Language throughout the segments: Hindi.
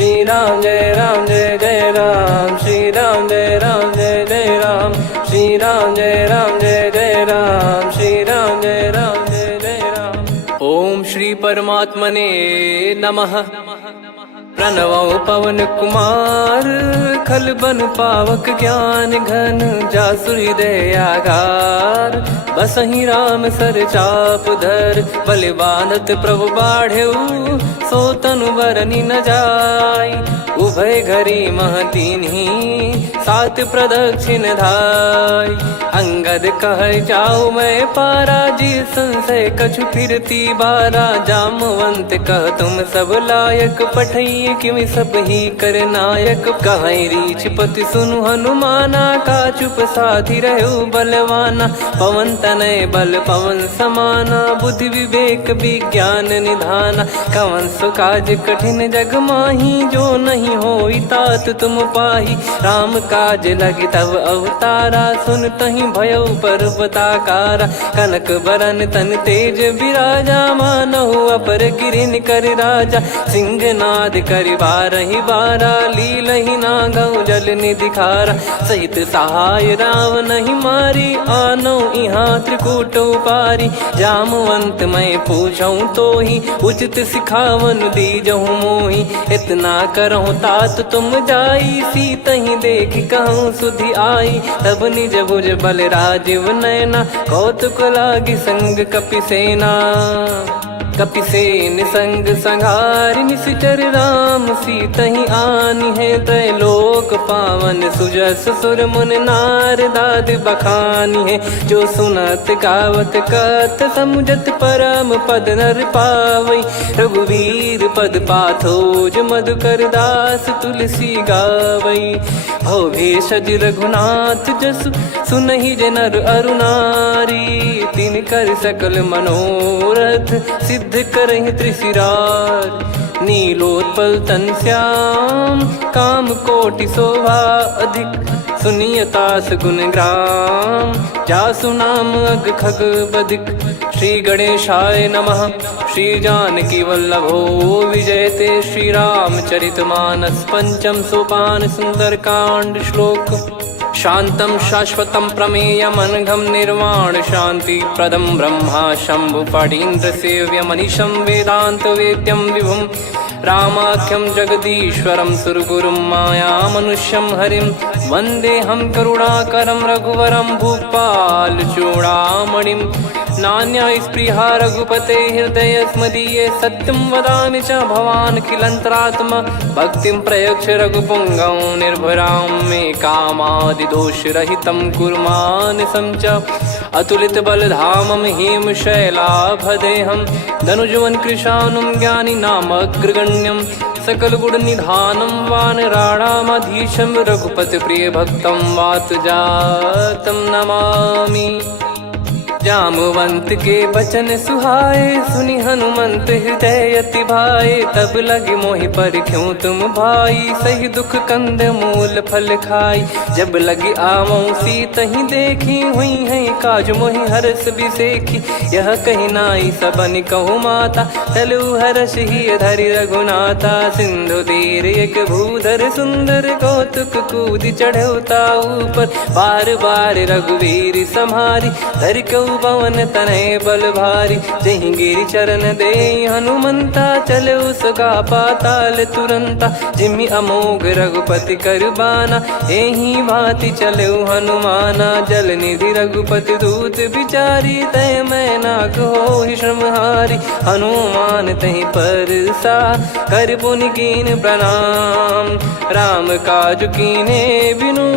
श्री राम जय जय राम, श्री राम जय जय राम, श्री राम जय जय राम, श्री राम जय जय राम। ओम श्री परमात्मने नमः। प्रणवो पवन कुमार, खल बन पावक ज्ञान घन, जासु हृदय आगार। बसहि राम सर चाप धर, बल बांधत प्रभु बाढ़ेऊ, सो तनु बरनि न जाय। उभय घरी मह दीन्ही, सात प्रदक्षिण धाय। अंगद कह जाऊ मैं पारा, जी संशय कछु फिरती बारा। जामवंत कह तुम सब लायक, पठई किमि सब ही कर नायक। कहीं रीछ पति सुनु हनुमाना, का चुप साधि रहु बलवाना। पवन तनय बल पवन समाना, बुद्धि विवेक विज्ञान निधाना। कवन सो काज कठिन जग माही, जो नहीं होई तात तुम पाही। राम काज लगी तब अवतारा, सुन तहि भयउ पर्वताकारा। कनक बरन तन तेज बिराजा, मानहु अपर गिरिन कर राजा। सिंहनाद करि बारहि बारा, लीलहि नागौ जल निधि खारा। सहित सहाय रावण ही मारी, आनो इहाँ त्रिकूट उपारी। जामवंत मैं पूछऊँ तो ही, उचित सिखावन दीजहु मोहि। इतना करहु तात तुम जाई, सीतहि देख कहूँ सुधि आई। तब निज भुज बल राजीव नैना, कौतुक लागी संग कपिसेना। कपिसेन संग संहारि, निशिचर राम सीतहि आनि है। त्रैलोक पावन सुजस सुर मुन नार, दाद बखानी है। जो सुनत गावत कथ, समुझत परम पद नर पावई। रघुवीर पद पाथोज, मधुकर दास तुलसी गावई। भव भेषज रघुनाथ जसु, सुनहि जे नर अरु नारी। तिन कर सकल मनोरथ, सिद्ध करहि त्रिशिरार। नीलोत्पल तन श्याम, काम कोटि शोभा अधिक। सुनियतास गुण ग्राम, जासु नाम अग खग बदिक। श्री गणेशाय नमः। श्री जानकी वल्लभो विजयते, श्री रामचरित मानस। पंचम सोपान सुंदरकांड श्लोक। शांतं शाश्वतं प्रमेयमनघं, निर्वाण शांति प्रदं ब्रह्मा शंभु फणीन्द्र सेव्यमनिशं। वेदांत वेद्यं विभुं रामाख्यं जगदीश्वरं, सुरगुरुं माया मनुष्यं हरिं। वन्देऽहं करुणाकरं रघुवरं, भूपाल चूडामणिं। नान्या स्पृहा रघुपते हृदय स्मदीये, सत्यं वदामि च भवान् खिलन्तरात्मा। भक्तिं प्रयच्छ रघुपुङ्गं, निर्भरां मे कामादिदोषरहितं कुर्मानसं च। अतुलित बलधामं हेमशैलाभदेहं, धनुजवन कृशानुं ज्ञानी नामग्रगण्यं। सकल गुण निधानं वानराणामधीशं, रघुपति प्रिय भक्तं वात जातं नमामि। जामवंत के बचन सुहाए, सुनि हनुमंत हृदय अति भाए। तब लगे मोहि परख्यूं तुम भाई, सही दुख कंद मूल फल खाई। जब लगे आवऊं सीतहि देखी, हुई है काज मोहि हरस बिसेखी। यह कही नाई सबन कहु माता, चलु हरष ही धरि रघुनाथा। सिंधु तीर एक भूधर सुंदर, कौतुक कूदि चढ़ौता ऊपर। बार बार रघुवीर सम्हारी, धरि कऊ पवन तनय बल भारी। जहि गिरि चरण दे हनुमंता, चले उसका पाताल तुरंता। जिमि अमोघ रघुपति कर बाना, एहि भांति चले हनुमाना। जल निधि रघुपति दूत बिचारी, तय मैं नाक होहि श्रमहारी। हनुमान तहि परसा, कर पुनि कीन प्रणाम। राम काज कीने बिनु,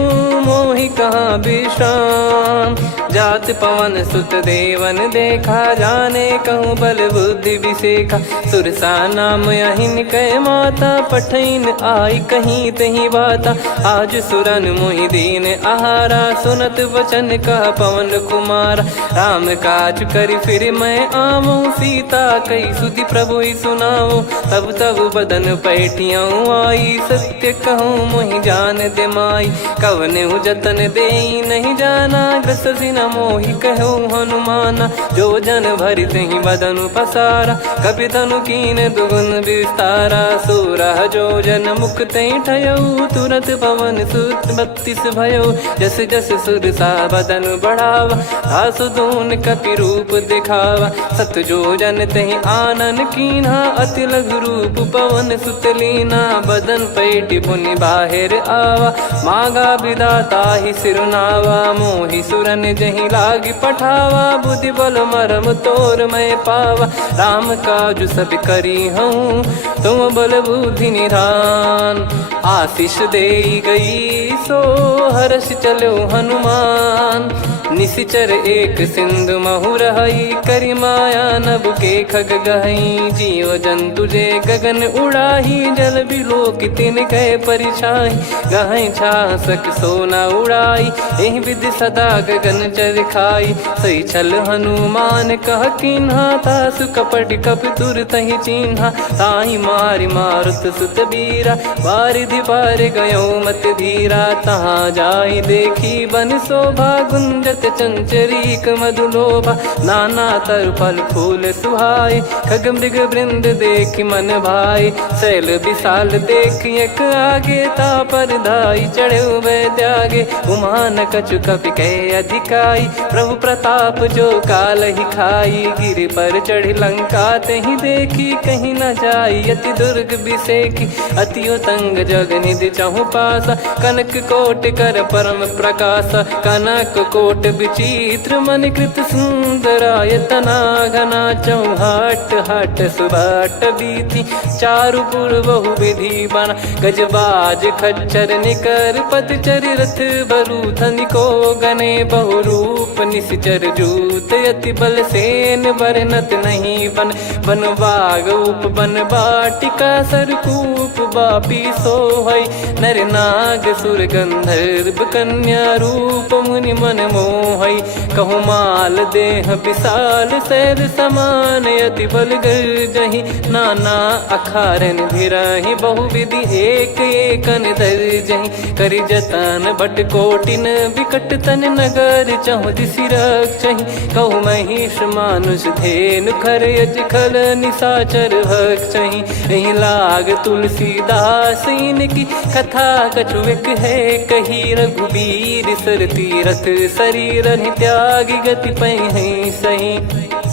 मोहि कहाँ विश्राम। जात पवन सुत देवन देखा, जाने कहूँ बल बुद्धि विसेखा। सुरसा नाम अहिन कै माता, पठैन आई कहीं तहीं बाता। आज सुरन मोहि दीन आहारा, सुनत वचन कह पवन कुमारा। राम काज करि फिर मैं आवऊं, सीता कई सुधि प्रभु ही सुनाऊं। तब तब बदन पैठियाँ आई, सत्य कहूँ मोहि जान दे माई। कवने जतन दे नहीं जाना, ग्रसि न मोहि कहो हनुमाना। जो जन भरि तहि बदनु पसारा, कपि तनु कीन दुगुन विस्तारा। सोरह जो जन मुख तहि ठयऊ, तुरत पवन सुत 32 भयऊ। जस जस सुर सा बदन बढ़ावा, आसु दून कपि रूप दिखावा। सत जो जन तहि आनन कीन्हा, अति लघु रूप पवन सुत लीना। बदन पैटि पुनि बाहिर आवा, मागा विधाता ही सिरुनावा। मोहि सुरन जहि लागी पठावा, बुद्धि बल मरम तोर मैं पावा। राम काजु सब करी हूँ, तुम बल बुद्धि निधान। आशीष देई गई सो हर्ष चलो हनुमान। निशिचर एक सिंधु महु रहई, करि माया नभ के खग गहई। जीव जंतु जे गगन उड़ाही, जल बिलोक तिन कह परिछाई। गहई छासक सोना उड़ाई, एहि विधि सदा गगन चर खाई। सही छल हनुमान कह कीन्हा, तासु कपट कपि तुर तहि चिन्हा। ताहि मारि मारुत सुत बीरा, वारिधि पार गयो मत धीरा। तहाँ जाई देखी बन शोभा, गुंजत चंचरीक मधुलोभा। नाना तर फल फूल सुहाई, खग मृग वृंद देखि मन भाई। शैल विशाल देखि एक आगे, तापर धाई चढ़े वै त्यागे। उमा न कछु कपि कह अधिकाई, प्रभु प्रताप जो काल ही खाई। गिरि पर चढ़ी लंका तहि देखी, कहीं न जाई अति दुर्ग बिसेकी। अति उतंग जग निधि चहु पासा, कनक कोट कर परम प्रकाशा। कनक कोट विचित्र मन कृत सुंदरायतना। घना चौहाट हाट सुबाट बीती, चारुपुर बहु विधि बना। गजबाज खच्चर निकर पतचर, रथ बरु धनिको गने। बहु रूप निशिचर जूत, अति बल सेन बरनत नहीं बन। बन बाग उप बन बाटिका, सरकूप बापी सोहई। नर नाग सुर गंधर्व कन्या, रूप मुनि मन मोहई। कहु माल देह विशाल, शैल समान अति बल गर्जहि। नाना अखारन भिरहि, बहु विधि एक एकन दर्जहि। करि जतन बट कोटिन, विकट तन नगर चहु दिसि रक्षहि। कहु महिष मानुष धेनु, खर यज खल निशाचर भक्षहि। एहि लाग तुलसीदास इनकी, कथा कछु एक है कही। रघुबीर सर तीरथ शरीर, त्यागी गति पै सही।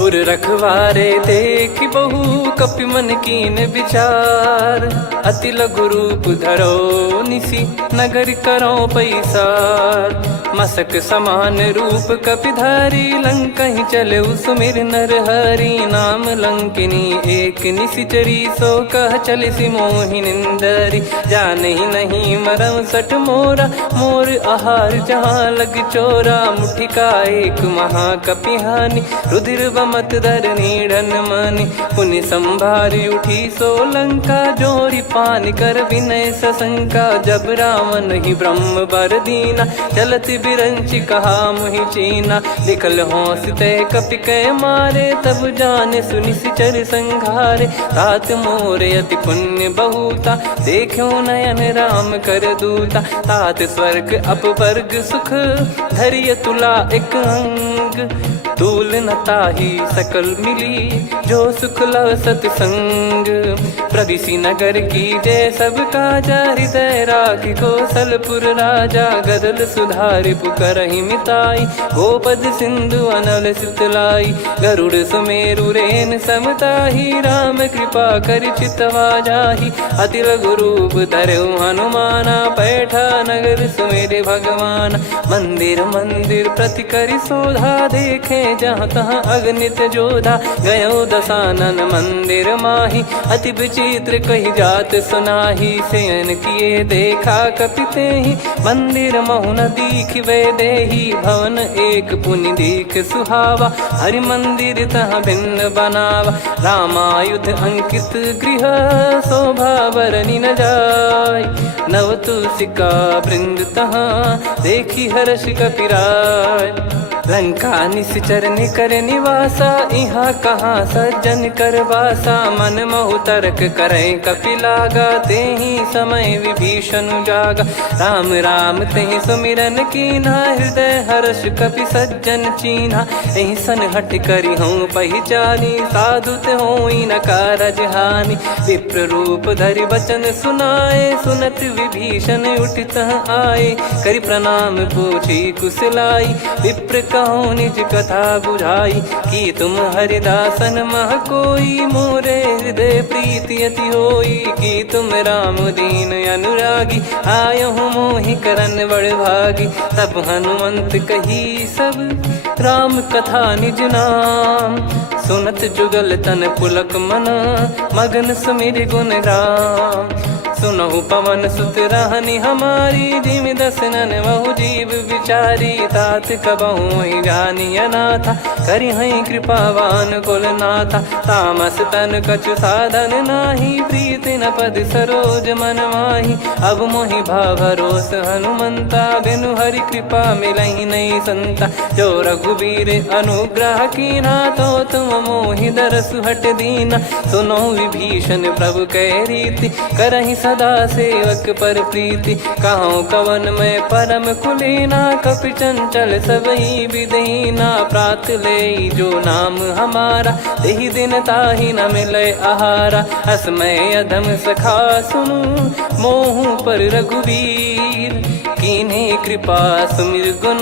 उर रखवारे देखि बहु, कपि मन कीन विचार। अति लघु रूप धरो निसी, नगर करो पैसार। मसक समान रूप कपि धारी, लंकहि चले सुमिर नर हरि। नाम लंकिनी एक निशिचरी, सो कह चलिसि मोहि निंदरी। जानहि नहीं मरम सठ मोरा, मोर आहार जहाँ लग चोरा। मुठिका एक महाकपि हानि, रुधिर बमत धरनी ढन मानि। पुनि संभारी उठी सो लंका, जोरी पान कर विनय सशंका। जब रावण ही ब्रह्म बर दीना, चलति बिरंचि कहा मुहि चीना। लिखल होंस ते कपि कै मारे, तब जाने सुनि सिचर संघारे। तात मोर अति पुण्य बहुता, देखो नयन राम कर दूता। तात स्वर्ग अपवर्ग सुख, धरिय तुला एक अंग। तूल न ताहि सकल मिली, जो सुख लव सतसंग। प्रदिशि नगर की जय सब काजा, हृदय राखि कौशलपुर राजा। गदल सुधारि पुकारहि मिताई, गोपद सिंधु अनल सितलाई। गरुड़ सुमेरु रेन समताहि, राम कृपा करि चितवा जाहि। अति लघु रूप धरऊ हनुमाना, पैठा नगर सुमेरे भगवान। मंदिर मंदिर प्रति करि शोधा, देखे जहाँ तहाँ अगणित जोधा। गयो दशानन मंदिर माही, अति विचित्र कही जात सुनाही। शयन किए देखा कपि तेहि, मंदिर महु न दीख वे देही। भवन एक पुनि दीख सुहावा, हरि मंदिर तहाँ भिन्न बनावा। रामायुध अंकित गृह, शोभा बरनि न जाय। नव तुलसी का वृंद तहाँ, देखी हर्ष कपिराय। लंका निश्चर निकर निवासा, इहाँ कहाँ सज्जन कर वासा। मन महु तर्क करें कपिलागा, तेहि समय विभीषण जागा। राम राम तेहि सुमिरन कीन्हा, हृदय हर्ष कपि सज्जन चीन्हा। एहि सन हट करी हूँ पहिचानी, साधु ते होई न कारज हानि। विप्र रूप धरि बचन सुनाए, सुनत विभीषण उठित आए। करि प्रणाम पूछी कुशलाई, विप्र कहो निज कथा बुझाई। कि तुम हरिदासन मह कोई, मोरे हृदय प्रीति अति होई। कि तुम राम दीन अनुरागी, आयहु मोहि करन बड़ भागी। तब हनुमंत कही सब राम कथा निज नाम, सुनत जुगल तन पुलक मना, मगन सुमिर गुण राम। सुनहु पवन सुत रहनी हमारी, जिमि दसनन महु जीव विचारी। तात कबहु ही जानी अनाथा, करि हई कृपावान कुल नाथा। तामस तन कछु साधन नाही, प्रीति न पद सरोज मन माही। अब मोहि भाव भरोस हनुमंता, बिनु हरि कृपा मिलहि नहीं संता। जो रघुबीर अनुग्रह कीना, तो तुम मोहि दरसु हट दीना। सुनो विभीषण प्रभु कह रीति, करहि सदा सेवक पर प्रीति। कहूँ कवन में परम कुलीना, कपि चंचल सबई विदहीना। प्रात ले जो नाम हमारा, तेहि दिन ताहि न मिले आहारा। असमय अधम सखा सुनु, मोहु पर रघुवीर। कीन्हे कृपा सुमिर गुण,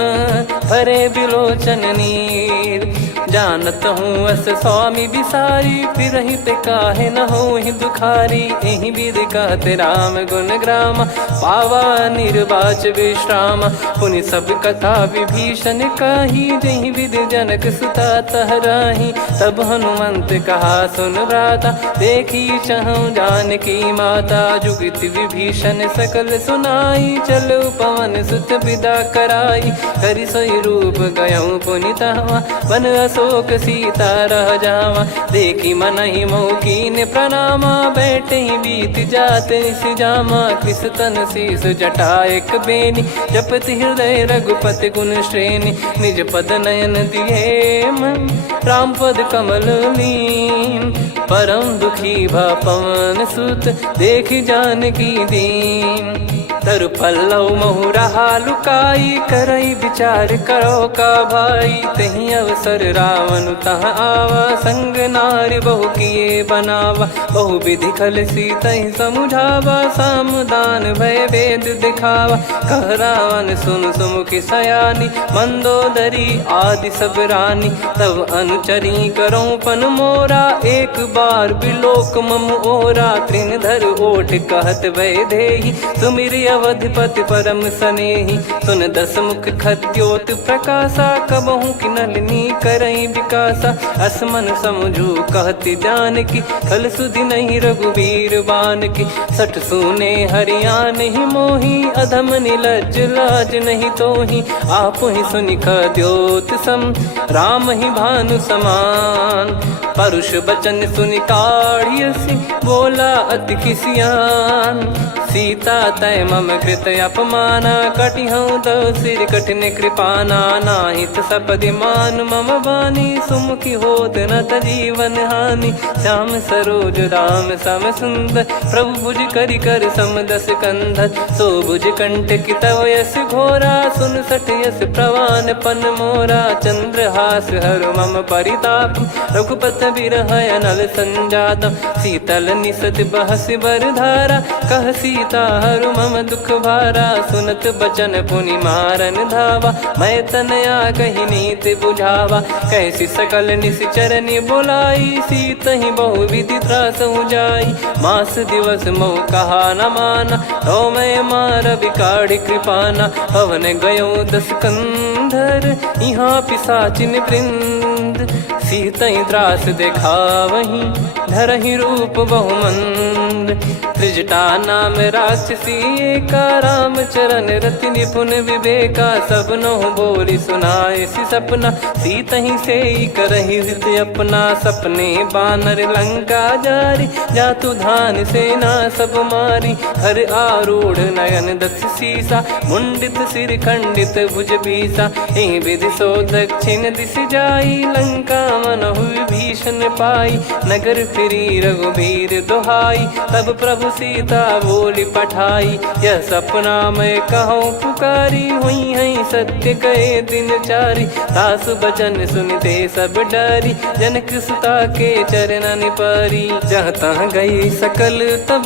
भरे बिलोचन नीर। जानत हूँ अस स्वामी बिसारी, फिरहित काहे न होहि दुखारी। एहि विधि कहते राम गुण ग्राम, पावा निर्वाच विश्राम। पुनि सब कथा विभीषण काही, जहि विधि जनक सुता तहराही। तब हनुमंत कहा सुन भ्राता, देखी चहु जानकी माता। जुगित विभीषण सकल सुनाई, चलो पवन सुत विदा कराई। करि सोई रूप गयऊँ पुनितवा, बन अशोक सीता रह जावा। देखी मनहि मोह कीन्ह प्रणामा, बैठे ही बीत जात निस जामा। कृस तन शीस जटा एक बेनी, जपति हृदय रघुपति गुण श्रेणी। निज पद नयन दिए मन, राम पद कमल लीन। परम दुखी भा पवन सुत, देखि जानकी दीन। तरु पल्लव महु रहा लुकाई, करई विचार करो का भाई। तही अवसर रावण तहाँ आवा, संग नारी बहु किए बनावा। बहु विधि खल सीतहि समुझावा, सामदान भय वेद दिखावा। कह रावण सुन सुमुखी सयानी, मंदोदरी आदि सब रानी। तब अनुचरी करो पन मोरा, एक बार बिलोक मम ओरा। तृण धर ओठ कहत भय देहि, सुमिरि अवधिपति परम सनेहि। सुन दस मुख खद्योत प्रकाशा, कबहु कि नलिनी करई विकासा। असमन समझू कहति जानकी, खल सुधि नहीं रघुबीर बानकी। सठ सूने हरियाण ही मोही, अधम निलज्ज लाज नहीं तोही। आप ही सुनि खद्योत सम, राम ही भानु समान। परुष बचन सुनि काढ़ियसि, बोला अति किसियान। सीता तय मम कृत अपमाना, कटिहऊँ तो सिर कठिन कृपाना। नाहित सपदि मान मम बानी, सुमुखी होत न जीवन हानि। श्याम सरोज राम सम सुंदर, प्रभु भुज करि कर सम दस कंधर। सो भुज कंठ की तव यस घोरा, सुन सठ यस प्रवान पन मोरा। चंद्रहास हर मम परिताप, रघुपत बिरह अनल संजात। शीतल निसत बहस बर धारा, कह सीता हरु मम दुख भारा। सुनत बचन पुनि मारन धावा, मैं तनया कही नीति बुझावा। कैसी सकल निश्चरनि बुलाई, सीतहि बहु विधि त्रासहु जाई। मास दिवस मोह कहा न माना, तो मैं मार बिकाढ़ कृपाना। हवन गयो दस कंधर, यहाँ पिशाचिन वृंद। सीतहि त्रास देखावहीं, धरहि रूप बहुमंद। त्रिजटा नाम राक्षसी एका, राम चरण रति निपुण विवेका। सब नोह बोली सुनाए सी सपना, सीत ही से करही हित अपना। सपने बानर लंका जारी, जातु धान सेना सब मारी। हर आरूढ़ नयन दक्ष सीसा, मुंडित सिर खंडित भुज बीसा। एहि विधि सो दक्षिण दिश जाई, लंका मनहु विभीषण पाई। नगर फिरी रघुबीर दुहाई, तब प्रभु सीता बोली पठाई। यह सपना मैं कहूँ पुकारी, हुई है सत्य कहे दिन चारी। सासु बचन सुनते सब डरी, जनक सुता के चरण परी। जहाँ तहाँ गई सकल तब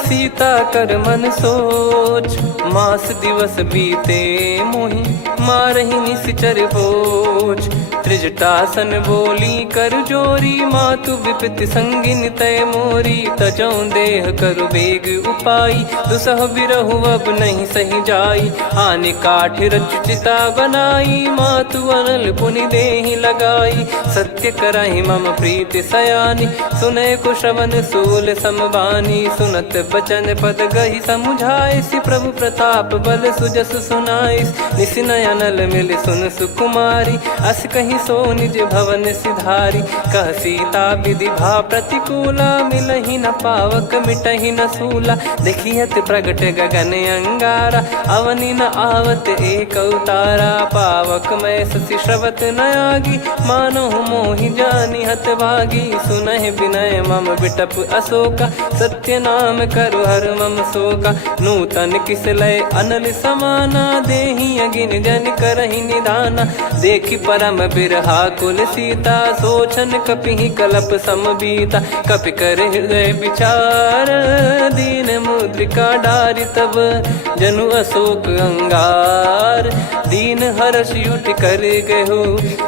सीता कर मन सोच। मास दिवस बीते मोहि मारहि निश्चर भोज। त्रिजटासन बोली कर जोरी, मातु विपति संगिन तय मोरी। तजौ देह करु बेग उपाई, दुसह बिरहु अब नहीं सही जाई। आने काठ रचिता बनाई, मातु अनल पुनि देहि लगाई। सत्य कराहि मम प्रीति सयानी, सुनै को श्रवण सूल समबानी। सुनत बचन पद गहि समुझाए, सि प्रभु प्रताप बल सुजस सुनाइस। निस नयनल मिल सुन सुकुमारी, अस कहि सो निज भवन सिधारी। कह सीता विधि भा प्रतिकूला, मिलहि न पावक मिटहि न सूला। देखियत प्रगट गगन अंगारा, अवनि न आवत एक अवतारा। पावक मैं ससि श्रवत न आगी, मानो मोहि जानि हत भागी। सुनहि विनय मम बिटप अशोका, सत्य नाम करु हर मम शोका। नूतन किस लय अनल समाना, देहि अगिन जन करहि निधाना। देखि परम बिरहा कुल सीता, सोचन कपिहि कलप समबीता। कपि कर हृदय विचार, दीन मुद्रिका डारि तब। जनु अशोक अंगार, दीन हर्ष युट कर गहु।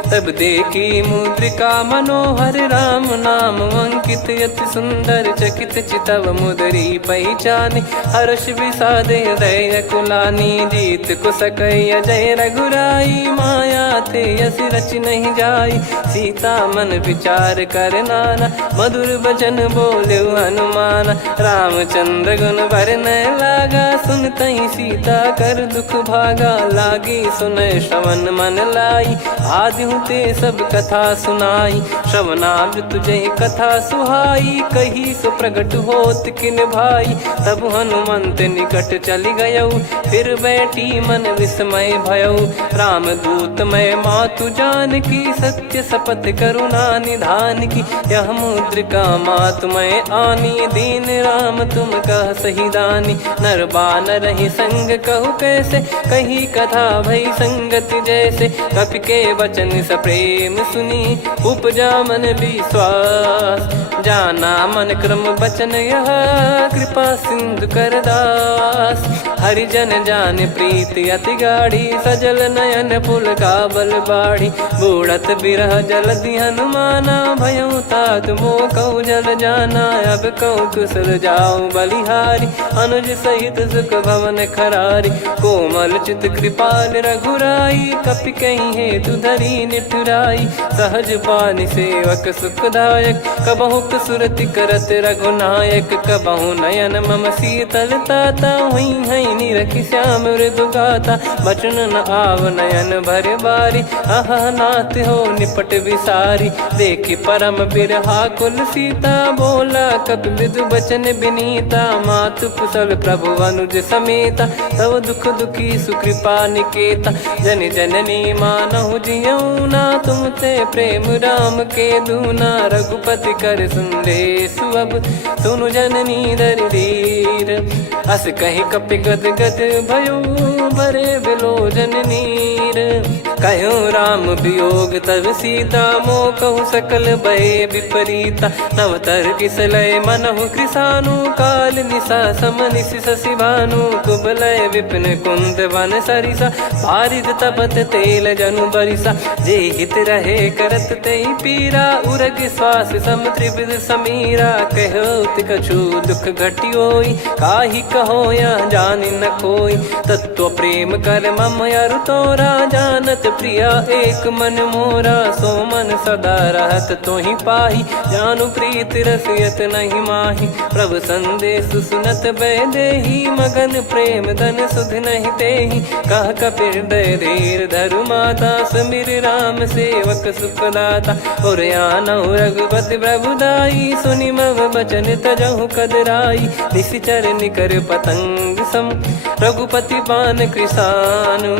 तब देखी मुद्रिका मनोहर, राम नाम अंकित अति सुंदर। चकित चितव मुदरी पहचानी, हर्ष विषाद हृदय कुलानी। जीत को सकय अजय रघुराई, माया ते यस रच नहीं जाई। सीता मन विचार कर नाना, मधुर वचन बोले हनुमान। रामचंद्र गुण बरनय लागा, सुनतहि सीता कर दुख भागा। लागी सुनय श्रवण मन लाई, आदिहु ते सब कथा सुनाई। श्रवणाब तुझे कथा सुहाई, कही सो प्रगट होत किन भाई। तब हनुमंत निकट चली गयौ, फिर बैठी मन विस्मय भयौ। राम दूत मैं मातु जान की, सत्य शपथ करुणा निधान की। यह मुद्रिका मातु मैं आनी, दीन राम तुम कह सही दानी। नर बानर ही संग कहु कैसे, कही कथा भई संगति जैसे। कपि के वचन सप्रेम सुनी, उपजा मन विश्वास। जाना मन क्रम बचन यह, कृपा सिंधु कर दास। हरिजन जान प्रीति अति गाढ़ी, सजल नयन पुल काबल बाढ़ी। बूढ़त बिरह जलधि हनुमाना, भयउ तात मोह कहु जल जाना। अब कहु कुशल जाऊ बलिहारी, अनुज सहित सुख भवन खरारी। कोमल चित कृपाल रघुराई, कपि कहीं हेतु धरी निठुराई। सहज पानि सेवक सुखदायक, कबहु सुरति करत रघुनायक। कबहु नयन मम शीतल ताता, हुई है निरखि श्याम मृदु गाता। बचन न आव नयन भर बारी, अह नाथ हो निपट विसारी। देखि परम बिरहा कुल सीता, बोला कपि मृदु बचन बिनीता। मातु कुशल प्रभु अनुज समेता, तव दुख दुखी सुकृपा निकेता। जन जननी मानहु जियऊ ना, तुम ते प्रेम राम के दूना। रघुपति कर सुंदेशु अब, सुनु जननी दर धीर। अस कहि कपि गद गद भयो, भरे बिलोचन नीर। कहूँ राम वियोग तब सीता, मोह कहूँ सकल भय विपरीता। नवतर किसलय मनहु कृसानु, काल निशा समनिश शशि भानु। कुबलय विपिन कुंद वन सरिसा, पारिद तपत तेल जनु बरिसा। जे हित रहे करत ते पीरा, उरग श्वास सम त्रिविध समीरा। कहत कछु दुख घटियोई, काहि कहो या जानि न कोई। तत्व प्रेम कर मम अरु तोरा, जानत प्रिया एक मन मोरा, सो मन सदा रहत तो ही पाही। जानु प्रीत रसियत नहीं माही, प्रभु संदेश सुनत बैदेही। मगन प्रेम धन सुध नहीं तेही, कह कपिर दय धीर धरु माता। समीर राम सेवक सुखदाता, और आनौ रघुपति प्रभुदाई। सुनि मम बचन तजहु कदराई, निशिचर निकर पतंग सम। रघुपति पान कृसानु,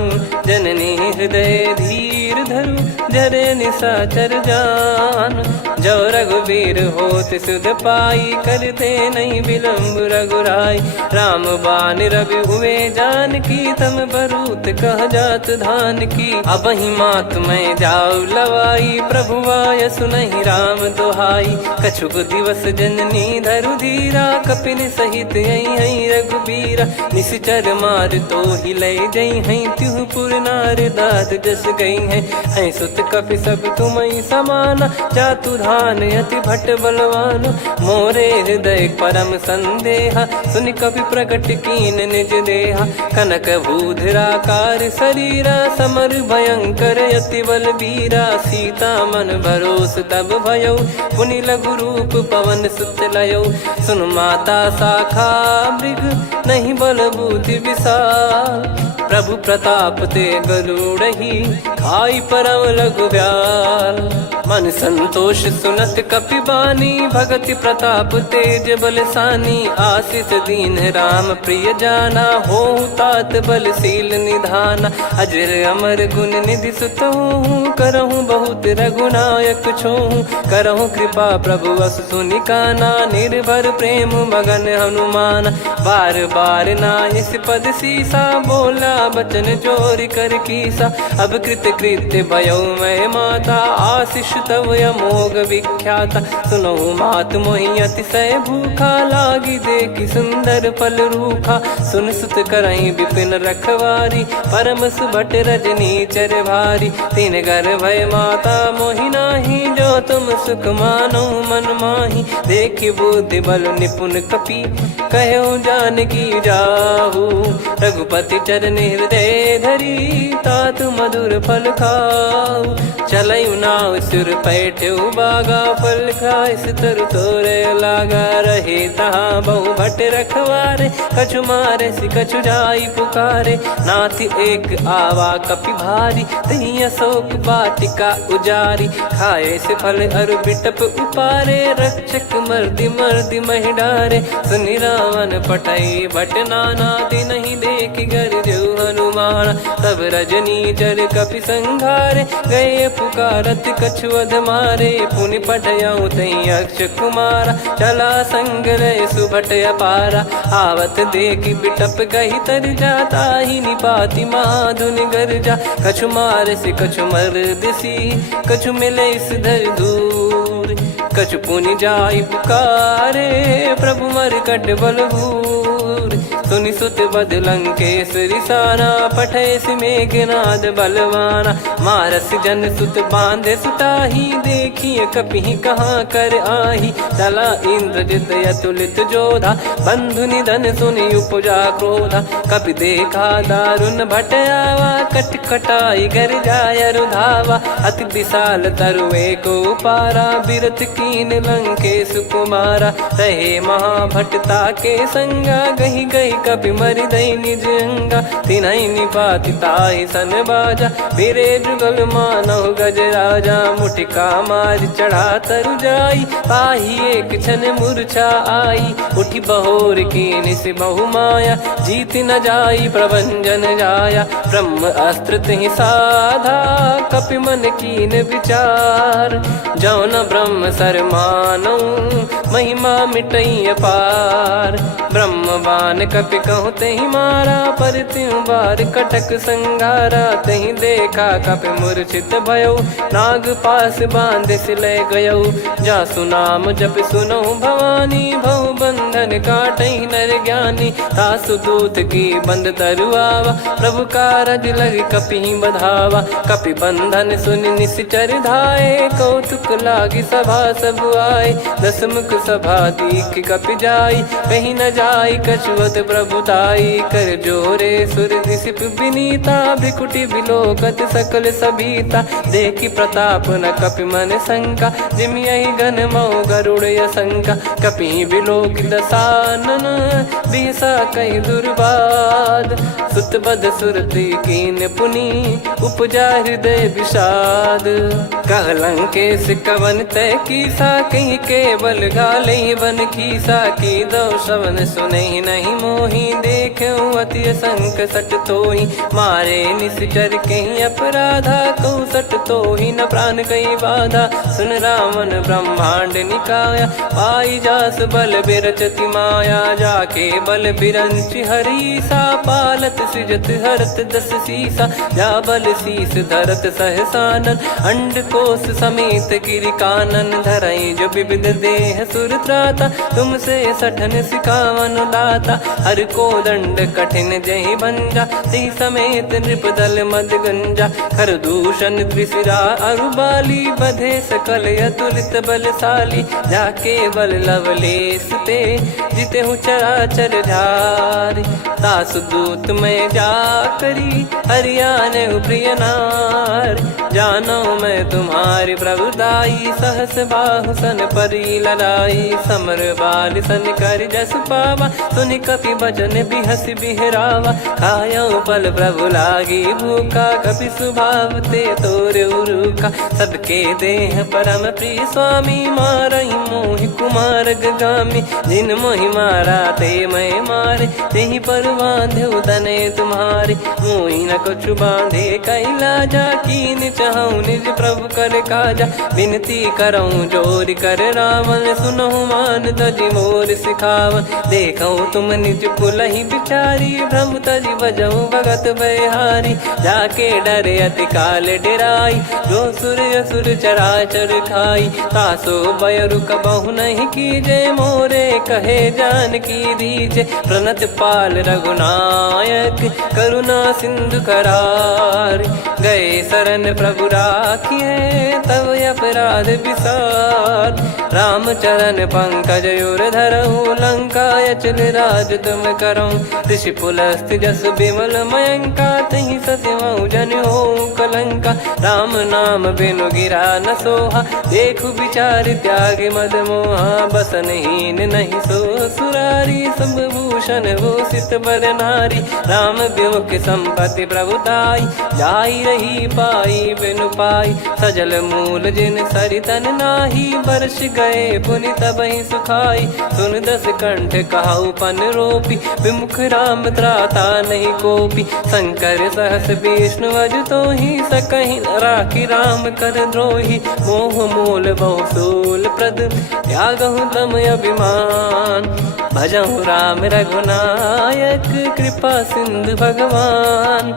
जननी हृदय धीर धरु। जरे निशाचर जान, जो रघुवीर होत सुध पाई। करते नहीं विलम्ब रघुराई, राम बान रवि हुए जानकी। तम बरूत कह जात धान की, अब ही मात मैं जाऊ लवाई। प्रभु आय सुनहि राम दुहाई, कछुक दिवस जननी धरु धीरा। कपिन सहित यही रघुबीरा, निश्चर मार तो ही लय जई हैं। त्युह पुर नार दात जस गई हैं, सुत कपि सब तुमई समाना। जातु धान अति भट बलवान, मोरे हृदय परम संदेहा। सुनि कपि प्रकट कीन निज देहा, कनक भूधराकार शरीरा। समर भयंकर अति बल बीरा, सीता मन भरोस तब भयो। पुनि लघु रूप पवन सुत लयो, सुन माता शाखा मृग नहीं बल बुद्धि विशाल। प्रभु प्रताप ते गरुड़ही, खाई परम लघु ब्याल। मन संतोष सुनत कपि बानी, भगति प्रताप तेज बलसानी। आशीष दीन राम प्रिय जाना, होहु तात बलशील निधाना। अजर अमर गुण निधि सुतहु, करहु बहुत रघुनायक छोहु। करहु कृपा प्रभु अस सुनि काना, निर्भर प्रेम मगन हनुमान। बार बार नायस पद सीसा, बोला बचन चोरी कर कीसा। अब कृत कृत्य भयो मैं माता, आशीष तव अमोघ विख्याता। सुनहु मात मोहि अतिशय भूखा, लागी देखी सुंदर फल रूखा। सुन सुत करहीं विपिन रखवारी, परम सुभट रजनी चर भारी। तीन घर भय माता मोहि नाही, जो तुम सुख मानो मन माही। देखि बुद्धि बल निपुण कपि, कहो जानकी जाहू। रघुपति चरण हृदय धरी, तात मधुर फल खाऊ। चलऊ नाव सुर पैठ्यु बागा, फल खाइस तरु तोरे लागा। रहे तहाँ बहु भट रखवारे, कछु मारे सि कछु जाई पुकारे। नाथ एक आवा कपि भारी, तही अशोक वाटिका उजारी। खाए से फल अर बिटप उपारे, रक्षक मर्दि मर्दि महि डारे। सुनि रावण पटई भट नाना, तिनहि देख गर जो हनुमान। तब रजनी चर कपि संघारे, गए पुकारत कछु अध मारे। पुनि पटयऊ तई अक्ष कुमारा, चला संग रय सुभट अपारा। आवत देखि बिटप कही तर जाता, ही निपाति माधुनि गर्जा। कछु मार से कछु मर दिसी, कछु मिले इस धर दूर। कछु पुनि जाई पुकारे, प्रभु मर कट बलभूर। सुनि सुत बद लंकेश्वरी साना, पठय सि मेघनाद बलवाना। मारस जन सुत बांधे सुताही, देखिए कपि कहाँ कर आही। चला इंद्रजित अतुलित जोधा, बंधु निधन सुनि उपजा क्रोधा। कपि देखा दारुण भट आवा, कट कटाई घर जाय रुधावा। अति विशाल तरुए को पारा, बिरथ कीन लंकेश कुमारा। रहे महाभटता के संगा, गही गही कपि मरि दई निज अंगा। तिन्हि निपाति ताहि सन बाजा, बिरे जुगल मानव गज राजा। मुटिका मार चढ़ा तरु जाई, पाही एक क्षण मूर्छा आई। उठी बहोर कीन से बहु माया, जीत न जाई प्रभंजन जाया। ब्रह्म अस्त्र तिहि साधा, कपि मन कीन विचार। जौ न ब्रह्म सर मानौ, महिमा मिटई अपार। ब्रह्म बान कपि कहु तहि मारा, पर त्यों बार कटक संगारा। तहि देखा कपि मूर्छित भयो, नाग पास बांध सिलय गयो। जासु नाम जप सुनहु भवानी, भव बंधन काटहि नर ज्ञानी। तासु दूत की बंद तरुआवा, प्रभु कारज लग कपि बधावा। कपि बंधन सुनि निश्चर धाये, कौतुक लागी सभा सब आए। दस मुख सभा दीख कपि जाई, कहीं न जाई कछुअत प्रभुताई कर जोरे सुर दिसिप विनीता भ्रिकुटी बिलोकत सकल सबीता देखी प्रताप न कपि मन शंका जिमि यही गण मऊ गरुड़ असंका कपि बिलोक दसानन बिहसा कहीं दुर्बाद सुत बद सुरति कीन पुनी उपजा हृदय विषाद कहलंकेश कवन तय कीसा कहीं केवल गाले बन कीसा की दो श्रवण सुने नहीं मोही देखे अति संक सट तोही मारे निश्चर कहीं अपराधा कहूँ सट तोही न प्राण कहीं बाधा सुन रावण ब्रह्मांड निकाया पाई जास बल बिरचति माया जाके बल बिरंच हरीसा पालत सृजत हरत दस सीसा जा बल शीस धरत सहसानन अंड कोश समेत गिरि कानन धरई जो विविध देह सुर त्राता तुमसे सठन सिखावन दाता हर को दंड कठिन जहि बंजा ती समेत नृपदल मद गंजा खर दूषण त्रिशिरा अरुबाली बधे सकल अतुलित बलशाली जाके बल लवलेस ते जिते हूँ चराचर झारी दास दूत में जा करी हरियाने प्रिय नार जानो मैं तुम्हारी प्रभुदाई सहस बाहु सन परी लड़ाई समर बाल सन कर जस पावा सुनि कपि भजन बिहस बिहरावा खायो पल प्रभु लागी भूखा कपि स्वभाव ते तोर उरुका सबके देह परम प्रिय स्वामी मारई मोहि कुमार गामी जिन मोहि मारा ते मैं मारे तेहि पर बांधे उदने तुम्हारे मोहि न कुछ बांधे कैला जा कीन चाहूं निज प्रभु कर काजा विनती करऊं जोर कर रावण सुनहु मान तजि मोर सिखावन देखऊं तुम निज कुलहि बिचारी भ्रम तजि बजऊं भगत बहारी जाके डरे अति काल डेराई जो सुर असुर चराचर खाई तासो बयरु कबहु नहीं कीजे मोरे कहे जान की दीजे प्रणत पाल रघुनायक करुणा सिंधु करार गए शरण प्रभु राखिए तब अपराध विसार राम चरण पंकज उर धरहु लंका अचल राज तुम करऊं ऋषि पुलस्त जस विमल मयंका तहि ससिमऊ जन हो कलंका राम नाम बिनु गिरा न सोहा देखु विचार त्याग मद मोहा बसनहीन नहीं सो सुरारी सब भूषण भूषित बर नारी राम विमुख संपत्ति प्रभुताई जाई रही पाई बिनु पाई सजल मूल जिन सरितन नाही वर्ष गए पुनि तबहि सुखाई सुन दस कंठ कहाऊ पन रोपी विमुख राम त्राता नहीं कोपी शंकर सहस विष्णु अज तो ही सकहि राखी राम कर द्रोही मोह मूल बहुसूल प्रद त्यागहु तम अभिमान भजहु राम रघुनायक कृपा सिंधु भगवान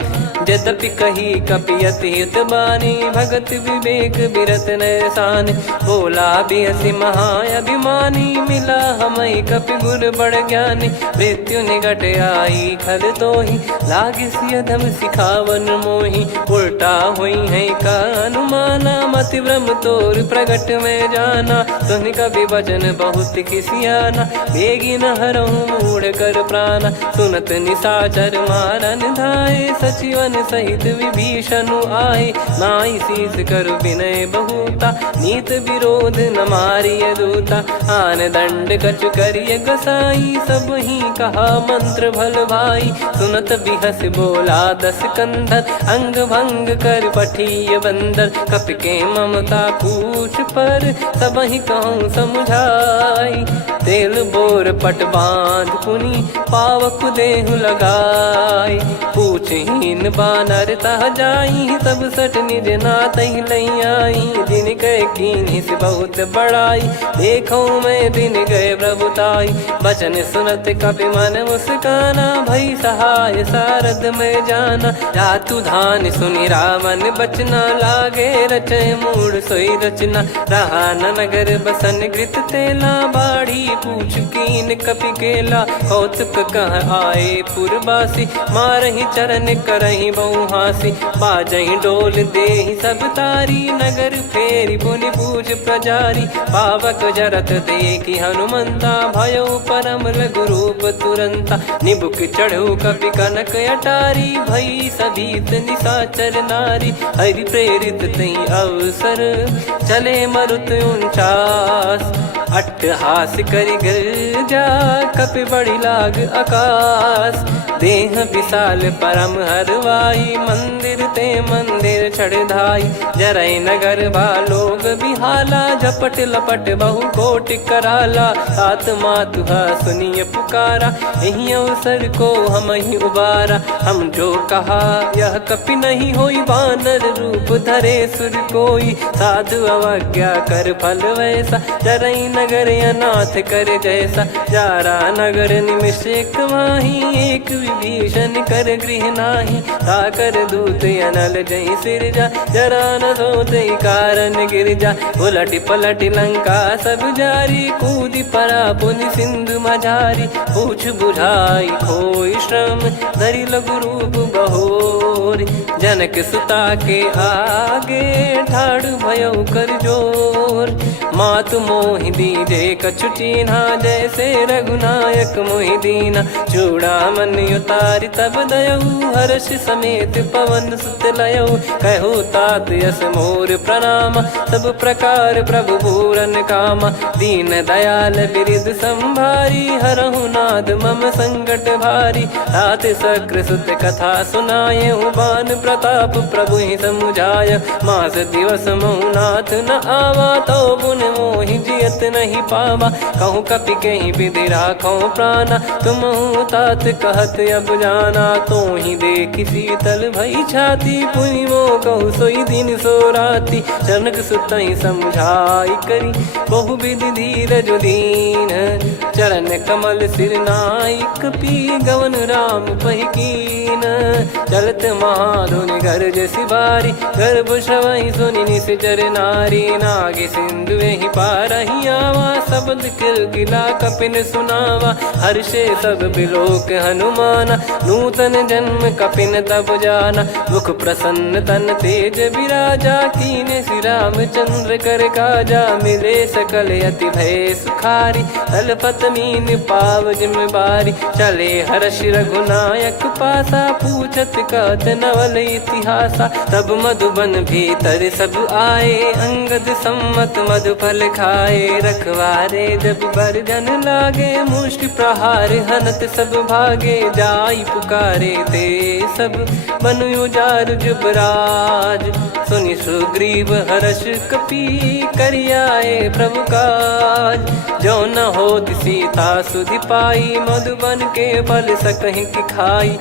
यद्यपि कही कपियति हित बानी भगत विवेक बिरत नैसान बोला बिहसी महाअभिमानी मिला हमई कपि गुर बड़ ज्ञानी मृत्यु निकट आई खल तो ही लागिस यधम सिखावन मोही उल्टा हुई है का अनुमाना मति ब्रह्म तोर प्रगट में जाना सुन कभी वचन बहुत किसियाना बेगी न हरहु मूढ़ कर प्राणा सुनत निशाचर मारन धाये सचिवन सहित विभीषणु आए नाई शीस कर विनय बहुता नीत विरोध न मारिय दूता आन दंड कछु करिय गसाई सब ही कहा मंत्र भल भाई सुनत बिहस बोला दस कंधर अंग भंग कर पठिय बंदर कपि के ममता पूछ पर सब ही कहूँ समझाई तेल बोर पट बांध पुनि पावक देहु लगाई पूछहीन बानर तह जाई तब सट निज नाथ लई आई दिन गए कीन्ही से बहुत बड़ाई देखो मैं दिन गए प्रभुताई बचन सुनत कपि मन मुस्काना भई सहाय सारद में जाना जातु धान सुनि रावण बचना लागे रचय मूड सोई रचना रहा न नगर बसन कृत तेला बाड़ी पूछ कीन कपि केला, कौतुक कह आए पुरबासी, मारहि चरण करहि बहु हासी, बाजहि डोल देहि सब तारी, नगर फेरी पुनि पूज प्रजारी, पावक जरत देखि हनुमंता, भयो परम लघु रूप तुरंता, निबुक चढ़ऊ कपि कनक अटारी, भई सभीत निशाचर नारी, हरि प्रेरित तई अवसर, चले मरुत 49, अट्टहास करि गर्जा, कपि बड़ी लाग आकाश, देह विशाल परम हरवाई, मंदिर ते मंदिर चढ़धाई, जरई नगर बालोग बिहाला, झपट लपट बहु कोटि कराला, सात मातुहा सुनिय पुकारा, यही अवसर को हम ही उबारा, हम जो कहा यह कपि नहीं होई, वानर रूप धरे सुर कोई, साधु अवज्ञा कर फल वैसा, जरई नगर अनाथ कर जैसा, जारा नगर निमिष एक माही, एक विभीषण कर गृह नाही, ताकर दूत अनल जय सिरजा, जरा न सोते कारण गिरजा, उलट पलट लंका सब जारी, कूदी परा पुनि सिंधु मझारी, पूछ बुझाई खोई श्रम, धरि लघु रूप बहोरी, जनक सुता के आगे, ठाड़ भयो कर जोर, मातु मोहि दीजे कछु चीन्हा, जैसे रघुनायक मोहि दीना, चूड़ामन उतारि तब दयऊ, हर्ष समेत पवन सुत लयऊ, कहो तात यस मोर प्रणाम, सब प्रकार प्रभु पूरन कामा, दीन दयाल बिरिद संभारी, हरहु नाद मम संकट भारी, तात सक्र सुत कथा सुनाये, बान प्रताप प्रभु ही समुझाय, मास दिवस महु नाथ न आवा, तो पुन मोहि जियत नहीं पावा, कहूँ कपि कहीं विधि राखो प्राणा, तुम तात कहत अब जाना, तो ही देखी शीतल भई छाती, पुनि मो कहु सोई दिन सो राती, जनक सुतहि समझाई करी, बहु विधि धीरज दीन, चरण कमल सिर नाई, कपि गवन राम पहि कीन, चलत महाधुनि गर्ज सिबारी, गर्भ श्रवहि सुनि निश्चर नारी, नागे सिंधु ही पारहि आवा, शब्द किलकिला कपिन सुनावा, हर्षे सब बिलोक हनुमाना, नूतन जन्म कपिन तब जाना, मुख प्रसन्न तन तेज विराजा, कीने श्री रामचंद्र कर काजा, मिले सकल अति भय सुखारी, तलपत मीन पाव जिम बारी, चले हर्ष रघुनायक पासा, पूछत कहत नवल इतिहासा, तब मधुबन भीतर सब आए, अंगद सम्मत मधुफल खाए, रखवारे जब बरजन लागे, मुष्टि प्रहार हनत सब भागे, जाई पुकारे ते सब बन उजार जुबराज, सुनि सुग्रीव हर्ष कपि करियाए प्रभु काज, जो न होत सीता सुधि पाई, मधुबन के फल सकहि कि खाई,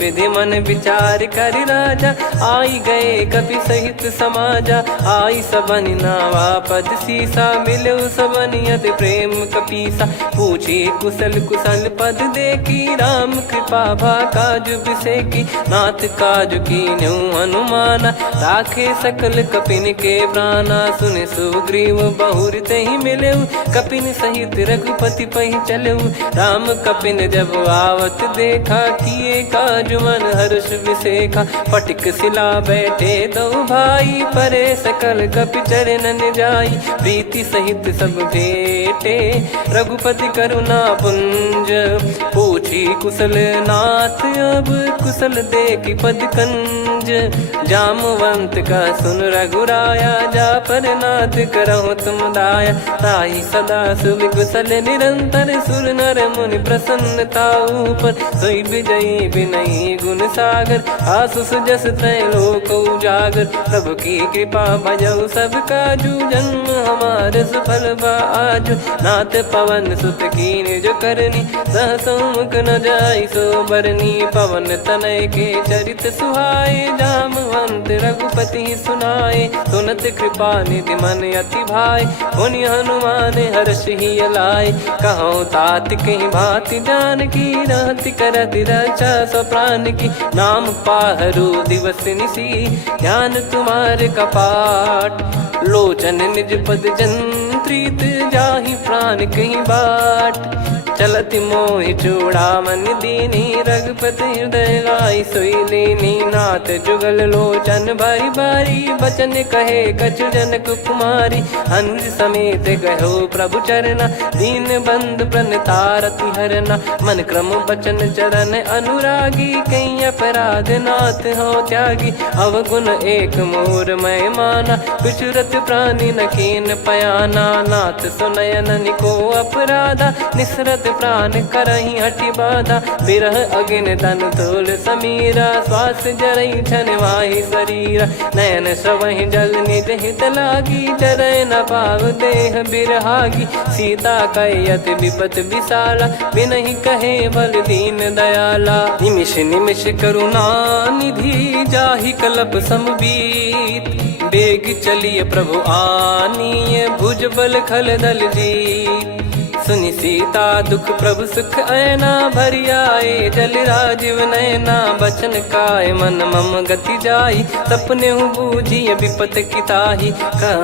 विधि मन विचार कर राजा, आई गए कपि सहित समाजा, आई सबन नावा पद सीसा, मिलो सबनियत प्रेम कपीसा, पूछी कुशल कुशल पद देखी, राम कृपा भा काज बिसेकी, नाथ काज कीन्हु हनुमाना, राखे सकल कपिन के प्राणा, सुन सुग्रीव बहुर तहि मिलेऊ, कपिन सहित रघुपति पहि चलेऊ, राम कपिन जब आवत देखा, किए काज मन हर्ष विसेखा, फटिक सिला बैठे दो भाई, परे सकल कपि चरणन जाई, प्रीति सहित सब भेटे, रघुपति करुणा पुंज, पूछी कुशल नाथ अब कुशल देखि पद कंज, जामवंत का सुन रघुराया, जा पर नाथ करहु तुम दाया, ताहि सदा सुभि कुशल निरंतर, सुर नर मुनि प्रसन्नता ऊपर, सोई विजयी विनयी गुण सागर, आसु सुजस त्रैलोक उजागर, प्रभु की कृपा भजऊ सब काजू, जन्म हमार सफल बा आजु, नाथ पवन सुत कीन जो करनी, सहसो मुख न जाई सो बरनी, पवन तनय के चरित सुहाए, जामवंत रघुपति सुनाए, सुनत कृपा निधि मन अति भाई, पुनि हनुमान हर्ष ही लाए, कहो तात कहीं भांति जान की, रहति करति रक्षा सो प्राण की, नाम पाहरू दिवस निसी, ज्ञान तुम्हारे कपाट, लोचन निज पद जन प्रीत जाहि प्राण कहीं बाट। चलत मोहि चूड़ामन दीनी रघुपति हृदय लाई सोई लीनी। नाथ जुगल लोचन बारी बारी बचन कहे कछु जनक कुमारी। अनुज समेत गयो प्रभु चरना दीन बंधु प्रणतारति हरना। मन क्रम बचन चरण अनुरागी कहीं अपराध नाथ हो त्यागी। अवगुण एक मोर मैं माना विचुरत प्राणी न कीन पयाना। नाथ सुनयन निको अपराधा निसरत प्राण करही हटि बाधा। बिरह अगिन तन तोल समीरा श्वास जरई छन माही शरीरा। नयन सवहि जल निज हित लागी जरय न पाव देह बिरहागी। सीता कयत विपत विशाला बिनहि कहे बल दीन दयाला। निमिष निमिष करुणा निधि जाहि कलप समबीत। बेग चलिए प्रभु आनीय भुज बल खल दल जीत। सुनि सीता दुख प्रभु सुख ऐना भरि आए जल राजीव नैना। बचन काय मन मम गति जाई सपने हूँ बूझिए विपत किताही।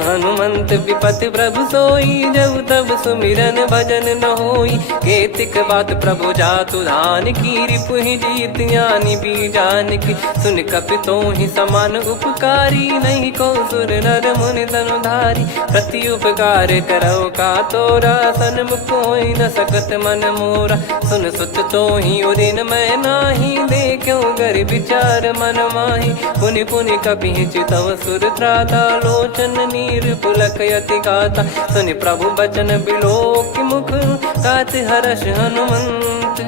हनुमंत विपत प्रभु सोई जब तब सुमिरन भजन न होई। केतिक बात प्रभु जातु धान की रिपुहि जीत ज्ञानी बीजान की। सुन कपि तोहि समान उपकारी नहीं को सुर नर मुनि तनुधारी। प्रति उपकार करो का तोरा सन्मुख कोई न सकत मन मोरा। सुन सुत तो ही उदिन मैं नाही देखो गर विचार मन माही। पुनि पुनि कपि चितव सुर त्राता लोचन नीर पुलक यति गाता। सुनि प्रभु बचन बिलोक मुख गात हर्ष हनुमंत।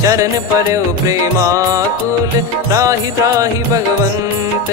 चरण परयो प्रेमाकुल त्राहि त्राहि भगवंत।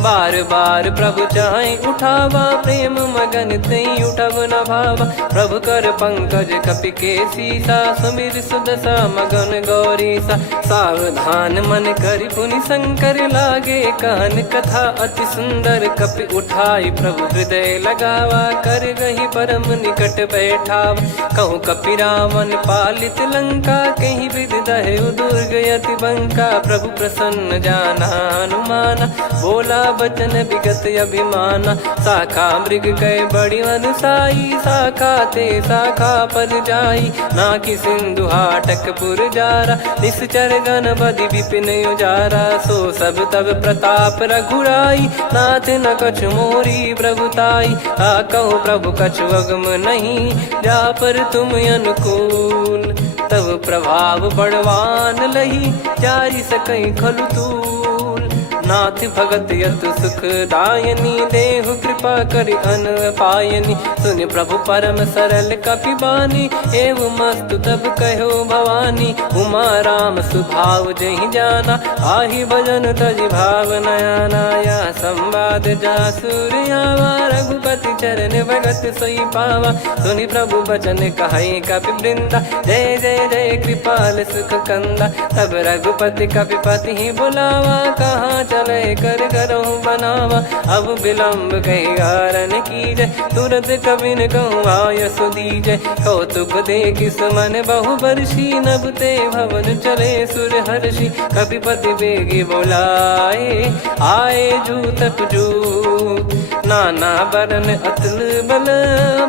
बार बार प्रभु चाहि उठावा प्रेम मगन तई उठब न भावा। प्रभु कर पंकज कपि के सीसा सुमिर सुदशा मगन गौरीसा। सावधान मन करि पुनि शंकर लागे कान कथा अति सुंदर। कपि उठाई प्रभु हृदय लगावा कर गही परम निकट बैठावा। कहूँ कपि रावण पालित लंका कहीं विद दहु दुर्ग यति बंका। प्रभु प्रसन्न जाना हनुमाना बोला बचन विगत अभिमाना। शाखा मृग गए बड़ी अनुसाई शाखा ते शाखा पर जाई। ना कि सिंधु हाटक पुर जारा निश्चर गण बदि विपिन उजारा। सो सब तब प्रताप रघुराई नाथ न कछु मोरी प्रभुताई। कहो प्रभु कछु अगम नहीं जा पर तुम अनुकूल। तब प्रभाव बड़वान लही जारी सकई खलु तूल। नाथ भगत यत सुख दायनी देहु कृपा करि अन पायनी। सुनि प्रभु परम सरल कपि बानी एवं मस्तु तब कहो भवानी। उमा राम सुभाव जहि जाना आहि भजन तजि भाव नयाना। या संवाद जासुर आवा रघुपति चरण भगत सोई पावा। सुनि प्रभु बचन कहै कपि वृंदा जय जय जय कृपाल सुख कंदा। तब रघुपति कपि पति ही बुलावा कहाँ चले कर करहु बनावा। अब विलम्ब कहीं कारण की जय तुरंत कवि न कहूँ आयस दीजय। कौतुक देख सुमन बहु बरसी नभ ते भवन चले सुर हर्षि। कपिपति बेगी बोलाए आए जूतप जूत। नाना बरन अतुल बल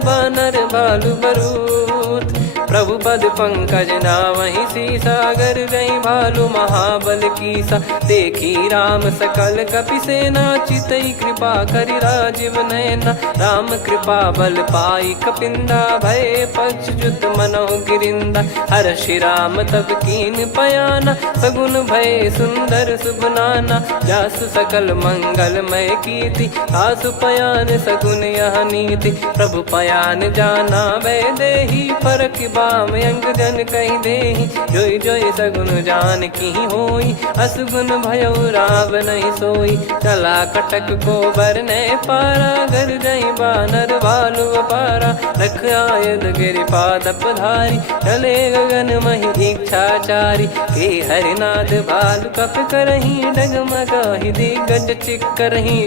बानर बालु बरूत। प्रभु पद पंकज नावहि सीसागर गई भालु महाबल कीसा। देखी राम सकल कपि सेना चितई कृपा करि राजीव नयना। राम कृपा बल पाई कपिंदा भय पक्ष जुत मनोह गिरिंदा। हर्षि राम तब कीन पयाना सगुन भय सुंदर सुबनाना। जासु सकल मंगलमय कीर्ति आसु पयान सगुन यह नीति। प्रभु पयान जाना वै देहि फरक बाम अंग जन कहि देहि। जोई जोई सगुन जान की होई असगुन भयो राव नहीं सोई। चला कटक को बरने पारा घर जई बानर भालु अपारा। रख आयल गिरि पाद पधारी चले गगन महि इच्छाचारी। के हरिनाथ भालु कप करही डगमगाहि दिग्गज चिक्करही।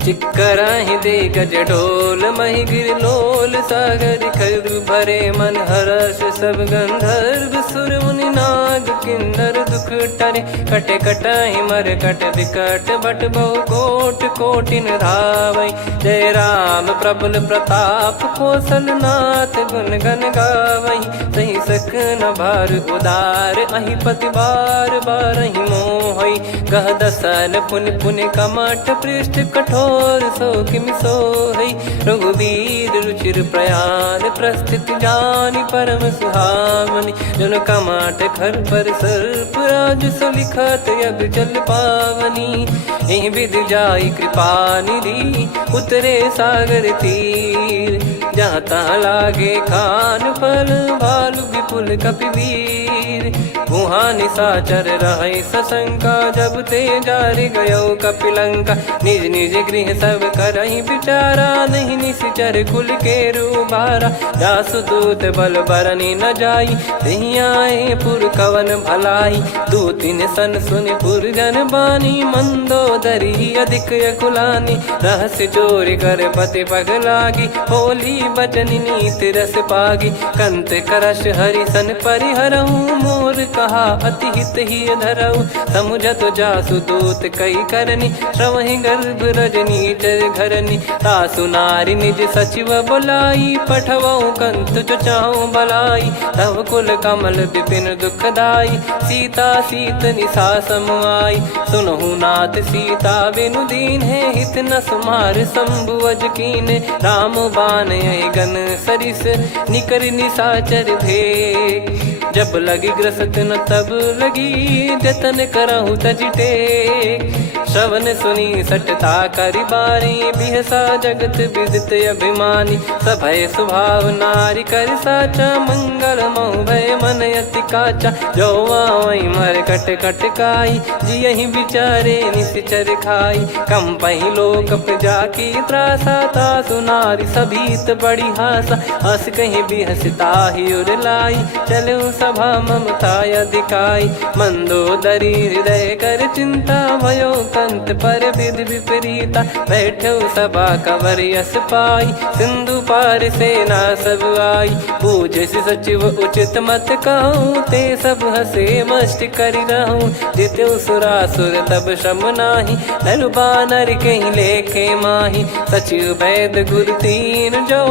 चिक्कराहि दे गज डोल महि गिर लोल सागर खरु भरे मन हर्ष सब गंधर्व सुर मुनि नाग किन्नर दुख टरे। कटे कटाहि मर कट विकट बट बहु कोट कोटिन धावई। जय राम प्रबल प्रताप कौशलनाथ गुण गण गावई। सही सक न भार उदार अहि पति बार बार ही मोहई। गह दसन पुन पुन कमठ पृष्ठ कठोर सो किम सोहई। रघुवीर रुचिर प्रयाण प्रस्थित जानि परम सुहावनी। जन कमठ खर पर सर्प राज सलिखत अब चल पावनी। एहि विध जाई कृपा निधि उतरे सागर तीर। जहाँ तहाँ लागे खान फल भालु विपुल कपिवीर। वहाँ निशाचर रहे सशंका जब ते जारि गयो कपिलंका। निज निज गृह सब करहि विचारा नहीं निश्चर कुल के रूबारा। जासु दूत बल बरनी न जाई तहि आए पुर कवन भलाई। दूतिन सन सुन पुर जन बानी मंदोदरी अधिक अकुलानी। रहस्य चोरी कर पति पग लागी होली बचन नीत रस पागी। कंत करश हरि सन परिहरहु मोर कहा अति हित ही धरऊ। समुझत जासु दूत कई करनी श्रवहि गर्भ रजनी चर घरनी। तासु नारी निज सचिव बुलाई पठवऊ कंत जो चाहू बलाई। तब कुल कमल विपिन दुखदाई सीता सीत निशा समुआई। सुनहु नाथ सीता बिनु दीन है हित न सुमार शंभु अज कीन। राम बान गन सरिस निकर निशाचर भेग। जब लगी ग्रसत न तब लगी जतन करहु तज टेक। श्रवण सुनी सटता करि बारी बिहसा जगत विदित अभिमानी। सभय स्वभाव नारी कर साचा मंगल मऊ भय मन अति काचा। जो आवई मर कट कट काई जियहि विचारे निश्चर खाई। कम पही लोक प्रजा की त्रासा तासु नारी सभीत बड़ी हासा। हस कहीं बिहसता ही उर लाई चलऊ सभा ममता अधिकाई। मंदोदरी हृदय कर चिंता भयो कंत पर विधि विपरीता। बैठो सभा कवर यस पाई सिंधु पार सेना सब आई। पूजे सचिव उचित मत कहूँ ते सब हसे मस्त करि रहूँ। जित्यु सुरासुर तब श्रम नाही धनु बानर कहीं लेखे माही। सचिव वैद गुरु तीन जो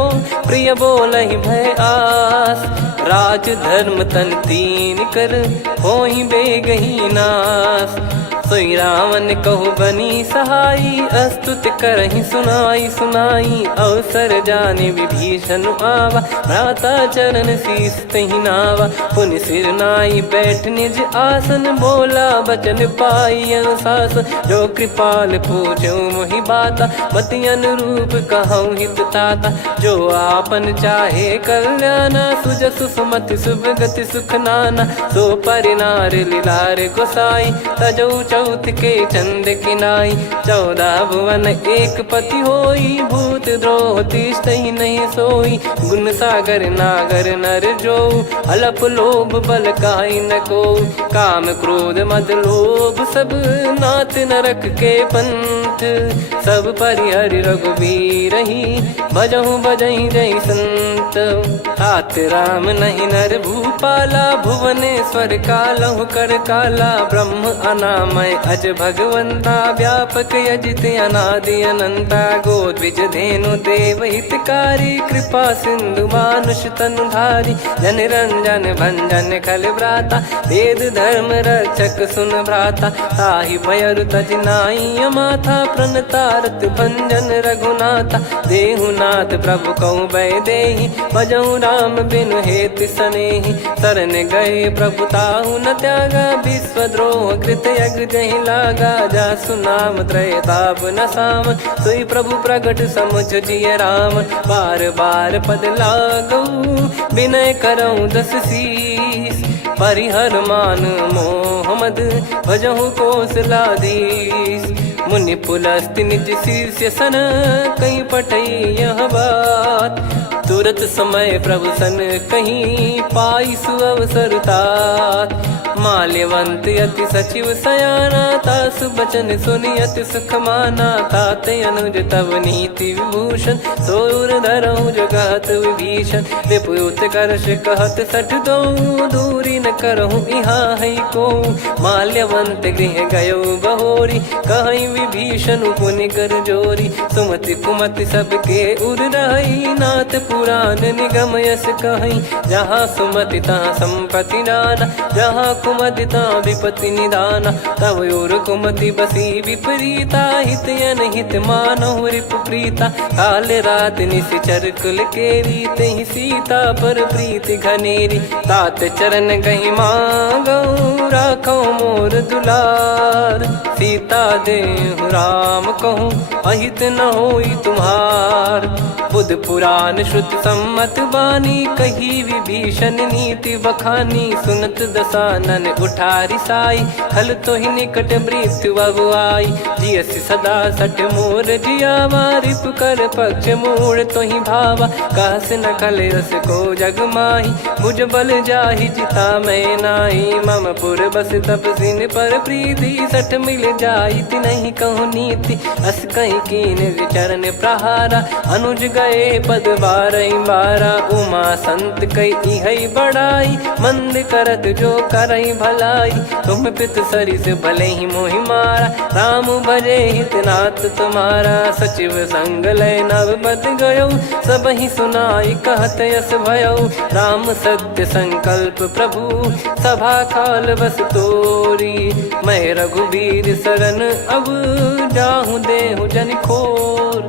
प्रिय बोलहि भय आस। राज धर्म तन तीन कर होहि बेगही नास। सोई रावण कहु बनी सहाई अस्तुत करहि सुनाई सुनाई। अवसर जाने विभीषण आवा भ्राता चरण शीस तहि नावा। पुनि सिर नाई बैठ निज आसन बोला बचन पाई अनुशासन। जो कृपाल पूछो मोहि बाता मति अनुरूप कहूँ हित ताता। जो आपन चाहे कल्याणा सुजसु सुमति शुभ गति सुख नाना। सो परिनार लीलार गोसाई तजौ चौथ के चंद किनाई। 14 भुवन एक पति होई भूत द्रोह तिष्ठहि नहीं सोई। गुण सागर नागर नर जो अलप लोभ बल काई न को। काम क्रोध मद लोभ सब नाथ नरक के पंथ। सब परिहरि रघुबीर ही भजहु भजहि जय संत। तात राम नहीं नर भूपाला भुवनेश्वर कालहु कर काला। ब्रह्म अनामय अज भगवंता व्यापक यजित अनादि अनंता। गोद्विज धेनु देव हितकारी कृपा सिंधु मानुष तनुधारी। जन रंजन भंजन खल व्राता वेद धर्म रक्षक सुन भ्राता। ताहि भयरु तज नाई माथा प्रणतारत भंजन रघुनाथा। देहुनाथ प्रभु कहु भय देहि भजहु राम बिनु हेतु सनेहि। शरण गए प्रभु ताहु न त्यागा विश्वद्रोह कृत यज्ञ जहि लागा। जासु नाम त्रय ताप न साम सोई प्रभु प्रगट समुझ जिय राम। बार बार पद लागऊ विनय करऊँ 10 शीस। परिहर मान मोह मद भजहु कौशलाधीश। मुनि पुलस्त्य निज शीर्ष सन कहीं पटई यह बात। तुरत समय प्रभु सन कहीं पाई सुअवसर तात। माल्यवंत अति सचिव सयाना, तासु बचन सुनि अति सुख माना। ताते अनुज तव नीति विभूषण, सोर धरहु जगत विभीषण। विपुत करश कहत सठ दो, दूरी न करहु इहाँ है को। माल्यवंत गृह गयो बहोरी, कहीं विभीषण पुनि कर जोरी। सुमति कुमति सबके उर रही, नाथ पुराण निगम यस कहीं। जहाँ सुमति तहाँ संपत्ति नाना, जहाँ कुमति तहाँ विपत्ति निदाना। तब और कुमति बसी विपरीता, हित अनहित मानहु रिपु प्रीता। काल रात निश्चर कुल केरी, तहि सीता पर प्रीति घनेरी। तात चरण गहि मांगऊ, राखो मोर दुलार। सीता देहु राम कहूँ, अहित न होई तुम्हार। बुध पुराण श्रुत सम्मत बानी, कही विभीषण नीति बखानी। सुनत दसानन उठारी साई, खल तो ही निकट मृत्यु अब आई। जियसि सदा सठ मोर जियावा, रिप कर पक्ष मूड़ तो ही भावा। कहस न खल रस को जग माही, भुज बल जाहि जिता मैं नाई। मम पुर बस तप सिन पर प्रीति, सठ मिल जाई नहीं कहूँ नीति। अस कहीं कीन चरण प्रहारा, अनुज गए पद बारही बारा। उमा संत कई है बड़ाई, मंद करत जो करई भलाई। तुम पित सरिस भले ही मोहि मारा, राम भजे हित नाथ तुम्हारा। सचिव संग लय नव बद गयो, सब ही सुनाई कहत यस भयो। राम सत्य संकल्प प्रभु, सभा खाल बस तोरी। मैं रघुबीर शरण अब, जाहु देहु जन खोर।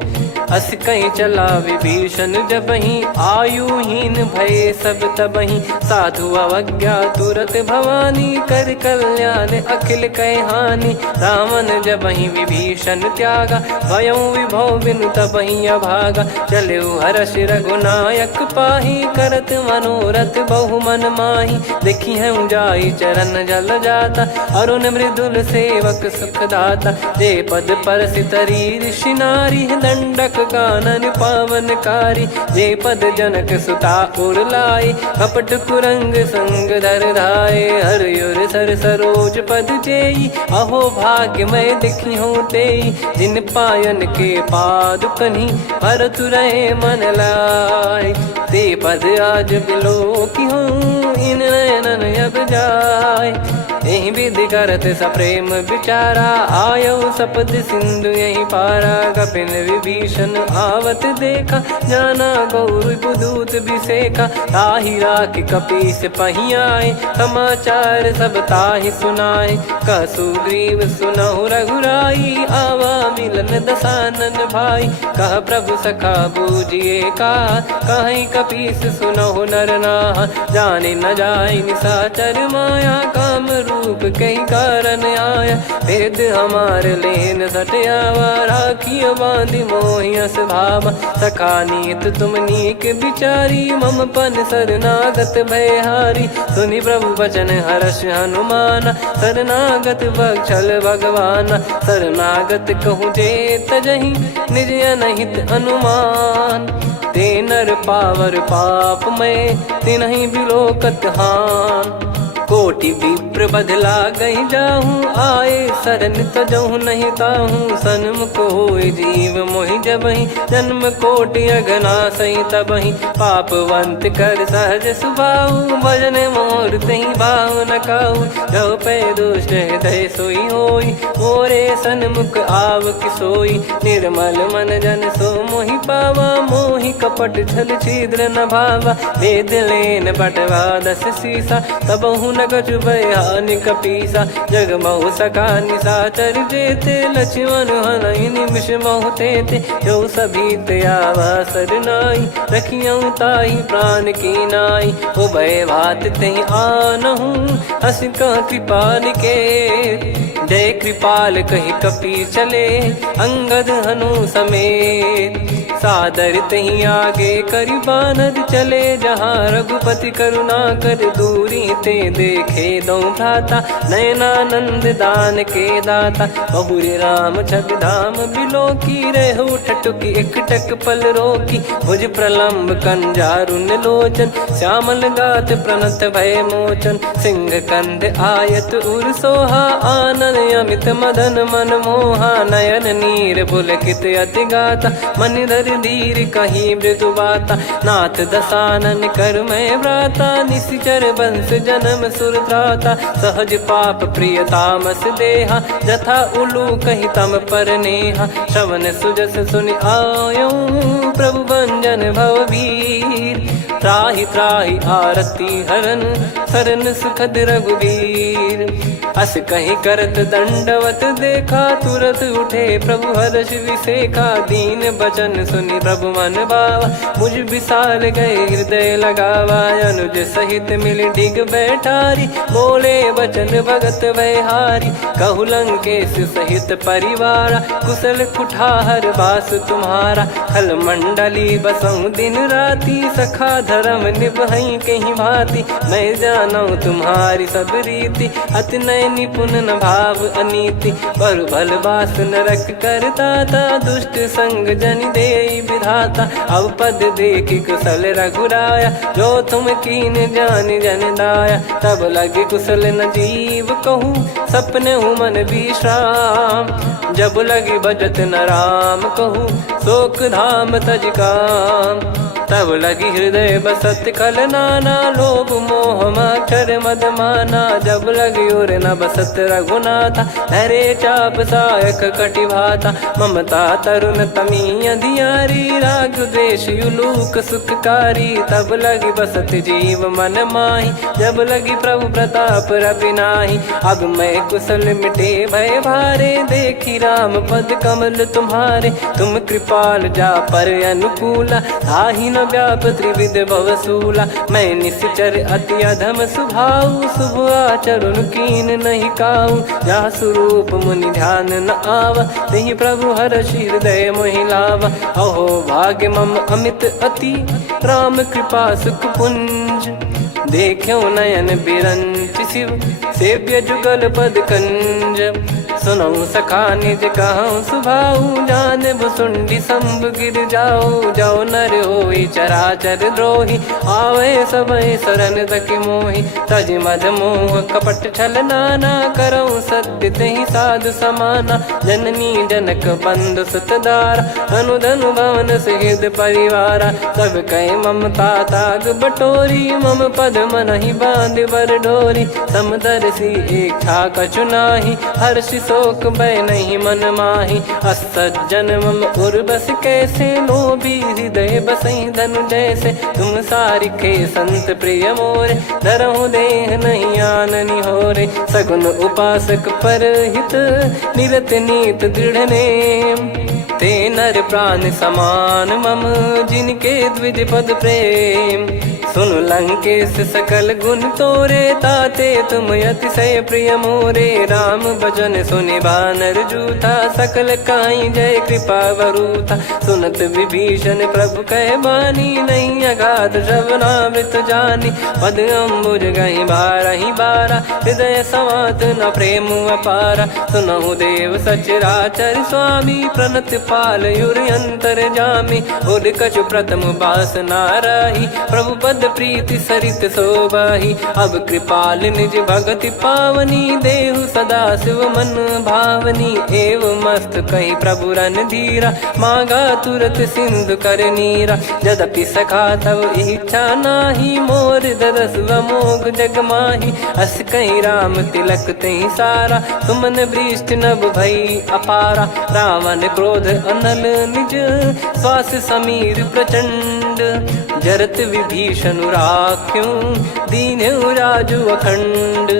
अस कहीं चला विभीषण जबहि, आयुहीन भय सब तबहि। साधु अवज्ञा तुरत भवानी, कर कल्याण अखिल कह हानि। रावण जबहि विभीषण त्यागा, भयउ विभव बिनु तबहि अभागा। चलऊ हर्ष रघुनायक पाही, करत मनोरथ बहु मन माही। देखी है जाई चरण जल जाता, अरुण मृदुल सेवक सुख दाता। जे पद पर सितरी ऋषि नारी, दंडक कानन पावनकारी। जे पद जनक सुता उर लाए, कपट कुरंग संग धर धाये। हरियुर सर सरोज पद जेई, अहो भाग्य मैं दिखी हूँ तेई। जिन पायन के पाद कन्ही, भरत रहे मन लाय। ते पद आज बिलो की हूँ, इन नयनन अब जाय। यही विधि करत सप्रेम विचारा, आयो सपद सिंधु यही पारा। कपिन विभीषण आवत देखा, जाना गौर बुदूत बिसेखा। ताहि राख कपीस पही आए, समाचार सब ताहि सुनाए। कह सुग्रीव सुनहु रघुराई, आवा मिलन दसानन भाई। कह प्रभु सखा बूझिए का, कहीं कपीस सुनहु नर नाहा। जाने न जाय निशाचर माया, काम रूप कई कारण आया। भेद हमार लेन सटयावा, राखिय बांधि मोहियस भावा। सखा नीत तुम नीक बिचारी, मम पन शरणागत भयहारी। सुनि प्रभु वचन हर्ष हनुमाना, शरणागत बक्षल भगवाना। शरणागत कहूँ जे तजहि, निज अनहित अनुमान। ते नर पावर पाप में, तिन्हि बिलोकत हान। कोटि विप्र बदला गई जाहूँ, आए शरण तजहु नहीं ताहूँ। सन्मुख होय जीव मोहि जबहि, जन्म कोटि अघना सही तबहि। पापवंत कर सहज सुभाऊ, भजन मोर तहि भाव न काऊ। जो पै दुष्ट हृदय सोई होई, मोरे सन्मुख आव किसोई। निर्मल मन जन सो मोहि पावा, मोहि कपट छल छिद्र न भावा। वेद लेन बटवा दस सीसा, तबहु न कछु भयानि कपीसा। जग महु सका निशाचर जेते, लक्ष्मण हनहि निमिष महु तेते। जो सभी त्यावा सरनाई, रखियऊ ताहि प्राण की नाई। उभय भात तहि आनहु, हस कह कृपाल के। जय कृपाल कहि कपी चले, अंगद हनु समेत। सादर तहीं आगे करी बानर चले जहाँ रघुपति करुणा कर दूरी ते देखे दो भ्राता नयनानंद दान के दाता बहुरी राम छग धाम बिलो की रेहू ठटुकी एकटक पल रोकी भुज प्रलंब कंजारुन लोचन श्यामल गात प्रणत भय मोचन सिंह कंद आयत उर सोहा आनन अमित मदन मन मोहा नयन नीर पुलकित अति गाता मन धर धीर कहीं मृदु बाता नाथ दसानन कर मैं व्राता निशिचर बंस जन्म सुरत्राता सहज पाप प्रिय तामस देहा जथा उलू कही तम पर नेहा श्रवण सुजस सुनि आयो प्रभु भंजन भववीर त्राहि त्राहि आरती हरन सरन सुखद रघुवीर अस कहीं करत दंडवत देखा तुरत उठे प्रभु हर्ष विसेखा दीन बचन सुनि प्रभु मन भावा मुझ विसार गए हृदय लगावा अनुज सहित मिल डिग बैठारी बोले बचन भगत वैहारी कहु लंकेश सहित परिवारा कुशल कुठार बास तुम्हारा खल मंडली बसऊं दिन राती सखा धर्म निभई कहीं भांति मैं जानू तुम्हारी सब रीति अति नय निपुण न भाव अनीति पर भल बास नरक करता था दुष्ट संग जन दे विधाता अब पद देखि कुशल रघुराया जो तुम कीन जान जन दाया तब लगे कुशल न जीव कहूँ सपने हूँ मन विश्राम जब लगे बजत न राम कहूँ शोक धाम तज काम तब लगी हृदय बसत कल नाना लोभ मोह मच्छर मद माना जब लगी उर न बसत रघुनाथा हरे चाप सायक कटि भाता ममता तरुण तमी अधियारी राग द्वेष युलूक सुखकारी तब लगी बसत जीव मन माही जब लगी प्रभु प्रताप रवि नाही अब मैं कुशल मिटे भय भारे देखी राम पद कमल तुम्हारे तुम कृपाल जा पर अनुकूला ताहि न व्याप त्रिविध भवसूला मैं निश्चर अति अधम सुभाऊ शुभ आचरण कीन नहीं काऊ जा स्वरूप मुनि ध्यान न आवा नहीं प्रभु हर्ष हृदय मोहिलावा अहो भाग्य मम अमित अति राम कृपा सुख पुंज देखो नयन बिरंच शिव सेव्य जुगल पद कंज सुनऊ सखा निज कहूँ सुभाऊ जान भुसुंडी संभ गिर जाओ जाओ नर होई चराचर द्रोही आवे सबय शरण तक मोहि तज मद मोह कपट छल नाना करऊँ सत्य तहि साधु समाना जननी जनक बंधु सुतदारा अनुधनु भवन सहित परिवारा सब कहे ममता ताग बटोरी मम पद मन ही बांध बर डोरी समदर्शी इच्छा कछु नाही हर्ष शोक भय नहीं मन माही असज्जन मम उर्वश कैसे लोभी हृदय बसई धनु जैसे तुम सारिखे संत प्रिय मोरे धरहु देह नहीं आननि होरे सगुन उपासक पर हित निरत नीत दृढ़ नेम ते नर प्राण समान मम जिनके द्विज पद प्रेम सुन लंकेश सकल गुण तोरे ताते तुम अतिशय प्रिय मोरे राम भजन सुनि बानर जूथा सकल काई जय कृपा वरूथा सुनत विभीषण प्रभु कह बानी नहीं अगाध श्रवणामृत जानी पद अम्बुज गहि बारहि बारा हृदय समात न प्रेम अपारा सुनहु देव सचराचर स्वामी प्रणत पाल युर अंतर जामी उद कछु प्रथम बास नाराही प्रभु पद प्रीति सरित शोभाही अब कृपाल निज भगति पावनी देहु सदा शिव मन भावनी एव मस्त कही प्रभु रन धीरा मांगा तुरत सिंधु कर नीरा यद्यपि सखा तब इच्छा नाही मोर दरस मोग जग माही अस कहीं राम तिलक तही सारा सुमन वृष्टि नभ भई अपारा रावण क्रोध अनल निज श्वास समीर प्रचंड जरत विभीषण राख्यूं दीन्हु राजु अखंड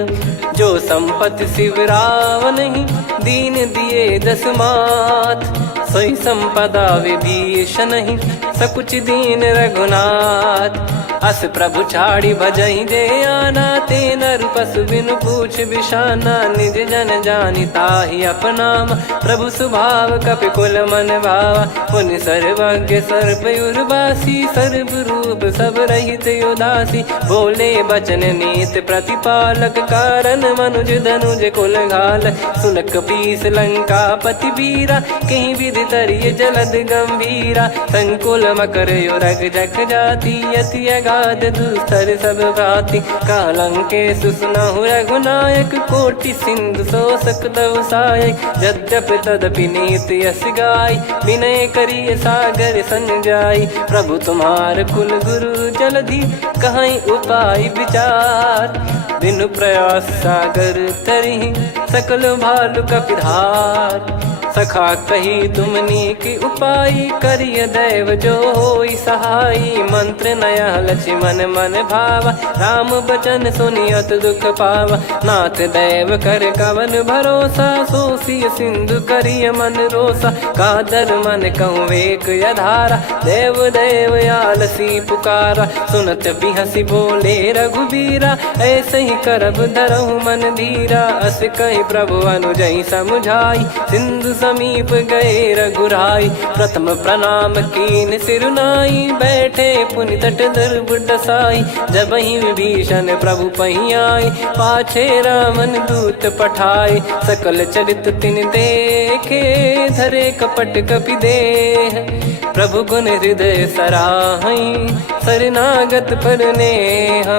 जो संपत्ति शिव रावण ही दीन दिए दस मात सोई संपदा विभीषण ही सकुच दीन रघुनाथ अस प्रभु छाड़ी भजई जे आना, ते नर पशु बिनु पूछ बिशाना, निज जन जानी ताहि अपनाम, प्रभु स्वभाव कपि कुल मन भावा, पुनि सर्वज्ञ सर्वयुर्वासी, सर्व रूप सब रहित उदासी, बोले बचन नीत प्रतिपालक, कारण मनुज धनुज कुल घाल, सुन कपीस लंका पति वीरा, कहीं विधि तरिय जलद गंभीरा, संकुल मकर युरग जख जाति, अति अगाध दुस्तर सब भाति, कालंके सुसनहु रघुनायक, कोटि सिंधु शोषक तव सहायक, यद्यपि तदपि नीति यस गाय, विनय करिय सागर सन जाई, प्रभु तुम्हार कुल गुरु जलधि, कहीं उपाय विचार, बिनु प्रयास सागर तरि, सकल भालु कपिधार, सखा कही तुमनी की उपाय, करिय दैव जो होई सहाई, मंत्र नया लक्ष्मण मन भावा, राम बचन सुनियत दुख पावा, नाथ दैव कर कवन भरोसा, सोसिय सिंधु करिय मन रोसा, कादर मन कहूँ एक यधारा, देव देव आलसी पुकारा, सुनत बिहसी बोले रघुबीरा, ऐसे ही करब धरहु मन धीरा, अस कही प्रभु अनुजई समुझाई, सिंधु समीप गए रघुराई, प्रथम प्रणाम कीन सिरुनाई, बैठे पुनि तट दर्भ डसाई, जब ही विभीषण प्रभु पही आए, पाछे रामन दूत पठाए, सकल चरित तिन देखे, धरे कपट कपि देह, प्रभु गुण हृदय सराहई, शरणागत पर नेह,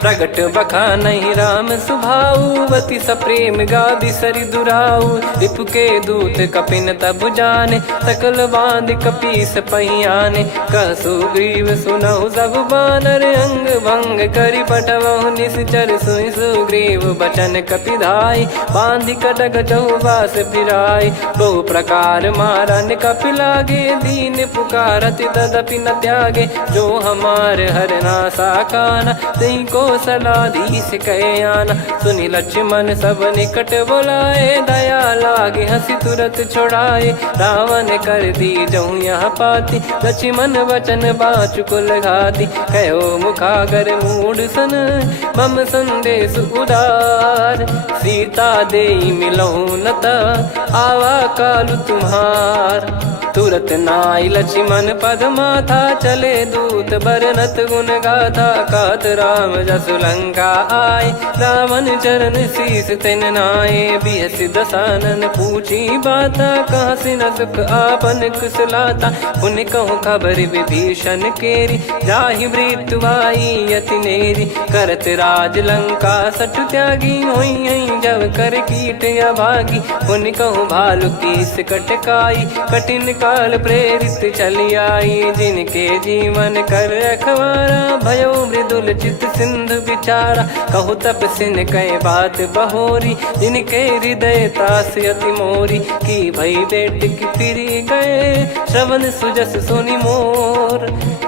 प्रगट बखानहि राम सुभाऊ, बति सप्रेम गादि सरि दुराऊ, रिपु के दूत कपिन तब जाने, सकल बांध कपीस पहियाने, कह सुग्रीव सुनहु सब बानर, अंग भंग करि पटवहु निश्चर, सुनि सुग्रीव बचन कपिधाई, बांधि कटक चौबास फिराई, बहु प्रकार मारन कपि लागे, दीन पुकारत तदपि न त्यागे, जो हमार हरना साकाना, तई को सलाधीश कहे आना, सुनि लक्ष्मण सब निकट बुलाए, दया लागे हंसी तुरत छोड़ाए, रावण कर दी जहूँ यहाँ पाती, लक्ष्मण वचन बाचु कुल घाती, कहो मुखागर मूड सन, मम संदेश उदार, सीता देई मिलहु नता, आवा कालु तुम्हार, तुरत नाई लक्ष्मण पद माथा, चले दूत बरनत गुण गाथा, कहत राम जसु लंका आए, रावण चरण शीस तिन नाये, बिहस दसानन पूछी बाता, कहाँ से न सुख आपन कुशलाता, पुन कहूँ खबर विभीषण केरी, जाहि मृत्यु आई यति नेरी, करत राज लंका सठ त्यागी, होई जब कर कीट अभागी, पुन कहूँ भालु कीस कटकाई, कठिन काल प्रेरित चली आई, जिनके जीवन कर रखवारा, भयो मृदुल चित सिंधु विचारा, कहु तप सिन कई बात बहोरी, जिनके हृदय तास अति मोरी, की भई बेट की फिरी गए, श्रवण सुजस सुनि मोर,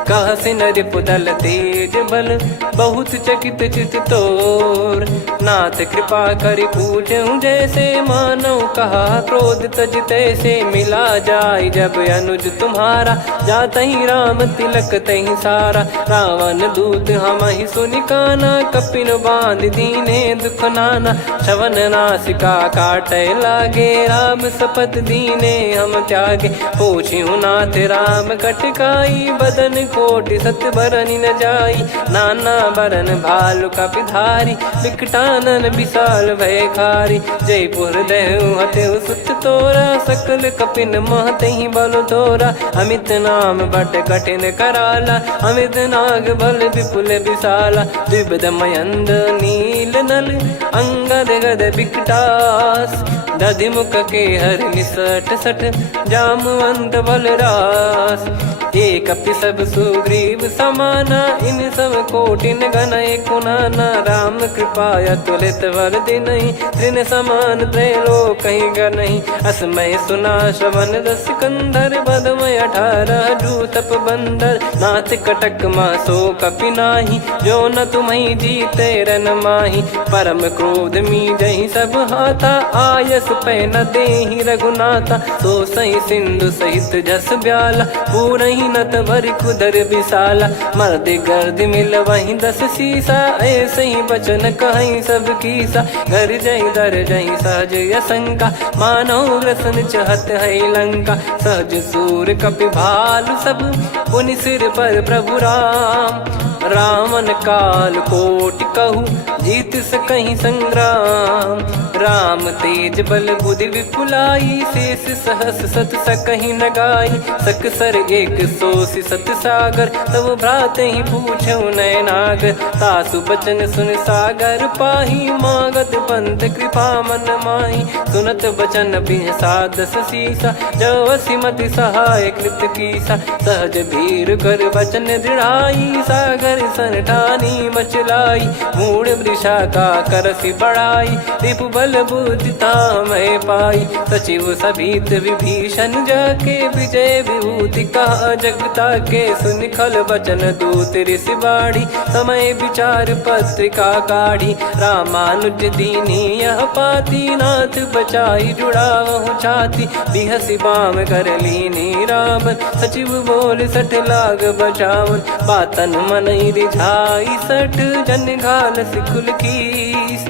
कह सिन रिपुदल तेज बल, बहुत चकित चित तोर, नाथ कृपा करि पूछऊं जैसे, मानव कहा क्रोध तज तैसे, मिला जाय जब अनुज तुम्हारा, जात ही राम तिलक तही सारा, रावण दूत हम ही सुनि काना, कपिन बांध दीने दुख नाना, श्रवण नासिका काटे लागे, राम सपत दीने हम त्यागे, पूछिहु नाथ राम कटकाई, बदन कोटि सत बरनि न जाई, नाना बरन भालु कपिधारी, विकटानन विशाल भयखारी, जयपुर देहु हतेउ सुत तोरा, सकल कपिन महतहि बल तोरा, अमित नाम बट कठिन कराला, अमित नाग बल विपुल विशाला, द्विविध मयंद नील नल, अंगद गद विकटास, दधिमुख के हर निसठ सठ, जामवंत बलरास, एक अपि सब सुग्रीव समाना, इन सब कोटिन गणय कुनाना, राम कृपा अतुलित वर दिनहि, तृण समान त्रैलोक कहीं गनहि, असमय सुना श्रवण रस कंधर, बदमय 18 जूतप बंदर, नाथ कटक मासो कपि नाही, जो न तुम्हि जीते रन माही, परम क्रोध मी जहि सब हाथा, आयस मानस पे न देहि रघुनाथा। सो सही सिंधु सहित जस ब्याला, पूरही नत भरि कुदर विशाला। मर्द गर्द मिल वही 10 सीसा, ऐसे ही बचन कहीं सब कीसा। घर जय दर जय सहज असंका, मानव ग्रसन चहत है लंका। सहज सूर कपि भालु सब, पुनि सिर पर प्रभु राम। रामन काल कोटि कहु, जीत सकहि संग्राम। राम तेज बल बुद्धि विपुलाई, शेष सहस सत सकहि न गाई। सकसर एक सोसी सत सागर, तब भ्रात ही पूछौ नयनागर। तासु बचन सुन सागर पाही, मांगत पंथ कृपा मन माही। सुनत बचन बिहसा 10 सीसा, जवसि मति सहाय कृत कीसा। सहज धीर कर बचन दृढ़ाई, सागर सन ठानी मचलाई। मूढ़ वृषा का करसि बढ़ाई, रिपु बल बुद्धि तामय पाई। सचिव सभीत विभीषण जाके, विजय विभूति कहा जगता के। सुनि खल बचन दूत ऋषि बाढ़ी, समय विचार पत्रिका काढ़ी। रामानुज दीनी यह पाती, नाथ बचाई जुड़ावहु छाती। बिहसि बाम कर लीनी रावण, सचिव बोल 60 लाग बचावन। बातन मनई रिझाई 60, जन घाल सिकुल कीस।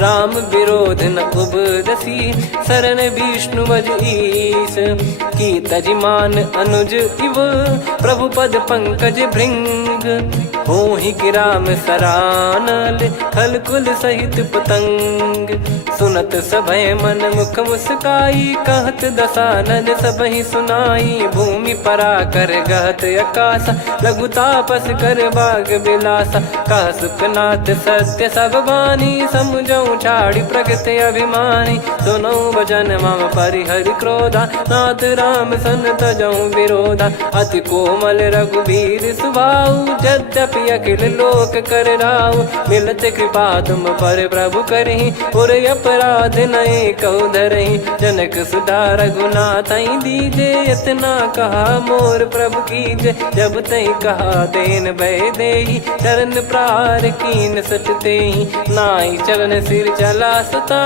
राम विरोध न उपदसी, शरण विष्णु बज ईस। की तजिमान अनुज इव, प्रभु पद पंकज भृंग। होहि कि राम सरानल, खल कुल सहित पतंग। सुनत सभय मन मुख मुस्काई, कहत दसानन सबहि सुनाई। भूमि परा कर गहत आकाशा, लघु तापस कर बाग बिलासा। कह सुखनाथ सत्य सब बानी, समझौ छाड़ी प्रगति अभिमानी। सुनो भजन मम परिहरि क्रोधा, नाथ राम सन तजौ विरोधा। अति कोमल रघुवीर सुभाऊ, यद्यपि अखिल लोक कर राऊ। मिलत कृपा तुम पर प्रभु करहि, और अपराध नए कौ धरहि। जनक सुधा रघुनाथ दीजे, इतना कहा मोर प्रभु कीजे। जब तई कहा देन भय देहि, चरण प्रार कीन सटतेहि। नाई चरण सिर चला सता,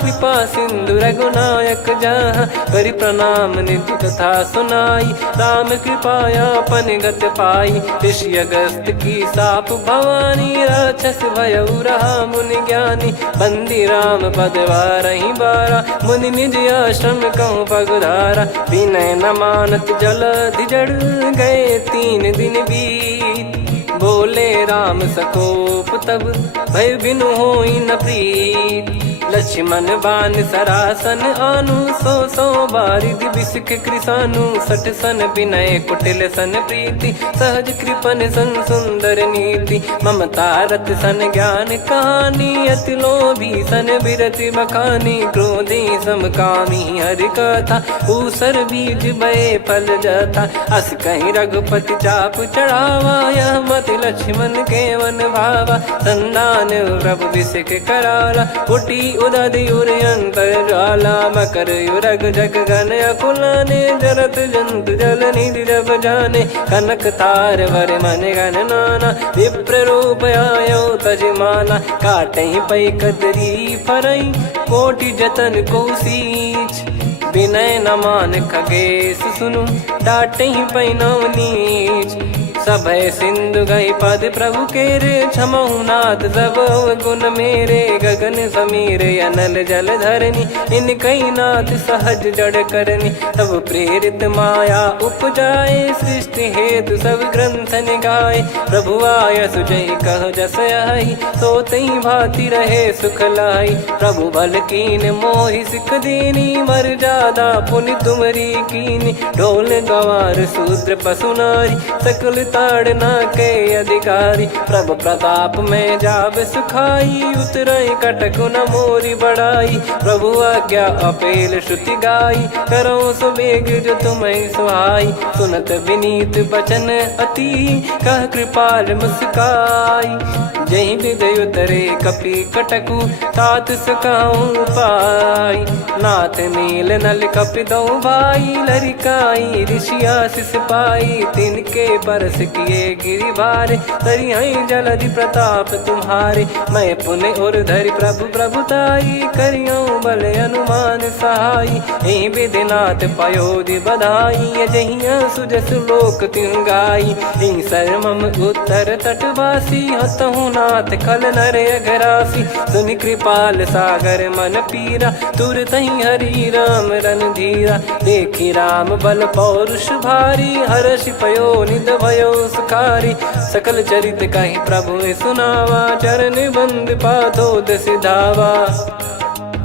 कृपा सिंधु रघुनायक जहाँ। करि प्रणाम निज कथा सुनाई, राम कृपाया पन गत पाई। ऋषि अगस्त की साप भवानी, राक्षस भयउ रहा मुनि ज्ञानी। बंदी राम पद वारहि बारा, मुनि निज आश्रम कहूँ पगधारा। विनय न मानत जलधि जड़, गए 3 दिन बीत। बोले राम सकोप तब, भय बिनु होई न प्रीत। लक्ष्मण बान सरासन आनु, 100 बारिधि बिसक कृसानु। 60 सन विनय कुटिल सन प्रीति, सहज कृपन सन सुंदर नीति। ममता रत सन ज्ञान कहानी, अति लोभी सन बिरति बखानी। क्रोधी समकामी हरि कथा, ऊसर बीज भय फल जथा। अस कहीं रघुपति चाप चढ़ावा, यह मति लक्ष्मण के वन भावा। संदान प्रभु बिसक कराला, कुटी उदधि उर अंतर ज्वाला। मकर युरग जग गन अकुलाने, जरत जंतु जल निधि जब जाने। कनक तार वर मन गण नाना, विप्र रूप आयो तजमाना। काटहि पै कतरी फरई, कोटि जतन को सींच। विनय न मान खगेश सुनु, डांटहि पै नव नीच। सभय सिंधु गई पद प्रभु केरे, क्षमहु नाथ सब गुण मेरे। गगन समीर अनल जल धरनी, इन कई नाथ सहज जड़ करनी। तब प्रेरित माया उपजाए, सृष्टि हेतु सब ग्रंथ निगाए। प्रभु आय सुजय कह जस आई, सोतहि भांति रहे सुख लाई। प्रभु बल कीन मोहि सिख दीनी, मर्यादा पुनि तुमरी कीनी। ढोल गवार शूद्र पशु नारी, सकल ताड़ना के अधिकारी। प्रभु प्रताप में जाब सुखाई, उतरई कटक न मोरी बढ़ाई। प्रभु आज्ञा अपेल श्रुति गाई, करो सुबेग जो तुम्हें सुहाई। सुनत विनीत बचन अति, कह कृपाल मुस्काई। जही विदय उतरे कपि कटकु, तात सकाऊं पाई। नाथ नील नल कपि दो भाई, लरिकाई ऋषि आशीष पाई। तिनके परस किए गिरि बारे, तरी हई जलधि प्रताप तुम्हारे। मैं पुण्य और धरि प्रभु प्रभुताई, करियो बल अनुमान सहाई। ए विधिनाथ पयोधि बधाई, जहिया सुजस लोक तिहु गाई। ए सरमम उत्तर तटवासी, हतहु नाथ खल नर अघरासी। सुनि कृपाल सागर मन पीरा, तुरत ही हरि राम रन धीरा। देखी राम बल पौरुष भारी, हर्षि पयो निध भयो सुखारी। सकल चरित कहि प्रभु सुनावा, चरण बंद पाथो सिधावा।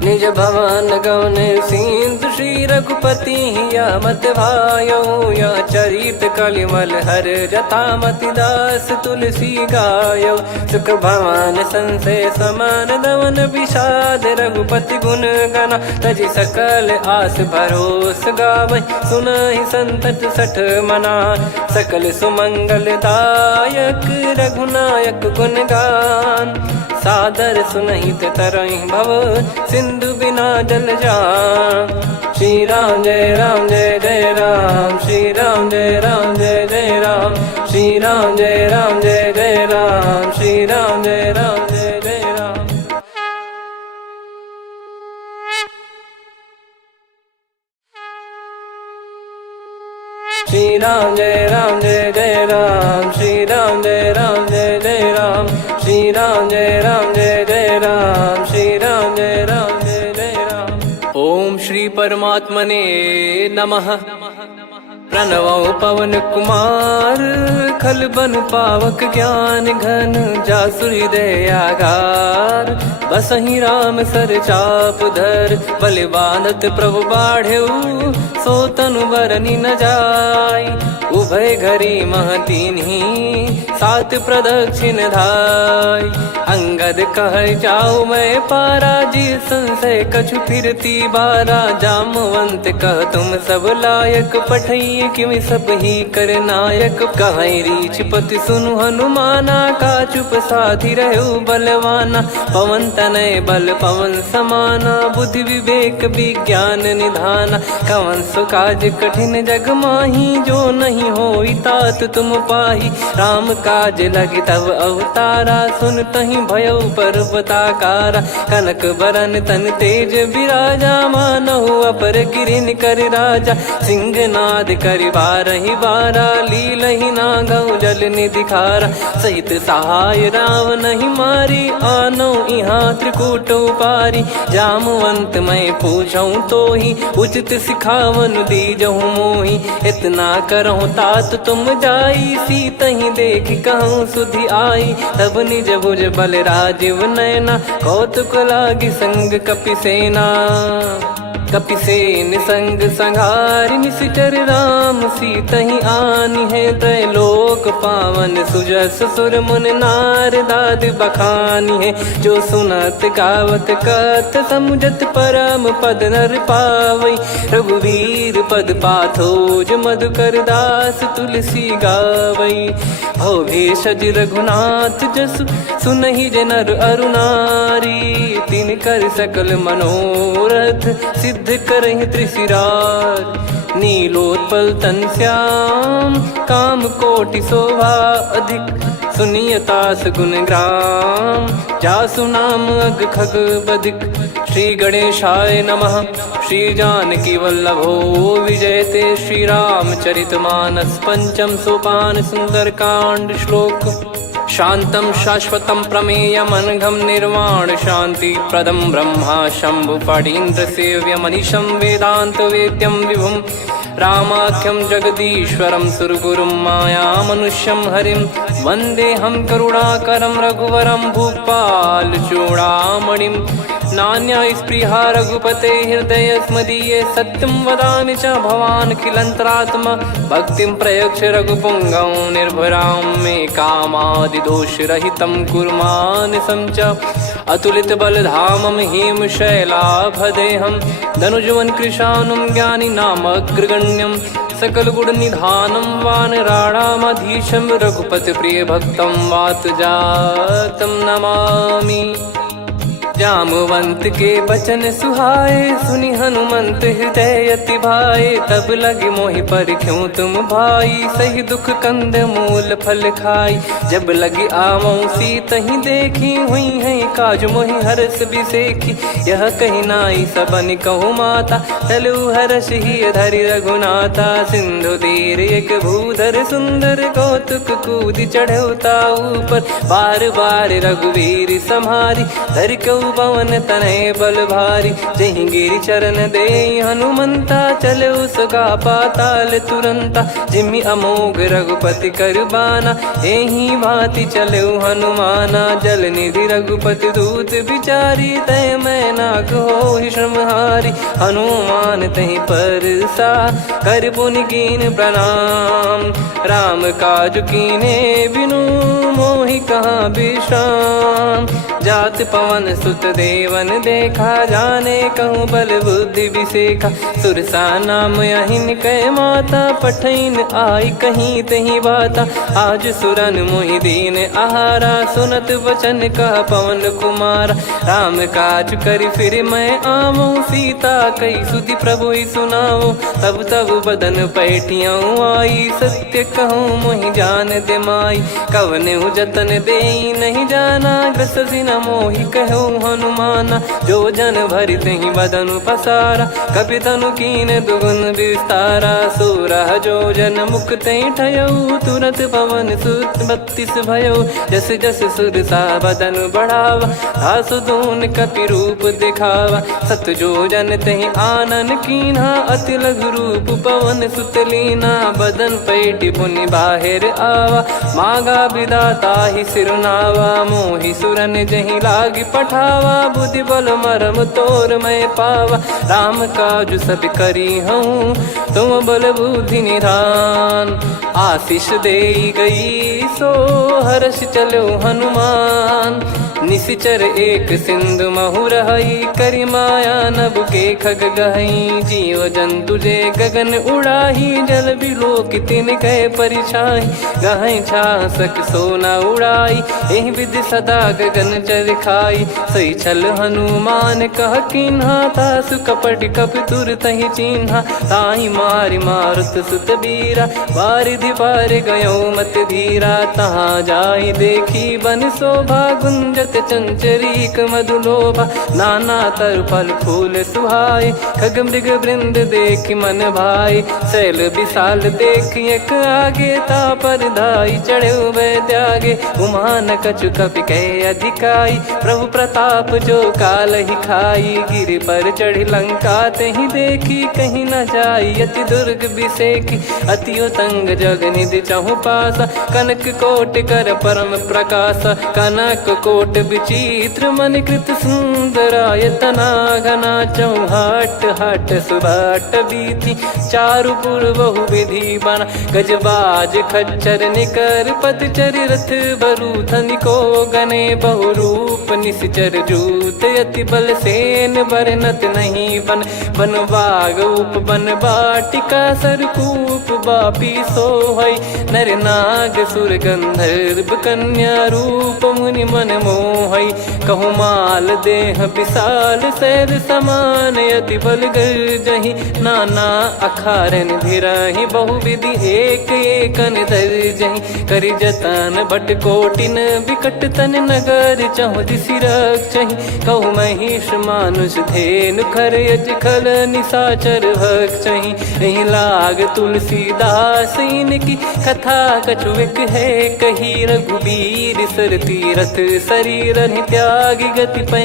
निज भवन गौन सिंधु श्री रघुपति या मत भायो। या चरित कलिमल हर जथा मति दास तुलसी गायो। सुख भवन संशय समान दवन विषाद, रघुपति गुण गना तजि सकल आस भरोस गावै। सुनहि संतत सठ मना, सकल सुमंगल दायक रघुनायक गुण गान। सादर सुनहित तरहि भव, सिंधु बिना जल जान। श्री राम जय राम जय जय राम, श्री राम जय राम जय जय राम। श्री राम जय राम जय जय राम, श्री राम जय राम जय जय राम। श्री राम जय राम जय जय राम, श्री राम जय राम जय जय राम। श्री राम जय राम जय जय राम, श्री राम जय राम जय जय राम। ओम श्री परमात्मने नमः। प्रणवो पवन कुमार, खल बन पावक ज्ञान घन। जासु हृदय आगार, बसहि राम सर चाप धर। बल बांधत प्रभु बाढ़ेऊ, सो तनु बरनि न जाय। उभय घरी मह दीन्ही, सात प्रदक्षिण धाय। अंगद कह जाऊ मैं पारा, जी संशय कछु फिरती बारा। जामवंत कह तुम सब लायक, पठइये किमि सब ही कर नायक। कहै रीछ पति सुनु हनुमाना, का चुप साधि रहु बलवाना। पवन तनय बल पवन समाना, बुद्धि विवेक विज्ञान निधाना। कवन सो काज कठिन जग माही, जो नहीं होई तात तुम पाही। राम काज लगी तब अवतारा, सुन तहि भयो पर्वताकारा। कनक बरन तन तेज बिराजा, मानहु अपर गिरिन कर राजा। सिंहनाद करि बारहि बारा, लीलहि नागौ जल निधि खारा। सहित सहाय रावण नहीं मारी, आनो इहाँ त्रिकूट उपारी। जामवंत मैं पूछऊँ तोहि, उचित सिखावन दीजहु मोहि। इतना करहु तात तुम जाई, सीतहि देख कहूँ सुधि आई। तब निज भुज बल राजीव नयना, कौतुक लागी संग कपिसेना। कपिसेन संग संहारि, निशिचर राम सीतहि आनि है। त्रैलोक पावन सुजस सुर मुन नार, दाद बखानी है। जो सुनत गावत कथ, समुझत परम पद नर पावै। रघुवीर पद पाथोज, मधुकर दास तुलसी गावै। भवेशज रघुनाथ जसु, सुनहि जे नर अरु नारी। तिन कर सकल मनोरथ, सिद्ध करहि त्रिशिराज। नीलोत्पल तन श्याम, काम कोटि शोभा अधिक। सुनियतास गुण ग्राम, जासु नाम अग खग बदिक। श्री गणेशाय नमः। श्री जानकी वल्लभो विजयते, श्री रामचरितमानस। पंचम सोपान सुंदरकांड श्लोक। शांतं शाश्वतं प्रमेयमनघं निर्वाण शांति प्रदं ब्रह्मा शंभु फणीन्द्र सेव्य मनीषं वेदांत वेद्यं विभुं। रामाख्यं जगदीश्वरं सुरगुरुं माया मनुष्यं हरिं। वन्देऽहं करुणाकरं रघुवरं भूपाल चूडामणिं। नान्या स्पृहा रघुपते हृदय स्मदीये, सत्यं वदामि च भवानखिलन्तरात्मा। भक्तिं प्रयच्छ रघुपुङ्गं निर्भरां मे कामादिदोषरहितं कुर्मानिसं च। अतुलितबलधामं हेमशैलाभदेहं, धनुजवन कृशानुं ज्ञानिनामग्रगण्यं। सकलगुणनिधानं वानराणामधीशं, रघुपतिप्रियभक्तं वातजातं नमामि। जामवंत के बचन सुहाए, सुनि हनुमंत हृदय अति भाए। तब लगे मोहि पर क्यों तुम भाई, सही दुख कंद मूल फल खाई। जब लगी आवऊं सीतहि देखी, हुई है काज मोहि हरस बिसेखी। यह कही नाई सबन कहु माता, चलु हरष ही धरि रघुनाथा। सिंधु तीर एक भूधर सुंदर, कौतुक कूद चढ़ौता ऊपर। बार बार रघुवीर सम्हारी, धरि कऊ पवन तनय बल भारी। जहि गिरि चरण दे हनुमंता, चले उसका पाताल तुरंता। जिमि अमोघ रघुपति कर बाना, एहि भांति चले हनुमाना। जल निधि रघुपति दूत बिचारी, तय मैं नाग होहि श्रमहारी। हनुमान तहि परसा, कर पुनि कीन प्रणाम। राम काज कीने बिनु, मोहि कहाँ विश्राम। जात पवन सुत देवन देखा, जाने कहूँ बल बुद्धि विसेखा। सुरसा नाम अहिन कै माता, पठैन आई कहीं तहीं बाता। आज सुरन मोहि दीन आहारा, सुनत वचन कह पवन कुमारा। राम काज करि फिर मैं आवऊं, सीता कई सुधि प्रभु ही सुनाऊं। तब तब बदन पैठियाँ आई, सत्य कहूँ मोहि जान दे माई। कवने जतन दे नहीं जाना, ग्रसि न मोहि कहूँ हनुमाना। जो जन भरि तहि बदनु पसारा, कपि तनु कीन दुगुन विस्तारा। सोरह जो जन मुख तहि ठयऊ, तुरत पवन सुत 32 भयऊ। जस जस सुरसा बदन बढ़ावा, आसु दून कपि रूप दिखावा। सत जो जन तहि आनन कीन्हा, अति लघु रूप पवन सुत लीना। बदन पैटि पुनि बाहिर आवा, मांगा विधाता ही सिरुनावा। मोहि सुरन जहि लागी पठावा, बुद्धि बल मरम तोर मैं पावा। राम काज सब करी हूँ, तुम बल बुद्धि निधान। आशीष दे गई सो, हर्ष चलो हनुमान। निशिचर एक सिंधु महु रहई, करि माया नभ के खग गहई। जीव जंतु जे गगन उड़ाही, जल बिलोक तिन कह परिछाई। गहई छासक सोना उड़ाई, एहि विधि सदा गगन चर खाई। सही छल हनुमान कह कीन्हा, तासु कपट कपि तुर तहि चिन्हा। ताहि मारि मारुत सुत बीरा, वारिधि पार गयो मत धीरा। तहाँ जाई देखी बन शोभा, गुंजत चंचरीक मधुलोभा। नाना तर फल फूल सुहाए, खग मृग वृंद देख मन भाई। शैल विशाल देख एक आगे, तापर धाई चढ़े वै त्यागे। उमा न कछु कपि कह अधिकाई, प्रभु प्रताप जो काल ही खाई। गिरि पर चढ़ी लंका तहि देखी, कहीं न जाई अति दुर्ग बिसेखी। अति उतंग जग निधि चहु पासा, कनक कोट कर परम प्रकाशा। कनक कोट विचित्र मन कृत सुंदरायतना। घना चौहाट हाट सुबाट बीती, चारु पुर बहु विधि बना। गजबाज खच्चर निकर पतचर, रथ बरु धनिको गने। बहु रूप निश्चर जूत, अति बल सेन बरनत नहीं बन। बन बाग उप बन बाटिका, सरकूप बापी सोहई। नर नाग सुर गंधर्व कन्या, रूप मुनि मन मोहई। कहु माल देह विशाल, सैर समान अति बल गर्जहि। नाना अखारन भिरहि, बहु विधि एक एकन धरजहि। करि जतन भट कोटिन, विकट तन नगर चहु दिसि रक्षहि। कहु महिष मानुष धेनु, खर यज खल निशाचर भक्षहि। एहि लाग तुलसीदास इनकी, कथा कछु एक है कही। रघुबीर सर तीरथ शरीर, त्यागी गति पै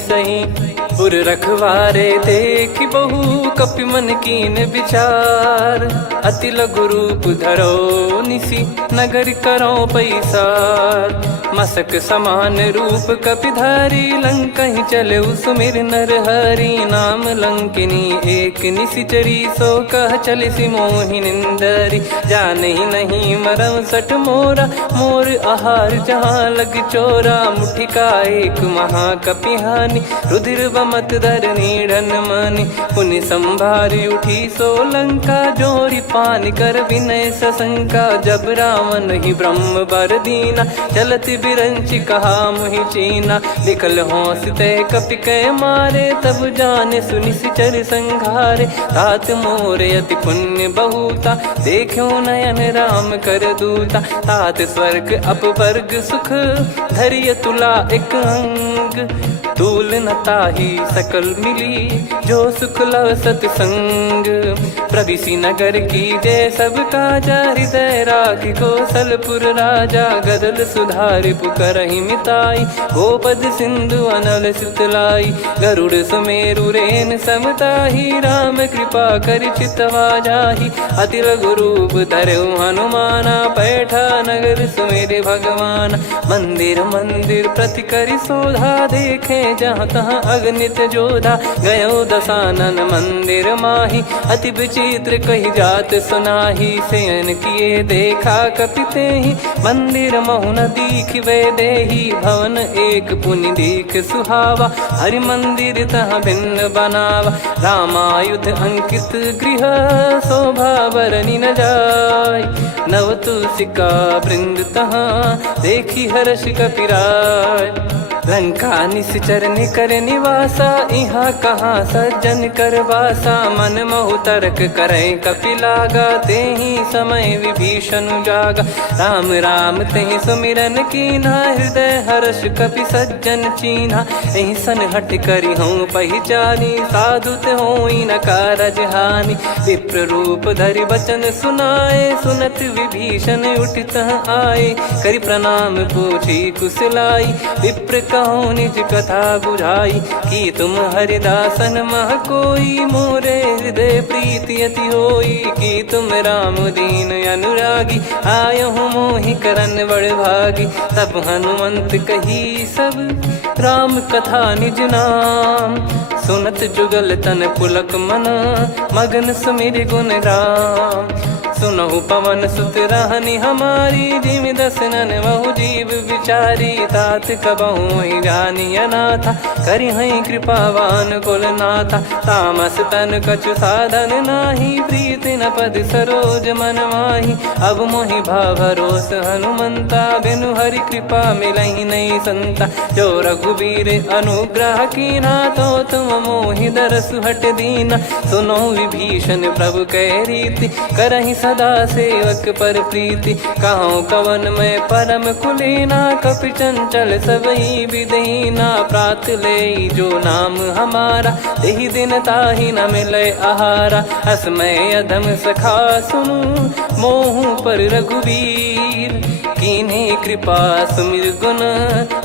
सही। पुर रखवारे देखि बहु, कपि मन कीन विचार। अति लघु रूप धरो निसी, नगर करो पैसार। मसक समान रूप कपिधारी, लंकहि चले सुमिर नर हरि। नाम लंकिनी एक निशिचरी, सो कह चलिसि मोहि निंदरी। जानहि नहीं मरम सठ मोरा, मोर आहार जहाँ लग चोरा। मुठिका एक महाकपिहानि, रुधिर मत धरनी ढन मानी। पुनि संभारी उठी सोलंका, जोरी पान कर विनय सशंका। जब रावण ही ब्रह्म बर दीना, चलत बिरंच कहा मुहि चीना। निकल होंस तय कपि कै मारे, तब जाने सुनि सिचर संघारे। तात मोर अति पुण्य बहुता, देखो नयन राम कर दूता। तात स्वर्ग अपवर्ग सुख, धैर्य तुला एक अंग। तूल न ताहि सकल मिली, जो सुख लव सतसंग। प्रविसी नगर की जय सब काजा, हृदय राखि कौशलपुर राजा। गदल सुधारि पुकारहि मिताई, गोपद सिंधु अनल सितलाई। गरुड़ सुमेरु रेन समताहि, राम कृपा कर चितवा जाहि। अति लघु रूप धरऊ हनुमाना, पैठा नगर सुमेरे भगवान। मंदिर मंदिर प्रति करि शोधा, देखे जहाँ तहाँ अगणित जोधा। गयो दशानन मंदिर माही, अति विचित्र कही जात सुनाही। शयन किए देखा कपिते ही, मंदिर महु न दीख वे देही। भवन एक पुनि दीख सुहावा, हरि मंदिर तहाँ भिन्न बनावा। रामायुध अंकित गृह, शोभा बरनी न जाय। नव तुलसी का वृंद तहाँ, देखी हर्ष कपिराय। लंका निश्चर निकर निवासा, यहाँ कहाँ सज्जन कर वासा। मन महु तर्क करें कपिलागा, तेहि समय विभीषण जागा। राम राम तेहि सुमिरन कीन्हा, हृदय हर्ष कपि सज्जन चीन्हा। एहि सन हट करि हूँ पहिचानी, साधु ते होई न कारज हानि। विप्र रूप धरि बचन सुनाए, सुनत विभीषण उठित आए। करि प्रणाम पूछी कुशलाई, विप्र कहो निज कथा बुझाई। कि तुम हरिदासन मह कोई, मोरे हृदय प्रीति अति होई। कि तुम राम दीन अनुरागी, आयहु मोहि करन बड़ भागी। तब हनुमंत कही सब, राम कथा निज नाम। सुनत जुगल तन पुलक मना, मगन सुमिर गुण राम। सुनहु पवन सुत रहनी हमारी, जिमि दसनन महु जीव विचारी। तात कबहु ही जानी अनाथा, करि हई कृपावान कुल नाथा। तामस तन कछु साधन नाही, प्रीति न पद सरोज मन माही। अब मोहि भाव भरोस हनुमंता, बिनु हरि कृपा मिलहि नहीं संता। जो रघुबीर अनुग्रह कीना, तो तुम मोहि दरसु हट दीना। सुनो विभीषण प्रभु कह रीति, करहि सदा सेवक पर प्रीति। कहूँ कवन में परम कुलीना, कपि चंचल सबई विदहीना। प्रात ले जो नाम हमारा, तेहि दिन ताहि न मिले आहारा। असमय अधम सखा सुनु, मोहु पर रघुवीर। कीन्हे कृपा सुमिर गुण,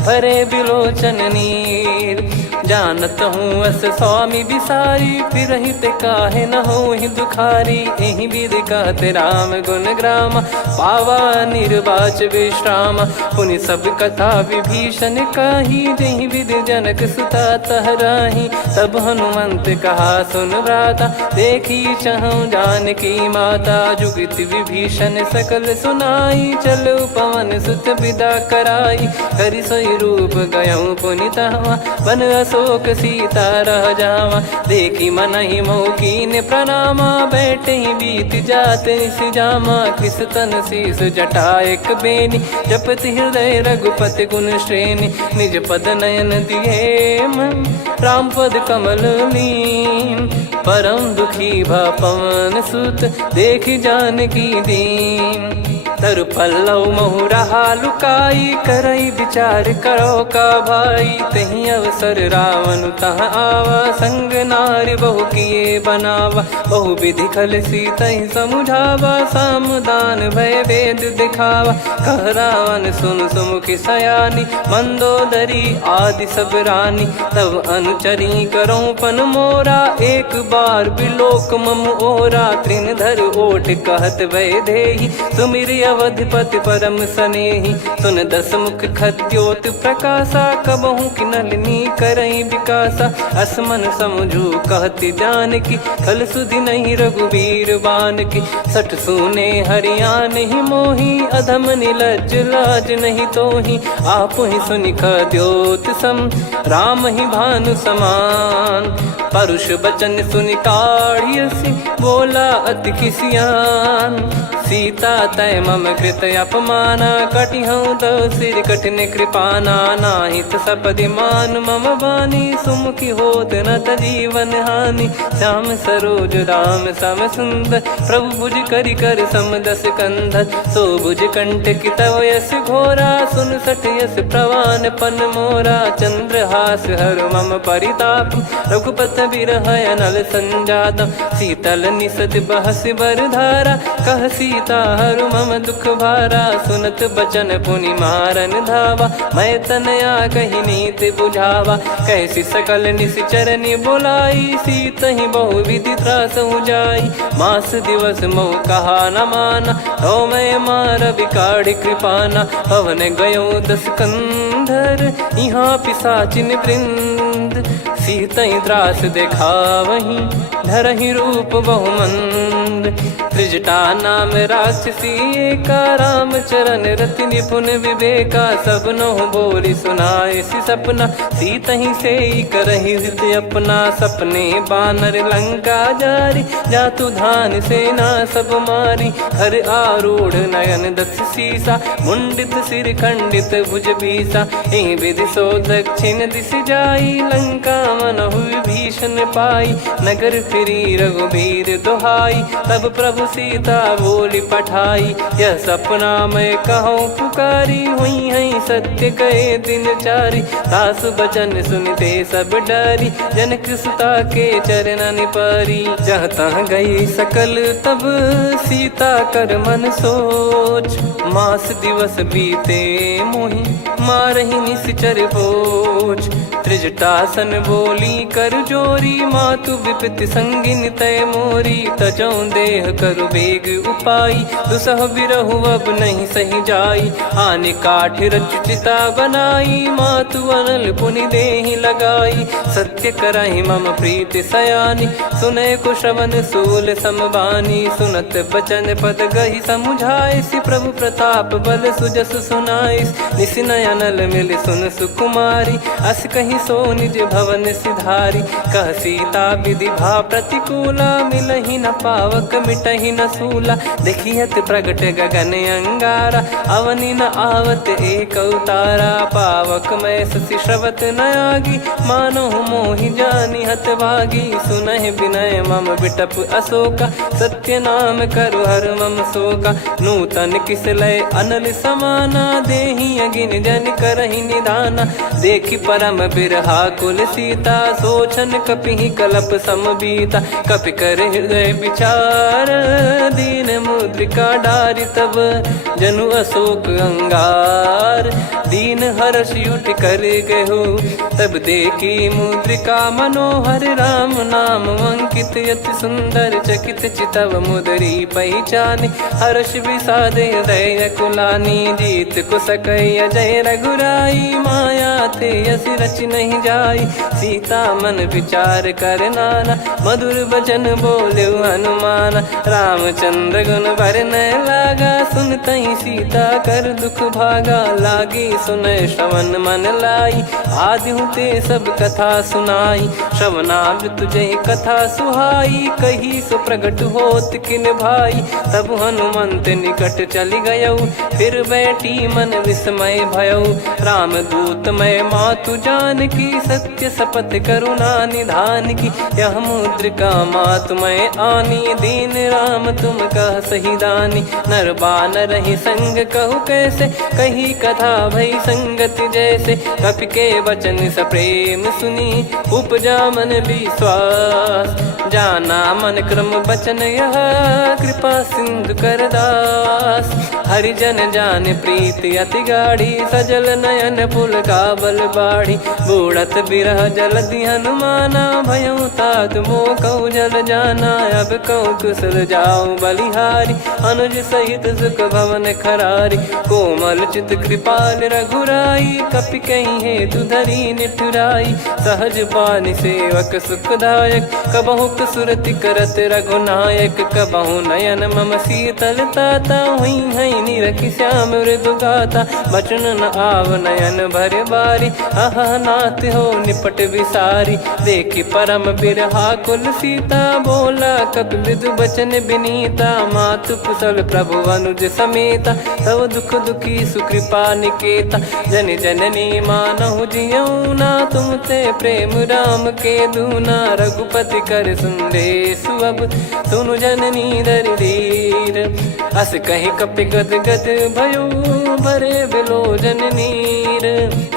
भरे बिलोचन नीर। जानत हूँ अस स्वामी बिसारी, फिर हित काहे न हो ही दुखारी। एहि विधि कहते राम गुण ग्राम, पावा निर्वाच विश्राम। पुनि सब कथा विभीषण काही, जहि विधि जनक सुता तहराही। तब हनुमंत कहा सुन भ्राता, देखी चहु जानकी माता। जुगित विभीषण सकल सुनाई, चलो पवन सुत विदा कराई। करि सोई रूप गयऊँ पुनि तहवा, बन अशोक सीता रह जावा। देखी मनहि मोह कीन्ह प्रणामा, बैठे ही बीत जात निस जामा। किस तन शीस जटा एक बेनी, जपति हृदय रघुपति गुण श्रेणी। निज पद नयन दिए मन, राम पद कमल लीन। परम दुखी भा पवन सुत, देखि जानकी दीन। तरु पल्लव महु रहा लुकाई, करई विचार करो का भाई। तहि अवसर रावण तहाँ आवा, संग नार बहु किए बनावा। बहु विधि खल सीतहि समुझावा, सामदान भय वेद दिखावा। कह रावण सुन सुमुखि सयानी, मंदोदरी आदि सब रानी। तब अनुचरी करो पन मोरा, एक बार बिलोक मम ओरा। तृण धर ओट कहत वै देहि, सुमिर अवधिपति परम सनेही। सुन दस मुख खद्योत प्रकाशा, कबहू की नलिनी करई विकासा। असमन समझू कहती जान की, खल सुधि नहीं रघुबीर बान की। सठ सुने हरियाण ही मोही, अधम निलज लाज नहीं तोही। आप ही सुनि खद्योत सम, राम ही भानु समान। परुष बचन सुनि काढ़ियसि, बोला अति किसियान। सीता तय मम कृत अपमाना, कटिहऊँ दो सिर कठिन कृपाना। नाहित सपदि मान मम बानी, सुमुखी होत न जीवन हानि। श्याम सरोज राम सम सुंदर, प्रभु भुज करि कर सम दस कंधर। सो भुज कंटक तव यस घोरा, सुन सठ यस प्रवान पन मोरा। चंद्रहास हर मम परिताप, रघुपत बिरह अनल संजातम। शीतल निसत बहस बर धारा, कह सीता हरु मम दुख भारा। सुनत बचन पुनि मारन धावा, मैं तनया कही नीत बुझावा। कैसी सकल निश्चरनि बोलाई, सीत ही बहु विधि त्रास जाई। मास दिवस मोह कहा न माना, तो मैं मार बिकाढ़ कृपाना। पवन गयो दस कंधर, यहाँ पिशाचिन वृंद। सीतई त्रास देखावहीं, धरहि रूप बहुमंद। त्रिजटा नाम राक्षसी एका, राम चरण रति निपुण विवेका। सबनो बोली सुनाए सि सपना, सीतहि से करहि हित अपना। सपने बानर लंका जारी, जातु धान सेना सब मारी। हर आरूढ़ नयन दस सीसा, मुंडित सिर खंडित भुज बीसा। एहि विधि सो दक्षिण दिश जाई, लंका मनहु भीषण पाई। नगर फिरी रघुबीर दोहाई, तब प्रभु सीता बोली पठाई। यह सपना मैं कहूँ पुकारी, हुई है सत्य कहे दिन चारी। सासु बचन सुनते सब डरी, जनक सुता के चरण परी। जहाँ तहाँ गई सकल तब, सीता कर मन सोच। मास दिवस बीते मोहि, मारहि निश्चर बोझ। त्रिजटासन बोली कर जोरी, मातु विपति संगिन तय मोरी। तजौ देह करु बेग उपाई, दुसह बिरहु अब नहीं सही जाई। आने काठ रचिता बनाई, मातु अनल पुनि देहि लगाई। सत्य करहि मम प्रीति सयानी, सुनय को श्रवण सूल समबानी। सुनत बचन पद गहि समुझाए, सि प्रभु प्रताप बल सुजस सुनाइस। निस नयनल मिल सुन सुकुमारी, अस कहि सो निज भवन सिधारी। कह सीता विधि भा प्रतिकूला, मिलहि न पावक मिटहि न सूला। देखियत प्रगट गगन अंगारा, अवनि न आवत एक अवतारा। पावक मैं ससि श्रवत न आगी, मानो मोहि जानि हत भागी। सुनहि विनय मम बिटप अशोका, सत्य नाम करु हर मम शोका। नूतन किस लय अनल समाना, देहि अगिन जन करहि निदाना। देखि परम बिरहा कुल सीता, सोचन कपिहि कलप समबीता। कपि कर हृदय विचार, दीन मुद्रिका डारि तब। जनु अशोक अंगार, दीन हर्ष उठ कर गहु। तब देखी मुद्रिका मनोहर, राम नाम अंकित अति सुंदर। चकित चितव मुदरी पहचाने, हर्ष विषाद हृदय कुलानी। जीत को सकय अजय रघुराई, माया थे यस रच नहीं जाई। सीता मन विचार कर नाना, मधुर वचन बोले हनुमान। रामचंद्र गुण भरने लागा, सुनतहि सीता कर दुख भागा। लागी सुनय श्रवण मन लाई, आदि ते सब कथा सुनाई। श्रवणाब तुझे कथा सुहाई, कही सो प्रगट होत किन भाई। तब हनुमंत निकट चली गयौ, फिर बैठी मन विस्मय भयौ। राम दूत मैं मातु जान की, सत्य शपथ करुणा निधान की। यह मुद्रिका मातु मैं आनी, दीन राम तुम कह सही दानी। नर बानर ही संग कहु कैसे, कही कथा भई संगति जैसे। कपि के वचन सप्रेम सुनी, उपजा मन विश्वास। जाना मन क्रम बचन यह, कृपा सिंधु कर दास। हरिजन जान प्रीति अति गाढ़ी, सजल नयन पुल काबल बाढ़ी। बूढ़त बिरह जलधि हनुमाना, भयउ तात मोह कहु जल जाना। अब कहु कुशल जाऊ बलिहारी, अनुज सहित सुख भवन खरारी। कोमल चित कृपाल रघुराई, कपि कहीं हेतु धरी निठुराई। सहज पानि सेवक सुखदायक, कबहु सुरति करत रघुनायक। कबहु नयन मम शीतल ताता, हुई है निरखि श्याम मृदु गाता। बचन न आव नयन भर बारी, अह नाथ हो निपट विसारी। देखि परम बिरहा कुल सीता, बोला कपि मृदु बचन बिनीता। मातु कुशल प्रभु अनुज समेता, तव दुख दुखी सुकृपा निकेता। जन जननी मानहु जियऊ ना, तुम ते प्रेम राम के दूना। रघुपति कर संदेशु अब, सुनु जननी दर धीर। अस कहीं कपि गद गद भयो, भरे बिलोचन नीर।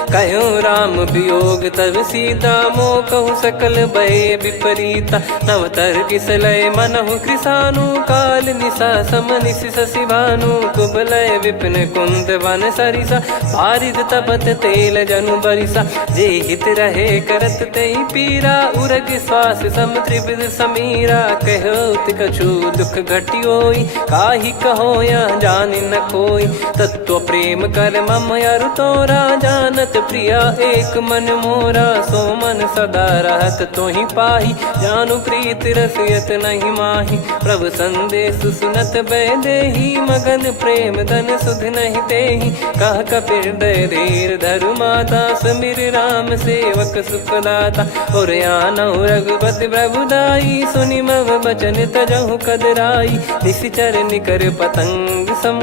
कहूँ राम वियोग तब सीता, मोह कहूँ सकल भय विपरीता। नवतर किसलय मनहु कृसानु, काल निशा समनिश शशि भानु। कुबलय विपिन कुंद वन सरिसा, पारिद तपत तेल जनु बरिसा। जे हित रहे करत तेहि पीरा, उरग श्वास सम त्रिविध समीरा। कहत कछु दुख घटियोई, काहि कहो या जानि न कोई। तत्व प्रेम कर मम अरु तोरा, जानत प्रिया एक मन मोरा। सो मन सदा रहत तोहि पाही, जानु प्रीत रसियत नहीं माही। प्रभु संदेश सुनत बैदेही, मगन प्रेम धन सुध नहीं तेहि। कह कपिर दय धीर धरु माता, समिर राम सेवक सुखदाता। और आनहु रघुपति प्रभुदाई, सुनि मम बचन तजहु कदराई। निशिचर निकर पतंग सम,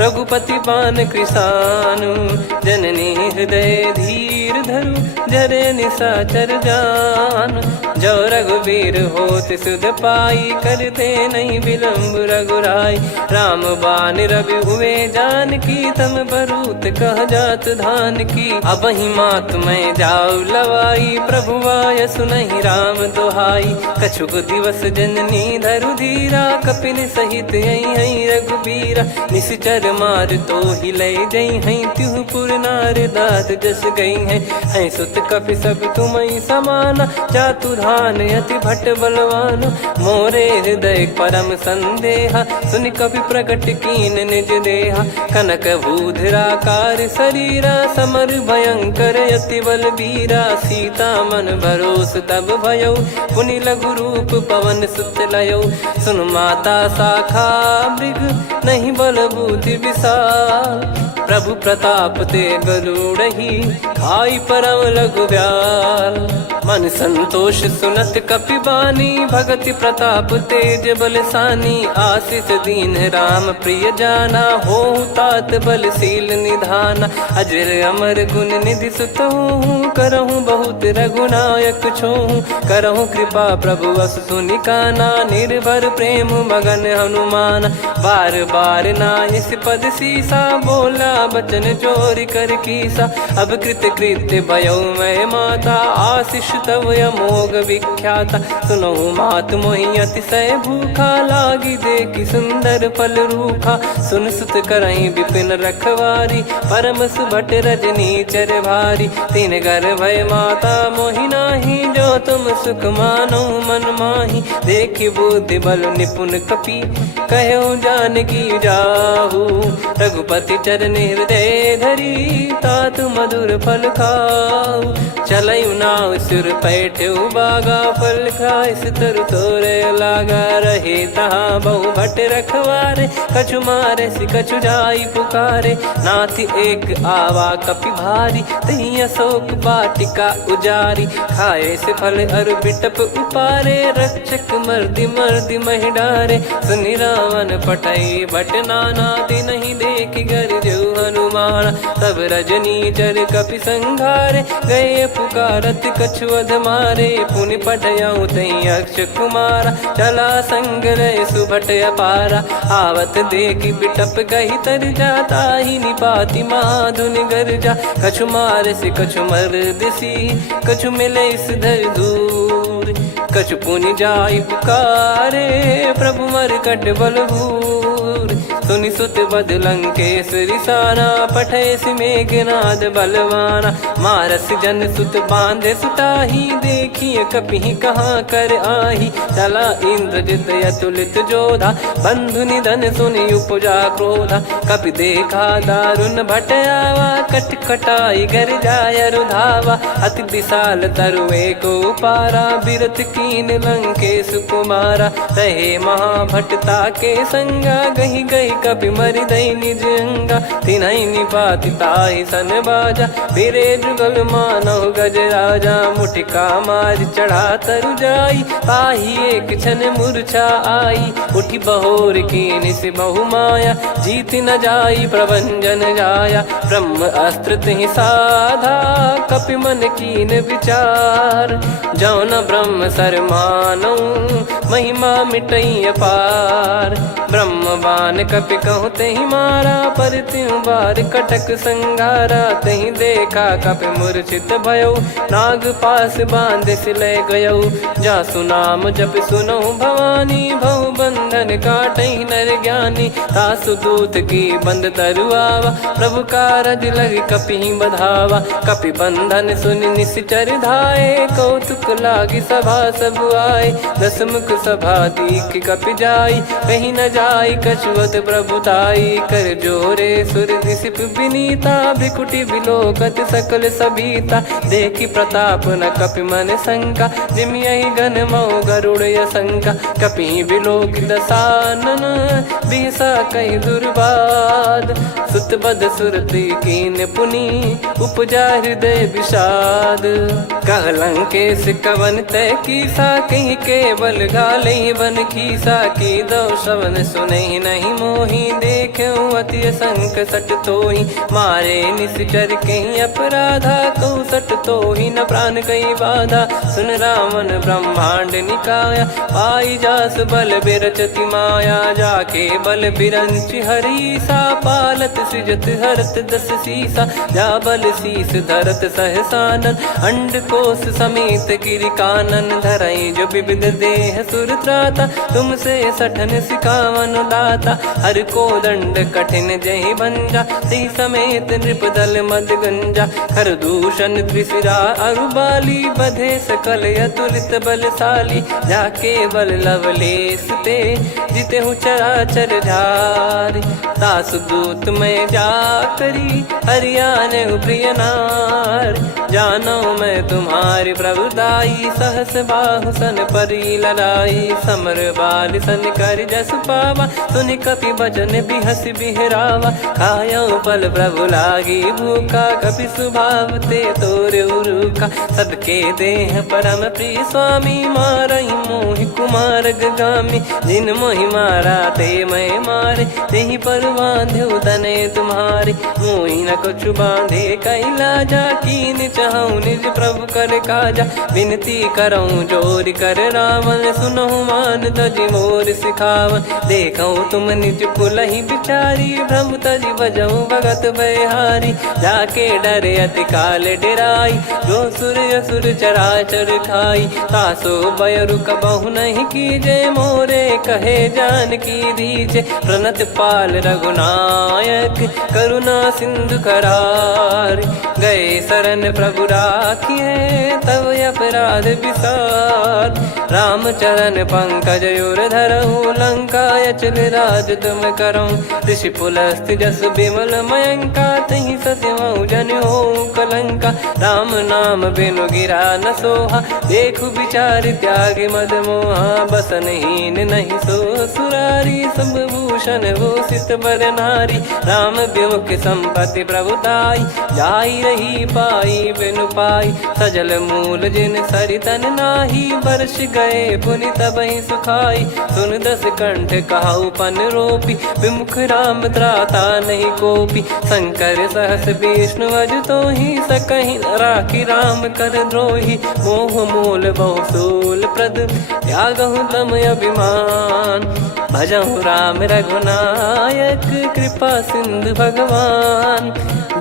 रघुपति पान कृसानु। जननी हृदय धीर धरु, जरे निशाचर जान। जो रघुवीर होत सुध पाई, करते नहीं विलम्ब रघुराई। राम बान रवि हुए जानकी, तम बरूत कह जात धान की। अब ही मात मैं जाऊ लवाई, प्रभु आय सुनहि राम दोहाई। कछुक दिवस जननी धरु धीरा, कपिन सहित यही रघुबीरा। निश्चर मार तो ही लय जई हैं, त्युह पुर नार दात जस गई हैं। सुत कपि सब तुमहि समाना, जातु धान अति भट बलवान। मोरे हृदय परम संदेहा, सुनि कपि प्रकट कीन निज देहा। कनक भूधराकार शरीरा, समर भयंकर अति बल बीरा। सीता मन भरोस तब भयउ, पुनि लघु रूप पवन सुत लयउ। सुन माता शाखा मृग, नहीं बल बुद्धि विशाल। प्रभु प्रताप ते गरुड़हि, खाई परम लघु ब्याल। मन संतोष सुनत कपि बानी, भगति प्रताप तेज बलसानी। आशीष दीन राम प्रिय जाना, होहु तात बलशील निधाना। अजर अमर गुण निधि सुतहु, करहु बहुत रघुनायक छोहु। करहु कृपा प्रभु अस सुनि काना, निर्भर प्रेम मगन हनुमान। बार बार नायस पद सीसा, बोला बचन चोरी कर कीसा। अब कृत कृत्य भयो मैं माता, आशीष तव अमोघ विख्याता। सुनहु मात मोहि अतिशय भूखा, लागी देखि सुंदर फल रूखा। सुन सुत करहि विपिन रखवारी, परम सुभट रजनी चर भारी। तीन घर भय माता मोहि नाही, जो तुम सुख मानो मन माही। देखि बुद्धि बल निपुण कपि, कहु जानकी जाहू। रघुपति चरण हृदय धरी, तात मधुर फल खाऊ। चलयु नाव सुर पैठ्यु बागा, फल खाय सितर तोरे लागा। रहे तहाँ बहु भट रखवारे, कछु मारे सि कछु जाई पुकारे। नाथ एक आवा कपि भारी, तही अशोक वाटिका उजारी। खाए से फल अर बिटप उपारे, रक्षक मर्दि मर्दि महि डारे। सुनि रावण पटई भट नाना, तिनहि देखि गरजउ हनुमान। तब रजनी चर कपि संघारे, गए पुकारत कछु अध मारे। पुनि पटयउ तई अक्ष कुमारा, चला संग रहे सुभट अपारा। आवत देखि बिटप गहि तर जाता, ही निपाति माधुनि गर्जा। कछु मार से कछु मर्दिसी, कछु मिले इस धर दूर। कछु पुनि जाई पुकारे, प्रभु मरकट बलभूर। सुनि सुत बद लंकेश्वरी साना, पठेसि मेघनाद बलवाना। मारस जन सुत बांधे सुताही, देखिए कपि कहाँ कर आही। चला इंद्रजित अतुलित जोधा, बंधु निधन सुनि उपजा क्रोधा। कपि देखा दारुण भट आवा, कट कटाई घर जाय रुधावा। अति विशाल तरुए को पारा, बिरत कीन लंकेश कुमारा। रहे महाभटता के संगा, गही गही कपि मरि दई निज अंगा। तिन्हि निपाति ताहि सन बाजा, फिरे जुगल मानव गज राजा। मुटिका मार चढ़ा तरु जाई, पाही एक क्षण मूर्छा आई। उठी बहोर कीन से बहु माया, जीत न जाई प्रभंजन जाया। ब्रह्म अस्त्र तिहि साधा, कपि मन कीन विचार। जौ न ब्रह्म सर मानौ, महिमा मिटई अपार। ब्रह्म बान कपि कहूँ तेहि मारा, पर त्यों बार कटक संगारा। तहि देखा कपि मूर्छित भयौ, नाग पास बांध सिले गयौ। जासु नाम जप सुनौ भवानी, भव बंधन काटहि नर ज्ञानी। तासु दूत की बंद तरुआवा, प्रभु कारज लग कपि बधावा। कपि बंधन सुनि निश्चर धाये, कौतुक लागी सभा सब आए। दसमुख सभा दीख कपि जाई, कहीं न जाई कछुअत प्रभुताई। कर जोरे सुर दिसिप विनीता, भिकुटी बिलोकत सकल सबीता। देखी प्रताप न कपि मन शंका, जिमियहि गन मऊ गरुड़ असंका। कपि बिलोक दसानन, बिहसा कहि दुर्बाद। सुत बद सुरति कीन पुनि, उपजा हृदय विषाद। कह लंकेश कवन तय कीसा, कहीं केवल गाले बन खीसा। की दो श्रवण सुनहि नहीं मोही, देखऊं अति संक सट तोहि। मारे निश्चर कहीं अपराधा, कहूँ सट तोहि न प्राण कहीं बाधा। सुन रावण ब्रह्मांड निकाया, पाई जास बल बिरचति माया। जाके बल बिरंच हरीसा, पालत सृजत हरत दस सीसा। जा बल शीस धरत सहसानन, अंड कोश समेत गिरि कानन। धरई जो विविध देह सुर त्राता, तुमसे सठन सिखावन दाता। हर को दंड कठिन जहि भंजा, ती समेत नृपदल मद गंजा। खर दूषण त्रिशिरा अरुबाली, बधे सकल अतुलित बलशाली। जाके बल लवलेस ते, जिते हूँ चराचर झारी। तासु दूत मैं जा करी, हरियाने प्रिय नार। जानो मैं तुम्हारी प्रभुताई, सहस बाहु सन परी ललाई। समर बाल सन कर जस पावा, सुनि कपि बचन बिहस बिहरावा। खायौ पल प्रभु लागी भूखा, कपि स्वभाव ते तोरे उरुखा। सबके देह परम प्रिय स्वामी, मारहि मोहि कुमार गामी। जिन मोहि मारा ते मैं मारे, तेहि पर बांधो तनय तुम्हारे। मोहि न कुछ बांधे कैलाजा, कीन चाहूं निज प्रभु कर काजा। विनती करऊं जोर कर रावण, सुनहु मान तजि मोर सिखावन। देखऊं तुम निज कुलहि बिचारी, भ्रम तजि बजऊं भगत बहारी। जाके डरे अति काल डेराई, जो सुर असुर चराचर खाई। तासो बयरु कबहु नहीं कीजे, मोरे कहे जान की दीजे। प्रणत पाल रघुनायक, करुणा सिंधु करार। गए शरण प्रभु राखिए, तब अपराध विसार। राम चरण पंकज उर धरऊं, लंका अचल राज तुम करऊं। ऋषि पुलस्त जस विमल मयंका, तहि सत्यमऊ जन हो कलंका। राम नाम बिनु गिरा न सोहा, देखु विचार त्याग मद मोहा। बसनहीन नहीं सो सुरारी, सब भूषण भूषित बर नारी। राम विमुख संपत्ति प्रभुताई, जाई रही पाई बिनु पाई। सजल मूल जिन सरितन नाही, वर्ष गए पुनि तबहि सुखाई। सुन दस कंठ कहाऊ पन रोपी, विमुख राम त्राता नहीं कोपी। शंकर सहस विष्णु अज तोहि, सकहि न राखी राम कर द्रोही। मोह मूल बहु सूल प्रद, त्यागहु तम अभिमान। भजहु राम रघुनायक, कृपा सिंधु भगवान।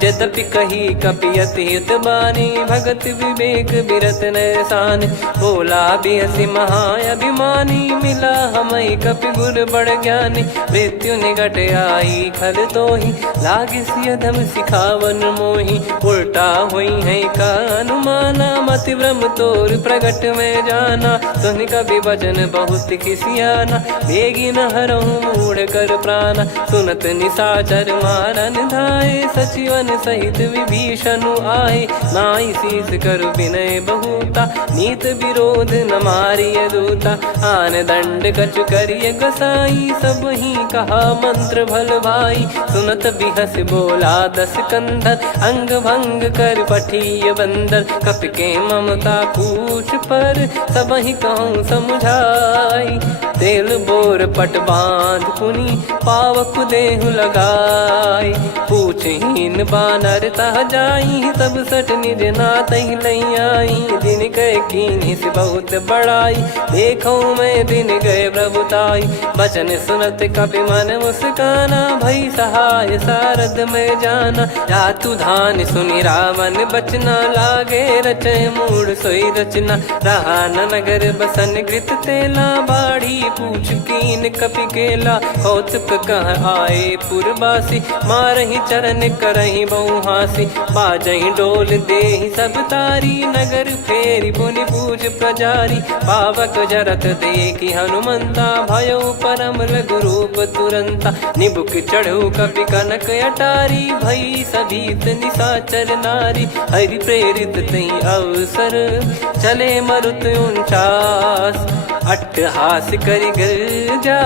यद्यपि कही कपियत हित बानी, भगत विवेक बिरत नैसान। बोला बिहसी महाअभिमानी, मिला हमई कपि गुर बड़ ज्ञानी। मृत्यु निकट आई खल तोहि, लागे सिय धम सिखावन मोहि। उल्टा हुई है का अनुमाना, मति भ्रम तोर प्रगट में जाना। सुन कवि वचन बहुत खिसियाना, बेगी न हरहु मूढ़ कर प्राण। सुनत निशाचर मारन धाये, सचिवन सहित विभीषण आए। नाई शीस कर विनय बहुता, नीत विरोध न मारिय दूता। आन दंड कछु करिय गोसाई, सब ही कहा मंत्र भल भाई। सुनत बिहस बोला दस कंधर, अंग भंग कर पठिय बंदर। कपि के ममता पूछ पर, सब ही कहूँ समझाई। तेल बोर पट बांध पुनि, पावक देहु लगाई। पूछहीन बानर तह जाई, तब सट निज नाथ लई आई। दिन गए कीन्ही से बहुत बड़ाई, देखो मैं दिन गए प्रभुताई। बचन सुनत कपि मन मुस्काना, भई सहाय सारद में जाना। जातु धान सुनि रावण बचना, लागे रचय मूढ़ सोई रचना। रहा न नगर बसन कृत तेला, बाढ़ी पूछ कीन कपि केला। कौतुक कह आए पुरबासी, मारहि चरण करहि बहु हासी। बाजहि डोल देहि सब तारी, नगर फेरी पुनि पूज प्रजारी। पावक जरत देखि हनुमंता, भयो परम रघुरूप तुरंता। निबुक चढ़ऊ कपि कनक अटारी, भई सभीत निशाचर नारी। हरि प्रेरित तई अवसर, चले मरुत 49। अट्टहास करि गर्जा,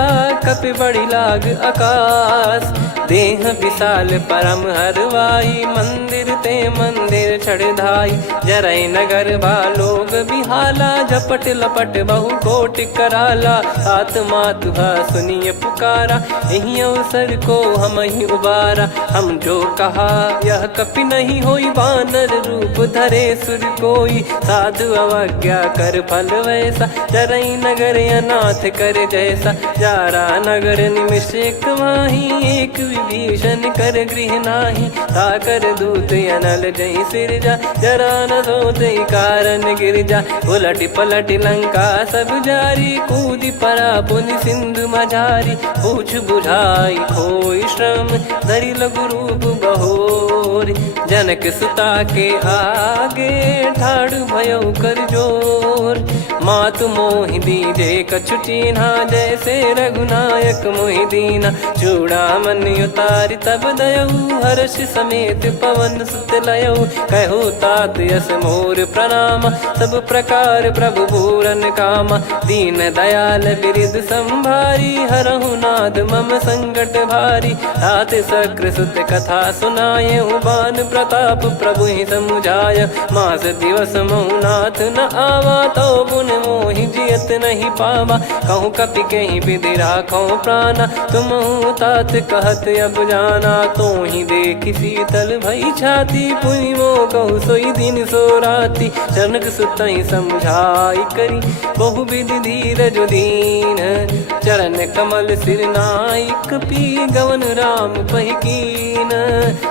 कपि बड़ी लाग आकाश। देह विशाल परम हरवाई, मंदिर ते मंदिर चढ़ धाई। जरई नगर बालोग बिहाला, झपट लपट बहु कोटि कराला। आत्मातु सुनिय पुकारा, यही अवसर को हम ही उबारा। हम जो कहा यह कपि नहीं होई, वानर रूप धरे सुर कोई। साधु अवज्ञा कर फल वैसा, जरई नगर अनाथ कर जैसा। जारा नगर निमिष एक माही, एक विभीषण कर गृह नाही। ताकर दूत अनल जय सिरजा, जरा न सोते कारण गिर जा। उलट पलट लंका सब जारी, कूदी परा पुनि सिंधु मझारी। पूछ बुझाई खोई श्रम, धरि लघु रूप बहोरी। जनक सुता के आगे, ठाड़ भयो कर जोर। मातु मोहि दीजे कछु चीन्हा, जैसे रघुनायक मोहि दीना। चूड़ामन उतारि तब दयऊ, हर्ष समेत पवन सुत लयऊ। कहु तात यस मोर प्रणाम, सब प्रकार प्रभु पूरन कामा। दीन दयाल बिरिद संभारी, हरहु नाद मम संकट भारी। तात सक्र सुत कथा सुनायहु, बान प्रताप प्रभु ही समुझाय। मास दिवस महु नाथ न आवा, तो पुन मोहि जियत नहीं पावा। कहूँ कपि कहीं विधि राखो प्राणा, तुम तात कहत अब जाना। तो ही देखी शीतल भई छाती, पुनि मो कहु सोई दिन सो राती। जनक सुतहि समझाई करी, बहु विधि धीरज दीन। चरण कमल सिर नाई, कपि गवन राम पहि कीन।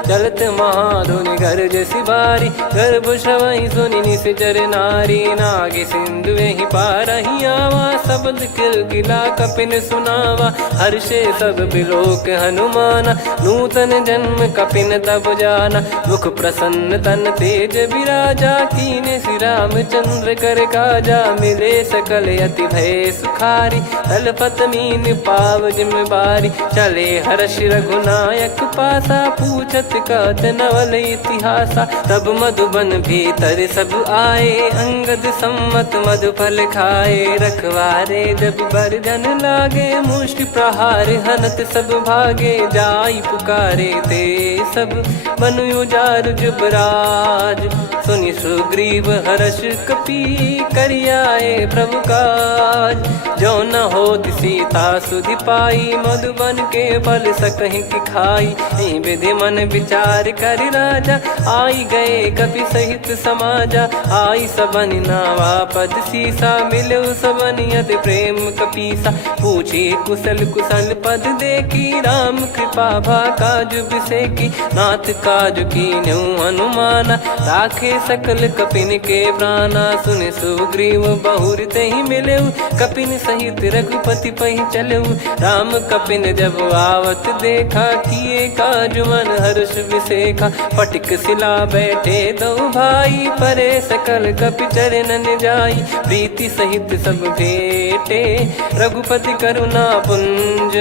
चलत महाधुनि गरज सिबारी, गर्भ श्रवहि सुनि निश्चर नारी। नागे सिंधु ही पारहि आवा, शब्द किलकिला कपिन सुनावा। हर्षे सब बिलोक हनुमाना, नूतन जन्म कपिन तब जाना। मुख प्रसन्न तन तेज विराजा, कीने श्री रामचंद्र कर काजा। मिले सकल अति भय सुखारी, तलपत मीन पाव जिम बारी। चले हर्ष रघुनायक पासा, पूछत कहत नवल इतिहासा। तब मधुबन भीतर सब आए, अंगद सम्मत मधुफल खाए। रखवारे जब बरजन लागे, मुष्टि प्रहार हनत सब भागे। जाई पुकारे ते सब, बनु उजार जुबराज। सुनि सुग्रीव हर्ष कपि, करियाए प्रभु काज। जो न होत सीता सुधि पाई, मधुबन के फल सकहि कि खाई। विधि मन विचार कर राजा, आई गए कपि सहित समाजा। आई सबन नावा पद सीसा, मिलो सबन यति प्रेम कपीसा। पूछी कुशल कुशल पद देखी राम कृपा भा काज बिसेकी। नाथ काज कीन्हु हनुमाना राखे सकल कपिन के प्राणा। सुन सुग्रीव बहुर तेहि मिलेउ कपिन सहित रघुपति पहि चलेउ। राम कपिन जब आवत देखा किए काज मन हर्ष विसेखा। फटिक सिला बैठे दो भाई परे सकल कपि चरणन जाई। प्रीति सहित सब भेटे रघुपति करुणा पुंज।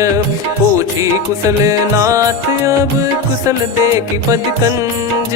पूछी कुशल नाथ अब कुशल देखि पद कंज।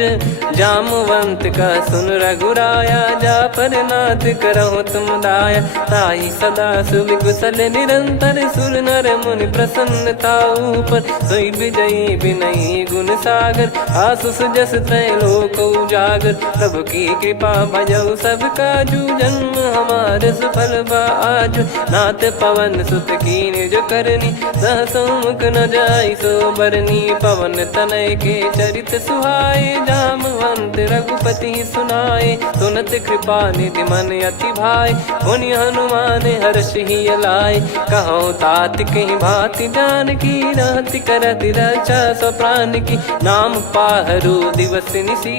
जामवंत का सुन रघुराया जा पर नाथ करहु तुम दाया। ताहि सदा सुविकुशल निरंतर सुर नर मुनि प्रसन्नता ऊपर। सोई विजयी विनयी गुण सागर आसु सुजस त्रैलोक उजागर। प्रभु की कृपा भजऊ सब काजू जन्म हमार सफल बा आजु। नाथ पवन सुत कीन्ह जो करनी सहसो मुख न जाई सो बरनी। पवन तनय के चरित सुहाए जामवंत रघुपति सुनाए। सुनत कृपा निधि मन अति भाई पुनि हनुमान हर्ष ही लाए। कहूँ तात कहीं भांति जानकी रहति करति रक्षा सो प्राण की। नाम पाहरु दिवस निसी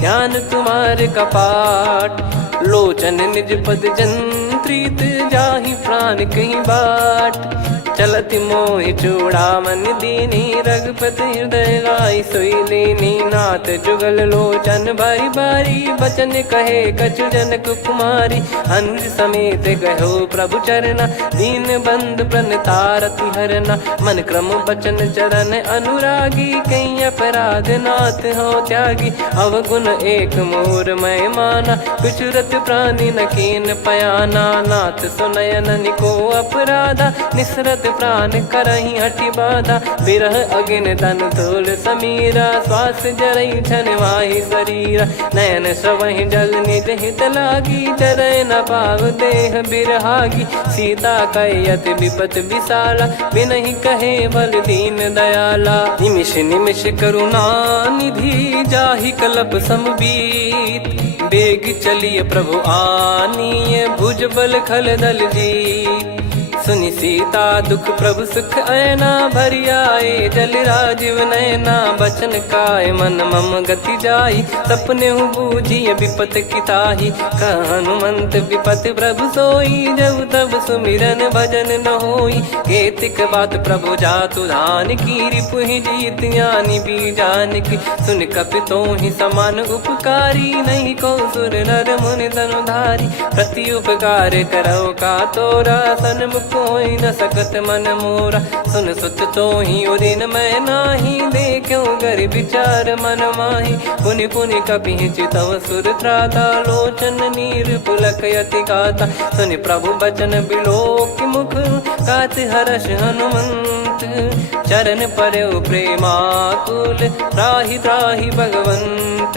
ध्यान तुम्हारे कपाट। लोचन निज पद जंत्रित जाहि प्राण कहीं बाट। चलति मोहि चूड़ामन दीनी रघुपति हृदय लाई सोई लीनी। नाथ जुगल लोचन बारी बारी बचन कहे कछु जनक कुमारी। अनुज समेत गहो प्रभु चरना दीन बंधु प्रणतारति हरना। मन क्रम बचन चरण अनुरागी कहीं अपराध नाथ हो त्यागी। अवगुण एक मोर मैं माना कुछुरत प्राणी न कीन पयाना। नाथ सुनयन को अपराधा निसरत प्राण करही हटि बाधा। बिरह अगिन तन तोल समीरा श्वास जरई छन वाहि शरीरा। नयन सवहि जल निज हित लागी चरय न पाव देह बिरहागी। सीता कयत विपत विशाला बिनहि कहे बल दीन दयाला। निमिष निमिष करुणा निधि जाहि कलप समबीत। बेग चलिए प्रभु आनीय भुज बल खल दल जी। सुनि सीता दुख प्रभु सुख ऐना भरि आए। जल राजीव नैना बचन काय मन मम गति जाई। सपने हूँ बूझिए विपत किताही हनुमंत विपत प्रभु सोई। जब तब सुमिरन भजन न होई। केतिक बात प्रभु जातु धान की रिपुहि जीत ज्ञानी बीजान की। सुन कपि तोहि समान उपकारी नहीं को सुर नर मुनि तनुधारी। प्रति उपकार करो का तोरा सन्मुख कोई न सकत मन मोरा। सुन सुत तो ही उदिन मैं नाही देखो गर विचार मन माही। पुनि पुनि कपि चितव सुर त्राता लोचन नीर पुलक यति गाता। सुनि प्रभु बचन बिलोक मुख गात हर्ष हनुमंत। चरण परउ प्रेमाकुल त्राहि त्राहि भगवंत।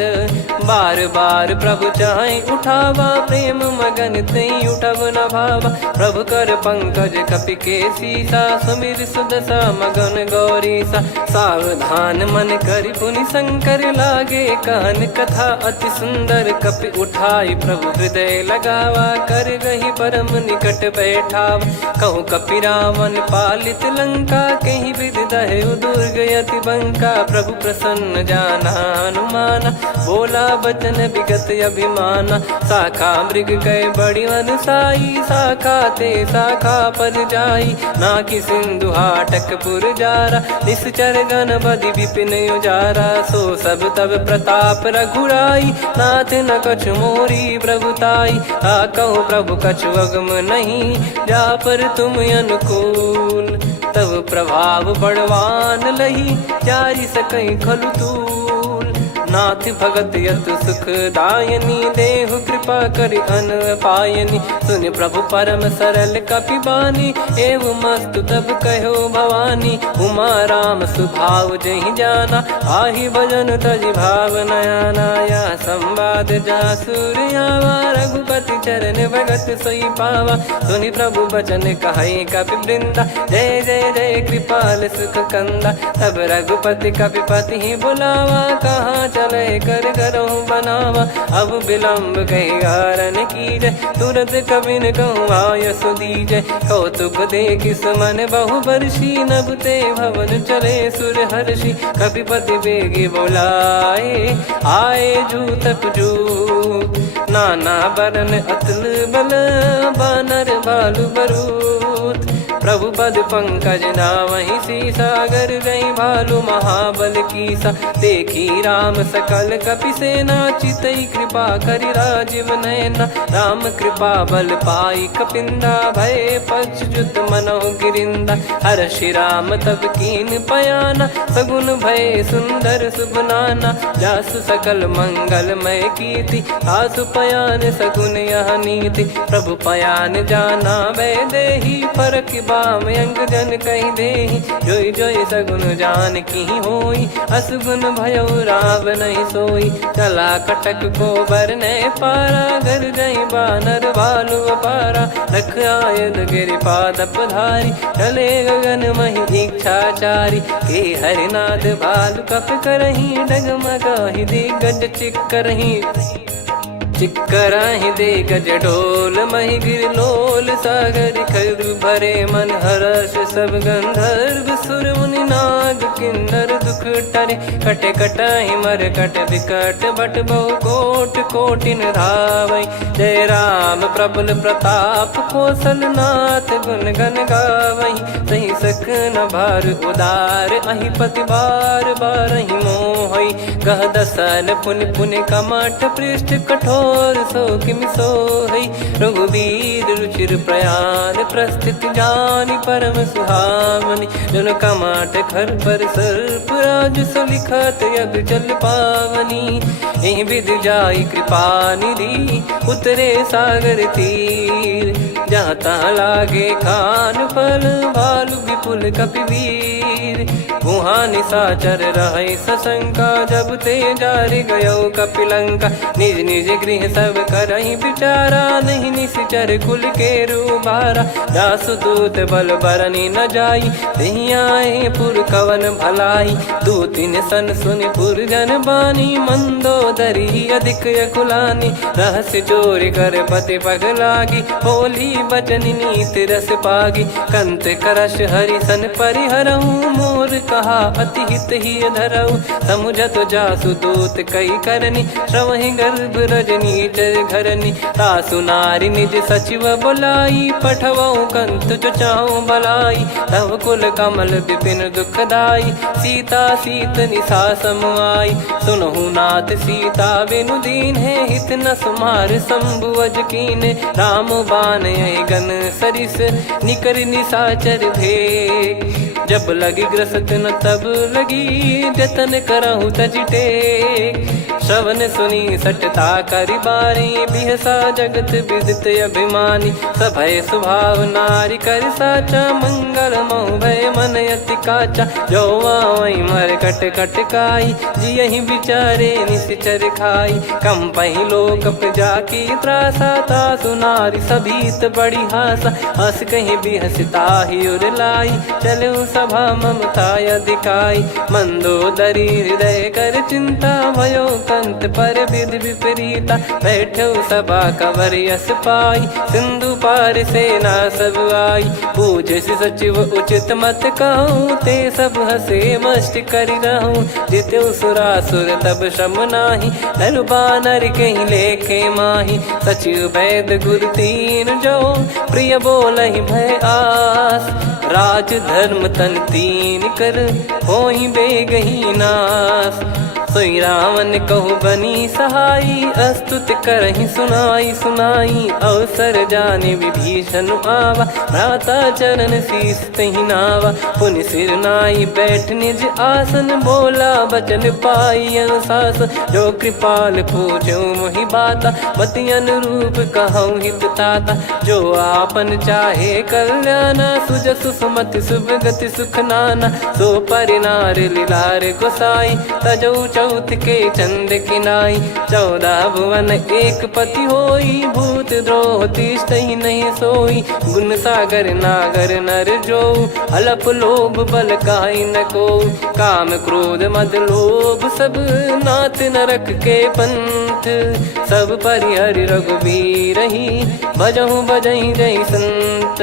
बार बार प्रभु चाहि उठावा प्रेम मगन तई उठब न भावा। प्रभु कर पंकज कपि के सीसा सुमिर सुदशा मगन गौरीसा। सावधान मन करि पुनि शंकर लागे कहन कथा अति सुंदर। कपि उठाई प्रभु हृदय लगावा कर गही परम निकट बैठावा। कहूँ कपि रावण पालित लंका कहीं विधि दहेउ दुर्ग यति बंका। प्रभु प्रसन्न जाना हनुमाना बोला बचन विगत अभिमाना। शाखा मृग गए बड़ी अनुसाई शाखा ते शाखा पर जाई। नाकि सिंधु हाटक पुर जारा निश्चर गण बदि विपिन उजारा। सो सब तब प्रताप रघुराई नाथ न कछु मोरी प्रभुताई। कहो प्रभु कछु अगम नहीं जा पर तुम अनुकूल। तब प्रभाव बड़वान लही जारी सकई खलु तूल। नाथ भगत यत सुख दायनी देहु कृपा करि अन पायनी। सुन प्रभु परम सरल कपि बानी एव मस्तु तब कहो भवानी। उमा राम सुभाव जहि जाना आहि भजन तजि भाव नयाना। या संवाद जासुर आवा रघुपति चरण भगत सोई पावा। सुनि प्रभु बचन कहै कपि वृंदा जय जय जय कृपाल सुख कंदा। तब रघुपति कपि पति ही बुलावा कहाँ चले कर करहु बनावा। अब विलम्ब कही कारण की जय तुरंत कबिन कहूँ आयस दीजय। कौतुक देखि सुमन बहु बरसी नभते भवन चले सुर हर्षि। कपिपति बेगी बोलाए आए जूतक जू। नाना बरन अतुल बल बानर बालु बरूथ। प्रभु पद पंकज नावहि सीसागर गई भालु महाबल कीसा। देखी राम सकल कपि सेना चितई कृपा करि राजीव नयना। राम कृपा बल पाई कपिंदा भय पक्षजुत मनो गिरिंदा। हर्षि राम तब कीन पयाना सगुन भय सुंदर शुभ नाना। जासु सकल मंगलमय कीर्ति आसु पयान सगुन यह नीति। प्रभु पयान जाना वै देहि फरक बाम अंग जन कहि देहि। जोई जोई सगुन जान की होई असगुन भयो राव नहीं सोई। चला कटक को बरने पारा घर गई बानर भालु अपारा। रख आयल गिरि पाद पधारी चले गगन महि इच्छाचारी। के हरिनाथ भालु कप करही डगमगाहि दिग्गज चिक्करही। चिक्कराहि दिग्गज डोल महि गिर लोल सागर खरु भरे मन हर्ष सब गंधर्व सुर मुनि नाग किन्नर दुख टरे। कटे कटाहि मर कट विकट बट बहु कोट कोटिन धावै। जय राम प्रबल प्रताप कौशल नाथ गुण गण गावै। सही सकन भार उदार अहि पति बार बारहि मोहै। गह दसन पुनि पुनि कमठ पृष्ठ कठोर सो किमि सोहै। रघुवीर रुचिर प्रयाण प्रस्थित जानि परम सुहावनि। जन कमाट खर पर सर्प राज सलिखत यग जल पावनी। एहि विध जाई कृपा निधि उतरे सागर तीर। जहाँ तहाँ लागे खान फल भालु विपुल कपिवीर। गुहा निशाचर रहै सशंका जब ते जारि गयो कपिलंका। निज निज गृह सब करहि विचारा नहीं निश्चर कुल के रूबारा। जासु दूत बल बरनी न जाई तेहि आए पुर कवन भलाई। दूतिन सन सुनि पुर जन बानी मंदोदरी अधिक अकुलानी। रहस्य चोरी कर पति पग लागी बोली बचन नीत रस पागी। कंत करश हरि सन परिहरहु मोर कहा अति हित ही धरऊ। समुझत जासु दूत कई करनी श्रवहि गर्भ रजनी चर घरनी। तासु नारी निज सचिव बुलाई पठवऊ कंत जो चाहूं भलाई। तव कुल कमल विपिन दुखदाई सीता सीत निशा समुआई। सुनहु नाथ सीता बिनु दीन है हित न सुमार शंभु अज कीने। राम बान यही गन सरिस निकर निशाचर भेग। जब लगी ग्रसत न तब लगी जतन करहु तज टेक। श्रवण सुनी सटता करि बारी बिहसा जगत विदित अभिमानी। सभय स्वभाव नारी कर साचा मंगल मोह भय मन अति काचा। जो आवई मर कट कट काई जियहि विचारे निश्चर खाई। कम पहि लोक प्रजा की त्रासा तासु नारी सभीत बड़ी हासा। हस कहीं बिहसता ही उर लाई चलो सभा ममता अधिकाई। मंदोदरी हृदय कर चिंता भयो कंत पर विध विपरीता। बैठो सभा कवर यस पाई सिंधु पार सेना सब आई। पूज सचिव उचित मत कहूँ ते सब हसे मस्त करि रहूं। जित्यु सुरासुर तब श्रम नाही धनु बानर कहीं लेखे माही। सचिव वैद गुरु तीन जो प्रिय बोलहि भय आस। राज धर्म तन तीन कर होहि बेगहि नाश। सोई रावण कहु बनी सहाई अस्तुत करहि सुनाई सुनाई। अवसर जाने विभीषण आवा भ्राता चरण शीस तहि नावा। पुनि सिर नाई बैठ निज आसन बोला बचन पाई अनुशासन। जो कृपाल पूछो मोहि बाता मति अनुरूप कहूँ हित ताता। जो आपन चाहे कल्याणा सुजसु सुमति शुभ गति सुख नाना। सो परिनार लीलार गोसाई तजौ चौथ के चंद किनाई 14 भुवन एक पति होई भूत द्रोह तीष्टहि नहीं सोई गुण सागर नागर नर जो अलप लोभ बल काई न को काम क्रोध मद लोभ सब नाथ नरक के पंथ सब परिहरि रघुबीर ही भजहु भजहि जय संत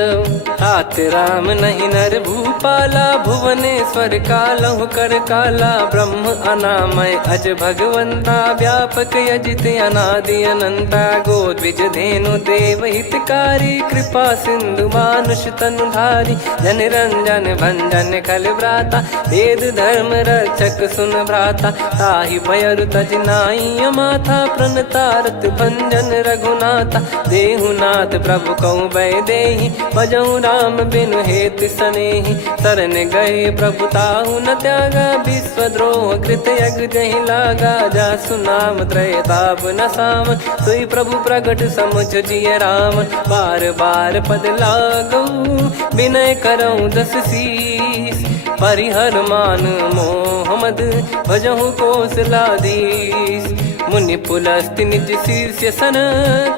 हाथ राम नहीं नर भूपाला भुवनेश्वर कालहु कर काला ब्रह्म अनामय अज भगवंता व्यापक यजित अनादि अनंता गोद्विज धेनु देव हितकारी कृपा सिंधु मानुष तनुधारी जन रंजन भंजन खल भ्राता वेद धर्म रक्षक सुन भ्राता ताहि भयरु तज नाई माथा प्रणतारत भंजन रघुनाथा देहुनाथ प्रभु कहु बै देहि भजहु राम बिनु हेत सनेहि शरण गए प्रभु ताहु न त्यागा विश्वद्रोह कृत यज्ञ जहि लागा जासु नाम त्रयताप न सामन सोई प्रभु प्रगट समुझ जिय रामन बार बार पद लागऊ विनय करऊँ दस शीस परिहर मान मोहम्मद भजहु कौशलाधीश मुनि पुलस्ति निज शीर्ष सन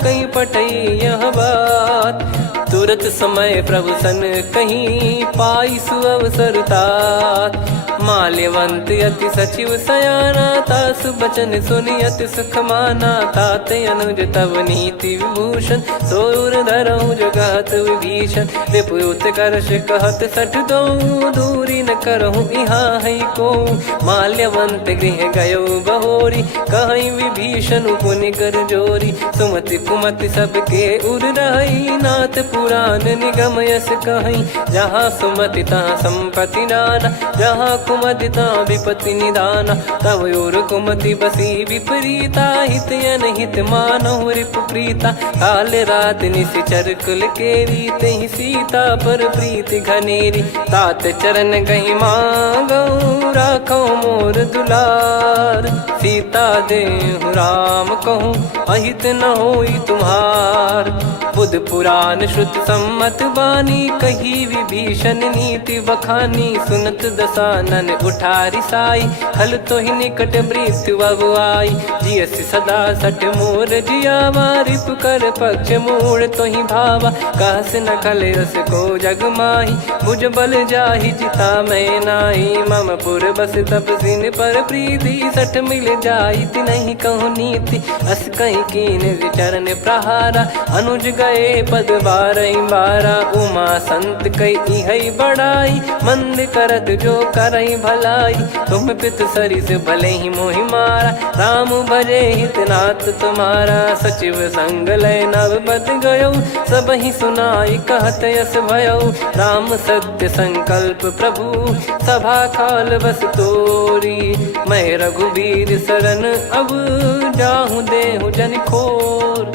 कहीं पटई यह बात तुरत समय प्रभु सन कहीं पाई सुअवसर तात माल्यवंत अति सचिव सयाना तासु बचन सुनियत सुख माना तात अनुज तव नीति विभूषण सोर धरहु जगत विभीषण विपुत करश कहत सठ दो दूरी न करहु यहाँ है को माल्यवंत गृह गयो बहोरी कहीं विभीषण पुनि कर जोरी सुमति कुमति सबके उर रही नाथ पुराण निगम यस कहीं जहाँ सुमति तहाँ संपत्ति नाना जहाँ कुमति तहाँ विपत्ति निदाना तव और कुमति बसी विपरीता हित अनहित मानहु रिपु प्रीता काल रात निशिचर कुल केरी तहि सीता पर प्रीति घनेरी तात चरण गही मांगऊ राखो मोर दुलार सीता देहु राम कहूँ अहित न होई तुम्हार बुध पुराण श्रुत सम्मत बानी कही विभीषण नीति बखानी सुनत दसानन उठारी साई खल तो ही निकट मृत्यु अब आई जियस सदा सठ मोर जियावा रिप कर पक्ष मूड़ तो ही भावा कहस न खल रस को जग माही भुज बल जाहि जिता मैं नाई मम पुर बस तप सिन पर प्रीति सठ मिल जाई नहीं कहूँ नीति अस कहीं कीन चरण प्रहारा अनुज गए पद बारई बारा उमा संत कई है बड़ाई मंद करत जो करई भलाई तुम पित सरिस भले ही मोहि मारा राम भजे हितनाथ तुम्हारा सचिव संग लय नव बद गयो सब ही सुनाई कहत यस भयो राम सत्य संकल्प प्रभु सभा काल बस तोरी मैं रघुबीर शरण अब जाहू देहु जन खोर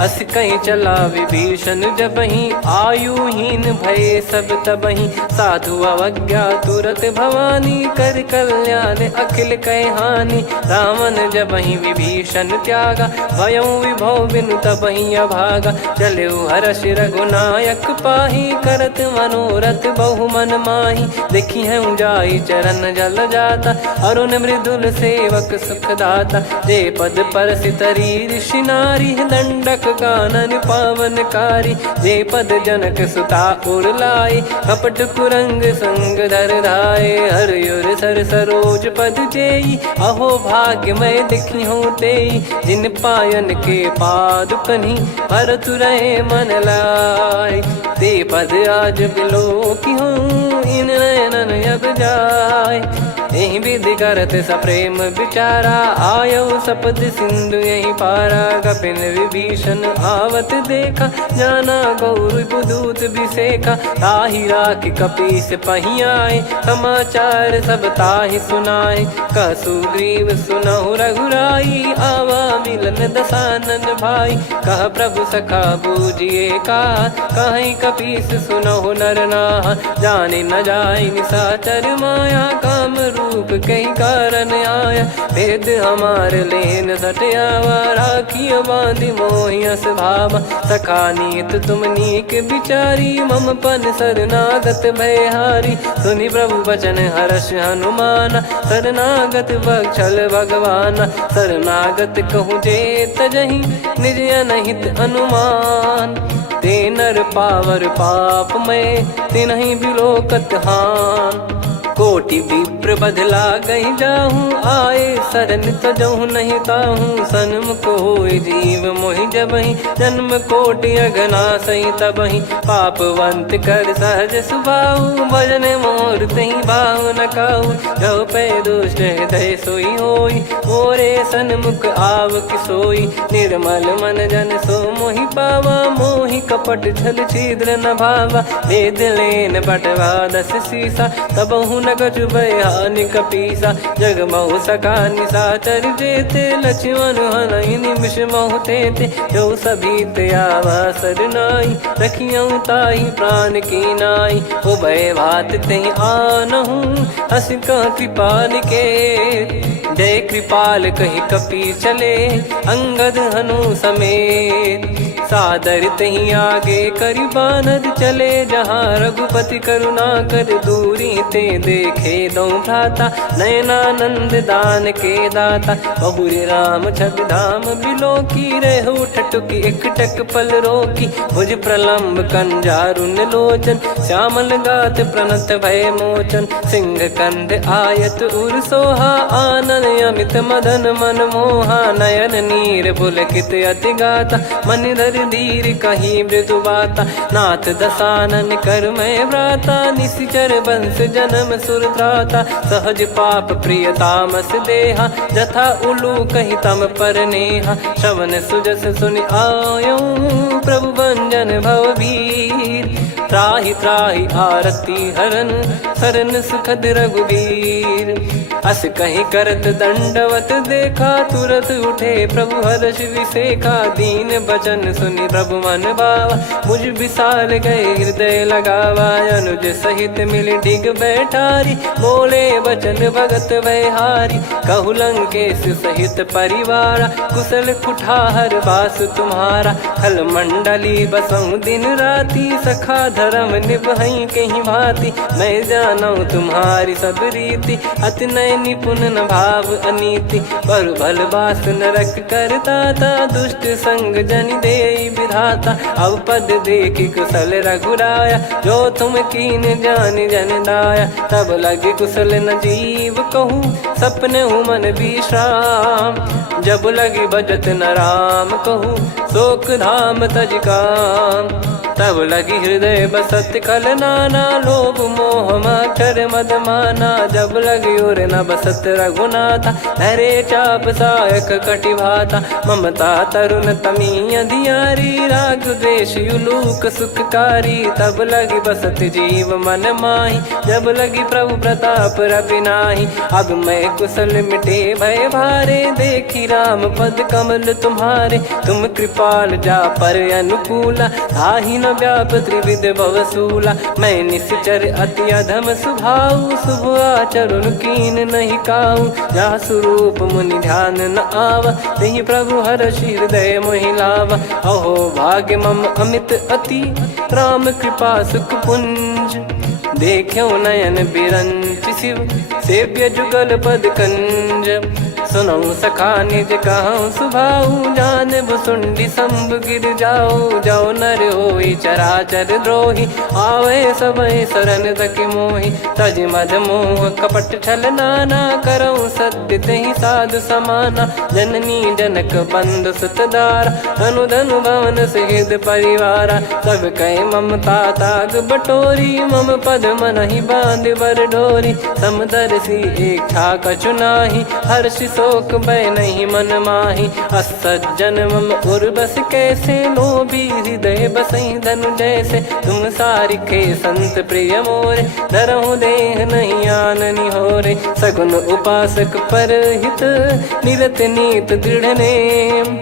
अस कहीं चला विभीषण जब ही आयुहीन भय सब तबही साधु अवज्ञा तुरत भवानी कर कल्याण अखिल कह हानि रावण जब ही विभीषण त्यागा भयउ विभव बिनु तबही अभागा चले हर्ष रघुनायक पाही करत मनोरथ बहु मन माही देखी है जाई चरण जल जाता अरुण मृदुल सेवक सुखदाता जे पद पर सितरी ऋषि नारी दंडक कानन पावनकारी जे पद जनक सुता उर लाए कपट कुरंग संग धर धाये हरियुर सर सरोज पद जेई अहो भाग्य मैं दिखी हूँ तेई जिन पायन के पादुकनी भरत रहे मन लाए ते पद आज बिलो की हूँ इन नयनन अब जाय यही विधि करत सप्रेम विचारा आयो सपद सिंधु यही पारा कपिन विभीषण आवत देखा जाना गौर बुदूत विसेखा ताहि राख कपीस पहियाए समाचार सब ताहि सुनाए कसु ग्रीव सुनहु रघुराई आवा मिलन दसानन भाई कह प्रभु सखा बूझिए का कहीं कपीस सुनहु नर नाहा जाने न जाय निशाचर माया काम रूप कई कारण आया, भेद हमार लेन सटयावा, राखिया बांधि मोहियस भावा, सखा नीत तुम नीक बिचारी, मम पन शरणागत भयहारी, सुनि प्रभु वचन हर्ष हनुमाना, शरणागत बक्षल भगवाना, शरणागत कहूँ जे तजहि निज अनहित अनुमान, ते नर पावर पाप में तिन्हि बिलोकत हान, कोटि विप्र बदला गई जाहूँ, आए शरण तजहु नहीं ताहूँ, सन्मुख होय जीव मोहि जबहि, जन्म कोटि अघना सही तबहि, पापवंत कर सहज सुभाऊ, भजन मोर तहि भाव न काहू, जो पै दुष्ट हृदय सोई होई, मोरे सन्मुख आव किसोई, निर्मल मन जन सो मोहि पावा, मोहि कपट छल छिद्र न भावा, भेद लेन बटवा दस सीसा, तबहु न कछु बयानि कपीसा, जग महु सका निशाचर जेते, लक्ष्मण हनहि निमिष महु तेते, जो सभी त्यावा सरनाई, रखियऊ ताहि प्राण की नाई, उभय भात तेहि आनहु, हस कह कृपाल के, जय कृपाल कहि कपी चले, अंगद हनु समेत, सादर तही आगे करि बानर चले, जहाँ रघुपति करुणा कर दूरी ते देखे दो भ्राता, नयनानंद दान के दाता, बहुरी राम छग धाम बिलो की, रेहु ठटुकी एकटक पल रोकी, भुज प्रलम्ब कंजारुन लोचन, श्यामल गात प्रणत भय मोचन, सिंह कंद आयत उर सोहा, आनन अमित मदन मन मोहा, नयन नीर पुलकित अति गाता, मन धर धीर कहीं मृदु बाता, नाथ दसानन कर मैं व्राता, निशिचर वंश जन्म सुरत्राता, सहज पाप प्रिय तामस देहा, जथा उलू कही तम पर नेहा, श्रवण सुजस सुनि आयो, प्रभु भंजन भवबीर, त्राहि त्राहि आरती हरन, शरण सुखद रघुबीर, अस कहीं करत दंडवत देखा, तुरत उठे प्रभु हर्ष विसेखा, दीन बचन सुनि प्रभु मन भावा, मुझ विसार गए हृदय लगावा, अनुज सहित मिल डिग बैठारी, बोले बचन भगत वैहारी, कहु लंकेश सहित परिवारा, कुशल कुठार बास तुम्हारा, खल मंडली बसऊं दिन राती, सखा धर्म निभई कहीं भांति, मैं जानू तुम्हारी सब रीति, अति नय निपुण न भाव अनीति, पर भल बास नरक करताता, दुष्ट संग जन दे विधाता, अब पद देखि कुशल रघुराया, जो तुम कीन जान जन दाया, तब लगे कुशल न जीव कहूँ, सपने मन विश्राम, जब लगे भजत न राम कहूँ, शोक धाम तज काम, तब लगी हृदय बसत कल नाना, लोभ मोह मच्छर मद माना, जब लगी उर न बसत रघुनाथा, धरे चाप सायक कटि भाता, ममता तरुण तमी अधियारी, राग द्वेष युलूक सुखकारी, तब लगी बसत जीव मन माही, जब लगी प्रभु प्रताप रवि नाही, अब मैं कुशल मिटे भय भारे, देखी राम पद कमल तुम्हारे, तुम कृपाल जा पर अनुकूला, ताहि न व्याप त्रिविध भवसूला, मैं निश्चर अति अधम सुभाऊ, शुभ आचरण कीन नहीं काऊ, जा स्वरूप मुनि ध्यान न आवा, तहि प्रभु हर्षि हृदय मोहि लावा, अहो भाग्य मम अमित अति, राम कृपा सुख पुंज, देख्यो नयन बिरंच शिव, सेव्य जुगल पद कंज, सुनऊ सखा निज कहूँ सुभाऊ, जान भुसुंडी शंभ गिर जाओ, जाओ नर होई चराचर द्रोही, आवे सबय शरण तक मोहि, तज मद मोह कपट छल नाना, करऊँ सत्य तहि साधु समाना, जननी जनक बंधु सुतदारा, धनु धनु भवन सहित परिवारा, सब कहे ममता ताग बटोरी, मम पद मनहि बांध बर डोरी, समदर्शी इच्छा कछु नाही, हर्षि शोक भय नहीं मन माही, असज्जन मम उर्वश कैसे, लोभी हृदय बसई धनु जैसे, तुम सारिखे संत प्रिय मोरे, धरहु देह नहीं आननि होरे, सगुन उपासक पर हित, निरत नीत दृढ़ नेम,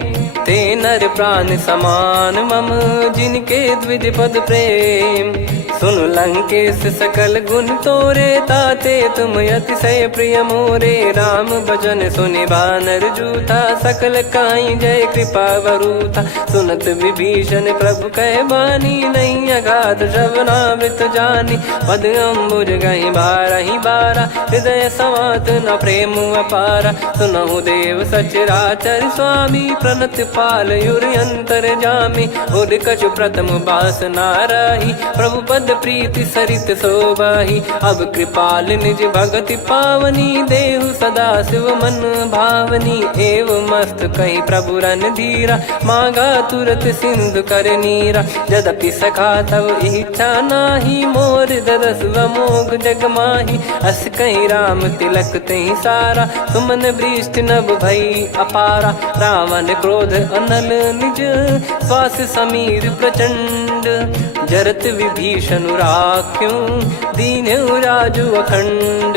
ते नर प्राण समान मम, जिनके द्विज पद प्रेम, सुन लंकेश सकल गुण तोरे, ताते तुम अतिशय प्रिय मोरे। राम भजन सुनि बानर जूथा, सकल काई जय कृपा वरूथा। सुनत विभीषण प्रभु कह बानी, नहीं अगाध श्रवणामृत जानी। पद अम्बुज गहि बारहि बारा, हृदय समात न प्रेम अपारा। सुनहु देव सचराचर स्वामी, प्रणत पाल युरि अंतर जामी। उर कछु प्रथम बास नाराही, प्रभु पद प्रीति सरित शोभाही। अब कृपाल निज भगति पावनी, देहु सदा शिव मन भावनी। एव मस्त कही प्रभु रन धीरा, मांगा तुरत सिंधु कर नीरा। यद्यपि सखा तब इच्छा नाही, मोर दरस मोग जग माही। अस कही राम तिलक तही सारा, सुमन वृष्टि नभ भई अपारा। रावण क्रोध अनल निज, श्वास समीर प्रचंड। जरत विभीषण राख्यों, दीन्हु राजु अखंड।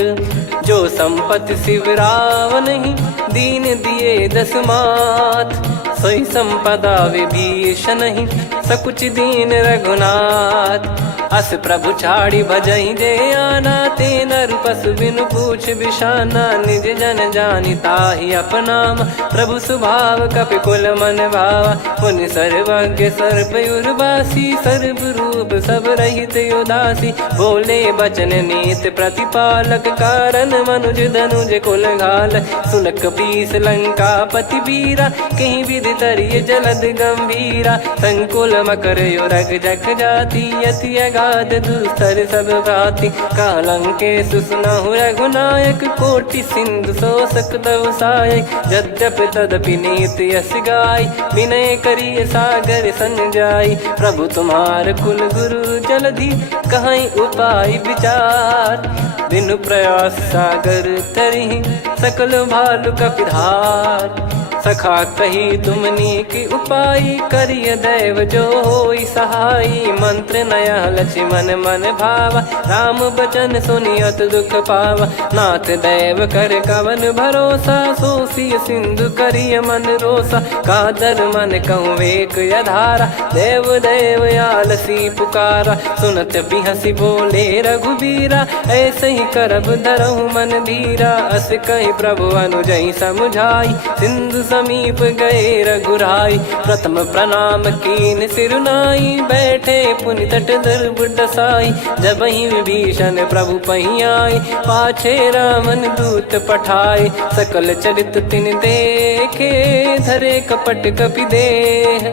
जो संपत्ति शिव रावण ही, दीन दिए दस मात। सोई संपदा विभीषण ही, सकुच दीन रघुनाथ। अस प्रभु छाड़ी भजहि जे आना, ते नर पशु बिनु पूछ बिशाना। निज जन जानि ताहि अपनाम, प्रभु स्वभाव कपि कुल मन भावा। मुनि सर्वज्ञ सर्वयुर्वासी, सर्व रूप सब रहित उदासी। बोले बचन नीत प्रतिपालक, कारण मनुज धनुज कुल घाल। सुन कपीस लंका पति वीरा, कहीं विधि तरिय जलद गंभीरा। संकुल मकर युरग जख जाति, यति अगाध दुस्तर सब भाति। कालंकेश सुनहु रघुनायक, कोटि सिंधु शोषक तव सहायक। यद्यपि तदपि नीति यस गाय, विनय करिय सागर सन जाई। प्रभु तुम्हार कुल गुरु जलधि, कहीं उपाय विचार। बिनु प्रयास सागर तरि, सकल भालु कपिधार। सखा कही तुमनी की उपाय, करिय दैव जो होई सहाई। मंत्र नया लक्ष्मण मन भावा, राम बचन सुनियत दुख पावा। नाथ दैव कर कवन भरोसा, सोसिय सिंधु करिय मन रोसा। कादर मन कहूँ एक यधारा, देव देव आलसी पुकारा। सुनत बिहसी बोले रघुबीरा, ऐसे ही करब धरहु मन धीरा। अस कही प्रभु अनुजई समुझाई, सिंधु समीप गए रघुराई। प्रथम प्रणाम कीन सिरुनाई, बैठे पुनि तट दर्भ डसाई। जब ही विभीषण प्रभु पही आए, पाछे रावण दूत पठाए। सकल चरित तिन देखे, धरे कपट कपि देह।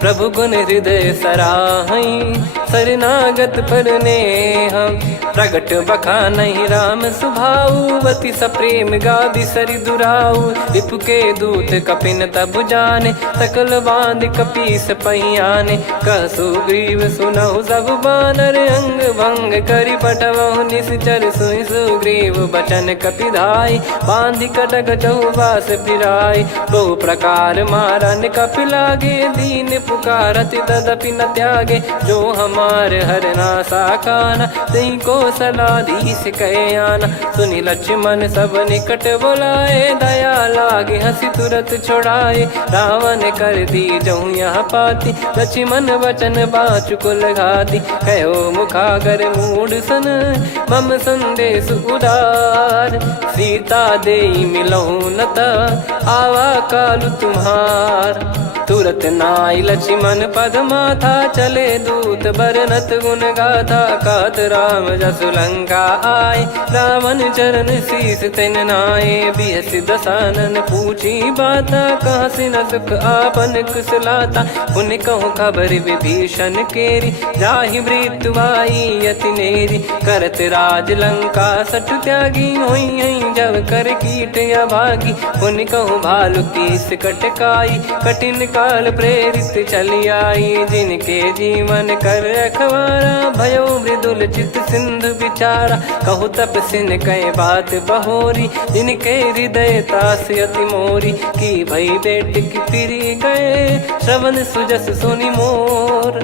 प्रभु गुण हृदय सराहई, शरणागत पर नेह। प्रगट बखानहि राम सुभाऊ, अति सप्रेम गादि सरि दुराऊ। रिपु के दूत कपिन तब जाने, सकल बांध कपीस पहियाने। कह सुग्रीव सुनहु सब बानर, अंग भंग करि पटवहु निश्चर। सुनि सुग्रीव बचन कपिधाई, बांधि कटक चौबास फिराई। बहु प्रकार मारन कपि लागे, दीन पुकारत तदपि न त्यागे। जो हमार हरना साकाना, तही को सलाधीश कहे आना। सुनि लक्ष्मण सब निकट बुलाए, दया लागे हंसी तुरत छुड़ाए। रावण कर दी जहु यह पाती, लक्ष्मण वचन बाचु कुल घाती। कहो मुखागर मूढ़ सन, मम संदेश उदार। सीता देई मिलहु नता, आवा कालु तुम्हार। तुरत नाई लक्ष्मण पद माथा, चले दूत बरनत गुण गाथा। कहत राम जसु लंका आए, रावण चरण शीस तिन नाये। बिहस दसानन पूछी बाता, कहाँ से न सुख आपन कुशलाता। पुन कहूँ खबर विभीषण केरी, जाहि मृत्यु आई यति नेरी। करत राज लंका सठ त्यागी, होई जब कर कीट अभागी। पुन कहूँ भालु कीस कटकाई, कठिन काल प्रेरित चली आई। जिनके जीवन कर रखवारा, भयो मृदुल चित सिंधु विचारा। कहु तपसिन कह बात बहोरी, जिनके हृदय तास अति मोरी। की भई बेट की फिरी गए, श्रवण सुजस सुनि मोर।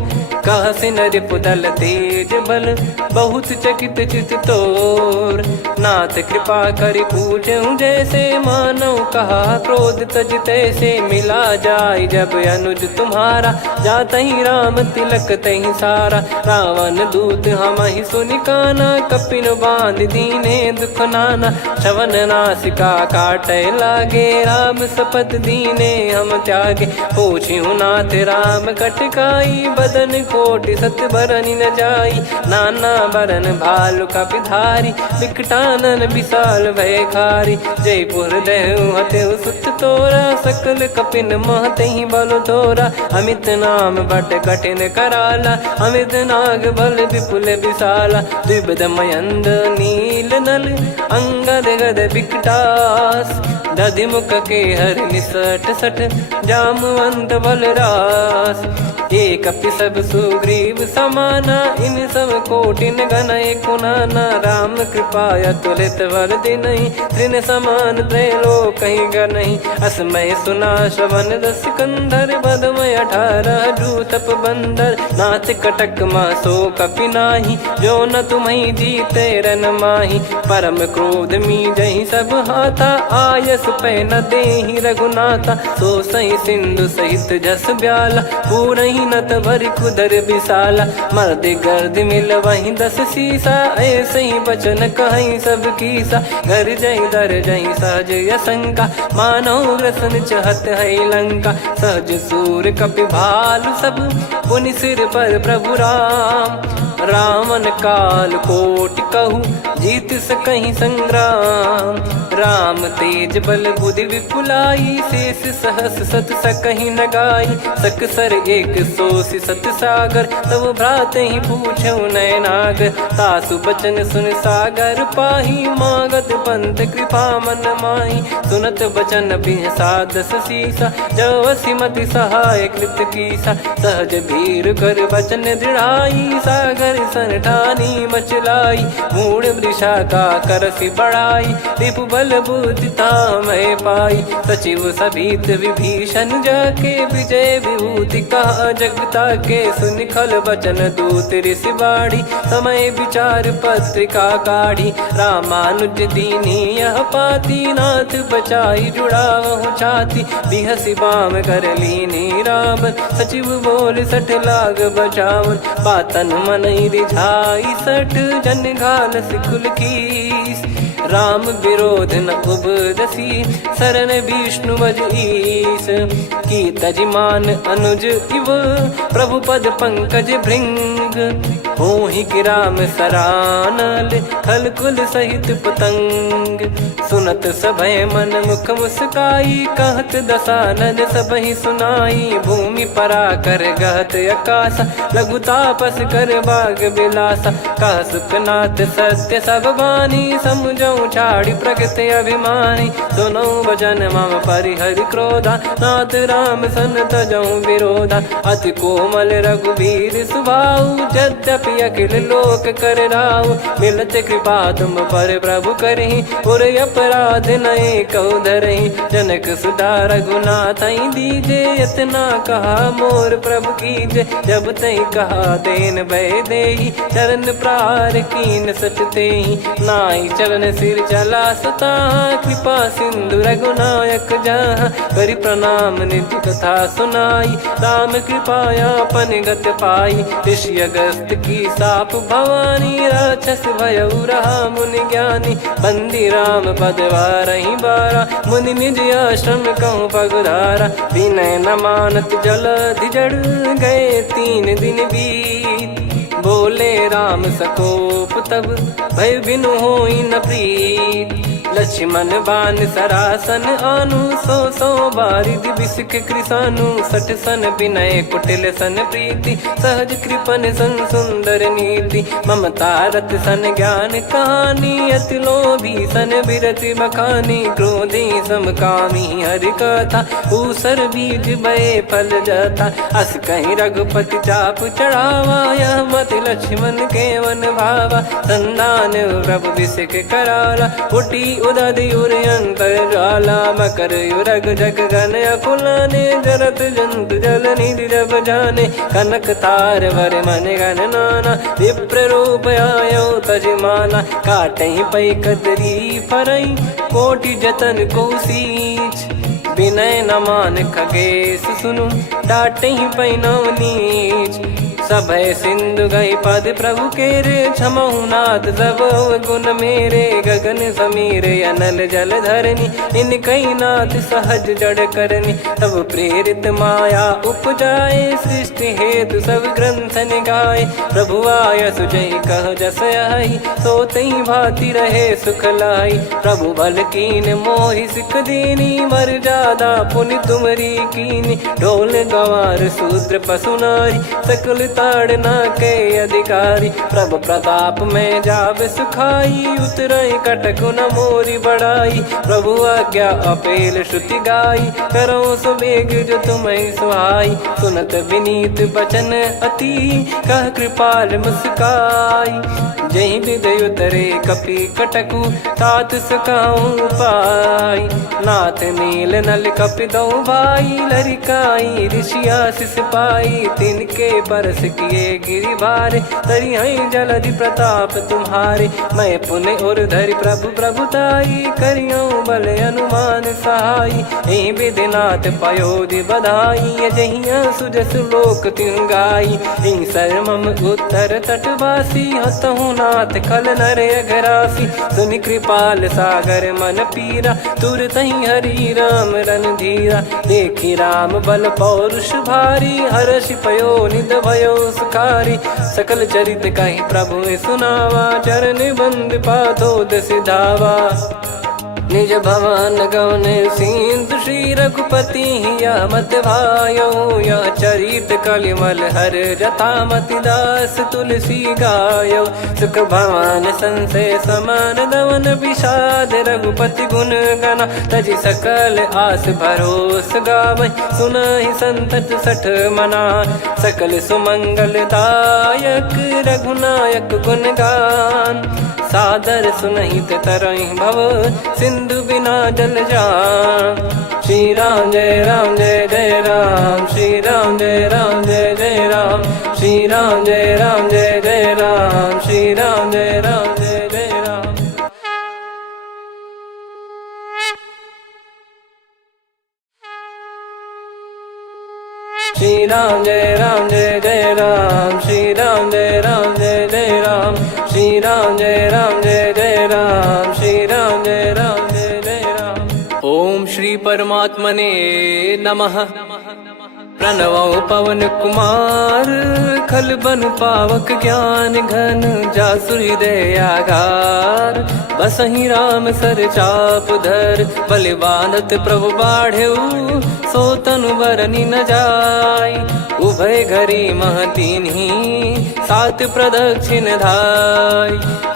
कहसि नरिपुदल तेज बल बहुत चकित चित तोर। नाथ कृपा करि पूछऊं जैसे मानव कहा क्रोध तज तैसे। मिला जाय जब अनुज तुम्हारा जातहि राम तिलक तहि सारा। रावण दूत हमहि सुनि काना कपिन बांध दीने दुख नाना। श्रवण नासिका काटे लागे राम सपत दीने हम त्यागे। पूछिहु नाथ राम कटकाई बदन कोटि सत बरनि न जाई। नाना बरन भालु कपिधारी विकटानन विशाल भयखारी। जयपुर देहु हतेउ सुत तोरा सकल कपिन महतहि बल तोरा। अमित नाम बट कठिन कराला अमित नाग बल विपुल विशाला। द्विविध मयंद नील नल अंगद गद विकटास। दधिमुख के हर निसठ सठ जामवंत बलरास। एक कपि सब सुग्रीव समाना इन सब कोटिन गणय कुनाना। राम कृपा अतुलित बल दिनहि तृण समान त्रैलोक कहीं गनहि। असमय सुना श्रवण रस कंधर बदमय 18 जूतप बंदर। नाथ कटक मासो कपि नाही जो न तुम्हि जीते रन माही। परम क्रोध मी जहि सब हाथा आयस पै न देहि रघुनाथा। सो सही सिंधु सहित जस ब्याला पूरहि नत भरि कुदर विशाला। मर्द गर्द मिल वही 10 सीसा ऐसे ही बचन कहीं सब कीसा। घर जय दर जय सहज यसंका मानो ग्रसन चहत है लंका। सहज सूर कपि भालु सब पुनि सिर पर प्रभु राम। रावण काल कोटि कहु जीत सकहि संग्राम। राम तेज बल बुद्धि विपुलाई शेष सहस सत सकहि न गाई। सकसर एक सोसि सत सागर तब भ्रात ही पूछऊ नयनागर। तासु बचन सुन सागर पाही मागत पंथ कृपा मन माही। सुनत बचन बिहसा 10 सीसा जवसि मति सहाय कृत कीसा। सहज भीर कर बचन दृढ़ाई सागर सन ठानी मचलाई। मूढ़ वृषा का करसि बढ़ाई रिपु बल बुद्धि तामय पाई। सचिव सभीत विभीषण जाके विजय विभूति कहा जगता के। सुनि खल बचन दूत ऋषि बाड़ी समय विचार पत्रिका काढ़ी। रामानुज दीनी यह पाती नाथ बचाई जुड़ावहु छाती। बिहसि बाम कर लीनी रावण सचिव बोल सठ लाग बचावन। बातन मनहि रिझाई सठ जन घाल सिकुल कीस। राम विरोध न उपदसी शरण विष्णु मज ईस। की तजिमान अनुज इव प्रभु पद पंकज भृंग। होहि कि राम सरानल खल कुल सहित पतंग। सुनत सभय मन मुख मुस्काई कहत दसानन सबहि सुनाई। भूमि परा कर गहत आकाशा लघु तापस कर बाग बिलासा। कह सुखनाथ सत्य सब बानी समझौ छाड़ी प्रकृति अभिमानी। सुनो वचन मम परिहरि क्रोधा नाथ राम सन तजौ विरोधा। अति कोमल रघुवीर सुभाऊ यद्यपि अखिल लोक कर राव। मिलत कृपा तुम पर प्रभु करहि पुर अपराध नए कहु धरहि। जनक सुधा रघुनाथ दीजे इतना कहा मोर प्रभु कीजे। जब तई कहा देन भय देहि चरण प्रार कीन सटतेहि। नाई चरण सिर चला सता कृपा सिंधु रघुनायक जहाँ। करि प्रणाम निधि कथा सुनाई राम कृपाया पन गत पाई। ऋषि अगस्त की साप भवानी राक्षस भयउ रहा मुनि ज्ञानी। बंदी राम पदवारहि बारा मुनि निज आश्रम कहूँ पगुधारा। विनय न मानत जलधि जड़ गए 3 दिन बीत। बोले राम सकोप तब भय बिनु होई न प्रीत। लक्ष्मण बान सरासन आनु 100 बारिद बिसक कृसानु। 60 सन विनय कुटिल सन प्रीति सहज कृपन सन सुंदर नीति। ममता रत सन ज्ञान कहानी अति लोभी सन बिरति बखानी। क्रोधी समकामी हरि कथा ऊसर बीज भय फल जथा। अस कहीं रघुपति चाप चढ़ावा यह मति लक्ष्मण के वन भावा। संदान प्रभु बिसक कराला उठी उदधि उर अंतर ज्वाला मकर युरग जग गन अकुलाने जरत जंतु जल निधि जब जाने कनक तार वर मन गण नाना विप्र रूप आयो तजमाना काटे पै कदरी फरई कोटि जतन को सींच विनय न मान खगेश सुनु डाटे ही पैनव नीच सभय सिंधु गई पद प्रभु केरे क्षमहु नाथ सब गुण मेरे गगन समीर अनल जल धरनी इन कई नाथ सहज जड़ करनी तब प्रेरित माया उपजाए सृष्टि हेतु सब ग्रंथ निगाए प्रभु आय सुजय कह जस आई सो तई भांति रहे सुख लाई प्रभु बल कीन मोहि सिख दीनी मर जादा पुनि तुमरी कीनी ढोल गवार शूद्र पशु नारी सकल ताड़ना के अधिकारी प्रभु प्रताप में जाब सुखाई उतरई कटक न मोरी बढ़ाई प्रभु आज्ञा अपेल श्रुति गाई करो सुबेग जो तुम्हें सुहाई सुनत विनीत बचन अति कह कृपाल मुस्काई जही विद उतरे कपि कटकु तात सकाऊं पाई नाथ नील नल कपि दो भाई लरिकाई ऋषि आशीष पाई तिनके परस किए गिरि भारे तरी हई जलधि प्रताप तुम्हारे मैं पुण्य और धरि प्रभु प्रभुताई करियो बल अनुमान सहाई यही विधिनाथ पयोधि बधाई जहिया सुजस लोक तिन गाई यही सरमम उत्तर तटवासी हतहु नाथ खल नर अघरासी सुनि कृपाल सागर मन पीरा तुरत ही हरि राम रन धीरा देखी राम बल पौरुष भारी हर्ष पयो निध भयो सुखारी सकल चरित कहीं प्रभु सुनावा चरण बंद पाथोद सिधावा निज भवन गौन सिंधु श्री रघुपति या मत भायो या चरित कलिमल हर जता मति दास तुलसी गायो सुख भवन संशय समान दवन विषाद रघुपति गुण गना तजि सकल आस भरोस गावै सुनहि संतत सठ मना सकल सुमंगल दायक रघुनायक गुण गान सादर सुनहित तरहि भव सिंधु बिना जल जान श्री राम जय राम श्री राम जय जय राम श्री राम जय जय राम श्री राम जय जय राम श्री राम जय जय राम श्री राम जय जय राम श्री राम जय जय राम श्री राम जय जय राम। ओम श्री परमात्मने नमः। प्रणवो पवन कुमार खल बन पावक ज्ञान घन जासु हृदय आगार बसहि राम सर चाप धर बलि बांधत प्रभु बाढ़ेऊ सो तनु बरनि न जाय उभय घरी महतीन्ही सात प्रदक्षिण धाय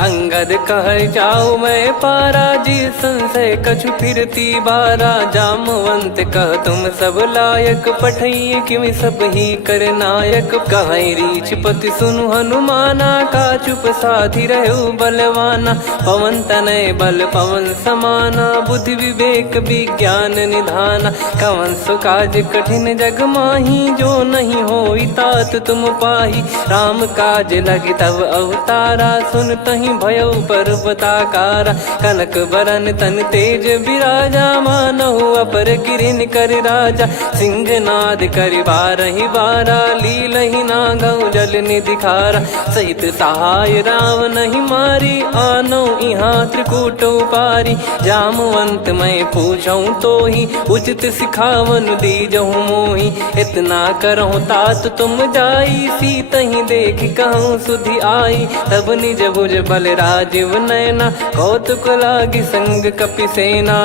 अंगद कह जाऊ मैं पारा जी संशय कछु फिरती बारा जामवंत कह तुम सब लायक पठई किमि सब ही कर नायक कह रीछ पति सुनु हनुमाना का चुप साधि रहु बलवाना पवन तनय बल पवन समाना बुद्धि विवेक विज्ञान निधाना कवन सो काज कठिन जग माही जो नहीं होई तात तुम पाही राम काज लगी तब अवतारा सुन तहि भयो पर्वताकारा कनक बरन तन तेज विराजा मानहु अपर गिरिन कर राजा सिंहनाद करि बारहि बारा लीलहि नागौ जल निधि खारा सहित सहाय राम नहीं मारी आनो इहाँ त्रिकूट उपारी जामवंत मैं पूछऊं तो ही उचित सिखावन दीजहु मोही इतना करहु तात तुम जाई सीतहि देख कहूँ सुधि आई तब निज भुज बल राजीव नैना कौतुक लागी संग कपि सेना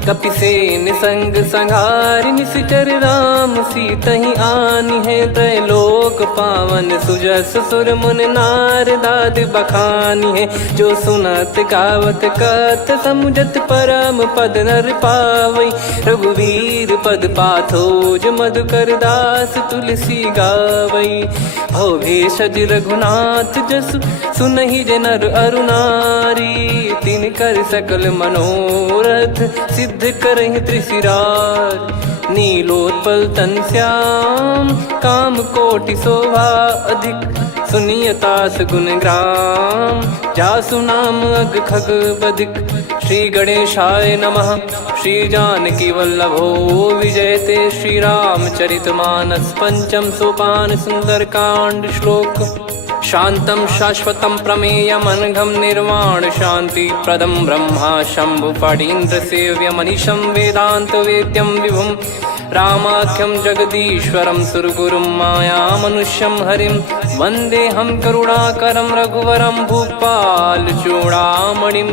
कपि से निसंग संहारि निश्चर राम सीतहि आनी है। त्रैलोक पावन सुजस सुर मुन नार दाद बखानी है। जो सुनत गावत कथ समुझत परम पद नर पावई। रघुवीर पद पाथोज मधुकर दास तुलसी गावई। भव भेषज रघुनाथ जसु सुनहि जे नर अरु नारी। तिन कर सकल मनोरथ सिद्ध करहि त्रिशिरार। नीलोत्पल तन श्याम काम कोटि शोभा अधिक। सुनियतास गुण ग्राम जासु नाम अग खग बधिक। श्री गणेशाय नमः। श्री जानकी वल्लभो विजयते। श्री रामचरित मानस पंचम सोपान सुंदरकांड श्लोक। शांतं शाश्वतं प्रमेयमनघं निर्वाण शांति प्रदं ब्रह्मा शंभु फणीन्द्र सेव्य मनीषं वेदांत वेद्यं विभुं। रामाख्यं जगदीश्वरं सुरगुरुं माया मनुष्यं हरिं। वन्देऽहं करुणाकरं रघुवरं भूपाल चूडामणिं।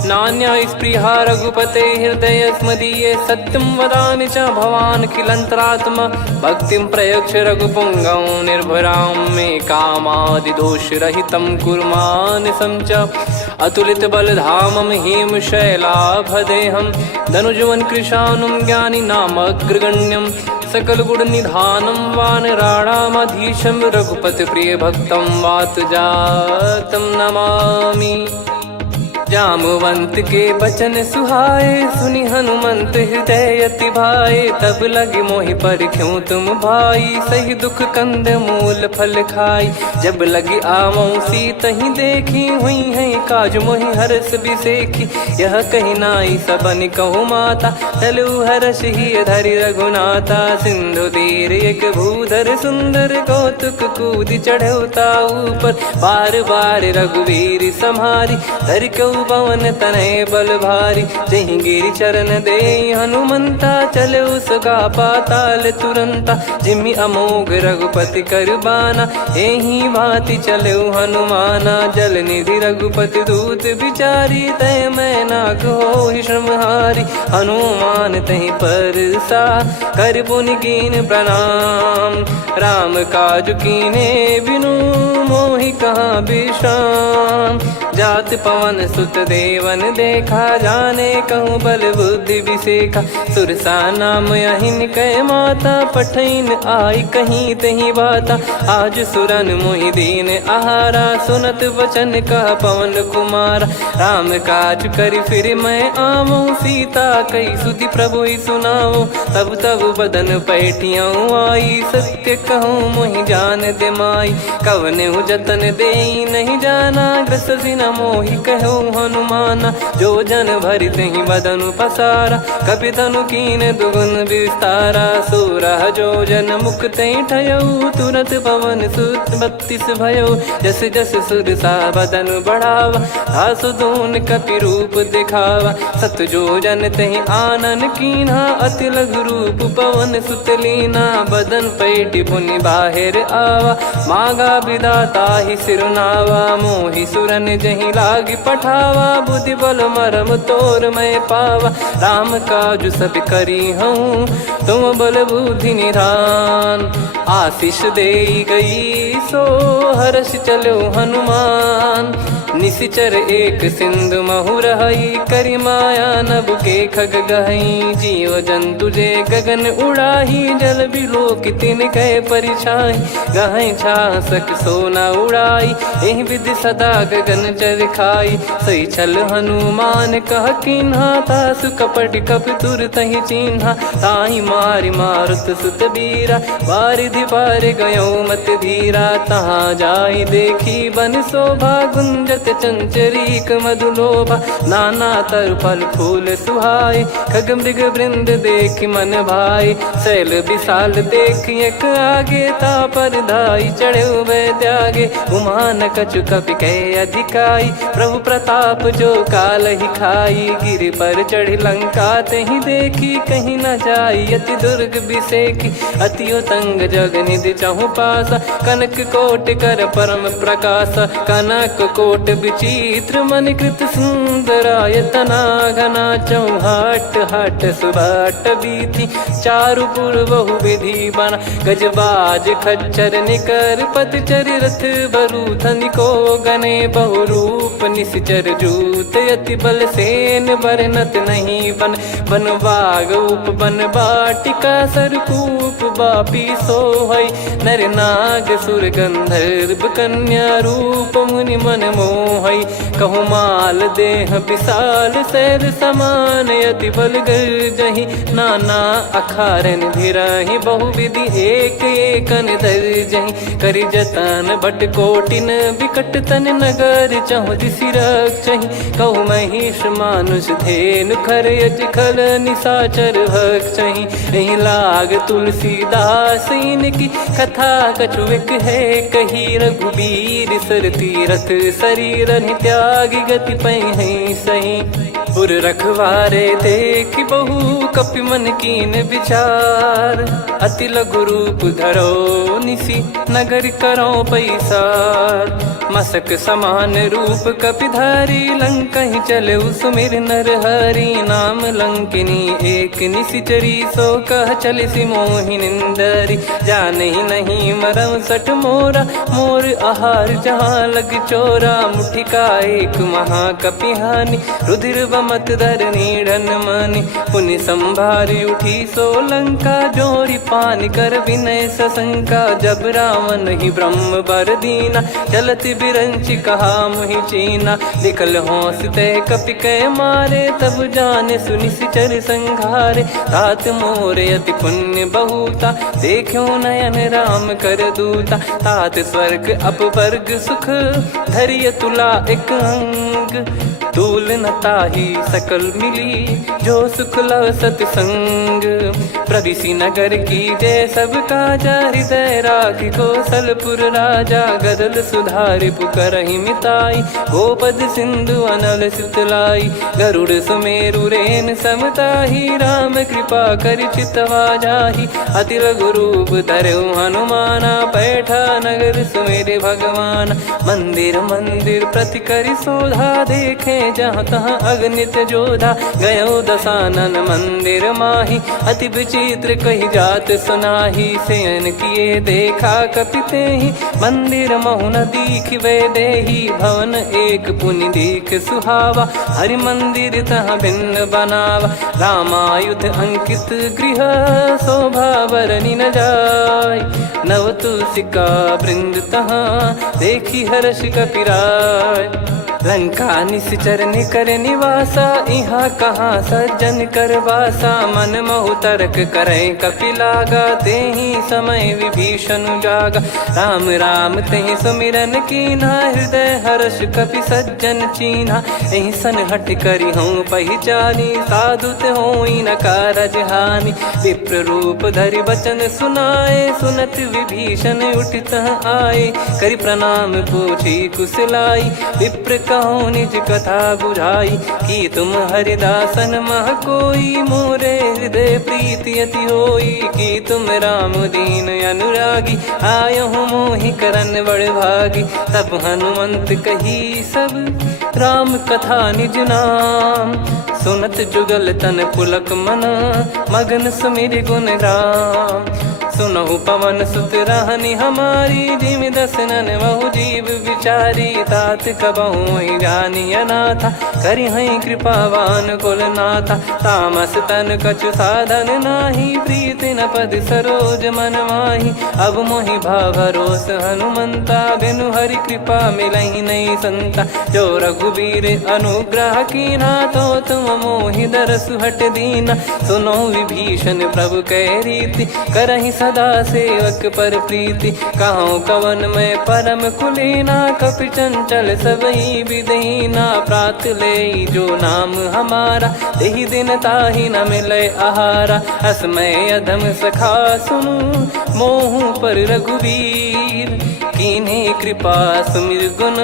नान्या स्पृहा रघुपते हृदय स्मदीये। सत्यं वदामि च भवान् खिलन्तरात्मा। भक्तिं प्रयच्छ रघुपुङ्गं निर्भरां मे कामादिदोषरहितं कुर्मानिसं च। अतुलित बलधामं हेमशैलाभदेहं। धनुजवन कृशानुं ज्ञानी नामग्रगण्यं। सकल गुण निधानं वानराणामधीशं। रघुपति प्रिय भक्तं वात जातं नमामि। जामवंत के बचन सुहाए सुनि हनुमंत हृदय अति भाए। तब लगे मोहि परख्यूं तुम भाई सही दुख कंद मूल फल खाई। जब लगे आवऊं सीतहि देखी हुई है काज मोहि हरस बिसेखी। यह कही नाई सबन कहु माता चलु हरष ही धरि रघुनाथा। सिंधु तीर एक भूधर सुंदर कौतुक कूद चढ़ौता ऊपर। बार बार रघुवीर सम्हारी धरि कऊ पवन तनय बल भारी। जहि गिरि चरण दे हनुमंता चले उसका पाताल तुरंता। जिमि अमोघ रघुपति कर बाना एहि भांति चले हनुमाना। जल निधि रघुपति दूत बिचारी तय मैं नाग होहि श्रमहारी। हनुमान तहि परसा कर पुनि कीन प्रणाम। राम काज कीने बिनु मोहि कहाँ विश्राम। जात पवन सुत देवन देखा जाने कहूँ बल बुद्धि विसेखा। सुरसा नाम अहिन कै माता पठैन आई कहीं तही बाता। आज सुरन मोहि दीन आहारा सुनत वचन कह पवन कुमारा। राम काज करि फिर मैं आवऊं सीता कई सुधि प्रभु सुनाओ। तब तब बदन पैठियाँ आई सत्य कहूँ मोहि जान दे माई। कवने जतन दे नहीं जाना ग्रसि न मोहि कहो हनुमाना। जो जन भरि तहि बदनु पसारा कपि तनु कीन दुगुन विस्तारा। सोरह जो जन मुख तहि ठयऊ तुरत पवन सुत 32 भयऊ। जस जस सुरसा बदनु बढ़ावा धासु दून कपि रूप दिखावा। सत जो जन तहि आनन कीन्हा अति लघु रूप पवन सुत लीना। बदन पैटि पुनि बाहिर आवा मागा विधाता ही सिरुनावा। मोहि सुरन जहि लागी पठावा बुद्धि बल मरम तोर मैं पावा। राम काजु सब करी हूँ तुम बल बुद्धि निधान। आशीष दे गई सो हर्ष चलो हनुमान। निशिचर एक सिंधु महु रहई करि माया नभ के खग गहई। जीव जंतु जे गगन उड़ाही जल बिलो तिन कह परिछाई। गहई छासक सोना उड़ाई एहि विधि सदा गगन चर खाई। सही छल हनुमान कह किन्हा तासु कपट कप तुर तहि चिन्हा। ताहि मारि मारुत सुत बीरा वारिधि पार गयो मत धीरा। तहाँ जाई देखी बन शोभा गुंजत चंचरीक मधुलोभा। नाना तर फल फूल सुहाए खग मृग वृंद देख मन भाई। शैल विशाल देख एक आगे ता पर धाई चढ़े वै त्यागे। उमान कछु कपि कह अधिकारी गाई, प्रभु प्रताप जो काल ही खाई। गिर पर चढ़ी लंका ते ही देखी, कहीं न जाई अति दुर्ग बिसेखी। अति उतंग जग निधि चहु पासा, कनक कोट कर परम प्रकाश। कनक कोट विचित्र मनि कृत सुंदरायतना घना। चौहाट हाट सुबाट बीथी, चारु पुर बहु विधि बना। गजबाज खच्चर निकर पतचर रथ बरु धनिको गने। बहु रूप निश्चर जूत अति बल सेन बरनत नहीं बन। बन बाग उप बन बाटिका सरकूप बापी सोहई। नर नाग सुर गंधर्व कन्या रूप मुनि मन मोहई। कहु माल देह विशाल शैल समान, अति बल गर्जहि नाना अखारन भिरहि। बहु विधि एक एकन दर्जहि, करि जतन भट कोटिन विकट तन नगर। चहु दिसि रक्षहि, कहु महिष मानुष धेनु खर यज खल निशाचर भक्षहि। एहि लाग तुलसीदास इनकी कथा कछुक है कही। रघुबीर सर तीरथ शरीर त्यागी, गति पै सही। पुर रखवारे देखि बहु कपि मन कीन विचार। अति लघु रूप धरो निसि नगर करो पैसार। मसक समान रूप कपिधारी, लंकहि चले सुमिर नर हरि। नाम लंकिनी एक निशिचरी, सो कह चलिसि मोहि निंदरी। जानहि नहीं मरम सठ मोरा, मोर आहार जहाँ लग चोरा। मुठिका एक महाकपिहानि, रुधिर बमत धरनी ढन मानि। पुनि संभारी उठी सो लंका, जोरी पान कर विनय सशंका। जब रावण ही ब्रह्म बर दीना, चलति बिरंचि कहा मुहि चीना। निकल होंस तय कपि कै मारे, तब जाने सुनिश्चर संघारे। तात मोर अति पुण्य बहुता, देखो नयन राम कर दूता। तात स्वर्ग अपवर्ग सुख, धैर्य तुला एक अंग। तूल न ताहि सकल मिली, जो सुख लव सतसंग। प्रविशि नगर की जय सब काजा, हृदय राखि कौशलपुर राजा। गदल सुधारि पुकारहि मिताई, गोपद सिंधु अनल सितलाई। गरुड़ सुमेरु रेन समताहि, राम कृपा करि चितवा जाहि। अति लघु रूप धरऊ हनुमाना, पैठा नगर सुमेरे भगवान। मंदिर मंदिर प्रति करि शोधा, देखे जहाँ तहाँ अगणित जोधा। गयो दशानन मंदिर माही, अति विचित्र कही जात सुनाही। शयन किए देखा कपिते ही, मंदिर महु न दीख वे देही। भवन एक पुनि दीख सुहावा, हरि मंदिर तहाँ भिन्न बनावा। रामायुध अंकित गृह, शोभा बरनि न जाय। नव तुलसिका वृंद तहाँ, देखी हर्ष कपिराय। लंका निश्चर निकर निवासा, यहाँ कहाँ सज्जन कर वासा। मन महु तर्क करें कपिलागा, तेहि समय विभीषण जागा। राम राम तेहि सुमिरन कीन्हा, हृदय हर्ष कपि सज्जन चीन्हा। एहि सन हट करि हूँ पहिचानी, साधु ते होई न कारज हानि। विप्र रूप धरि बचन सुनाए, सुनत विभीषण उठित आए। करि प्रणाम पूछी कुशलाई, विप्र कहो निज कथा बुझाई। कि तुम हरिदासन मह कोई, मोरे हृदय प्रीति अति होई। कि तुम राम दीन अनुरागी, आयहु मोहि करन बड़ भागी। तब हनुमंत कही सब राम कथा निज नाम। सुनत जुगल तन पुलक मना, मगन सुमिर गुण राम। सुनहु पवन सुत रहनि हमारी, जिमि दसनन बहु जीव विचारी। तात कबहुँ जानिय नाथा, करिहै कृपावान कुल नाथा। तामस तन कछु साधन नाही, प्रीति न पद सरोज मन माही। अब मोहि भाव भरोस हनुमंता, बिनु हरि कृपा मिलहि नहीं संता। जो रघुबीर अनुग्रह कीन्हा, तो तुम मोहि दरसु हट दीना। सुनो विभीषण प्रभु कै रीति, करहि सदा सेवक पर प्रीति, कहूँ कवन में परम कुलीना, कपि चंचल सबई विदहीना, प्रात ले जो नाम हमारा, यही दिन ताहि न मिले आहारा, असमय अधम सखा सुनु, मोहु पर रघुवीर, कीन्हे कृपा सुमिर गुण,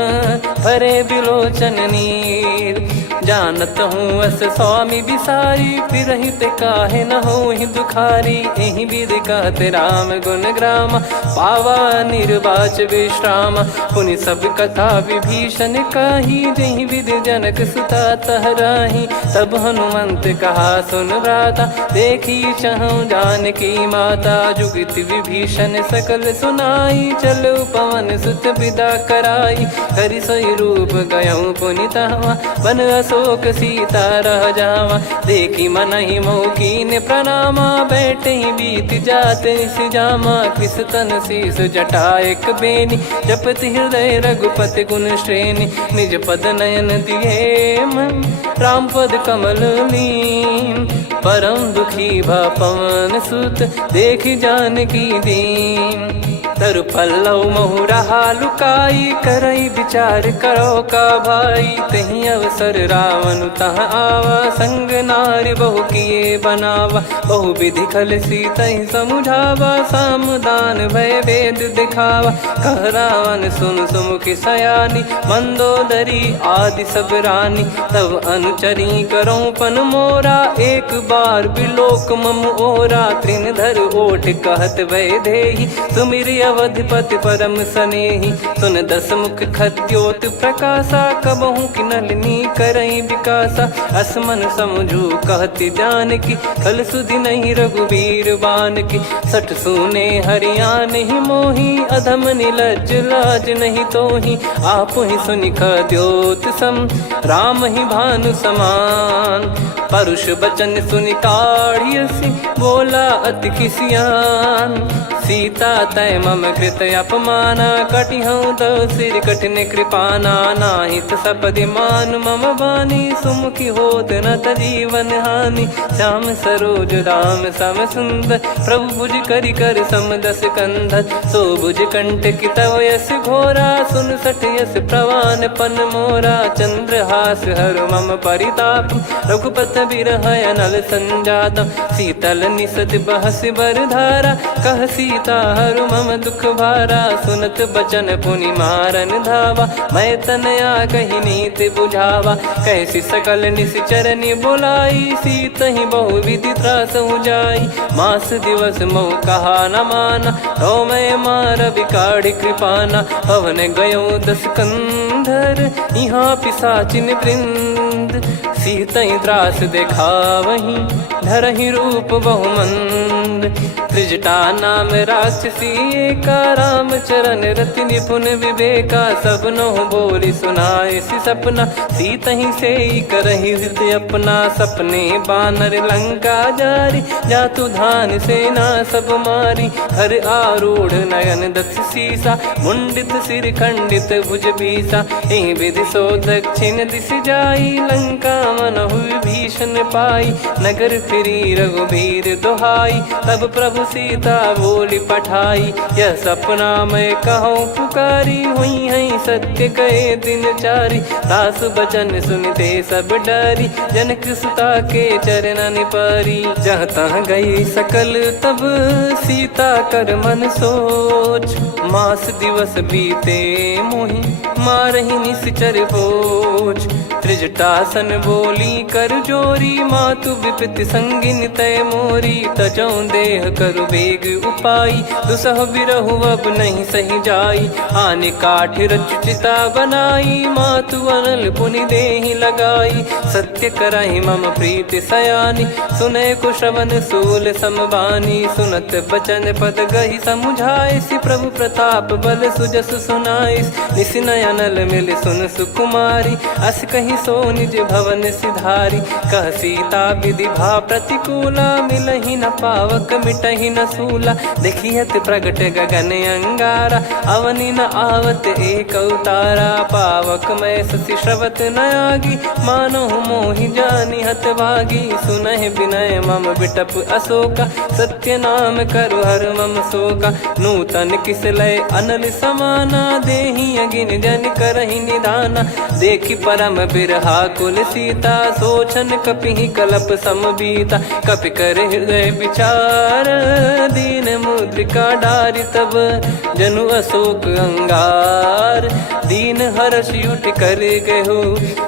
भरे बिलोचन नीर, जानत हूँ अस स्वामी बिसारी, फिरहित काहे न होहि दुखारी, एहि विधि कहते राम गुण ग्राम, पावा निर्वाच विश्राम, पुनि सब कथा विभीषण काही, जहि विधि जनक सुता तहराही, तब हनुमंत कहा सुन भ्राता, देखी चहु जानकी माता, जुगित विभीषण सकल सुनाई, चलो पवन सुत विदा कराई, हरि सोई रूप गयऊँ पुनि तहवा, बन अशोक सीता रह जावा, देखी मनहि मौकीन प्रणामा, बैठे ही बीत जात निस जामा, किस तन शीस जटा एक बेनी, जपति हृदय रघुपति गुण श्रेणी, निज पद नयन दिए मन, राम पद कमल लीन, परम दुखी भा पवन सुत, देखि जानकी दीन, तरु पल्लव महु रहा लुकाई, करई विचार करो का भाई, तही अवसर रावण तह आवा, संग नारी बहु किए बनावा, बहु विधि खल सीतहि समुझावा, सामदान भय वेद दिखावा, कह रावण सुन सुमुखि सयानी, मंदोदरी आदि सब रानी, तब अनुचरी करो पन मोरा, एक बार बिलोक मम ओरा, त्रिन धर ओठ कहत भय देहि, सुमिर अवधिपति परम सनेहि, सुन दस मुख खद्योत प्रकाशा, कबहु कि नलिनी करई विकासा, असमन समझू कहति जानकी, कल सुधि नहीं रघुबीर बान की, सठ सुने हरियान ही मोही, अधम निलज लाज नहीं तोही, आप ही सुनि खद्योत सम, राम ही भानु समान, परुष बचन सुनि काढ़ियसि, बोला अति किसियान, सीता तय मम कृत अपमाना, कटिहऊँ तो सिर कठिन कृपाना, नाहित सपदि मान मम बानी, सुमुखी होत न जीवन हानि, श्याम सरोज राम सम सुंदर, प्रभु भुज करि कर समदस कंधर, सो भुज कंठ की तव यस घोरा, सुन सठ यस प्रवान पन मोरा, चंद्रहास हर मम परिताप, रघुपत बिरह अनल संजातम, शीतल निसत बहस बर धारा, कह सीता हरु मम दुख भारा, सुनत बचन पुनि मारन धावा, मैं तनया कही नीति बुझावा, कैसी सकल निश्चरनि बुलाई, सीतहि बहु विधि त्रास जाई, मास दिवस मोह कहा न माना, तो मैं मार बिकाढ़ कृपाना, पवन गयो दस कंधर, यहाँ पिशाचिन वृंद, सीतहि त्रास देखावहीं, धरहि रूप बहुमंद, त्रिजटा नाम राक्षसी एका, राम चरण रति निपुण विवेका, सबनो बोली सुनाए सि सपना, सीतहि से करहि हृदय अपना, सपने बानर लंका जारी, जातु धान सेना सब मारी, हर आरूढ़ नयन दस सीसा, मुंडित सिर खंडित भुज बीसा, एहि विधि सो दक्षिण दिश जाई, लंका मनहु विभीषण पाई, नगर फिरी रघुबीर दुहाई, तब प्रभु सीता बोली पठाई, यह सपना मैं कहूँ पुकारी, हुई है सत्य कहे दिन चारी, दास बचन सुनते सब डरी, जनक सुता के चरण पारी, जहाँ तहाँ गई सकल तब सीता कर मन सोच, मास दिवस बीते मोहि मारहि निश्चर बोझ, त्रिजटासन बोली कर जोरी, मातु विपति संगिन तय मोरी, तजौ देह करु बेग उपाई, दुसह बिरहु अब नहीं सही जाई, आने काठ रचिता बनाई, मातु अनल पुनि देहि लगाई, सत्य कराई मम प्रीति सयानी, सुने को श्रवण सूल समबानी, सुनत बचन पद गहि समुझाए, सि प्रभु प्रताप बल सुजस सुनाइस, निस नयनल मिल सुन सुकुमारी, अस कहि नहीं सो निज भवन सिधारी। कह सीता विधि भा प्रतिकूला, मिलहि न पावक मिटहि न सूला। देखियत प्रगट गगन अंगारा, अवनि न आवत एक अवतारा। पावक मैं शशि श्रवत न आगी, मानो मोहि जानि हत भागी। सुनहि विनय मम बिटप अशोका, सत्य नाम करु हर मम शोका। नूतन किस लय अनल समाना, देहि अगिन जन करहि निधाना। देखि परम बिरहा कुल सीता, सोचन कपिहि कलप समबीता। कपि कर हृदय विचार, दीन मुद्रिका डारि तब। जनु अशोक अंगार, दीन हर्ष उठ कर गहु।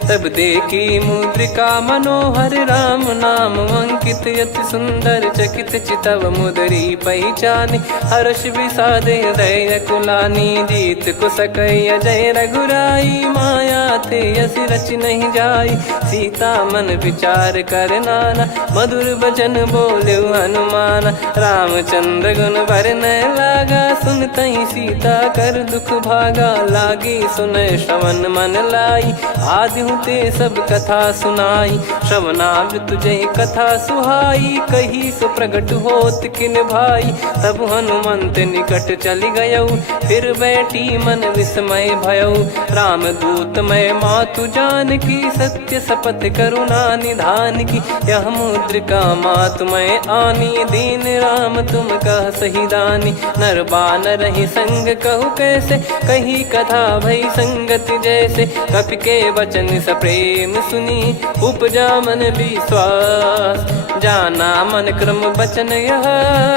तब देखी मुद्रिका मनोहर, राम नाम अंकित अति सुंदर। चकित चितव मुदरी पहचानी, हर्ष विषाद हृदय कुलानी। जीत को सकय जय रघुराई, माया थे यस रच नहीं जाई। सीता मन विचार कर नाना, मधुर बचन बोले हनुमान। रामचंद्र गुण बरनय लागा, सुनतहि सीता कर दुख भागा। लागी सुनय श्रवण मन लाई, आदिहु ते सब कथा सुनाई। श्रवणामृत जय कथा सुहाई, कही सो प्रगट होत किन भाई। तब हनुमंत निकट चली गयौ, फिर बैठी मन विस्मय भयौ। राम दूत मैं मातु जान की, सत्य शपथ करुणा निधान की। यह मुद्रिका मातु मैं आनी, दीन राम तुम कह सही दानी। नर बानर ही संग कहु कैसे, कही कथा भई संगति जैसे। कपि के वचन सप्रेम सुनी, उपजा मन विश्वास। जाना मन क्रम बचन यह,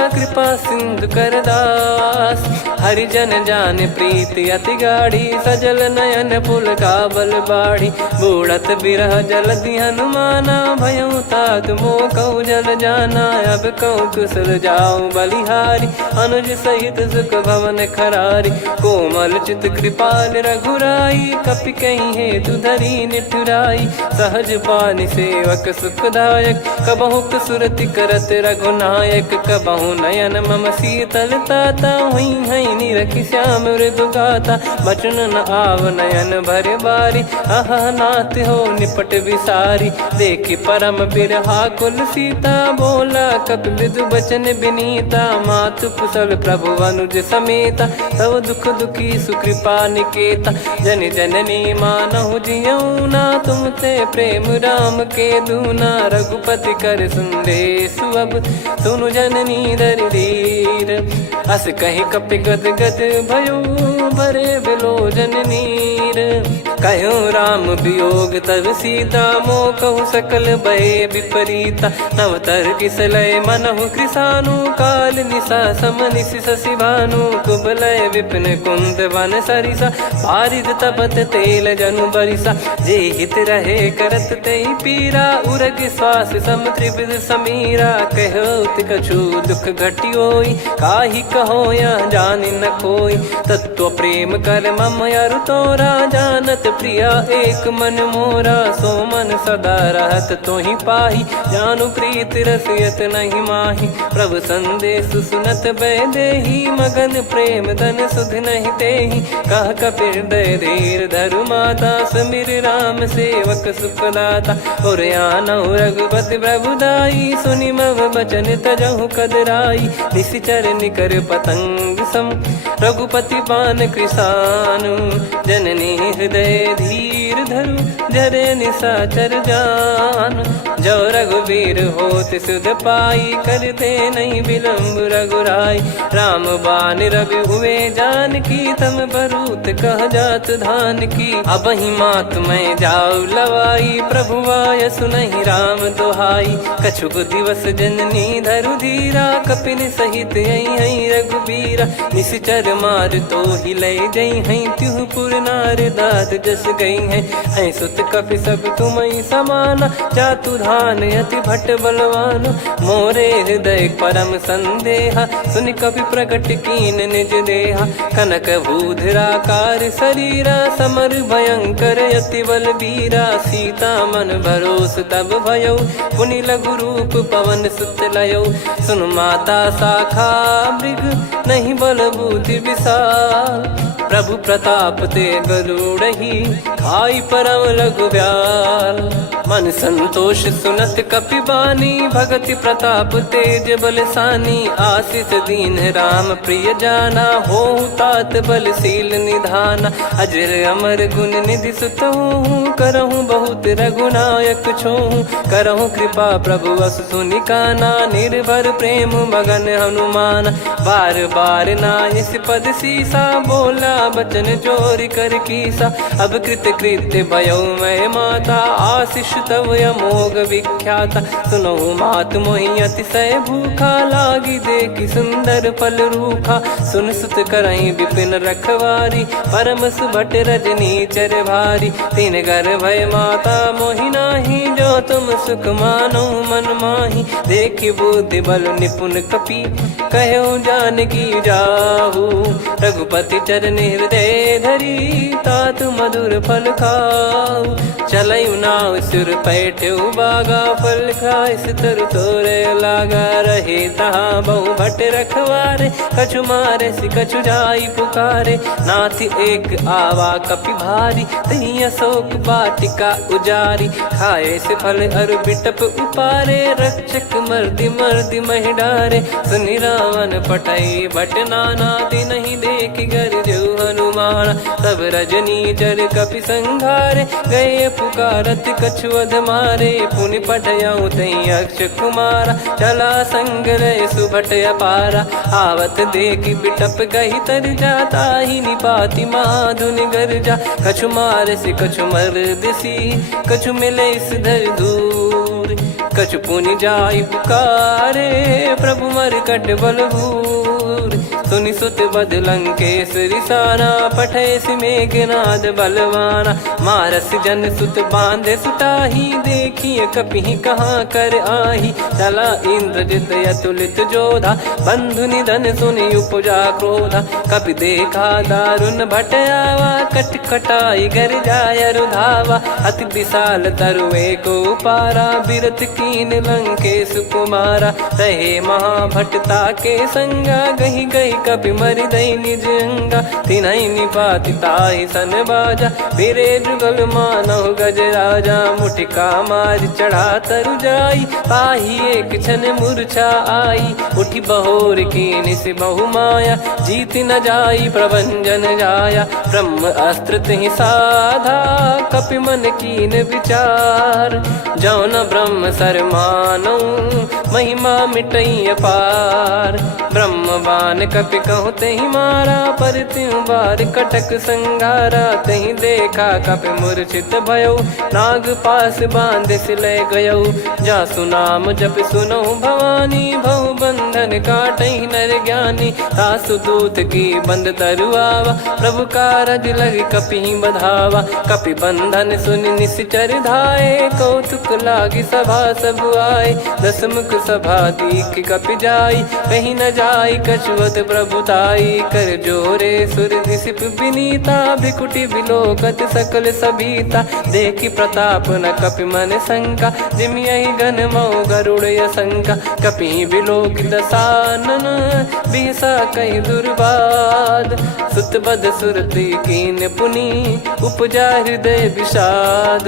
कृपा सिंधु कर दास। हरिजन जान प्रीति अति गाढ़ी, सजल नयन पुलकावल बाढ़ी। बूढ़त बिरह जलधि हनुमाना, भयउ तात मोह कहु जल जाना। अब कहु कुशल जाऊं बलिहारी, अनुज सहित सुख भवन खरारी। कोमल चित कृपाल रघुराई, कपि कहीं हेतु धरी निठुराई। सहज पानि सेवक सुखदायक, कबहु सुरति करत रघुनायक। कबहु नयन मम शीतल ताता, हुई है निरखि श्याम मृदु गाता। बचन न आव नयन भर बारी, अह नाथ हो निपट विसारी। देखि परम बिरहा कुल सीता, बोला कपि मृदु बचन विनीता। मातु कुशल प्रभु अनुज समेता, तव दुख दुखी सुकृपा निकेता। जन जननी मानहु जियऊ ना, तुम ते प्रेम राम के दूना। रघुपति कर संदेश अब, सुनु जननी दर धीर। अस कहि कपि गद गद भयो, भरे बिलोचन नीर। कहो राम वियोग तब सीता, मोह कहु सकल भय विपरीता। नवतर किसलय मनहु कृसानु, काल निशा समनिश शशि भानु। कुबलय विपिन कुंद वन सरिसा, पारिद तपत तेल जनु बरिसा। जे हित रहे करत तेहि पीरा, उरग श्वास सम त्रिविध समीरा। कहो कछु दुख घटियोई, काहि कहो या जानि न कोई। तत्व प्रेम कर मम अरु तोरा, जानत प्रिया एक मन मोरा। सो मन सदा रहत तोहि पाही, जानु प्रीत रसियत नहीं माही। प्रभु संदेश सुनत बैदेही, मगन प्रेम धन सुध नहीं तेहि। कह कपि हृदय धीर धरु माता, समिर राम सेवक सुखदाता। और आनहु रघुपति प्रभुदाई, सुनि मम बचन तजहु कदराई। निशिचर निकर पतंग सम, रघुपति पान कृसानु। जननी हृदय धीर धरु, जरे निशाचर जान। जो रघुवीर होत सुध पाई, करते नहीं विलंब रघुराई। राम बान रवि हुए जान की, तम बरूत कह जात धान की। अब ही मात मैं जाऊ लवाई, प्रभु आय सुनहि राम दोहाई। कछुक दिवस जननी धरु धीरा, कपिन सहित यही रघुबीरा। निश्चर मार तो ही ले जई हैं, त्युह पुर नार दाद जस गई हैं। सुत कपि सब तुमहि समाना, जातु धान अति भट बलवान। मोरे हृदय परम संदेहा, सुनि कपि प्रकट कीन निज देहा। कनक भूधराकार शरीरा, समर भयंकर अति बल बीरा। सीता मन भरोस तब भयौ, पुनि लघु रूप पवन सुत लयौ। सुन माता शाखा मृग, नहीं बल बुद्धि विशाल। प्रभु प्रताप ते गरुड़ ही खाई परम लघु ब्याल। मन संतोष सुनत कपिबानी, भगति प्रताप तेज बलसानी। आशीष दीन राम प्रिय जाना, हो तात बलशील निधाना। अजर अमर गुण निधि सुत हूँ, करहूँ बहुत रघुनायक छोहूँ। करहूँ कृपा प्रभु अस सुनि काना, निर्भर प्रेम मगन हनुमान। बार बार नायस पद सीसा, बोला बचन जोर कर कीसा। अब कृत कृत्य भयो मैं माता, आशीष तव अमोघ विख्याता। सुनो मात मोहि अतिशय भूखा, लागी देखी सुंदर फल रूखा। सुन सुत करई विपिन रखवारी, परम सुभट रजनी चर भारी। तीन घर भय माता मोहि नाही, जो तुम सुख मानो मन माही। देखी बुद्धि बल निपुण कपि, कहो जानकी जाहू। रघुपति चरण हृदय धरी, तात मधुर फल खाऊ। चलऊ नाव सिर पैठ्यु बागा, फल खाय सितर तोरे लागा। रहे तहाँ बहु भट रखवारे, कछु मारे सि कछु जाई पुकारे। नाथ एक आवा कपि भारी, तही अशोक वाटिका उजारी। खाए से फल अरु बिटप उपारे, रक्षक मर्दि मर्दि महि डारे। सुनि रावण पटई भट नाना, तिनहि देख गर जो हनुमान। तब रजनी चर कपि संघारे, गए पुकारत कछु अध मारे। पुनि पटयऊ तई अक्ष कुमारा, चला संग रहे सुभट अपारा। आवत देखी बिटप गही तर जाता, ही निपाति माधुनि गर्जा। कछु मार से कछु मर्दिसी, कछु मिले इस धर दूर। कछु पुनि जाई पुकारे, प्रभु मरकट बलभूर। सुनि सुत बद लंकेश्वरी साना, पठैसि मेघनाद बलवाना। मारस जन सुत बांधे सुताही, देखिए कपिहि कहाँ कर आही। चला इंद्रजित अतुलित जोधा, बंधु निधन सुनि उपजा क्रोधा। कपि देखा दारुण भट आवा, कट कटाई घर जाय रुधावा। अति विशाल तरुए को पारा, बिरत कीन लंकेश कुमारा। रहे महाभटता के संगा, गही गही कपि मरि दई निज अंगा। तिन्हि निपाति ताहि सन बाजा, फिरे जुगल मानव गज राजा। मुटिका मार चढ़ा तरु जाई, पाही एक क्षण मूर्छा आई। उठी बहोर कीन से बहु माया, जीत न जाई प्रभंजन जाया। ब्रह्म अस्त्र तिहि साधा, कपि मन कीन विचार। जौ न ब्रह्म सर मानौ, महिमा मिटई अपार। ब्रह्म बान कपि कहु तहि मारा, पर त्यों बार कटक संगारा। तहि देखा कपि मूर्छित भयो, नाग पास बांध सिले गयो। जासु नाम जप सुनहु भवानी, भव बंधन काटहि नर ज्ञानी। तासु दूत की बंद तरुआवा, प्रभु कारज लग कपि बधावा। कपि बंधन सुनि निश्चर धाये, कौतुक लागी सभा सब आए। दसमुख सभा दीख कपि जाई, कहीं न जाई कछुअत प्रभुताई। कर जोरे सुर दिसिप विनीता, भिकुटी बिलोकत सकल सबीता। देखी प्रताप न कपि मन शंका, जिमियहि गन मऊ गरुड़ असंका। कपि बिलोक दसानन, बिहसा कहि दुर्बाद। सुत बद सुरति कीन पुनि, उपजा हृदय विषाद।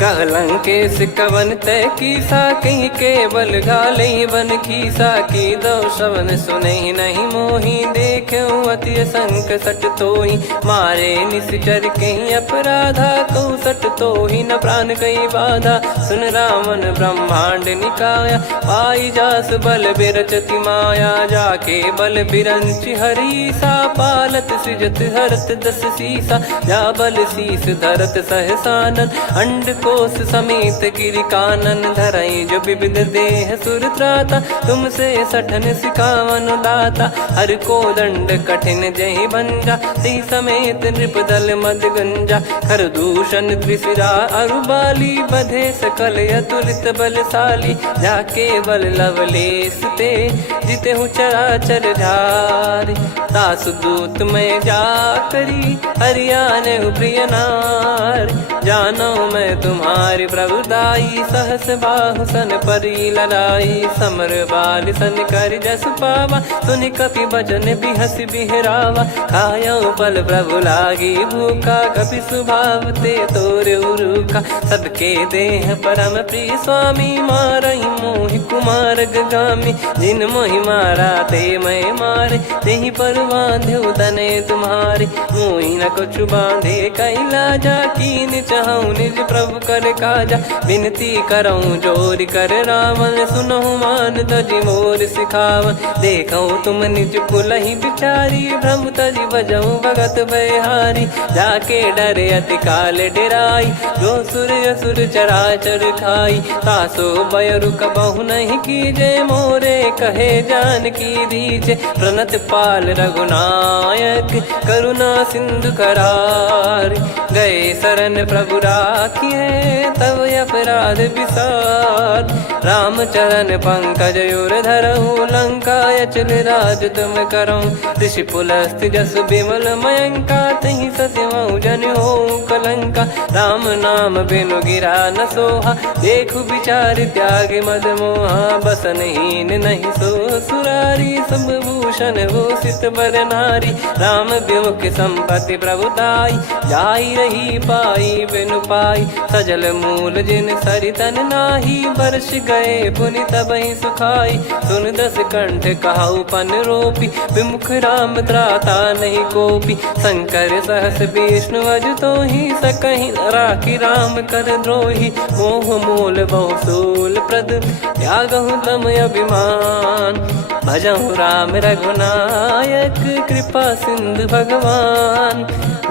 कह लंकेश कवन तय कीसा, कहीं केवल घाले बन खीसा। की दो श्रवण सुनहि नहीं मोहि, देखऊँ अति संक सट तोहि। मारे निश्चर कहीं अपराधा, कहूँ सट तोहि न प्राण कहीं बाधा। सुन रावण ब्रह्मांड निकाया, पाई जास बल बिरचति माया। जाके बल बिरंचि हरीसा, पालत सृजत हरत दस सीसा। जा बल शीस धरत सहसानन, अंड कोश समेत गिरि कानन। धरई जो विविध देह सुर त्राता, तुमसे सठन सिखावन दाता। हर को दंड कठिन जहि भंजा, ती समेत नृप दल मद गंजा। खर दूषण त्रिशिरा अरु बाली, बधे सकल अतुलित बलशाली। जाके बल लवलेस ते, जिते हूँ चराचर झारी। तासु दूत में जा करी, हरियाने प्रिय नार। जानो मैं तुम्हारी प्रभुताई। सहस बाहु सन परी ललाई, समर बाल सन कर जस पावा। सुन कपि बचन बिहस बिहरावा, खायो पल प्रभु लागी भूखा। कपि स्वभाव ते तोरे उरुखा, सबके देह परम प्रिय स्वामी। मारई मोहि कुमार गगामी, जिन मोहि मारा ते मैं मारे। तेहि पर बांध्यो तने तुम्हारे, मोहि न कुछ बांधे कैला जा। कीन चाहूं निज प्रभु कर काजा, विनती करऊं जोर कर रावण। सुनहु मान तजि मोर सिखावन, देखऊं तुम निज कुलहि बिचारी। भ्रम तजि बजऊं भगत बहारी, जाके डरे अति काल डेराई। जो सुर असुर चराचर खाई, तासो बयरु कबहु नहीं कीजे। मोरे कहे जान की दीजे, प्रणत पाल रघुनायक करुणा सिंधु करार। गए शरण प्रभु राखिए, तब अपराध विसार। राम चरण पंकज उर धरऊ, लंका अचल राज तुम करऊं। ऋषि पुलस्त्य जस विमल मयंका, तहि सत्यमऊ जन हो कलंका। राम नाम बिनु गिरा न सोहा, देखु विचार त्याग मद मोहा। बसनहीन नहीं सो सुरारी, सब भूषण भूषित बर नारी। राम विमुख संपत्ति प्रभुताई, जाई रही पाई बिनु पाई। सजल मूल जिन सरितन नाही, वर्ष गए पुनि तबहि सुखाई। सुन दस कंठ कहाऊ पन रोपी, विमुख राम त्राता नहीं कोपी। शंकर सहस विष्णु अज तोहि, सकहि न राखी राम कर द्रोही। मोह मोल बहु सूल प्रद, त्यागहु तम अभिमान। भजहु राम रघुनायक, कृपा सिंधु भगवान।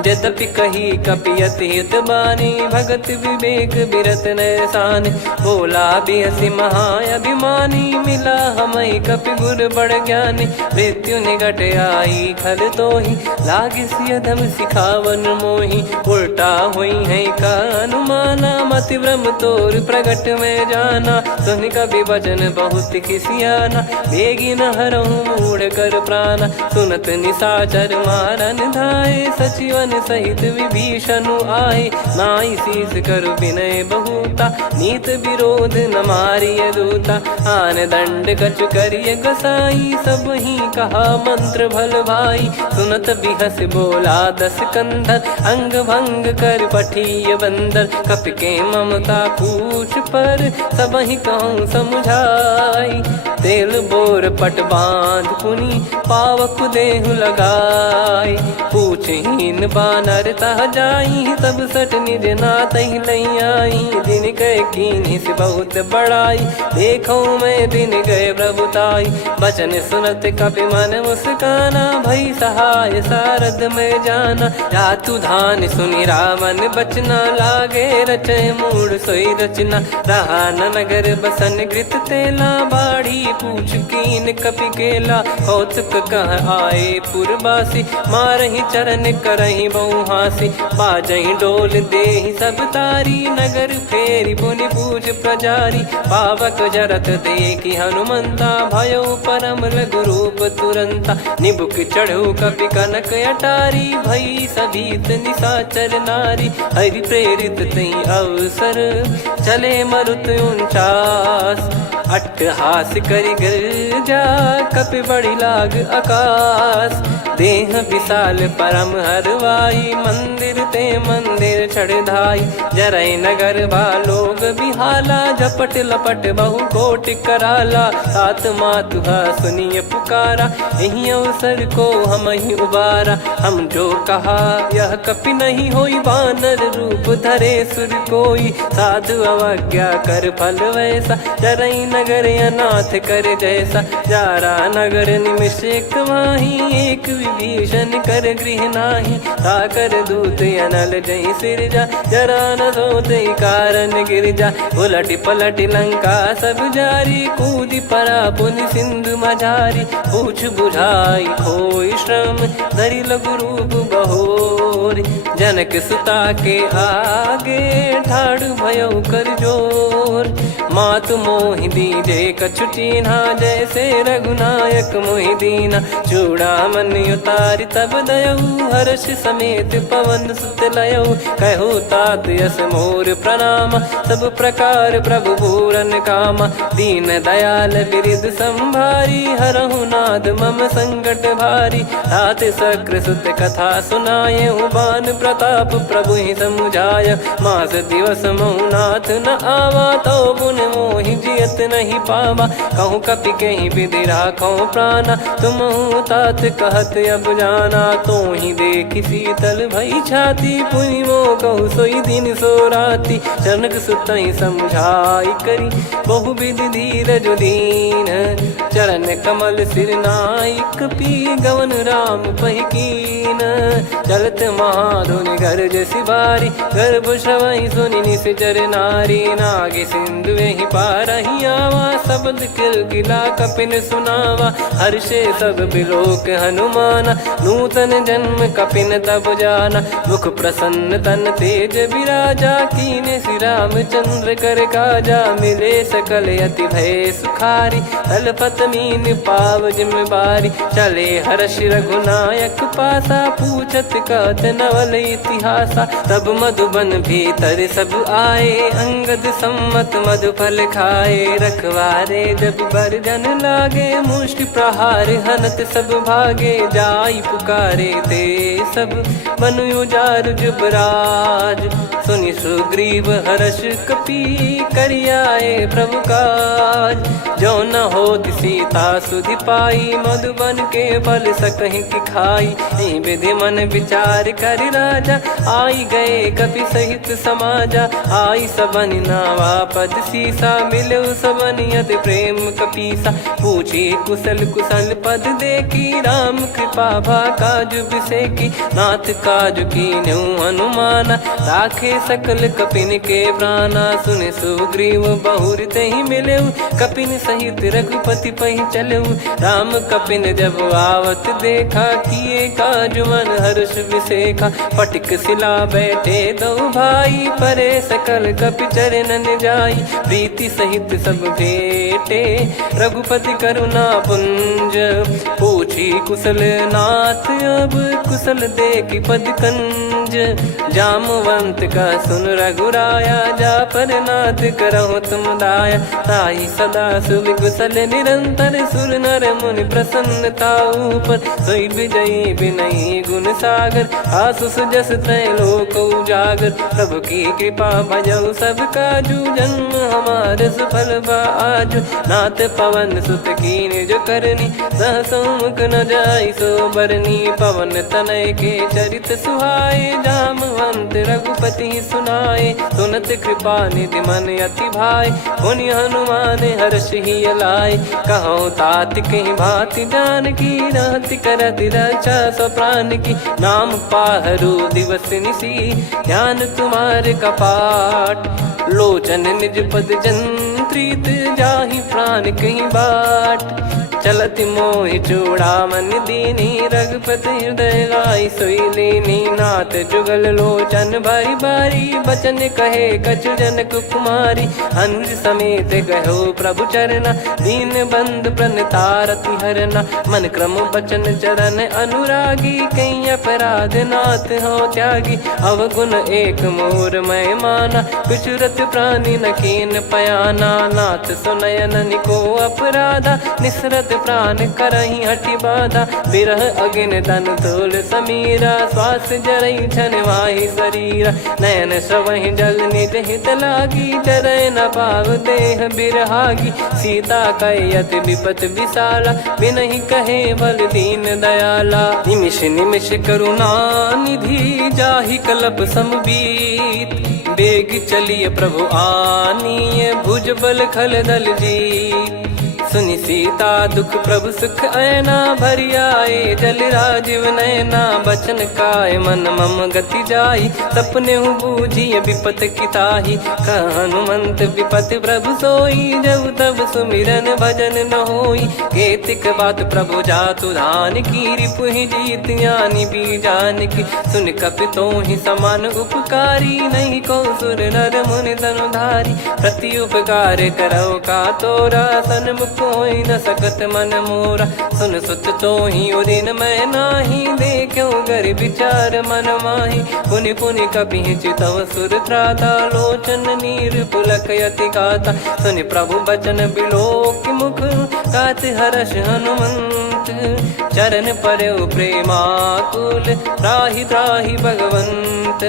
यद्यपि कही कपियत हित बानी, भगत विवेक बिरत नैसानी। बोला बिहसी महाअभिमानी, मिला हमई कपि गुर बड़ ज्ञानी। मृत्यु निकट आई खल तोहि, लागे सियधम सिखावन मोहि। उल्टा हुई है का अनुमाना, मति भ्रम तोर प्रगट में जाना। सुन कपि वचन बहुत खिसियाना, बेगी न हरहु मूढ़ कर प्राणा। सुनत निशाचर मारन धाये, सचिवन सहित विभीषणु आए। नाई शीस करु विनय बहुता, नीत विरोध न मारिय दूता। आन दंड कछु करिय गसाई, सब ही कहा मंत्र भल भाई। सुनत बिहस बोला दस कंधर, अंग भंग कर पठिय बंदर। कपि के ममता पूछ पर, सब ही कहूँ समझाई। तेल बोर पट बांध पुनि, पावक देहु लगाई। पूछहीन बानर तह जाई, सब सट निज नातहि लई आई। दिन गए कीन्हि से बहुत बड़ाई, देखो मैं दिन गए प्रभुताई। बचन सुनत कपि मन मुस्काना, भई सहाय सारद में जाना। जातु धान सुनि रावण बचना, लागे रचय मूढ़ सोई रचना। रहा न नगर बसन कृत तेला, बाढ़ी पूछ कीन कपि केला। कौतुक कह आए पुरबासी, मारहि चरण करहि बहु हासी। बाजहि डोल देहि सब तारी, नगर फेरी पुनि पूज प्रजारी। पावक जरत देखि हनुमंता, भयो परम लघु रूप तुरंता। निबुक चढ़ऊ कपि कनक अटारी, भई सभीत निशाचर नारी। हरि प्रेरित तई अवसर, चले मरुत 49। अट्टहास करि गिरजा, कपि बड़ी लाग आकाश। देह विशाल परम हरवाई, मंदिर ते मंदिर चढ़धाई। जरई नगर भालोग बिहाला, झपट लपट बहु कोटि कराला। सात मातुहा सुनिय पुकारा, यही अवसर को हम ही उबारा। हम जो कहा यह कपि नहीं होई, वानर रूप धरे सुर कोई। साधु अवज्ञा कर फल वैसा, जरई नगर अनाथ कर जैसा। जारा नगर निमिष एक माही, एक विभीषण कर गृह नाही। ताकर दूत अनल जई सिरजा, जरा न सोते कारण गिरजा। उलट पलट लंका सब जारी, कूदी परा पुनि सिंधु मझारी। पूछ बुझाई खोई श्रम, धरि लघु रूप बहोरी। जनक सुता के आगे, ठाड़ भयो कर जोर। मातु मोहि दीजे कछु चीन्हा, जैसे रघुनायक मोहि दीना। चूड़ामन उतारि तब दयऊ, हर्ष समेत पवन सुत लयऊ। कहु तात यस मोर प्रणाम, सब प्रकार प्रभु पूरन कामा। दीन दयाल बिरिद संभारी, हरहु नाद मम संकट भारी। तात सक्र सुत कथा सुनाए, बान प्रताप प्रभु ही समुझाय। मास दिवस महु नाथ न आवा, तो पुन मोहि जियत नहीं पावा। कहूँ कपि कहीं विधि राखो प्राणा, तुम तात कहत अब जाना। तो ही देखी शीतल भई छाती, पुनि मो कहु सोई दिन सो राती। जनक सुत ही समझाई करी, बहु विधि धीरज दीन। चरण कमल सिर नाई, कपि गवन राम पहिकीन। चलत महाधुनि गरज सिबारी, गर्भ श्रवहि सुनि निश्चर नारी। नागे सिंधु ही पारहि आवा, शब्द किलकिला कपिन सुनावा। हर्षे सब बिलोक हनुमाना, नूतन जन्म कपिन तब जाना। मुख प्रसन्न तन तेज विराजा, कीने श्री रामचंद्र कर काजा। मिले सकल अति भय सुखारी, तलपत मीन पाव जिम्मेवारी। चले हर्ष रघुनायक पासा, पूछत कहत नवल इतिहासा। तब मधुबन भीतर सब आए, अंगद सम्मत मधुफल खाए। रखवारे जब बरजन लागे, मुष्टि प्रहार हनत सब भागे। जाई पुकारे ते सब बन उजार जुबराज। सुनि सुग्रीव हर्ष कपि, करियाए प्रभु काज। जो न होत सीता सुधि पाई, मधुबन के फल सकहि की खाई। विधि मन विचार कर राजा, आई गए कपि सहित समाजा। आई सबन नावा पद सीसा, मिलो सबन यत प्रेम कपीसा। पूछी कुशल कुशल पद देखी, राम कृपा भा काजु बिसेकी। नाथ काजु कीन्हु हनुमाना, राखे सकल कपिन के प्राणा। सुन सुग्रीव बहुर तहि मिलेऊ, कपिन सहित रघुपति पहि चलेऊ। राम कपिन जब आवत देखा, किए काजु मन हर्ष विसेखा। फटिक सिला बैठे दो भाई, परे सकल कपि चरणन जाई। प्रीति सहित सब भेटे, रघुपति करुणा पुंज। पूछी कुशल नाथ अब, कुशल देखि पद कंज। जामवंत का सुन रघुराया, जा पर नाथ करहु तुम दाया। ताई सदा सुविकुशल निरंतर, सुर नर मुनि प्रसन्नता ऊपर। सोई विजयी विनयी गुण सागर, आसुस जस तय लोक उजागर। प्रभु की कृपा भजऊ सब काजू, जन्म हमार सफल बा आजु। नाथ पवन सुत कीन जो करनी, सहसो मुख न जाई सो बरनी। पवन तनय के चरित सुहाए, जामवंत रघुपति सुनाए। सुनत कृपा निधि मन अति भाई, पुनि हनुमान हर्ष ही अलाय। कहो तात कहीं भांति जान की, रहति करति रक्षा सो प्राण की। नाम पाहरु दिवस निसी, ध्यान तुम्हारे कपाट। लोचन निज पद जंत्रित, जाहि प्राण कहीं बाट। चलति मोहि चूड़ामन दीनी, रघुपति हृदय लाई सोई लीनी। नाथ जुगल लोचन बारी बारी, बचन कहे कछु जनक कुमारी। अनुज समेत कहो प्रभु चरना, दीन बंद प्रणतारति हरना। मन क्रम बचन चरण अनुरागी, कहीं अपराध नाथ हो त्यागी। अवगुण एक मोर मैं माना, विचुरत प्राणी न कीन पयाना। नाथ सुनयन निको अपराधा, निसरत प्राण करहि हटि बाधा। बिरह अगिन तन तोल समीरा, श्वास जरई छन वाहि शरीरा। नयन श्रवहि जल निज हित लागी, चरय न पाव देह बिरहागी। सीता कयत विपत विशाला, बिनहि कहे बल दीन दयाला। निमिष निमिष करुणा निधि, जाहि कलप समबीत। बेग चलिय प्रभु आनीय, भुज बल खल दल जीत। सुनि सीता दुख प्रभु सुख ऐना, भरि आए जल राजीव नैना। बचन काय मन मम गति जाई, सपने हूँ बूझिय विपत किताही। हनुमंत विपत प्रभु सोई, जब तब सुमिरन भजन न होई। केतिक बात प्रभु जातु धान की, रिपुहि जीत यानी बीजान की। सुन कपि तो ही समान उपकारी, नहीं को सुर नर मुनि तनुधारी। प्रति उपकार करौ का तोरा, सन्मुख होई न सकत मन मोरा। सुन सुत तो ही उदिन मैं नाही, देखो गर विचार मन माही। पुनि पुनि कपि चितव सुर त्राता, लोचन नीर पुलक यति गाता। सुनि प्रभु बचन बिलोक मुख, गात हर्ष हनुमंत। चरण परौ प्रेमाकुल, त्राहि त्राहि भगवंत।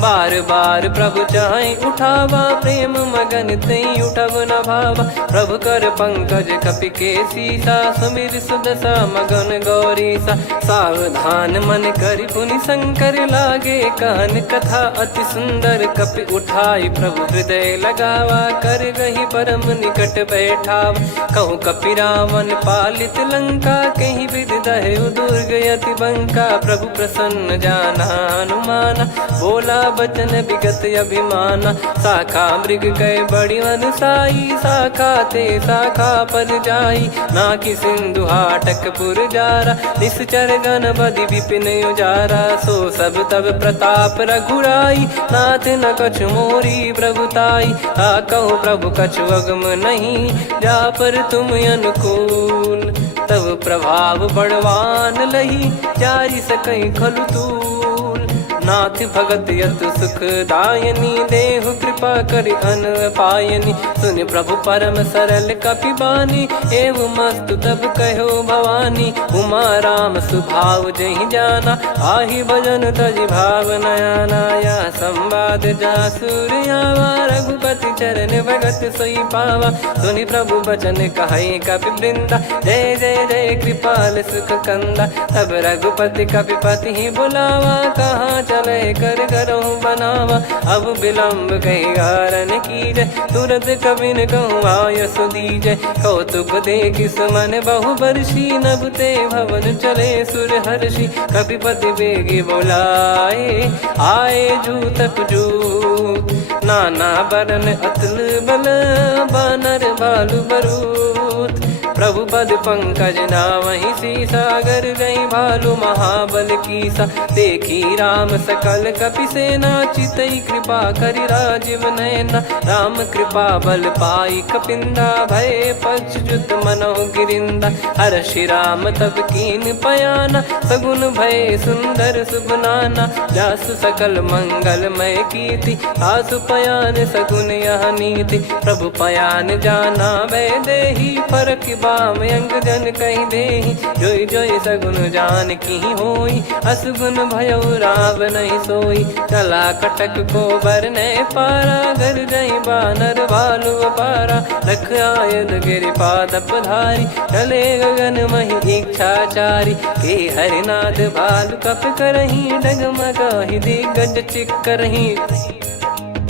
बार बार प्रभु चाहि उठावा, प्रेम मगन तई उठब न भावा। प्रभु कर पंकज कपि के सीसा, सुमिर सुदशा मगन गौरीसा। सावधान मन करि पुनि शंकर लागे, कहन कथा अति सुंदर। कपि उठाई प्रभु हृदय लगावा, कर गही परम निकट बैठावा। कहूँ कपि रावण पालित लंका, कहीं विधि दहु दुर्ग यति बंका। प्रभु प्रसन्न जाना हनुमाना, बोला बचन विगत अभिमाना। शाखा मृग कह बड़ी अनुसाई, शाखा ते शाखा पर जाई। नाकि सिंधु हाटक पुर जारा, निश्चर गण बदि विपिन उजारा। सो सब तब प्रताप रघुराई, नाथ न कछु मोरी प्रभुताई। कहो प्रभु कछु अगम नहीं, जा पर तुम अनुकूल। तब प्रभाव बड़वान लही, जारी सकई खलु तूल। नाथ भगत यत सुख दायनी, देहु कृपा करि अन पायनी। सुनि प्रभु परम सरल कपि बानी, एव मस्तु तब कहो भवानी। उमा राम सुभाव जहि जाना, आहि भजन तजि भाव नयाना। या संवाद जासुर आवा, रघुपति चरण भगत सोई पावा। सुनि प्रभु बचन कहै कपि वृंदा, जय जय जय कृपाल सुख कंदा। तब रघुपति कपि पति ही बुलावा, कहाँ चले कर करहु बनावा। अब विलम्ब कही कारण कीजय, तुरत कबिन कहूँ आयस दीजय। कौतुक देखि सुमन बहु बरसी, नभ ते भवन चले सुर हर्षि। कपिपति बेगी बोलाए, आए जूतक जूत। नाना बरन अतुल बल, बानर बालु बरूत। प्रभु पद पंकज नावहि सीसा, गर गई भालु महाबल कीसा। देखी राम सकल कपि सेना, चितई कृपा करि राजीव नयना। राम कृपा बल पाई कपिंदा, भय पक्षजुत मनोह गिरिंदा। हर्षि राम तब कीन पयाना, सगुन भय सुंदर सुगुनाना। जासु सकल मंगलमय कीर्ति, आसु पयान सगुन यह नीति। प्रभु पयान जाना वै देहि, परख बाम अंग जन कहि देहि। जोई जोई सगुन जान की होई, असगुन भयो राव नहीं सोई। चला कटक को बरने पारा, घर जई बानर भालु अपारा। लख आयल गिरि पाद पधारी, चले गगन महि इच्छाचारी। के हरिनाथ भालु कप करही, डगमगाहि दिग्गज चिक्करही।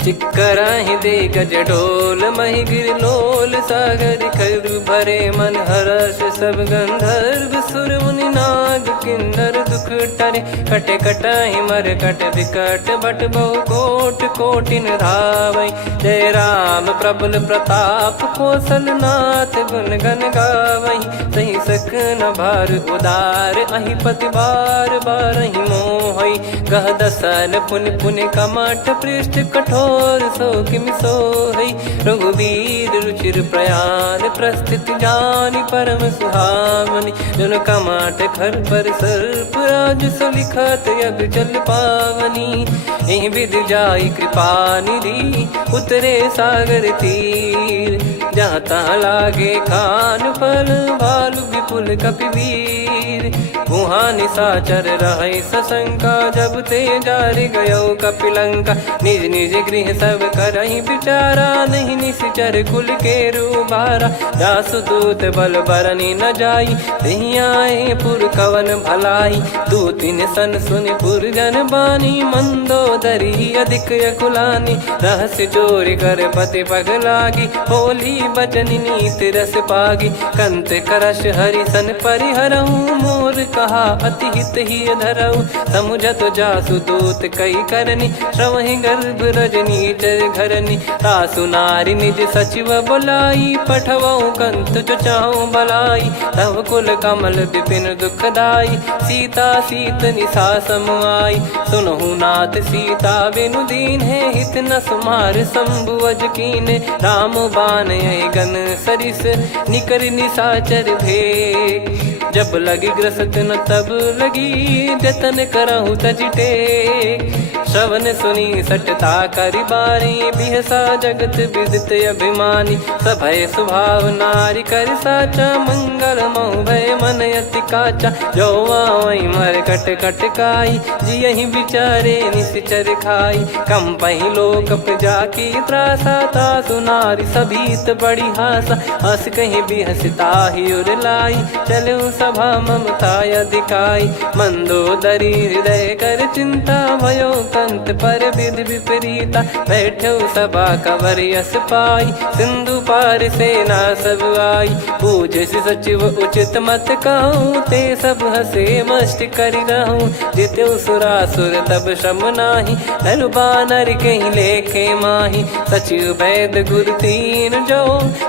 चिक्कराहि दिग्गज डोल, महि गिर लोल। सागर करु भरे मन हर्ष, सब गंधर्व सुर मुनि नाग किन्नर दुख टरे। कटे कटाहि मर कट विकट, बट बहु कोट कोटिन धावै। जय राम प्रबल प्रताप, कौशल नाथ गुण गन गावै। सही सकन भार उदार, अहि पति बार बारहि मोहै। गह दसन पुनि पुनि कमठ, पृष्ठ कठोर सो किम सोहै। रघुवीर रुचिर प्रयाण, प्रस्थित जानि परम सुहावनी। जन कमाट खर पर सर्प, राज सलिखत यग चल पावनी। एहि विधि जाई कृपा निधि, उतरे सागर तीर। जहाँ तहाँ लागे खान फल, भालु विपुल कपि वीर। वहाँ निशाचर रहै सशंका, जब ते जारि गयो कपिलंका। निज निज गृह सब करहि विचारा, नहीं निश्चर कुल के रूबारा। जासु दूत बल बरनि न जाई, तेहि आए पुर कवन भलाई। दूतिन सन सुनि पुर जन बानी, मंदोदरी अधिक अकुलानी। रहस्य चोरी कर पति पग लागी, होली बचन नीत रस पागी। कंत करश हरि सन परिहरऊ मोर कहा अति हित ही धरऊ। समुझत जासु दूत कई करनी श्रवहि गर्भ रजनी चर घरनी। तासु नारी निज सचिव बुलाई पठवऊ कंत जो चाहूं बलाई। तव कुल कमल विपिन दुखदाई सीता सीत निशा समाई। सुनहु नाथ सीता बिनु दीन है हित न सुमार शंभु अज कीने। राम बान गन सरिस निकर निशाचर भेग। जब लगी ग्रसत न तब लगी जतन करहु तज टेक। श्रवण सुनी सटता करि बारी बिहसा जगत विदित अभिमानी। सभय स्वभाव नारी कर साचा मंगल मऊ भय मन अति काचा। जो आवई मर कट कट काई जियहि विचारे निश्चर खाई। कम पही लोक जाकी त्रासा तासु नारी सभीत बड़ी हासा। हस कहीं बिहसता ही उर लाई चलऊ सभा ममता अधिकाई। मंदोदरी हृदय कर चिंता भयो कंत पर विधि विपरीता। बैठो सभा कवर यस पाई सिंधु पार सेना सब आई। पूज सचिव उचित मत कहूँ ते सब हसे मस्त करि रहूं। जित्यु सुरासुर तब श्रम नाही धनु बानर कहीं लेखे माही। सचिव वैद गुरु तीन जो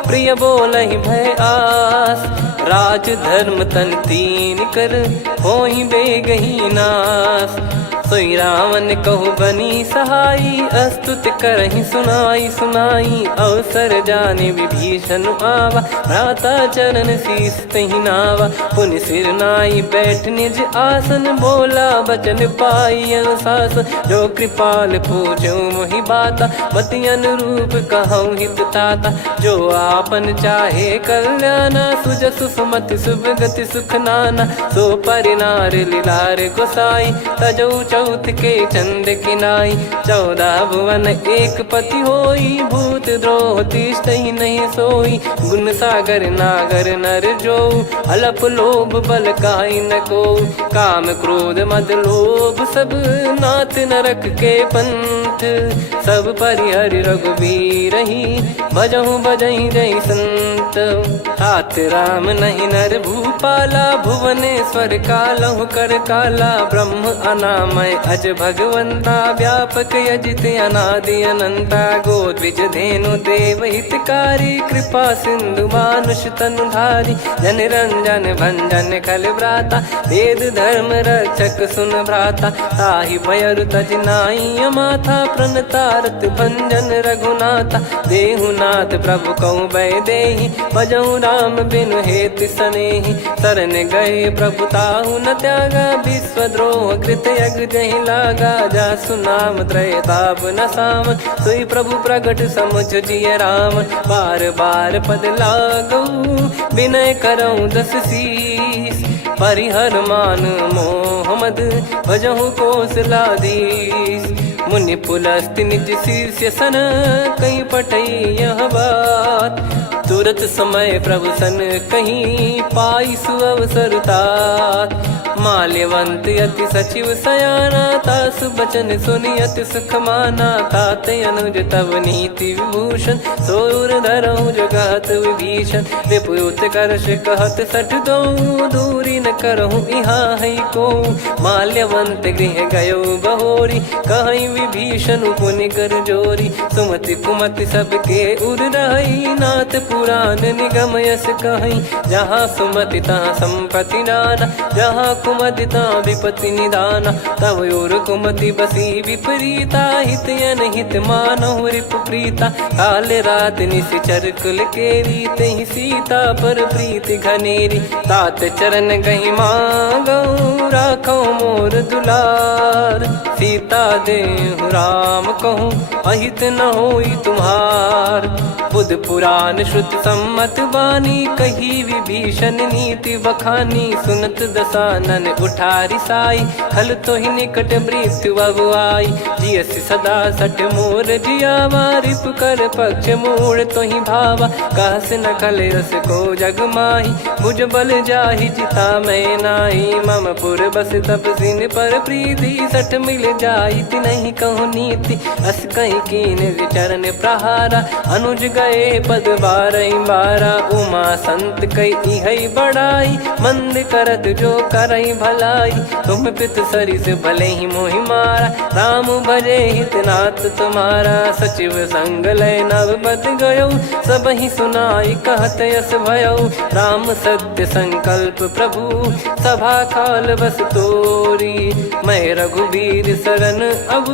प्रिय बोलहि भय आस। राज धर्म तन तीन कर होई बेगही नास। सोई रावण कहु बनी सहाई अस्तुत करहि सुनाई सुनाई। अवसर जाने विभीषण आवा भ्राता चरण शीस तहि नावा। पुनि सिर नाई बैठ निज आसन बोला बचन पाई अनुशासन। जो कृपाल पूछो मोहि बाता मति अनुरूप कहूँ हित ताता। जो आपन चाहे कल्याणा सुजसु सुमति शुभ गति सुख नाना। सो परिनार लीलार गोसाई तजौ चौथ के चंद किनाई। 14 भुवन एक पति होई भूत द्रोह तिष्ठहि नहीं सोई। गुण सागर नागर नर जो अलप लोभ बल काई न को। काम क्रोध मद लोभ सब नाथ नरक के पंथ। सब परिहरि रघुबीर ही भजहु भजहि जय संत। तात राम नहीं नर भूपाला भुवनेश्वर कालहु कर काला। ब्रह्म अनामय अज भगवंता व्यापक यजित अनादि अनंता। गोद्विज धेनु देव हितकारी कृपा सिंधु मानुष तनुधारी। जन रंजन भंजन खल भ्राता वेद धर्म रक्षक सुन भ्राता। ताहि भयरु तज नाई माथा प्रणतारत भंजन रघुनाथा। देहुनाथ प्रभु कहु भय देहि भजहु राम बिनु हेति सनेहि। शरण गए प्रभु ताहु न त्यागा विश्वद्रोह कृत यज्ञ जहि लागा। जासु नाम त्रयताप न सावन सोई प्रभु प्रगट समुझ जिय रामन। बार बार पद लागऊ विनय करऊँ 10 शीस। परिहर मान मोह मद भजहु कौशलाधीश। मुनि पुलस्त्य निज शीर्ष सन कहीं पटई यह बात। तुरत समय प्रभु सन कहीं पाई सुअवसर तात। माल्यवंत अति सचिव सयाना तासु बचन सुनि अति सुख माना। तात अनुज तव नीति विभूषण सोर धरहु जगत विभीषण। विपुत करश कहत सठ दो दूरी न करहु यहाँ है को। माल्यवंत गृह गयो बहोरी कहीं विभीषण पुनि कर जोरी। सुमति कुमति सबके उर रही नाथ पुराण निगम यस कहीं। जहाँ सुमति तहाँ संपत्ति नाना जहाँ कुमति तहाँ विपत्ति निदाना। तव और कुमति बसी विपरीता हित अनहित मानहु रिपु प्रीता। काल रात निशिचर कुल केरी तहि सीता पर प्रीति घनेरी। तात चरण गहि मांगऊ राखो मोर दुलार। सीता देहु राम कहूँ अहित न होई तुम्हार। बुध पुराण श्रुत सम्मत बानी कही विभीषण नीति बखानी। सुनत दसानन उठारी साई खल तो ही निकट मृत्यु अब आई। जियसि सदा सठ मोर जियावा रिप कर पक्ष मूड़ तो ही भावा। कहस न खल रस को जग माही भुज बल जाहि जिता मैं नाई। मम पुर बस तप सिन पर प्रीति सठ मिल जाई ति नहीं कहूँ नीति। अस कहीं कही कीन चरण प्रहारा। अनुज गए पद बारई बारा, उमा संत कई हई बड़ाई। मंद करत जो करई भलाई, तुम पित सरिस भले ही मोहि मारा। राम भजे हितनाथ तुम्हारा, सचिव संग लय नव बद गयो। सब ही सुनाई कहत यस भयो, राम सत्य संकल्प प्रभु। सभा काल बस तोरी, मैं रघुबीर शरण अब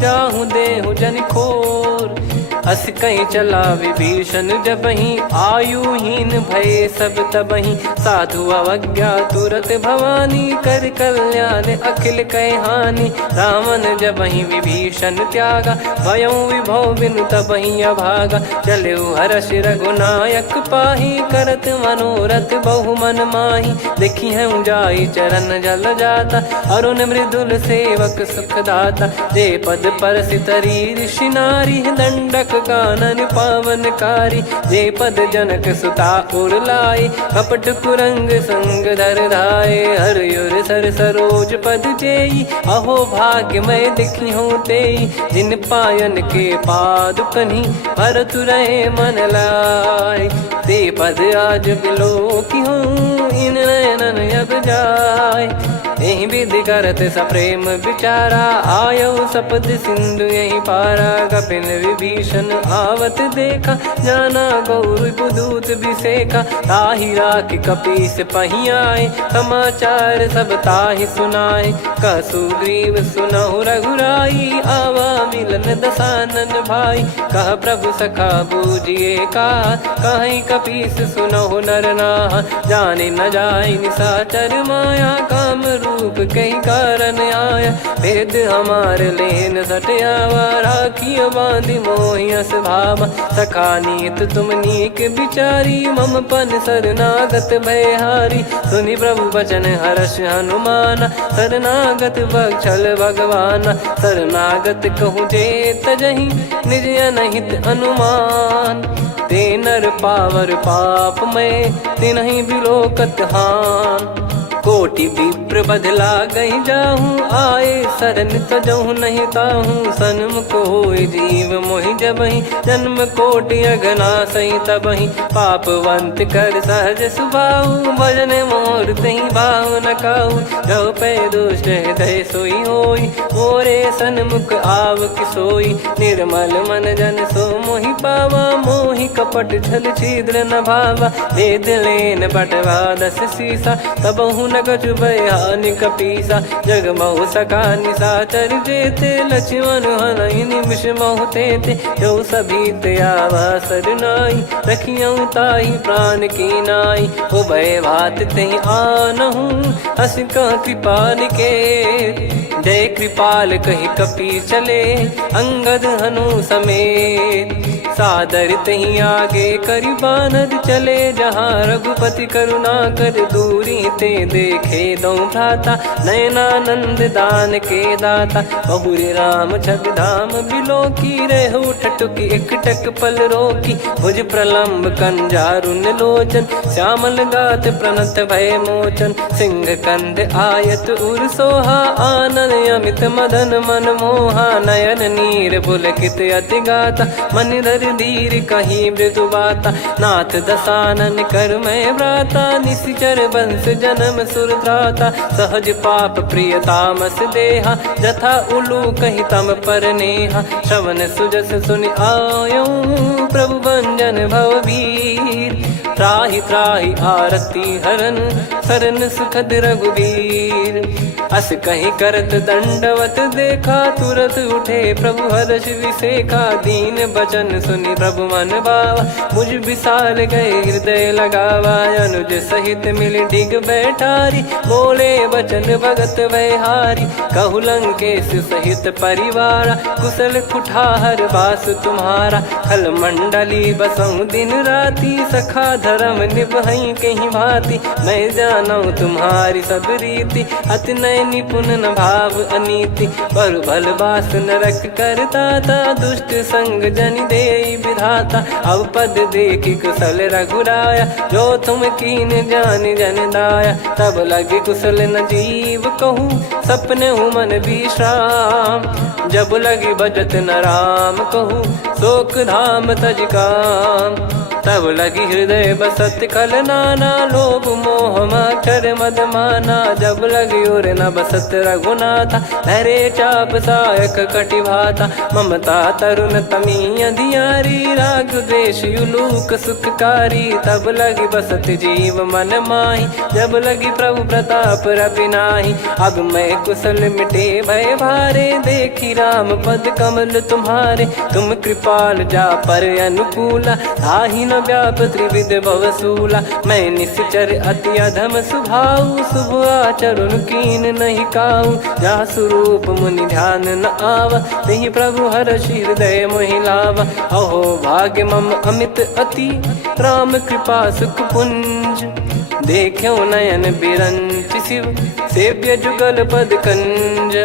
जाहूँ देहु जन खोर। अस कहीं चला विभीषण जबहि, आयुहीन भय सब तबहि। साधु अवज्ञा तुरत भवानी, कर कल्याण अखिल कह हानि। रावण जबहि विभीषण त्यागा, भयउ विभव बिनु तबहि अभागा। चलऊ हर्ष रघुनायक पाहि, करत मनोरथ बहु मन माहि। देखी हूँ जाई चरण जल जाता, अरुण मृदुल सेवक सुखदाता। जे पद परसि तरी ऋषि नारी, दंडक कानन पावनकारी। जे पद जनक सुता उर लाए, कपट कुरंग संग धर धाये। हरियुर सर सरोज पद जेई, अहो भाग्य मैं दिखी हूँ तेई। जिन पायन के पादुकनि, भरत रहे मन लाय। ते पद आज बिलो की हूँ, इन नयनन अब जाय। यही विधि करत सप्रेम विचारा, आयऊ सपद सिंधु यही पारा। कपिन विभीषण आवत देखा, जाना गौर बुदूत बिसेखा। ताहि राखि कपीस पही आए, समाचार सब ताहि सुनाए। कह सुग्रीव सुनहु रघुराई, आवा मिलन दसानन भाई। कह प्रभु सखा बूझिए का, कहीं कपीस सुनहु नर नाहा। जाने न जाय निशाचर माया, काम रूप कई कारण आया। भेद हमार लेन सटयावा, राखिय बांधि मोहियस भावा। सखा नीत तुम नीक बिचारी, मम पन शरणागत भयहारी। सुनि प्रभु वचन हर्ष हनुमाना, शरणागत बक्षल भगवाना। शरणागत कहूँ जे तजहि, निज अनहित अनुमान। ते नर पावर पाप में, तिन्हि बिलोकत हान। कोटि विप्र बदला गई जाहूँ, आए शरण तजहु नहीं ताहूँ। सन्मुख होय जीव मोहि जबहि, जन्म कोटि अगना सही तबहि। पापवंत कर सहज सुभाऊ, भजन मोर तहि भाव न काऊ। जो पै दुष्ट हृदय सोई होई, मोरे सन्मुख आव किसोई। निर्मल मन जन सो मोहि पावा, मोहि कपट छल छिद्र न भावा। वेद लेन बटवा दस सीसा, तबहु न कछु भयानि कपीसा। जग महु सका निशाचर जेते, लक्ष्मण हनहि निमिष महु तेते। जो सभी ते आवा सरनाई, रखियऊ ताहि प्राण की नाई। उभय भात तेहि आनहु, हस कह कृपाल के। जय कृपाल कहि कपी चले, अंगद हनु समेत। सादर तही आगे करि बानर चले, जहाँ रघुपति करुणा कर दूरी ते देखे दो भ्राता। नयनानंद दान के दाता, बहुरी राम छवि धाम बिलो की। रहु ठटुकी एकटक पल रोकी, भुज प्रलम्ब कंजारुन लोचन। श्यामल गात प्रणत भय मोचन, सिंह कंद आयत उर सोहा। आनन अमित मदन मन मोहा, नयन नीर पुलकित अति गाता। मन धर धीर कहीं मृदु बाता, नाथ दसानन कर मैं व्राता। निश्चर वंश जन्म सुरत्राता, सहज पाप प्रिय तामस देहा। जथा उलू कही तम पर नेहा, श्रवण सुजस सुनि आयो। प्रभु भंजन भववीर, त्राहि त्राहि आरती हरन। शरण सुखद रघुबीर, अस कहीं करत दंडवत देखा। तुरत उठे प्रभु हर्ष विसेखा, दीन बचन सुनि प्रभु मन भावा। मुझ विशाल गए हृदय लगावा, अनुज सहित मिल डिग बैठारी। बोले बचन भगत वैहारी, कहु लंकेश सहित परिवारा। कुशल कुठार बास तुम्हारा, खल मंडली बसऊं दिन राती। सखा धर्म निभई कहीं भांति, मैं जानऊ तुम्हारी सब रीति। अति नय हृदय निपुण न भाव अनीति, पर भल बास नरक करता था, दुष्ट संग जनि देई विधाता। अब पद देखी कुशल रघुराया, जो तुम कीन जान जन दाया। तब लगे कुशल न जीव कहूँ, सपने हूँ मन विश्राम। जब लगी बजत न राम कहूँ, शोक धाम तज काम। तब लगी हृदय बसत खल नाना, लोभ मोह मकर मद माना। जब लगी उर न बसत रघुनाथा, धरे चाप सायक कटि भाता। ममता तरुण तमी अधियारी, राग द्वेष युलूक सुखकारी। तब लगी बसत जीव मन माही, जब लगी प्रभु प्रताप रवि नाही। अब मैं कुशल मिटे भय भारे, देखी राम पद कमल तुम्हारे। तुम कृपाल जा पर अनुकूला, ताहि न व्याप त्रिविध भवसूला। मैं निश्चर अति अधम सुभाऊ, शुभ आचरण कीन नहीं काऊ। जा स्वरूप मुनि ध्यान न आवा, तेहि प्रभु हर्षि हृदय मोहि लावा। अहो भाग्य मम अमित अति, राम कृपा सुख पुंज। देख्यो नयन बिरंच शिव, सेव्य जुगल पद कंज।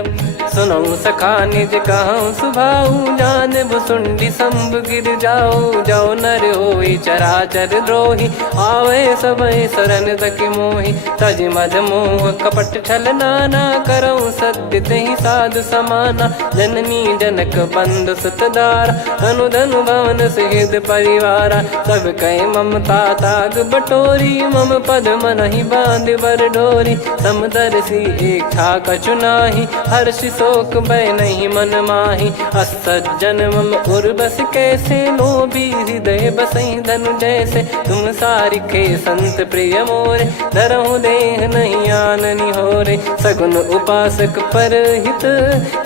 सुनऊ सखा निज कहूँ सुभाऊ, जान भुसुंडी संभ गिर जाओ। जाओ नर होई चराचर द्रोही, आवे सबय शरण तक मोहि। तज मद मोह कपट छल नाना, करऊँ सत्य तेहि साधु समाना। जननी जनक बंधु सुतदारा, धनु धनु भवन सहित परिवारा। सब कहे ममता ताग बटोरी, मम पद मनहि बांध बर डोरी। समदर्शी इच्छा कछु नाही, हर्षि शोक भय नहीं मन माही। असज्जन मम उर्वश कैसे, लोभी हृदय बसई धनु जैसे। तुम सारिखे संत प्रिय मोरे, धरहु देह नहीं आननि होरे। सगुन उपासक पर हित,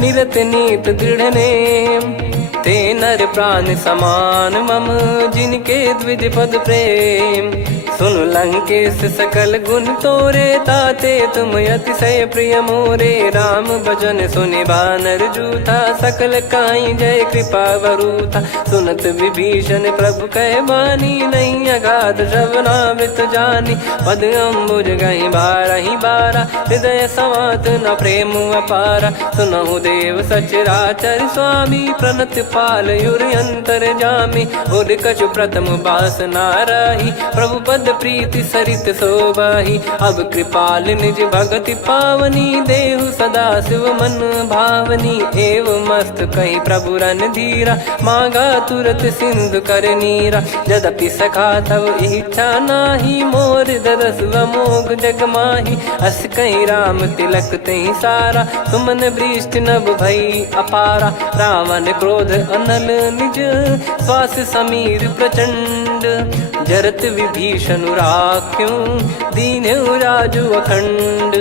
निरत नीत दृढ़ नेम। ते नर प्राण समान मम, जिनके द्विज पद प्रेम। सुन लंकेश सकल गुण तोरे, ताते तुम अतिशय प्रिय मोरे। राम भजन सुनि बानर जूथा, सकल काई जय कृपा वरूथा। सुनत विभीषण प्रभु कह बानी, नहीं अगाध श्रवणामृत जानी। पद अम्बुज गहि बारहि बारा, हृदय समात न प्रेम अपारा। सुनहु देव सचराचर स्वामी, प्रणत पाल युर अंतर जामी। उर कछु प्रथम बास नाराही, प्रभु पद प्रीति सरित शोभाही। अब कृपाल निज भगति पावनी, देहु सदा शिव मन भावनी। एव मस्त कही प्रभु रन धीरा, मांगा तुरत सिंधु कर नीरा। यद्यपि सखा तब इच्छा नाही, मोर दरस मोग जग माही। अस कही राम तिलक तहि सारा, सुमन वृष्टि नभ भई अपारा। रावण क्रोध अनल निज, श्वास समीर प्रचंड। जरत विभीषण राख्यों, दीन्हु राजु अखंड।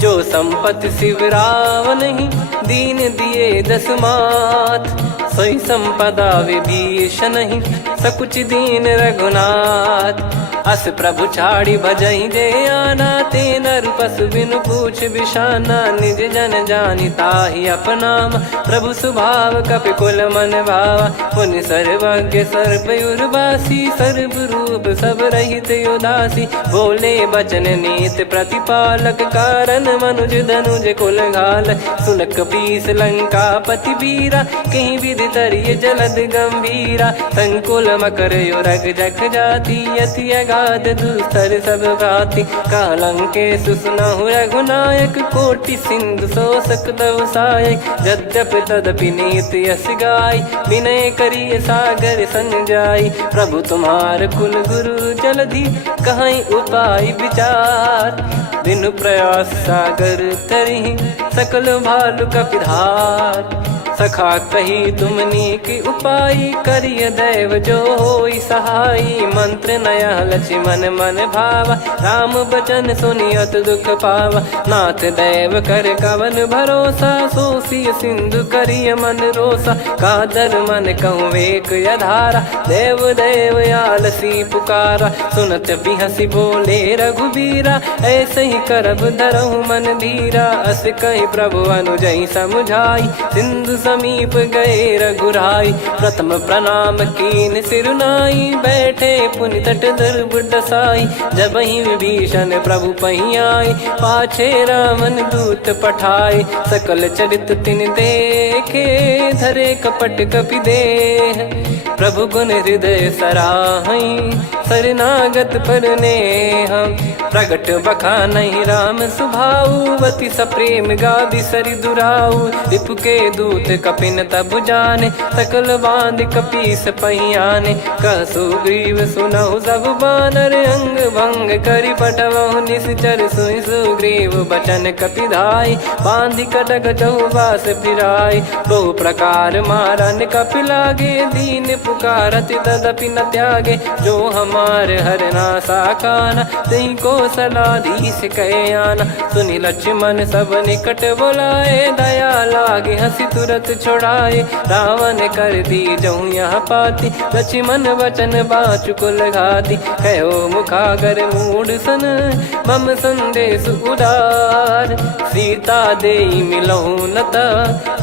जो संपत्ति शिव रावण ही, दीन दिए दस मात। सोई संपदा विभीषण ही, सकुच दीन रघुनाथ। अस प्रभु छाड़ी भजई जे आना, ते नर पशु बिनु पूछ बिशाना। निज जन जानि ताहि अपनामा, प्रभु स्वभाव कपि कुल मन भावा। पुनि सर्वज्ञ सर्वयुर्वासी, सर्व रूप सब रहित उदासी। बोले बचन नीत प्रतिपालक, कारण मनुज धनुज कुल घाल। सुन कपीस लंका पति वीरा, कहीं विधि तरिय जलद गंभीरा। संकुल मकर युरग जग जाति, यति अगाध दुस्तर सब भाति। कालंकेश सुनहु रघुनायक, कोटि सिंधु शोषक तव सहायक। यद्यपि तदपि नीति यस गाय, विनय करिय सागर संग जाई। प्रभु तुम्हार कुल गुरु जलधि, कहीं उपाय विचार। बिनु प्रयास सागर तरि, सकल भालु कपिधार। सखा कही तुमनी की उपाय, करिय दैव जो होई सहाई। मंत्र नया लक्ष्मण मन भावा, राम बचन सुनियत दुख पावा। नाथ दैव कर कवन भरोसा, सोसिय सिंधु करिय मन रोसा। कादर मन कहूँ एक यधारा, देव देव आलसी पुकारा। सुनत बिहसी बोले रघुबीरा, ऐसे ही करब धरहु मन धीरा। अस कही प्रभु अनुजई समुझाई, सिंधु समीप गए रघुराई। प्रथम प्रणाम कीन सिरुनाई, बैठे पुनि तट दुर्ब डसाई। जब ही विभीषण प्रभु पही आए, पाछे रावण दूत पठाए। सकल चरित तिन देखे, धरे कपट कपि देह। प्रभु गुण हृदय सराहई, शरणागत पर नेह। प्रगट बखानहि राम सुभाऊ, अति सप्रेम गाबि सरि दुराऊ। रिपु के दूत कपिन तब जाने, सकल बांध कपीस पहियाने। कह सुग्रीव सुनहु सब बानर, अंग भंग करि पठवहु निश्चर। सुनि सुग्रीव बचन कपिधाई, बांधि कटक चौबास फिराई। बहु प्रकार मारन कपि लागे, दीन पुकारत तदपि न त्यागे। जो हमार हरना साखाना, तही को सलाधीश कहे आना। सुनि लक्ष्मण सब निकट बोलाए, दया लागे हंसी तुरत छोड़ाए। रावण कर दी जहु यहाँ पाती, लक्ष्मण वचन बाचु कुल घाती। कहो मुखागर मूढ़ सन, मम संदेश उदार। सीता देई मिलहु नत,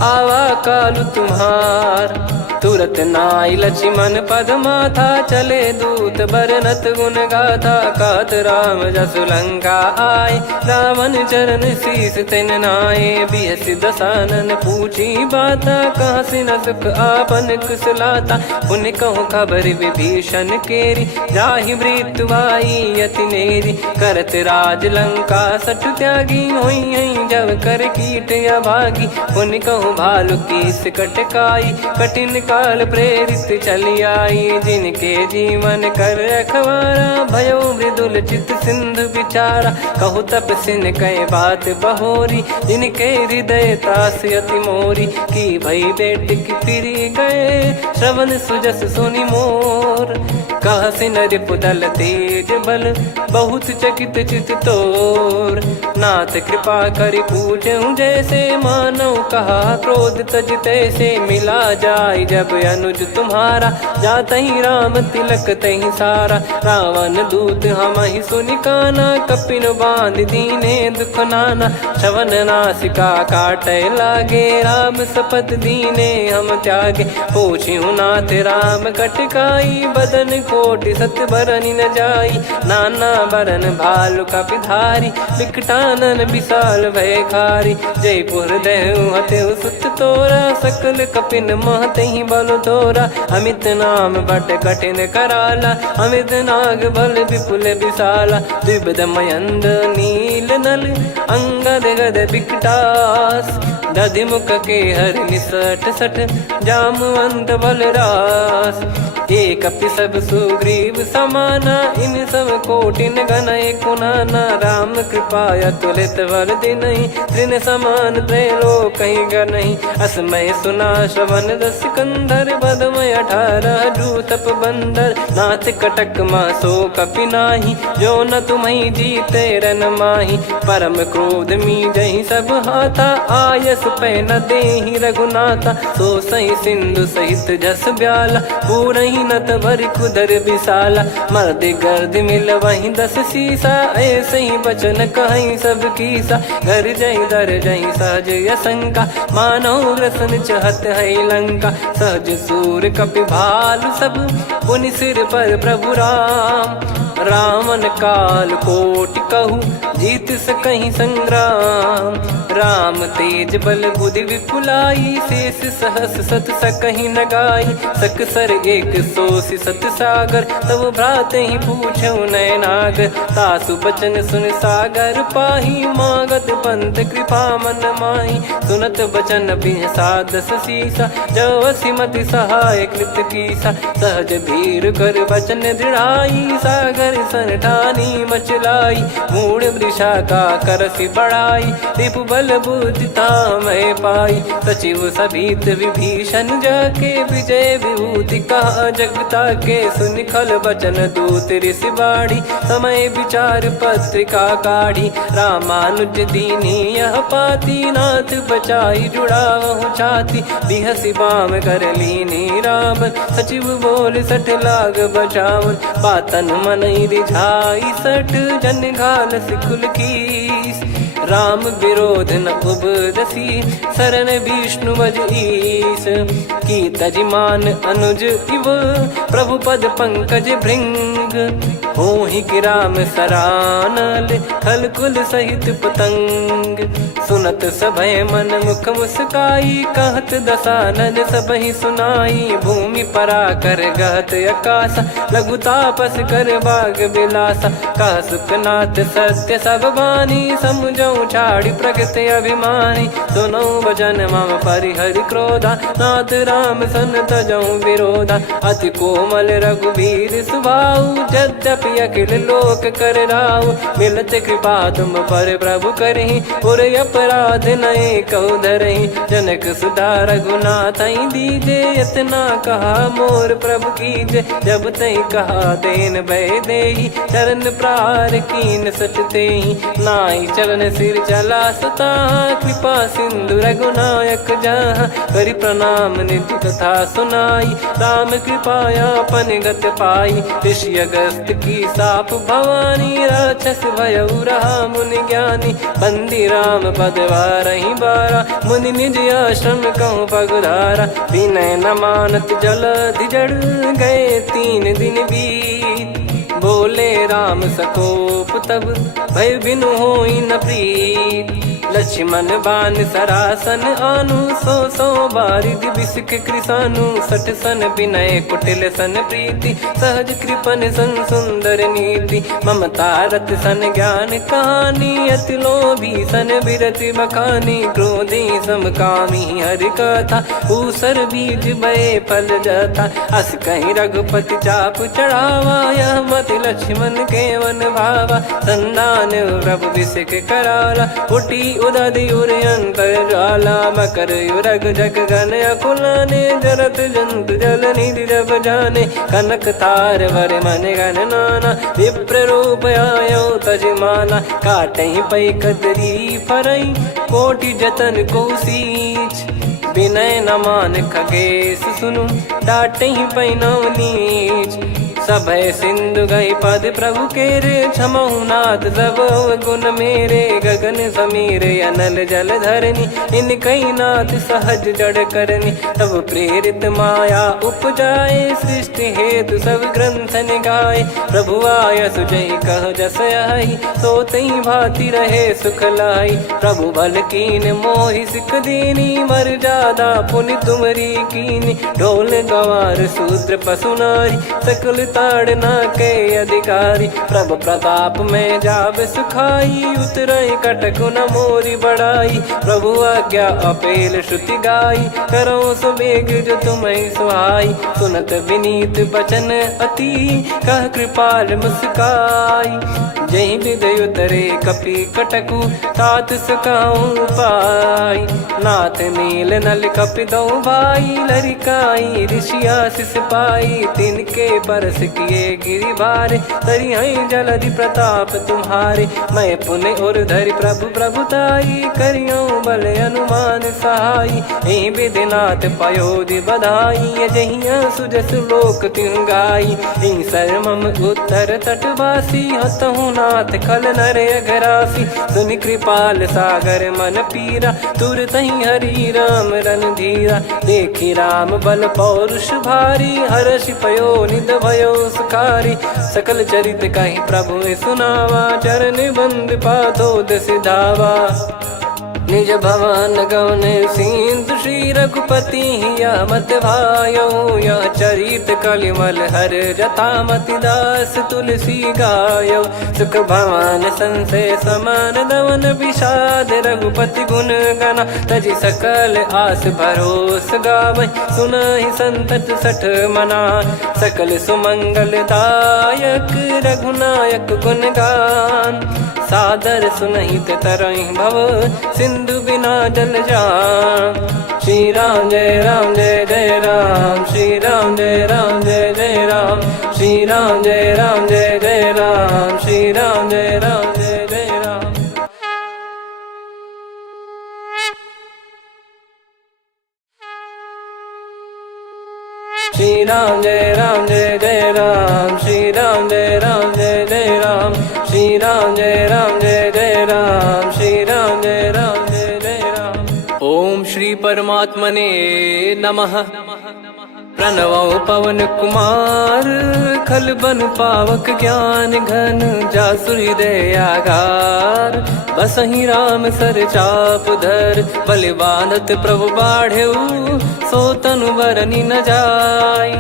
आवा कालु तुम्हार। तुरत नाई लक्ष्मण पद माथा, चले दूत बरनत गुण गाथा। कहत राम जसु लंका आए, रावण चरण शीस तिन नाये। बिहस दसानन पूछी बाता, कहाँ से न सुख आपन कुशलाता। पुन कहूँ खबर विभीषण केरी, जाहि मृत्यु आई अति नेरी। करत राज लंका सठ त्यागी, होई जब कर कीट अभागी। पुन कहूँ भालु कीस कटकाई, कठिन काल प्रेरित चली आई। जिनके जीवन कर रखवारा, भयो मृदुल चित सिंधु विचारा। कहु तप सिन कह बात बहोरी, जिनके हृदय तास अति मोरी। की भई बेट की फिरी गए, श्रवण सुजस सुनि मोर। कह सिन रिपुदल तेज बल, बहुत चकित चित तोर। नाथ कृपा करि पूजहु जैसे, मानव कहा क्रोध तज तैसे। मिला जाय जब अनुज तुम्हारा, जातहि राम तिलक तहि सारा। रावण दूत हमहि सुनि काना, कपिन बांध दीने दुख नाना। श्रवण नासिका काटै लागे, राम शपथ दीने हम त्यागे। पूछिहु नाथ राम कटकाई, बदन कोटि सत बरनि न जाई। नाना बरन भालु कपिधारी, विकटानन विशाल भयकारी। जयपुर देहु हतेउ सुत तोरा, सकल कपिन महतहि बल तोरा। अमित नाम बट कठिन कराला, अमित नाग बल विपुल विशाला। द्विविध मयंद नील नल, अंगद गद विकटास। दधिमुख के हर निसठ सठ, जामवंत बलरास। एक कपि सब सुग्रीव समाना, इन सब कोटिन गणय कुनाना। राम कृपा अतुलित बल दिनहि, तृण समान त्रैलोकहि गणहि। असमय सुना श्रवण दस कंधर, बदमय 18 जूतप बंदर। नाथ कटक मां सो कपि नाही, जो न तुम्हि जीते रन माही। परम क्रोध मीजहि सब हाथा, आयस पै न देहि रघुनाथा। सो सही सिंधु सहित जस ब्याला, पूरहि नत भरि कुदर विशाला। मर्द गर्द मिल वही 10 सीसा, ऐसे ही बचन कहीं सब कीसा। घर जय दर जय सहज यसंका, मानव ग्रसन चहत है लंका। सहज सूर कपि भालु सब, पुनि सिर पर प्रभु राम। रावण काल कोटि कहूँ, जीत सकहि संग्राम। राम तेज बल बुद्धि विपुलाई, शेष सहस सत सकहि न गाई। सकसर एक सोसि सत सागर, तब भ्रात ही पूछऊ नयनागर। तासु बचन सुन सागर पाही, मागत पंथ कृपा मन माही। सुनत बचन बिहसा 10 सीसा, जो सिमति सहाय कृत कीसा। सहज भीर कर बचन दृढ़ाई, सागर सन ठानी मचलाई। मूढ़ वृषा का करसि बढ़ाई, रिपु बल बुद्धि तामय पाई। सचिव सभीत विभीषण जाके, विजय विभूति कहा जगता के। सुनि खल बचन दूत ऋषि बाड़ी, समय विचार पत्रिका काढ़ी। रामानुज दीनी यह पाती, नाथ बचाई जुड़ावहु छाती। बिहसि बाम कर लीनी राम, सचिव बोल सठ लाग बचावन। बातन मनहि रिझाई सठ, जन घाल सिकुल कीस। राम विरोध न उपदसी, शरण विष्णु मज ईस। की तजिमान अनुज इव, प्रभु पद पंकज भृंग। होहि कि राम सरानल, खल कुल सहित पतंग। सुनत सभय मन मुख मुस्काई, कहत दसानन सबहि सुनाई। भूमि पराकर गहत आकाशा, लघु तापस कर बाग बिलासा। कह सुखनाथ सत्य सब बानी, समझऊ छाड़ी प्रकृति अभिमानी। सुनऊ भजन मम परिहरि क्रोधा, नाथ राम सन तजऊ विरोधा। अति कोमल रघुवीर सुभाऊ, यद्यपि अखिल लोक कर राऊ। मिलत कृपा तुम पर प्रभु करहि, पुर अपराध नए कहु धरहि। जनक सुता रघुनाथ दीजे, इतना कहा मोर प्रभु कीजे। जब तई कहा देन भय देहि, चरण प्रार कीन सटतेहि। नाई चरण सिर चला सता, कृपा सिंधु रघुनायक जहाँ। करि प्रणाम निधि कथा सुनाई, राम कृपाया अपन गत पाई। ऋषि अगस्त की साप भवानी, राक्षस भयउ रहा मुनि ज्ञानी। बंदी राम पद वारहि बारा, मुनि निज आश्रम कहूँ पगुधारा। विनय न मानत जलधि जड़, गए 3 दिन बीत। बोले राम सकोप तब, भय बिनु होई न प्रीत। लक्ष्मण बान सरासन आनु, 100 बारिधि बिसक कृसानु। 60 सन विनय कुटिल सन प्रीति, सहज कृपन सन सुंदर नीति। ममता रत सन ज्ञान कहानी, अति लोभी सन बिरति बखानी। क्रोधी समकामी हरि कथा, ऊसर बीज भय फल जथा। अस कहीं रघुपति चाप चढ़ावा, यह मति लक्ष्मण के वन भावा। संदान प्रभु बिसक कराला, उठी उदधि उर अंतर ज्वाला। मकर युरग जग गण अकुलाने, जरत जंतु जल निधि जब जाने। कनक तार वर मन गण नाना, विप्र रूप आयो तजमाना। काटहि पै कदरी फरई, कोटि जतन को सींच। विनय न मान खगेश सुनु, डांटहि पै नव नीच। सभय सिंधु गई पद प्रभु केरे, क्षमहु नाथ सब गुण मेरे। गगन समीर अनल जल धरनी, इनकई नाथ सहज जड़ करनी। तब प्रेरित माया उपजाए, सृष्टि हेतु सब ग्रंथ निगाए। प्रभु आय सुजय कह जस आई, सोतई भांति रहे सुख लाई। प्रभु बल कीन मोहि सिख दीनी, मर्यादा पुनि तुमरी कीनी। ढोल गवार शूद्र पशु नारी, सकल ताड़ना के अधिकारी। प्रभु प्रताप में जाब सुखाई, उतरई कटक न मोरी बढ़ाई। प्रभु आज्ञा अपेल श्रुति गाई, करो सुबेग जो तुम्हें सुहाई। सुनत विनीत बचन अति, कह कृपाल मुस्काई। जही विद उतरे कपि कटकु, तात सकाऊं पाई। नाथ नील नल कपि दो भाई, लरिकाई ऋषि आशीष पाई। तिनके परस किए गिरि भारे, तरी हई जलधि प्रताप तुम्हारे। मैं पुण्य और धरि प्रभु प्रभुताई, करियो बल अनुमान सहाई। एहि विधिनाथ पयोधि बधाई, जहिया सुजस लोक तिहुँ गाई। एहि सरमम उत्तर तटवासी, हतहु नाथ खल नर अघरासी। सुनि कृपाल सागर मन पीरा, तुरत ही हरि राम रन धीरा। देखी राम बल पौरुष भारी, हर्ष पयो निध भयो सुखारी। सकल चरित कहि प्रभु सुनावा, चरण बंद पाथोद सिधावा। निज भवन गवन सिंधु, श्री रघुपति हिया मत भायो। यह चरित कलिमल हर जथा, मति दास तुलसी गायो। सुख भवन संशय समान दवन, विषाद रघुपति गुण गना। तजि सकल आस भरोस गावै, सुनहि संतत सठ मना। सकल सुमंगल दायक, रघुनायक गुण गान। सादर सुनहित तरहि भव, सिंधु बिना जल जान। श्री राम जय राम जय जय राम, श्री राम जय राम जय जय राम। श्री राम जय राम जय जय राम, श्री राम जय राम जय जय राम। श्री राम जय राम जय जय राम, श्री राम जय राम जय जय राम। श्री राम जय राम जय जय राम, श्री राम परमात्मने नमः। प्रणवो पवन कुमार खल बन पावक ज्ञान घन जासु हृदय आगार। बसहि राम सर चाप धर बलि बांधत प्रभु बाढ़ेऊ सो तनु बरनि न जाय।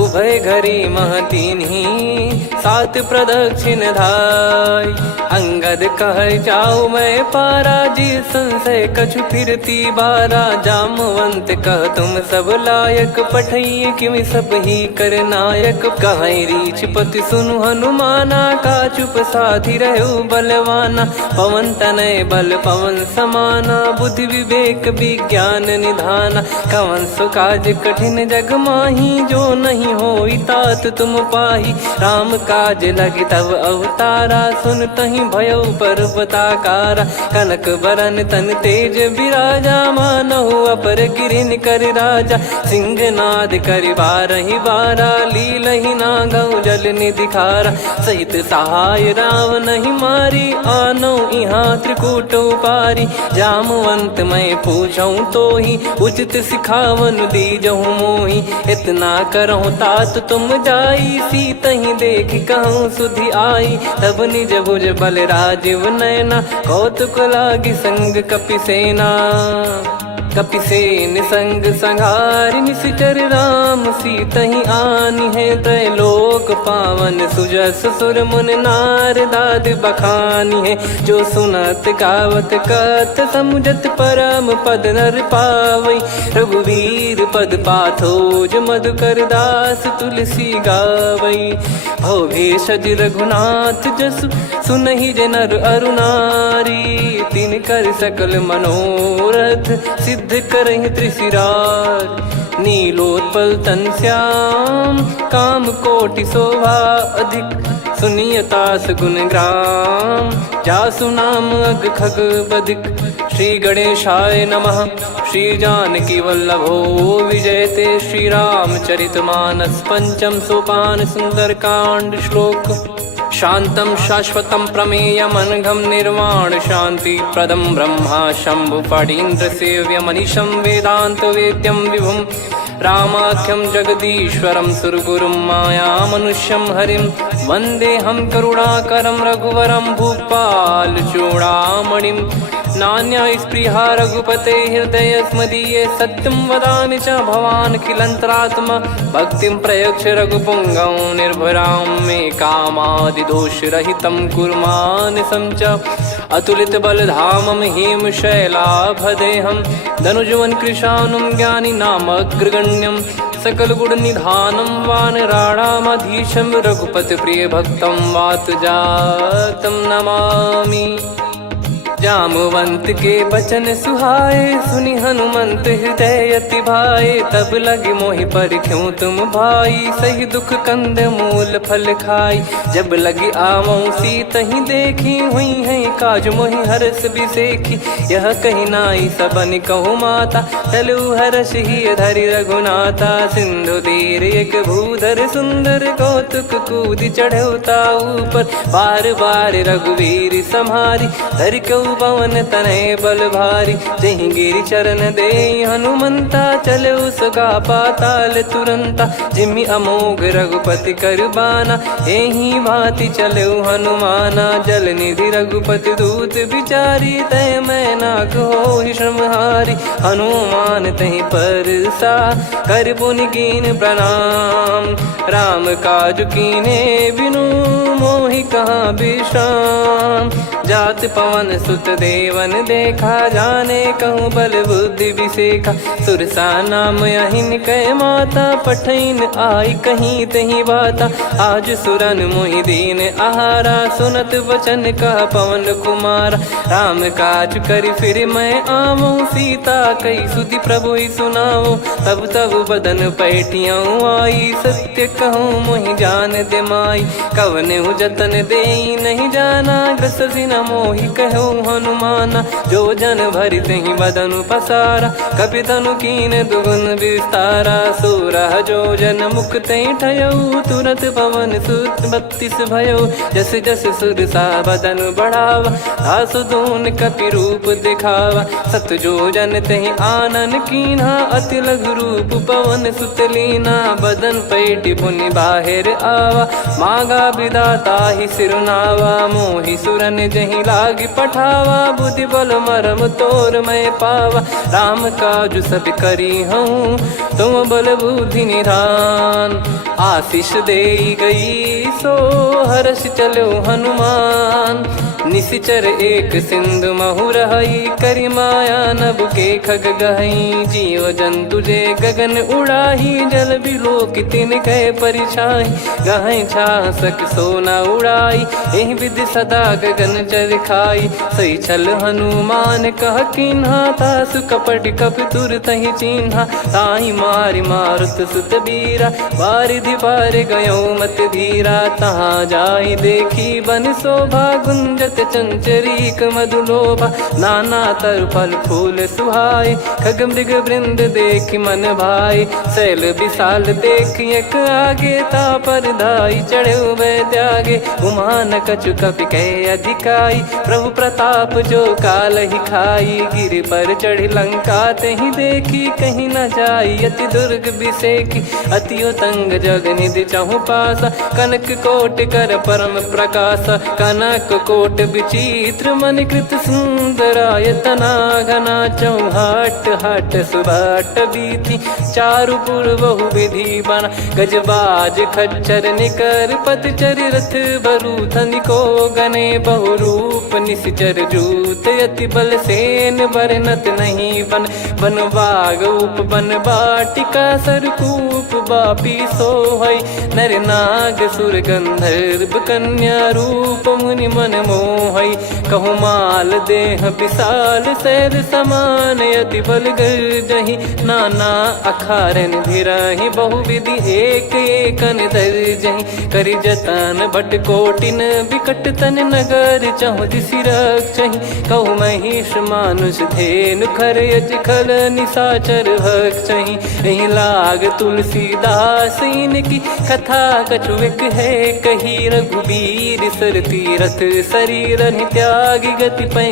उभय घरी महतीन्ही सात प्रदक्षिण धाय। अंगद कह जाऊ मैं पारा जी संशय कछु फिरती बारा। जामवंत कह तुम सब लायक पठई किमि सब ही कर नायक। कहीं रीछ पति सुनु हनुमाना का चुप साधि रहु बलवाना। पवन तनय बल पवन समाना बुद्धि विवेक विज्ञान निधाना। कवन सो काज कठिन जग माही जो नहीं होई तात तुम पाही। राम काज लगी तब अवतारा सुन तहीं भयो पर्वताकारा। कनक बरन तन तेज विराजा मानहु अपर गिरिन कर राजा। सिंहनाद करि बारहि बारा लीलहि नागौ जल निधि खारा। सहित सहाय राव नहीं मारी आनो इहाँ त्रिकूट उपारी। जामवंत मैं पूछऊँ तो ही उचित सिखावन दीजहु मोही। इतना करहु तात तुम जाई सीतहि देख कहूँ सुधि आई। तब निज भुज बल राजीव नयना कौतुक लागी संग कपिसेना। कपिसेन संग संघारि निशिचर राम सीतहि आनी है। त्रैलोक पावन सुजस सुर मुन नार दाद बखानी है। जो सुनत गावत कथ समुझत परम पद नर पावई। रघुवीर पद पाथोज मधुकर दास तुलसी गावई। भव भेषज रघुनाथ जसु सुनहि जे नर अरु नारी। तिन कर सकल मनोरथ सिद्ध करहि त्रिशिरार। नीलोत्पल तन श्याम काम कोटि शोभा अधिक। सुनियतास गुण ग्राम जासु नाम अग खग बदिक। श्री गणेशाय नमः। श्री जानकी वल्लभो विजयते। श्री रामचरित मानस पंचम सोपान सुंदरकांड श्लोक। शांतं शाश्वतं प्रमेयमनघं निर्वाण शांति प्रदं ब्रह्मा शंभु फणीन्द्र सेव्यमनिशं वेदांत वेद्यं विभुं। रामाख्यं जगदीश्वरं सुरगुरुं मायामनुष्यं हरिं। वन्देऽहं करुणाकरं रघुवरं भूपाल चूडामणिं। नान्या स्पृहा रघुपते हृदय स्मदीये। सत्यं वदामि च भवान् खिलन्तरात्मा। भक्तिं प्रयच्छ रघुपुङ्गं निर्भरां मे कामादिदोषरहितं कुर्मानिसं च। अतुलित बलधामं हेमशैलाभदेहं धनुजवन कृशानुं ज्ञानी नामग्रगण्यं। सकल गुण निधानं वानराणामधीशं। रघुपति प्रिय भक्तं वात जातं नमामि। जामवंत के बचन सुहाए सुनि हनुमंत हृदय अति भाए। तब लगे मोहि पर क्यों तुम भाई सही दुख कंद मूल फल खाई। जब लगी आवऊं सीतहि देखी हुई है काज मोहि हरस बिसेखी। यह कही नाई सबन कहु माता चलु हरष ही धरि रघुनाथा। सिंधु तीर एक भूधर सुंदर कौतुक कूद चढ़ौता ऊपर। बार बार रघुवीर सम्हारी धरि कऊ पवन तनय बल भारी। जहि गिरि चरण दे हनुमंता चले उसका पाताल तुरंता। जिमि अमोघ रघुपति कर बाना एहि भांति चले हनुमाना। जल निधि रघुपति दूत बिचारी तय मैं नाग होहि श्रमहारी। हनुमान तहि परसा कर पुनि कीन प्रणाम। राम काज कीने बिनु मोहि कहाँ विश्राम। जात पवन सुत देवन देखा जाने कहूँ बल बुद्धि विसेखा। सुरसा नाम अहिन कै माता पठैन आई कहीं तहीं बाता। आज सुरन मोहि दीन आहारा सुनत वचन कह पवन कुमारा। राम काज करि फिर मैं आवऊं सीता कई सुधि प्रभु ही सुनाऊं। तब तब बदन पैठियाँ आई सत्य कहूँ मोहि जान दे माई। कवने जतन दे नहीं जाना ग्रस न मोहि कहो हनुमाना। जो जन भरि तहि बदनु पसारा, कपि तनु कीन दुगुन विस्तारा। 16 जो जन मुख तहि ठयऊ, तुरत पवन सुत 32 भयऊ। जस जस सुरसा बदन बढ़ावा, दासु दून कपि रूप दिखावा। 7 जो जन तहि आनन कीन्हा, अति लघु रूप पवन सुत लीना। बदन पैटि पुनि बाहिर आवा, मांगा विधाता ही सिरनावा। मोहि सुरन जहि लागी पठावा, बुद्धि बल मरम तोर मैं पावा। राम काजु सब करी हूँ, तुम बल बुद्धि निधान। आशीष देई गई सो हर्ष चलो हनुमान। निशिचर एक सिंधु महु रहई, करि माया नभ के खग गहई। जीव जंतु जे गगन उड़ाही, जल बिलो कि तिन कह परिछाई। गहई छासक सोना उड़ाई, एहि विधि सदा गगन चर खाई। सही छल हनुमान कह कीन्हा, तासु कपट कप तुर तहि चिन्हा। ताहि मारि मारुत सुत बीरा, बारिधि पार गयो मत धीरा। तहाँ जाई देखी बन शोभा, गुंजत चंचरीक मधुलोभा। नाना तर फल फूल सुहाई, खग मृग वृंद देख मन भाई। शैल विशाल देख एक आगे, तापर धाई चढ़े वै त्यागे। उमान कछु कपि कह अधिकाई, प्रभु प्रताप जो काल ही खाई। गिर पर चढ़ी लंका तहि देखी, कहीं न जाई अति दुर्ग बिसेकी। अति उतंग जग निधि चहु पासा, कनक कोट कर परम प्रकाश। कनक कोट विचित्र मन कृत सुंदरायतना। घना चौहाट हाट सुबाट बीती, चारु पुर बहु विधि बना। गजबाज खच्चर निकर पतचर, रथ बरु धनिको गने। बहु रूप निशिचर जूत, अति बल सेन बरनत नहीं बन। बन बाग उप बन बाटिका, सरकूप बापी सोहई। नर नाग सुर गंधर्व कन्या, रूप मुनि मन मोहई। कहु माल देह विशाल, सैल समान अति बल गर्जहि। नाना अखारन भिरहि, बहु विधि एक एकन दर्जहि। करि जतन भट कोटिन, विकट तन नगर चहु दिसि रक्षहि। कहु महिष मानुष धेनु, खर यज खल निशाचर भक्षहि। एहि लाग तुलसीदास इनकी, कथा कछु एक है कही। रघुबीर सर तीरथ शरीर त्यागी, गति पै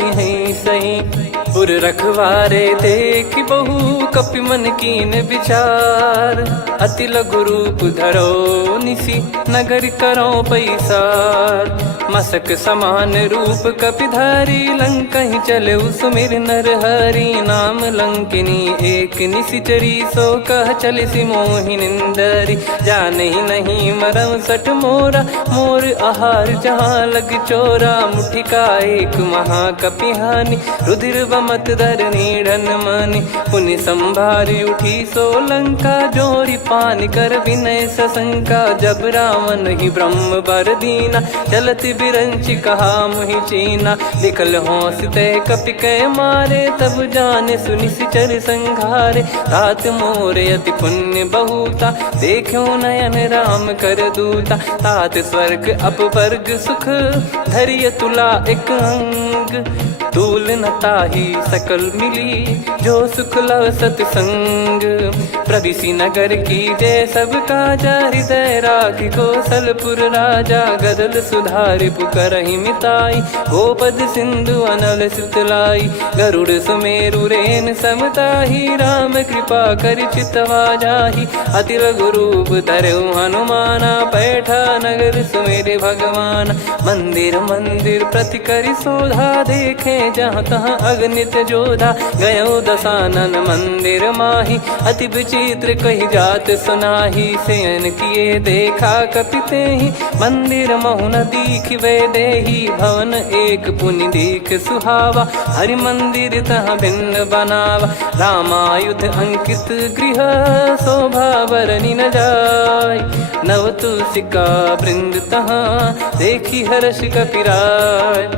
सही। पुर रखवारे देख बहु, कपि मन कीन विचार। अति लघु रूप धरो निसी, नगर करो पैसार। मसक समान रूप कपिधारी, लंकहि चले सुमिर नर हरि। नाम लंकिनी एक निशिचरी, सो कह चलिसि मोहि निंदरी। जानहि नहीं मरम सठ मोरा, मोर आहार जहाँ लग चोरा। मुठिका एक महाकपिहानि, रुधिर बमत धरनी ढन मानि। पुनि संभारी उठी सो लंका, जोरी पान कर विनय सशंका। जब रावण ही ब्रह्म बर दीना, चलत बिरंचि कहा मुहि चीना। निकल होंस तय कपि कै मारे, तब जाने सुनिशिचर संघारे। तात मोर अति पुण्य बहुता, देखो नयन राम कर दूता। तात स्वर्ग अपवर्ग सुख, धैर्य तुला एक अंग। तूल न ताहि सकल मिली, जो सुख लव सतसंग। प्रविशि नगर की जय सब काजा, हृदय राखि कौशलपुर राजा। गदल सुधारि पुकारहि मिताई, गोपद सिंधु अनल सितलाई। गरुड़ सुमेरु रेन समताहि, राम कृपा करि चितवा जाहि। अति लघु रूप धरऊ हनुमाना, पैठा नगर सुमेरे भगवान। मंदिर मंदिर प्रति करि शोधा, देखे जहाँ तहाँ अगणित जोधा। गयो दशानन मंदिर माही, अति विचित्र कही जात सुनाही। शयन किए देखा कपि तेहि, मंदिर महु न दीख वे देहि। भवन एक पुनि दीख सुहावा, हरि मंदिर तहाँ भिन्न बनावा। रामायुध अंकित गृह, शोभा बरनि न जाय। नव तुलसिका वृंद तहाँ, देखी हर्ष कपिराय।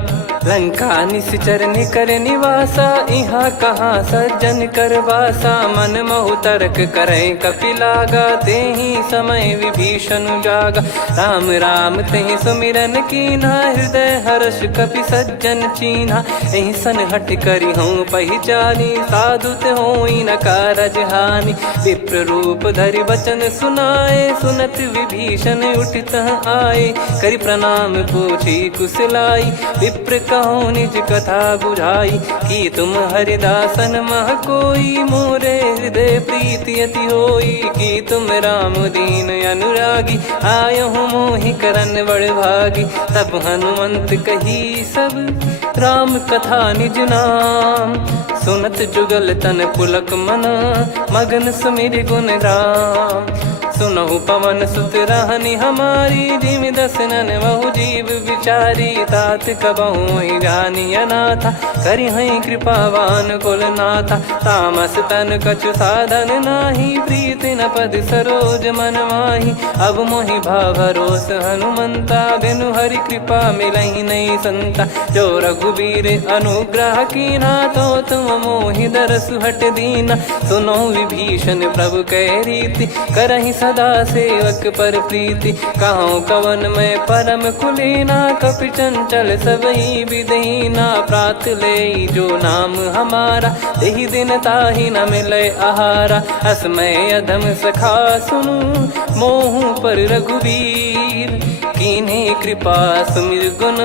लंका निश्चर निकर निवासा, यहाँ कहाँ सज्जन कर वासा। मन महु तर्क करें कपिलागा, तेहि समय विभीषण जागा। राम राम तेहि सुमिरन कीन्हा, हृदय हर्ष कपि सज्जन चीन्हा। एहि सन हट करि हूँ पहिचानी, साधु ते होई न कारज हानि। विप्र रूप धरि बचन सुनाए, सुनत विभीषण उठित आए। करि प्रणाम पूछी कुशलाई, विप्र कहो निज कथा बुझाई। कि तुम हरिदासन मह कोई, मोरे हृदय प्रीति अति होई। कि तुम राम दीन अनुरागी, आयहु मोहि करन बड़ भागी। तब हनुमंत कही सब राम कथा निज नाम, सुनत जुगल तन पुलक मना, मगन सुमिर गुण राम। सुनहु पवन सुत रहनी हमारी, जिमि दसनन बहु जीव विचारी। तात कबहु जानी अनाथा, करि हई कृपावान कुल नाथा। तामस तन कछु साधन नाही, प्रीति न पद सरोज मन माही। अब मोहि भावरोस हनुमंता, बिनु हरि कृपा मिलहि नहीं संता। जो रघुबीर अनुग्रह कीन्हा, तो तुम मोहि दरसु हट दीना। सुनो विभीषण प्रभु कह रीति, करहि सदा सेवक पर प्रीति। कहूँ कवन में परम कुलीना, कपि चंचल सबही विदहीना। प्रात ले जो नाम हमारा, तेहि दिन ताहि न मिले आहारा। असमय अधम सखा सुनु, मोहु पर रघुवीर। कीन्हे कृपा सुमिर गुण,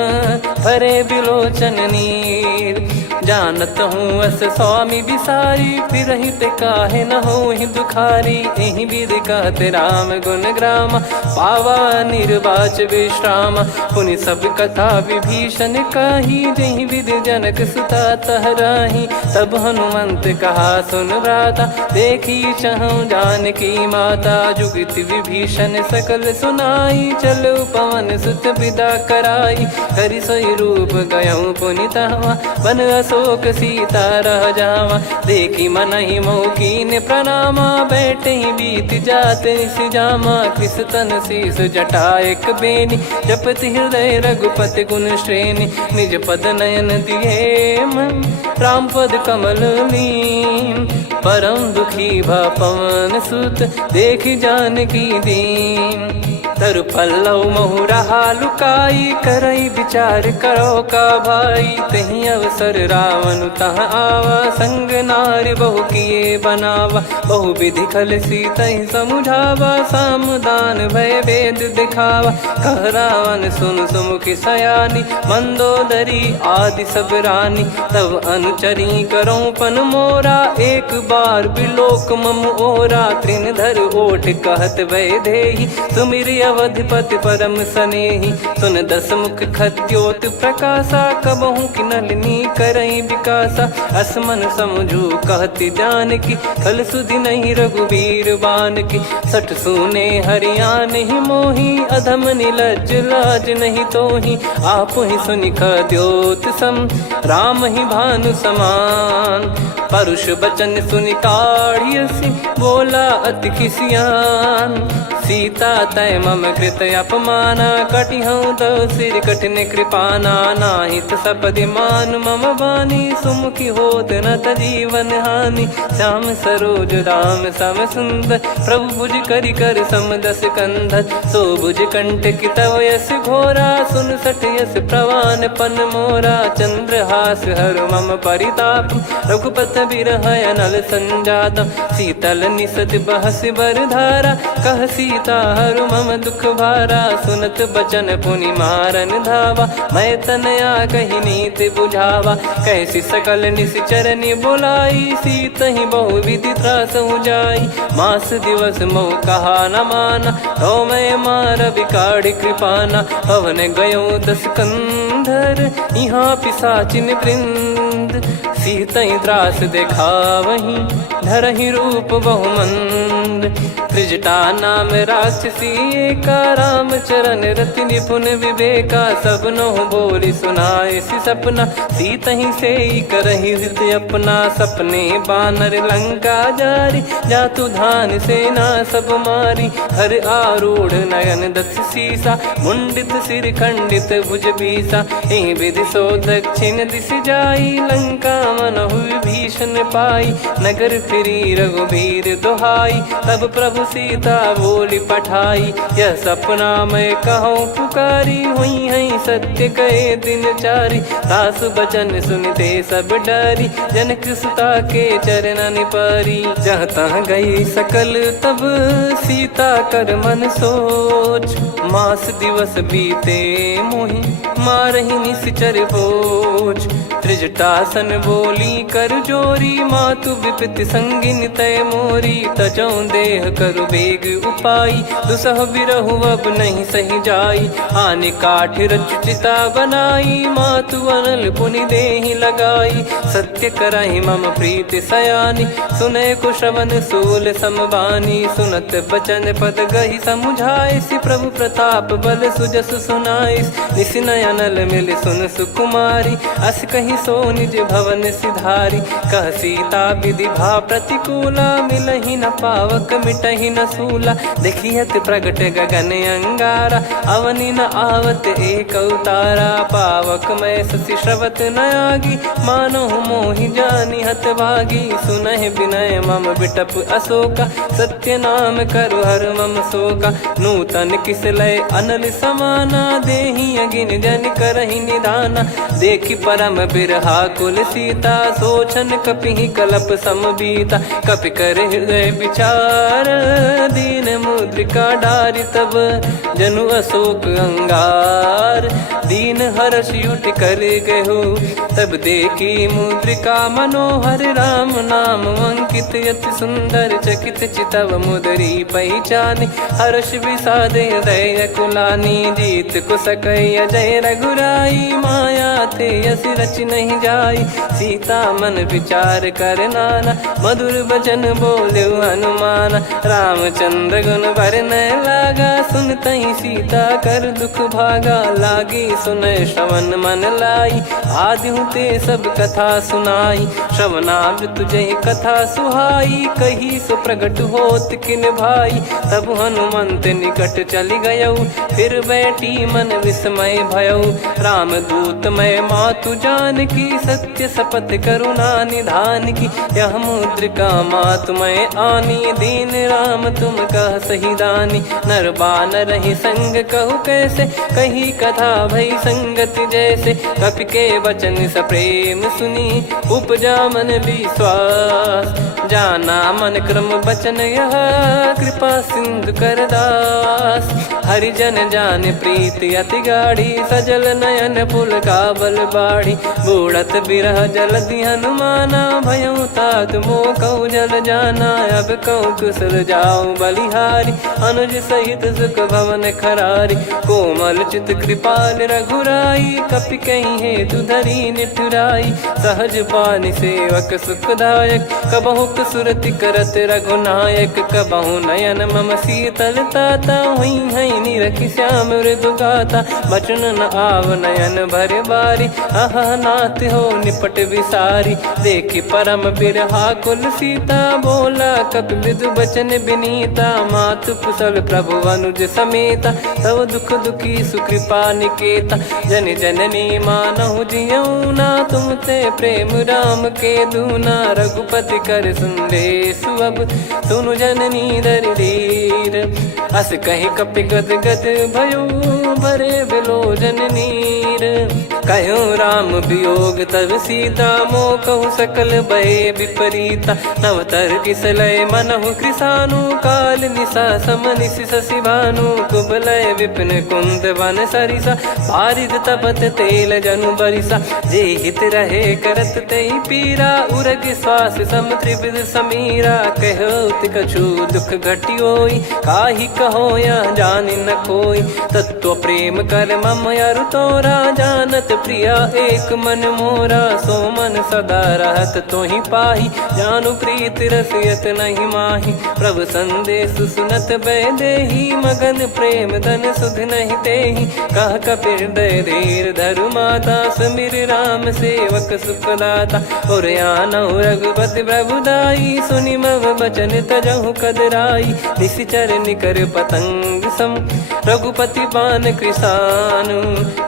भरे बिलोचन नीर। जानत हूँ अस स्वामी बिसारी, फिरहित काहे न होहि दुखारी। एहि विधि कहत राम गुण ग्राम, पावा निर्वाच विश्राम। पुनि सब कथा विभीषण कही, जहि विधि जनक सुता तहराही। तब हनुमंत कहा सुन भ्राता, देखी चहु जानकी माता। जुगति विभीषण सकल सुनाई, चलो पवन सुत विदा कराई। हरि सोई रूप गयऊँ पुनि तहवा, बन अशोक सीता रह जावा। देखी मनहि मौकीन प्रणामा, बैठे ही बीत जात निस जामा। कृस तन शीस जटा एक बेनी, जपति हृदय रघुपति गुण श्रेणी। निज पद नयन दिए मन, राम पद कमल लीन। परम दुखी भा पवन सुत, देखि जानकी दीन। तरु पल्लव महु रहा लुकाई, करई विचार करो का भाई। तहि अवसर रावण तह आवा, संग नारी बहु किए बनावा। बहु विधि खल सीतहि समुझावा, सामदान भय वेद दिखावा। कह रावण सुन सुमुखि सयानी, मंदोदरी आदि सब रानी। तब अनुचरी करो पन मोरा, एक बार बिलोक मम ओरा। तृण धर ओठ कहत भय देहि, सुमिर अवधिपति परम सनेहि। सुन दस मुख खद्योत प्रकाशा, कबहु कि नलिनी करई विकासा। असमन समझू कहति जानकी, खल सुधि नहीं रघुबीर बान की। सठ सुने हरियाण ही मोही, अधम निलज्ज लाज नहीं तोही। आप ही सुनि खद्योत सम, राम ही भानु समान। परुष बचन सुनि काढ़ियसि, बोला अति किसियान। सीता तय मम कृत अपमाना, कटिहऊँ तो सिर कठिन कृपाना। नाहित सपदि मान मम बानी, सुमुखी होत न जीवन हानि। श्याम सरोज राम सम सुंदर, प्रभु भुज करि कर सम दस कंधर। सो भुज कंठ की तव यस घोरा, सुन सठ यस प्रवान पन मोरा। चंद्रहास हर मम परिताप, रघुपत बिरह अनल संजातम। शीतल निसत बहस बर धारा, कह सीता हर मम दुख भारा। सुनत बचन पुनि मारन धावा, मैं तनया कही नीति बुझावा। कैसी सकल निश्चरनि बुलाई, सीतहि बहु विधि त्रासहु जाई। मास दिवस मोह कहा न माना, तो मैं मार बिकाढ़ कृपाना। पवन गयो दस कंधर, यहाँ पिशाचिन वृंद। सीतहि त्रास देखावहीं, धरहि रूप बहुमंद। त्रिजटा नाम राक्षसी एका, राम चरण रति निपुण विवेका। सबनो बोली सुनाए सी सपना, सीत ही से करही हृदय अपना। सपने बानर लंका जारी, जातु धान सेना सब मारी। हर आरूढ़ नयन दस सीसा, मुंडित सिर खंडित भुज बीसा। एहि विधि सो दक्षिण दिश जाई, लंका मनहु विभीषण पाई। नगर फिरी रघुबीर दुहाई, तब प्रभु सीता बोली पठाई। यह सपना मैं कहूँ पुकारी, हुई है सत्य कहे दिन चारी। सासु बचन सुनते सब डरी, जनक सुता के चरण पारी। जहाँ तहाँ गई सकल तब सीता कर मन सोच। मास दिवस बीते मोहि मारहि निश्चर बोझ। त्रिजटासन बोली कर जोरी, मातु विपित संगिन तय मोरी। तजौ देह करु बेग उपाई, दुसह बिरहु अब नहीं सही जाई। आने काठ रचिता बनाई, मातु अनल पुनि देहि लगाई। सत्य करहि मम प्रीति सयानी, सुनय कुशवन सूल समबानी। सुनत बचन पद गहि समुझाए, सि प्रभु प्रताप बल सुजस सुनाइस। निस नयनल मिल सुन सुकुमारी, अस कहि सो निज भवन सिधारी। कह सीता विधि भा प्रतिकूला, मिलहि न पावक मिटहि न सूला। देखियत प्रगट गगन अंगारा, अवनि न आवत एक अवतारा। पावक मैं शशि श्रवत न आगी, मानो मोहि जानि हत भागी। सुनहि विनय मम बिटप अशोका, सत्य नाम करु हर मम शोका। नूतन किस लय अनल समाना, देहि अगिन जन करहि निदाना। देखि परम बिरहा कुल सीता, सोचन कपिहि कलप समबीता। कपि कर हृदय विचार, दीन मुद्रिका डारि तब जनु अशोक अंगार। दीन हर्ष युट कर गहु, तब देखी मुद्रिका मनोहर। राम नाम अंकित अति सुंदर, चकित चितव मुदरी पहचानी। हर्ष विषाद हृदय कुलानी, जीत को सकय जय रघुराई। माया थे यस रच नहीं जाई, सीता मन विचार कर नाना। मधुर बचन बोले हनुमान, रामचंद्र गुण वरन लागा। सुनतहि सीता कर दुख भागा, लागी सुनय श्रवण मन लाई। आदि ते सब कथा सुनाई, श्रवणामृत जय कथा सुहाई। कही सो प्रगट होत किन भाई, तब हनुमंत निकट चली गयऊ। फिर बैठी मन विस्मय भयऊ, राम दूत मैं मातु जान की। सत्य शपथ करुणा निधान की, यह मुद्रिका मातु मैं आनी। दीन राम तुम कह सही दानी, नर बानर ही संग कहु कैसे। कही कथा भई संगति जैसे, कपि के वचन सप्रेम सुनी। उपजा मन विश्वास, जाना मन क्रम बचन यह। कृपा सिंधु कर दास, हरिजन जान प्रीति अति गाढ़ी। सजल नयन पुल काबल बाढ़ी, बूढ़त बिरह जलधि हनुमाना। भयउ तात मोह कहु जल जाना, अब कहु कुशल जाऊं बलिहारी। अनुज सहित सुख भवन खरारी, कोमल चित कृपाल रघुराई। कपि कहीं हेतु धरी निठुराई, सहज पानि सेवक सुखदायक। कबहु सुरति करत रघुनायक, कबहु नयन मम शीतल ताता। हुई है निरखि श्याम मृदु गाता, बचन न आव नयन भर बारी। अह नाथ हो निपट विसारी, देखि परम बिरहा कुल सीता। बोला कपि मृदु बचन बिनीता, मातु कुशल प्रभु अनुज समेता। तव दुख दुखी सुकृपा निकेता, जन जननी मानहु जियऊ ना। तुम ते प्रेम राम के दूना, रघुपति कर संदेशु अब सुनु जननी दर धीर। अस कहि कपि गद गद भयो, भरे विलोचन नीर। कहो राम वियोग तब सीता, मोह कहु सकल भय विपरीता। नवतर किसलय मनहु कृसानु, काल निशा समनिश शशि भानु। कुबलय विपिन कुंद वन सरिसा, पारिद तपत तेल जनु बरिसा। जे हित रहे करत तेहि पीरा, उरग श्वास सम त्रिविध समीरा। कहो कछु दुख घटियोई, काहि कहो या जानि न कोई। तत्व प्रेम कर मम अरु तोरा, जानत प्रिया एक मन मोरा। सो मन सदा रहत तोहि पाही, जानु प्रीत रसियत नहीं माही। प्रभु संदेश सुनत बैदेही, मगन प्रेम धन सुध नहीं तेहि। कह कपिर हृदय धीर धरु माता, सुमिर राम सेवक सुखदाता। और आनौ रघुपति प्रभुदाई, सुनि मम बचन तजहु कदराई। निशिचर निकर पतंग सम, रघुपति पान कृसानु।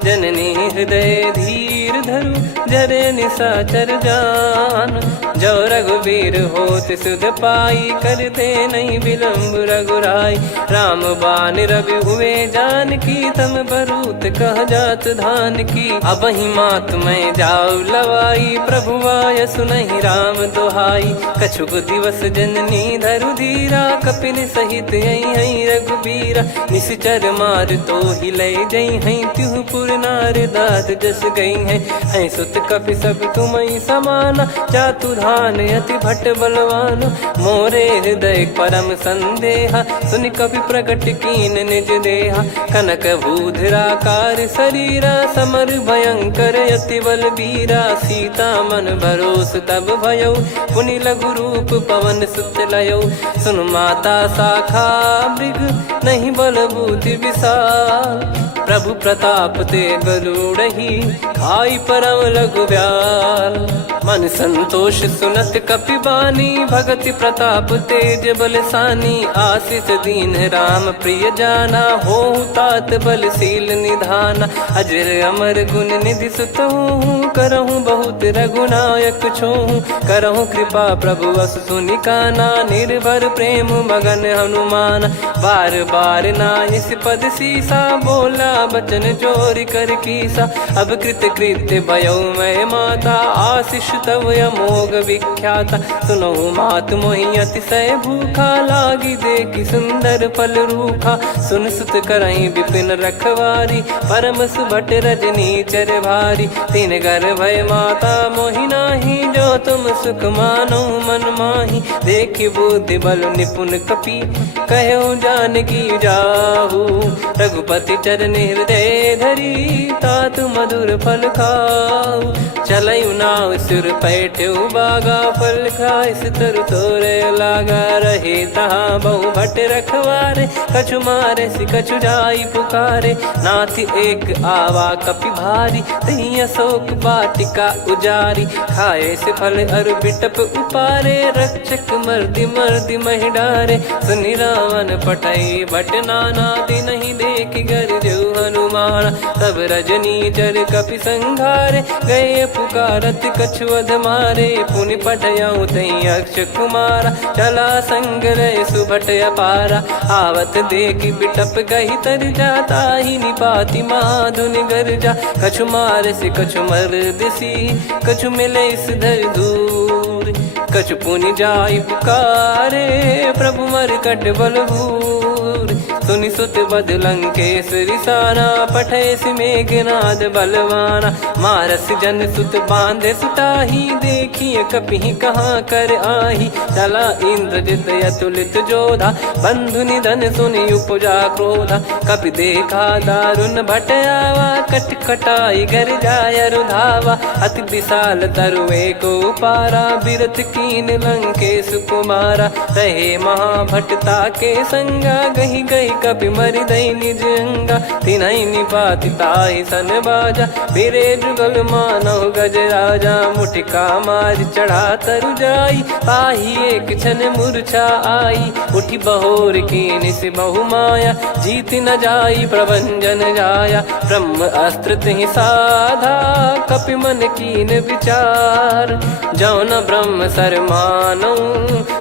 जननी हृदय धीर धरु, जरे निशाचर जान। जो रघुवीर होत सुध पाई, करते नहीं विलम्ब रघुराई। राम बान रवि हुए जानकी, तम बरूत कह जात धान की। अब ही मात मैं जाऊ लवाई, प्रभु आय सुनहि राम दोहाई। कछुक दिवस जननी धरु धीरा, कपिन सहित यही रघुबीरा। निशिचर मार तो ही ले जई हैं, त्युह पुर नार दाद जस गई हैं। सुत कपि सब तुमहि समाना, जातु धान अति भट बलवान। मोरे हृदय परम संदेहा, सुनि कपि प्रकट कीन निज देहा। कनक भूधराकार शरीरा, समर भयंकर अति बलबीरा। सीता मन भरोस तब भयौ, पुनि लघु रूप पवन सुत लयौ। सुन माता शाखा मृग, नहीं बल बुद्धि विशाल। प्रभु प्रताप ते गरुड़हि, खाई परम लघु ब्याल। मन संतोष सुनत कपि बानी, भगति प्रताप तेज बलसानी। आशीष दीन राम प्रिय जाना, होहु तात बलशील निधाना। अजर अमर गुण निधि सुतहु, करहु बहुत रघुनायक छोहु। करहु कृपा प्रभु अस सुनि काना, निर्भर प्रेम मगन हनुमान। बार बार नायस पद सीसा, बोला बचन चोरी कर कीसा। अब कृत कृत्य भयो मैं माता, आशीष तव अमोघ विख्याता। सुनो मात मोहि अतिशय भूखा, लागी देखी सुंदर फल रूखा। सुन सुत करई विपिन रखवारी, परम सुभट रजनी चर भारी। तीन घर भय माता मोहि नाही, जो तुम सुख मानो मन माही। देखी बुद्धि बल निपुण कपि, कहु जानकी जाहू। रघुपति चरण हृदय धरी, तात मधुर फल खाऊ। चलयु नाव सिर पैठ्यु बागा, फल खाय तरु तोरे लागा। रहे तहाँ बहु भट रखवारे, कछु मारे सि कछु जाई पुकारे। नाथ एक आवा कपि भारी, तही अशोक वाटिका उजारी। खाए से फल अरु बिटप उपारे, रक्षक मर्दि मर्दि महि डारे। सुनि रावण पठई भट नाना, तिनहि देखि गर देउ हनुमान। तब रजनी चर कपि संघारे, गए पुकारत कछु अध मारे। पुनि पठयउ तई अक्ष कुमारा, चला संग रहे सुभट अपारा। आवत देखि बिटप गही तर जाता, ही निपाति माधुनि गर्जा। कछु मार से कछु मर्दिसी, कछु मिले इस धर दूर। कछु पुनि जाई पुकारे, प्रभु मरकट बलभूर। सुनि सुत बद लंकेश रिसाना, पठयसि मेघनाद बलवाना। मारस जन सुत बांधे सुताही, देखिए कपिहि कहाँ कर आही। चला इंद्रजित अतुलित जोधा, बंधु निधन सुनि उपजा क्रोधा। कपि देखा दारुण भट आवा, कट कटाई घर जाय रुधावा। अति विशाल तरुए को पारा, बिरत कीन लंकेश कुमारा। रहे महाभटता के संगा, गही गही कपि मरि दई निज अंगा। तिनहि निपाति ताहि सन बाजा, फिरे जुगल मानव गज राजा। मुटिका मार चढ़ा तरु जाई, पाही एक क्षण मूर्छा आई। उठी बहोर कीन से बहु माया, जीत न जाई प्रभंजन जाया। ब्रह्म अस्त्र तिहि साधा, कपि मन कीन विचार। जौ न ब्रह्म सर मानौ,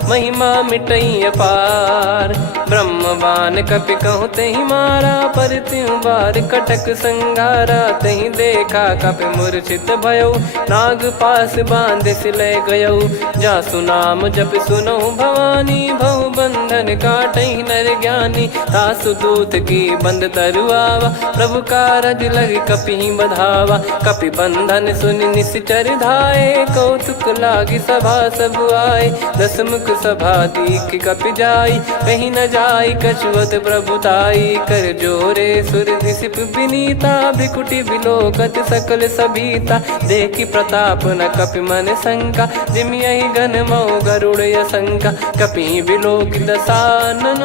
महिमा मिटई अपार। ब्रह्म बान कपि कहु तहि मारा, पर त्यों बार कटक संगारा। तहि देखा कपि मूर्छित भयो, नाग पास बांध सिले गयो। जासु नाम जप सुनहु भवानी, भव बंधन काटहि नर ज्ञानी। तासु दूत की बंद तरुआवा, प्रभु कारज लग कपि बधावा। कपि बंधन सुनि निश्चर धाये, कौतुक लागी सभा सब आए। दसमुख सभा दीख कपि जाई, कहीं न जाई कछुअत प्रभुताई कर जोरे सुर दिसिप विनीता भ्रिकुटी विलोकत सकल सबीता देखी प्रताप न कपि मन शंका जिमि यही गण मऊ गरुड़ असंका कपि विलोकित सानन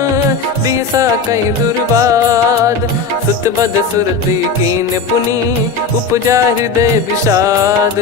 बिहसा कही दुर्बाद सुत बद सुरति कीन पुनि उपजा हृदय विषाद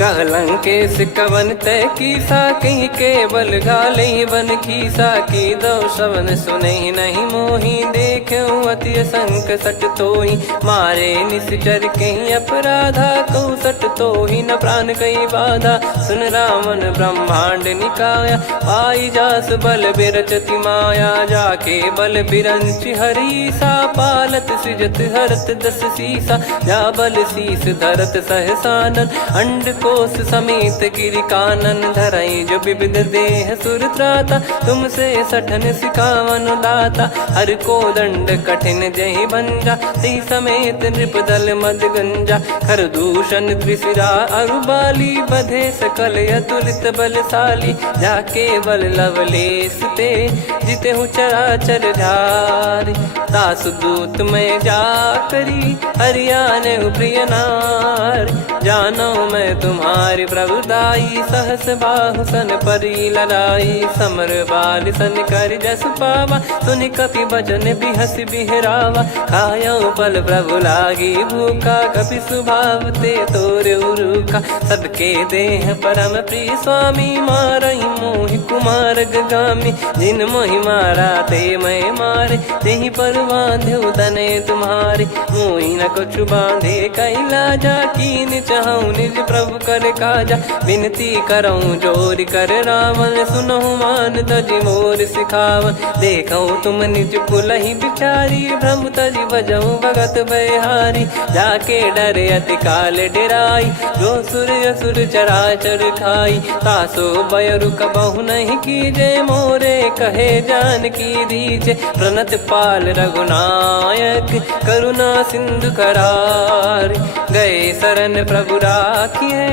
कहलंकेश कवन तय कीसा कहीं केवल घाले बन खीसा की दो शवन सुने नहीं मोही देख अति संक सट तोही मारे निश्चर कहीं अपराधा कहू सट तोही न प्राण कहीं बाधा सुन रावण ब्रह्मांड निकाया पाई जास बल बिरचति माया जाके बल बिरंच हरीसा पालत सृजत हरत दस सीसा जा बल शीस धरत सहसानन अंड कोश समेत गिरि कानन धरई जो विविध देह सुर त्राता तुमसे सठन सिखावन दाता हर को दंड कठिन जहि भंजा ती समेत नृपदल मद गंजा खर दूषण त्रिशिरा अरुबाली बधे सकल अतुलित बलशाली जाके बल लवलेस ते जिते हूँ चराचर झारी दास दूत में जा करी हरियाने प्रिय नार जानो मैं तुम्हारी प्रभुताई सहस बाहु सन परी ललाई समर बाल सन कर जस पावा सुन कपि भजन बिहस बिहरावा खायो पल प्रभु लागी भूखा कपि स्वभाव ते तोर उरुखा सबके देह परम प्रिय स्वामी मारई मोहि कुमार गगामी जिन मोहि मारा ते मैं मारे तेहि पर बांधे तने तुम्हारे मोहि न कुछ बांधे कैला जा कीन चाहूं निज प्रभु कर काजा विनती करऊं जोर कर रावण सुनहु मान तज मोर सिखावन देखऊं तुम निज कुलहि बिचारी भ्रम तज बजऊं भगत बहारी जाके डरे अति काल डेराई जो सुर असुर चराचर खाई तासो बयरु कबहु नहीं कीजे मोरे कहे जान की दीजे प्रणत पाल रघुनायक करुणा सिंधु करार गए शरण प्रभु राखिए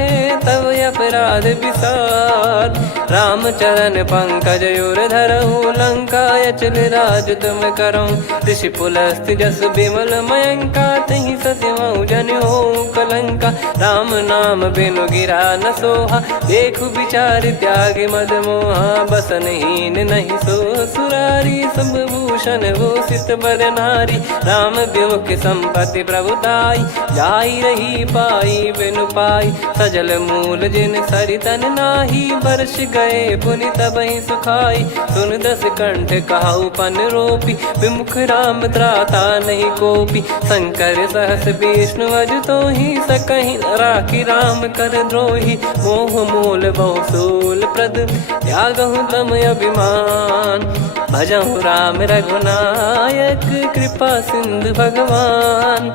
तब अपराध विसार राम चरण पंकज उर धरहु लंका अचल राज तुम करऊं ऋषि पुलस्त्य जस विमल मयंका तहि ससिमऊ जन हो कलंका राम नाम बिनु गिरा न सोहा देखु विचार त्याग मद मोहा बसनहीन नहीं सो सुरारी सब भूषण भूषित बर नारी राम विमुख संपत्ति प्रभुताई जाई रही पाई बिनु पाई सजल मूल जिन सरितन नाही बरस गए पुनि तबहि सुखाई सुन दस कंठ कहाऊ पन रोपी विमुख राम त्राता नहीं कोपी शंकर सहस विष्णु अज तो ही सकहि राखी राम कर द्रोही मोह मूल बहु सूल प्रद त्यागहु तम अभिमान भजहु राम रघुनायक कृपा सिंधु भगवान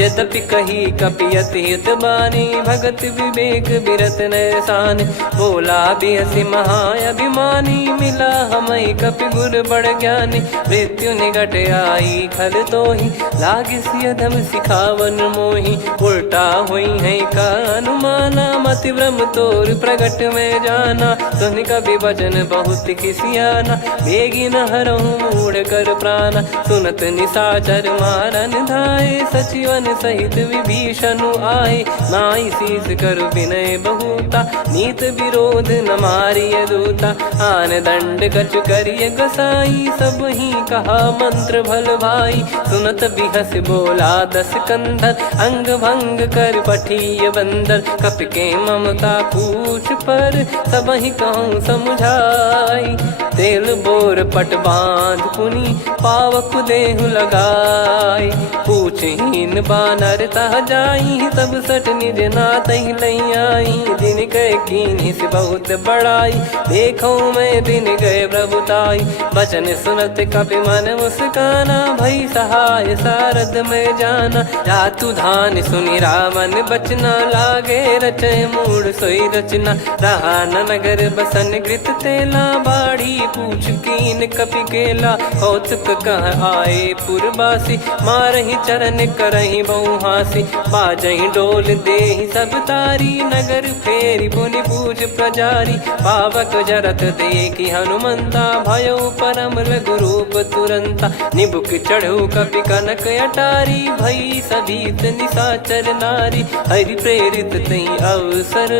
यद्यपि कही कपियत हित बानी भगत विवेक बिरत नैसान बोला बिहसी महाअभिमानी मिला हमई कपि गुर बड़ ज्ञानी मृत्यु निकट आई खल तो ही लागे सियधम सिखावन मोही उल्टा हुई है का अनुमाना मति ब्रह्म तोर प्रगट में जाना सुन कभी भजन बहुत किसियाना बेगी न हरहु मूढ़ कर प्राणा सुनत निशाचर मारन धाये सचिवन सहित विभीषणु आए नाई शीस कर विनय बहुता नीत विरोध न मारिय दूता आन दंड कछ करिय गसाई सब ही कहा मंत्र भल भाई सुनत बिहस बोला दस कंधर अंग भंग कर पठिय बंदर कप के ममता पूछ पर सब ही कहूँ समझाई तेल बोर पट बांध पुनि पावक देहु लगाई पूछहीन बानर तह जाई सब सट निज नाथ लई आई दिन गए कीनी से बहुत बड़ाई देखो मैं दिन गए प्रभुताई बचन सुनत कपि मन मुस्काना भई सहाय सारद में जाना जातु धान सुनि रावण बचना लागे रचय मूड सोई रचना रहा न नगर बसन कृत तेला बाड़ी पूछ कीन कपि केला कौतुक कह आए पुरबासी मारहि चरण कर सुनहि बहु हासी बाजहि डोल देहि सब तारी नगर फेरी पुनि पूज प्रजारी पावक जरत देखी हनुमंता भयो परम रघुरूप तुरंता निबुक चढ़ऊ कपि कनक अटारी भई सभीत निशाचर नारी हरि प्रेरित तई अवसर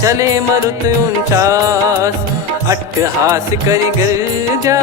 चले मरुत 49 अट्टहास करि गिरजा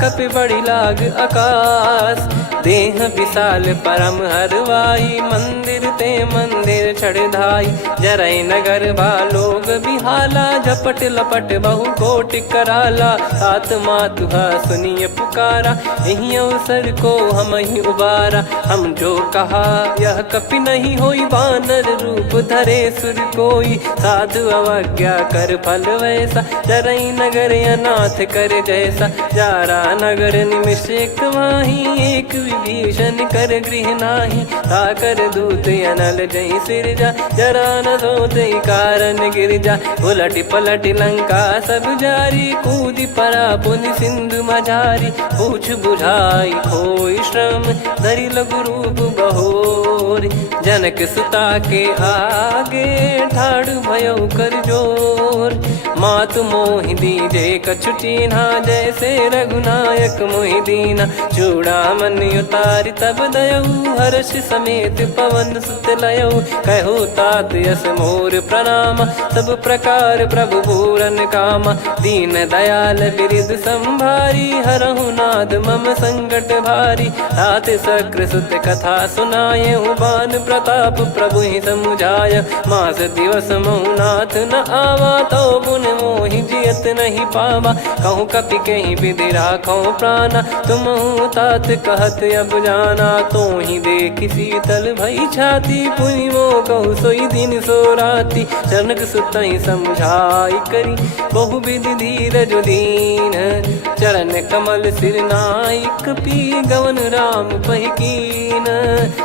कपि बड़ी लाग आकाश देह विशाल परम हरवाई मंदिर ते मंदिर चढ़धाई जरई नगर बालोग बिहाला झपट लपट बहु कोटि कराला सात मातुहा सुनिय पुकारा यही अवसर को हम ही उबारा हम जो कहा यह कपि नहीं होई वानर रूप धरे सुर कोई साधु अवज्ञा कर फल वैसा जरई नगर अनाथ कर जैसा जारा नगर निमिष एक माही एक विभीषण कर गृह नाही ताकर दूत अनल जय सिर जा जरा न सोते कारण गिर जा उलट पलट लंका सब जारी कूदी परा पुनि सिंधु मझारी पूछ बुझाई खोई श्रम धरि लघु रूप बहोरी जनक सुता के आगे ठाड़ भयो कर जोर मातु मोहि दीजे कछु चीन्हा जैसे रघुनायक मोहि दीना चूड़ामन उतारि तब दयऊ हर्ष समेत पवन सुत लयऊ कहो तात यस मोर प्रणाम सब प्रकार प्रभु पूरन कामा दीन दयाल बिरिद संभारी हरहु नाद मम संकट भारी तात सक्र सुत कथा सुनाये बान प्रताप प्रभु ही समुझाय मास दिवस महुनाथ न आवा तो गुण मोहि जियत नहीं पावा कहूँ कपि कहीं विधि राखो प्राणा तुम तात कहत अब जाना तो ही देख शीतल भई छाती पुनि मो कहु सोई दिन सो राती जनक सुतई समझाई करी बहु विधि धीरज दीन चरण कमल सिर नायक पी गवन राम पहिकीन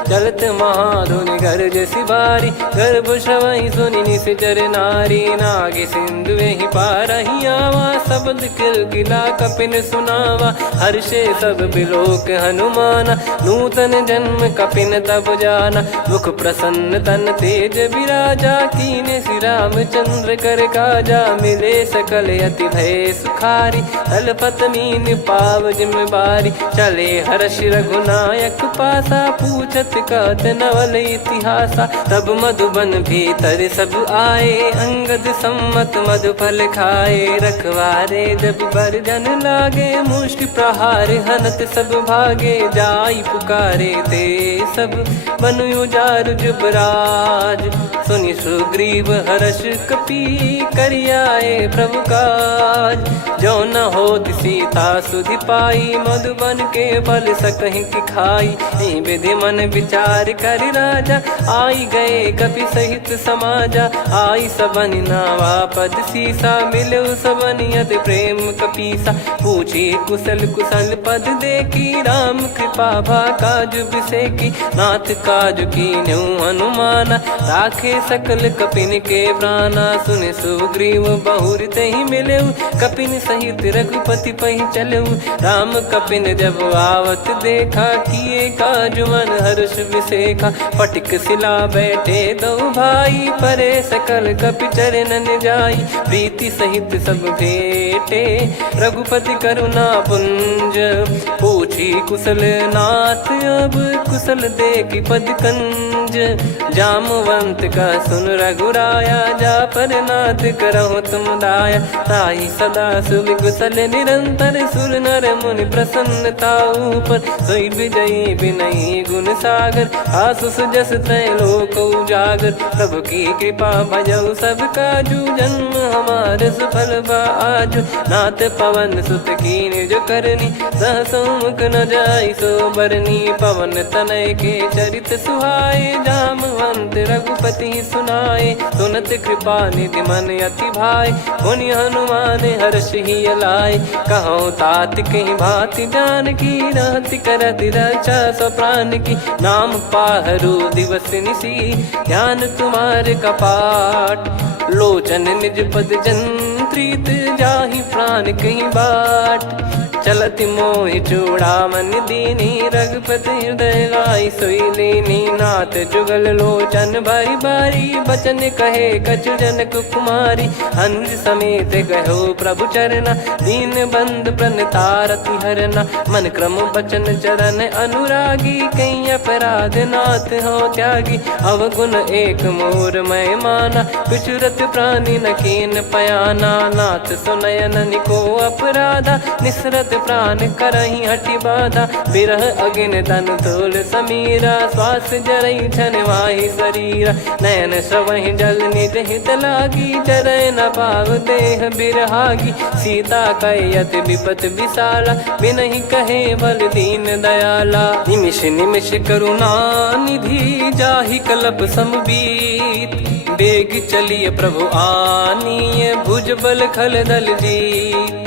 चलत महाधुनि गर्ज सिबारी गर्भ श्रवई सुनि निश्चर नारी नागे सिंधु ही पारही आवा शब्द किलकिला कपिन सुनावा हर्षे सब बिलोक हनुमाना नूतन जन्म कपिन तब जाना मुख प्रसन्न तन तेज विराजा कीने श्री रामचंद्र कर काजा मिले सकल अति भय सुखारी तलपत मीन पाव जिम्मेवारी चले हर्ष रघुनायक पासा पूछत कहत नवल इतिहासा तब मधुबन भीतर सब आए अंगद सम्मत मधुफल खाए रखवारे जब बरजन लागे मुष्टि प्रहार हनत सब भागे जाई पुकारे ते सब बनु उजार जुबराज सुनि सुग्रीव हर्ष कपि करियाए प्रभु काज जो न होत सीता सुधि पाई मधुबन के फल सकहि की खाई विधि मन विचार कर राजा आई गए कपि सहित समाजा आई सबन नावा पद सीसा मिलो सबनियत प्रेम कपीसा पूछी कुशल कुशल पद देखी राम कृपा भा काज बिसेकी नाथ काज की न्यू हनुमाना राखे सकल कपिन के प्राणा सुन सुग्रीव बहुर ही मिले कपिन सहित रघुपति पही चले राम कपिन जब आवत देखा किए काज मन हर्ष विसेखा फटिक सिला बैठे दो भाई परे सकल कपि चरणन जाई प्रीति सहित सब भेटे रघुपति करुणा पुंज पूछी कुशल नाथ अब कुशल देखी पद कंज जामवंत का सुन रघुराया जा पर नाथ करहु तुम दाया ताई सदा सुभि कुशल निरंतर सुर नर मुनि प्रसन्नता ऊपर सोई विजयी विनयी गुण सागर आसुस जस तय लोक उजागर प्रभु की कृपा भजऊ सब काजू जन्म हमार सफल आज नाथ पवन सुत की निज करनी सहसमुख न जाय सो बरनी पवन तनय के चरित सुहाए जामवंत रघुपति सुनाए सुनत कृपा निधि मन अति भाई पुनि हनुमान हर्ष ही अलाय कहो तात कहीं भांति जान की रहति करति रक्षा सो प्राण की नाम पाहरू दिवस निसी ध्यान तुम्हारे कपाट लोचन निज पद जंत्रित जाहि प्राण कहीं बाट चलति मोहि चूड़ामणि दीनी रघुपति हृदय लाई सोई लीनी नाथ जुगल लोचन बारी बारी बचन कहे कछु जनक कुमारी अनुज समेत गहो प्रभु चरना दीन बंद प्रणतारति हरना मन क्रम बचन चरण अनुरागी कई अपराध नाथ हो त्यागी अवगुण एक मोर मैं माना विचुरत प्राणी न कीन पयाना नाथ सुनयन निको अपराधा निसरत प्राण करही हटि बाधा बिरह अगिन तन तोल समीरा श्वास जरई छन वाहि शरीरा नयन सवहि जल निज हित लागी जरय न पाव देह बिरहागी सीता कयत विपत विशाला बिनहि कहे बल दीन दयाला निमिष निमिष करुणा निधि जाहि कलप समबीत बेग चलिए प्रभु आनीय भुज बल खल दल जीत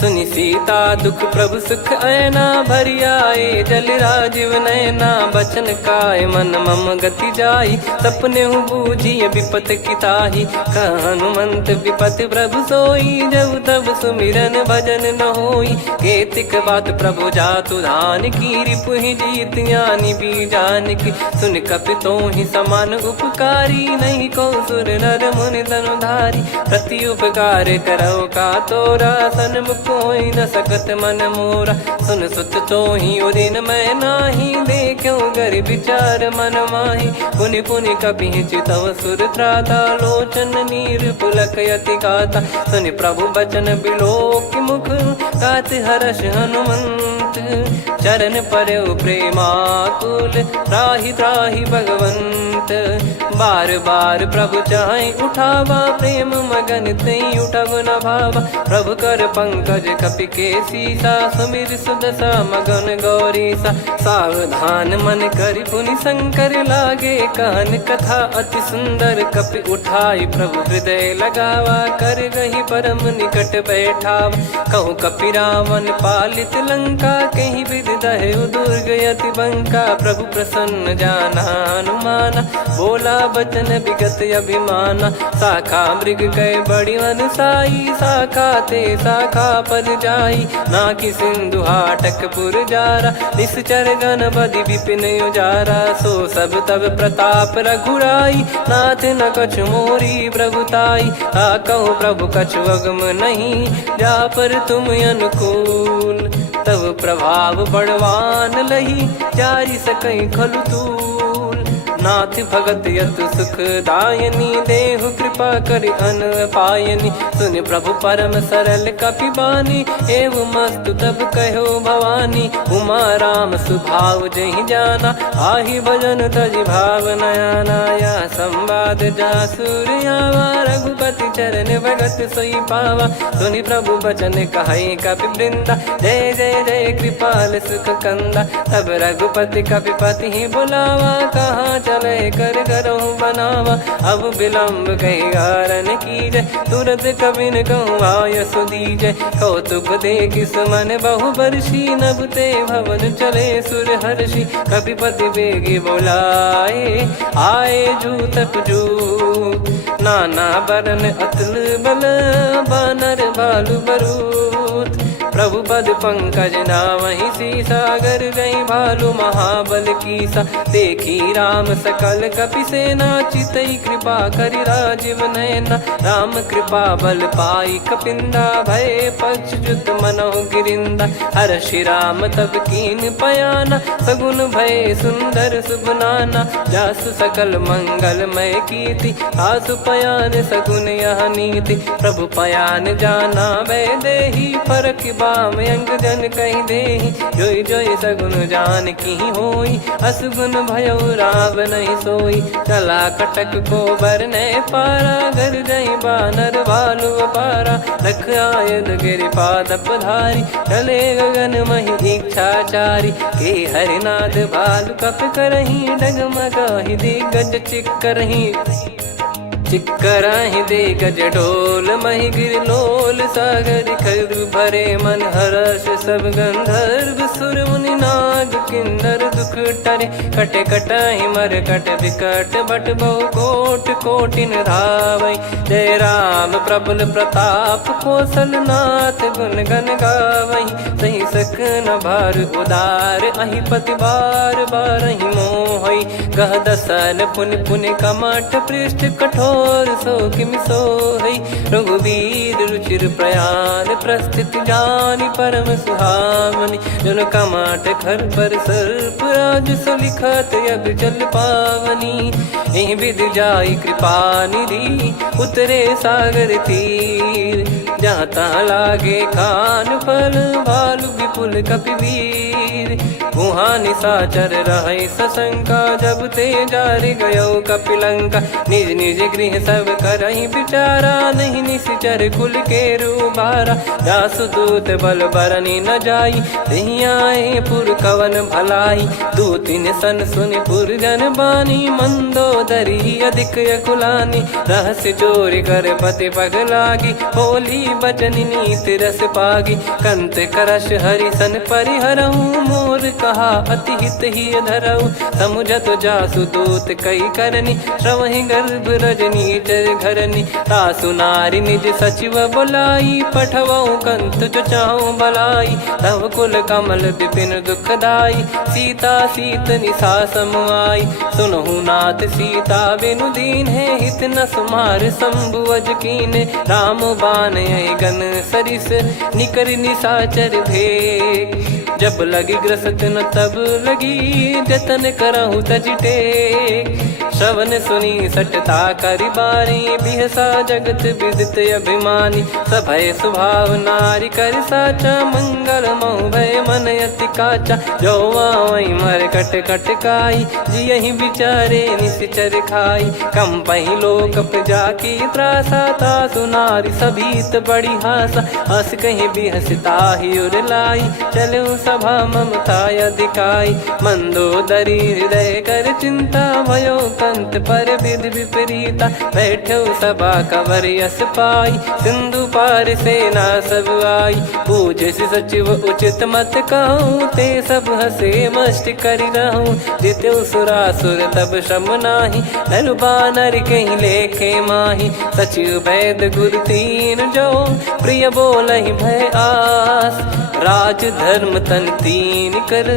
सुनि सीता दुख प्रभु सुख ऐना भरि आए जल राजीव नैना बचन काय मन मम गति जाई सपने हूँ बूझिय विपत किताही हनुमंत विपत प्रभु सोई जब तब सुमिरन भजन न होई केतिक बात प्रभु जातु धान की रिपु ही जीत यानी भी जान की सुन कपितो ही समान उपकारी नहीं को सुर नर मुनि तनुधारी प्रति उपकार करो का तोरा सन्मुख कोई न सकत मन मोरा सुन सुत तो ही उदिन मैं नाही देखो गर विचार मन माही पुनि पुनि कपि चितव सुर त्राता लोचन नीर पुलक यति गाता सुनि प्रभु बचन बिलोक मुख गात हर्ष हनुमंत चरण परयो प्रेमाकुल त्राहि त्राहि भगवंत बार बार प्रभु चाहे उठावा प्रेम मगन तई उठब न भावा प्रभु कर पंकज कपि के सीसा सुमिर सुदशा मगन गौरीसा सावधान मन करि पुनि शंकर लागे कान कथा अति सुंदर कपि उठाई प्रभु हृदय लगावा कर गही परम निकट बैठाव कहूँ कपि रावण पालित लंका कहीं विधि दहु दुर्ग यति बंका प्रभु प्रसन्न जाना हनुमाना बोला बचन विगत अभिमाना शाखा मृग गए बड़ी अनुसाई शाखा ते शाखा पर जाई नाकि सिंधु हाटक पुर जारा निश्चर गण बदि विपिन उजारा सो सब तब प्रताप रघुराई नाथ न कछु मोरी प्रभुताई कहो प्रभु कछु अगम नहीं जा पर तुम अनुकूल तब प्रभाव बड़वान लही जारी सकई खलु तूल नाथ भगत यत सुख दायनी देहु कृपा करि अन पायनी सुन प्रभु परम सरल कपि बानी एव मस्तु तब कहो भवानी उमा राम सुभाव जहि जाना आहि भजन तजि भाव नयाना या संवाद जासुर आवा रघुपति चरण भगत सोई पावा सुनि प्रभु बचन कहै कपि वृंदा जय जय जय कृपाल सुख कंदा तब रघुपति कपि पति ही बुलावा कहाँ चले कर करहु बनावा अब विलम्ब कही कारण कीजय तुरंत कबिन कहूँ आयस दीजय कौतुक देखि सुमन बहु बरसी नभ ते भवन चले सुर हर्षि कपिपति बेगी बोलाए आए जूतक जू नाना बरन अतुल बल बानर भालु बरूत प्रभु पद पंकज नावहि सीसागर गई भालु महाबल कीसा देखी राम सकल कपि सेना चितई कृपा करि राजीव नयना राम कृपा बल पाई कपिंदा भय पक्ष जुत मनोह गिरिंदा हर्षि राम तब कीन पयाना सगुन भय सुंदर सुगुनाना जासु सकल मंगलमय कीर्ति आसु पयान सगुन यह नीति प्रभु पयान जाना वै देही फरक बाम अंग जन कही देही जोई जोई सगुन जान की होई असगुन भयो राव नहीं सोई चला कटक को बरने पारा घर जई बानर भालु पारा लख आयद गिरि पाद पधारी चले गगन मही इच्छाचारी के हरिनाथ भालु कप करही डगमगाही दिग्गज चिक करही चिक्कराहि दे गज ढोल मही गिर लोल सागर खर भरे मन हर्ष सब गंधर्व सुर मुनि नाग किन्नर दुख टरे कटे कटाहि मर कट विकट बट बहु कोट कोटिन धावै जय राम प्रबल प्रताप कौशल नाथ गुण गन गावै सही सकन भार उदार अहि पति बार बारहि मोहै गह दसन पुन पुन कमठ पृष्ठ कठोर सो किम सोहै रघुवीर रुचिर प्रयाण प्रस्थित जानि परम सुहावनि जन कमठ खर पर सर्प राज सलिखत अब जल पावनी एहि विधि जाई कृपा निधि उतरे सागर तीर जहाँ तहाँ लागे खान फल भालु विपुल कपिवीर वहाँ निशाचर रहे सशंका जब ते जारि गयो कपिलंका निज निज गृह सब करहि बिचारा नहीं निश्चर कुल के रूबारा जासु दूत बल बरनी न जाई तहि आए पुर कवन भलाई दूतिन सन सुनि पुर जन बानी मंदोदरी अधिक अकुलानी रहस्य चोरी कर पति पग लागी होली बचन नीति रस पागी कंत करश हरि सन परिहरहु मोर कहा अति हित ही धरऊ समुझत जासु दूत कई करनी श्रवहि गर्भ रजनी चर घरनी तासु नारी निज सचिव बुलाई पठवऊ कंत जो चाहूं बलाई तव कुल कमल विपिन दुखदाई सीता सीत निशा समुआई सुनहु नाथ सीता बिनु दीन है हित न सुमार शंभु अज कीने राम बान गन सरिस निकर निशाचर भेग जब लगी ग्रसत न तब लगी जतन करहु तज टेक श्रवण सुनी सटता करि बारी बिहसा जगत विदित अभिमानी सभय स्वभाव नारी कर साचा मंगल मऊ भय मन अति काचा जो आवई मर कट कट काई जियहि बिचारे निश्चर खाई कम पही लोक जाकी त्रासा तासु नारी सभीत बड़ी हासा हस कहीं बिहसता ही उर लाई चलऊ सभा ममता अधिकाई मंदोदरी हृदय कर चिंता भयो कंत पर विध विपरीता बैठो सभा कवर यस पाई सिंधु पार सेना सब आई पूज सचिव उचित मत कहूँ ते सब हसे मस्त करि रहूं जित्यो सुरासुर तब श्रम नाही नर बानर कहीं लेखे माही सचिव वैद गुरु तीन जो प्रिय बोलहि भय आस राज धर्म तन तीन कर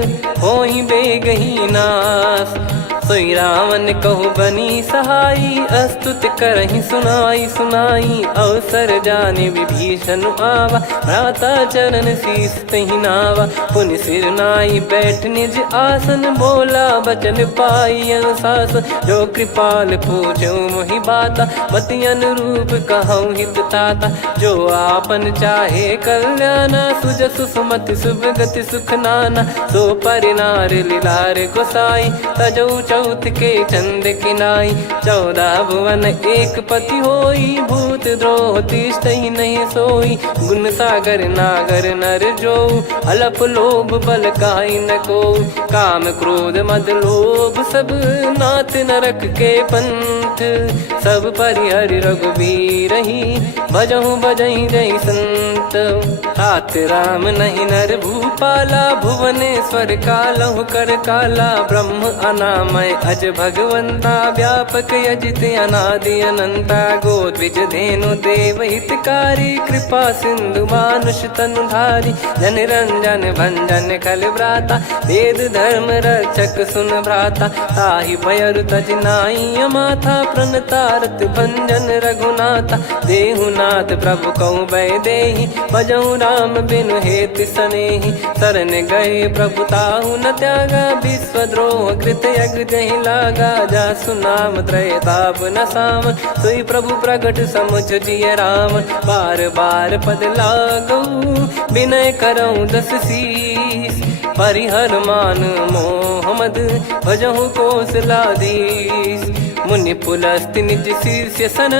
होई बेगही नास सोई रावण कहु बनी सहाई अस्तुत करहि सुनाई सुनाई अवसर जाने विभीषण आवा भ्राता चरण शीस तहि नावा पुनि सिर नाई बैठ निज आसन बोला बचन पाई अनुशास जो कृपाल पूछो मोहि बाता मति अनुरूप कहूँ हित ताता जो आपन चाहे कल्याणा सुजसु सुमति शुभ गति सुख नाना सो परिनार लीलार गोसाई तजौ चौथ के चंद किनाई 14 भुवन एक पति होई भूत द्रोह तिष्ठहि नहीं सोई गुण सागर नागर नर जो अलप लोभ बल काई न को काम क्रोध मद लोभ सब नाथ नरक के पंथ सब परिहरि रघुबीर ही भजहु बजहि जय संत तात राम नहीं नर भूपाला भुवनेश्वर कालहु कर काला ब्रह्म अनामय अज भगवंता व्यापक यजित अनादि अनंता गोद्विज धेनु देव हितकारी कृपा सिंधु मानुष तनुधारी जन रंजन भंजन खल भ्राता वेद धर्म रक्षक सुन भ्राता ताहि भयर तज नाई माथा प्रणतारत भंजन रघुनाथा देहुनाथ प्रभु कहु भय देहि भजहु राम बिनु हेति सनेहि शरण गए प्रभु ताहु न त्यागा विश्वद्रोह कृत यज्ञ जहि लागा जासु नाम त्रय ताप न सावन सोई प्रभु प्रगट समुझ जिय राम बार बार पद लागऊ विनय करऊँ 10 शीस परिहर मान मोहम्मद भजहु कौशलाधीश मुनि पुलस्ति निज शीर्ष सन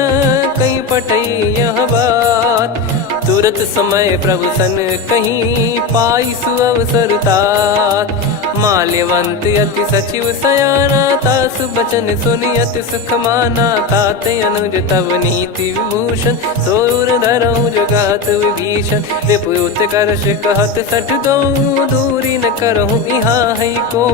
कहीं पटई यह बात तुरत समय प्रभु सन कहीं पाई सुअवसर तात माल्यवंत अति सचिव सयाना तासु बचन सुनियत सुख माना। ताते अनुज तव नीति विभूषण सोर धरहु जगत विभीषण। रिपुत करश कहत सठ दो दूरी न करहु यहाँ है को।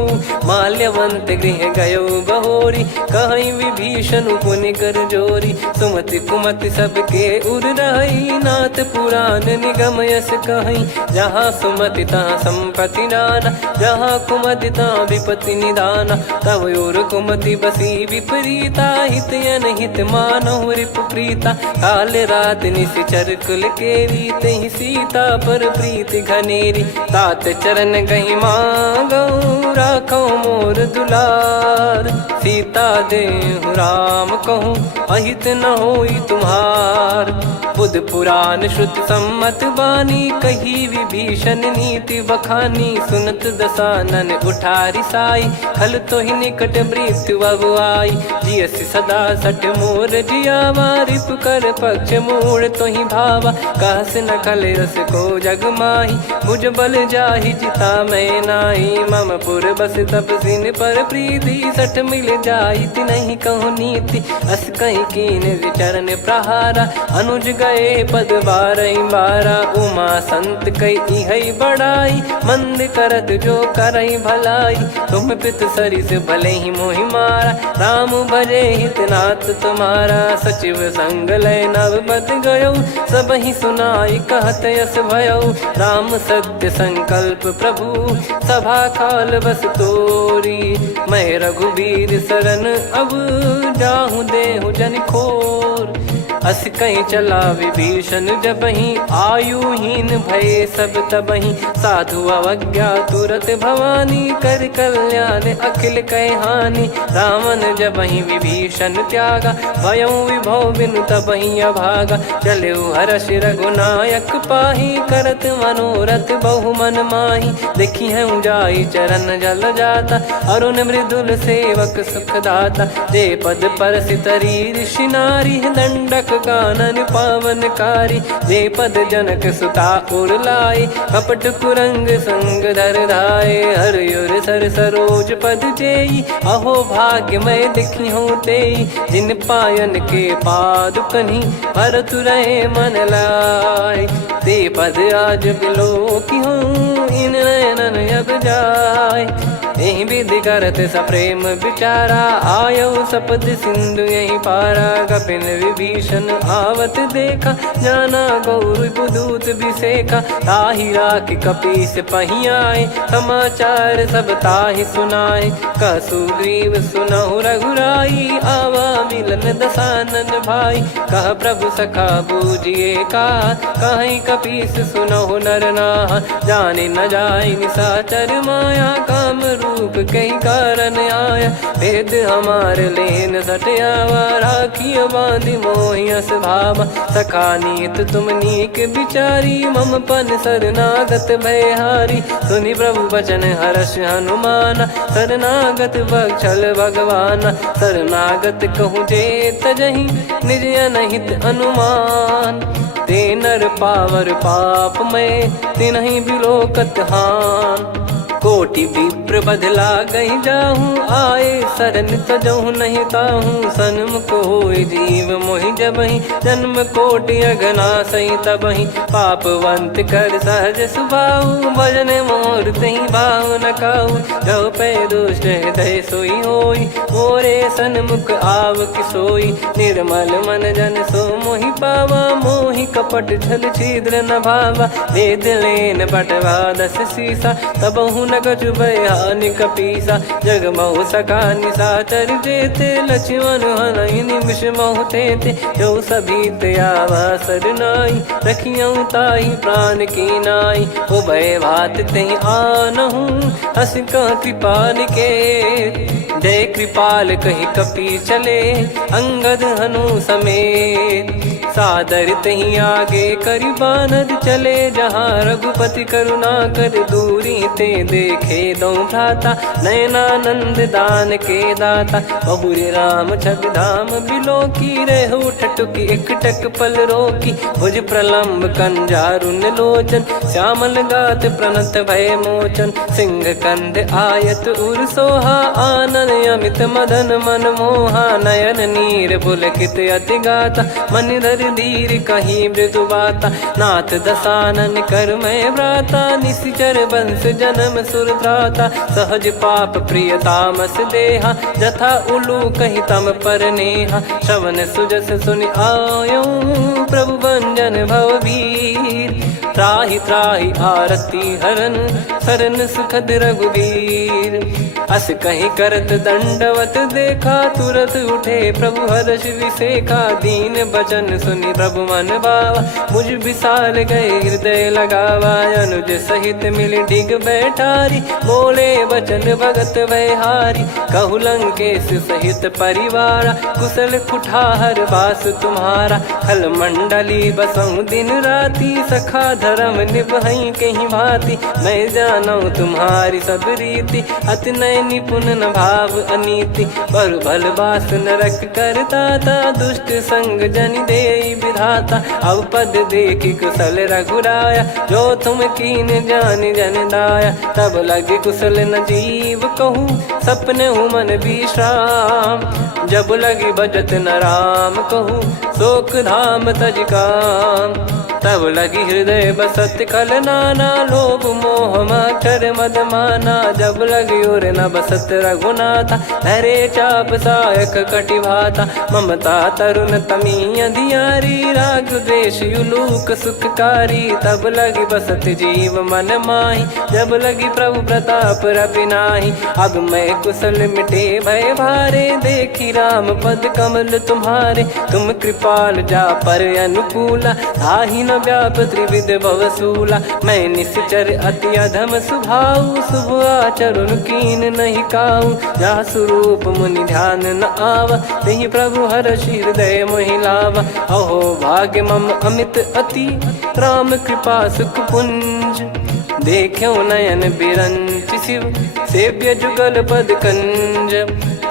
माल्यवंत गृह गयो बहोरी कहीं विभीषण पुनि कर जोरी। सुमति कुमति सबके उर रही नाथ पुराण निगम यस कहीं। जहाँ सुमति तहाँ संपत्ति नाना जहाँ कुमति तहाँ विपत्ति निदाना। तव और कुमति बसी विपरीता हित अनहित मानहु रिपु प्रीता। काल रात निशिचर कुल केरी तहि सीता पर प्रीति घनेरी। तात चरण गही मांगऊ राखो मोर दुलार। सीता देहु राम कहूँ अहित न होई तुम्हार। बुध पुराण श्रुति सम्मत बानी कही विभीषण नीति बखानी। सुनत दसानन उठारी साई खल तो ही निकट मृत्यु अब आई। जियसि सदा सठ मोर जियावा रिप कर पक्ष मूड़ तो ही भावा। कहस न कलेस को जग माही भुज बल जाहि जिता मैं नाई। मम पुर बस तब सिन पर प्रीति सठ मिल जाई नहीं कहूँ नीति। अस कहीं कीन विचरण प्रहारा अनुज गए पद बारही बारा। उमा संत कई है बड़ाई मंद करत जो करई भलाई। तुम पित सरिस भले ही मोहि मारा राम भजे हितनाथ तुम्हारा। सचिव संग लय नव बद गयो सब ही सुनाई कहत यस भयो। राम सत्य संकल्प प्रभु सभा काल बस तोरी। मैं रघुबीर शरण अब जाहूँ देहु जन खोर। अस कहीं चला विभीषण जबहि आयुहीन भय सब तबहि। साधु अवज्ञा तुरत भवानी कर कल्याण अखिल कह हानि। रावण जबहि विभीषण त्यागा भयउ विभव बिनु तबहि अभागा। चलऊ हर्ष रघुनायक पाही करत मनोरथ बहु मन माही। देखी हूँ जाई चरण जल जाता अरुण मृदुल सेवक सुखदाता। जे पद पर सितरी ऋषि नारी दंडक कानन पावनकारी। जे पद जनक सुता उर लाए कपट कुरंग संग धर धाये। हरियुर सर सरोज पद जेई अहो भाग्य मैं दिखी हूँ तेई। जिन पायन के पादुकनी भरत रहे मन लाए। ते पद आज बिलो की हूँ इन नयनन अब जाय। यही विधि करत सप्रेम विचारा आयो सपद सिंधु यही पारा। कपिन विभीषण आवत देखा जाना गौर बुदूत बिसेखा। ताहि राख कपीस पही आए समाचार सब ताहि सुनाए। कह सुग्रीव सुनहु रघुराई आवा मिलन दसानन भाई। कह प्रभु सखा बूझिए का कहीं कपीस सुनहु नर नाहा। जाने न जाय निशाचर माया काम रूप कई कारण आया। भेद हमार लेन सटयावा राखिय बांधि मोहियस भावा। सखा नीत तुम नीक बिचारी मम पन शरणागत भयहारी। सुनि प्रभु वचन हर्ष हनुमाना शरणागत बक्षल भगवाना। शरणागत कहूँ जे तजहि निज अनहित अनुमान। ते नर पावर पाप में तिन्हि बिलोकत हान। कोटि विप्र बदला गई जाहूँ आए शरण तजहूँ नहीं ताहूँ। सन्मुख होय जीव मोहि जबहि जन्म कोटि अघना सही तबहि। पापवंत कर सहज सुभाऊ भजन मोर तहि भाव न काऊ। जो पै दुष्ट हृदय सोई होई मोरे सन्मुख आव किसोई। निर्मल मन जन सो मोहि पावा मोहि कपट छल छिद्र न भावा। वेद लेन बटवा दस सीसा तबहु न कछु भयानि कपीसा। जग महु सखा निशाचर जेते लक्ष्मण हनहि निमिष महु तेते। जो सभी त्यावा सरनाई रखियऊ ताहि प्राण की नाई। उभय भात तहि आनहु हस कह कृपाल के। जय कृपाल कहि कपी चले अंगद हनु समेत। सादर तही आगे करी बानर चले जहाँ रघुपति करुणा कर दूरी ते देखे दो भ्राता नयनानंद दान के दाता बहुरे राम छग धाम बिलो की रेहु ठटुकी एकटक पल रोकी भुज प्रलंब कंजारुन लोचन श्यामल गात प्रणत भय मोचन सिंह कंध आयत उर सोहा आनन अमित मदन मन मोहा नयन नीर पुलकित अति गाता मन धर धीर कहीं मृदु बाता नाथ दसानन कर मैं व्राता निशिचर बंस जन्म सुर त्राता सहज पाप प्रिय तामस देहा जथा उलू कही तम पर नेहा श्रवण सुजस सुनि आयो प्रभु भंजन भववीर त्राहि त्राहि आरती हरन सरन सुखद रघुवीर अस कहीं करत दंडवत देखा तुरत उठे प्रभु हर्ष विसेखा दीन बचन सुनि प्रभु मन भावा मुझ विशाल गए हृदय लगावा अनुज सहित मिल डिग बैठारी बोले बचन भगत वैहारी कहु लंकेश सहित परिवारा कुशल कुठार बास तुम्हारा खल मंडली बसऊं दिन राती सखा धर्म निभई कहीं भांति मैं जानू तुम्हारी सब रीति अति नय निपुण न भाव अनीति पर भल बास नरक करता था दुष्ट संग जन दे विधाता अब पद देखी कुशल रघुराया जो तुम कीन जान जन दाया तब लगे कुशल न जीव कहूँ सपने मन विश्राम जब लगी बजत न राम कहूँ शोक धाम तज काम तब लगी हृदय बसत खल नाना लोभ मोह मच्छर मद माना जब लगी और न बसत रघुनाथा धरे चाप सायक कटि भाता ममता तरुण तमी अधियारी राग द्वेष युलूक सुखकारी तब लगी बसत जीव मन माही जब लगी प्रभु प्रताप रविनाही अब मैं कुशल मिटे भय भारे देखी राम पद कमल तुम्हारे तुम कृपाल जा पर अनुकूला ताहि न व्याप त्रिविध भवसूला मैं निश्चर अति अधम सुभाऊ शुभ आचरण कीन नहीं काऊ जा स्वरूप मुनि ध्यान न आवा नहीं प्रभु हर्ष हृदय मोहि लावा अहो भाग्य मम अमित अति राम कृपा सुख पुंज देखो नयन बिरंच शिव सेव्य जुगल पद कंज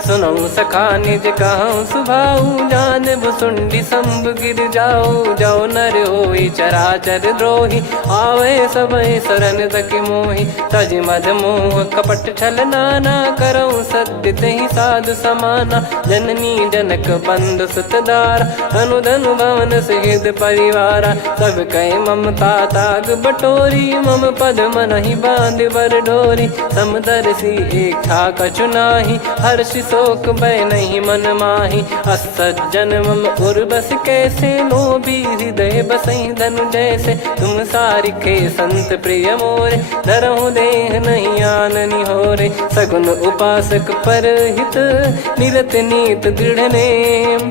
सुनऊ सखा निज कहूँ सुभाऊ जान भुसुंडी संभ गिर जाओ जाओ नर होई चराचर द्रोही आवे सबय शरण तक मोहि तज मद मोह कपट छल नाना करऊँ सत्य तहि साधु समाना जननी जनक बंधु सुतदारा धनु धनु भवन सहित परिवारा सब कहे ममता ताग बटोरी मम पद मनहि बांध बर डोरी समदर्शी इच्छा कछु नाही हर्षि शोक भय नहीं मन माही असज्जन मम उर बस कैसे लोभी हृदय बसई धनु जैसे तुम सारिखे संत प्रिय मोरे धरहु देह नहीं आननि होरे सगुन उपासक पर हित निरत नीत दृढ़ नेम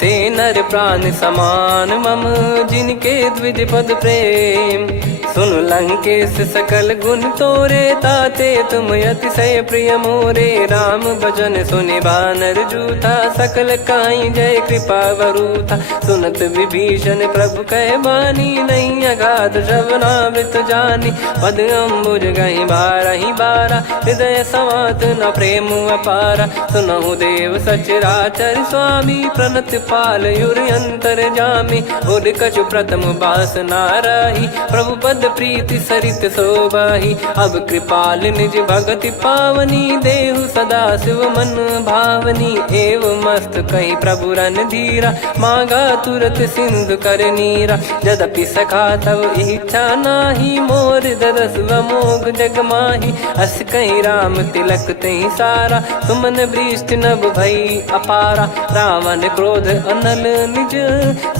ते नर प्राण समान मम जिनके द्विज पद प्रेम सुन लंकेश सकल गुण तोरे ताते तुम अतिशय प्रिय मोरे राम भजन सुनि बानर जूथा सकल काई जय कृपा वरूथा सुनत विभीषण प्रभु कह बानी नहीं अगाध श्रवणामृत जानी पद अम्बुज गहि बारहि बारा हृदय समात न प्रेम अपारा सुनहु देव सचराचर स्वामी प्रणत पाल युर अंतर जामी उर कछु प्रथम बास नाराही प्रभु पद प्रीति सरित शोभाही अब कृपाल निज भगति पावनी देहु सदा शिव मन भावनी एव मस्त कही प्रभु रन धीरा मांगा तुरत सिंधु कर नीरा यद्यपि सखा तब इच्छा नाही मोर दरस मोग जग माही अस कहीं राम तिलक तही सारा सुमन वृष्ट नभ भई अपारा रावण क्रोध अनल निज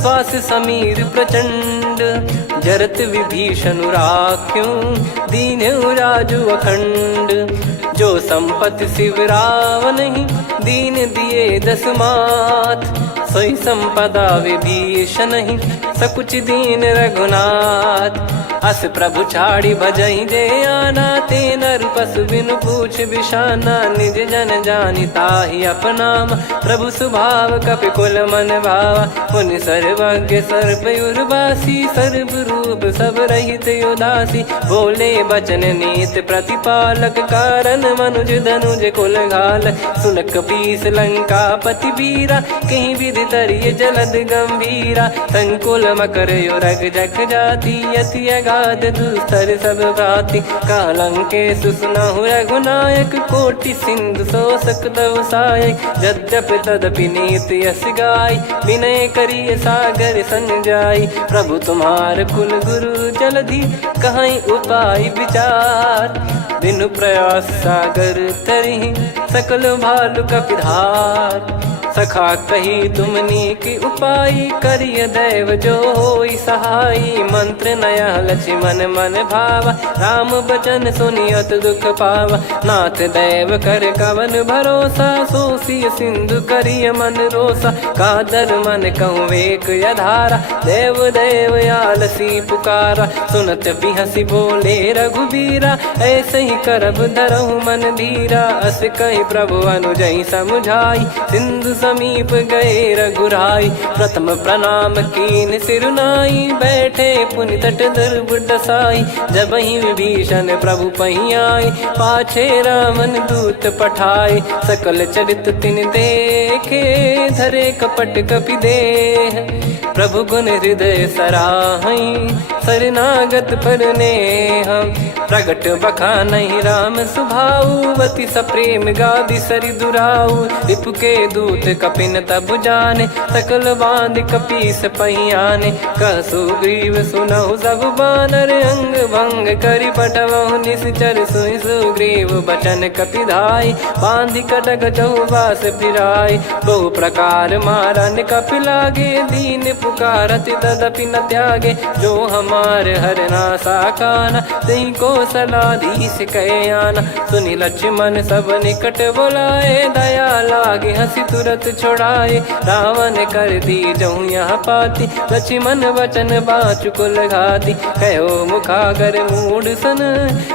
श्वास समीर प्रचंड जरत विभीषण राख्यों दीन राजु अखंड जो संपत्ति शिव रावण ही दीन दिए दस मात सोई संपदा विभीषण ही सकुच दीन रघुनाथ अस प्रभु छाड़ी भजई जे आना, ते नर पशु बिनु पूछ बिशाना, निज जन जानि ताहि अपनाम, प्रभु स्वभाव कपि कुल मन भावा, मुनि सर्वज्ञ सर्प उर्वासी, सर्व रूप सब रहित उदासी, बोले बचन नीत प्रतिपालक, कारण मनुज धनुज कुल घाल, सुन कपीस लंका पति वीरा, कहीं विधि तरिय जलद गंभीरा, संकुल मकर युरग जख जाति, यति अगाध दुस्तर सब भ्राति, कालंके सुसुनहु रघुनायक, कोटि सिंधु शोषक तव सहायक, यद्यपि तदपि नीति यस गाय, विनय करिय सागर संजाई, प्रभु तुम्हार कुल गुरु जलधि, कहीं उपाय विचार, बिनु प्रयास सागर तरिहि, सकल भालु कपिधार, सखा कही तुमनी की उपाय, करिय दैव जो होई सहाई, मंत्र नया लक्ष्मण मन भावा, राम बचन सुनियत दुख पावा, नाथ दैव कर कवन भरोसा, सोसी सिंधु करिय मन रोसा, कादर मन कहूँ वेक यधारा, देव देव आलसी पुकारा, सुनत बिहसी बोले रघुबीरा, ऐसे ही करब धरहु मन धीरा, अस कही प्रभु अनुजई समुझाई, सिंधु समीप गए रघुराई, प्रथम प्रणाम कीन सिरुनाई, बैठे पुनि तट दर्भ डसाई, जब ही विभीषण प्रभु पहियाई, पाछे रामन दूत पठाए, सकल चरित तिन देखे, धरे कपट कपि देह, प्रभु गुण हृदय सराहई, शरणागत पर नेह, प्रगट बखानहि राम सुभाऊ, अति सप्रेम गादि सरि दुराऊ, रिपु के दूत कपिन तब जाने, सकल बांध कपीस पहियाने, कह सुग्रीव सुनहु सब बानर, अंग भंग करि पठवहु निश्चर, सुनि सुग्रीव बचन कपिधाई, बांधि कटक चौबास फिराई, बहु प्रकार मारन कपि लागे, दीन पुकारत तदपि न त्यागे, जो हमार हरना साकाना, तही को सलाधीश कहे आना, सुनि लक्ष्मण सब निकट बोलाए, दया लागे हंसी तुरत छोड़ाए, रावण कर दी जऊँ यहाँ पाती, लक्ष्मण वचन बाचु कुल घाती, कहो मुखागर मूढ़ सन,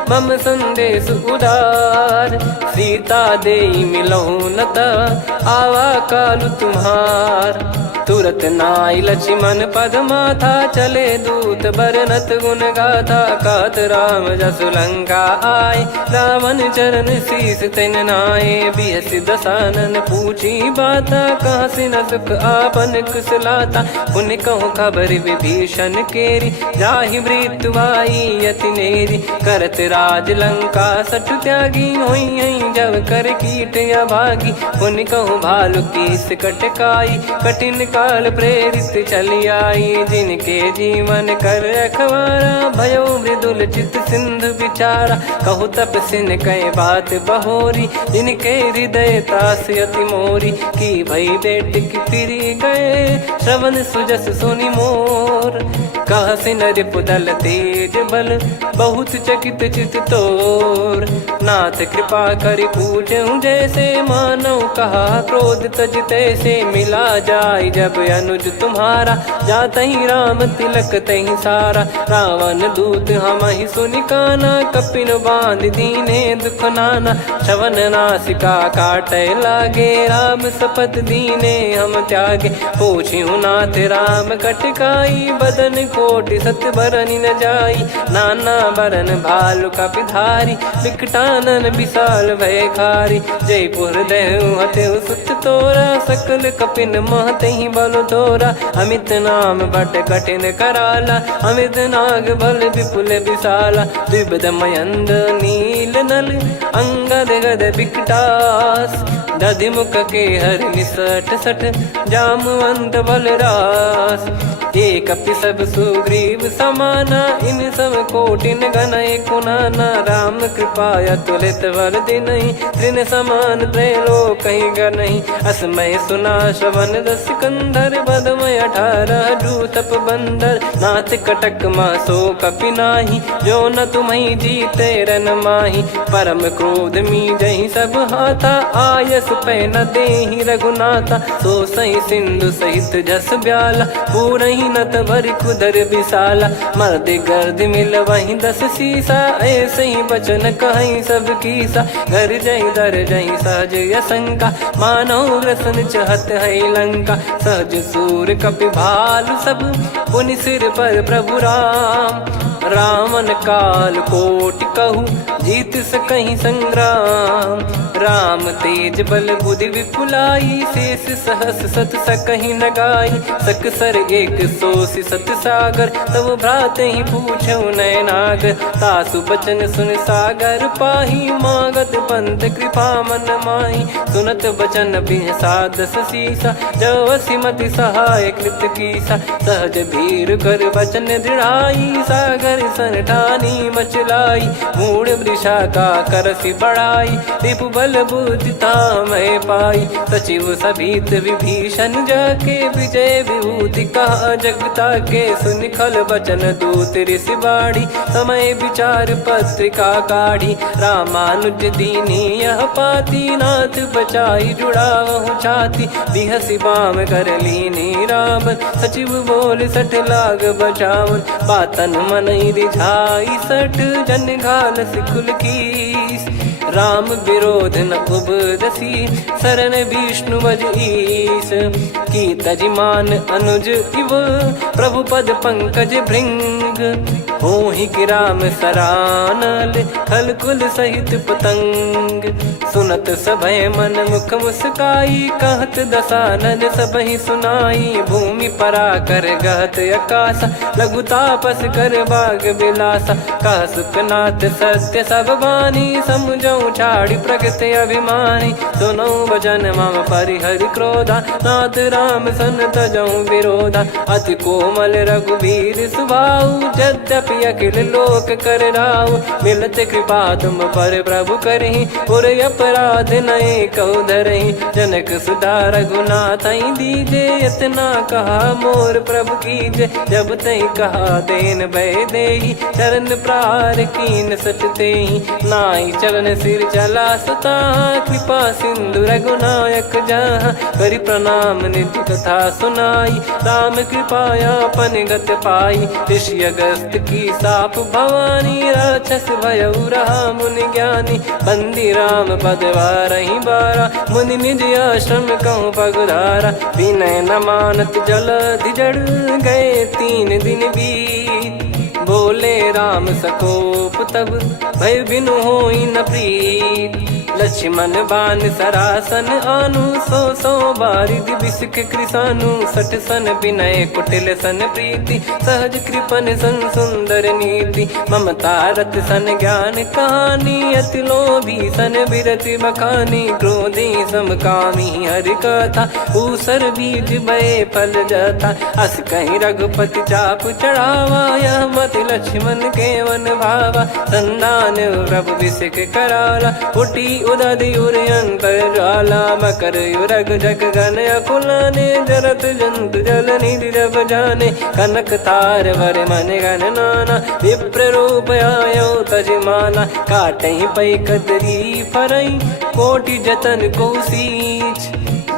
मम संदेश उदार, सीता देई मिलहु नता, आवा कालु तुम्हार, तुरत नाई लक्ष्मण पद माथा, चले दूत बरनत गुण गाथा, कात राम जसु लंका आए, रावण चरण शीस तिन नाये, बिहस दसानन पूछी बाता, कहाँ से न सुख आपन कुशलाता, पुन कहूँ खबर विभीषण केरी, जाहि मृत्यु आई यति नेरी, करत राज लंका सठ त्यागी, होई जब कर कीट अभागी, पुन कहूँ भालु कीस कटकाई, कठिन काल प्रेरित चली आई, जिनके जीवन कर रखवारा, भयो मृदुल चित सिंधु विचारा, कहु तपसिन कई बात बहोरी, जिनके हृदय तास यति मोरी, की भई बेट की फिरी गए, श्रवण सुजस सुनि मोर, कह सिन रिपुदल तेज बल, बहुत चकित चित तोर, नाथ कृपा करि पूजहु जैसे, मानव कहा क्रोध तज तैसे, मिला जाय जब अनुज तुम्हारा, जातहि राम तिलक तहि सारा, रावण दूत हमहि सुनि काना, कपिन बांध दीने दुख नाना, श्रवण नासिका काटे लागे, राम शपथ दीने हम त्यागे, पूछिहु नाथ राम कटकाई, बदन कोटि सत बरनि न जाई, नाना बरन भालु कपिधारी, विकटानन विशाल भयखारी, जयपुर देहु हतेहु सुत तोरा, सकल कपिन महतहि बल तोरा, अमित नाम बट कठिन कराला, अमित नाग बल विपुल विशाला, द्विविध मयंद नील नल, अंगद गद विकटास, दधिमुख के हर निसठ सठ, जामवंत बलरास, एक कपि सब सुग्रीव समाना, इन सब कोटिन गणय कुनाना, राम कृपा अतुलित वर दिनहि, तृण समान त्रैलोक कहीं गनहि, असमय सुना श्रवण दस कंधर, बदमय 18 जूतप बंदर, नाथ कटक मासो कपि नाही, जो न तुम्हि जीते रन माही, परम क्रोध मी जहि सब हाथा, आयस पे न देहि रघुनाथा, सो सही सिंधु सहित जस ब्याला, पूरही नत भरि कुदर विशाला, मर्द गर्द मिल वही 10 सीसा, ऐसे ही बचन कहीं सब कीसा, घर जय दर जय सहज यसंका, मानव रसन चहत है लंका, सहज सूर कपि भालु सब, पुनि सिर पर प्रभु राम, रावण काल कोटि कहूँ जीत सकहीं संग्राम, राम तेज बल बुद्धि विपुलाई, शेष सहस सत सकहीं न गाई, सकसर एक सोसी सत सागर, तब भ्रात ही पूछो नयनागर, तासु बचन सुन सागर पाही, मागत पंथ कृपा मन माही, सुनत बचन बिहसा 10 सीसा, जो सिमति सहाय कृत कीसा, सहज भीर कर बचन दृढ़ाई, सागर सन ठानी मचलाई, मूड वृषा का करसी बढ़ाई, रिपु बल बुद्धि मैं पाई, सचिव सभीत विभीषण जाके, विजय विभूति कहा जगता के, सुन खल बचन दूत ऋषि बाड़ी, समय विचार पत्रिका काढ़ी, रामानुज दीनी यह पाती, नाथ बचाई जुड़ावहु छाती, बिहसी बाम कर लीनी राम, सचिव बोल 60 लाग बचावन, बातन मन रिझाई 60 जन घाल सिकुल कीस, राम विरोध न उपदसी, शरण विष्णु बज ईस, की तजिमान अनुज इव, प्रभु पद पंकज भृंग, होहि कि राम सरानल, खल कुल सहित पतंग, सुनत सभय मन मुख मुस्काई, कहत दसानन सबहि सुनाई, भूमि परा कर गहत आकाशा, लघु तापस कर बाग बिलासा, कह सुखनाथ सत्य सब बानी, समझौ छाड़ी प्रगति अभिमानी, सुनो भजन मम परिहरि क्रोधा, नाथ राम सन तजौ विरोधा, अति कोमल रघुवीर सुभाऊ, यद्यपि अखिल लोक कर राऊ, मिलत कृपा तुम पर प्रभु करहि, पुर अपराध नए कौ धरहि, जनक सुता रघुनाथ दीजे, इतना कहा मोर प्रभु कीजे, जब तई कहा देन भय देहि, चरण प्रार कीन सटते, नाई चरण सिर चला सता, कृपा सिंधु रघुनायक जहाँ, करि प्रणाम नित्य कथा सुनाई, राम कृपाया अपन गत पाई, ऋषि अगस्त की साप भवानी, राक्षस भयउ रहा मुनि ज्ञानी, बंदी राम पदवारहि बारा, मुनि निज आश्रम कहूँ पगुधारा, विनय न मानत जलधि जड़ गए 3 दिन बीत, बोले राम सकोप तब भय बिनु होई न प्रीत, लक्ष्मण बान सरासन आनु, 100 बारिद बिसक कृसानु, 60 सन विनय कुटिल सन प्रीति, सहज कृपन सन सुंदर नीति, ममता रत सन ज्ञान कहानी, अति लोभी सन बिरति बखानी, क्रोधी समकामी हरि कथा, ऊसर बीज बये फल जथा, अस कहीं रघुपति चाप चढ़ावा, यह मत लक्ष्मण के वन भावा, संदान प्रभु बिसक कराला, उठी उदधि उर अंतर ज्वाला, मकर युरग जग गन अकुलाने, जरत जंतु जल निधि जब जाने, कनक तार वर मन गण नाना, विप्र रूप आयो तजमाना, काटहि पै कदरी फरई, कोटि जतन को सींच,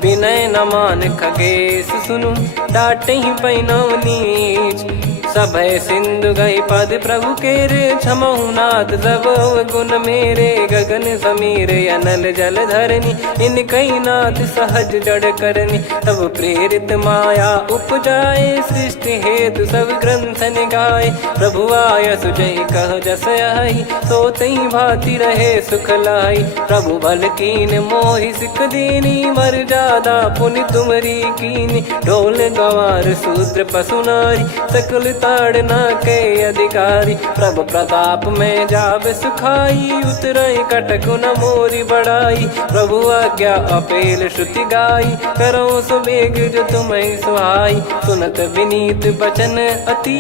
विनय न मान खगेश सुनु, डांटहि पै नव नीच, सभय सिंधु गई पद प्रभु केरे, क्षमहु नाथ सब गुण मेरे, गगन समीर अनल जल धरनी, इन कई नाथ सहज जड़ करनी, तब प्रेरित माया उपजाए, सृष्टि हेतु सब ग्रंथ निगाए, प्रभु आय सुजय कह जस आई, सोतई भांति रहे सुख लाई, प्रभु बल कीन मोहि सिख दीनी, मर जादा पुनि तुमरी कीनी, ढोल गवार शूद्र पशु नारी, सकल ताड़ना के अधिकारी, प्रभु प्रताप में जाब सुखाई, उतरई कटक न मोरी बढ़ाई, प्रभु आज्ञा अपेल श्रुति गाई, करो सुबेग जो तुम्हें सुहाई, सुनत विनीत बचन अति,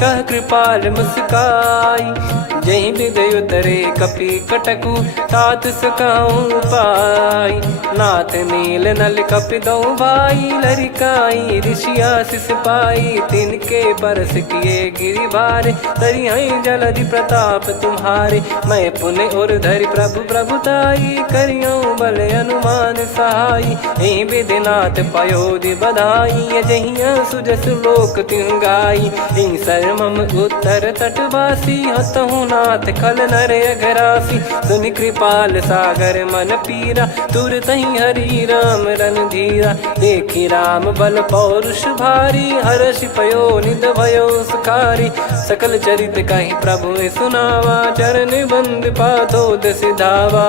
कह कृपाल मुस्काई, जही विदय उतरे कपि कटकु, तात सकाऊं पाई, नाथ नील नल कपि दो भाई, लरिकाई ऋषि आशीष पाई, तिनके पर किए गिरिबारे, तरियाई जलधि प्रताप तुम्हारे। मैं पुण्य और धरि प्रभु प्रभुताई, करियो बल अनुमान सहाई। यही विधिनाथ पयोधि बधाई, जहिया सुजस लोक तिहुँ गाई। यही सरमम उत्तर तटवासी, हतहु नाथ खल नर अघरासी। सुनि कृपाल सागर मन पीरा, तुरतहि हरि राम रणधीरा। देखि राम बल पौरुष भारी, हर्षि पयो निध भयो सुखारी। सकल चरित कहि प्रभु सुनावा, चरण बंद पाथोद सिधावा।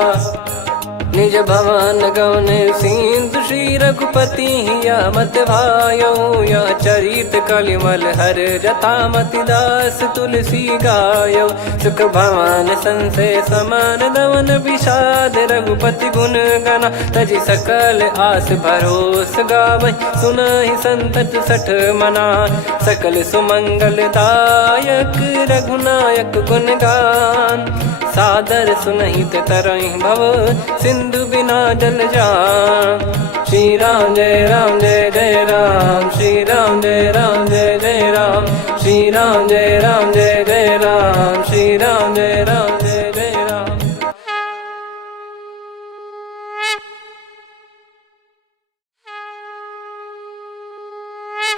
निज भवन गवन सिंधु श्री रघुपति, यह मत भायो यह चरित कलिमल हर जथा मति दास तुलसी गायो। सुख भवन संशय समान दवन, विषाद रघुपति गुण गना। तजि सकल आस भरोस गावै, सुनहि संतत सठ मना। सकल सुमंगल दायक रघुनायक गुण गान, सादर सुनहित तरहि भव सिंधु बिना जल जान। श्री राम जय राम जय जय राम, श्री राम जय राम जय जय राम, श्री राम जय राम जय जय राम, श्री राम जय राम जय जय राम।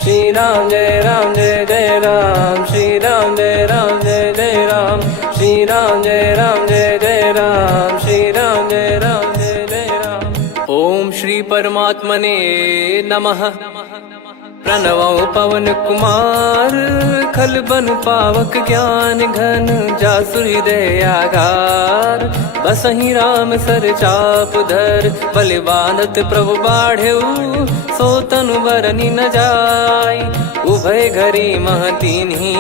श्री राम जय राम जय जय राम, श्री राम जय राम जय जय राम, श्री राम जय राम जय जय राम, श्री राम जय राम जय जय राम। ओम श्री परमात्मने नमः। प्रणवो पवन कुमार, खल बन पावक ज्ञान घन। जासु हृदय आगार, बसहि राम सर चाप धर। बलि बांधत प्रभु बाढ़ऊ, सो तनु बरनि न जाय। उभय घरी महतीन्ही,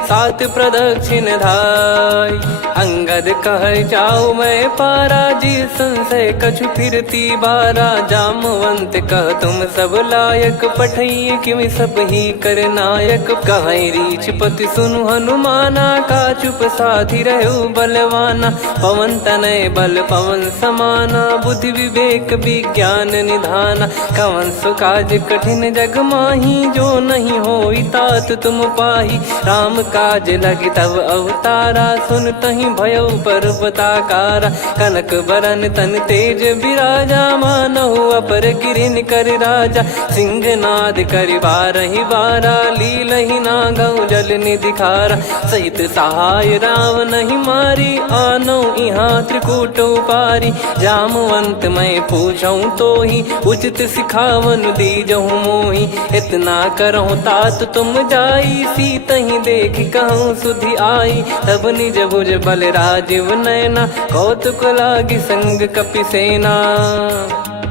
सात प्रदक्षिण धाय। अंगद कह जाऊ मैं पारा, जी संशय कछु फिरती बारा। जामवंत कह तुम सब लायक, पठई किमि सब ही कर नायक। कहीं रीछ पति सुनु हनुमाना, का चुप साधि रहु बलवाना। पवन तनय बल पवन समाना, बुद्धि विवेक विज्ञान निधाना। कवन सो काज कठिन जग माही, जो नहीं होई तात तुम पाही। राम काज लगी तब अवतारा, सुन तहि भयो पर्वताकारा। कनक बरन तन तेज विराजा, मानहु अपर गिरिन कर राजा। सिंहनाद करि बारहि बारा, लीलहि नागौ जल निधि खारा। सहित सहाय राम नहीं मारी, आनो इहाँ त्रिकूट उपारी। जामवंत मैं पूछऊँ तोहि, उचित सिखावन दीजहु मोहि। इतना करहु तात तुम जाई, सीतहि देखि कहूँ सुधि आई। तब निज भुज बल राजीव नयना, कौतुक लागी संग कपिसेना।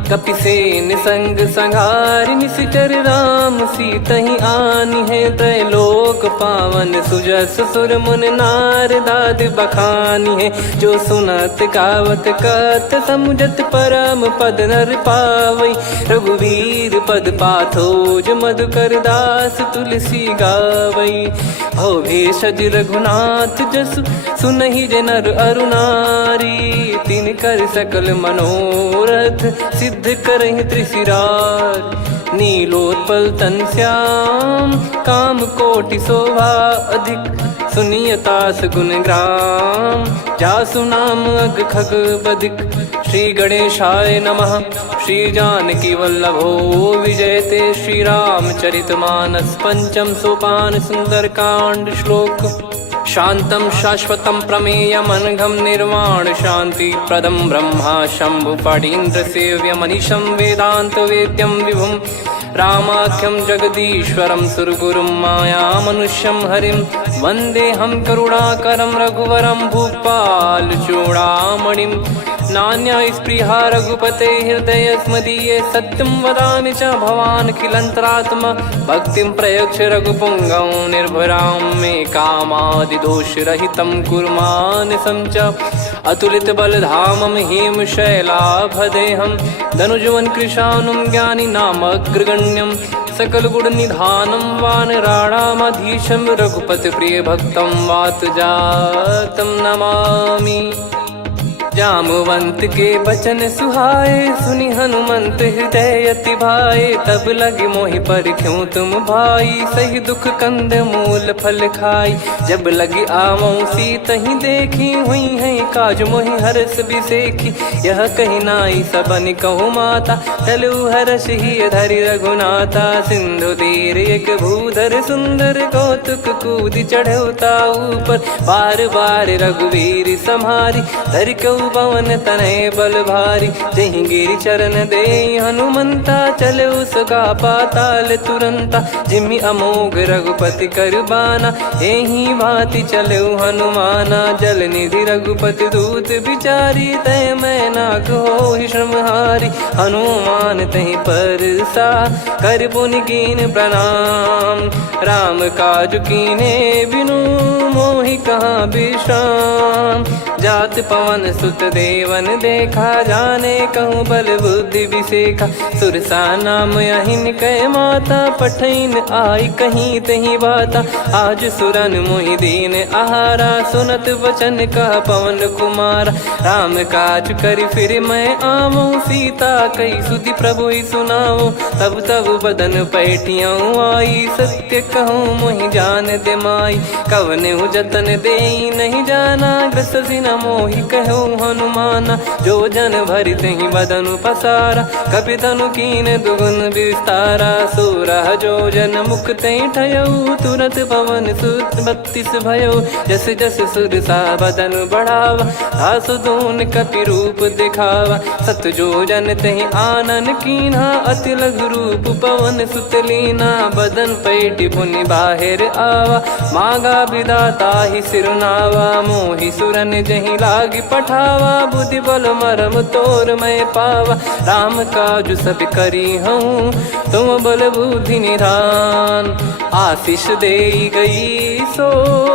कपिसेन संग संघारि, निशिचर राम सीतहि आनि है। त्रैलोक पावन सुजस सुर मुन नार, दाद बखानी है। जो सुनत गावत कथ, समुझत परम पद नर पावै। रघुवीर पद पाथोज, मधुकर दास तुलसी गावै। भव भेषज रघुनाथ जसु, सुनहि जे नर अरु नारी। तिन कर सकल मनोरथ, सिद्ध करहि त्रिशिरार। नीलोत्पल तन श्याम, काम कोटि शोभा अधिक। सुनियतास गुण ग्राम, जासु नाम अग खग बदिक। श्री गणेशाय नमः। श्री जानकी वल्लभो विजयते, श्री रामचरितमानस। पंचम सोपान सुंदरकांड श्लोक। शांतं शाश्वतं प्रमेयमनघं निर्वाण शांति प्रदं ब्रह्मा शंभु फणीन्द्र सेव्यमनिशं वेदांत वेद्यं विभुं। रामाख्यं जगदीश्वरं सुरगुरुं मायामनुष्यं हरिं। वन्देऽहं करुणाकरं रघुवरं भूपाल चूडामणिं। नान्या स्पृहा रघुपते हृदय स्मदीये, सत्यं वदामि च भवान् खिलन्तरात्मा। भक्तिं प्रयच्छ रघुपुङ्गं निर्भरां मे कामादिदोषरहितं कुर्मानसं च। अतुलित बलधामं हेमशैलाभदेहं, धनुजवन कृशानुं ज्ञानी नामग्रगण्यं। सकल गुण निधानं वानराणामधीशं, रघुपति प्रिय भक्तं वात जातं नमामि। जामवंत के बचन सुहाए, सुनि हनुमंत हृदय अति भाए। तब लगे मोहि पर क्यों तुम भाई, सही दुख कंद मूल फल खाई। जब लगी आवऊं सीतहि देखी, हुई है काज मोहि हरस बिसेखी। यह कही नाई सबन कहु माता, चलु हरष ही धरि रघुनाथा। सिंधु तीर एक भूधर सुंदर, कौतुक कूद चढ़ौता ऊपर। बार बार रघुवीर सम्हारी, धरि कऊ पवन तनय बल भारी। जहि गिरि चरण दे हनुमंता, चले उसका पाताल तुरंता। जिमि अमोघ रघुपति कर बाना, एहि भांति चले हनुमाना। जल निधि रघुपति दूत बिचारी, तय मैं नाक होहि श्रमहारी। हनुमान तहि परसा, कर पुनि कीन प्रणाम। राम काज कीने बिनु, मोहि कहाँ विश्राम। जात पवन सुत देवन देखा, जाने कहूँ बल बुद्धि विसेखा। सुरसा नाम अहिन कै माता, पठैन आई कहीं तहीं बाता। आज सुरन मोहि दीन आहारा, सुनत वचन कह पवन कुमारा। राम काज करि फिर मैं आवऊं, सीता कई सुधि प्रभु ही सुनाओ। तब तब बदन पैठियाँ आई, सत्य कहूँ मोहि जान दे माई। कवने जतन दे नहीं जाना, ग्रसि न मोहि कहूँ हनुमाना। जो जन भरि तहि बदन पसारा, कपि तनु कीन दुगुन विस्तारा। 16 जो जन मुख तहि ठयऊ, तुरत पवन सुत 32 भयऊ। जस जस सुरसा बदन बढ़ावा, आसु दून कपि रूप दिखावा। 7 जो जन तहि आनन कीन्हा, अति लघु रूप पवन सुत लीना। बदन पैठि पुनि बाहिर आवा, मांगा विधाता ही सिरुनावा। मोहि सुरन जहि लागी पठावा, बुद्धि बल मरम तोर मैं पावा। राम काज सब करी हूँ, तुम बल बुद्धि निधान। आशीष दे गई सो,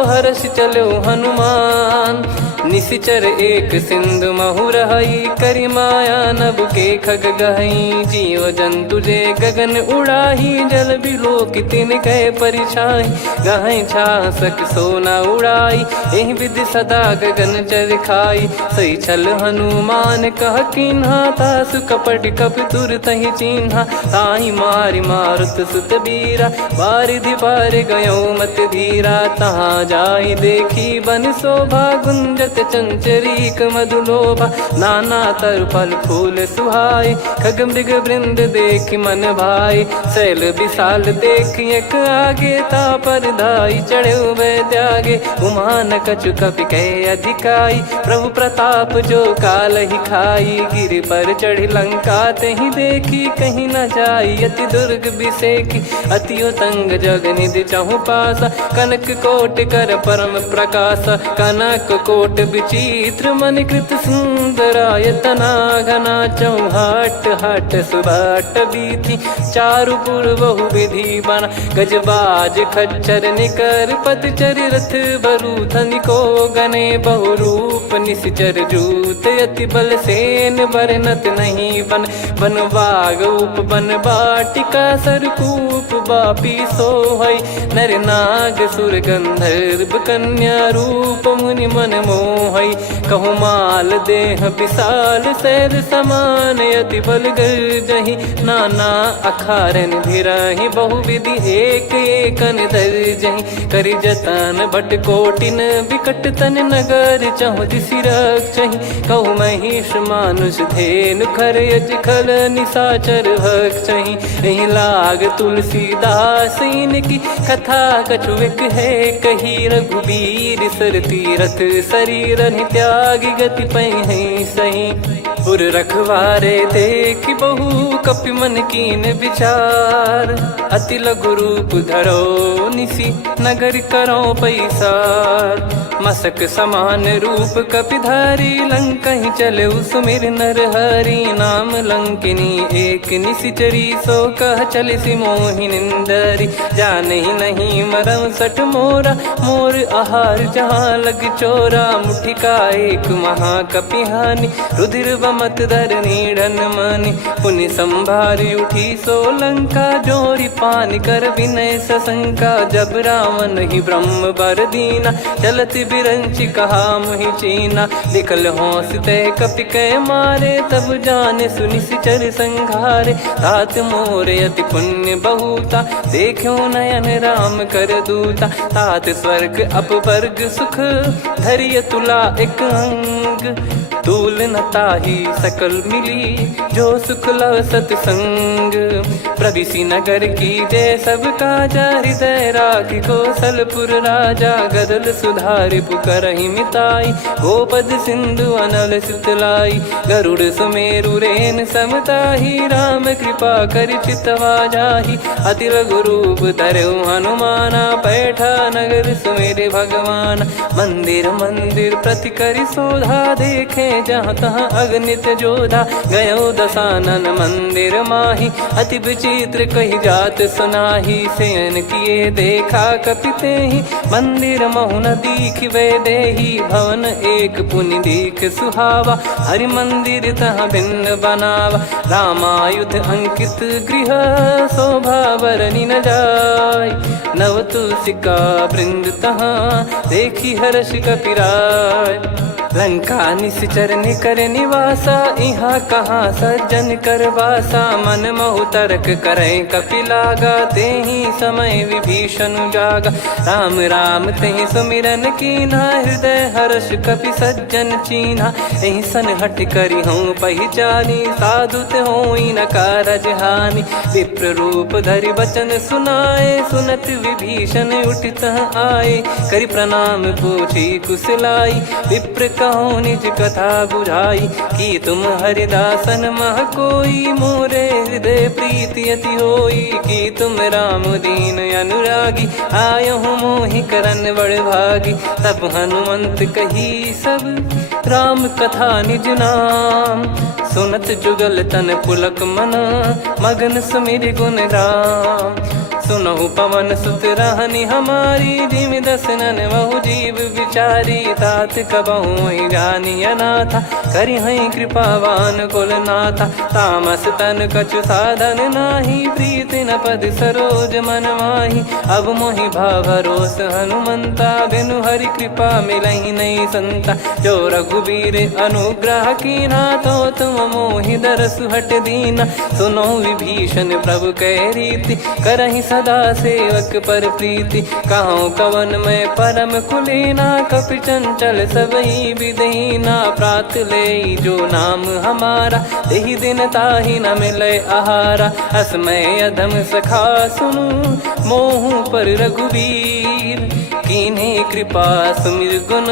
हर्ष चलो हनुमान। निशिचर एक सिंधु महु रहई, करि माया नभ के खग गहई। जीव जंतु जे गगन उड़ाही, जल बिलो की तिन कह परिछाई। गहई छासक सोना उड़ाई, एहि विधि सदा गगन चर खाई। सही छल हनुमान कह कीन्हा, तासु कपट कप तुर तहि चिन्हा। ताहि मारि मारुत सुत बीरा, बारिधि पार गयो मत धीरा। तहाँ जाई देखी बन शोभा, गुंजत चंचरीक मधुलोभा। नाना तरु फल फूल सुहाई, खग मृग वृंद देख मन भाई। शैल विशाल देख एक आगे, तापर धाई चढ़े वै त्यागे। उमान कछु कपि कह अधिकाई, प्रभु प्रताप जो काल ही खाई। गिरि पर चढ़ी लंका तहि देखी, कहीं न जाई अति दुर्ग बिसेखी। अति उतंग जग निधि चहु पासा, कनक कोट कर परम प्रकाश। कनक कोट विचित्र मन कृत सुंदरायतना। घना चौहाट हाट सुबाट बीथी, चारु पुर बहु विधि बना। गजबाज खच्चर निकर पतचर, रथ बरु धनिको गने। बहु रूप निश्चर जूत, अति बल सेन बरनत नहीं बन। बन बाग उप बन बाटिका, सरकूप बापी सोहई। नर नाग सुर गंधर्व कन्या, रूप मुनि मन मोहई। कहु माल देह विशाल, शैल समान अति बल गर्जहि। नाना अखारन भिरहि, बहु विधि एक एकन दर्जहि। करि जतन भट कोटिन, विकट तन नगर चहु दिसि रक्षहि। कहु महिष मानुष धेनु, खर यज खल निशाचर भक्षहि। एहि लाग तुलसीदास इनकी, कथा कछु एक है कही। रघुबीर सर तीरथ शरीर त्यागी, गति पै सही। उर रखवारे देखि बहु, कपि मन कीन विचार। अति लघु रूप धरो निसी, नगर करो पैसार। मसक समान रूप कपिधारी, लंकहि चले सुमिर नर हरि। नाम लंकिनी एक निशिचरी, सो कह चलिसि मोहि निंदरी। जानहि नहीं मरम सठ मोरा, मोर आहार जहाँ लग चोरा। मुठिका एक महाकपिहानि, रुधिर कमत धरनी ढन मानी। पुनि संभारी उठी सोलंका, जोरी पान कर विनय सशंका। जब रावण ही ब्रह्म बर दीना, चलत बिरंच कहा मुहि चीना। निकल होंस तय कपि कै मारे, तब जाने सुनि सिचर संघारे। तात मोर अति पुण्य बहुता, देखो नयन राम कर दूता। तात स्वर्ग अपवर्ग सुख, धैर्य तुला एक अंग। तूल न ताहि सकल मिली, जो सुख लव सतसंग। प्रविशि नगर की जय सब काजा, हृदय राखि कौशलपुर राजा। गदल सुधारि पुकारहि मिताई, गोपद सिंधु अनल सितलाई। गरुड़ सुमेरु रेन समताहि, राम कृपा करि चितवा जाहि। अति लघु रूप धरऊ हनुमाना, बैठा नगर सुमेरे भगवान। मंदिर मंदिर प्रति करि शोधा, देखे जहाँ तहाँ अगणित जोधा। गयो दशानन मंदिर माही, अति विचित्र कही जात सुनाही। शयन किए देखा कपिते ही, मंदिर महु न दीख वे देही। भवन एक पुनि दीख सुहावा, हरि मंदिर तहाँ भिन्न बनावा। रामायुध अंकित गृह, शोभा बरनी न जाय। नव तुलसिका वृंद तहाँ, देखी हर्ष कपिराय। लंका निश्चर निकर निवासा, यहाँ कहाँ सज्जन कर वासा। मन महु तर्क करें कपिलागा, तेहि समय विभीषण जागा। राम राम तेहि सुमिरन कीन्हा, हृदय हर्ष कपि सज्जन चीन्हा। एहि सन हट करि हूँ पहिचानी, साधु होई न कारज हानि। विप्र रूप धरि वचन सुनाए, सुनत विभीषण उठित आए। करि प्रणाम पूछी कुशलाई, विप्र कहो निज कथा बुझाई। कि तुम हरिदासन मह कोई, मोरे हृदय प्रीति अति होई। कि तुम राम दीन अनुरागी, आयो हूँ मोहि करन बड़ भागी। तब हनुमंत कही सब, राम कथा निज नाम। सुनत जुगल तन पुलक मन, मगन सुमिर गुण राम। सुनहु पवन सुत रहनी हमारी, जिमि दसनन महु जीव विचारी। तात कबहु जानी अनाथा, करि हई कृपावान कुल नाथा। तामस तन कछु साधन नाही, प्रीति न पद सरोज मन माही। अब मोहि भावरोस हनुमंता, बिनु हरि कृपा मिलहि नहीं संता। जो रघुबीर अनुग्रह कीन्हा, तो तुम मोहि दरसु हट दीना। सुनो विभीषण प्रभु कह रीति, करहि सदा सेवक पर प्रीति। कहूँ कवन में परम कुलीना, कपि चंचल सबई विदहीना। प्रात ले जो नाम हमारा, तेहि दिन ताहि न मिले आहारा। असमय अधम सखा सुनु, मोहु पर रघुवीर। कीन्हे कृपा सुमिर गुण,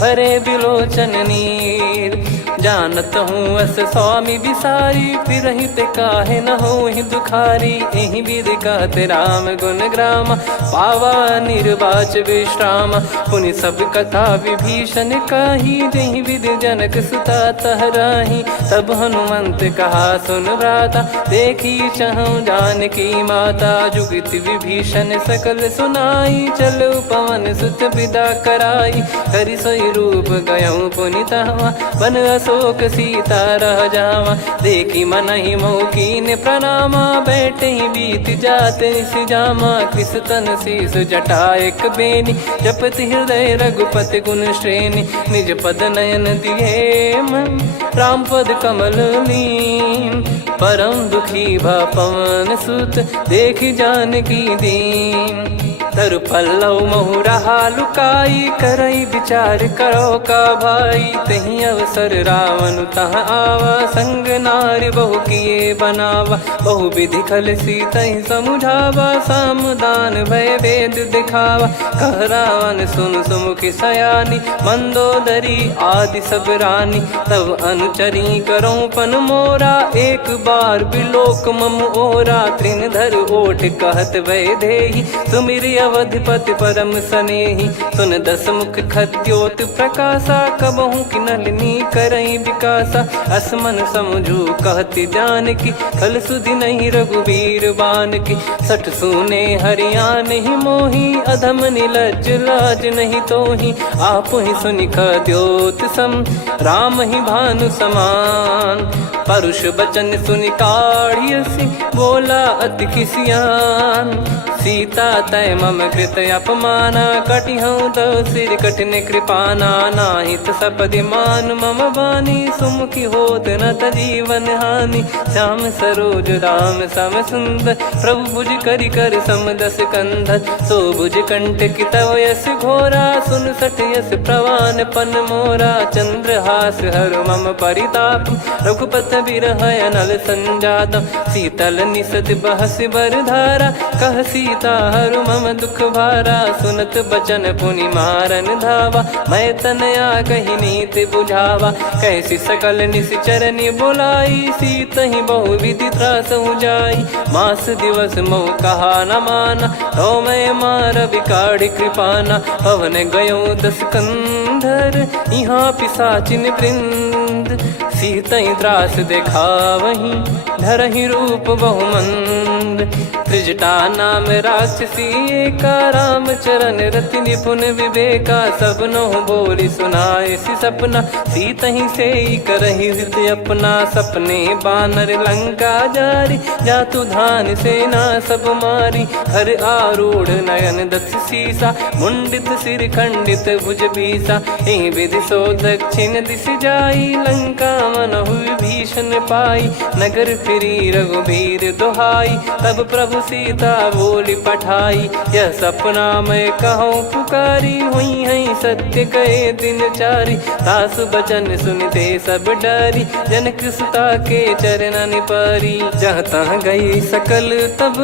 भरे बिलोचन नीर। जानत हूँ अस स्वामी बिसारी, फिरहि ते काहे न होहि दुखारी। एहि विधि कहते राम गुण ग्राम, पावा निर्वाच विश्राम। पुनि सब कथा विभीषण कही, जेहि विधि जनक सुता तहराही। तब हनुमंत कहा सुन भ्राता, देखी चहु जानकी माता। जुगति विभीषण सकल सुनाई, चलो पवन सुत विदा कराई। हरि सोई रूप गयऊँ पुनि तहवा, बन अशोक सीता रह जावा। देखी मनहि मोह कीन्ह प्रणामा, बैठे ही बीत जात निस जामा। कृस तन शीस जटा एक बेनी, जपति हृदय रघुपति गुण श्रेणी। निज पद नयन दिए मन, राम पद कमल लीन। परम दुखी भा पवन सुत, देखि जानकी दीन। तरु पल्लव महु रहा लुकाई, करई विचार करो का भाई। तही अवसर रावण तह आवा, संग नारी बहु किए बनावा। बहु विधि खल सीतहि समुझावा, सामदान भय वेद दिखावा। कह रावण सुन सुमुखि सयानी, मंदोदरी आदि सब रानी। तब अनुचरी करो पन मोरा, एक बार बिलोक मम ओरा। तृण धर ओठ कहत भय देहि, सुमिर अवधिपति परम स्नेही। सुन दस मुख खद्योत प्रकाशा, कबहू की नलिनी करई विकासा। असमन समझू कहती जान की, खल सुधि नहीं रघुवीर बान की। सठ सुने हरियाण ही मोही, अधम निलज लाज नहीं तोही। आप ही सुनि खद्योत सम, राम ही भानु समान। परुष बचन सुनि काढ़ियसि, बोला अति किसियान। सीता तय मम कृत अपमाना, कटिहऊँ तो सिर कठिन कृपाना। नाहित सपदि मान मम बानी, सुमुखी होत न त जीवन हानि। श्याम सरोज राम सम सुंदर, प्रभु भुज करि कर सम दस कंधर। सो भुज कंठ की तव यस घोरा, सुन सठ यस प्रवान पन मोरा। चंद्रहास हर मम परिताप, रघुपत बिरह अनल संजात। शीतल निसत बहस बर धारा, कह सीता हर मम दुख भारा। सुनत बचन पुनि मारन धावा, मैं तनया कही नीति बुझावा। कैसी सकल निश्चर बुलाई, सीत ही बहु विधि त्रास जाई। मास दिवस मोह कहा न माना, तो मैं मार बिकाढ़ कृपाना। पवन गयो दस कंधर, यहाँ पिशाचिन वृंद। सीतई त्रास देखा वहीं, धरहि रूप बहुमंद। त्रिजटा नाम राक्षसी एका, राम चरण रति निपुण विवेका। सबनो बोली सुनाए सि सपना, सीतहि से करहि हृदय अपना। सपने बानर लंका जारी, जातु धान सेना सब मारी। हर आरूढ़ नयन दस सीसा, मुंडित सिर खंडित भुज बीसा। एहि विधि सो दक्षिण दिश जाई, लंका मनहु भीषण पाई। नगर फिरी रघुबीर दुहाई, तब प्रभु सीता बोली पठाई। यह सपना मैं कहूँ पुकारी, हुई है सत्य कहे दिन चारी। सासु बचन सुनते सब डरी, जनक सुता के चरण पारी। जहाँ तहाँ गई सकल तब,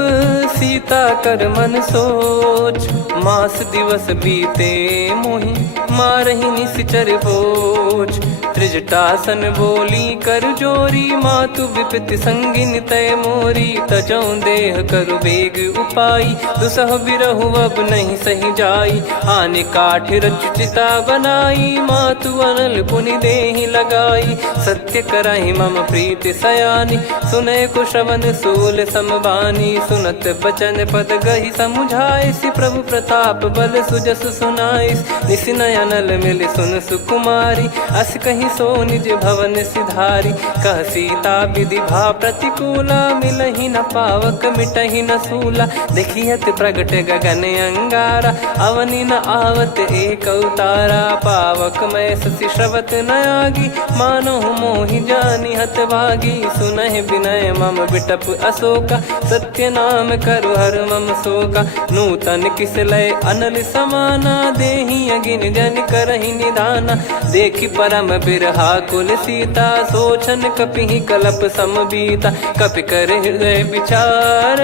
सीता कर मन सोच। मास दिवस बीते मोहि, मारहि निश्चर बोझ। त्रिजटासन बोली कर जोरी, मातु विपति संगिन तय मोरी। तजौ देह करु बेग उपाई, दुसह बिरहु अब नहीं सही जाई। आने काठ रचिता बनाई, मातु अनल पुनि देहि लगाई। सत्य करहि मम प्रीति सयानी, सुनय को श्रवण सूल समबानी। सुनत बचन पद गहि समुझाइसि, प्रभु प्रताप बल सुजस सुनाइस। निसिनय अनल मिल सुन सुकुमारी, अस कहि सो निज भवन सिधारी। कह सीता विधि भा प्रतिकूला, मिलहि न पावक मिटहि न सूला। देखियत प्रगट गगन अंगारा, अवनि न आवत एक अवतारा। पावक मैं शशि श्रवत न आगी, मानो मोहि जानि हत भागी। सुनहि विनय मम बिटप अशोका, सत्य नाम करु हर मम शोका। नूतन किस लय अनल समाना, देहि अगिन जन करहि निदाना। देखि परम बिरहा कुल सीता, सोचन कपिहि कलप समबीता। कपि कर हृदय विचार,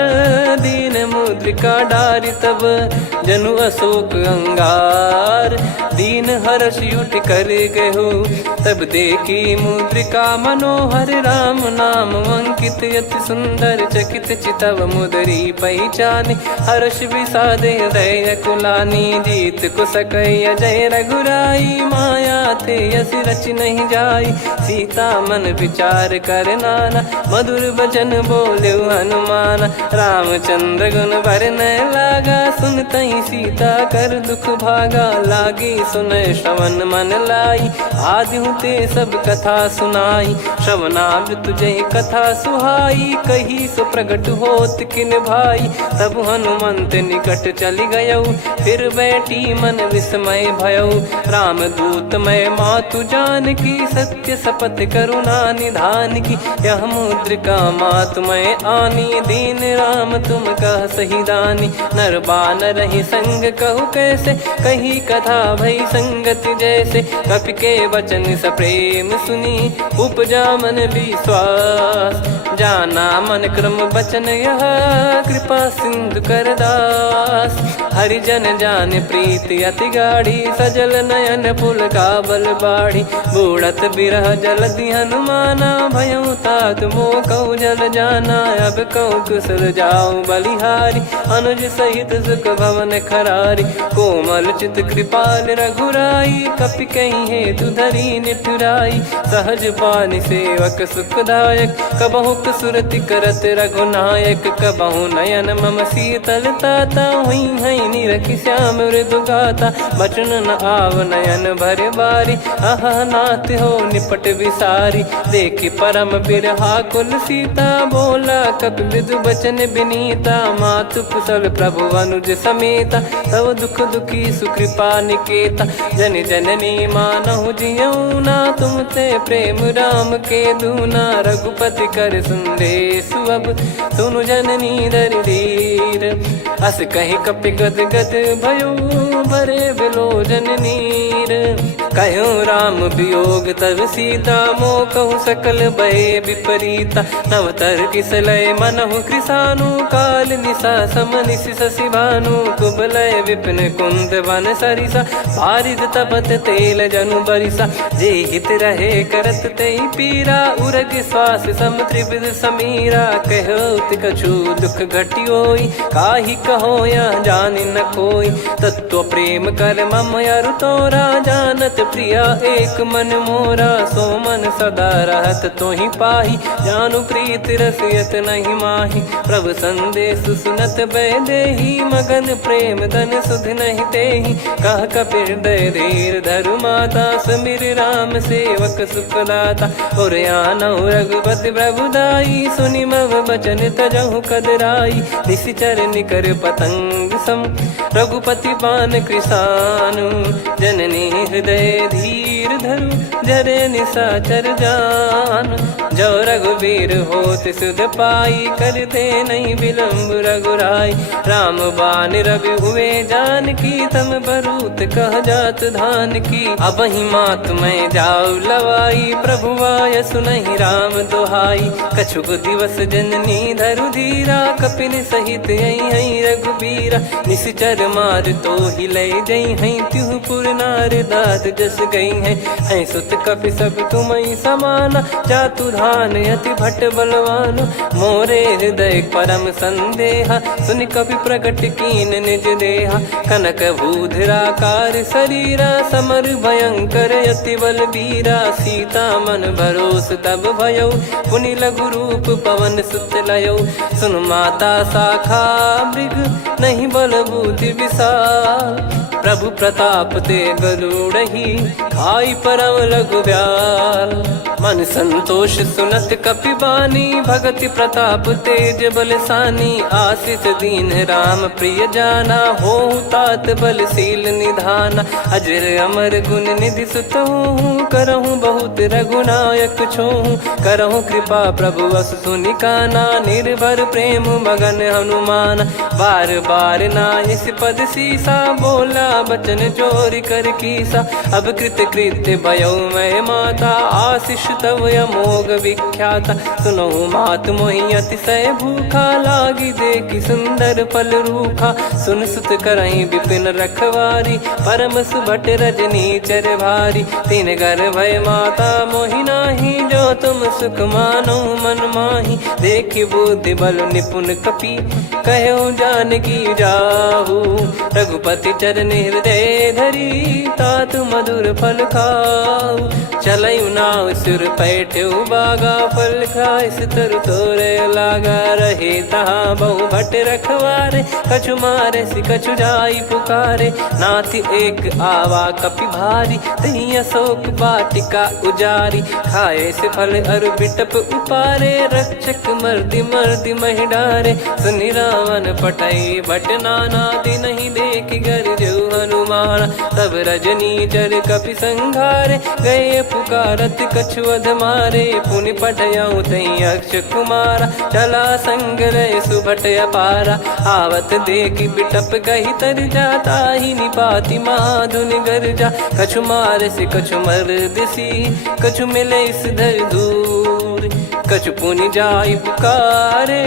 दीन मुद्रिका डारि तब। जनु अशोक अंगार, दीन हर्ष युट कर गहु। तब देखी मुद्रिका मनोहर, राम नाम अंकित अति सुंदर। चकित चितव मुदरी पहचाने, हर्ष विषाद हृदय कुलानी। जीत को सकय जय रघुराई, माया थे यस रच नहीं जाई। सीता मन विचार कर नाना, मधुर बचन बोले हनुमान। रामचंद्र गुण भरने लागा, सुनतहि सीता कर दुख भागा। लागी सुनय श्रवण मन लाई, आदि ते सब कथा सुनाई। श्रवणामृत तुझे कथा सुहाई, कही सो प्रगट होत किन भाई। तब हनुमंत निकट चली गयौ, फिर बैठी मन विस्मय भयौ। राम दूत मैं मातु जान की, सत्य शपथ करुणा निधान की। यह मुद्रिका मातु मैं आनी, दीन राम तुम कह सही दानी। नर बानर ही संग कहु कैसे, कही कथा भई संगति जैसे। कपि के वचन सप्रेम सुनी, उपजा मन विश्वास। जाना मन क्रम बचन यह, कृपा सिंधु कर दास। हरिजन जान प्रीति अति गाढ़ी, सजल नयन पुल काबल बाढ़ी। उड़त बिरह जलधि हनुमाना, भयउ तात मोह कहु जल जाना। अब कहु कुशल जाऊं बलिहारी, अनुज सहित सुख भवन खरारी। कोमल चित कृपाल रघुराई, कपि कहीं हेतु धरी निठुराई। सहज पानि सेवक सुखदायक, कबहु सुरति करत रघुनायक। कबहु नयन मम शीतल ताता, हुई हई निरखि श्याम मृदु गाता। बचन न आव नयन भर बारी, आह नाथ हो निपट विसारी। देखि परम बिरहा कुल सीता, बोला कपि मृदु बचन बिनीता। मातु कुशल प्रभु अनुज समेता, तव दुख दुखी सुकृपा निकेता। जन जननी मानहु जियऊ ना, तुम ते प्रेम राम के दूना। रघुपति कर संदेशु अब, सुनु जननी दर धीर। अस कहीं कपि गद गद भयो, भरे विलोचन नीर। कहूँ राम वियोग तब सीता, मोह कहूँ सकल भय विपरीता। नवतर किसलय मनहु कृसानु, काल निशा समनिशि शशि भानु। कुबलय विपिन कुंद वन सरिसा, पारिद तपत तेल जनु बरिसा। जे हित रहे करत तेहि पीरा, उरग श्वास सम त्रिविध समीरा। कहो कछु दुख घटियोई, काहि कहो या जानि न कोई। तत्व प्रेम कर मम अरु तोरा, जानत प्रिया एक मन मोरा। सो मन सदा रहत तोहि पाही, जानु प्रीत रसियत नहीं माही। प्रभु संदेश सुनत बैदेही, मगन प्रेम धन सुध नहीं तेहि। कह कपि हृदय धीर धरु माता, सुमिर राम सेवक सुखदाता। और आनौ रघुपति प्रभुदाई, सुनि मव बचन तजहु कदराई। निशिचर निकर पतंग सम, रघुपति पान कृसानु। जननी हृदय धीर धरु, जरे निशाचर जान। जो रघुबीर होत सुध पाई, कर दे नहीं विलम्ब रघुराई। राम बान रवि हुए जानकी, तम बरूत कह जात धान की। अब ही मात मैं जाऊ लवाई, प्रभु आय सुनहि राम दोहाई। कछुक दिवस जननी धरु धीरा, कपिन सहित यही रघुबीरा। निशिचर मार तो ही ले जई हैं, त्युह पुर नार दाद जस गई हैं। सुत कपि सब तुमहि समाना, जातु धान अति भट बलवान। मोरे हृदय परम संदेहा, सुनि कपि प्रकट कीन निज देहा। कनक भूधराकार शरीरा, समर भयंकर अति बलबीरा। सीता मन भरोस तब भयउ, पुनि लघु रूप पवन सुत लयौ। सुन माता शाखा मृग, नहीं बल बुद्धि विशाल। प्रभु प्रताप ते गरुड़हि, खाई परम लघु ब्याल। मन संतोष सुनत कपि बानी, भगति प्रताप तेज बलसानी। आशीष दीन राम प्रिय जाना, होहु तात बलशील निधाना। अजर अमर गुण निधि सुतहु, करहु बहुत रघुनायक छोहु। करहु कृपा प्रभु अस सुनि काना, निर्भर प्रेम मगन हनुमान। बार बार नायस पद सीसा, बोला बचन चोरी कर कीसा। अब कृत कृत्य भयो मैं माता, आशीष तव अमोघ विख्याता। सुनो मात मोहि अतिशय भूखा, लागी देखि सुंदर फल रूखा। सुन सुत करहि विपिन रखवारी, परम सुभट रजनी चर भारी। तीन घर भय माता मोहि नाही, जो तुम सुख मानो मन माही। देखि बुद्धि बल निपुण कपि, कहु जानकी जाहु। रघुपति चरण हृदय धरी, तात मधुर फल खाऊ। चलऊ नाव सुर पैठऊ बागा, फल खाइस तरु तोरे लागा। रहे तहाँ बहु भट रखवारे, कछु मारे सि कछु जाई पुकारे। नाथ एक आवा कपि भारी, तही अशोक वाटिका उजारी। खाए से फल अरु बिटप उपारे, रक्षक मर्दि मर्दि महि डारे। सुनि रावण पटई भट नाना, तिनहि देखि गरजऊ हनुमान। तब रजनी चर कपि संघारे, गए पुकारत कछु अध मारे। पुनि पठयऊ तई अक्ष कुमारा, चला संग रहे सुभट अपारा। आवत देखि बिटप गही तर जाता, ही निपाति माधुनि गर्जा। कछु मार से कछु मर्दिसी, कछु मिले इस धर दूर। कछु पुनि जाई पुकारे,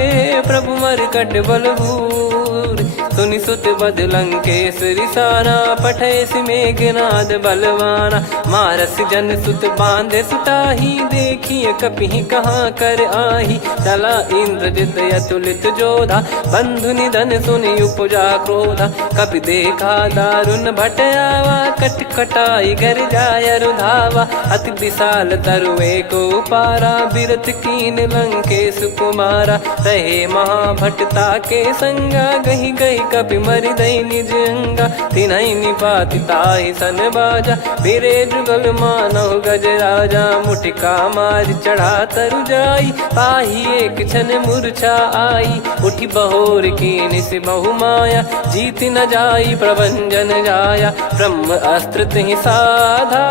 प्रभु मरकट बलभूर। सुनि सुत बद लंकेश्वरी साना, पठैसि मेघनाद बलवाना। मारस जन सुत बांधे सुताही, देखिए कपिहि कहाँ कर आही। चला इंद्रजित अतुलित जोधा, बंधु निधन सुनि उपजा क्रोधा। कपि देखा दारुण भट आवा, कट कटाई घर जाय रुधावा। अति विशाल तरुए को पारा, बिरथ कीन लंकेश कुमारा। रहे महाभटता के संगा, गही गही कपि मरि दई निज अंगा। तिन्हि निपाति ताहि सन बाजा, फिरे जुगल मानव गज राजा। मुटिका मार चढ़ा तरु जाई, पाही एक क्षण मूर्छा आई। उठी बहोर कीन से बहु माया, जीत न जाई प्रभंजन जाया। ब्रह्म अस्त्र तिहि साधा,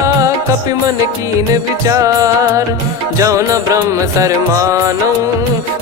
कपि मन कीन विचार। जौ न ब्रह्म सर मानौ,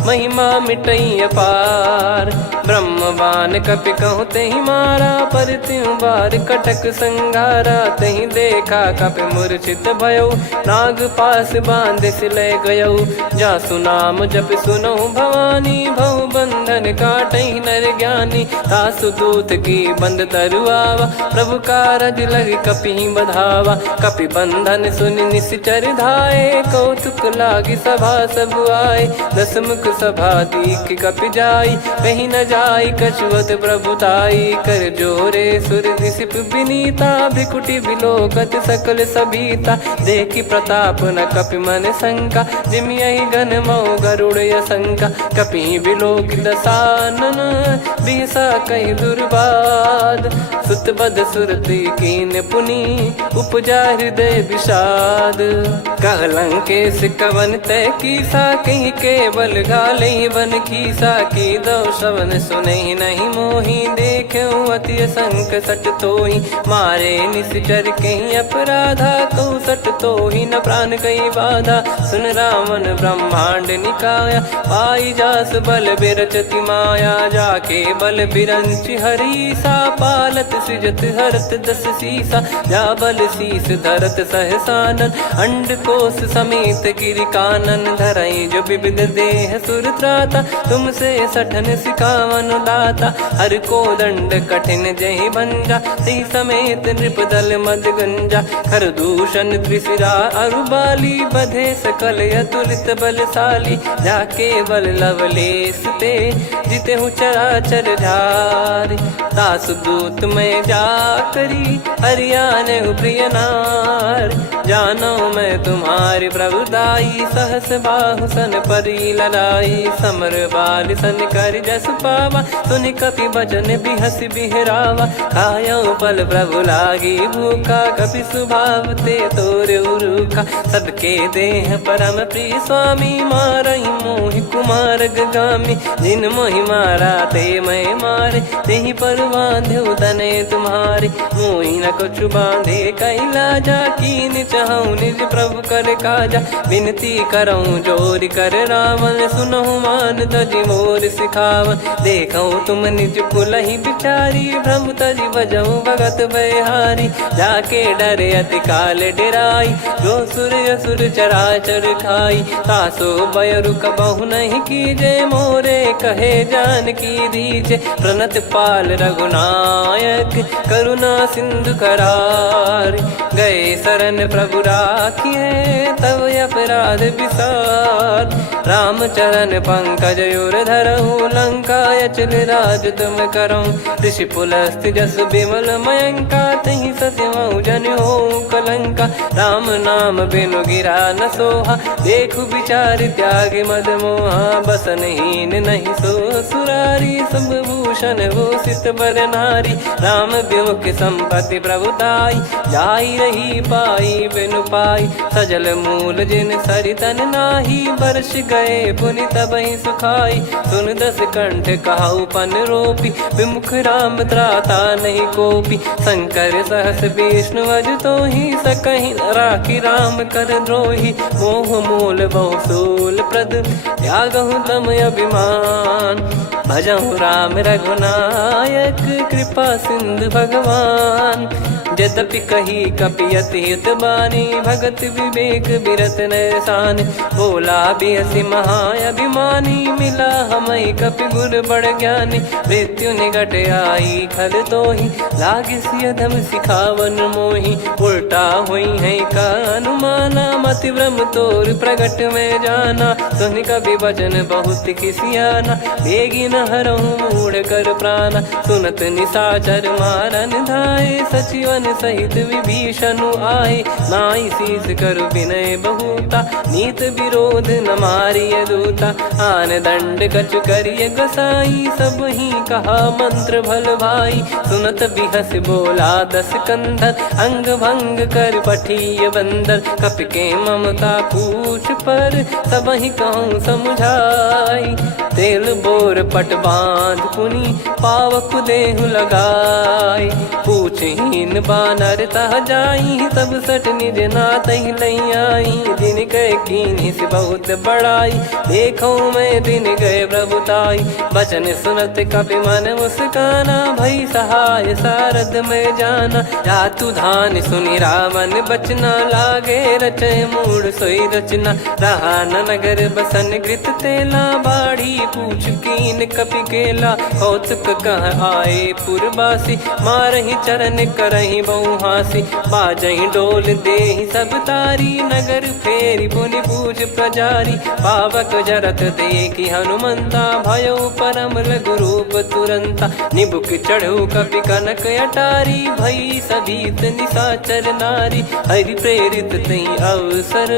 महिमा मिटई अपार। ब्रह्मवान कपि कहु तेहि मारा, पर त्यों बार कटक संगारा। तहि देखा कपि मूर्छित भयो, नाग पास बांध सिले गयो। जासु नाम जप सुनहु भवानी, भव बंधन काटहि नर ज्ञानी। तासु दूत की बंद तरुआवा, प्रभु कारज लग कपि बधावा। कपि बंधन सुनि निश्चर धाये, कौतुक लागी सभा सब आए। दस मुख सभा दीख कपि जाई, कहीं न जाई कछुवत प्रभुताई। कर जोरे सुर दिसिप विनीता, भ्रिकुटि बिलोकत सकल सबीता। देखि प्रताप न कपि मन शंका, जिमियहि गन मऊ गरुड़ असंका। कपि बिलोक दसानन, बिहसा कहि दुर्बाद। सुत बद सुरति कीन पुनि, उपजा हृदय विषाद। कह लंकेश कवन तय कीसा, कहीं केवल घाले बन खीसा। की दो श्रवण सुनहि नहीं मोहि, देखऊं अति संक सट तोहि। मारे निश्चर कहीं अपराधा, कहूँ सट तोहि न प्राण कहीं बाधा। सुन रावण ब्रह्मांड निकाया, पाई जास बल बिरचति माया। जाके बल बिरंच हरीसा, पालत सृजत हरत दस सीसा। जा बल शीस धरत सहसानन, अंड कोश समेत गिरि कानन। धरई जो विविध देह सुर त्राता, तुमसे सठन सिखावन दाता। हर को दंड कठिन जहि भंजा, सी समेत नृप दल मद गंजा। खर दूषण त्रिशिरा अरुबाली, बधे सकल अतुलित बलशाली। जाके बल लवलेस ते, जिते हूँ चराचर झारी। दास दूत में जा करी, हरियाण प्रिय नार। जानो मैं तुम्हारी प्रभुताई, सहस बाहु सन परी ललाई। समर बाल सन कर जस पावा, सुनि कपि बचन बिहस बिहरावा। खायो पल प्रभु लागी भूखा, कपि स्वभाव ते तोर उरुखा। सबके देह परम प्रिय स्वामी, मारई मोहि कुमार गगामी। जिन मोहि मारा ते मैं मारे, तेहि पर बांध्यो तने तुम्हारे। मोहि न कछु बांधे कैलाजा, कीन चाहूं निज प्रभु कर काजा। विनती करऊं जोरि कर रावण, सुनहु मान तजि मोर सिखावन। देखऊं तुम निज कुलहि बिचारी, भ्रम तजि बजऊं भगत बयहारी। जाके डरे अति काल डेराई, जो सुर असुर चराचर खाई। तासो भय रुक बहु नहीं कीजे, मोरे कहे जान की दीजे। प्रणत पाल रघुनायक, करुणा सिंधु करार। गए शरण प्रभु राखिए, तब अपराध विसार। राम चरण पंकज उर धरहु, लंका अचल राज तुम करऊं। ऋषि पुलस्त्य जस विमल मयंका, तहि सत्यमऊ जन हो कलंका। राम नाम बिनु गिरा न सोहा, देखु विचार त्याग मद मोहा। बसनहीन नहीं सो सुरारी, सब भूषण भूषित बर नारी। राम विमुख संपत्ति प्रभुताई, जाई रही पाई बिनु पाई। सजल मूल जिन सरितन नाही, बरस गए पुनि तबहि सुखाई। सुन दस कंठ कहाऊ पन रोपी, विमुख राम त्राता नहीं कोपी। शंकर सहस विष्णु अज तोहि, सकहि न राखी राम कर द्रोही। मोह मूल बहु सूल प्रद, त्यागहु तम अभिमान। भजहु राम रघुनायक कृपा सिंधु भगवान। यद्यपि कही कपियत हित बानी भगत विवेक बिरत नरसान। बोला बिहसी महाअभिमानी मिला हमई कपि गुर बड़ ज्ञानी। मृत्यु निकट आई खल तोहि लागे सिय धम सिखावन मोहि। उल्टा हुई है का अनुमाना मति ब्रह्म तोर प्रगट में जाना। सुन कवि वचन बहुत किसियाना बेगी न हरहु मूढ़ कर प्राणा। सुनत निशाचर मारन धाये सचिवन सहित विभीषणु आए। नाई शीस कर विनय बहुता नीत विरोध न मारिय दूता। आन दंड कछु करिय गोसाई सब ही कहा मंत्र भल भाई। सुनत बिहस बोला दस कंधर अंग भंग कर पठिय बंदर। कपि के ममता पूछ पर सब ही कहूँ समझाई। तेल बोर पट बांध पुनि पावक देहु लगाई। पूछहीन बानर तह जाई सब सट निज नाथ लई आई। दिन गए कीन्ही से बहुत बड़ाई देखो मैं दिन गए प्रभुताई। बचन सुनत कपि मन मुस्काना भई सहाय सारद में जाना। जातु धान सुनि रामन बचना लागे रचय मूढ़ सोई रचना। रहा न नगर बसन कृत तेला बाड़ी पूछ कीन कपि केला। कौतुक कह आए पुरबासी मारहि चरण करहि बहु हासी। बाजहि डोल देहि सब तारी नगर फेरी पुनि पूज प्रजारी। पावक जरत देखि हनुमंता भयो परम लघु रूप तुरंता। निबुक चढ़ऊ कपि कनक अटारी भई सभीत निशाचर नारी। हरि प्रेरित तई अवसर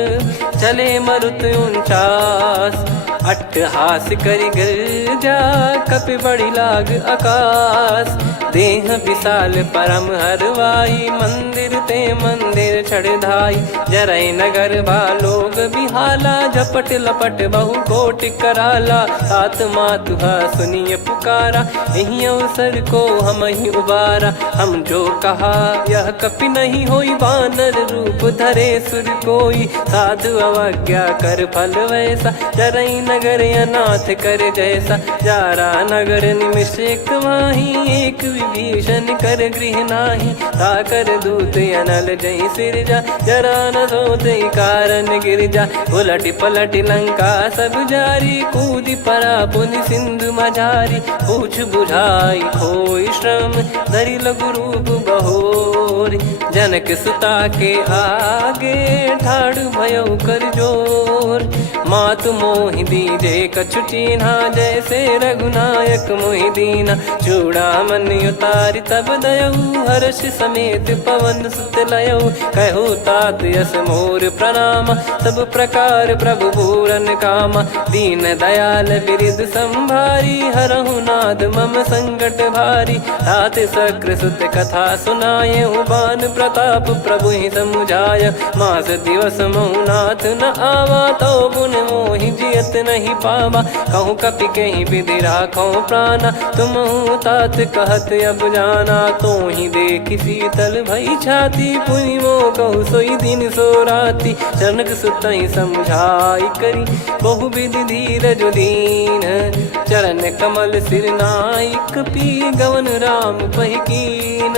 चले मरुत 49। अट्टहास करि गिरजा कपि बड़ी लाग आकाश। देह विशाल परम हरवाई मंदिर ते मंदिर चढ़ाई। जरई नगर भालोग बिहाला झपट लपट बहु कोट कराला। सात मातुहा सुनिय पुकारा यही अवसर को हम ही उबारा। हम जो कहा यह कपि नहीं होई बानर रूप धरे सुर कोई। साधु अवज्ञा कर फल वैसा जरई नगर अनाथ कर जैसा। जारा नगर निमिष एक माही एक विभीषण कर गृह नाही। ताकर दूत अनल जय सिरजा जरा न सोते कारण गिरजा। उलट पलट लंका सब जारी कूद परा पुनि सिंधु मझारी। पूछ बुझाई खोई श्रम धरि लघु रूप बहोरी। जनक सुता के आगे ठाड़ भयो कर जोर। मातु मोहि दीजे कछु चीन्हा जैसे रघुनायक मोहि दीना। चूड़ामन उतारि तब दयऊ हर्ष समेत पवन सुत लयऊ। कहु तात यस मोर प्रणाम सब प्रकार प्रभु पूरन कामा। दीन दयाल बिरिद संभारी हरहु नाद मम संकट भारी। तात सक्र सुत कथा सुनाये बान प्रताप प्रभु ही समुझाय। मास दिवस महु नाथ न आवा तो गुण मोहि जियत नहीं पावा। कहूँ कपि कहीं विधि राखो प्राणा तुम तात कहत अब जाना। तो ही देख शीतल भई छाती पुनि मो कहु सोई दिन सो राती। जनक सुतहि समझाई करी बहु विधि धीरज दीन। चरण कमल सिर नाइक पी गवन राम पहिकीन।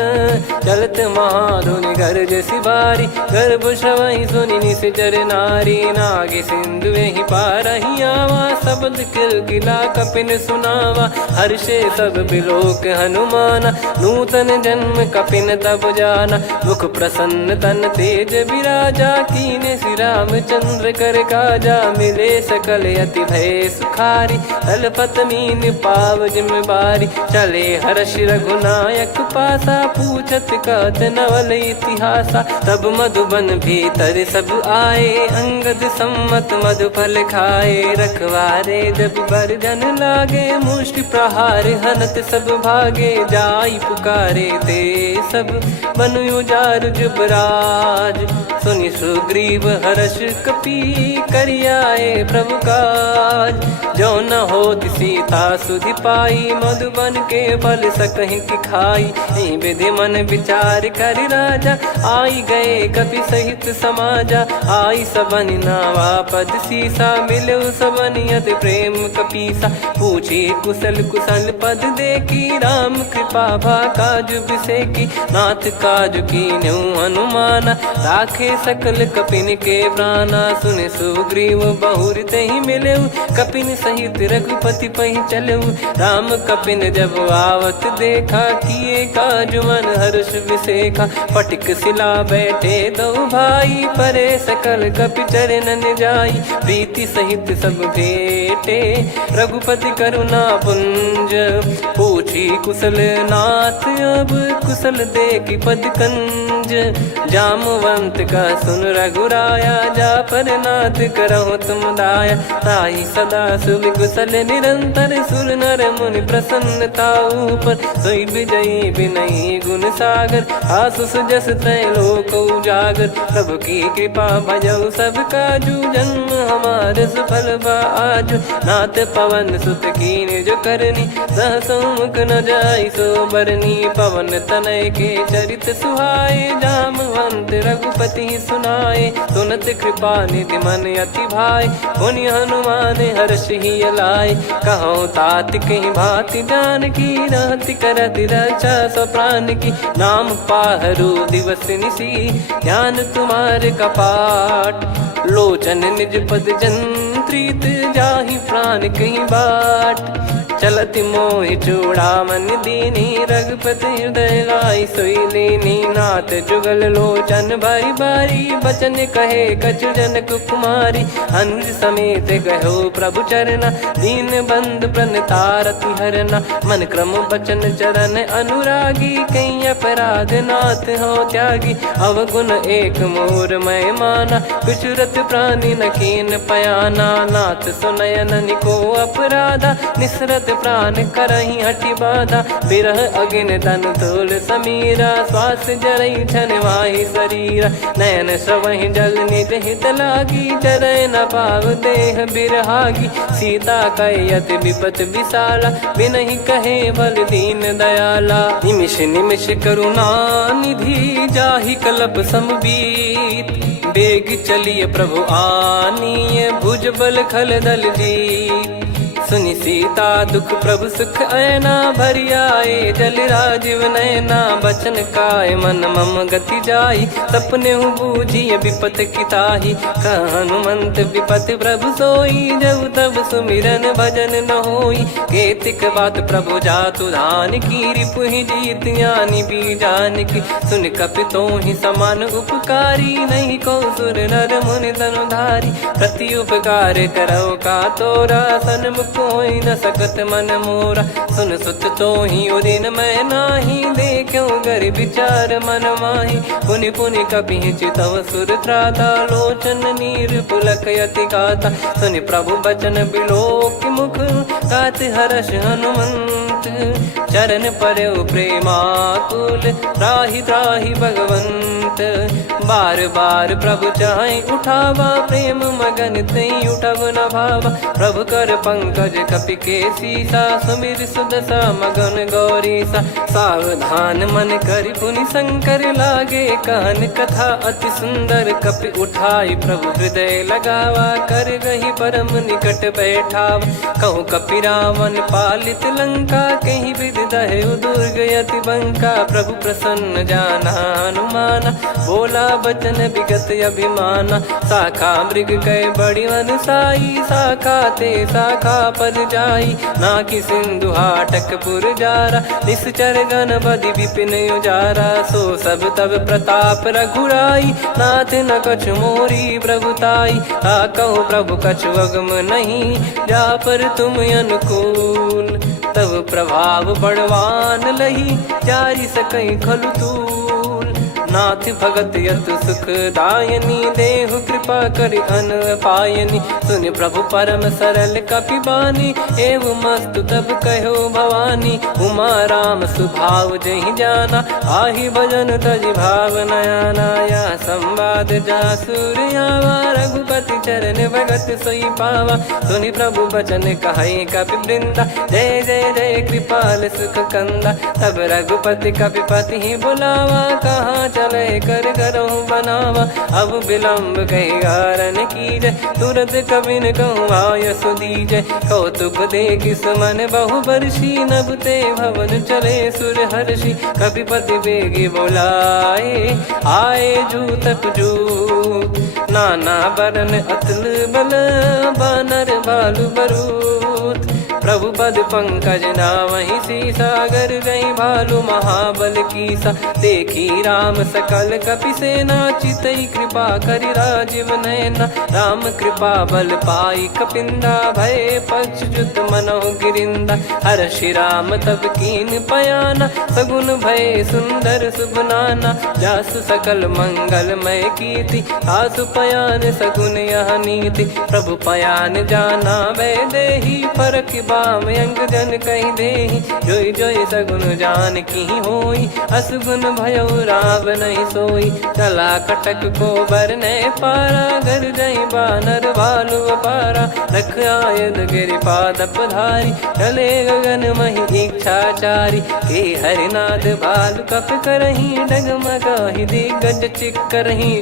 चलत महाधुनि गरज सिबारी गर्भ श्रवहि सुनि निश्चर नारी। नागे सिंधु ही पारहि आवा शब्द किल गिला कपिन सुनावा। हर्षे सब बिलोक हनुमाना नूतन जन्म कपिन तब जाना। मुख प्रसन्न तन तेज विराजा कीने श्री रामचंद्र कर काजा। मिले सकल अति भय सुखारी तलपत मीन पाव जिम्मेवारी। चले हर्ष रघुनायक पासा पूछत कहत नवल इतिहासा। तब मधुबन भीतर सब आए अंगद सम्मत मधुफल खाए। रखवारे जब बरजन लागे मुष्टि प्रहार हनत सब भागे। जाई पुकारे ते सब बनु उजार जुबराज। सुनि सुग्रीव हर्ष कपि करियाए प्रभु काज। जो न होत सीता सुधि पाई मधुबन के फल सकहि कि खाई। विधि मन विचार कर राजा, आई गए कपि सहित समाजा। आई सबन नावा पद सीसा, मिलो सबन यत प्रेम कपीसा। पूछी कुशल कुशल पद देखी, राम कृपा भा काज बिसेकी। नाथ काज कीन्हु हनुमाना, राखे सकल कपिन के प्राणा। सुने सुग्रीव बहुर तेहि मिलेउ, कपिन सहित रघुपति पहि चलेउ। राम कपिन जब आवत देखा, किए काज मन हर्ष विसेखा। फटिक सिला बैठे दो भाई, परे सकल कपि चरणन जाई। प्रीति सहित सब भेटे, रघुपति करुणा पुंज। पूछी कुशल नाथ, अब कुशल देखि पद कंज। जामवंत का सुन रघुराया, जा पर नाथ करहु तुम दाया। ताई सदा सुविकुशल निरंतर, सुर नर मुनि प्रसन्नता ऊपर। सोई विजयी विनयी गुण सागर, आसुस जस त्रैलोक उजागर। प्रभु की कृपा भजऊ सब काजू, जन्म हमार सफल बा आजु। नाथ पवन सुत कीन्ह जो करनी, सहसो मुख न जाई सो बरनी। पवन तनय के चरित सुहाए, जामवंत रघुपति सुनाए। सुनत कृपा निधि मन अति भाई, पुनि हनुमान हर्ष ही लाए। कहो तात कहीं भांति जानकी, रहति करति रक्षा सो प्राण की। नाम पाहरु दिवस निसी, ध्यान तुम्हारे कपाट। लोचन निज पद जंत्रित, जाहि प्राण कहीं बाट। चलति मोहि चूड़ामन दीनी, रघुपति हृदय लाई सोई लीनी। नाथ जुगल लोचन बारी बारी, बचन कहे कछु जनक कुमारी। अनुज समेत गयो प्रभु चरना, दीन बंद प्रणतारति हरना। मन क्रम बचन चरण अनुरागी, कहीं अपराध नाथ हो त्यागी। अवगुण एक मोर मैं माना, कुछुरत प्राणी न कीन पयाना। नाथ सुनयन निको अपराधा, निसरत प्राण करही हटि बाधा। बिरह अगिन तन तोल समीरा, श्वास जरई छन वाहि शरीरा। नयन श्रवहि जल निज हित लागी, जरय न पाव देह बिरहागी। सीता कयत विपत विशाला, बिनहि कहे बल दीन दयाला। निमिष निमिष करुणा निधि, जाहि कलप समबीत। बेग चलिए प्रभु आनीय, भुज बल खल दल जीत। सुनि सीता दुख प्रभु सुख ऐना, भरि आए जल राजीव नैना। बचन काय मन मम गति जाई, सपने हूँ बूझिए विपत किताही। हनुमंत विपत प्रभु सोई, जब तब सुमिरन भजन न होई। केतिक बात प्रभु जातु धान की, रिपुहि जीत ज्ञानी बीजान की। सुन कपि तोहि समान उपकारी, नहीं को सुर नर मुनि तनुधारी। प्रति उपकार करौ का तोरा, सन्मुख कोई न सकत मन मोरा। सुन सुत तो ही उदिन मैं नाही, देखो गर विचार मन माही। पुनि पुनि कपि चितव सुर त्राता, लोचन नीर पुलक यति गाता। सुनि प्रभु बचन बिलोक मुख, गात हर्ष हनुमंत। चरण परौ प्रेमाकुल, त्राहि त्राहि भगवंत। बार बार प्रभु चाहि उठावा, प्रेम मगन तई उठब न भावा। प्रभु कर पंकज कपि के सीसा, सुमिर सुदशा मगन गौरीसा। सावधान मन करि पुनि शंकर, लागे कहन कथा अति सुंदर। कपि उठाई प्रभु हृदय लगावा, कर गही परम निकट बैठावा। कहूँ कपि रावण पालित लंका, कहीं विधि दहेउ दुर्ग यति बंका। प्रभु प्रसन्न जाना हनुमाना, बोला बचन विगत अभिमाना। शाखा मृग कै बड़ी अनुसाई, शाखा ते शाखा पर जाई। नाकि सिंधु हाटक पुर जारा, निश्चर गण बदि विपिन उजारा। सो सब तब प्रताप रघुराई, नाथ न कछु मोरी प्रभुताई। कहो प्रभु कछु अगम नहीं, जा पर तुम अनुकूल। तब प्रभाव बड़वान लही, जारी सकई खलु तूल। नाथ भगत यत सुख दायनी, देहु कृपा करि अन पायनी। सुन प्रभु परम सरल कपि बानी, एवं मस्तु तब कहो भवानी। भवानी उमा राम सुभाव जहि जाना आहि भजन तजि भाव नया नाया संवाद जासुर आवा रघुपति चरण भगत सोई पावा सुनि प्रभु बचन कहे कपि वृंदा जय जय जय कृपाल सुख कंदा तब रघुपति कपिपति ही बुलावा कहाँ चले कर करहु बनावा अब विलम्ब कही कारण कीजय तुरंत कबिन कहूँ आयस दीजय कौतुक देखि सुमन बहु बरसी नभ ते भवन चले सुर हर्षि कपिपति बेगी बोलाए आए जूतक जूत नाना बरन अतुल बल बानर बालु बरूत प्रभु पद पंकज नावहि सी सागर गई भालू महाबल कीसा देखी राम सकल कपि सेना चितई कृपा करि राजीव नयना राम कृपा बल पाई कपिंदा भय पक्ष जुत मनोह गिरिंदा हर्षि राम तब कीन पयाना सगुन भय सुंदर सुबनाना जासु सकल मंगलमय कीर्ति आसु पयान सगुन यह नीति प्रभु पयान जाना वै देहि फरक बाम अंग जन कहि देहि जोई जोई सगुन जान की होई असगुन भयो राव नहीं सोई चला कटक को बरने पारा घर जई बानर भालु पारा लख आयद गिरिपाद पधारी चले गगन मही इच्छाचारी के हरिनाथ भालु कप करही डगमगाहि दिग्गज चिक्करही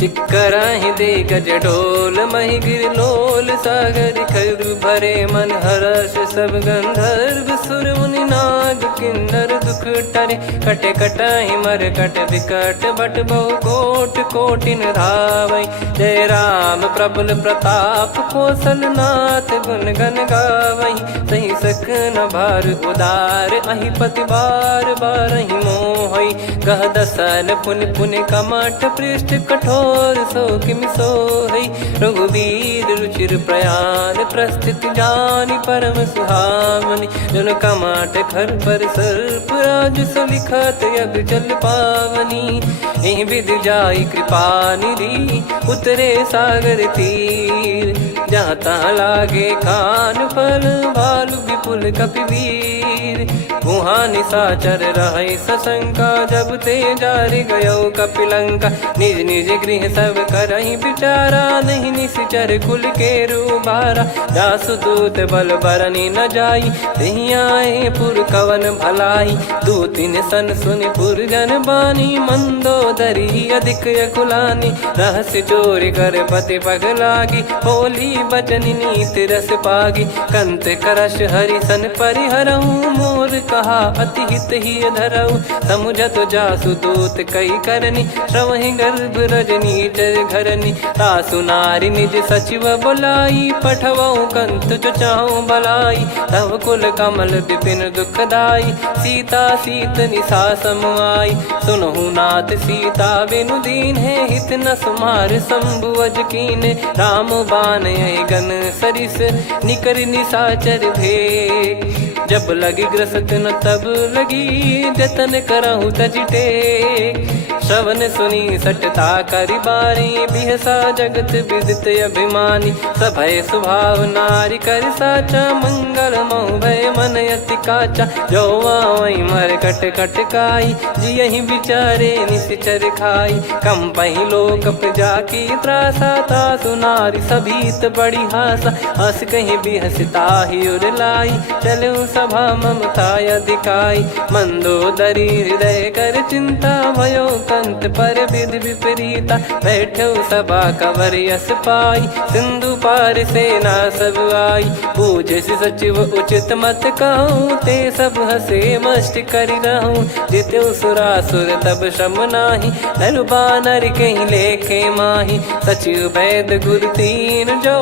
चिक्कराहि दे गज ढोल महि गिर लोल सागर खर भरे मन हर्ष सब गंधर्व सुर मुनि नाग किन्नर दुख टरे कटे कटाहि मर कट विकट बट बहु कोट कोटिन धावै जय राम प्रबल प्रताप कौशल नाथ गुण गन गावै सही सकन भार उदार अहि पति बार बारहि मोहै गह दसन पुन पुन कमठ पृष्ठ कठोर सो किम सोहै रघुवीर रुचिर प्रयाण प्रस्थित जानि परम सुहावनि जन कमाट घर पर सर्प राज सलिखत अब चल पावनी एहि विधि जाई कृपा निधि उतरे सागर तीर जहाँ तहाँ लागे खान फल भालु विपुल कपिवीर वहाँ निशाचर रहे सशंका जब ते जारि गयो कपिलंका निज निज गृह सब करहि बिचारा नहीं निश्चर कुल के रूबारा जासु दूत बल बरनी न जाई तहि आए पुर कवन भलाई दूतिन सन सुनि पुर जन बानी मंदोदरी अधिक अकुलानी रहस्य चोरी कर पति पग लागी होली बचन नीति रस पागी कंत करश हरि सन परिहरहु मोर कहा अति हित ही धरऊ समुझत जासु दूत कई करनी श्रवहि गर्भ रजनी चर घरनी तासु नारी निज सचिव बुलाई पठवऊ कंत जो चाहूं भलाई तव कुल कमल विपिन दुखदाई सीता सीत निशा समाई सुनहु नाथ सीता बिनु दीन है हित न सुमार शंभु अज कीने राम बान गन सरिस निकर निशाचर भेग जब लगी ग्रसत न तब लगी जतन करहु तजिटे श्रवण सुनी सटता करि बारी बिहसा जगत विदित अभिमानी सभय स्वभाव नारी कर साचा मंगल मऊ भय मन अति काचा जो आवई मर कट कट काई जियहि बिचारे निश्चर खाई कम पही लोक प्रजा की त्रासा तासु नारी सभीत बड़ी हासा हस कहीं बिहसता ही उर लाई चलऊ सभा ममता अधिकाई मंदोदरी हृदय कर चिंता भयो कंत पर विधि विपरीता बैठो सभा कवर यस पाई सिंधु पार सेना सब आई पूजे सचिव उचित मत कहूँ ते सब हसे मस्त करि रहूँ जित्यु सुरासुर तब श्रम नाही नरु बानर कहीं लेखे माही सचिव वैद गुरु तीन जो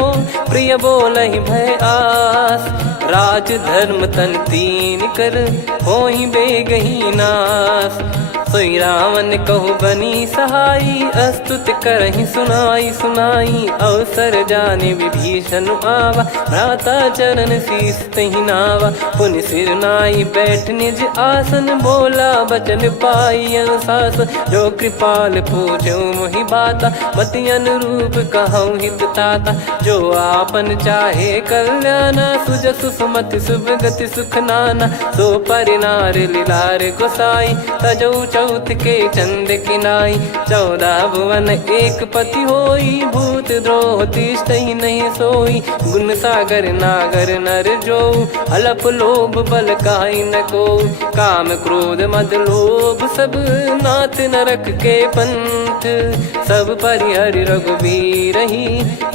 प्रिय बोलहि भय आस राज धर्म तन तीन कर होहि बेगही नास सोई रावण कहु बनी सहाई, अस्तुत करहि सुनाई सुनाई। अवसर जाने विभीषण आवा, भ्राता चरण शीस तहि नावा। पुनि सिर नाई बैठ निज आसन, बोला बचन पाई अनुशासन। जो कृपाल पूछो मोहि बाता, मति अनुरूप कहूँ हित ताता। जो आपन चाहे कल्याणा, सुजसु सुमति शुभ गति सुख नाना। सो परिनार लीलार गोसाई, तजौ चौथ के चंद किनाई। 14 भुवन एक पति होई, भूत द्रोह तिष्ठहि नहीं सोई। गुण सागर नागर नर जो, अलप लोभ बल काई न को। काम क्रोध मद लोभ सब, नाथ नरक के पंथ। सब परिहरि रघुबीर ही,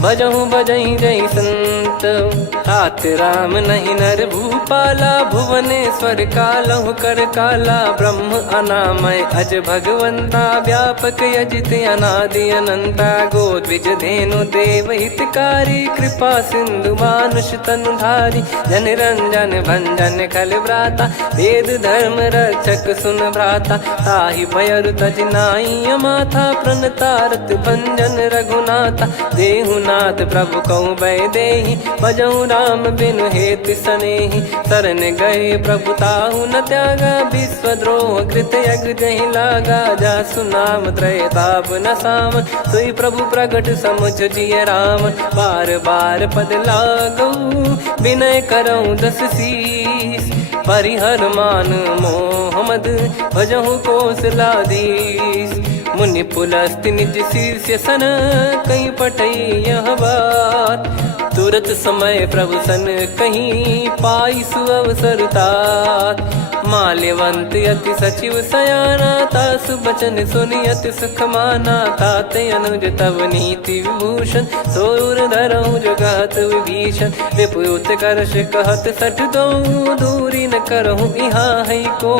भजहु भजहि जय संत। तात राम नहीं नर भूपाला, भुवनेश्वर कालहु कर काला। ब्रह्म अनामय अज भगवंता, व्यापक यजित अनादि अनंता। गोद्विज धेनु देव हितकारी, कृपा सिंधु मानुष तनुधारी। जन रंजन भंजन खल भ्राता, वेद धर्म रक्षक सुन भ्राता। ताहि भयरु तज नाई माथा, प्रणतारत भंजन रघुनाथा। देहुनाथ प्रभु कहु बै देहि, भजहु राम बिनु हेतु सनेहि। शरण गए प्रभु ताहु न त्यागा, विश्वद्रोह कृत यज्ञ जहि लागा। जासु नाम त्रय ताप न सावन, सोई प्रभु प्रगट समुझ जिय रामन। बार बार पद लागऊ, विनय करऊँ 10 शीस। परिहर मान मोह मद, भजहु कौशलाधीश। मुनि पुलस्त्य निज शीर्ष सन, कहीं पटई यह बात। तुरत समय प्रभु सन कहीं, पाई सुअवसर तात। माल्यवंत अति सचिव सयाना, तासु बचन सुनि अति सुख माना। ताते अनुज तव नीति विभूषण, सोर धरहु जगत विभीषण। विपुत करश कहत सठ दो, दूरी न करहु यहाँ है को।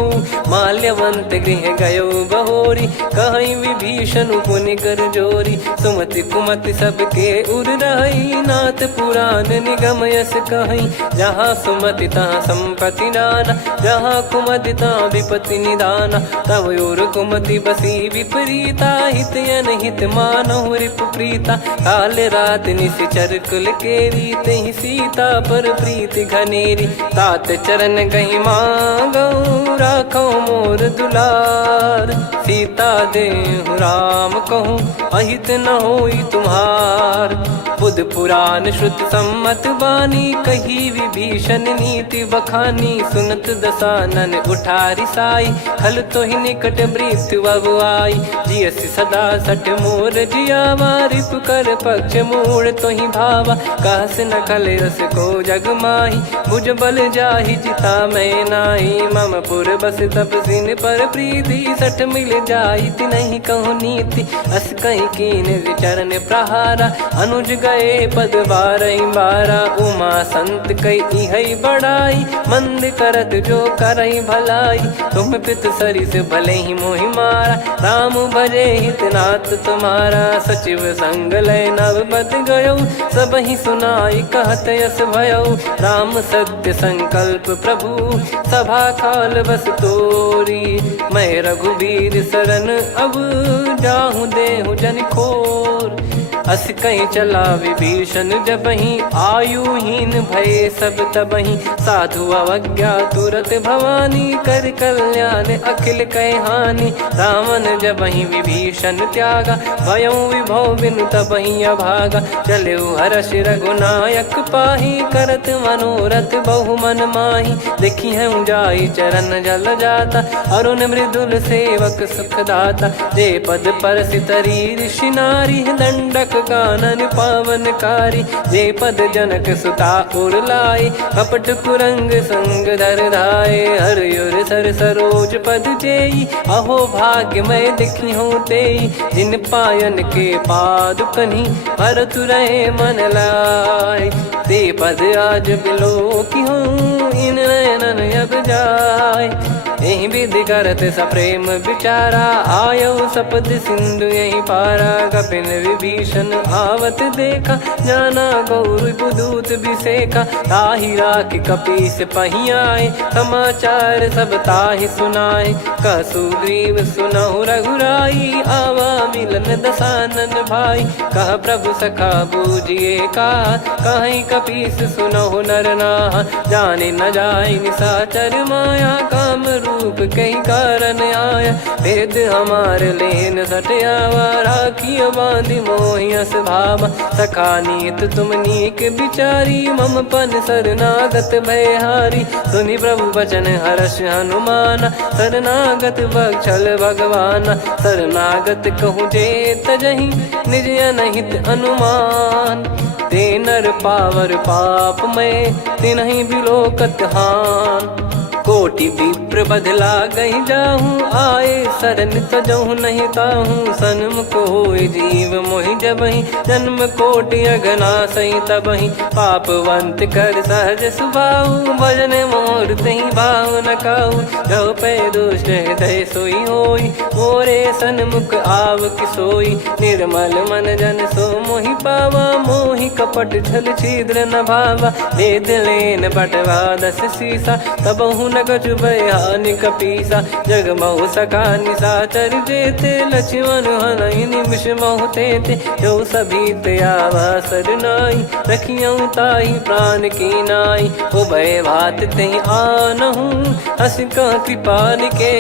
माल्यवंत गृह गयो बहोरी, कहीं विभीषण पुनि कर जोरी। सुमति कुमति सबके उर रही, नाथ पुराण निगम यस कहीं। जहाँ सुमति तहाँ संपत्ति नाना, जहाँ कुमति तहाँ विपत्ति निदाना। तव और कुमति बसी विपरीता, हित अनहित मानहु रिपु प्रीता। काल रात निशिचर कुल केरी, तेहि सीता पर प्रीति घनेरी। तात चरण गहि मांगऊ, राखो मोर दुलार। सीता देहु राम कहूँ, अहित न होई तुम्हार। बुध पुराण श्रुत सम्मत बानी, कही विभीषण नीति बखानी। सुनत दसानन उठारी साई, खल तो ही निकट मृत्यु अब आई। जियसि सदा सठ मोर जियावा, रिपु कर पक्ष मूड़ तो ही भावा। कहस न खल रस को जग माही, भुज बल जाहि जिता मैं नाई। मम पुर बस तपसिन पर प्रीति, सठ मिल जाई तिनहि कहु नीति। अस कहीं कीन विचरण प्रहारा, अनुज गए पद बारहि बारा। उमा संत कई है बड़ाई, मंद करत जो करई भलाई। तुम पित सरिस भले ही मोहि मारा, राम भजे हितनाथ तुम्हारा। सचिव संग लय नव बद गयो, सब ही सुनाई कहत यस भयो। राम सत्य संकल्प प्रभु, सभा काल बस तोरी। मैं रघुबीर शरण अब, जाहु देहु जन खोर। अस कहीं चला विभीषण जबहि, आयुहीन भय सब तबहि। साधु अवज्ञा तुरत भवानी, कर कल्याण अखिल कह हानि। रावण जबहि विभीषण त्यागा, भयउ विभव बिनु तबहि अभागा। चलऊ हर्ष रघुनायक पाहि, करत मनोरथ बहु मन माहि। देखी हूँ जाई चरण जल जाता, अरुण मृदुल सेवक सुखदाता। जे पद पर सितरी ऋषि नारी, दंडक कानन पावनकारी। जे पद जनक सुता उर लाए, कपट कुरंग संग धर धाये। हरियुर सर सरोज पद जेई, अहो भाग्य मैं दिखी हूँ तेई। जिन पायन के पाद कन्ही, भरत रहे मन लाए। ते पद आज बिलो की हूँ, इन नयनन अब जाए। यही विधि करत सप्रेम विचारा, आयो सपद सिंधु यही पारा। कपिन विभीषण आवत देखा, जाना गौर बुदूत बिसेखा। ताहि राख कपीस पहियाए, समाचार सब ताहि सुनाए। कह सुग्रीव सुनहु रघुराई, आवा मिलन दसानन भाई। कह प्रभु सखा बूझिए का, कहीं कपीस सुनहु नर नाहा। जाने न जाय निशाचर माया, काम रूप कई कारण आया। भेद हमार लेन सटयावा, राखियो बांधि मोहियस भावा। सखा नीत तुम नीक बिचारी, मम पन शरणागत भयहारी। सुनि प्रभु वचन हर्ष हनुमाना, शरणागत बक्षल भगवाना। शरणागत कहूँ जे तजहि, निज अनहित अनुमान। ते नर पावर पाप में, तिन्हि बिलोकत हान। कोटि विप्र बदला गई जाहूँ, आए शरण तजहु नहीं ताहूँ। सन्मुख होय जीव मोहि जबहि, जन्म कोटि अगना सही तबहि। पापवंत कर सहज सुभाऊ, भजन मोर तहि भाव न काऊ। जो पै दुष्ट हृदय सोई होई, मोरे सन्मुख आव किसोई। निर्मल मन जन सो मोहि पावा, मोहि कपट छल छिद्र न भावा। वेद लेन बटवा 10 सीसा, तबहु न कछु भय हानि कपीसा। जग महु सखा निशाचर जेते, लक्ष्मण हनहि निमिष महु तेते। जो सभी त्यावा सरनाई, रखियऊ ताहि प्राण की नाई। उभय भात तेहि आनहु, हस कह कृपाल के।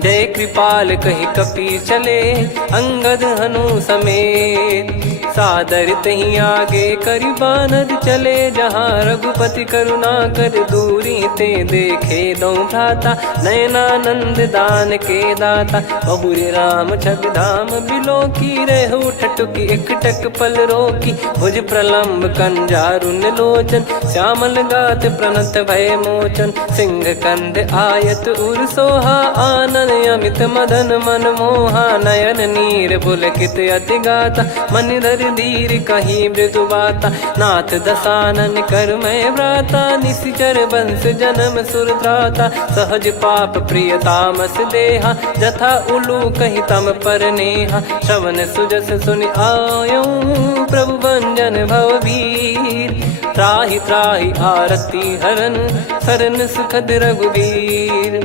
जय कृपाल कहि कपी चले, अंगद हनु समेत। सादर तही आगे करि बानर चले, जहाँ रघुपति करुणा कर दूरी ते देखे। दो भ्राता नयनानंद दान के दाता, बहुरे राम छवि धाम बिलो की। रेहु ठटुकी एकटक पल रोकी, भुज प्रलम्ब कंजारुन लोचन। श्यामल गात प्रणत भय मोचन, सिंह कंध आयत उर सोहा। आनन अमित मदन मन मोहा, नयन नीर पुलकित अति गाता। मन धर धीर कहीं मृदु बाता, नाथ दसानन कर मैं व्राता। निशिचर बंस जन्म सुर त्राता, सहज पाप प्रिय तामस देहा। जथा उलू कहि तम पर नेहा, श्रवण सुजस सुनि आयो। प्रभु भंजन भवभीर, त्राहि त्राहि आरती हरन। शरण सुखद रघुवीर,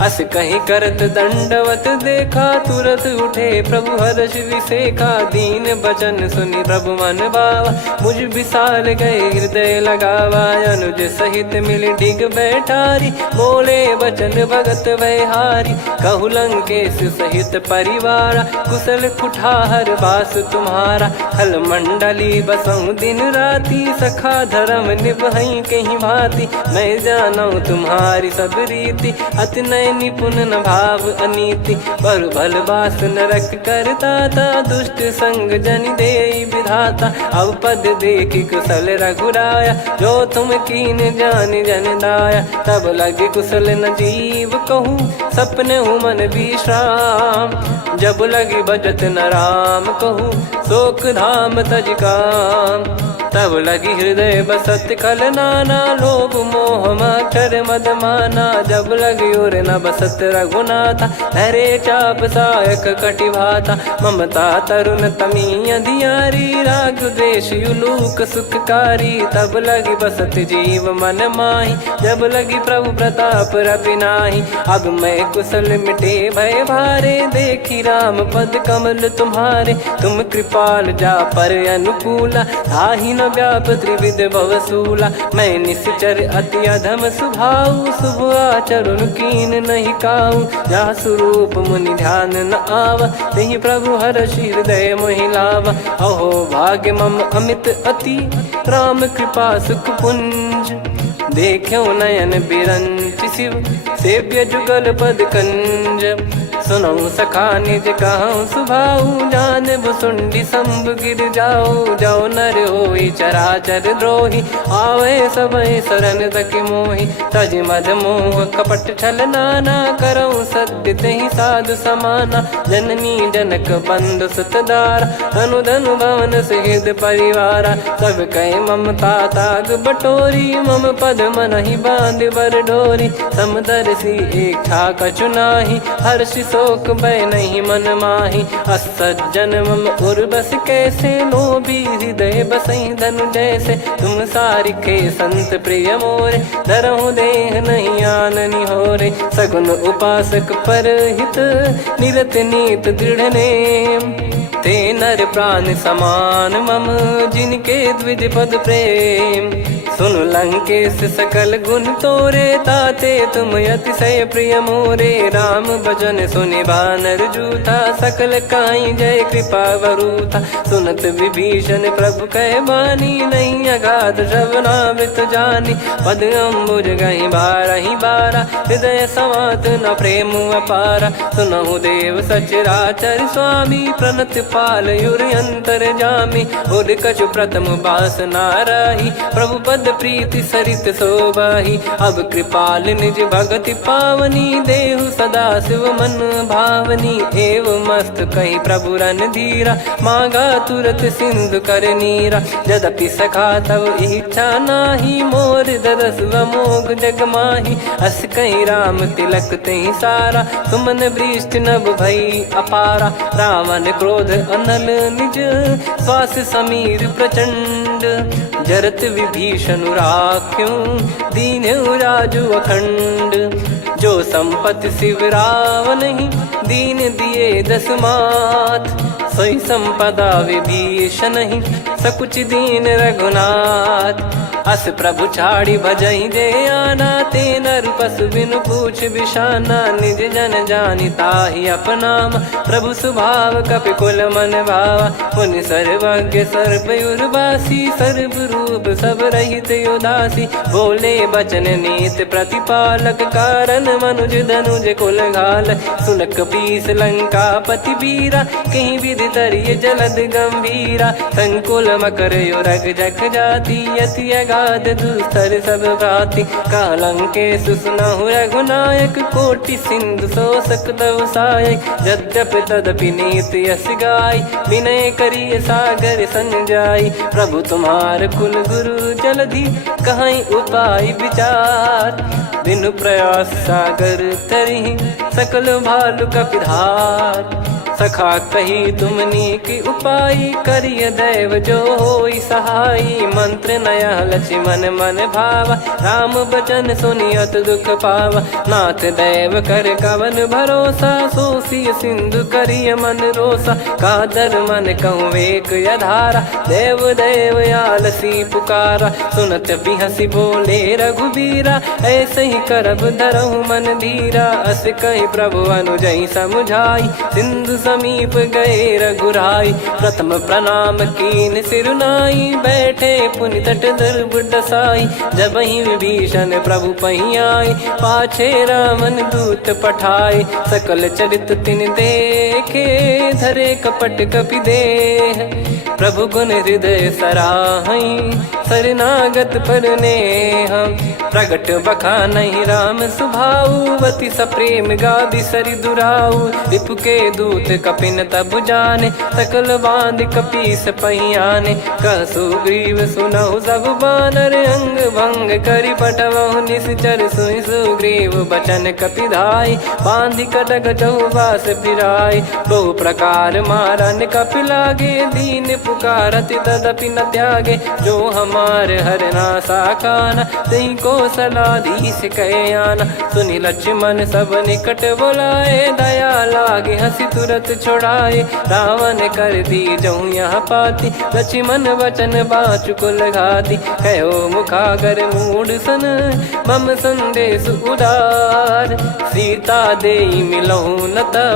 अस कहीं करत दंडवत देखा। तुरत उठे प्रभु हर्ष विसेखा, दीन बचन सुनि प्रभु मन भावा। मुझ विशाल गए हृदय लगावा, अनुज सहित मिल डिग बैठारी। बोले बचन भगत भयहारी, कहु लंकेश सहित परिवारा। कुशल कुठार बास तुम्हारा, खल मंडली बसऊं दिन राती। सखा धर्म निभई कहीं भांति, मैं जानू तुम्हारी सब रीति। अति नय निपुण न भाव अनीति, पर भल बास नरक करता था। दुष्ट संग जन दे विधाता, अब पद देखी कुशल रघुराया। जो तुम कीन जान जन दाया, तब लगे कुशल न जीव कहूँ। सपने हूँ मन विश्राम, जब लगी बजत न राम कहूँ। शोक धाम तज काम, तब लगी हृदय बसत खल नाना। लोभ मोह मक्षर मद माना, जब लगी उर न बसत रघुनाथा। हरे चाप सायक कटि भाता, ममता तरुण तमी अधियारी। राग द्वेष युलूक सुखकारी, तब लगी बसत जीव मन माही। जब लगी प्रभु प्रताप रवि नाही, अब मैं कुशल मिटे भय भारे। देखी राम पद कमल तुम्हारे, तुम कृपाल जा पर अनुकूला। ताहि न व्याप त्रिविध भवसूला, मैं निश्चर अति अधम सुभाऊ। शुभ आचरण कीन नहीं काऊ, जा स्वरूप मुनि ध्यान न आवा। तेहि प्रभु हर्षि हृदय मोहि लावा। अहो भाग्य मम अमित अति, राम कृपा सुख पुंज। देखो नयन बिरंच शिव, सेव्य जुगल पद कंज। सुनऊ सखा निज कहूँ सुभाऊ, जान भुसुंडी संभ गिर जाओ। जाओ नर होई चराचर द्रोही, आवे सबय शरण तक मोहि। तज मद मोह कपट छल नाना, करऊँ सत्य तेहि साधु समाना। जननी जनक बंधु सुतदारा, धनु धनु भवन सहित परिवारा। सब कहे ममता ताग बटोरी, मम पद मनहि बांध बर डोरी। समदर्शी इच्छा कछु नाही, हर्षि शोक भय नहीं मन माही। असज्जन मम उर बस कैसे, लोभी हृदय बसई धनु जैसे। तुम सारिखे संत प्रिय मोरे, धरहु देह नहीं आननि होरे। सगुन उपासक परहित, निरत नीत दृढ़ नेम। ते नर प्राण समान मम, जिनके द्विज पद प्रेम। सुन लंकेश सकल गुण तोरे, ताते तुम अतिशय प्रिय मोरे। राम भजन सुनि बानर जूथा, सकल काई जय कृपा वरूथा। सुनत विभीषण प्रभु कह बानी, नहीं अगाध श्रवणामृत जानी। पद अम्बुज गहि बारहि बारा, हृदय समात न प्रेम अपारा। सुनहु देव सचराचर स्वामी, प्रणत पाल युर अंतर जामी। उर कछु प्रथम बास नाराही, प्रभु पद प्रीति सरित शोभाही। अब कृपाल निज भगति पावनी, देहु सदा शिव मन भावनी। एव मस्त कही प्रभु रन धीरा, मांगा तुरत सिंधु कर नीरा। यद्यपि सखा तब इच्छा नाही, मोर दरस मोग जग माही। अस कही राम तिलक तहि सारा, सुमन वृष्ट नभ भई अपारा। रावण क्रोध अनल निज, श्वास समीर प्रचंड। जरत विभीषण राख्यों, दीन्हु राजु अखंड। जो संपत्ति शिव रावण ही, दीन दिए दस मात। सोई संपदा विभीषण ही, सकुच दीन रघुनाथ। अस प्रभु छाड़ी भजहि जे आना, ते नर पशु बिनु पूछ बिशाना। निज जन जानि ताहि अपनाम, प्रभु स्वभाव कपि कुल मन भावा। मुनि सर्वज्ञ सर्वयुर्वासी, सर्व रूप सब रहित उदासी। बोले बचन नीत प्रतिपालक, कारण मनुज धनुज कुल घाल। सुन कपीस लंका पति वीरा, कहीं विधि तरिय जलद गंभीरा। संकुल मकर युरग जख जाति, यति अगाध दुस्तर सब भांति। कालंकेश सुनहु रघुनायक, कोटि सिंधु शोषक तव सहायक। यद्यपि तदपि नीति यस गाय, विनय करिय सागर सन जाई। प्रभु तुम्हार कुल गुरु जलधि, कहीं उपाय विचार। बिनु प्रयास सागर तरिहि, सकल भालु कपिधार। सखा कही तुमनी की उपाय, करिय दैव जो होई सहाई। मंत्र नया लक्ष्मण मन भावा, राम बचन सुनियत दुख पावा। नाथ दैव कर कवन भरोसा, सोसिय सिंधु करिय मन रोसा। कादर मन कहूँ एक यधारा, देव देव आलसी पुकारा। सुनत बिहसी बोले रघुबीरा, ऐसे ही करब धरहु मन धीरा। अस कही प्रभु अनुजहि समुझाई, सिंधु समीप गए रघुराई। प्रथम प्रणाम कीन सिरुनाई, बैठे पुनि तट दर्भ डसाई। जब ही विभीषण प्रभु पही आए, पाछे रावण दूत पठाए। सकल चरित तिन देखे, धरे कपट कपि देह। प्रभु गुण हृदय सराहई, शरणागत पर नेह। प्रगट बखानहि राम सुभाऊ, अति सप्रेम गाबि सरि दुराऊ। रिपु के दूत कपिन तब जाने, सकल बांध कपीस पहियाने। कह सुग्रीव सुनहु सब बानर, अंग भंग करि पठवहु निश्चर। सुनि सुग्रीव बचन कपिधाई, बांधि कटक चौबास फिराई। बहु प्रकार मारन कपि लागे, दीन पुकारत तदपि न त्यागे। जो हमार हरनासा खाना, तही को सलाधीश कहे आना। सुनि लक्ष्मण सब निकट बुलाए, दया लागे हंसी तुरत छुड़ाए। रावण कर दी जऊँ यहाँ पाती, लक्ष्मण वचन बाचु कुल घाती। कहो मुखागर मूड सन, मम संदेश उदार। सीता देई मिलहु न ता,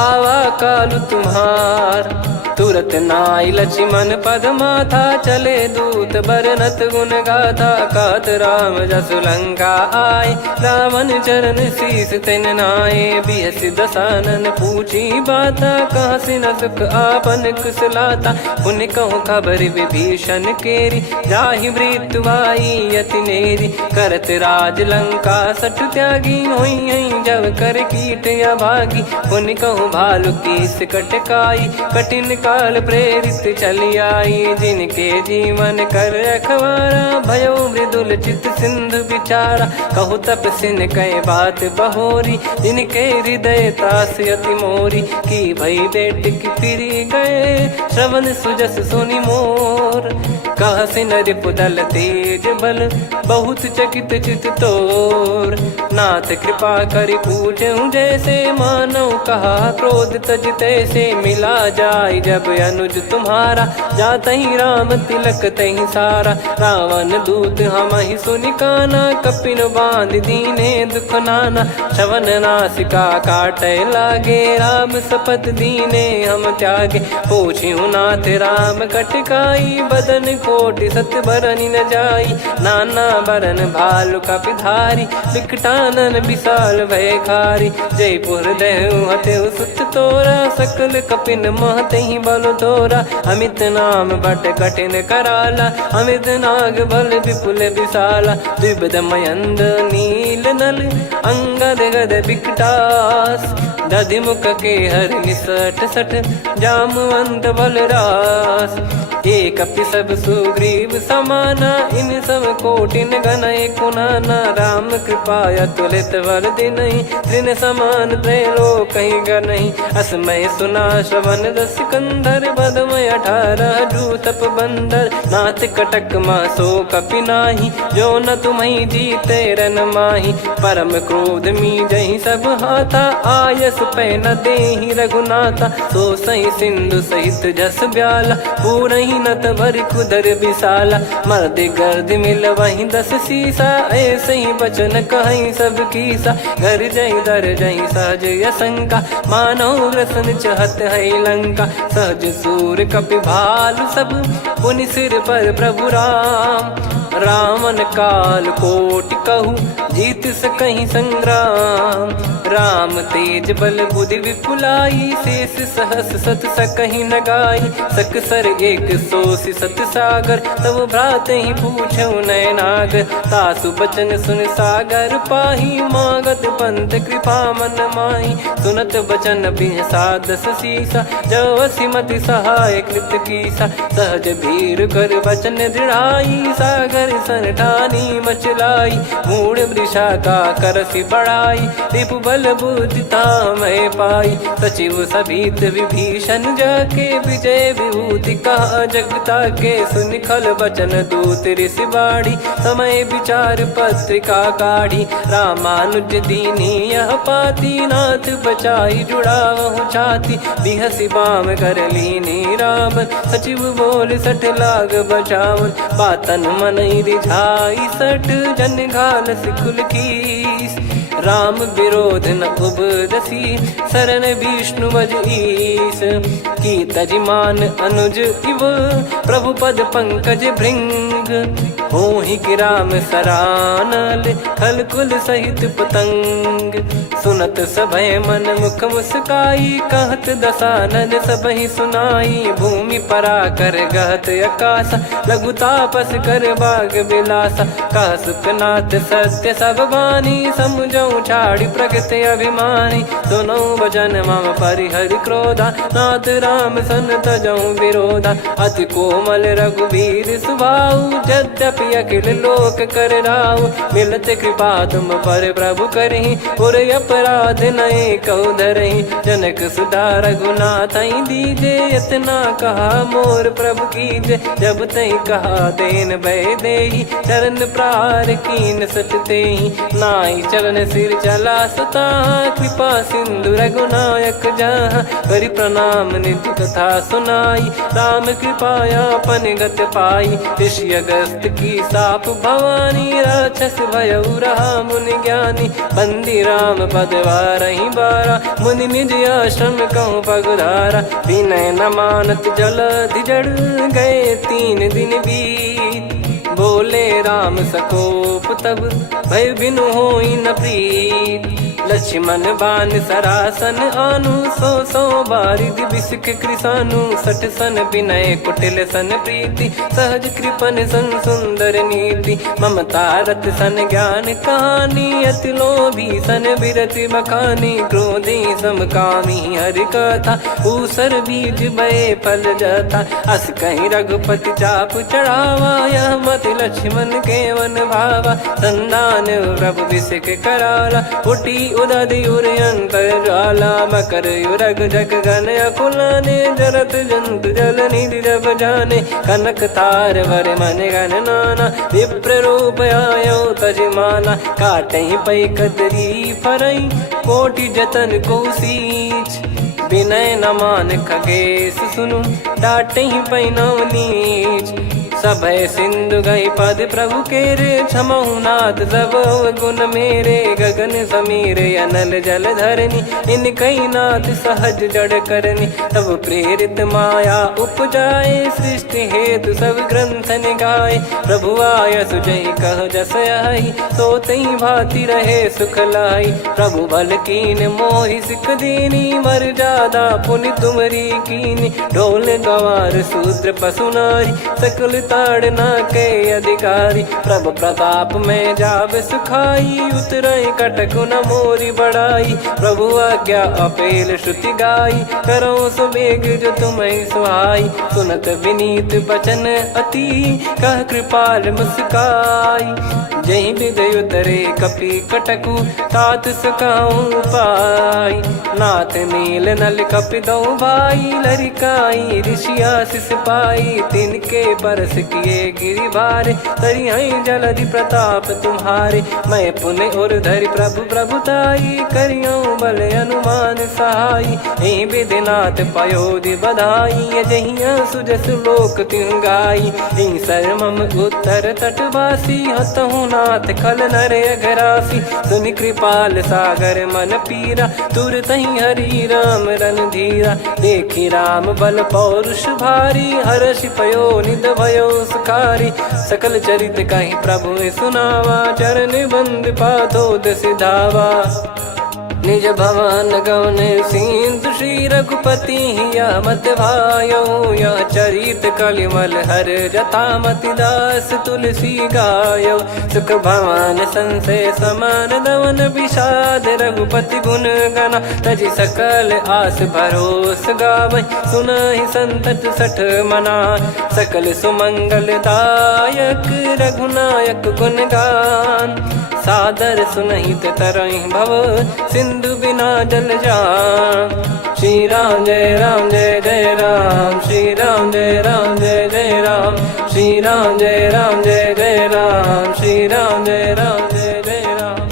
आवा कालु तुम्हार। तुरत नाई लक्ष्मण पद माथा, चले दूत बरनत गुण गाथा। कहत राम जसु लंका आए, रावण चरण शीस तिन नाये। बिहस दसानन पूछी बाता, कहाँ से न सुख आपन कुशलाता। पुन कहूँ खबर विभीषण केरी, जाहि मृत्यु आई अति नेरी। करत राज लंका सठ त्यागी, होई जब कर कीट अभागी। पुन कहूँ भालु कीस कटकाई, कठिन काल प्रेरित चली आई। जिनके जीवन कर रखवारा, भयो मृदुल चित सिंधु बिचारा। कहु तपसिन कह बात बहोरी, जिनके हृदय त्रास अति मोरी। की भई बेट की फिरी गए, श्रवण सुजस सुनि मोर। कह सिन रिपुदल तेज बल, बहुत चकित चित तोर। नाथ कृपा करि पूछऊं जैसे, मानव कहा क्रोध तज तैसे। मिला जाय जब अनुज तुम्हारा, जाता ही राम तिलक तही सारा। रावण दूत हम ही सुनि काना, कपिन बांध दीने दुख नाना। श्रवण नासिका काटे लागे, राम शपथ दीने हम त्यागे। पूछियो नाथ राम कटकाई, बदन कोटि सत बरनि न जाई। नाना बरन भालु कपिधारी, विकटानन विशाल भयकारी। जयपुर देहु हतेउ सुत तोरा, सकल कपिन महतहि बल तोरा। अमित नाम बट कठिन कराला, अमित नाग बल विपुल विशाला। द्विविध मयंद नील नल, अंगद गद विकटास। दधिमुख के हर निसठ सठ, जामवंत बलरास। एक कपि सब सुग्रीव समाना, इन सब कोटिन गनय कुनाना। राम कृपा अतुलित वर दिनहि, तृण समान त्रैलोक कहीं गनहि। असमय सुना श्रवण रस कंधर, बदमय 18 जूतप बंदर। नाथ कटक मां सो कपि नाही, जो न तुम्हि जीते रन माही। परम क्रोध मी जहि सब हाथा, आयस पै न देहि रघुनाथा। सो सही सिंधु सहित जस ब्याला, पूरहि नत भरि कुदर विशाला। मर्द गर्द मिल वहीं 10 सीसा, ऐसे ही बचन कहीं सब कीसा। घर जय दर जय सहज यसंका, मानव रसन चहत है लंका। सहज सूर कपि भालु सब, पुनि सिर पर प्रभु राम। रावण काल कोटि कहूँ, जीत सकहीं संग्राम। राम तेज बल बुद्धि विपुलाई, शेष सहस सत सकहीं न गाई। सकसर 180 सत सागर, तब भ्रात ही पूछो नयनाग। तासु बचन सुन सागर पाही, मागत पंथ कृपा मन माही। सुनत बचन बिहसा 10 सीसा, जो असिमति सहाय कृत कीसा। सहज भीर कर बचन दृढ़ाई, सागर सन ठानी मचलाई। मूढ़ वृषा का करसि बढ़ाई, रिपु बल बुद्धि तामय पाई। सचिव सभीत विभीषण जाके, विजय विभूति कहा जगता के। सुनि खल बचन दूत ऋषि बाड़ी, समय विचार पत्रिका काढ़ी। रामानुज दीनी यह पाती, नाथ बचाई जुड़ावहु छाती। बिहसि बाम कर लीनी राम, सचिव बोल 60 लाग बचावन। बातन मन रिझाई 60, जन घाल सिकुल कीस। राम विरोध न उपजसी, शरण विष्णु बज ईस। की तजिमान अनुज इव, प्रभु पद पंकज भृंग। होहि कि राम सरानल, खल कुल सहित पतंग। सुनत सभय मन मुख मुस्काई, कहत दसानन सबहि सुनाई। भूमि परा कर गहत आकाश, लघु तापस कर बाग बिलासा। कह सुखनाथ सत्य सब बानी, समुझौ छाड़ी प्रगति अभिमानी। सुनो भजन मम परिहरि क्रोधा, नाथ राम सन तजौ विरोधा। अति कोमल रघुवीर सुभाऊ, यद्यपि अखिल लोक कर राऊ। मिलत कृपा तुम पर प्रभु करहि, पुर अपराध नए कौ धरहि। जनक सुधा रघुनाथ दीजे, इतना कहा मोर प्रभु कीजे। जब तई कहा देन भय देहि, चरण प्रार कीन सट तेहि। नाई चरण सिर चला सता, कृपा सिंधु रघुनायक जहाँ। करि प्रणाम नित्य कथा सुनाई, राम कृपाया अपन गत पाई। ऋषि अगस्त की साप भवानी राक्षस भयउ रहा मुनि ज्ञानी बंदी राम पदवारहि बारा मुनि निज आश्रम कहूँ पगधारा विनय न मानत जलधि जड़ गए 3 दिन बीत बोले राम सकोप तब भय बिनु होई न प्रीत लक्ष्मण बान सरासन आनु 100 बारिद बिसक कृसानु 60 सन विनय कुटिल सन प्रीति सहज कृपन सन सुंदर नीति ममता रत सन ज्ञान कहानी अति लोभी सन बिरति बखानी क्रोधी समकामी हरि कथा ऊसर बीज बये फल जथा अस कहीं रघुपति चाप चढ़ावा यह मत लक्ष्मण के वन भावा संदान प्रभु बिसक कराला उठी उदधि उर अंतर ज्वाला मकर युरग जग गन अकुलाने जरत जंतु जल निधि जब जाने कनक तार वर मन गन नाना विप्र रूप आयो तजमाना काटे पै कदरी फरई कोटि जतन को सींच विनय न मान खगेश सुनु डाटे पै नव नीच सभय सिंधु गई पद प्रभु के रे क्षमहु नाथ सब गुण मेरे गगन समीरे अनल जल धरनी इन कई नाथ सहज जड़ करनी तब प्रेरित माया उपजाए सृष्टि हेतु सब ग्रंथ निगाए प्रभु आय सुजय कह जस आई सोतई भांति रहे सुख लाई प्रभु बल कीन मोहि सिख दीनी मर जादा पुनि तुमरी कीनी ढोल गवार शूद्र पशु नारी सकल ताड़ना के अधिकारी प्रभु प्रताप में जाब सुखाई उतरई कटक न मोरी बढ़ाई प्रभु आज्ञा अपेल श्रुति गाई करो सुबेग जो तुम्हें सुहाई सुनत विनीत बचन अति कह कृपाल मुस्काई जही विदय उतरे कपि कटकु तात सकाऊं पाई नाथ नील नल कपि दो भाई लरिकाई ऋषि आशीष पाई तिनके परस किए गिरि भारे तरी हई जलधि प्रताप तुम्हारे मैं पुण्य और धरि प्रभु प्रभुताई करियो बल अनुमान सहाई ए विधिनाथ पयोधि बधाई जहिया सुजस लोक तिहु गाई ए सरमम उत्तर तटवासी हतहु नाथ खल नर अघरासी सुनि कृपाल सागर मन पीरा तुरत ही हरि राम रन धीरा देखी राम बल पौरुष भारी हर्ष पयो निध भयो सुखारी सकल चरित कहीं प्रभु सुनावा चरण बंद पाथोद सिधावा निज भवन गवन सिंधु श्री रघुपति या मत भायो या चरित कलिमल हर जथा मति दास तुलसी गायो सुख भवन संशय समान दवन विषाद रघुपति गुण गना तजि सकल आस भरोस गावै सुनहि संतत सठ मना सकल सुमंगल दायक रघुनायक गुण गान सादर सुनहित तरहि भव सिंधु बिना जल जान श्री राम जय जय राम श्री राम जय जय राम श्री राम जय राम श्री राम जय जय राम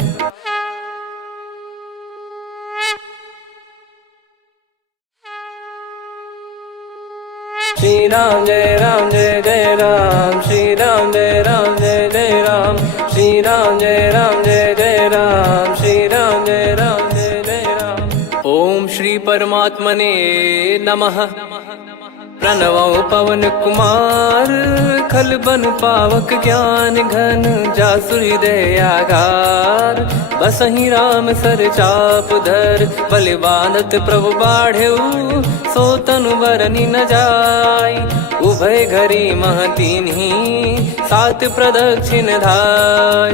श्री राम जय जय राम श्री राम जय जय राम श्री राम जय जय राम श्री राम जय जय राम। ओम श्री परमात्मने नमः। प्रणवौ पवन कुमार खल बन पावक ज्ञान घन जासु हृदय आगार बसहि राम सर चाप धर बलिवानत प्रभु बाढ़ेऊ सो तनु बरनि न जाय उभय घरी महतीन्ही सात प्रदक्षिण धाय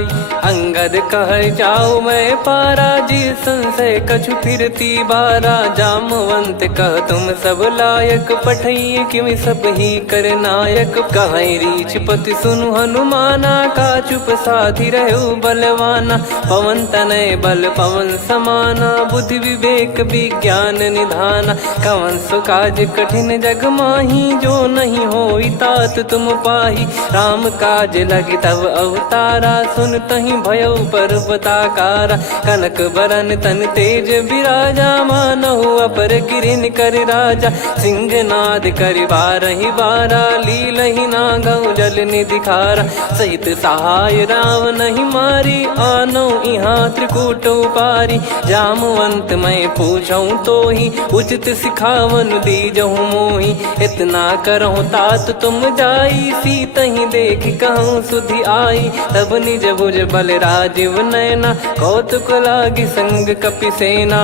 अंगद कह जाऊ मैं पारा जी संशय कछु फिरती बारा जामवंत कह तुम सब लायक पठई किमि सब ही कर नायक कहीं रीछ पति सुनु हनुमाना का चुप साधि रहु बलवाना पवन तनय बल पवन समाना बुद्धि विवेक विज्ञान निधाना कवन सो काज कठिन जग माही जो नहीं होई तात तुम पाही राम काज लगी तब अवतारा सुन तही भयो पर्वताकारा कनक बरन तन तेज विराजा मानहु अपर गिरिन कर राजा सिंहनाद कर करि बारहि बारा, लीलहि नागौ जल निधि खारा। सहित सहाय रावणहि मारी, आनौ इहाँ त्रिकूट उपारी। जामवंत मैं पूछऊँ तोहि, उचित सिखावन दीजहु मोहि। इतना करहु तात तुम जाई, सीतहि देख कहूँ सुधि आई। तब निज भुज बल राजीव नयना, कौतुक लागी संग कपिसेना।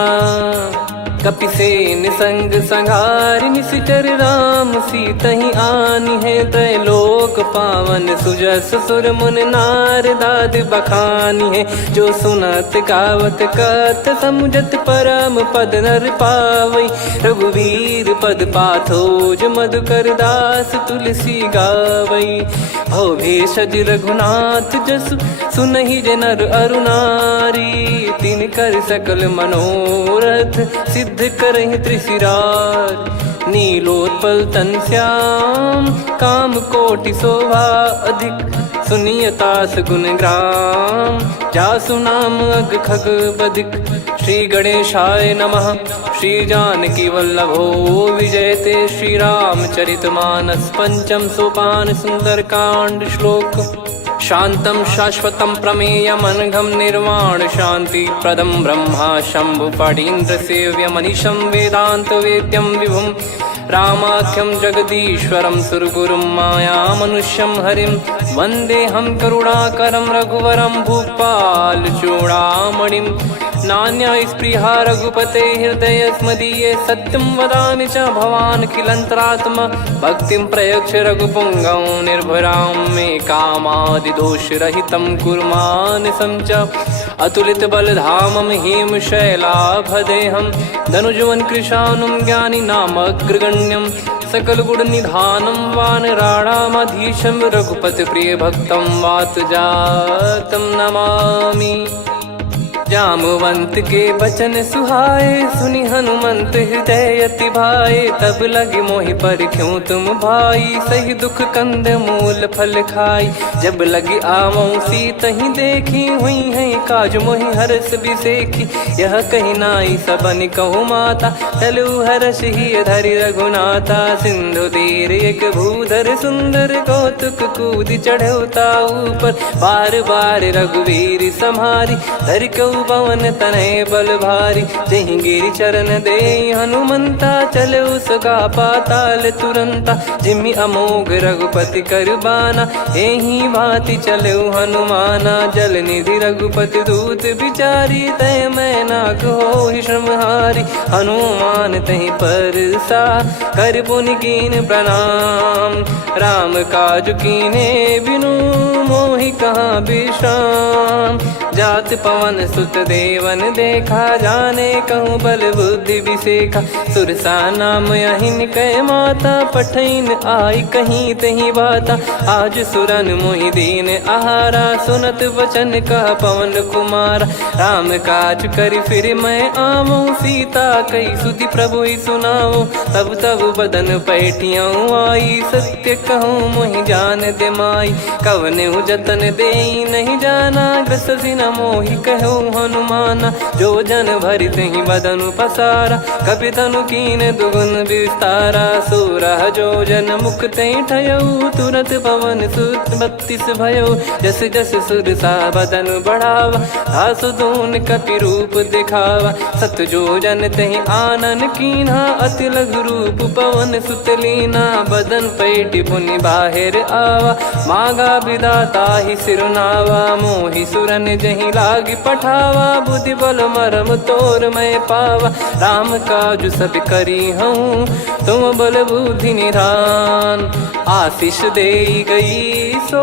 कपिसेन संग संघारि निशिचर राम, सीतहि आनी है त्रैलोक पावन। सुजस सुर मुन नार दाद बखानी है, जो सुनत गावत कथ समुझत परम पद नर पावई। रघुवीर पद पाथोज मधुकर दास तुलसी गावई। भव भेषज रघुनाथ जसु, सुनहि जे नर अरु नारी। तिन कर सकल मनोरथ, सिद्ध करहि त्रिशिरार। नीलोत्पल तन श्याम, काम कोटि शोभा अधिक। सुनियतास गुण ग्राम, जासु नाम अग खग बदिक। श्री गणेशाय नमः। श्री जानकी वल्लभो विजयते, श्री रामचरित मानस पंचम सोपान सुंदरकांड श्लोक। शांतं शाश्वतं प्रमेयमनघं निर्वाण शांति प्रदं ब्रह्मा शंभु फणीन्द्र सेव्यमनिशं वेदांत वेद्यं विभुं। रामाख्यं जगदीश्वरं सुरगुरुं मायामनुष्यं हरिं। वन्देऽहं करुणाकरं रघुवरं भूपाल चूडामणिं। नान्या स्पृहा रघुपते हृदय स्मदीये, सत्यं वदामि च भवान् खिलन्तरात्मा। भक्तिं प्रयच्छ रघुपुङ्गं निर्भरां मे कामादिदोषरहितं कुर्मानसं च। अतुलित बलधामं हेमशैलाभदेहं, धनुजवन कृशानुं ज्ञानी नामग्रगण्यं। सकल गुण निधानं वानराणामधीशं, रघुपति प्रिय भक्तं वातजातं नमामि। जामवंत के बचन सुहाए, सुनि हनुमंत हृदय अति भाए। तब लगे मोहि पर क्यों तुम भाई, सही दुख कंद मूल फल खाई। जब लगे आवऊँ सीतहि देखी, हुई है काज मोहि हरस बिसेखी। यह कही नाई सबन कहु माता, चलु हरष ही धरि रघुनाथा। सिंधु तीर एक भूधर सुंदर, कौतुक कूद चढ़ौता ऊपर। बार बार रघुवीर सम्हारी, धरि कऊ पवन तनय बल भारी। जहि गिरि चरण दे हनुमंता, चले उसका पाताल तुरंता। जिमि अमोघ रघुपति कर बाना, एहि भांति चले हनुमाना। जल निधि रघुपति दूत बिचारी, तय मैं नाग होहि श्रमहारी। हनुमान तहि परसा, कर पुनि कीन प्रणाम। राम काज कीने बिनु, मोहि कहाँ विश्राम। जात पवन सुत देवन देखा, जाने कहूँ बल बुद्धि विसेखा। सुरसा नाम अहिन कै माता, पठैन आई कहीं तहीं बाता। आज सुरन मोहि दीन आहारा, सुनत वचन कह पवन कुमारा। राम काज करि फिर मैं आवऊँ, सीता कई सुधि प्रभु ही सुनाऊँ। तब तब बदन पैठियाँ आई, सत्य कहूँ मोहि जान दे माई। कवने जतन दे नहीं जाना, ग्रसि न मोहि कहूँ हनुमाना। जो जन भरि तहि बदनु पसारा, कपि तनु कीन दुगुन विस्तारा। सोरह जो जन मुख तहि ठयऊ, तुरत पवन सुत 32 भयऊ। जस जस सुरसा बदन बढ़ावा, आसु दून कपि रूप दिखावा। सत जो जन तहि आनन कीन्हा, अति लघु रूप पवन सुत लीना। बदन पैठि पुनि बाहिर आवा, मागा विधाता ही सिरुनावा। मोहि सुरन जहि लागी पठावा, बुद्धि बल मरम तोर मैं पावा। राम काज सब करी हूँ, तुम बल बुद्धि निधान। आशीष दे गई सो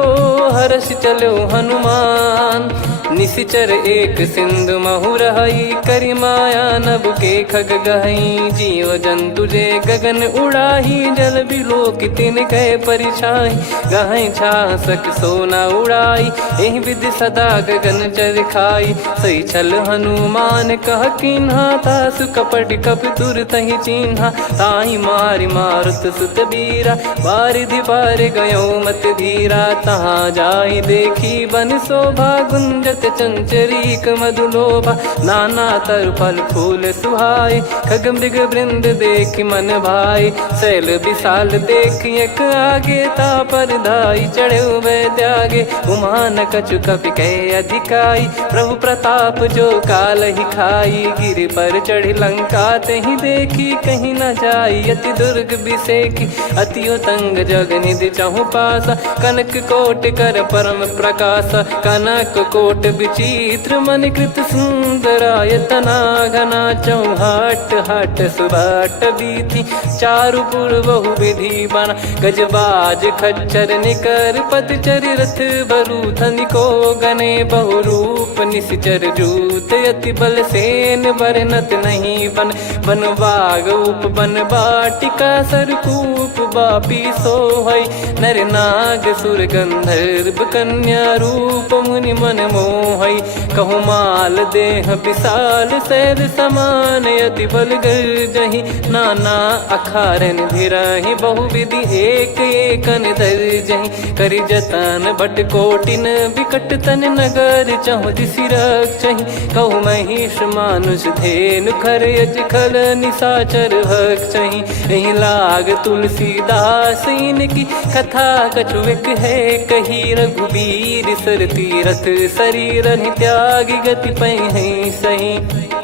हर्ष चलो हनुमान। निशिचर एक सिंधु महु रहई, करि माया नभ के खग गहई। जीव जंतु जे गगन उड़ाही, जल बिलोक तिन गए परिछाई। गहई छासक सोना उड़ाई, एहि विधि सदा गगन निश्चर खाई। सही छल हनुमान कह कीन्हा, तासु कपट कप तुर तहि चिन्हा। ताहि मारि मारुत सुत बीरा, बारिधि पार गयो मत धीरा। तहाँ जाई देखी बन शोभा, गुंजत चंचरीक मधुलोभा। नाना तर फल फूल सुहाए, खग मृग वृंद देख मन भाई। शैल विशाल देख एक आगे, तापर धाई चढ़े वै त्यागे। उमान कछु कपि कहे अधिकाई, प्रभु प्रताप जो काल ही खाई। गिर पर चढ़ी लंका तहि देखी, कहीं न जाई अति दुर्ग बिसेकी। अति उतंग जग निधि चहु पासा, कनक कोट कर परम प्रकाश। कनक कोट विचित्र मन कृत सुंदरायतना घना। चौहाट हाट सुबाट बीथी, चारु पुर बहु विधि बना। गजबाज खच्चर निकर पदचर, रथ बरु धनिको गने। बहु रूप निश्चर जूत, अति बल सेन बरनत नहीं बन। बन बाग उप बन बाटिका, सरकूप बापी सोहई। नर नाग सुर गंधर्व कन्या, रूप मुनि मन मोहई। कहु माल देह विशाल, शैल समान अति बल गर्जहि। नाना अखारन भिरहि, बहु विधि एक एकन दर्जहि। करि जतन भट कोटिन, विकट तन नगर चहु दिसि रक्षहि। कहु महिष मानुष धेनु, खर यज खल निशाचर भक्षहि। एहि लाग तुलसीदास इनकी, कथा कछु एक है कही। रघुबीर सर तीरथ शरीर, त्यागी गति पहि सही।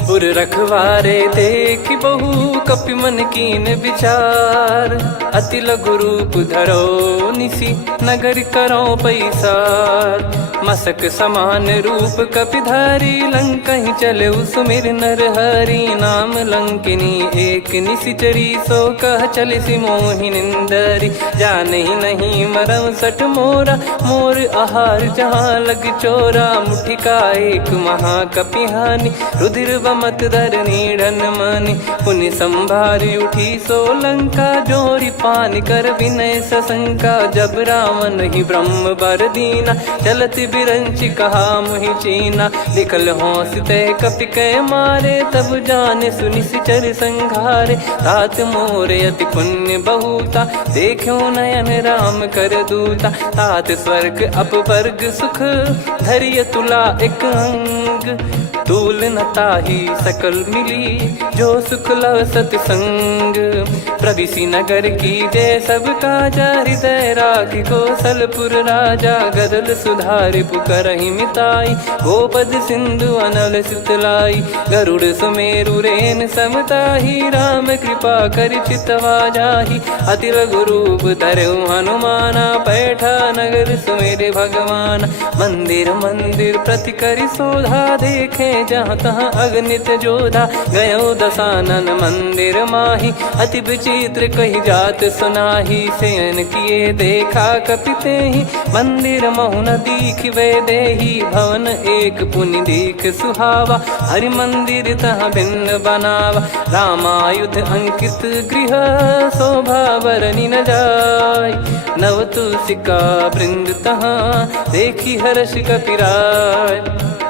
पुर रखवारे देखि बहु, कपि मन कीन विचार। अति लघु रूप धरो निसी, नगर करो पैसार। मसक समान रूप कपिधारी, लंकहि चले सुमिर नर हरि। नाम लंकिनी एक निशिचरी, सो कह चलिसि मोहि निंदरी। जानहि नहीं मरम सठ मोरा, मोर आहार जहाँ लग चोरा। मुठिका एक महाकपिहानि, रुधिर बमत धरनी ढन मानि। पुनि संभारी उठी सो लंका, जोरी पान कर विनय सशंका। जब रावण ही ब्रह्म बर दीना, चलत बिरंचि कहा मुहि चीना। लिखल होंस तय कपि कै मारे, तब जाने सुनिश्चर संघारे। तात मोरे अति पुण्य बहुता, देखो नयन राम कर दूता। तात स्वर्ग अपवर्ग सुख, धैर्य तुला एक अंग। तूल न ताहि सकल मिली, जो सुख लव सतसंग। प्रविशि नगर की जय सब काजा, हृदय राखि कौशलपुर राजा। गदल सुधारि पुकारहि मिताई, गोपद सिंधु अनल सितलाई। गरुड़ सुमेरु रेन समताहि, राम कृपा करि चितवा जाहि। अति लघु रूप धरऊ हनुमाना, बैठा नगर सुमेरे भगवान। मंदिर मंदिर प्रति करि शोधा, देखे जहाँ तहाँ अगणित जोधा। गयो दशानन मंदिर माही, अति विचित्र कही जात सुनाही। शयन किए देखा कपिते ही, मंदिर महु न दीख वे देही। भवन एक पुनि दीख सुहावा, हरि मंदिर तहाँ भिन्न बनावा। रामायुध अंकित गृह, शोभा बरनि न जाय। नव तुलसिका वृंद तहाँ, देखी हर्ष कपिराय।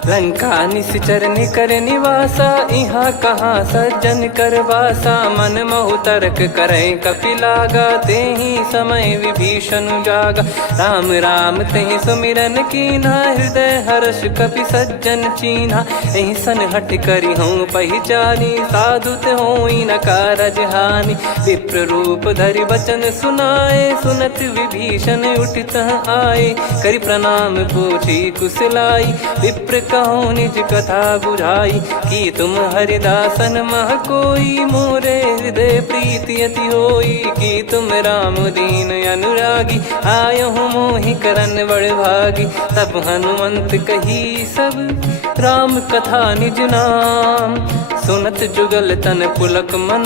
लंका निश्चर निकर निवासा, इहाँ कहाँ सज्जन कर वासा। मन महु तर्क करे कपिलागा, तेहि समय विभीषण जागा। राम राम तेहि सुमिरन कीन्हा, हृदय हर्ष कपि सज्जन चीन्हा। एहि सन हठ करि हूँ पहिचानी, साधु ते होई न कारज हानि। विप्र रूप धरि वचन सुनाए, सुनत विभीषण उठित आए। करि प्रणाम पूछी कुशलाई, विप्र कहो निज कथा बुझाई। कि तुम हरिदासन मह कोई, मोरे हृदय प्रीति अति होई। कि तुम राम दीन अनुरागी, आयो हूँ मोहि करन बड़ भागी। तब हनुमंत कही सब, राम कथा निज नाम। सुनत जुगल तन पुलक मन,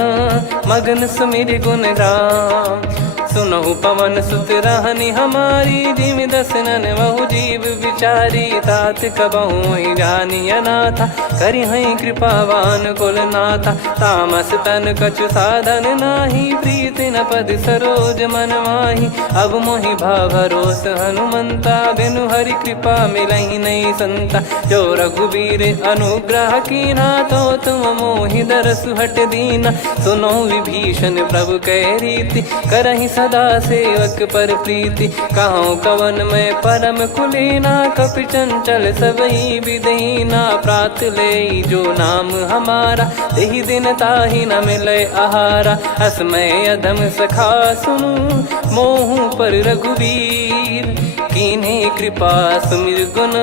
मगन सुमिर गुण राम। सुनहु पवन सुत रहनी हमारी, जिमि दसनन बहु जीव विचारी। तात कबहु ही जानी अनाथा, करि हई कृपावान कुलनाथा। तामस तन कछु साधन नाही, प्रीति न पद सरोज मन माही। अब मोहि भाव भरोस हनुमंता, बिनु हरि कृपा मिलहि नहीं संता। जो रघुबीर अनुग्रह कीना, तो तुम मोहि दरसु हट दीना। सुनो विभीषण प्रभु कह रीति, करहि सदा सेवक पर प्रीति। कहूँ कवन में परम कुलीना, कपि चंचल सबई विदहीना। प्रात ले जो नाम हमारा, तेहि दिन ताहि न मिले आहारा। असमय अधम सखा सुनु, मोहु पर रघुवीर। कीन्हे कृपा सुमिर गुण,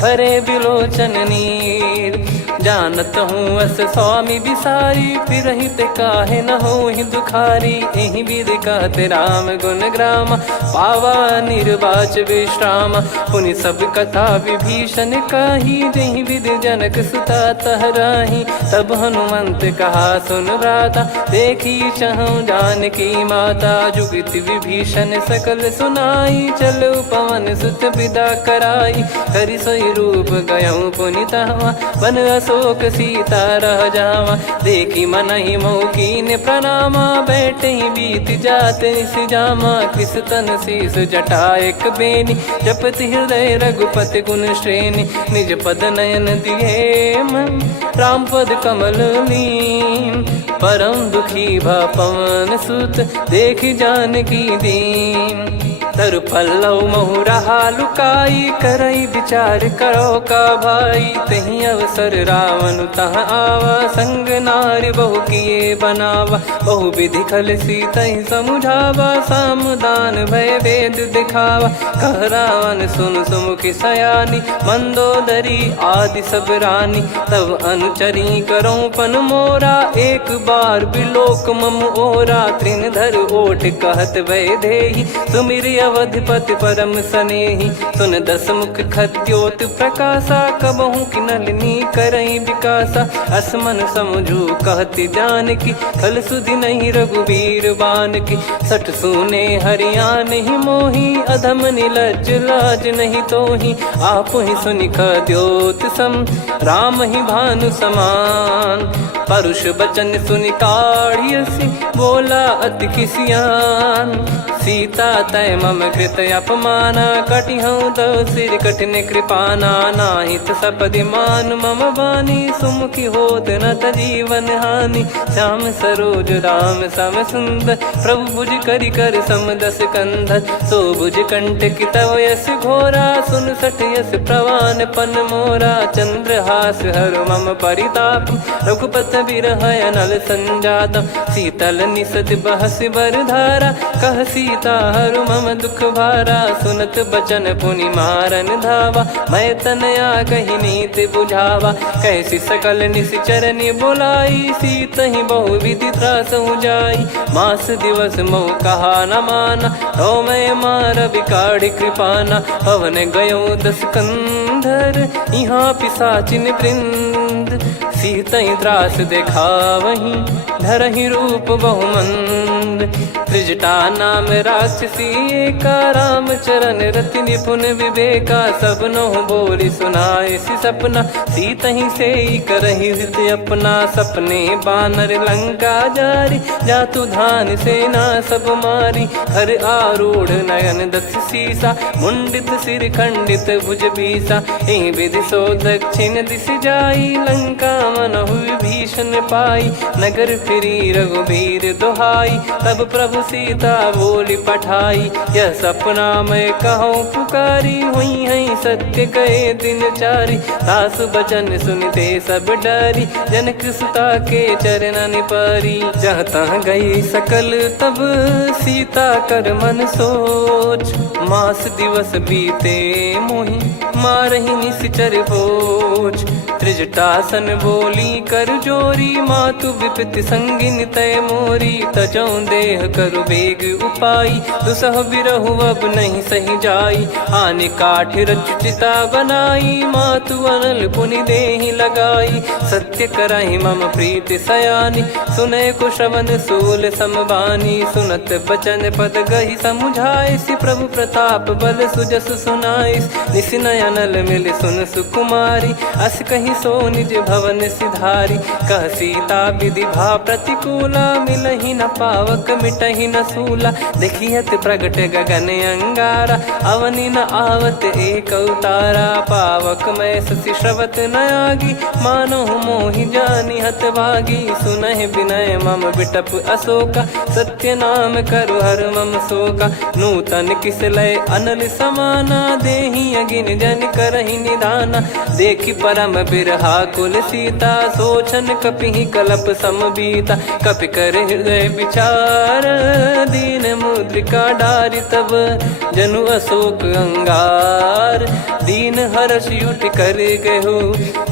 भरे बिलोचन नीर। जानत हूँ अस स्वामी बिसारी, फिरहित काहे न होहि दुखारी। एहि विधि कहते राम गुण ग्राम, पावा निर्वाच विश्राम। पुनि सब कथा विभीषण कही, जहि विधि जनक सुता तहराही। तब हनुमंत कहा सुन भ्राता, देखी चहु जानकी माता। जुगति विभीषण सकल सुनाई, चलो पवन सुत विदा कराई। करि सोई रूप गयऊँ पुनि तहवा, वन अशोक सीता रह जावा। देखी मनहि मौकीन प्रणामा, बैठे ही बीत जात निस जामा। कृस तन शीस जटा एक बेनी, जपति हृदय रघुपति गुण श्रेणी। निज पद नयन दिए मन, राम पद कमल लीन। परम दुखी भा पवन सुत, देखि जानकी दीन। तरु पल्लव महु रहा लुकाई, करई विचार करो का भाई। तहि अवसर रावण तह आवा, संग नारी बहु किए बनावा। बहु विधि खल सीतहि समुझावा, सामदान भय वेद दिखावा। कह रावण सुन सुमुखि सयानी, मंदोदरी आदि सब रानी। तब अनुचरी करो पन मोरा, एक बार बिलोक मम ओरा। तृण धर ओठ कहत भय देहि, सुमिर अवधिपति परम सनेहि। सुन दस मुख खद्योत प्रकाशा, कबहु कि नलिनी करई विकासा। असमन समझू कहति जानकी, खल सुधि नहीं रघुवीर बानकी। सठ सुने हरियाण ही मोही, अधम निलज्ज लाज नहीं तोही। आप ही सुनि खद्योत सम, राम ही भानु समान। परुष बचन सुनि काढ़ियसि, बोला अति किसियान। सीता तय मम कृत अपमाना, कटिहऊँ तो सिर कठिन कृपाना। नाहित सपदि मान मम बानी, सुमुखी होत न जीवन हानि। श्याम सरोज राम सम सुंदर, प्रभु भुज करि कर सम दस कंधर। सो भुज कंटक तव यस घोरा, सुन सठ यस प्रवान पन मोरा। चंद्रहास हर मम परिताप, रघुपत बिरह अनल संजात। शीतल निसत बहस बर धारा, कह सीता हरु मम दुख भारा। सुनत बचन पुनि मारन धावा, मैं तनया कही नीति बुझावा। कैसी सकल निश्चरनि बुलाई, सीतहि बहु विधि त्रासहु जाई। मास दिवस मोह कहा न माना, तो मैं मार बिकाढ़ि कृपाना। पवन गयो दस कंधर, यहाँ पिशाचिन वृंद। सीतहि त्रास देखावहीं, धरहि रूप बहुमंद। त्रिजटा नाम राक्षसी एका, राम चरण रति निपुण विवेका। सब नोह बोली सुनाए सि सपना, सीतहि सेई करहि हित अपना। सपने बानर लंका जारी, जातु धान सेना सब मारी। हर आरूढ़ नयन दस सीसा, मुंडित सिर खंडित भुज बीसा। एहि विधि सो दक्षिण दिस जाई, लंका मनहु विभीषण पाई। नगर फिरी रघुबीर दुहाई, तब प्रभु सीता बोली पठाई। यह सपना मैं कहूँ पुकारी, हुई है सत्य कहे दिन चारी। सासु बचन सुनते सब डरी, जनक सुता के चरण पारी। जहाँ तहाँ गई सकल तब सीता कर मन सोच। मास दिवस बीते मोहि, मारहि निश्चर बोझ। त्रिजटासन बोली कर जोरी, मातु विपति संगिन तय मोरी। तजौ देह करु बेग उपाई, दुसह बिरहु अब नहीं सही जाई। आने काठ रच चिता बनाई, मातु अनल पुनि देहि लगाई। सत्य करहि मम प्रीति सयानी, सुनय को श्रवण सूल समबानी। सुनत बचन पद गहि समुझाइसि, प्रभु प्रताप बल सुजस सुनाइस। निस नयनल मिल सुन सुकुमारी, अस कहि सो निज भवन सिधारी। कह सीता विधि भा प्रतिकूला, मिलहि न पावक मिटहि न सूला। देखियत प्रगट गगन अंगारा, अवनि न आवत एक अवतारा। पावक मैं शशि श्रवत न आगी, मानो मोहि जानि हत भागी। सुनहि विनय मम बिटप अशोका, सत्य नाम करु हर मम शोका। नूतन किस लय अनल समाना, देहि अगिन जन करहि निदाना। देखि परम बिरहा कुल सीता, सोचन कपिहि कलप समबीता। कपि कर हृदय विचार, दीन मुद्रिका डारि तब जनु अशोक अंगार। दीन हर्ष उठ कर गहु,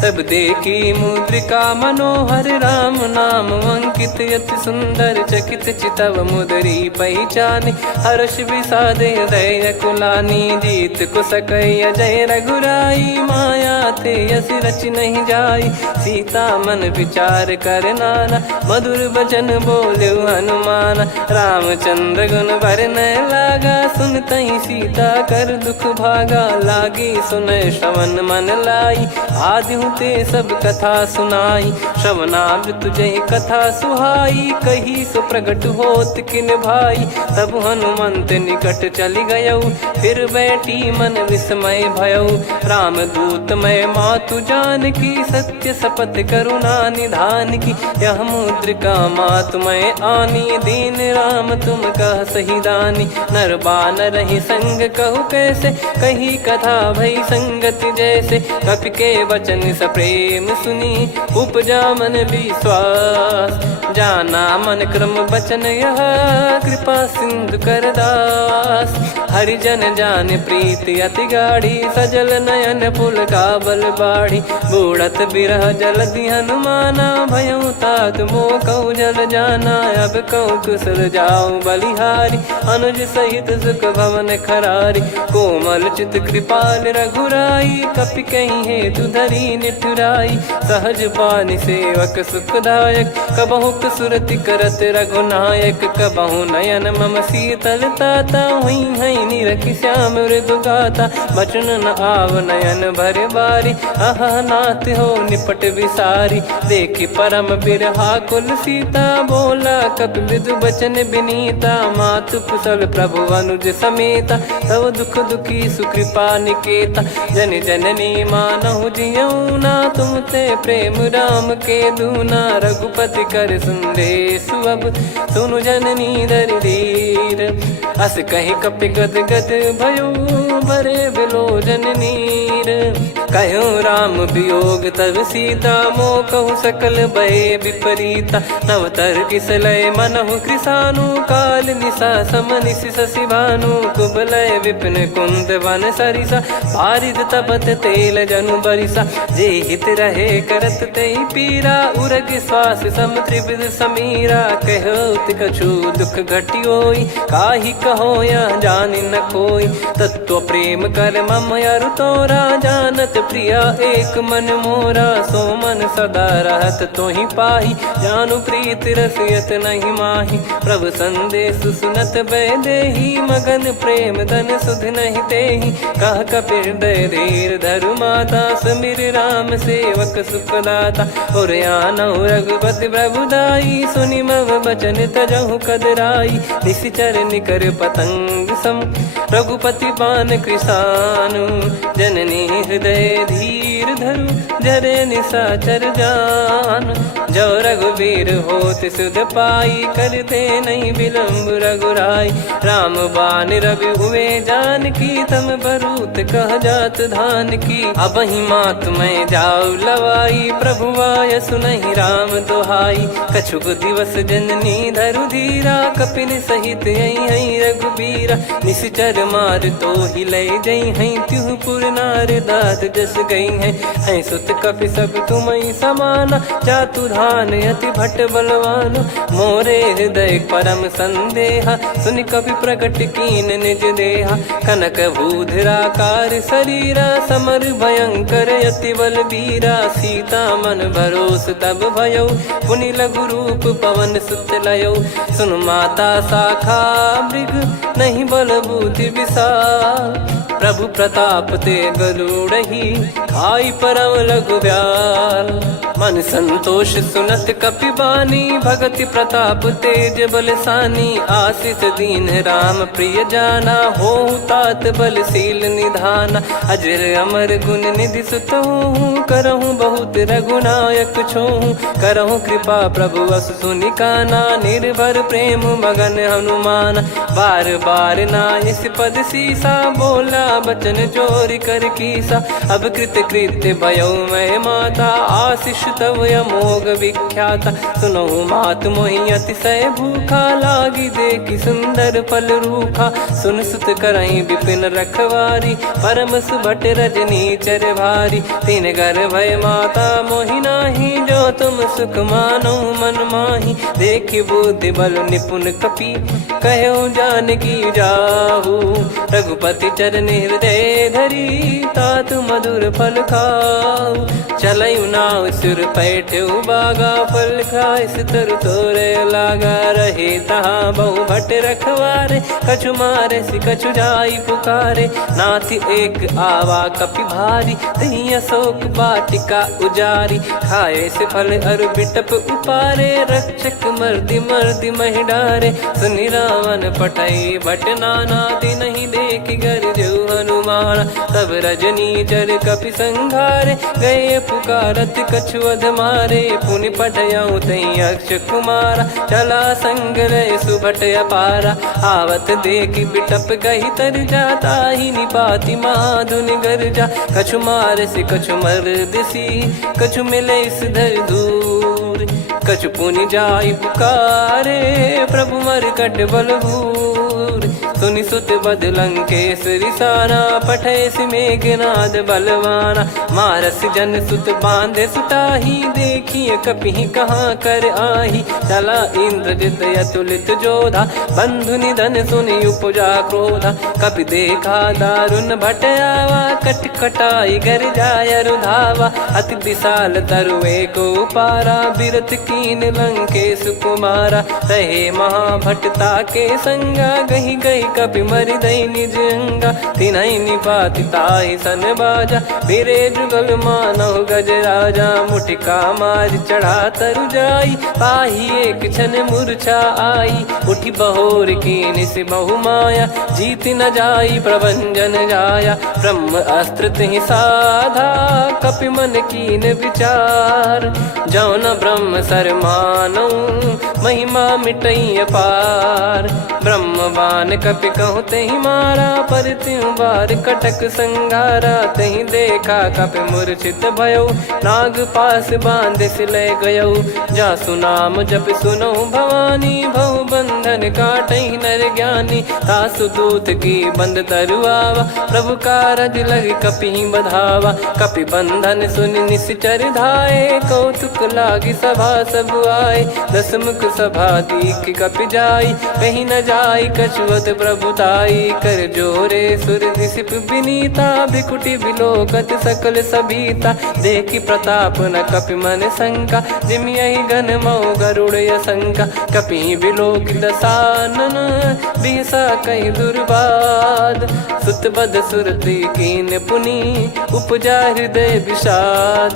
तब देखी मुद्रिका मनोहर। राम नाम अंकित अति सुंदर, चकित चितव मुदरी पहचान। हर्ष विषाद हृदय कुलानी, जीत को सकय जय रघुराई। माया थे यस रच नहीं जाई, सीता मन विचार कर नाना। मधुर वचन बोल्यो हनुमान, रामचंद्र गुण बरनय लागा। सुनतहि सीता कर दुख भागा, लागी सुनय श्रवण मन लाई। आदिहु ते सब कथा सुनाई, श्रवणामृत जय कथा सुहाई। कही सो प्रगट होत किन भाई, तब हनुमंत निकट चली गयौ। फिर बैठी मन विस्मय भयौ, राम दूत मैं मातु जानकी। सत्य शपथ करुणा निधान की, यह मुद्रिका मातु मैं आनी। दीन राम तुम कह सही दानी, नर बानर ही संग कहु कैसे। कही कथा भई संगति जैसे, कपि के वचन सप्रेम सुनी। उपजा मन विश्वास, जाना मन क्रम बचन यह। कृपा सिंधु कर दास, हरिजन जान प्रीति अति गाढ़ी। सजल नयन पुल का बल बाढ़ी, बूढ़त बिरह जल दी हनुमाना। भयउ तात मो कहु जल जाना, अब कहु कुशल जाऊं बलिहारी। अनुज सहित सुख भवन खरारी, कोमल चित कृपाल रघुराई। कपि कहीं हेतु धरी निठुराई, सहज पानि सेवक सुखदायक। कबहु सुरति करत रघुनायक, कबहु नयन मम शीतल ताता। हुई हई निरखि श्याम मृदु गाता, बचन न आव नयन भर बारी। अह नाथ हो निपट विसारी, देखि परम बिरहा कुल सीता। बोला कपि विदु बचन बिनीता, मातु कुशल प्रभु अनुज समेता। तव दुख दुखी सुकृपा निकेता, जन जननी मानहु जियऊ ना। तुम ते प्रेम राम के दूना, रघुपति कर संदेशु अब सुनु जननी दरि धीर। अस कहि कपि गद गद भयो, भरे बिलोचन नीर। कहूँ राम वियोग तब सीता, मोह कहूँ सकल भय विपरीता। नवतर किसलय मनहु कृसानु, काल निशा समनिशि शशि भानु। कुबलय विपिन कुंद वन सरिसा, पारिद तपत तेल जनु बरिसा। जे हित रहे करत तेहि पीरा, उरग श्वास सम त्रिविध समीरा। कहो कछु दुख घटियोई, काहि कहो या जानि न कोई। तत्व प्रेम कर मम अरु तोरा, जानत प्रिया एक मन मोरा। सो मन सदा रहत तोहि पाहि, जानु प्रीत रसियत नहीं माहि। प्रभु संदेश सुनत बैदेहि, मगन प्रेम धन सुध नहीं तेहि। कह कपिर हृदय धीर धरु माता, सुमिर राम सेवक सुखदाता। और आनौ रघुपति प्रभुदाई, सुनि मम बचन तजहु कदराई। निशिचर निकर पतंग सम, रघुपति पान कृसानु। जननी हृदय धीर धरु, जरे निशाचर जान। जो रघुबीर होत सुध पाई, करते नहीं विलम्ब रघुराई। राम बान रवि हुए जानकी, तम बरूत कह जात धान की। अब ही मात मैं जाऊ लवाई, प्रभु आय सुनहि राम दोहाई। कछुक दिवस जननी धरु धीरा, कपिन सहित आई रघुबीरा। निश्चर मार तो ही ले जई हैं, त्युह पुर नार दात जस गई हैं। सुत कपि सब तुमई समाना, जातु धान अति भट बलवान। मोरे हृदय परम संदेहा, सुनि कपि प्रकट कीन निज देहा। कनक भूधराकार शरीरा, समर भयंकर अति बलबीरा। सीता मन भरोस तब भयो, पुनि लघु रूप पवन सुत लयो। सुन माता शाखा मृग, नहीं बल बुद्धि विशाल। प्रभु प्रताप ते गरुड़हि, खाई परम लघु ब्याल। मन संतोष सुनत कपि बानी, भगति प्रताप तेज बलसानी। आशीष दीन राम प्रिय जाना, होहु तात बलशील निधाना। अजर अमर गुण निधि सुत हूँ, करहूँ बहुत रघुनायक छोहूँ। करहूँ कृपा प्रभु अस सुनि काना, निर्भर प्रेम मगन हनुमान। बार बार नायस पद सीसा, बोला बचन चोरी कर कीसा। अब कृत कृत्य भयो मैं माता, आशीष तव अमोघ विख्याता। सुनो मात मोहि अतिशय भूखा, लागी देखी सुंदर फल रूखा। सुन सुत करई विपिन रखवारी, परम सुभट रजनी चर भारी। तीन घर भय माता मोहि नाही, जो तुम सुख मानो मन माही। देखि बुद्धि बल निपुण कपि, कहो जानकी जाहू। रघुपति चरण हृदय धरी, तात मधुर फल खाऊ। चलऊ नाव सिर पैठऊ बागा, फल खाइस तरु तोरे लागा। रहे तहाँ बहु भट रखवारे, कछु मारे सि कछु जाई पुकारे। नाथि एक आवा कपि भारी, तही अशोक वाटिका उजारी। खाए से फल अरु बिटप उपारे, रक्षक मर्दि मर्दि महि डारे। सुनि रावण पटई भट नाना, नहीं देखि गर जो हनुमान। तब रजनी चर कपि संघारे, गए पुकारत कछु अध मारे। पुनि पटयऊ तई अक्ष कुमारा, चला संग रहे सुभट अपारा। आवत देखि बिटप गही तर जाता, ही निपाति माधुनि गर्जा। कछु मार से कछु मर्दिसी, कछु मिले इस धर दूर। कछु पुनि जाई पुकारे, प्रभु मरकट बलभूर। सुनि सुत बद लंकेश्वरी साना, पठैस मेघनाद बलवाना। मारस जन सुत बांधे सुताही, देखिए कपिहि कहाँ कर आही। चला इंद्रजित अतुलित जोधा, बंधु निधन सुनि उपजा क्रोधा। कपि देखा दारुण भट आवा, कट कटाई गर जाय रुधावा। अति विशाल तरुए को पारा, बिरत कीन लंकेश कुमारा। रहे महाभटता के संगा, गही गही कपि मरि दई निज अंगा। तिन्हि निपाति ताहि सन बाजा, बिरे जुगल मानव गज राजा। मुटिका मार चढ़ा तरु जाई, पाही एक क्षण मूर्छा आई। उठि बहोर कीन से बहु माया, जीत न जाई प्रभंजन जाया। ब्रह्म अस्त्र तिहि साधा, कपि मन कीन विचार। जौ न ब्रह्म सर मानौ, महिमा मिटई अपार। ब्रह्म बान कपि कहु तहि मारा, पर त्यों बार कटक संगारा। तहि देखा कपि मूर्छित भयो, नाग पास बांध सिले गयो। जासु नाम जप सुनौ भवानी, भव बंधन काटहि नर ज्ञानी। तासु दूत की बंद तरुआवा, प्रभु कारज लग कपि बधावा। कपि बंधन सुनि निश्चर धाये, कौतुक लागी सभा सब आए। दस मुख सभा दीख कपि जाई, कहीं न जाई कछुअत प्रभुताई। कर जोरे सुर दिसिप विनीता, भिकुटी बिलोकत सकल सबीता। देखि प्रताप न कपि मन शंका, जिमियहि गन मऊ गरुड़ असंका। कपि बिलोक दसानन, बिहसा कहि दुर्बाद। सुत बद सुरति की दीन पुनी उपजा हृदय विषाद।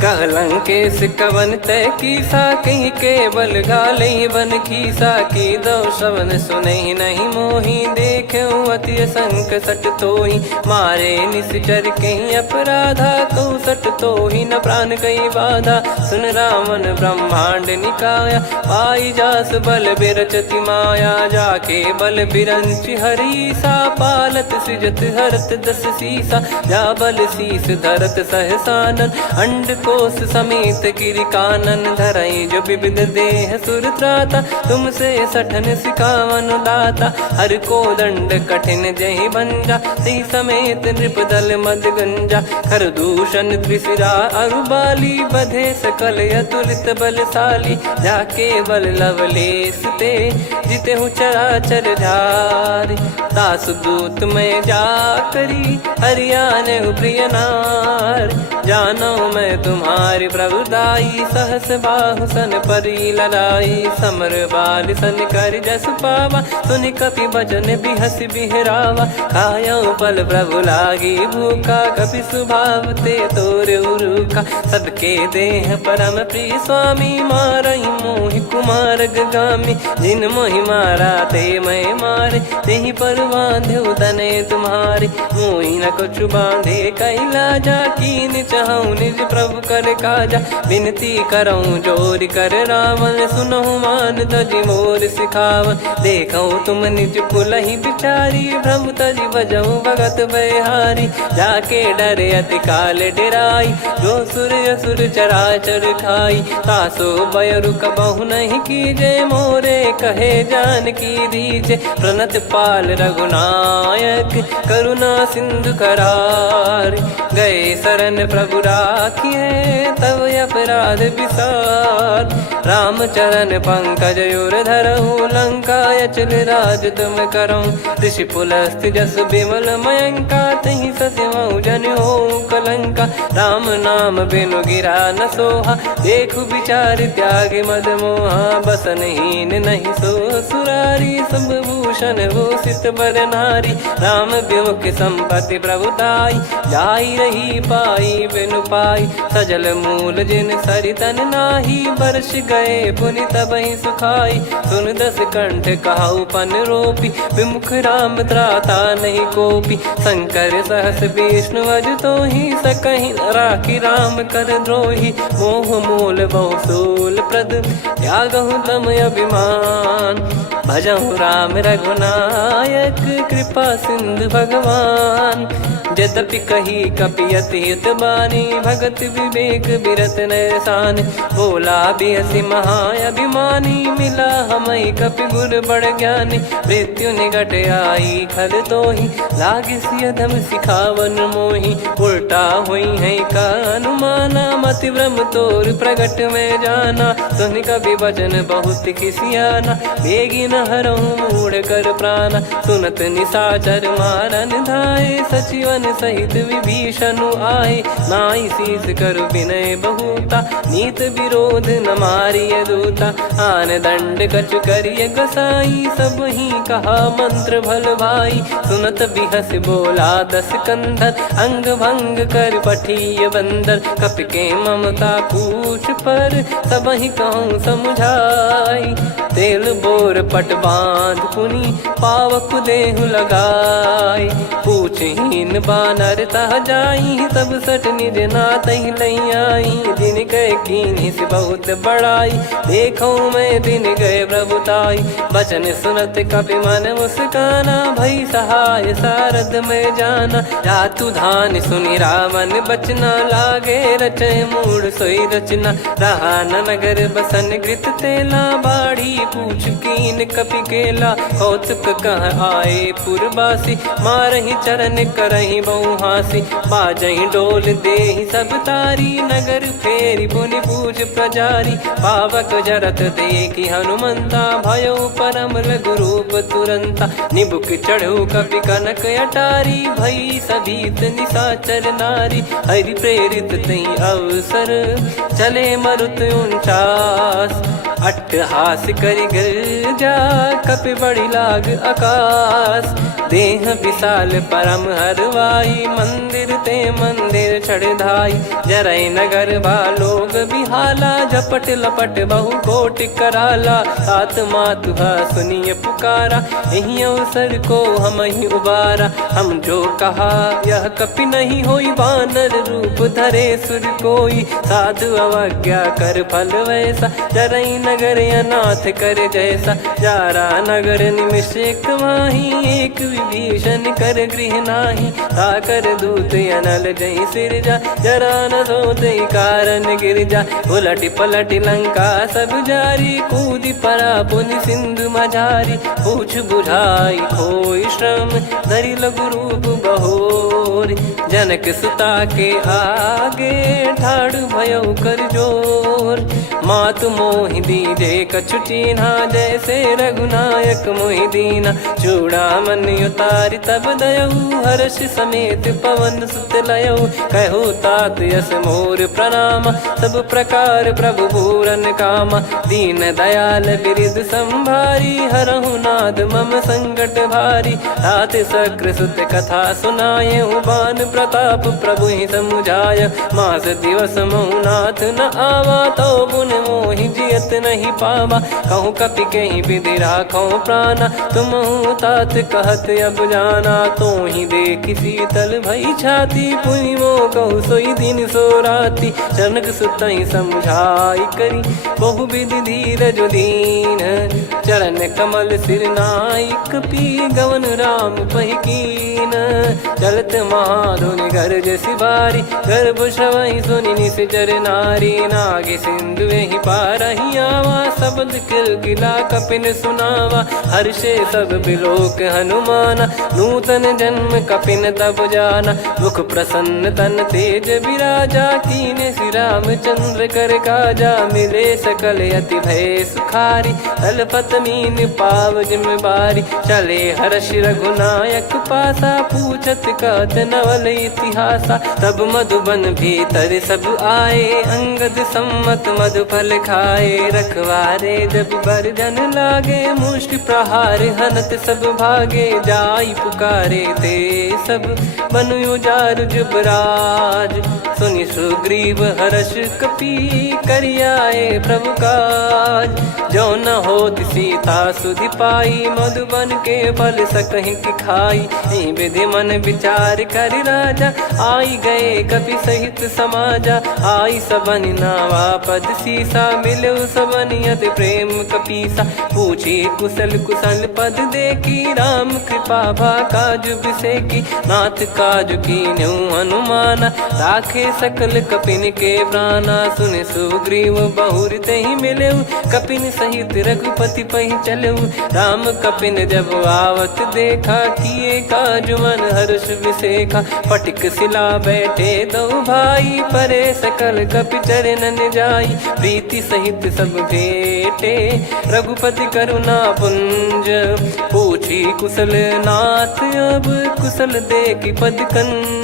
कहलंकेश कवन तय कीसा कहीं केवल गाले बन खीसा की दो शवन सुने नहीं मोही देखे अति संक सट तोही मारे निश्चर कहीं अपराधा को सट तोही न प्राण कई बाधा। सुन रावण ब्रह्मांड निकाया पाई जास बल बिरचति माया जाके बल बिरंच हरीसा पालत सृजत हरत दस सीसा जा बल शीस धरत सहसानन अंड कोश समेत गिरि कानन धरई जो विविध देह सुर त्राता तुमसे सठन सिखावन दाता हर को दंड कठिन जहि भंजा सी समेत नृप दल मद गंजा खर दूषण त्रिशिरा अरुबाली बधे सकल अतुलित बलशाली जाके बल लवलेस ते जिते हूँ चराचर झारी दास दूत में जा करी हरियाने प्रिय नार जानो मैं तुम्हारी प्रभुदाई सहस बाहु सन परी लड़ाई समर बाल सन कर जस पावा सुनि कपि भजन बिहस बिहरावा खायो पल प्रभु लागी भूखा कपि स्वभाव ते तोर उरुखा सबके देह परम प्रिय स्वामी मारई मोहि कुमार गामी जिन मोहि मारा ते मैं मारे तेहि पर बांधो तने तुम्हारे मोहि न कुछ बांधे कैला जा कीन चाहूं निज प्रभु कर काजा विनती करऊं जोर कर रावण सुनो मान तजी मोर सिखावन देखो तुम निज पुलहि बिचारी भ्रम तजी बजऊं भगत बहारी जाके डरे अति काल डेराई जो सुर असुर चराचर खाई तासो बयरु कबहु नहीं कीजे मोरे कहे जान की दीजे प्रणत पाल रघुनायक करुणा सिंधु करार गए शरण प्रभु राखिए तब अपराध विसार राम चरण पंकज उर धरहु लंका अचल राज तुम करऊं ऋषि पुलस्त जस विमल मयंका तहि ससिमऊ जन हो कलंका राम नाम बिनु गिरा न सोहा देखु विचार त्याग मद मोहा बसनहीन नहीं सो सुरारी सब भूषण भूषित बर नारी राम विमुख संपत्ति प्रभुताई जाई रही पाई बिनु पाई सजल मूल जिन सरितन नाही वर्ष गए पुनि तबहि सुखाई सुन दस कंठ कहाऊ पन रोपी विमुख राम त्राता नहीं कोपी शंकर सहस विष्णु अज तो ही सकहि राखी राम कर द्रोही मोह मूल बहु सूल प्रद त्यागहु तम अभिमान भजहु राम रघुनायक कृपा सिंधु भगवान यद्यपि कही कपियति हित बानी भगत विवेक बिरत नैसान बोला बिहसी महाअभिमानी मिला हमई कपि गुर बड़ ज्ञानी मृत्यु निकट आई खल तो ही लागे सियधम सिखावन मोही उल्टा हुई है का अनुमाना मति ब्रह्म तोर प्रगट में जाना सुन कभी वचन बहुत खिसियाना बेगी न हरहु मूढ़ कर प्राणा सुनत निशाचर मारन धाये सचिवन सहित विभीषणु आए नाई शीस कर विनय बहुता नीत विरोध न मारिय दूता आन दंड कछु करिय गसाई सब ही कहा मंत्र भल भाई सुनत बिहस बोला दस कंधर अंग भंग कर पठिय बंदर कप के ममता पूछ पर सब ही कहूँ समझाई तेल बोर पट बांध पुनी पावक देहु लगाई पूछहीन बानर तह जाई सब सट निज नाथ लई आई दिन गए कीनी से बहुत बड़ाई देखो मैं दिन गए प्रभुताई बचन सुनत कपि मन मुस्काना भई सहाय सारद में जाना जातु धान सुनि रावण बचना लागे रचे मूड सोई रचना रहा न नगर बसन घृत तेला बाड़ी पूछ कीन कपि केला कौतुक कह आए पुरबासी मारहि चरण करहि बहु हासी बाजहि डोल देहि सब तारी नगर फेरी पुनि पूज प्रजारी पावक जरत देखि हनुमंता भयो परम लघु रूप तुरंता निबुक चढ़ु कपि कनक अटारी भई सभीत निशाचर नारी हरि प्रेरित तई अवसर चले मरुत 49 अट्टहास करि गिर जा कपि बड़ी लाग आकाश देह विशाल परम हरवाई, मंदिर ते मंदिर चढ़ाई। जरई नगर बा लोग बिहाला, झपट लपट बहु कोट कराला। सात मातुहा सुनिए पुकारा, यही अवसर को हम ही उबारा। हम जो कहा यह कपि नहीं होई, वानर रूप धरे सुर कोई। साधु अवज्ञा कर फल वैसा, जरई नगर अनाथ कर जैसा। जारा नगर निमिष एक माही, एक विभीषण कर गृह नाही। ताकर दूत अनल जय सिरजा, जरा न सोते कारण गिरजा। उलट पलट लंका सब जारी, कूदी परा पुनि सिंधु मझारी। पूछ बुझाई खोई श्रम, धरि लघु रूप बहोर। जनक सुता के आगे, ठाड़ भयो कर जोर। मातु मोहि दीजे कछु चीन्हा, जैसे रघुनायक मोहि दीना। चूड़ामणि उतारि तब दयऊ, हर्ष समेत पवन सुत लयऊ। कहु तात यस मोर प्रणाम, सब प्रकार प्रभु पूरन कामा। दीन दयाल बिरिद संभारी, हरहु नाद मम संकट भारी। तात सक्र सुत कथा सुनाए, बान प्रताप प्रभु ही समुझाय। मास दिवस महु नाथ न आवा, तो गुण मोहि जियत नहीं पावा। कहूँ कपि कहीं विधि राखो प्राणा, तुम तात कहत अब जाना। तो ही देख शीतल भई छाती, पुनि मो कहु सोई दिन सो राती। जनक सुतहि समुझाई करी, बहु विधि धीरज दीन। चरण कमल सिर नाई, कपि गवन राम पहिकीन। चलत महाधुनि गरज सिबारी, गर्भ श्रवहि सुनि निश्चर नारी। नागे सिंधु ही पारहि आवा, शब्द किलकिला कपिन सुनावा। हर्षे सब बिलोक हनुमाना, नूतन जन्म कपिन तब जाना। मुख प्रसन्न तन तेज विराजा, कीने श्री रामचंद्र कर काजा। मिले सकल अति भय सुखारी, तलपत मीन पाव जिम्मेवारी। चले हर्ष रघुनायक पासा, पूछत कहत नवल इतिहासा। तब मधुबन भीतर सब आए, अंगद सम्मत मधुफल खाए। रखवारे जब बरजन लागे, मुष्टि प्रहार हनत सब भागे। जाई पुकारे ते सब, बनु उजार जुबराज। सुनि सुग्रीव हर्ष कपि, करियाए प्रभु काज। जो न होत सीता सुधि पाई, मधुबन के फल सकहि की खाई। विधि मन विचार कर राजा, आई गए कपि सहित समाजा। आई सबनि नावा पद सीसा, मिलो सबनि अति प्रेम कपीसा। पूछी कुशल कुशल पद देखी, राम कृपा भा काज बिसेकी। नाथ काज कीन्हु हनुमाना, राखे सकल कपिन के प्राणा। सुन सुग्रीव बहुर तेहि मिलेऊ, कपिन सहित रघुपति पहि चलेऊ। राम कपिन जब आवत देखा, किए काज मन हर्ष विसेखा। फटिक सिला बैठे दो भाई, परे सकल कपि चरणन जाई। प्रीति सहित सब भेटे, रघुपति करुणा पुंज। पूछी कुशल नाथ अब, कुशल देखि पद कंज।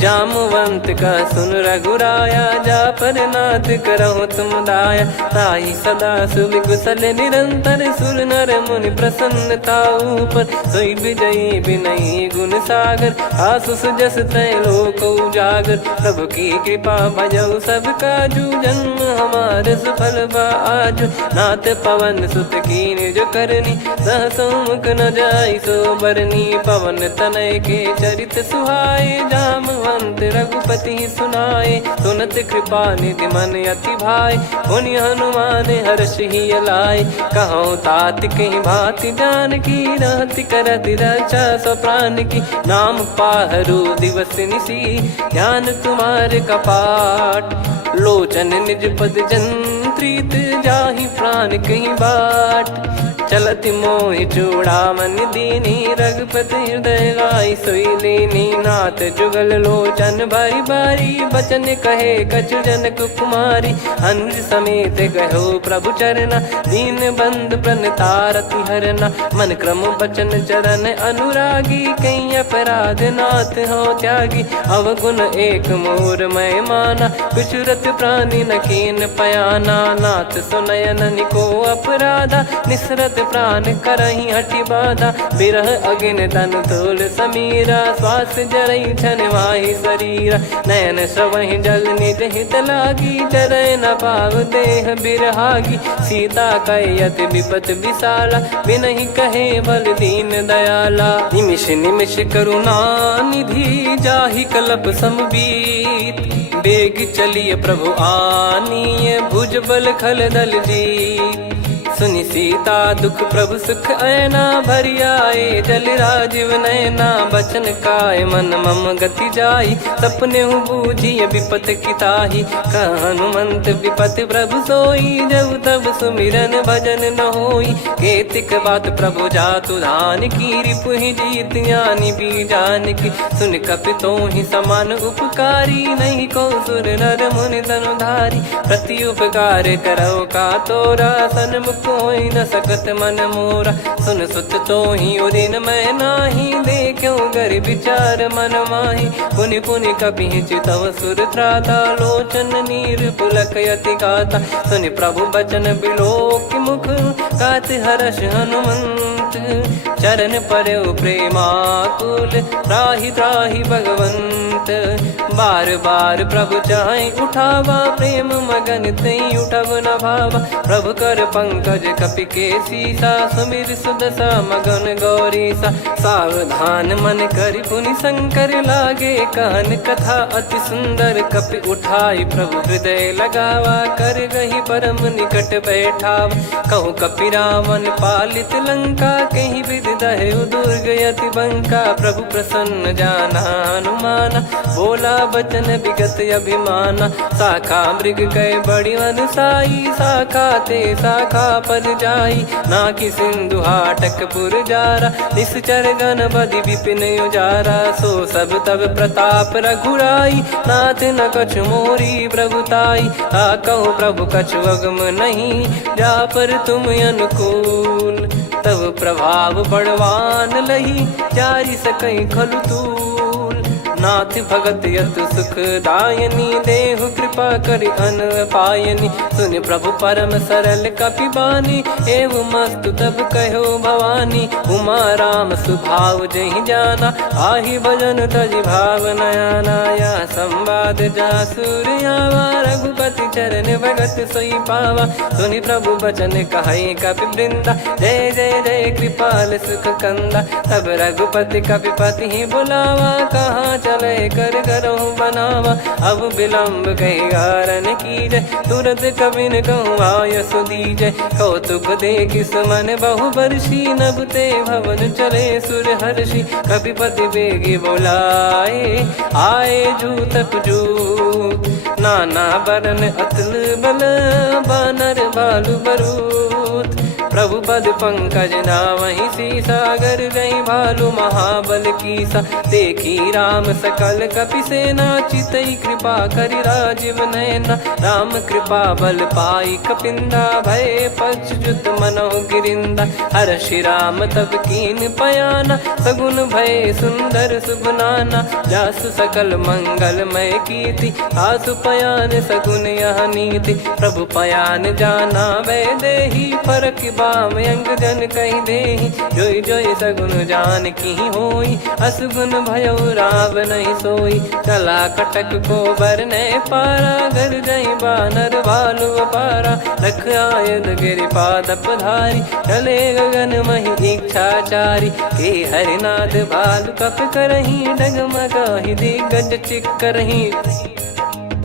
जामवंत का सुन रघुराया, जा पर नाथ करहु तुम दाया। ताहि सदा सुभि कुशल निरंतर, सुर नर मुनि प्रसन्नता ऊपर। सोई विजयी विनयी गुण सागर, आसु सुजस तय लोक उजागर। प्रभु की कृपा भजऊ सब काजू, जन्म हमार सफल बा आजु। नाथ पवन सुत कीन्ह जो करनी, सहसो मुख न जाई सो बरनी। पवन तनय के चरित सुहाए, जामवंत रघुपति सुनाए। सुनत कृपा निधि मन अति भाई, पुनि हनुमान हर्ष ही लाए। कहो तात कहीं भांति जान की, रहति करति रक्षा सो प्राण की। नाम पाहरु दिवस निसी, ध्यान तुम्हारे कपाट। लोचन निज पद जंत्रित, जाहि प्राण कहीं बाट। चलति मोहि चूड़ामणि दीनी, रघुपति हृदय लाई सोई लीनी। नाथ जुगल लोचन बारी बारी, बचन कहे कछु जनक कुमारी। अनुज समेत गहो प्रभु चरना, दीन बंद प्रणतारति हरना। मन क्रम बचन चरण अनुरागी, कहीं अपराध नाथ हो त्यागी। अवगुण एक मोर मैं माना, कुछुरत प्राणी न कीन पयाना। नाथ सुनयन निको अपराधा, निसरत सत प्राण करही हटि बाधा, बिरह अगिन तन तोल समीरा, श्वास जरई छन माही शरीरा, नयन सवहि जल निज हित लागी, जरय न पाव देह बिरहागी, सीता कहि अति विपत विशाला, बिनहि कहे बल दीन दयाला, निमिष निमिष करुणा निधि, जाहि कल्प समबीत, बेग चलिए प्रभु आनीय, भुज बल खल दल जीत, सुनि सीता दुख प्रभु सुख ऐना, भरि आए जल राजीव नैना, बचन काय मन मम गति जाई, सपने हूँ बूझिए विपत किताही, हनुमंत विपत प्रभु सोई, जब तब सुमिरन भजन न होई, केतिक बात प्रभु जातु धान की, रिपुहि जीत ज्ञानी बीजान की, सुन कपितो ही समान उपकारी, नहीं को सुर नर मुनि तनुधारी, प्रति उपकार करो का तोरा, सन्मुख कोई न सकत मन मोरा, सुन सुत तो ही उदिन मैं नाही, देखो गर विचार मन माही, पुनि पुनि कपि चितव सुर त्राता, लोचन नीर पुलक यति गाता, सुनि प्रभु बचन बिलोक मुख, गात हर्ष हनुमंत, चरण परयो प्रेमाकुल, त्राहि त्राहि भगवंत, बार बार प्रभु चाहि उठावा, प्रेम मगन तई उठब न भावा, प्रभु कर पंकज कपि के सीसा, सुमिर सुदशा मगन गौरीसा, सावधान मन करि पुनि शंकर लागे, कहन कथा अति सुंदर, कपि उठाई प्रभु हृदय लगावा, कर गही परम निकट बैठावा, कहूँ कपि रावण पालित लंका, कहीं विधि दहु दुर्ग यति बंका, प्रभु प्रसन्न जाना हनुमाना, बोला बचन विगत अभिमाना, शाखा मृग कह बड़ी अनुसाई, शाखा ते शाखा पर जाई, ना कि सिंधु हाटक पुर जारा, निश्चर गण बदि विपिन उजारा, सो सब तब प्रताप रघुराई, नाथ न कछु मोरी प्रभुताई, कहो प्रभु कछु अगम नहीं, जा पर तुम अनुकूल, तब प्रभाव बड़वान लही, जारी सकई खलु तूल, नाथ भगत यत सुख दायनी, देहु कृपा करि अन पायनी, सुन प्रभु परम सरल कपिबानी, एवं मस्तु तब कहो भवानी, उमा राम सुभाव जहि जाना, आहि भजन तजि भाव नयाना, या संवाद जासुर आवा, रघुपति चरण भगत सोई पावा, सुनि प्रभु बचन कहै कपि वृंदा, जय जय जय कृपाल सुख कंदा, तब रघुपति कपिपति ही बुलावा, कहाँ चले कर करहु बनावा, अब विलम्ब कही कारण कीजय, तुरत कबिन कहूँ आयस दीजय, कौतुक देखि सुमन बहु बरसी, नभ ते भवन चले सुर हर्षि, कपिपति बेगी बोलाए, आए जूतक जूत, नाना बरन अतुल बल, बानर भालु बरूत, प्रभु पद पंकज नावहि सीसागर, गई भालु महाबल कीसा, देखी राम सकल कपि सेना, चितई कृपा करि राजीव नयना, राम कृपा बल पाई कपिंदा, भय पक्षजुत मनोह गिरिंदा, हर्षि राम तब कीन पयाना, सगुन भय सुंदर सुबनाना, जासु सकल मंगलमय कीर्ति, आसु पयान सगुन यह नीति, प्रभु पयान जाना वै देहि, फरक बाम अंग जन कहि देहि, जोई जोई सगुन जान की होई, असगुन भयो राव नहीं सोई, चला कटक को बरने पारा, घर जई बानर भालु पारा, लख आयद गिरि पाद पधारी, चले गगन महि इच्छाचारी, के हरिनाथ भालु कप करही, डगमगाहि दिग्गज चिक्करही,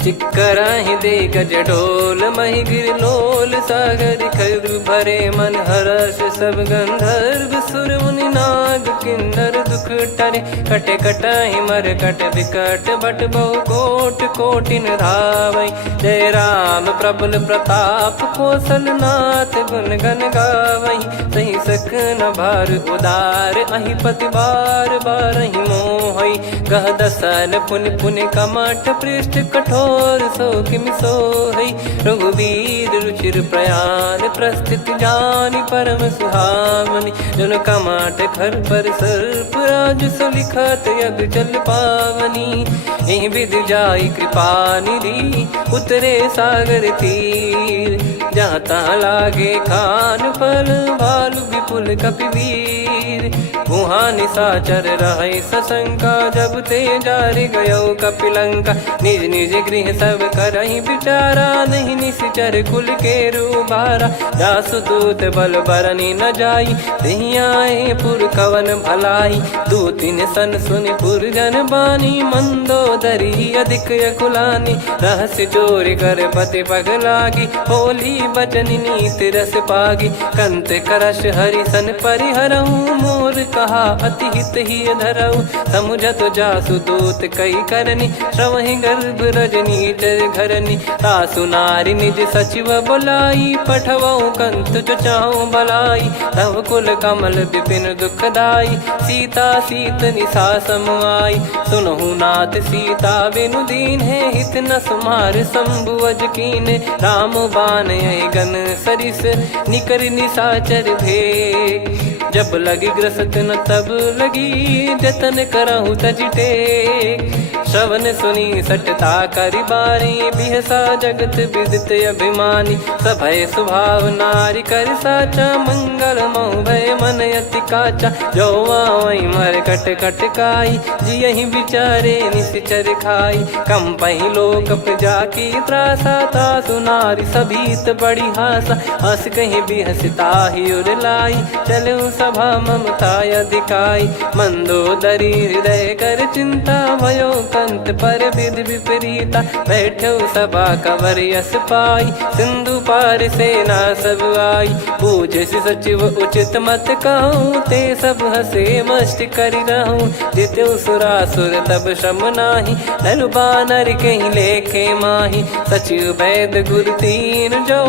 चिक्कराहि दे गज ढोल, महि गिर लोल, सागर खर भरे मन हर्ष, सब गंधर्व सुर मुनि नाग किन्नर दुख टरे, कटे कटाहि मर कट विकट, बट बहु कोट कोटिन धावै, जय राम प्रबल प्रताप, कौशल नाथ गुण गन गावै, सही सक न भार उदार, अहि पति बार बारहि मोहै, गह दसन पुनि पुनि कमठ पृष्ठ कठोर, सो किम सोहै, रघुवीर रुचिर प्रयाण, प्रस्थित जानि परम सुहावनी, जन कमाट खर पर सर्प राज, सलिखत यग जल पावनी, एहि विधि जाई कृपा निधि, उतरे सागर तीर, जहाँ जहाँ तहाँ लागे खान फल भालु विपुल कपिवीर। वहाँ निशाचर रहे सशंका जब ते जारि गयो कपिलंका। निज निज गृह सब करहि विचारा नहीं निश्चर कुल के रूबारा। जासु दूत बल बरनी न जाई तेहि आए पुर कवन भलाई। दूतिन सन सुनि पुर जन बानी मंदोदरी अधिक अकुलानी। रहस्य चोरी कर पति पग लागी होली बचन नीति रस पागी। कंत करश हरिसन परिहरऊ मोर कहा अति हित ही धरऊ। समुझत जासु दूत कई करनी श्रवहि गर्भ रजनी चर घरनी। तासु नारी निज सचिव बुलाई पठवऊ कंत जो चाहूं भलाई। तव कुल कमल विपिन दुखदाई सीता सीत निशा समाई। सुनहु नाथ सीता बिनु दीन है हित न सुमार शंभु अज कीन। राम बाण गन सरिस निकर निशाचर भेग। जब लगी ग्रसत न तब लगी जतन करहु तज टेक। श्रवण सुनी सटता करि बारी बिहसा जगत विदित अभिमानी। सभय स्वभाव नारी कर साचा मंगल मऊ भय मन अति काचा। जो आवई मर कट कट काई जियहि विचारे निश्चर खाई। कम पही लोक प्रजा की त्रासा तासु नारी सभीत बड़ी हासा। हस कहीं बिहसता ही उर लाई चलऊ सभा ममता अधिकाई। मंदोदरी हृदय कर चिंता भयो कंत पर विध विपरीता। बैठो सभा कवर यस पाई सिंधु पार सेना सब आई। पूजे सचिव उचित मत कहूँ ते सब हसे मष्ट करि रहूँ। जित्यु सुरासुर तब श्रम नाही नरु बानर कहीं लेखे माही। सचिव वैद गुरु तीन जो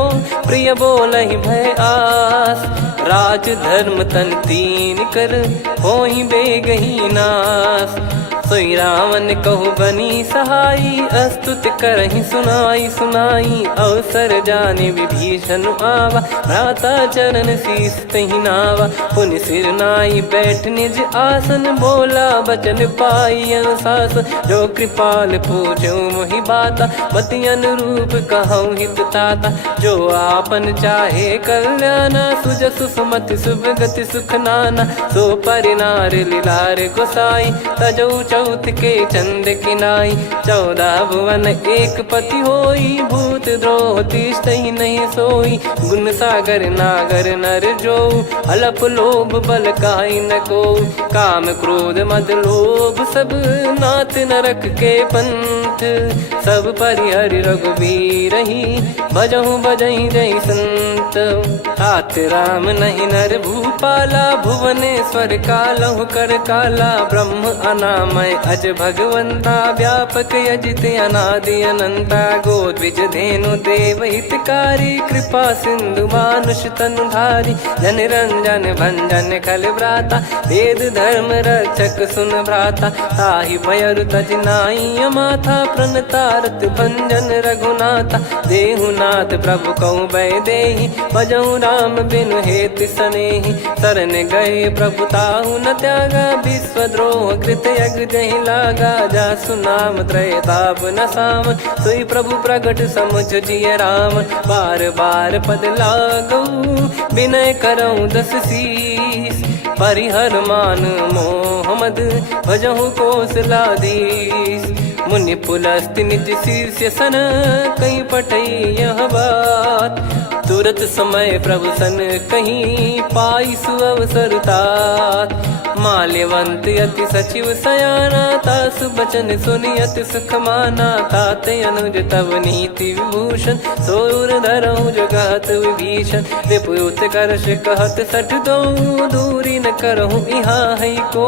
प्रिय बोलहि भय आस। राज धर्म तन तीन कर होहि बेगही नास। सोई रावण कहु बनी सहाई अस्तुत करहि सुनाई सुनाई। अवसर जाने विभीषण आवा भ्राता चरण शीस तहि नावा। पुनि सिर नाई बैठ निज आसन बोला बचन पाई अनुशासन। जो कृपाल पूछो मोहि बाता मति अनुरूप कहूँ हित ताता। जो आपन चाहे कल्याणा सुजसु सुमति शुभ गति सुख नाना। सो परिनार लीलार गोसाई तजौ चौथ के चंद किनाई। 14 भुवन एक पति होई भूत द्रोह तिष्ठहि नहीं सोई। गुण सागर नागर नर जो अलप लोभ बल काई न को। काम क्रोध मद लोभ सब नाथ नरक के पंथ। सब परिहरि रघुबीर ही भजहु भजहि जय संत। तात राम नहीं नर भूपाला भुवनेश्वर कालहु कर काला। ब्रह्म अनामय अज भगवंता व्यापक यजित अनादि अनंता। गोद्विज धेनु देव हितकारी कृपा सिंधु मानुष तनुधारी। जन रंजन भंजन खल भ्राता वेद धर्म रक्षक सुन भ्राता। ताहि भयरु तज नाई माथा प्रणतारत भंजन रघुनाथा। देहुनाथ प्रभु कहु भय देहि भजहु राम बिनु हेति सनेहि। शरण गए प्रभु ताहु न त्यागा विश्वद्रोह कृत यज्ञ जहि लागा। जासु नाम त्रयताप न साम सोई प्रभु प्रगट समुझ जिय राम। बार बार पद लागऊ विनय करऊँ 10 शीस। परिहर मान मोह मद भजहु कौशलाधीश। मुनि पुलस्त्य निज शीर्ष सन कहीं पटई यह बात। तुरत समय प्रभु सन कहीं पाई सुअवसर तात। माल्यवंत अति सचिव सयाना तासु बचन सुनि अति सुख माना। ताते अनुज तव नीति विभूषण सोर धरऊ जगत विभीषण। विपुत करश कहत सठ दो दूरी न करहु यहाँ है को।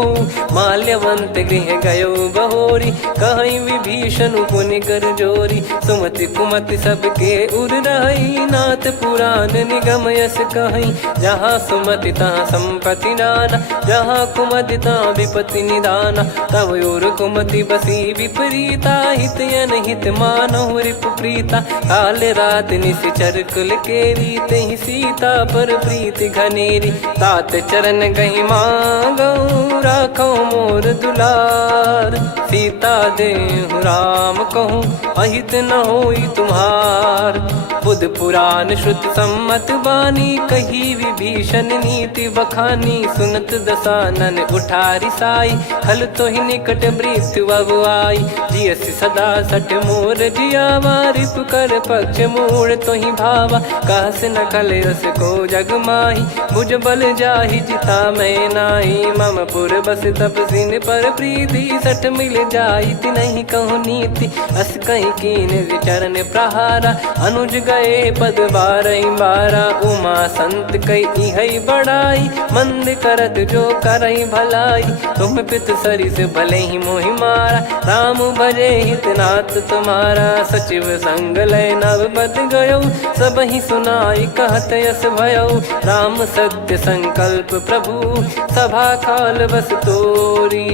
माल्यवंत गृह गयो बहोरी कहीं विभीषण पुनि कर जोरी। सुमति कुमति सबके उर रही नाथ पुराण निगम यस कहीं। जहाँ सुमति तहाँ संपत्ति नाना जहाँ कुमति तहाँ विपत्ति निदाना। तव और कुमति बसी विपरीता हित अनहित मानहु रिपु प्रीता। काल रात निश्चर कुल केरी तेहि सीता पर प्रीति घनेरी। तात चरण गहि मांगऊ राखो मोर दुलार। सीता देहु राम कहूँ अहित न होई तुम्हार। बुध पुराण श्रुत सम्मत बानी, कही विभीषण नीति बखानी। सुनत दसानन उठारी साई, खल तो ही निकट मृत्यु अब आई। जियसि सदा सठ मोर जियावा, रिप कर पक्ष मूड़ तो ही भावा। कहस न खल रस को जग माही, भुज बल जाहि जिता मैं नाई। मम पुर बस तपसिन पर प्रीति, सठ मिल जाई नहीं कहूँ नीति। अस कहीं कीन विचरण प्रहारा, अनुज गए पद बारही बारा। उमा संत कई है बड़ाई, मंद करत जो करई भलाई। तुम पित सरिस भले ही मोहि मारा, राम भजे हितनाथ तुम्हारा। सचिव संग लय नव बद गयो, सब ही सुनाई कहत यस भयो। राम सत्य संकल्प प्रभु, सभा काल बस तोरी।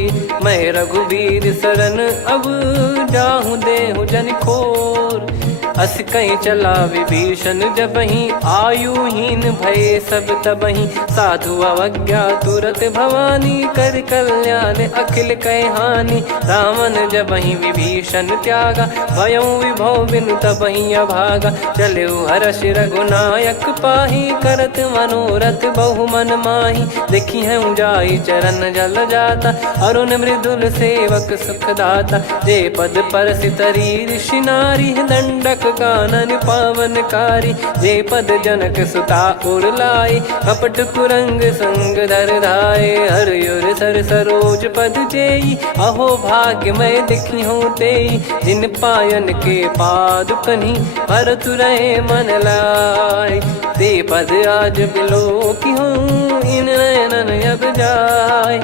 मैं रघुबीर शरण अब, जाहूँ देहु जन खोर। अस कहीं चला विभीषण जबहि, आयुहीन भय सब तबहि। साधु अवज्ञा तुरत भवानी, कर कल्याण अखिल कह हानि। रावण जबहि विभीषण त्यागा, भयउ विभव बिनु तबहि अभागा। चले हर्ष रघुनायक पाही, करत मनोरथ बहु मन माही। देखी है जाई चरण जल जाता, अरुण मृदुल सेवक सुखदाता। जे पद पर सितरी ऋषि नारी, दंडक कानन पावनकारी। जे पद जनक सुता उर लाए, कपट कुरंग संग धर धाये। हरियुर सर सरोज पद जेई, अहो भाग्य मैं दिखी हूँ तेई। जिन पायन के पाद कन्ही, भरत रहे मन लाए। ते पद आज बिलो की हूँ, इन नयनन अब जाय।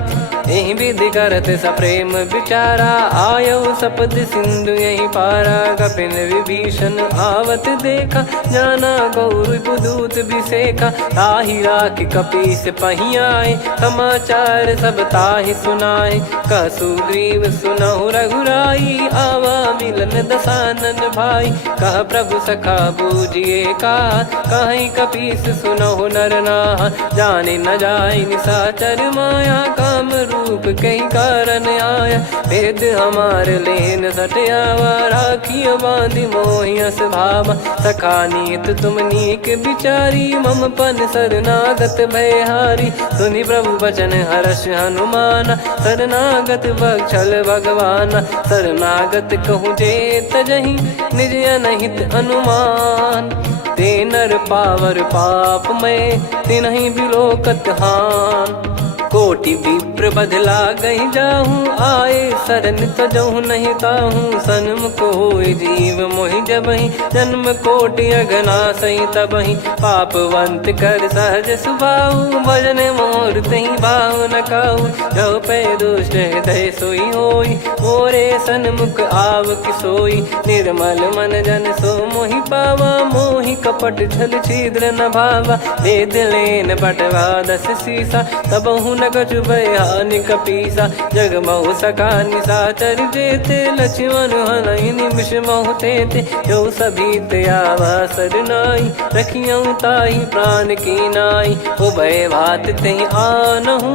यही विधि करत सप्रेम विचारा, आयो सपद सिंधु यही पारा। कपिन विभीषण आवत देखा, जाना गौर बुदूत बिसेखा। ताहि राखि कपीस पही आए, समाचार सब ताहि सुनाए। कह सुग्रीव सुनहु रघुराई, आवा मिलन दसानन भाई। कह प्रभु सखा बूझिए का, कहीं कपीस सुनहु नर नाहा। जाने न जाय निशाचर माया, काम रूप कई कारण आया। वेद हमार लेन सटयावा, राखियो बांधि मोहियस भावा। सखा नीत तुम नीक बिचारी, मम पन शरणागत भयहारी। सुनि प्रभु वचन हर्ष हनुमाना, शरणागत बक्षल भगवाना। शरणागत कहूँ जे तजहि, निज अनहित अनुमान। ते नर पावर पाप में, तिन्हि बिलोकत हान। कोटि विप्र बदला गई जाहूँ, आए शरण तजहु नहीं ताहूँ। सन्मुख होय जीव मोहि जबहि, जन्म कोटि अगना सही तबहि। पापवंत कर सहज सुभाऊ, भजन मोर तहि भाव न काऊ। जो पै दुष्ट हृदय सोई होई, मोरे सन्मुख आव किसोई। निर्मल मन जन सो मोहि पावा, मोहि कपट छल छिद्र न भावा। वेद लेन बटवा दस सीसा, तबहु न कछु भयानि कपीसा। जग महु सका निशाचर जेते, लक्ष्मण हनहि निमिष महु तेते। जो सभी त्यावा सरनाई, रखियऊ ताहि प्राण की नाई। उभय भात तेहि आनहु,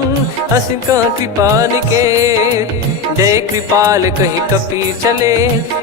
हस कह कृपाल के। जय कृपाल कहि कपी चले,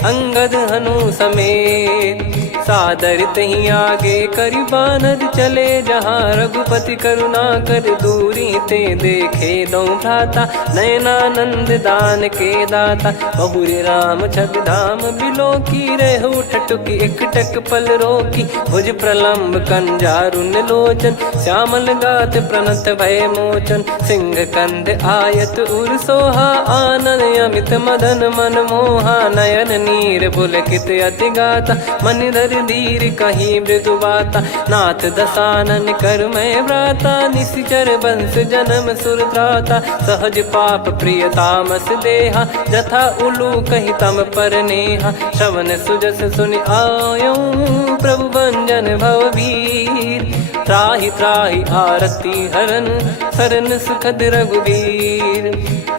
अंगद हनु समेत। सादर तही आगे करि बानर चले, जहाँ रघुपति करुणा कर दूरी ते देखे दो भ्राता। नयनानंद दान के दाता, बहुरी राम छग धाम बिलो की। रेहु ठटुकी एकटक पल रोकी, भुज प्रलम्ब कंजारुन लोचन। श्यामल गात प्रणत भय मोचन, सिंह कंध आयत उर सोहा। आनन अमित मदन मन मोहा, नयन नीर पुलकित अति गाता। मन धर धीर कहीं मृदु बाता, नाथ दसानन कर मैं व्राता। निश्चर वंश जन्म सुर त्राता, सहज पाप प्रिय तामस देहा। जथा उलू कही तम पर नेहा, श्रवण सुजस सुन आयो। प्रभु भंजन भवभीर, त्राहि त्राहि आरती हरन। शरण सुखद रघुबीर,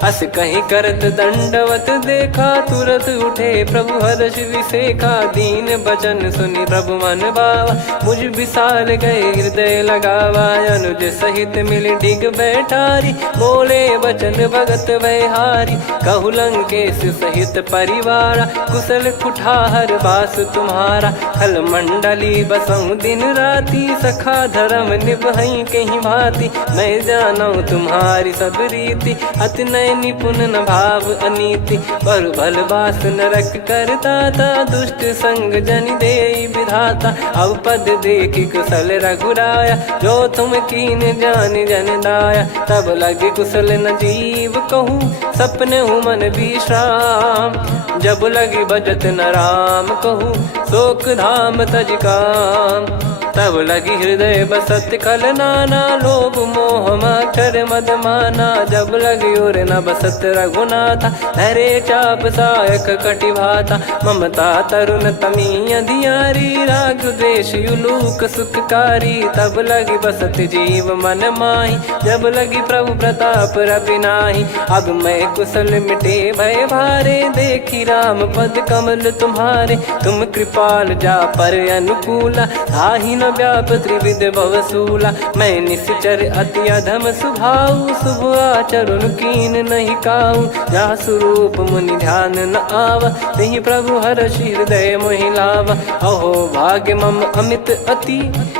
अस कहीं करत दंडवत देखा, तुरत उठे प्रभु हर्ष विसेखा। दीन बचन सुनी प्रभु मन भावा, मुझ विसार गए हृदय लगावा। अनुज सहित मिल डिग बैठारी, बोले वचन भगत वैहारी। कहु लंकेश सहित परिवारा, कुशल कुठार बास तुम्हारा। खल मंडली बसऊं दिन राती, सखा धर्म निभई कहीं भांति। मैं जानू तुम्हारी सब रीति, अति नय निपुण न भाव अनीति। पर भल बास नरक करता था, दुष्ट संग जन दे विधाता। अब पद देखी कुशल रघुराया, जो तुम कीन जान जन दाया। तब लगे कुशल न जीव कहूँ, सपने हूँ मन विश्राम। जब लगी बजत न राम कहूँ, शोक धाम तज काम। तब लगी हृदय बसत खल नाना, लोभ मोह मकर मद माना। जब लगी और न बसत रघुनाथा, धरे चाप सायक कटि भाता। ममता तरुण तमी अधियारी, राग द्वेष युलूक सुखकारी। तब लगी बसत जीव मन माही, जब लगी प्रभु प्रताप रवि नाही। अब मैं कुशल मिटे भय भारे, देखी राम पद कमल तुम्हारे। तुम कृपाल जा पर अनुकूला, आही न व्याप त्रिविध भवसूला। मैं निश्चर अति अधम स्वभाव, शुभ आचरण कीन नहीं काऊ। जा स्वरूप मुनि ध्यान न आवा, नहीं प्रभु हर्ष हृदय मोहि लावा। अहो भाग्य मम अमित अति,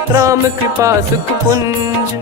राम कृपा सुख पुंज।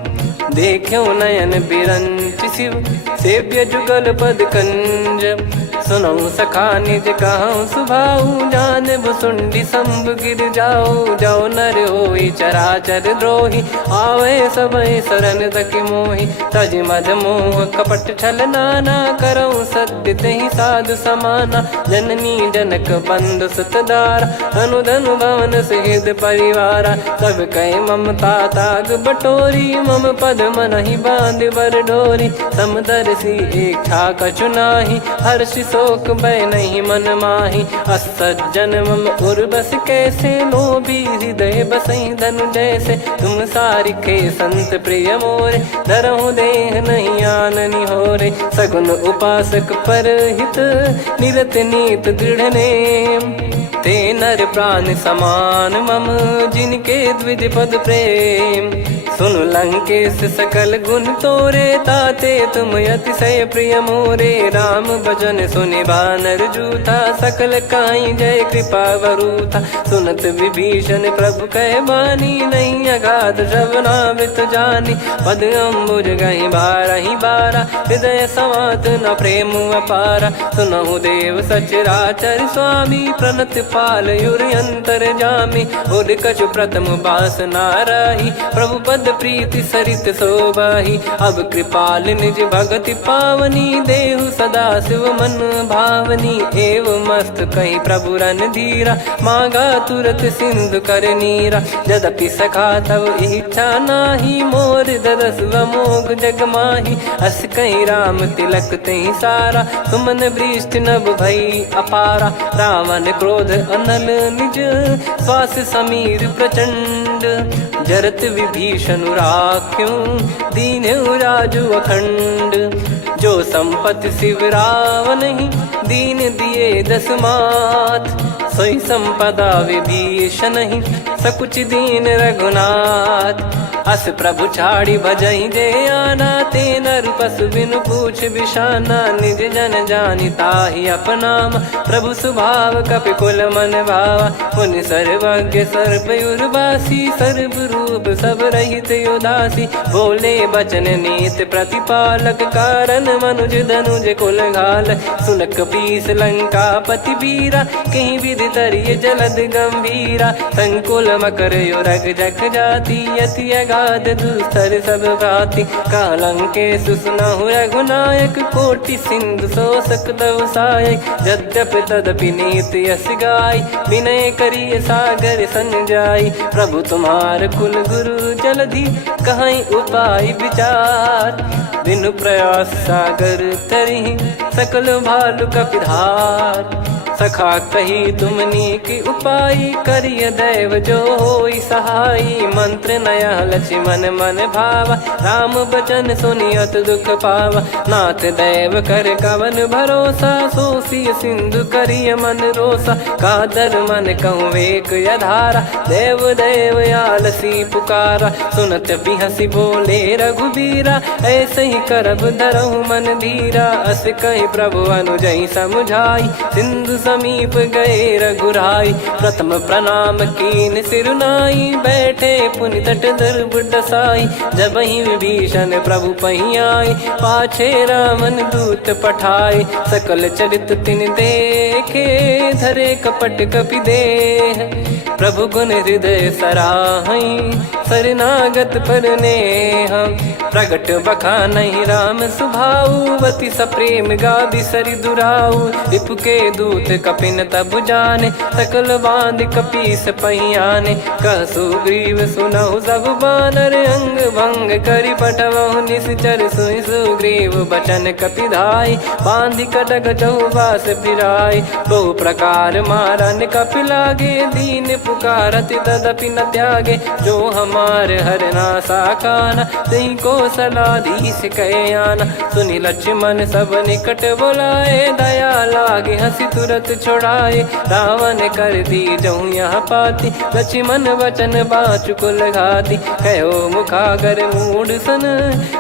देखो नयन बिरंच शिव, सेव्य जुगल पद कंज। सुनऊ सखा निज कहूँ सुभाऊ, जान भुसुंडी संभ गिर जाओ। जाओ नर होई चराचर द्रोही, आवे सबय शरण तक मोहि। तज मद मोह कपट छल नाना, करऊँ सत्य तेहि साधु समाना। जननी जनक बंधु सुतदारा, अनुधनु भवन सहित परिवारा। सब कहे ममता ताग बटोरी, मम पद मनहि बांध बर डोरी। समदर्शी इच्छा कछु नाही, हर्षि शोक भय नहीं मन माही। असज्जन मम उर्वश कैसे, लोभी हृदय बसई धनु जैसे। तुम सारिखे संत प्रिय मोरे, धरहु देह नहीं आननि होरे। सगुन उपासक पर हित, निरत नीत दृढ़ नेम। ते नर प्राण समान मम, जिनके द्विज पद प्रेम। सुन लंकेश सकल गुण तोरे, ताते तुम अतिशय प्रिय मोरे। राम भजन सुनि बानर जूथा, सकल काई जय कृपा वरूथा। सुनत विभीषण प्रभु कह बानी, नहीं अगाध श्रवणामृत जानी। पद अम्बुज गहि बारहि बारा, हृदय समात न प्रेम अपारा। सुनहु देव सचराचर स्वामी, प्रणत पाल युर अंतर जामी। उद कछु प्रथम बास नाराही, प्रभु पद प्रीति सरित शोभाही। अब कृपाल निज भगति पावनी, देहु सदा शिव मन भावनी। एव मस्त कहीं प्रभु रन धीरा, मांगा तुरत सिंधु कर नीरा। यद्यपि सखा तब इच्छा नाही, मोर दरस मोग जग माही। अस कहीं राम तिलक तही सारा, सुमन वृष्ट नभ भई अपारा। रावण क्रोध अनल निज, श्वास समीर प्रचंड। जरत विभीषण राख्यों, दीन्हु राजु अखंड। जो संपत्ति शिव रावण ही, दीन दिए दस मात। सोई संपदा विभीषण ही, सकुच दीन रघुनाथ। अस प्रभु छाड़ी भजई जे आना, ते नर पशु बिनु पूछ बिशाना। निज जन जानि ताहि अपनाम, प्रभु स्वभाव कपि कुल मन भावा। मुनि सर्वज्ञ सर्वयुर्वासी, सर्व रूप सब रहित उदासी। बोले बचन नीत प्रतिपालक, कारण मनुज धनुज कुल घाल। सुन कपीस लंका पति वीरा, कहीं विधि तरिय जलद गंभीरा। संकुल मकर युरग जग जाति, यति अगाध दुस्तर सब भांति। कालंकेश सुनहु रघुनायक, कोटि सिंधु शोषक तव सहायक। यद्यपि तदपि नीत यस गाय, विनय करिय सागर सन जाई। प्रभु तुम्हार कुल गुरु जलधि, कहीं उपाय विचार। बिनु प्रयास सागर तरिहि, सकल भालु कपिधार। सखा कही तुमनी की उपाई, करिय दैव जो होई सहाई। मंत्र नया लक्ष्मण मन भावा, राम बचन सुनियत दुख पावा। नाथ दैव कर कवन भरोसा, सोसी सिंधु करिय मन रोसा। कादर मन कहूँ एक यधारा, देव देव आलसी पुकारा। सुनत बिहसी बोले रघुबीरा, ऐसे ही करब धरहु मन धीरा। अस कहि प्रभु अनुजहि समुझाई, सिंधु समीप गए रघुराई। प्रथम प्रणाम कीन सिरुनाई, बैठे पुनि तट दर्भ डसाई। जब ही विभीषण प्रभु पही आए, पाछे रामन दूत पठाए। सकल चरित तिन देखे, धरे कपट कपि देह। प्रभु गुण हृदय सराहई, शरणागत पर नेह। प्रगट बखानहि राम सुभाऊ, बति सप्रेम गादि सरि दुराऊ। रिपु के दूत कपिन तब जाने, सकल बांध कपीस पहियाने। कह सुग्रीव सुनहु सब बानर, अंग भंग करि पठवहु निश्चर। सुनि सुग्रीव बचन कपिधाई, बांधि कटक चौबास फिराई। बहु प्रकार मारन कपि लागे, दीन पुकारत तदपि न त्यागे। जो हमार हरनासा काना, तई को सलाधीश कहे आना। सुनि लक्ष्मण सब निकट बोलाए, दया लागे हंसी तुरत छोड़ाए। रावण कर दी जहु यहाँ पाती, लक्ष्मण वचन बाचु कुल घाती। कहो मुखागर मूढ़ सन,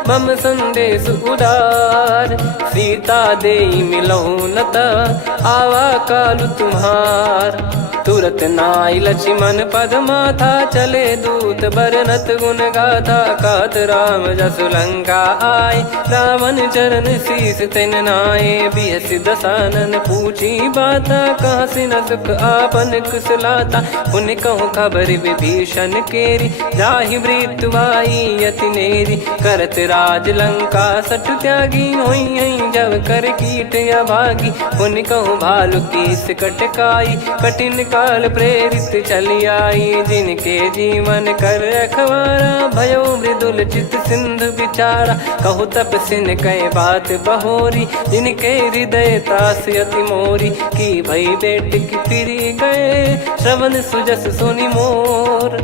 मम संदेश उदार। सीता देई मिलहु नता, आवा कालु तुम्हार। तुरत नाई लक्ष्मण पद माथा, चले दूत बरनत गुण गाथा। कहत राम जसु लंका आए, रावण चरण शीस तिन नाए। बिहसि दसानन पूछी बाता, कहाँ से न सुख आपन कुशलाता। पुनि कहूँ खबर विभीषण केरी, जाहि मृत्यु आई अति नेरी। करत राज लंका सठ त्यागी, होई जब कर कीट अभागी। पुनि कहूँ भालु कीस कटकाई, कठिन काल प्रेरित चली आई। जिनके जीवन कर रखवारा, भयो मृदुल चित सिंधु विचारा। कहु तपसिन कह बात बहोरी, जिनके हृदय त्रास अति मोरी। की भई बेट की फिरी गए, श्रवण सुजस सुनि मोर।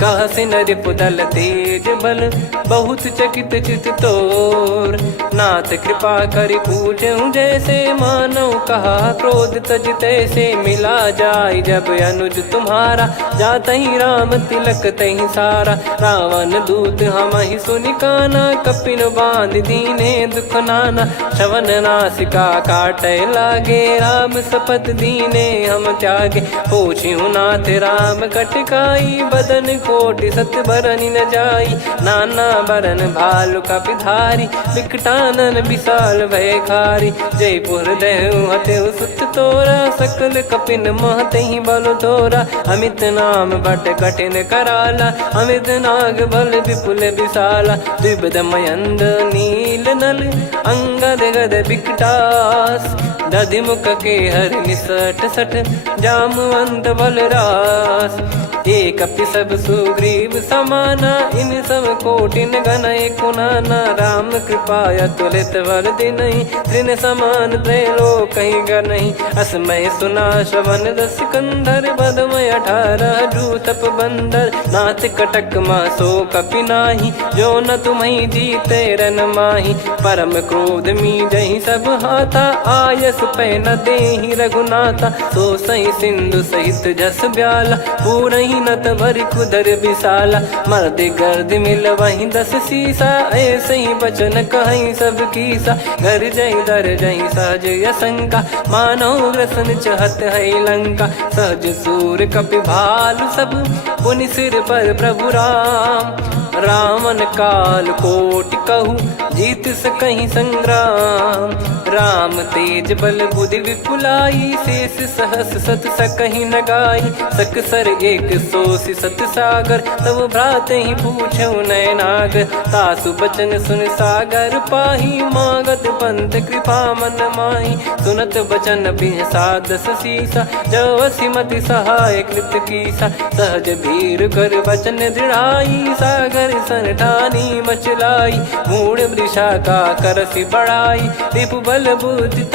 कह सिन रिपुदल तेज बल, बहुत चकित चित तोर। नाथ कृपा करि पूछऊँ जैसे, मानव कहा क्रोध तज तैसे। मिला जाय जब अनुज तुम्हारा, जातहि राम तिलक तहि सारा। रावण दूत हमहि सुनि काना, कपिन बांध दीने दुख नाना। श्रवण नासिका काटय लागे, राम शपथ दीने हम त्यागे। पूछिहु नाथ राम कटकाई, बदन कोटि सत बरनि न जाई। नाना बरन भालु कपिधारी, विकटानन विशाल भयखारी। जयपुर देहु हतेउ सुत तोरा, सकल कपिन महतहि बल तोरा। अमित नाम बट कठिन कराला, अमित नाग बल विपुल विशाला। द्विविध मयंद नील नल, अंगद गद विकटास। दधिमुख के हर निसठ सठ, जामवंत बलरास। एक अपि सब सुग्रीव समाना, इन सब कोटिन गण कुनाना। राम कृपा अतुलित बल दिनहि, तृण समान त्रैलोक गनहि। असमय सुना श्रवण दस कंधर, बदमय 18 जूतप बंदर। नाथ कटक मासो कपि नाही, जो न तुम्हि जीते रन माही। परम क्रोध मीजहि सब हाथा, आयस पै न देहि रघुनाथा। सो सही सिंधु सहित जस ब्याला, पूरहि नत भरि कुदर विशाला। मर्द गर्द मिल वहीं 10 सीसा, ऐसे ही बचन कहीं सब कीसा। घर जय दर जय सहज यसंका, मानो रसन चहत है लंका। सहज सूर कपि भालु सब, पुनि सिर पर प्रभु राम। रावण काल कोटि कहु, जीत सकहि संग्राम। राम तेज बल बुद्धि विपुलाई, शेष सहस सत सकहि न गाई। सकसर एक सोसि सत सागर, तब भ्रात ही पूछौ नयनाग। तासु बचन सुन सागर पाही, मागत पंथ कृपा मन माही। सुनत बचन बिहसा 10 सीसा, जवसि मति सहाय कृत कीसा। सहज भीर कर बचन दृढ़ाई, सागर सन ठानी मचलाई। मूढ़ दिशा का करसी बढ़ाई, रिपु बल बुद्धि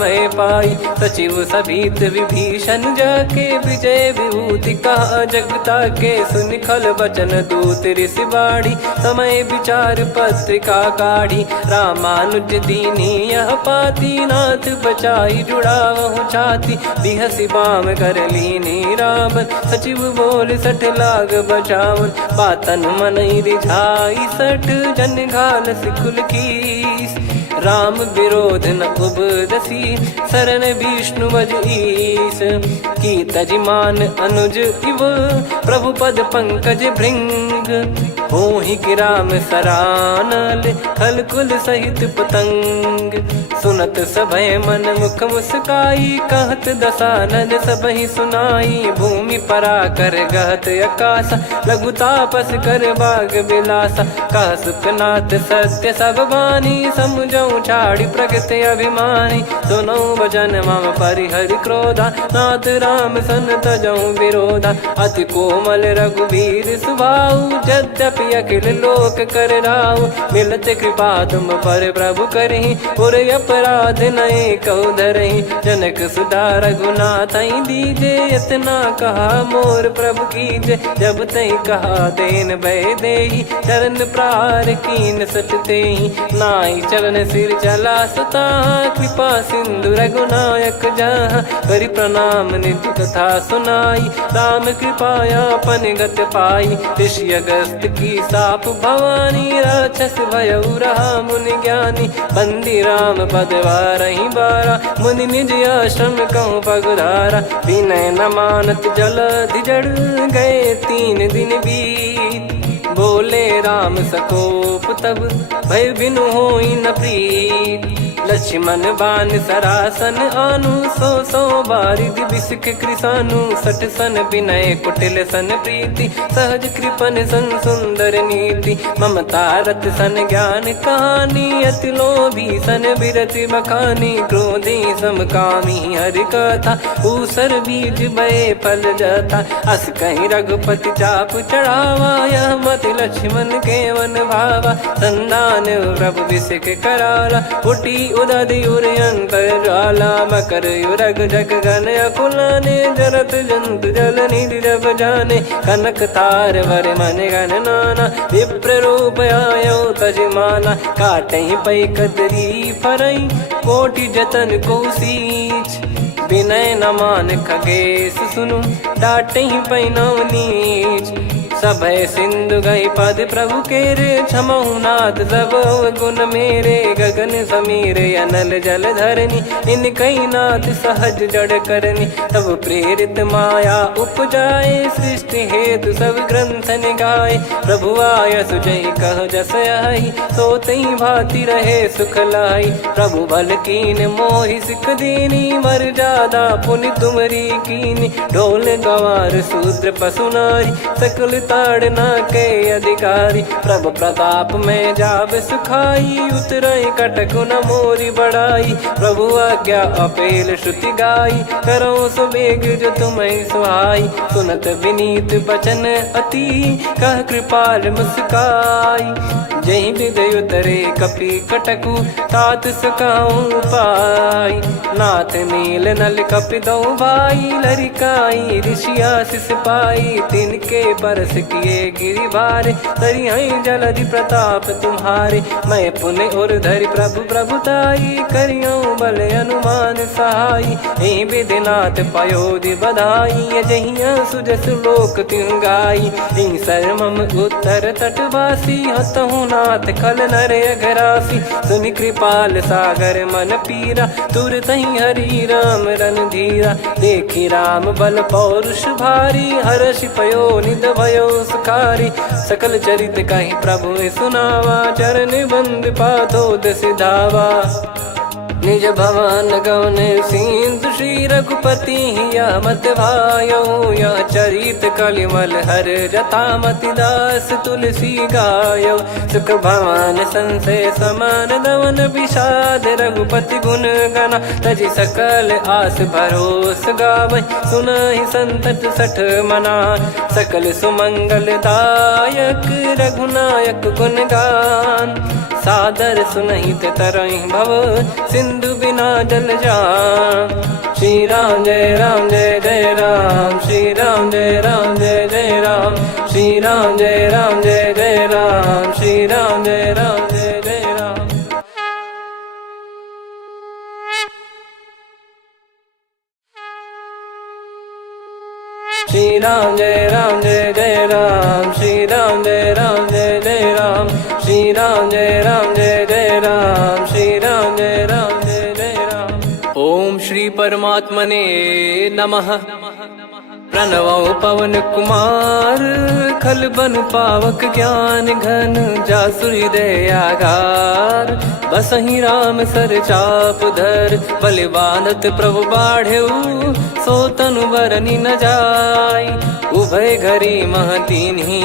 मैं पाई। सचिव सभीत विभीषण जाके, विजय विभूति कहा जगता के। सुन खल बचन दूत ऋषि बाड़ी, समय विचार पत्रिका काढ़ी। रामानुज दीनी यह पाती, नाथ बचाई जुड़ावहु छाती। बिहसी बाम कर लीनी रावण, सचिव बोल 60 लाग बचावन। बातन मनई रिझाई 60, जन घाल सिकुल कीस। राम विरोध न उपदसी, शरण विष्णु बज ईस। की तजिमान अनुज इव, प्रभु पद पंकज भृंग। होहि कि राम सरानल, खल कुल सहित पतंग। सुनत सभय मन मुख मुस्काई, कहत दसानन सबहि सुनाई। भूमि परा कर गहत आकाश, लघु तापस कर बाग बिलासा। कह सुखनाथ सत्य सब बानी, समुझौ छाड़ी प्रगति अभिमानी। सुनो भजन मम परिहरि क्रोधा, नाथ राम सन तजौ विरोधा। अति कोमल रघुवीर सुभाऊ, यद्यपि अखिल लोक कर राऊ। मिलत कृपा तुम पर प्रभु करहि, पुर अपराध नए कौ धरहि। जनक सुधा रघुनाथ दीजे, इतना कहा मोर प्रभु कीजे। जब तई कहा देन भय देहि, चरण प्रार कीन सट तेहि। नाई चरण सिर चला सता, कृपा सिंधु रघुनायक जहाँ। करि प्रणाम निज कथा सुनाई, राम कृपाया पन गत पाई। ऋषि अगस्त की साप भवानी, राक्षस भयउ रहा मुनि ज्ञानी। बंदी राम पद वारहि बारा, मुनि निज आश्रम कहूँ पगधारा। विनय न मानत जलधि जड़, गए 3 दिन बीत। बोले राम सकोप तब, भय बिनु होई न प्रीत। लक्ष्मण बान सरासन आनु, 100 बारिधि बिसिख कृसानु। 60 सन विनय कुटिल सन प्रीति, सहज कृपन सन सुंदर नीति। ममता रत सन ज्ञान कहानी, अति लोभी सन बिरति बखानी। क्रोधी समकामी हरि कथा, ऊसर बीज भय फल जथा। अस कहीं रघुपति चाप चढ़ावा, यह मत लक्ष्मण के मन भावा। संदान प्रभु बिसिख कराला, उठी उदधि उर अंतर ज्वाला। मकर युरग जग गन अकुलाने, जरत जंतु जल निधि जब जाने। कनक तार वर मन गण नाना, विप्र रूप आयो तजमाना। काटहि पै कदरी फरई, कोटि जतन को सींच। विनय न मान खगेश सुनु, डांटहि पै नव नीच। सभय सिंधु गई पद प्रभु केरे, क्षमहु नाथ सब गुण मेरे। गगन समीरे अनल जल धरनी, इन कई नाथ सहज जड़ करनी। तब प्रेरित माया उपजाए, सृष्टि हेतु सब ग्रंथ निगाए। प्रभु आय सुजय कह जस आई, सोतई भांति रहे सुख लाई। प्रभु बल कीन मोहि सिख दीनी, मर्यादा पुनि तुमरी कीनी। ढोल गवार शूद्र पशु नारी, सकल ताड़ना के अधिकारी। प्रभु प्रताप में जाब सुखाई, उतरई कटक न मोरी बढ़ाई। प्रभु आज्ञा अपेल श्रुति गाई, करो सुबेग जो तुम्हें सुहाई। सुनत विनीत बचन अति, कह कृपाल मुस्काई। जही विदय उतरे कपि कटकु, तात सकाऊं पाई। नाथ नील नल कपि दो भाई, लरिकाई ऋषि आशीष पाई। तिनके परस किए गिरि भारे, तरि हई जलधि प्रताप तुम्हारे। मैं पुण्य और धरि प्रभु प्रभुताई, करियऊं बल अनुमान सहाई। एहि विधिनाथ पयोधि बधाई, जहिया सुजस लोक तिहुँ गाई। एहि सरमम उत्तर तटवासी, हतहु नाथ खल नर अघरासी। सुनि कृपाल सागर मन पीरा, तुरत ही हरि राम रन धीरा। देखी राम बल पौरुष भारी, हर्षि पयो निध भयो सुखारी। सकल चरित कहि प्रभु सुनावा, चरण बंद पादोद सिधावा। निज भवन गौन सिंधु, श्री रघुपति हिया मत भायो। यह चरित कलिमल हर जथा, मति दास तुलसी गायो। सुख भवन संशय समान दवन, विषाद रघुपति गुण गना। तजि सकल आस भरोस गावै, सुनहि संतत सठ मना। सकल सुमंगल दायक, रघुनायक गुण गान। सादर सुनहित तरहि भव सिंधु बिना जल जान। श्री राम जय राम जय जय राम, श्री राम जय राम जय जय राम, श्री राम जय राम जय जय राम, श्री राम जय राम जय जय राम। श्री राम जय राम जय जय राम, श्री राम जय राम जय जय राम, श्री राम जय राम जय जय राम, श्री राम जय राम जय जय राम। ओम श्री परमात्मने नमः। प्रणवो पवन कुमार खल बन पावक ज्ञान घन जासु हृदय आगार। बसहि राम सर चाप धर बलि बांधत प्रभु बाढ़ेऊ सो तनु बरनि न जाय। उभय घरी महतीन्ही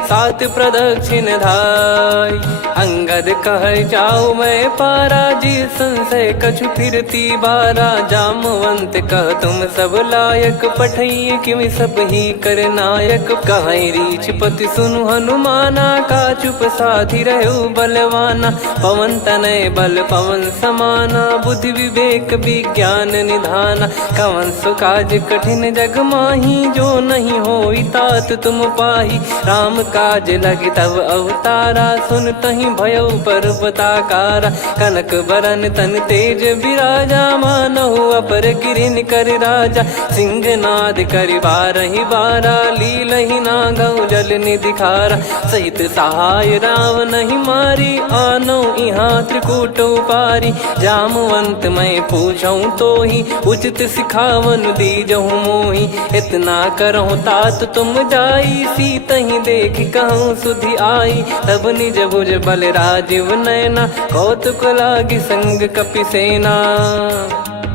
सात प्रदक्षिण धाय। अंगद कह जाऊ मैं पारा जी संशय कछु फिरती बारा। जामवंत कह तुम सब लायक पठइये किमि सब ही कर नायक। कहीं रीछ पति सुनु हनुमाना का चुप साधि रहु बलवाना। पवन तनय बल पवन समाना बुद्धि विवेक विज्ञान निधाना। कवन सो काज कठिन जग माही जो नहीं होई तात तुम पाही। राम काज लगी तब अवतारा सुन तहि भयउ पर्वताकारा। कनक बरन तन तेज विराजा मानहु अपर गिरिन कर राजा। सिंहनाद करि बारहि बारा लीलहि नागौ जल निधि खारा। सहित सहाय राम नहीं मारी आनो इहाँ त्रिकूट उपारी। जामवंत मैं पूछऊँ तो ही उचित सिखावन दीजहु मोही। इतना करहु तात तुम जाई सीतहि देख कहूँ सुधि आई। तब निज भुज बल राजीव नयना कौतुक लागी संग कपिसेना।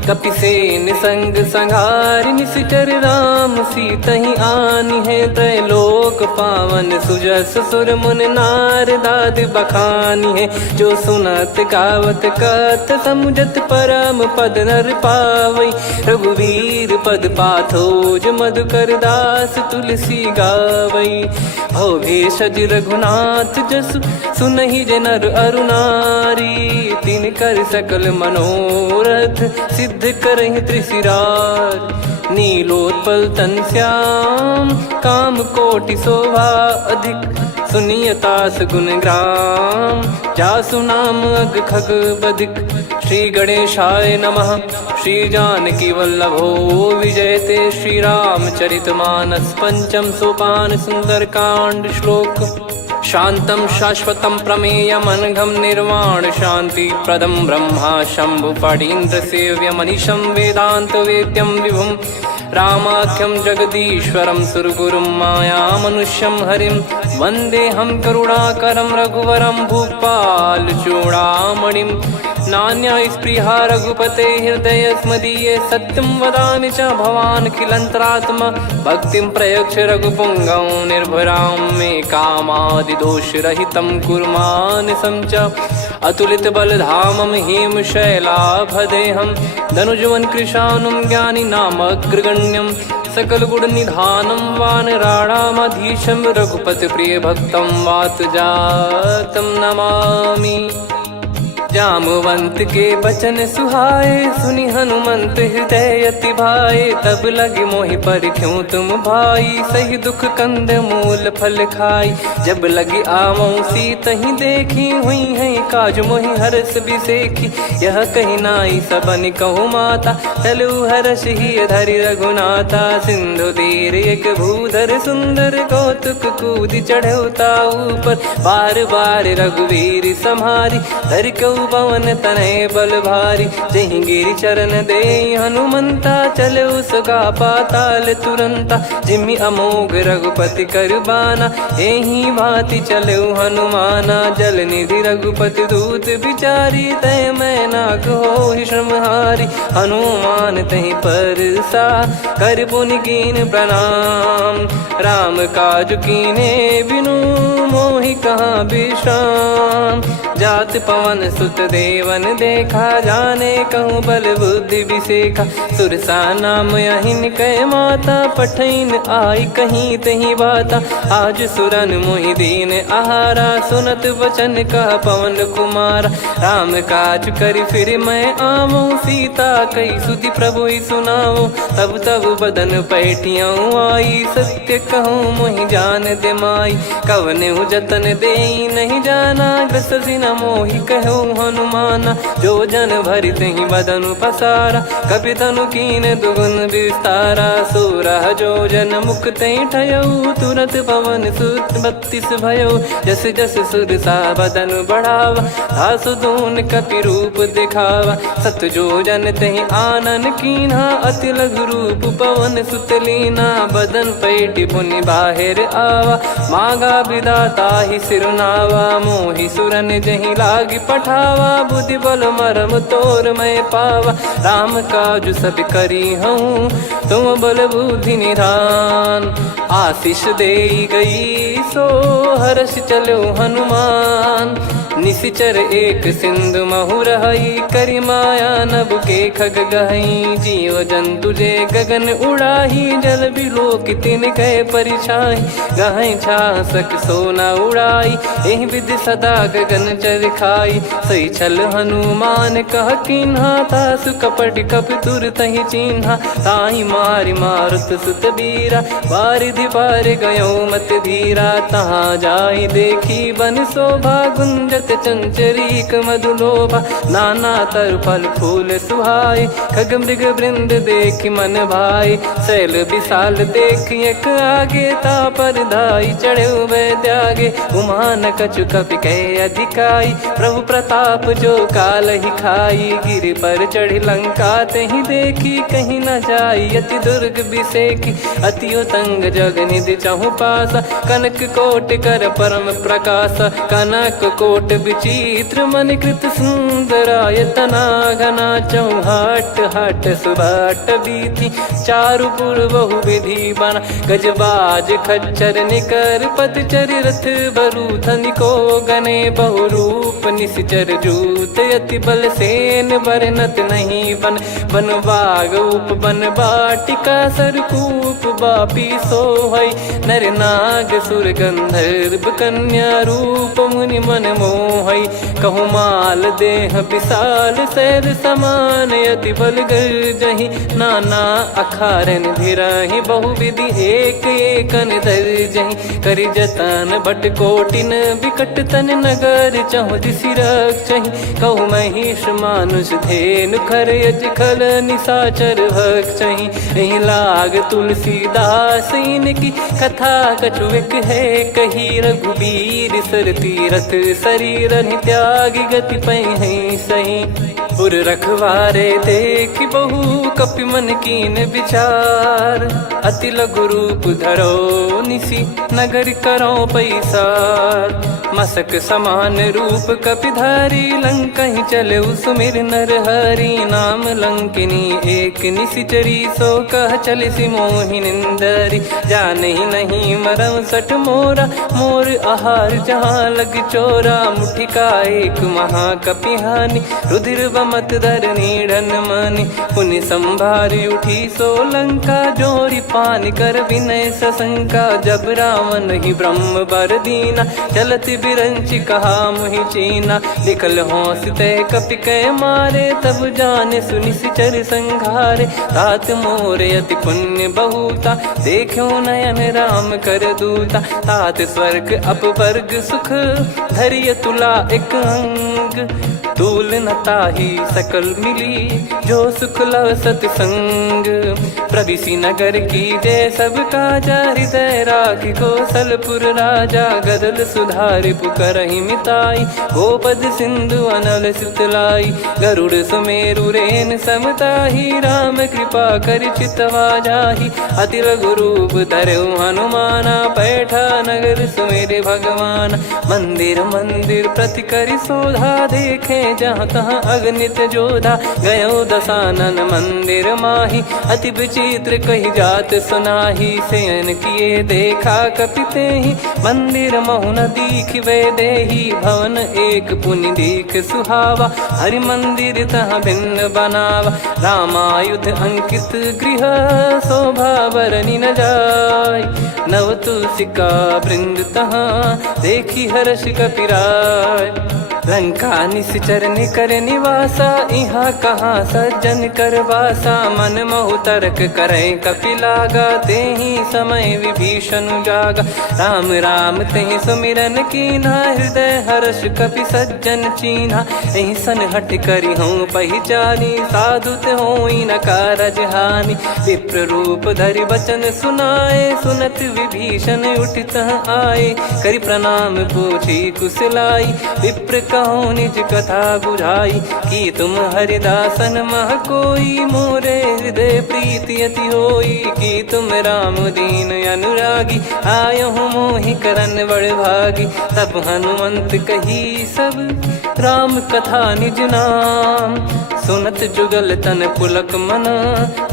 कपिसेन संग संघारि निश्चर राम सीतहि आनि है। त्रैलोक पावन सुजस सुर मुन नार दाद बखानी है। जो सुनत गावत कथ समुझत परम पद नर पावई। रघुवीर पद पाथोज मधुकर दास तुलसी गावई। भव भेषज रघुनाथ जसु सुनहि जे नर अरु नारी। तिन कर सकल मनोरथ सिद्ध करहि त्रिशिरार। नीलोत्पल तन श्याम काम कोटि शोभा अधिक। सुनियतास गुण ग्राम जासु नाम अग खग बदिक। श्री गणेशाय नमः। श्री जानकी वल्लभो विजयते श्री रामचरित मानस। पंचम सोपान सुंदर कांड श्लोक। शांतं शाश्वतं प्रमेयमनघं निर्वाण शांति प्रदं ब्रह्मा शंभु फणीन्द्र सेव्य मनीषं वेदांत वेद्यं विभुं। रामाख्यं जगदीश्वरं सुरगुरुं माया मनुष्यं हरिं। वन्देऽहं करुणाकरं रघुवरं भूपाल चूडामणिं। नान्या स्पृहा रघुपते हृदय स्मदीये। सत्यं वदामि च भवान् खिलन्तरात्मा। भक्तिं प्रयच्छ रघुपुङ्गं निर्भरां मे कामादिदोषरहितं कुर्मानसं च। अतुलित बलधामं हेमशैलाभदेहं। धनुजवन कृशानुं ज्ञानी नामग्रगण्यं। सकल गुण निधानं वानराणामधीशं। रघुपति प्रिय भक्तं वातजातं नमामि। जामवंत के बचन सुहाए सुनि हनुमंत हृदय अति भाए। तब लगे मोहि परख्यूं तुम भाई सही दुख कंद मूल फल खाई। जब लगी आवऊं सीतहि देखी हुई है काज मोहि हरस बिसेखी। यह कही नाई सबन कहु माता चलु हरष ही धरि रघुनाथा। सिंधु तीर एक भूधर सुंदर कौतुक कूद चढ़ौता ऊपर। बार बार रघुवीर सम्हारी धरि कऊ पवन तनय बल भारी। जहि गिरि चरण दे हनुमंता चले उसका पाताल तुरंता। जिमि अमोघ रघुपति कर बाना एहि भांति चले हनुमाना। जल निधि रघुपति दूत बिचारी तय मैं नाग होहि श्रमहारी। हनुमान तहि परसा कर पुनि कीन प्रणाम। राम काज कीने बिनु मोहि कहाँ विश्राम। जात पवन सुत देवन देखा, जाने कहूँ बल बुद्धि विसेखा। सुरसा नाम अहिन कै माता, पठैन आई कहीं तहीं बाता। आज सुरन मोहि दीन आहारा, सुनत वचन कह पवन कुमारा। राम काज कर फिर मैं आऊँ, सीता कई सुधि प्रभु ही सुनाऊँ। तब तब बदन पैठियाँ आई, सत्य कहूँ मोहि जान दे माई। कवने जतन दे नहीं जाना, ग्रसि न मोहि कहूँ हनुमाना। जो जन भरि तहि बदन पसारा, कपि तनु कीन दुगुन विस्तारा। सोरह जो जन मुख तहि ठयऊ, तुरत पवन सुत 32 भयऊ। जस जस सुरसा बदन बढ़ावा, आसु दून कपि रूप दिखावा। सत जो जन तहि आनन कीन्हा, अति लघु रूप पवन सुत लीना। बदन पैठि पुनि बाहिर आवा, मांगा विधाता ही सिरुनावा। मोहि सुरन जहि लागी पठावा, बुद्धि बल मरम तोर मैं पावा। राम काज सब करी हूँ, तुम बल बुद्धि निधान। आशीष दे गई सो हर्ष चलो हनुमान। निशिचर एक सिंधु महु रहई, करी माया नभ के खग गहई। जीव जंतु जे गगन उड़ाही, जल बिलो तिन गए परिछाई। गहई छासक सोना उड़ाई, एहि विधि सदा गगन चर खाई। सही छल हनुमान कह कीन्हा, तासु कपट कप तुर तहि चिन्हा। ताहि मारि मारुत सुत बीरा, बारिधि पार गयो मत धीरा। तहाँ जाई देखी बन शोभा, गुंजत चंचरीक मधुलोभा। नाना तर फल फूल सुहाई, खग मृग वृंद देख मन भाई। शैल विशाल देख एक आगे, तापर धाई चढ़े वै त्यागे। उमा न कछु कपि कह अधिकाई, प्रभु प्रताप जो काल ही खाई। गिर पर चढ़ी लंका तहि देखी, कहीं न जाई अति दुर्ग बिसेकी। अति उतंग जग निधि चहु पासा, कनक कोट कर परम प्रकाश। कनक कोट विचित्र मन कृत सुंदरायतना। घना चौहाट हाट सुबाट बीथी, चारु पुर बहु विधि बना। गजबाज खच्चर निकर पतचर, रथ बरु धनिको गने। बहु रूप निश्चर जूत, अति बल सेन बरनत नहीं बन। बन बाग उप बन बाटिका, सरकूप बापी सोहई। नर नाग सुर गंधर्व कन्या, रूप मुनि मन मोहई। कहु माल देह विशाल, शैल समान अति बल गर्जहि। नाना अखारन भिराहि, बहु विधि एक एकन दर्जहि। करि जतन बट कोटिन, विकट तन नगर चहु दिसि रक्षहि। कहु महिष मानुष धेनु, खर यज खल निशाचर भक्षहि। एहि लाग तुलसीदास इनकी, कथा कछु एक है कही। रघुबीर सर तीरथ शरीर, त्यागी गति पै सही। पुर रखवारे देख बहु, कपि मन कीन विचार। अति लघु रूप धरो निसी, नगर करो पैसार। मसक समान रूप कपिधारी, लंकहि चले सुमिर नर हरि। नाम लंकिनी एक निशिचरी, सो कह चलिसि मोहि निंदरी। जानहि नहीं मरम सठ मोरा, मोर आहार जहाँ लग चोरा। मुठिका एक महाकपिहानि, रुधिर बमत धरनी ढन मानि। पुनि संभारी उठी सो लंका, जोरी पान कर विनय सशंका। जब रावण ही ब्रह्म बर दीना, चलत बिरंचि कहा मुहि चीना। निकल होंस तय कपि कै मारे, तब जाने सुनि सिचर संघारे। तात मोर अति पुण्य बहुता, देखो नयन राम कर दूता। तात स्वर्ग अपवर्ग सुख, धरिय तुला एक अंग। तूल न ताहि सकल मिली, जो सुख लव सतसंग। प्रविशि नगर की जय सब काजा, हृदय राखि कौशलपुर राजा। गदल सुधारि पुकरहि मिताई, गोपद सिंधु अनल सितलाई। गरुड़ सुमेरु रेन समताहि, राम कृपा करि चितवा जाहि। अति लघु रूप धरऊ हनुमाना, पैठा नगर सुमेरे भगवान। मंदिर मंदिर प्रति करि शोधा, देखे जहाँ तहाँ अगणित जोधा। गयो दसानन मंदिर माही, अति विचित्र कही जात सुनाही। शयन किए देखा कपितेहि, मंदिर महु न दीखि वैदेही भवन एक पुनि देख सुहावा। हरि मंदिर तह भिन्न बनावा, रामायुध अंकित गृह शोभा बरनी न जाय। नव तुलसी का वृंद तहाँ देखी हर्ष कपिराय। लंका निश्चर कर निवासा, यहाँ कहाँ सज्जन कर वासा। मन महु तर्क करे कपिलागा, ते ही समय विभीषण जागा। राम राम ते सुमिरन कीन्हा, हृदय हर्ष कपि सज्जन चीन्हा। एहि सन हट करी हूँ पहिचानी, साधु ते होई न कारज हानि। विप्र रूप धरि वचन सुनाए, सुनत विभीषण उठित आए। करि प्रणाम पूछी कुशलाई, विप्र कहो निज कथा बुझाई। कि तुम हरिदासन मह कोई, मोरे हृदय प्रीति अति होई। कि तुम राम दीन अनुरागी, आयो हूँ मोहि करन बड़ भागी। तब हनुमंत कही सब राम कथा निज नाम। सुनत जुगल तन पुलक मन,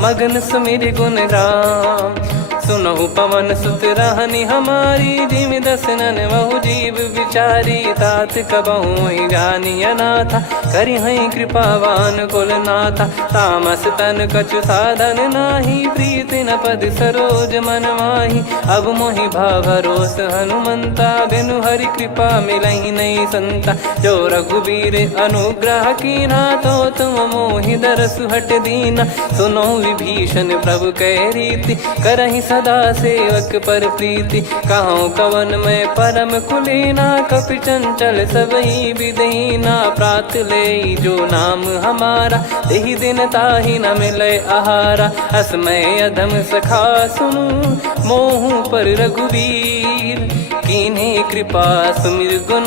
मगन सुमिर गुण राम। सुनहु पवन सुत रहनी हमारी, जिमि दसनन महु जीव विचारी। तात कबहु ही जानी अनाथा, करि हई कृपावान कुल नाथा। तामस तन कछु साधन नाही, प्रीति न पद सरोज मन माही। अब मोहि भाव भरोस हनुमंता, बिनु हरि कृपा मिलहि नहीं संता। जो रघुबीर अनुग्रह कीन्हा, तो तुम मोहि दरसु हट दीना। सुनो विभीषण प्रभु कह रीति, करहि सदा सेवक पर प्रीति। कहूँ कवन में परम कुलीना, कपि चंचल सबही विदहीना। प्रात ले जो नाम हमारा, तेहि दिन ताहि न मिले आहारा। असमय अधम सखा सुनु, मोहु पर रघुवीर। कीन्हे कृपा सुमिर गुण,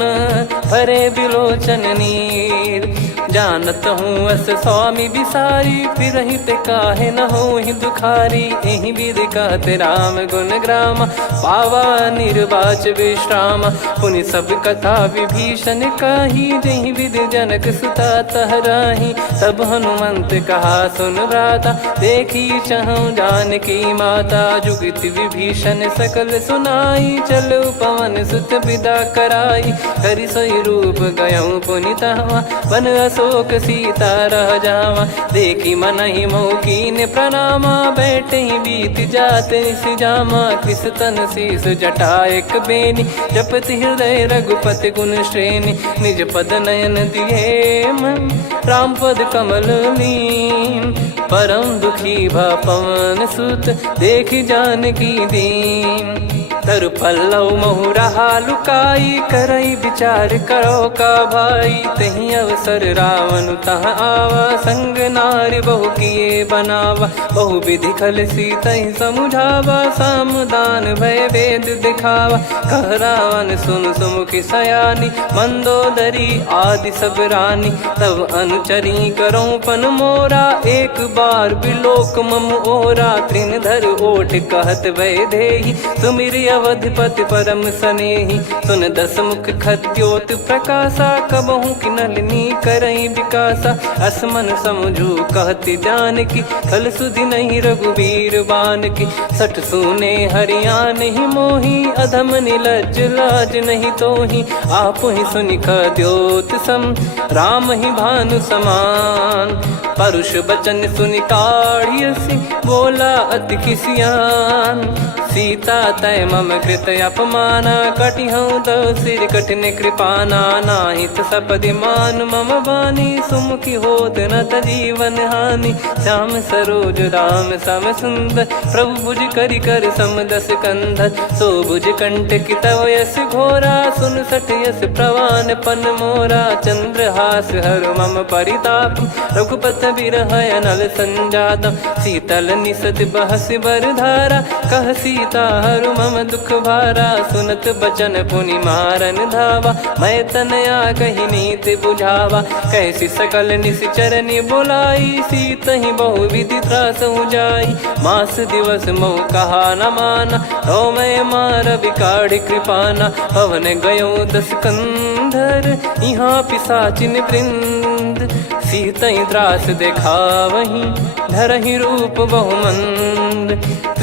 भरे बिलोचन नीर। जानत हूँ अस स्वामी बिसारी, फिर ही ते काहे न हो ही दुखारी। एहि विधि कहते राम गुण ग्राम, पावा निर्वाच विश्राम। पुनि सब कथा विभीषण कही, जहि विधि जनक सुता तहराही। तब हनुमंत कहा सुन भ्राता, देखी चहु जानकी माता। जुगति विभीषण सकल सुनाई, चलो पवन सुत विदा कराई। करि सोई रूप गयऊँ पुनि तहवा, वन अशोक सीता रह जावा। देखी मन ही मौकीन प्रणामा, बैठे ही बीत जात निस जामा। कृष तन शीस जटा एक बेनी, जपति हृदय रघुपति गुण श्रेणी। निज पद नयन दिए मन, राम पद कमल लीन। परम दुखी भा पवन सुत, देखी जानकी दीन। तरु पल्लव महु रहा लुकाई, करई विचार करो का भाई। तही अवसर रावण तह आवा, संग नारी बहु किए बनावा। बहु विधि खल सीतहि समुझावा, सामदान भय वेद दिखावा। कह रावण सुन सुमुखी सयानी, मंदोदरी आदि सब रानी। तब अनुचरी करो पन मोरा, एक बार बिलोक मम ओरा। तृण धर ओट कहत भय देहि, सुमिर अवधिपति परम सनेहि। सुन दस मुख खद्योत प्रकाशा, कबहु की नलिनी करई विकासा। असमन समझू कहती जानकी, खल सुधि नहीं रघुवीर बान की। सठ सुने हरियाण ही मोही, अधम निलज्ज लाज नहीं तोही। आप ही सुनि खद्योत सम, राम ही भानु समान। परुष बचन सुनि काढ़ियसि, बोला अति किसियान। सीता तय मम कृत अपमाना, कटिहऊँ तो सिर कठिन कृपाना। नाहित सपदि मान मम बानी, सुमुखी होत न जीवन हानि। श्याम सरोज राम सम सुंदर, प्रभु भुज करि कर सम दस कंधर। सो भुज कंटक तव यस घोरा, सुन सठ यस प्रवान पन मोरा। चंद्रहास हर मम परिताप, रघुपत बिरह अनल संजात। शीतल निसत बहस बर धारा, कह सीता हरु मम दुख भारा। सुनत बचन पुनि मारन धावा, मैं तनया कही नीति बुझावा। कैसी सकल निश्चरनि बुलाई, सीत ही बहु विधि त्रासहु जाई। मास दिवस मोह कहा न माना, तो मैं मार बिकाढ़ कृपाना। पवन गयो दस कंधर, यहाँ पिशाचिन वृंद। सीत त्रास देखा वहीं, धरहि रूप बहुमंद।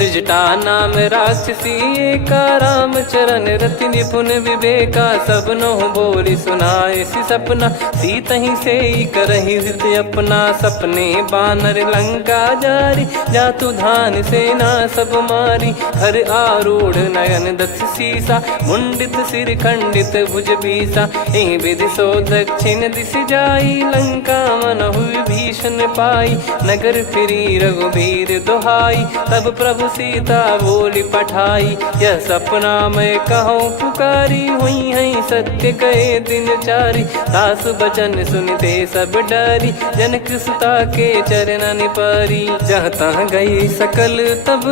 त्रिजटा नाम राक्षसी एका, राम चरण रति निपुण विवेका। सबनो बोली सुनाए सी सपना, सीत ही से करहि हित अपना। सपने बानर लंका जारी, जातु धान सेना सब मारी। हर आरूढ़ नयन दस सीसा, मुंडित सिर खंडित भुज बीसा। एहि विधि सो दक्षिण दिश जाई, लंका मनहु भीषण पाई। नगर फिरी रघुबीर दुहाई, तब प्रभु सीता बोली पठाई। यह सपना मैं कहूँ पुकारी, हुई है सत्य कहे दिन चारी। सासु बचन सुनते सब डरी, जनक सुता के चरण परी। जहाँ तहाँ गई सकल तब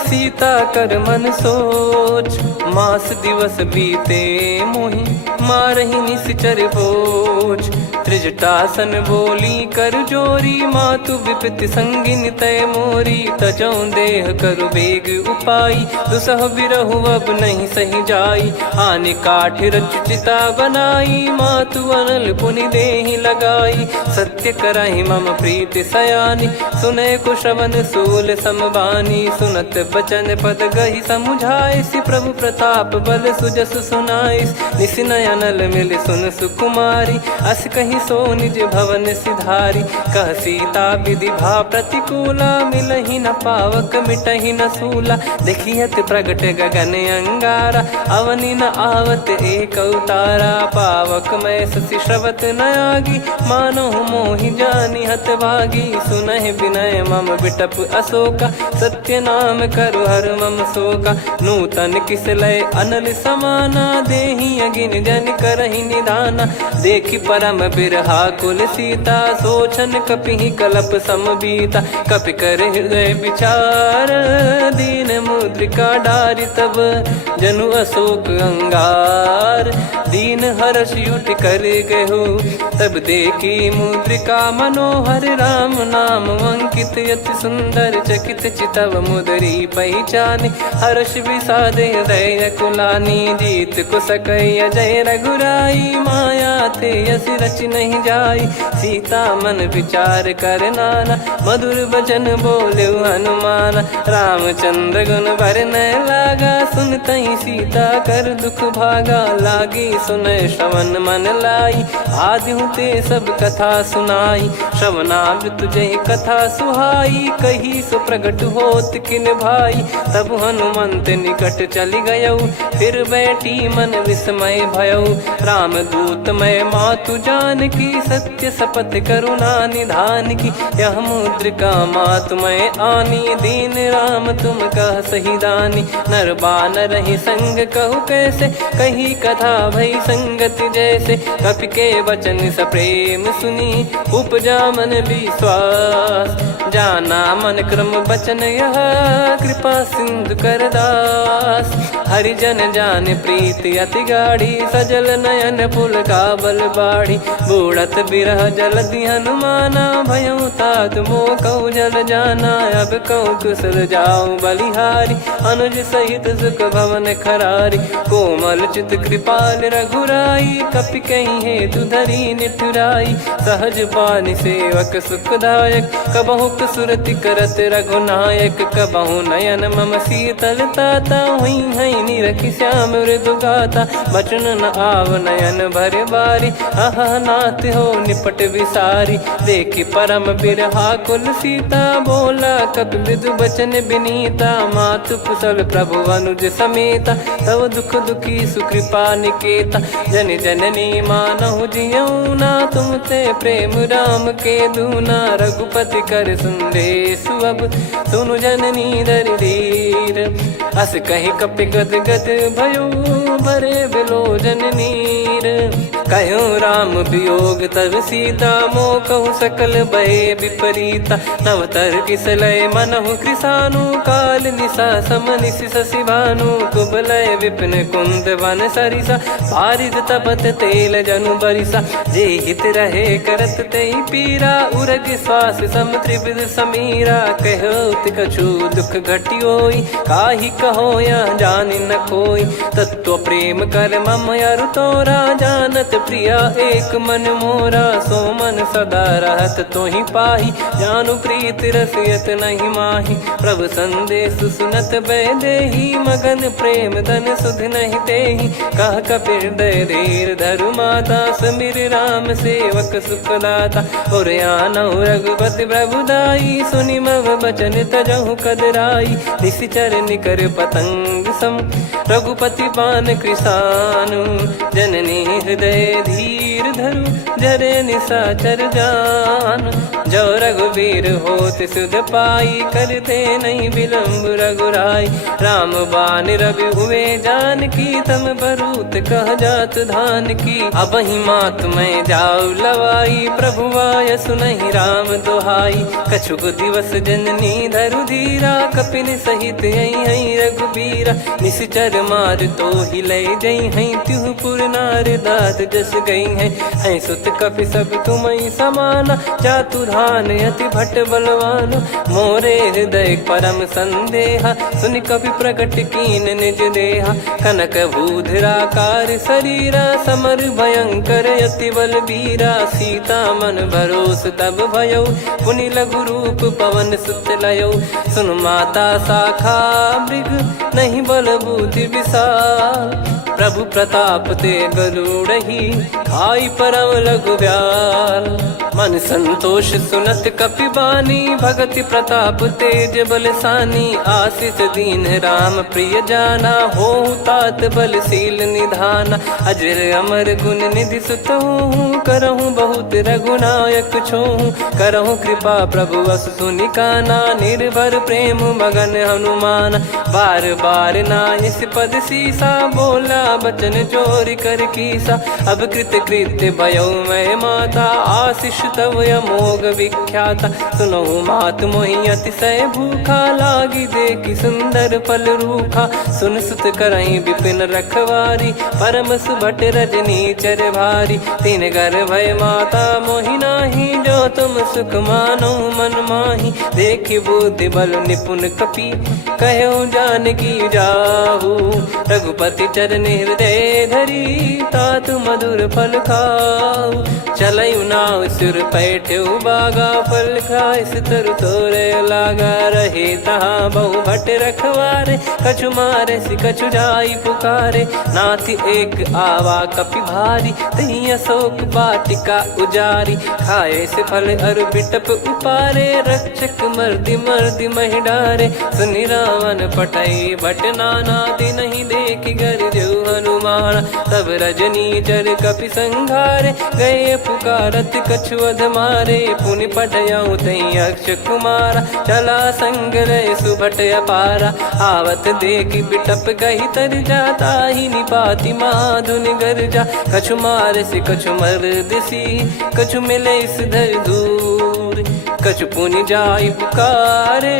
सीता कर मन सोच। मास दिवस बीते मोहि मारहि निश्चर बोझ। त्रिजटासन बोली कर जोरी, मातु विपत्ति संगिन तय मोरी। तजौ देह करु बेग उपाई, दुसह बिरहु अब नहीं सही जाई। आने काठ रचिता बनाई, मातु अनल पुनि देहि लगाई। सत्य करहि मम प्रीति सयानी, सुनय को श्रवण सूल समबानी। सुनत बचन पद गहि समुझाई, सि प्रभु प्रताप बल सुजस सुनाइस। निस नयनल मिल सुन सुकुमारी, अस कहि सो निज भवन सिधारी। कह सीता विधि भा प्रतिकूला, मिलहि न पावक मिटहि न सूला। देखियत प्रगट गगन अंगारा, अवनि न आवत एक उतारा। पावक मैं ससि श्रवत न आगी, मानो मोहि जानि हत भागी। सुनहि विनय मम बिटप अशोका, सत्य नाम करु हर मम शोका। नूतन किस लय अनल समाना, देहि अगिन जन करहि निदाना। देखि परम बिरहा कुल सीता, सोचन कपिहि कलप समबीता। कपि कर हृदय विचार, दीन मुद्रिका डारि तब जनु अशोक अंगार। दीन हर्ष युट कर गहु, तब देखी मुद्रिका मनोहर। राम नाम अंकित अति सुंदर, चकित चितव मुदरी पहचान। हर्ष विषाद हृदय कुलानी, जीत को सकय जय रघुराई। माया थे यस रच नहीं जाई, सीता मन विचार कर नाना। मधुर वचन बोले हनुमान, रामचंद्र गुण बरनै लागा। सुनतहि सीता कर दुख भागा, लागी सुनय श्रवण मन लाई। आदिहु ते सब कथा सुनाई, श्रवणामृत जय कथा सुहाई। कही सो प्रगट होत किन भाई, तब हनुमंत निकट चली गयौ। फिर बैठी मन विस्मय भयौ, राम दूत मैं मातु जानकी। सत्य शपथ करुणा निधान की, यह मुद्रिका मातु मैं आनी। दीन राम तुम कह सही दानी, नर बानर ही संग कहु कैसे। कही कथा भई संगति जैसे, कपि के वचन सप्रेम सुनी। उपजा मन विश्वास, जाना मन क्रम बचन यह। कृपा सिंधु कर दास, हरिजन जान प्रीति अति गाढ़ी। सजल नयन पुल का बल बाढ़ी, बूढ़त बिरह जल दी हनुमाना। भयउ तात मोह कहु जल जाना, अब कहु कुशल जाऊं बलिहारी। अनुज सहित सुख भवन खरारी, कोमल चित कृपाल रघुराई। कपि कहीं हेतु धरी निठुराई, सहज पानि सेवक सुखदायक। कबहु सुरति करत रघुनायक, कबहु नयन मम शीतल ताता। हुई है निरखि श्याम मृदु गाता, बचन न आव नयन भर बारी। आहा नाथ हो निपट विसारी, देखि परम बिरहा कुल सीता। बोला कपि मृदु बचन बिनीता, मातु कुशल प्रभु अनुज समेता। तव दुख दुखी सुकृपा निकेता, जन जननी मानहु जियऊ ना। तुम ते प्रेम राम के दूना, रघुपति कर संदेशु अब सुनु जननी दर धीर। अस कहि कपि गद गद भयो, भरे बिलोचन नीर। कहूँ राम वियोग तब सीता, मोह कहूँ सकल भय विपरीता। नवतर किसलय मनहु कृसानु, काल निशा समनिशि शशि भानु। कुबलय विपिन कुंद वन सरिसा, पारिद तपत तेल जनु बरिसा। जे हित रहे करत तेहि पीरा, उरग श्वास सम त्रिविध समीरा। कहत कछु दुख घटियोई, काहि कहो या जानि न कोई। तत्व प्रेम कर मम अरु तोरा, जानत प्रिया एक मन मोरा, सो मन सदा रहत तो ही पाही। जानु प्रीत रसियत नहीं माही, प्रभु संदेश सुनत बैदेही। मगन प्रेम धन सुध नहीं तेहि, कह कपिर दय धीर धरु माता। समीर राम सेवक सुखदाता, और आनौ रघुपति प्रभुदाई। सुनि मव बचन तजहु कदराई, निशिचर निकर पतंग सम। रघुपति पान कृसानु, जननी हृदय धीर धरु। जरे निशाचर जान, जो रघुवीर होत सुध पाई। करते नहीं विलम्ब रघुराई, राम बान रवि हुए जानकी। तम बरूत कह जात धान की, अब ही मात मैं जाऊ लवाई। प्रभु आय सुनहि राम दोहाई, कछुक दिवस जननी धरु धीरा। कपिन सहित यही रघुबीरा, निशिचर मार तो ही ले जई हैं। त्युह पुर नार दाद जस गई हैं, सुत कपि सब तुमहि समाना। जातु धान अति भट बलवान, मोरे हृदय परम संदेहा। सुनि कपि प्रकट कीन निज देहा, कनक भूधराकार शरीरा। समर भयंकर अति बलबीरा, सीता मन भरोस तब भयौ। पुनि लघु रूप पवन सुत लयौ, सुन माता शाखा मृग नहीं बल बुद्धि विशाल। प्रभु प्रताप ते गरुड़हि, खाई परम लघु ब्याल। मन संतोष सुनत कपि बानी, भगति प्रताप तेज बलसानी। आशीष दीन राम प्रिय जाना, होहु तात बलशील निधाना। अजर अमर गुण निधि सुतहु, करहु बहुत रघुनायक छोहु। करहु कृपा प्रभु असु सुनि काना, निर्भर प्रेम मगन हनुमान। बार बार नायस पद सीसा, बोला बचन चोरी कर कीसा। अब कृत कृत्य भयो मैं माता, आशीष तव अमोघ विख्याता। सुनहु मात मोहि अतिशय भूखा, लागी देखी सुंदर फल रूखा। सुन सुत करहि विपिन रखवारी, परम सुभट रजनी चर भारी। तीन घर भय माता मोहि नाही, जो तुम सुख मानो मन माही। देखि बुद्धि बल निपुण कपि, कहु जानकी जाहु। रघुपति चरण हृदय धरी, तात मधुर फल खाऊ। चलयु नाव सिर पैठ्यु बागा, फल खाइस तरु तोरे लागा। रहे तहाँ बहु भट रखवारे, कछु मारे सि कछु जाई पुकारे। नाथि एक आवा कपि भारी, तही अशोक वाटिका उजारी। खाए से फल अरु बिटप उपारे, रक्षक मर्दि मर्दि महि डारे। सुनि रावण पटई भट नाना, तिनहि देखि गरजु हनुमान। तब रजनी चर कपि संघारे, गए पुकारत कछुअध मारे। पुनि पटयउ तई अक्ष कुमारा, चला संग रहे सुभट अपारा। आवत देखि बिटप गही तर जाता, ही निपाति माधुन गर्जा। कछु मारे से कछु मर्दिसी, कछु मिले इस धर दूर। कछु पुनि जाई पुकारे,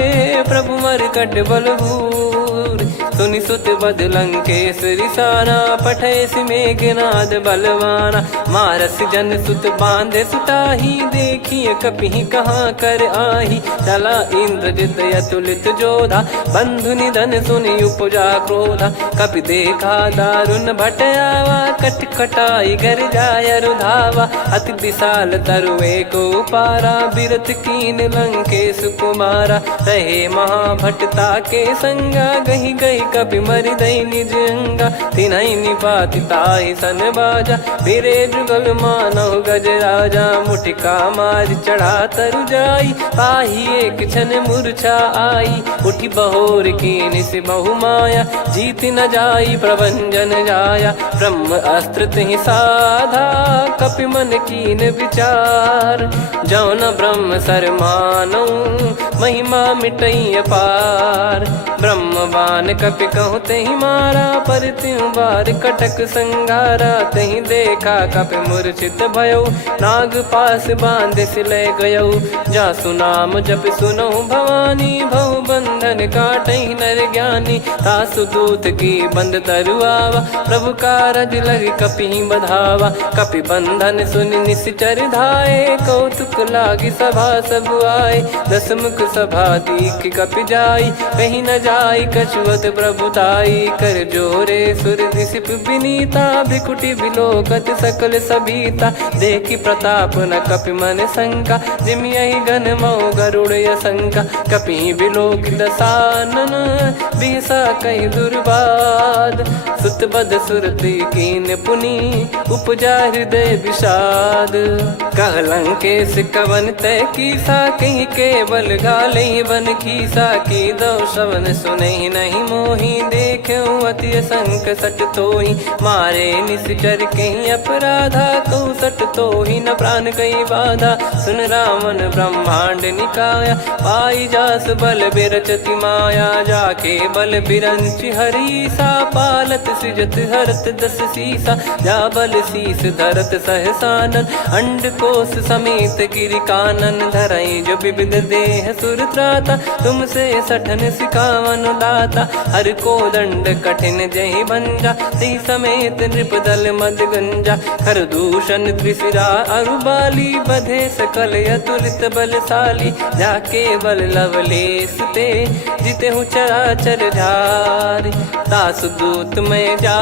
प्रभु मरकट बलभूर। सुनि सुत बद लंकेश रिसाना, पठय मेघनाद बलवाना। मारस जन सुत बांधे सुताही, देखिए कपि कहाँ कर आही। चला इंद्रजित अतुलित जोधा, बंधु निधन सुनि उपजा क्रोधा। कपि देखा दारुण भट आवा, कट कटाई घर जाय रुधावा। अति विशाल तरुए को पारा, बिरत कीन लंकेश कुमारा। रहे महाभटता के संगा, गही गही कपि मरि दई निज अंगा। तिन्हि निपाति ताहि सन बाजा, फिरे जुगल मानव गज राजा। मुटिका मार चढ़ा तरु जाई, ताहि एक क्षण मूर्छा आई। उठि बहोर कीन से बहु माया, जीत न जाई प्रभंजन जाया। ब्रह्म अस्त्र तिहि साधा, कपि मन कीन विचार। जौ न ब्रह्म सर मानौ, महिमा मिटई अपार। ब्रह्म बान कपि कहु तहि मारा, पर त्यों बार कटक संगारा। तहि देखा कपि मूर्छित भयो, नाग पास बांध सिले गयौ। जासु नाम जप सुनहु भवानी, भव बंधन काटहि नर ज्ञानी। तासु दूत की बंद तरुआवा, प्रभु कारज लग कपि बधावा। कपि बंधन सुनि निश्चर धाये, कौतुक लागी सभा सब आए। दस मुख सभा दीख कपि जाई, कहीं न जाई कछुअत प्रभुताई कर जोरे सुर दिसिप विनीता भिकुटी बिलोकत सकल सबीता देखी प्रताप न कपि मन शंका जिम यही गन मऊ गरुड़ शंका कपि बिलोक दसानन बिहसा कई दुर्बाद सुत बद सुरति कीन पुनी उपजा हृदय विषाद कहलंके सिकवन तय कीसा कहीं केवल गाले बन खीसा की दो श्रवण सुने नहीं मोही देखे अति संक सट तोही मारे निश्चर कहीं अपराधा कहूँ सट तोही न प्राण कहीं बाधा सुन रावण ब्रह्मांड निकाया पाई जास बल बिरचति माया जाके बल बिरंच हरी सा पालत सृजत हरत दस सीसा जा बल शीस धरत सहसानन अंड कोश समेत गिरि कानन धरई जो विविध देह सुर त्राता तुमसे सठन सिखावन दाता हर को दंड कठिन जय भंजा ती समेत नृप दल मद गंजा खर दूषण त्रिशिरा अरुबाली बधे सकल अतुलित बलशाली जाके बल लवलेस ते जिते हूँ चराचर झारी दास दूत में जा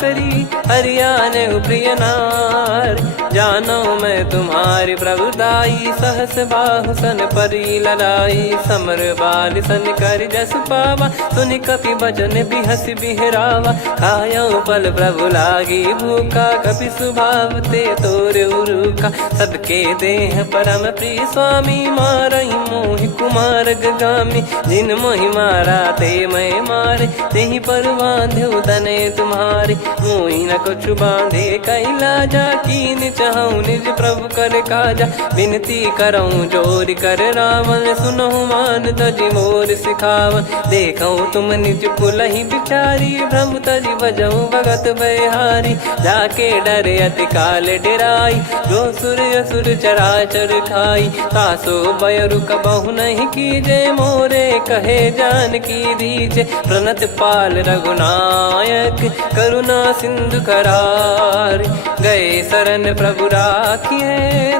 करी हरियाणे प्रिय नार जानो मैं तुम्हारी प्रभुताई सहस बाहु सन परी लड़ाई समर बाल सन कर जस पावा सुनि कपि भजन बिहस बिहरावा खायो पल प्रभु लागी भूखा कपि स्वभाव ते तोर उरुका सबके देह परम प्रिय स्वामी मारई मोहि कुमार गामी जिन मोहि मारा ते मैं मारे तेहि पर बांधो तने तुम्हारे मोहि न कुछ बांधे कैला जा कीन चाहूं निज प्रभु कर काजा विनती करऊं जोर कर रावण सुनो मान तजी मोर सिखावन देखो तुम निज पुलहि बिचारी भ्रम तजी बजऊं भगत बहारी जाके डरे अति काल डेराई जो सुर असुर चराचर खाई तासो बयरु कबहु नहीं कीजे मोरे कहे जान की दीजे प्रणत पाल रघुनायक करुणा सिंधु करार गए शरण प्रभु राखिए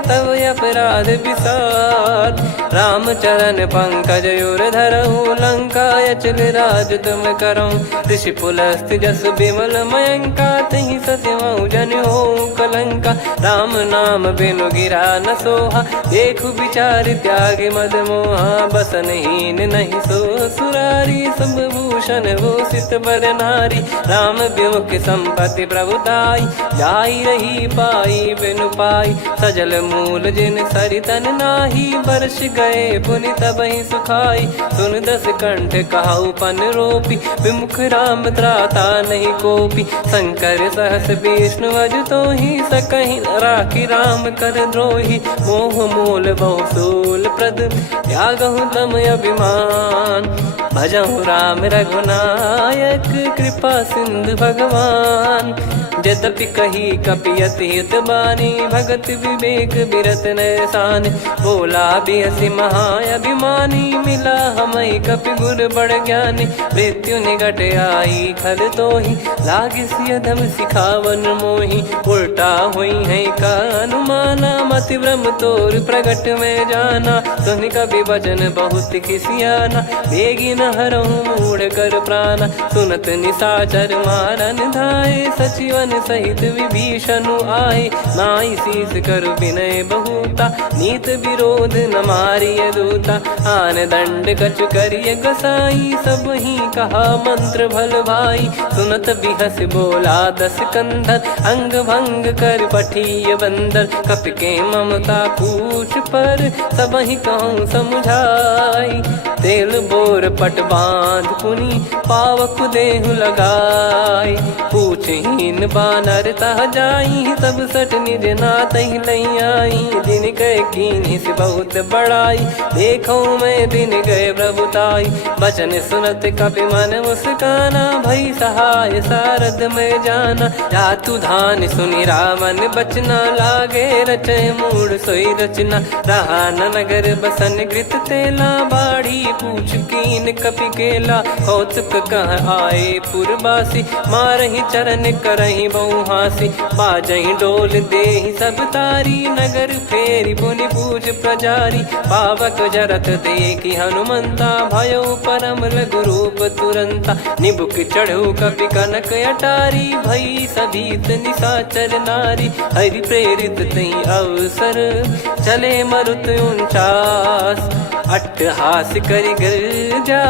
तब अपराध विसार राम चरण पंकज उर धरऊं लंका अचल राज तुम करऊं ऋषि पुलस्त जस विमल मयंका तहि ससिमऊ जन हो कलंका राम नाम बिनु गिरा न सोहा देखु विचार त्याग मद मोहा बसनहीन नहीं सो सुरारी सब भूषण भूषित बर नारी राम विमुख संपत्ति प्रभुताई जाई रही पाई बिनु पाई सजल मूल जिन सरितन नाही वर्ष गए पुनि तबहि सुखाई सुन दस कंठ कहाऊ पन रोपी विमुख राम त्राता नहीं कोपी शंकर सहस विष्णु अज तो ही सकहि राखी राम कर द्रोही मोह मूल बहुसूल प्रद त्यागहु तम अभिमान भजहु राम रघुनायक कृपा सिंधु भगवान यद्यपि कही कपियति हित बानी भगत विवेक बिरत नैसान बोला बिहसी महाअभिमानी मिला हमई कपि गुर बड़ ज्ञानी मृत्यु निकट आई खल तो ही लागी सियधम सिखावन मोही उल्टा हुई है का अनुमाना मति ब्रह्म तोर प्रगट में जाना सुन कभी भजन बहुत खिसियाना बेगी न हरहूँ मूढ़ कर प्राणा सुनत निशाचर मारन धाये सचिवन सहित विभीषणु आए नाई शीस कर विनय बहुता नीत विरोध न मारिय दूता आन दंड कछु करिय गसाई सब ही कहा मंत्र भल भाई सुनत बिहस बोला दस कंधर अंग भंग कर पठिय बंदर कपि के ममता पूछ पर सब ही कहूँ समझाई तेल बोर पट बांध पुनी पावक देहु लगाई पूछहीन बानर तह जाई सब सट निज नाथ लई आई दिन कह कीनी से बहुत बड़ाई देखो मैं दिन गए प्रभुताई बचन सुनत कपि मन मुस्काना भई सहाय सारद में जाना जातु धान सुनि रावण बचना लागे रचे मूड सोई रचना रहा न नगर बसन कृत तेला बाड़ी पूछ कीन कपि केला कौतुक कह आए पुरबासी मारहि चरण करहि बहु हासी बाजही डोल देहि सब तारी नगर फेरी पुनि पूज प्रजारी पावक जरत देखी हनुमंता भयो परम लघु रूप तुरंता निबुक चढ़ो कपि कनक अटारी भई सभीत निशाचर नारी हरि प्रेरित तई अवसर चले मरुत 49 अट्टहास करि गिरजा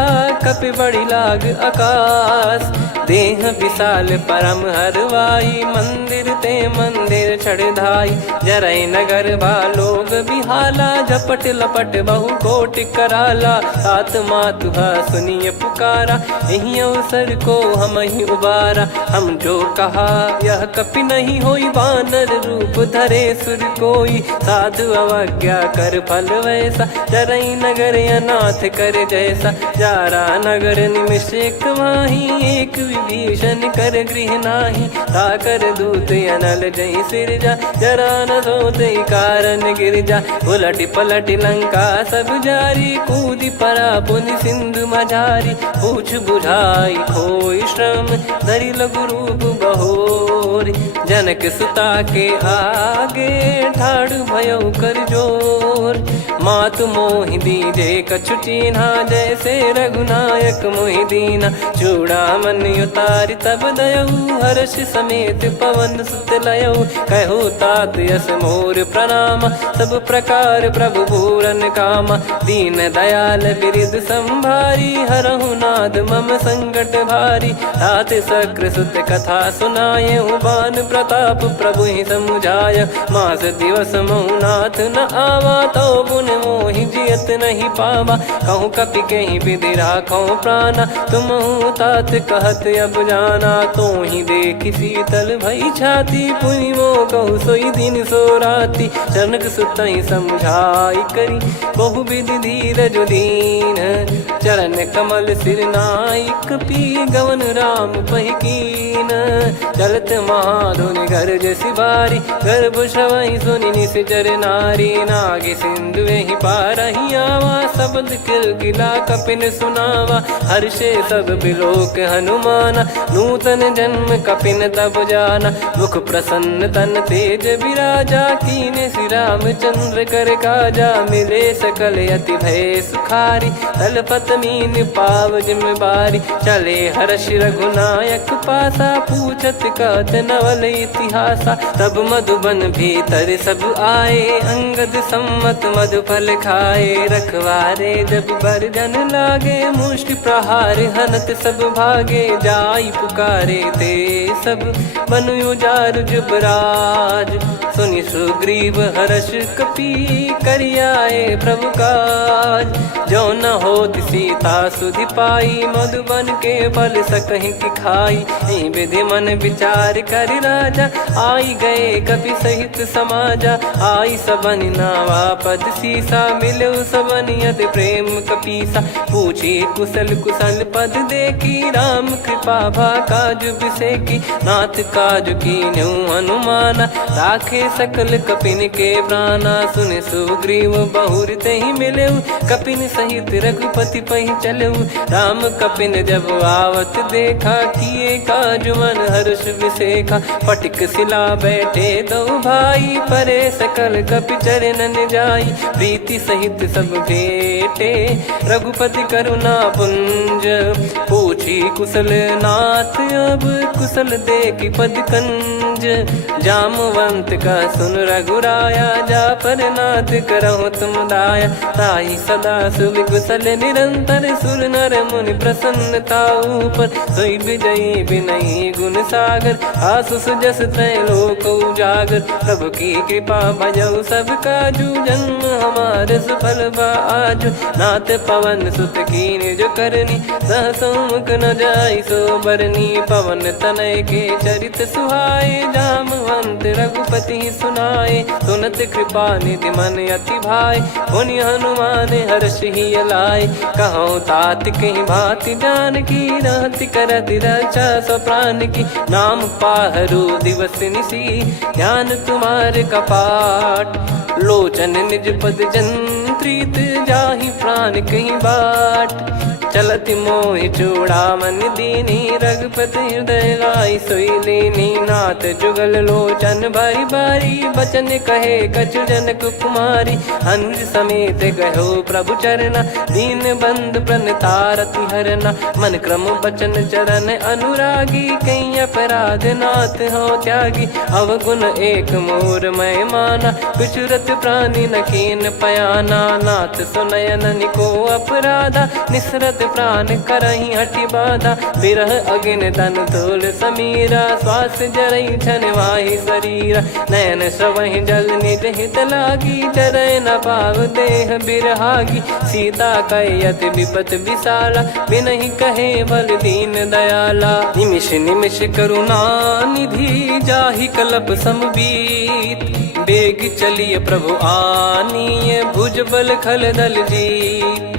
कपि बड़ी लाग आकाश देह विशाल परम हरवाई मंदिर ते मंदिर चढ़ाई जरई नगर लोग बिहाला झपट लपट बहु कोट कराला सात मातुहा सुनिय पुकारा यही अवसर को हम ही उबारा हम जो कहा यह कपि नहीं होई वानर रूप धरे सुर कोई साधु अवज्ञा कर फल वैसा जरई नगर अनाथ कर जैसा जारा नगर निमिष एक माही एक विभीषण कर गृह नाही ताकर दूत अनल जय सिरजा जरा न सोते कारण गिरजा उलट पलट लंका सब जारी कूदी परा पुनि सिंधु मझारी पूछ बुझाई खोई श्रम धरि लघु रूप बहोरी जनक सुता के आगे ठाड़ भयो कर जोर मातु मोहि दीजे कछु चिन्हा जैसे रघुनायक मोहि दीना चूड़ामन उतारि तब दयऊ हर्ष समेत पवन सुत लयऊ कहु तात यस मोर प्रणाम सब प्रकार प्रभु पूरन कामा दीन दयाल बिरिद संभारी हरहु नाद मम संकट भारी तात सक्र सुत कथा सुनाये बान प्रताप प्रभु ही समुझाय मास दिवस मौनाथ न आवा तो गुण मोहि जियत नहीं पावा कहूँ कपि कहीं विधि राखो प्राणा तुम तात कहत अब जाना तो ही देख शीतल भई छाती पुनि मो कहु सोई दिन सो राती जनक सुतई समझाई करी बहु विधि धीरज दीन चरण कमल सिर नाइक पी गवन राम पहिकीन चलत महाधुनि गर्ज सिबारी गर्भ श्रवहि सुनि निश्चर नारी नागे सिंधु ही पारही आवा शब्द किलकिला कपिन सुनावा हर्षे सब बिलोक हनुमाना नूतन जन्म कपिन तब जाना मुख प्रसन्न तन तेज विराजा कीने श्री रामचंद्र कर काजा मिले सकल अति भय सुखारी तलपत मीन पाव जिम्मेवारी चले हर्ष रघुनायक पासा पूछत कहत नवल इतिहासा तब मधुबन भीतर सब आए अंगद सम्मत मधुफल खाए रखवारे जब बरजन लागे मुष्टि प्रहार हनत सब भागे जाई पुकारे ते सब बनु उजार जुबराज सुनि सुग्रीव हर्ष कपि करियाए प्रभु काज जो न होत सीता सुधि पाई मधुबन के फल सकहि की खाई विधि मन विचार कर राजा आई गए कपि सहित समाजा आई सबन नावा पद सीसा मिलो सबनियत प्रेम कपीसा पूछी कुशल कुशल पद देखी राम कृपा भा काज बिसेकी नाथ काज की न्यू हनुमाना राखे सकल कपिन के प्राणा सुन सुग्रीव बहुर ते ही मिले कपिन सहित रघुपति पही चले राम कपिन जब आवत देखा किए काज मन हर्ष विसेखा पटिक सिला बैठे दो भाई परे सकल कपि चरणन जाई प्रीति सहित सब भेटे रघुपति करुणा पुंज पूछी कुशल नाथ अब कुशल देखी पद कंज जामवंत का सुन रघुराया जा पर नाथ करहु तुम दाया ताई सदा सुभि कुशल निरंतर सुर नर मुनि प्रसन्नता ऊपर सोई विजयी बिनयी गुण सागर आसु सुजस तय लोक उजागर प्रभु की कृपा भजऊ सब काजू जन्म हमारे सफल आज नाथ पवन सुत कीन जो करनी सहसो मुख न जाय सो बरनी पवन तनय के चरित सुहाए जामवंत रघुपति सुनाए सुनत कृपा निधि मन अति भाई पुनि हनुमान हर्ष ही लाए कहो तात कहीं भांति जान की रहति करति रक्षा सो प्राण की नाम पाहरू दिवस निसी ध्यान तुम्हारे कपाट लोचन निज पद जंत्रित जाहि प्राण कहीं बाट चलति मोहि चूड़ामन दीनी, रघुपति हृदय लाई सोई लीनी। नाथ जुगल लोचन बारी बारी, बचन कहे कछु जनक कुमारी। हंस समेत गयो प्रभु चरना, दीन बंधु प्रणतारति हरना। मन क्रम बचन चरण अनुरागी, कहीं अपराध नाथ हो त्यागी। अवगुण एक मोर मैं माना, बिचुरत प्राणी न कीन पयाना। नाथ सुनयन निको अपराधा, निसरत प्राण करही हटि बाधा। बिरह अगिन तन तोल समीरा, श्वास जरई छन वाहि शरीरा। नयन श्रवहि जल निज हित लागी, चरय न पाव देह बिरहागी। सीता कयति विपत विशाला, बिनहि कहे बल दीन दयाला। निमिष निमिष करुणा निधि, जाहि कलप समबीत। बेग चलिए प्रभु आनीय, भुज बल खल दल जीत।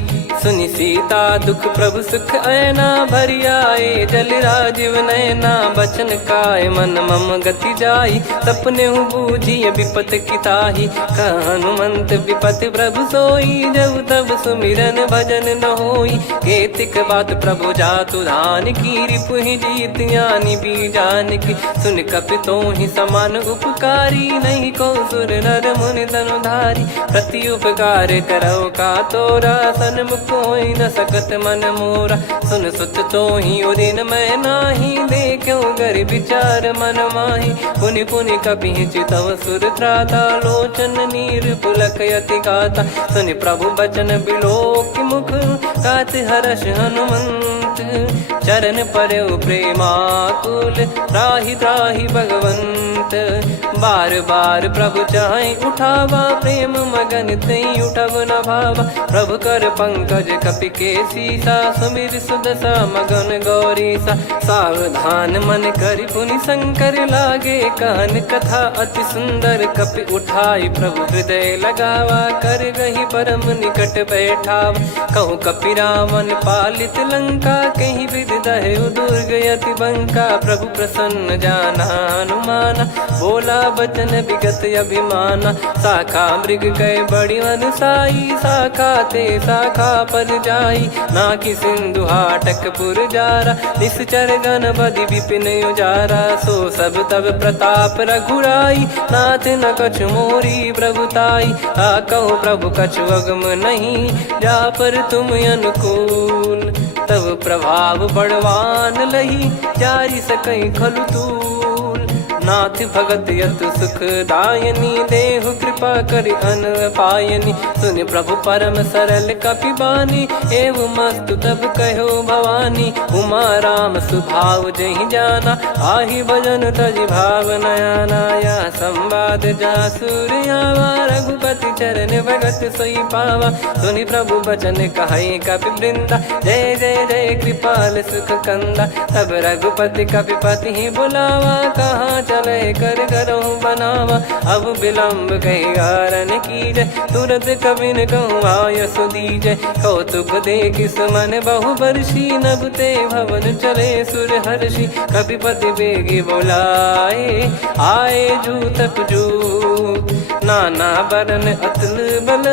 सुनि सीता दुख प्रभु सुख ऐना, भरि आए जल राजीव नैना। बचन काय मन मम गति जाई, सपने बूझिय विपत किताही। हनुमंत विपत प्रभु सोई, जब तब सुमिरन भजन न होई। केतिक बात प्रभु जातु धान की, रिपुहि जीत ज्ञानी बीजान की। सुन कपि तोहि समान उपकारी, नहीं को सुर नर मुनि तनुधारी। प्रति उपकार करौ का तोरा, सन्मुख कोई न सकत मन मोरा। सुन सुत तोहि उदिन मैं नाही, देखो गर विचार मन माही। पुनि पुनि कपि चितव सुर त्राता, लोचन नीर पुलक यति गाता। सुनि प्रभु बचन बिलोक मुख, गात हर्ष हनुमंत। चरण परौ प्रेमाकुल, त्राहि त्राहि भगवंत। बार बार प्रभु चाहि उठावा, प्रेम मगन तई उठब न भावा। प्रभु कर पंकज कपि के सीसा, सुमिर सुदशा मगन गौरीसा। सावधान मन करि पुनि शंकर, लागे कहन कथा अति सुंदर। कपि उठाई प्रभु हृदय लगावा, कर गही परम निकट बैठावा। कहूँ कपि रावण पालित लंका, कहीं विधि दहु दुर्ग यति बंका। प्रभु प्रसन्न जाना हनुमाना, बोला बचन विगत अभिमाना। शाखा मृग गए बड़ी अनुसाई, शाखा ते शाखा पर जाई। ना कि सिंधु हाटक पुर जारा, निश्चर गण बदि विपिन उजारा। सो सब तब प्रताप रघुराई, नाथ न कछु मोरी प्रभुताई। कहो प्रभु कछु अगम नहीं, जा पर तुम अनुकूल। तब प्रभाव बड़वान लही, जारी सकई खलु तूल। नाथ भगत यतु सुख दायनी, देहु कृपा करि अन पायनी। सुन प्रभु परम सरल कपि बानी, एवं मस्तु तब कहो भवानी। उमा राम सुभाव जहि जाना, आहि भजन तजि भाव नयाना। या संवाद जासुर आवा, रघुपति चरण भगत सोई पावा। सुनि प्रभु बचन कहै कपि वृंदा, जय जय जय कृपाल सुख कंदा। तब रघुपति कपि पति बुलावा, कहाँ चले कर करहु बनावा। अब विलम्ब कही कारण कीजय, तुरत कबिन कहूँ आयस दीजय। कौतुक देख सुमन बहु बरसी, नभ ते भवन चले सुर हर्षि। कपिपति बेगी बोलाए, आए जूतक जूत। नाना बरन अतुल बल,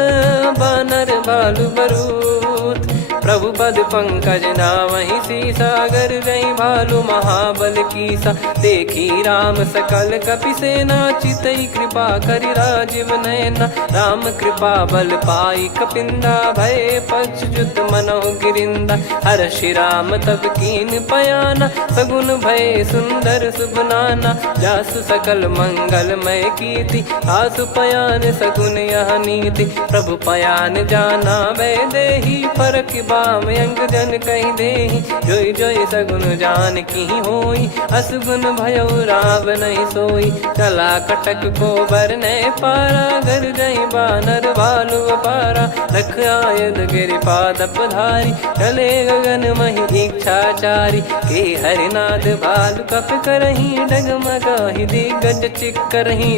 बानर भालु बरूत। प्रभु पद पंकज नावहि सीसा, गर गई भालु महाबल कीसा। देखी राम सकल कपि सेना, चितई कृपा करि राजीव नयना। राम कृपा बल पाई कपिंदा, भय पक्षजुत मनोह गिरिंदा। हर्षि राम तब कीन पयाना, सगुन भय सुंदर शुभ नाना। जासु सकल मंगलमय कीर्ति, आसु पयान सगुन यह नीति। प्रभु पयान जाना वै देहि, फरक बाम अंग जन कहि देहि। जोई जोई सगुन जान की होई, असगुन भयो राव नहीं सोई। चला कटक को बरने पारा, घर जई बानर भालु अपारा। लख आयद गिरिपाद पधारी, चले गगन महि इच्छाचारी। के हरिनाथ भालु कप करही, डगमगाहि दिग्गज चिक्करही।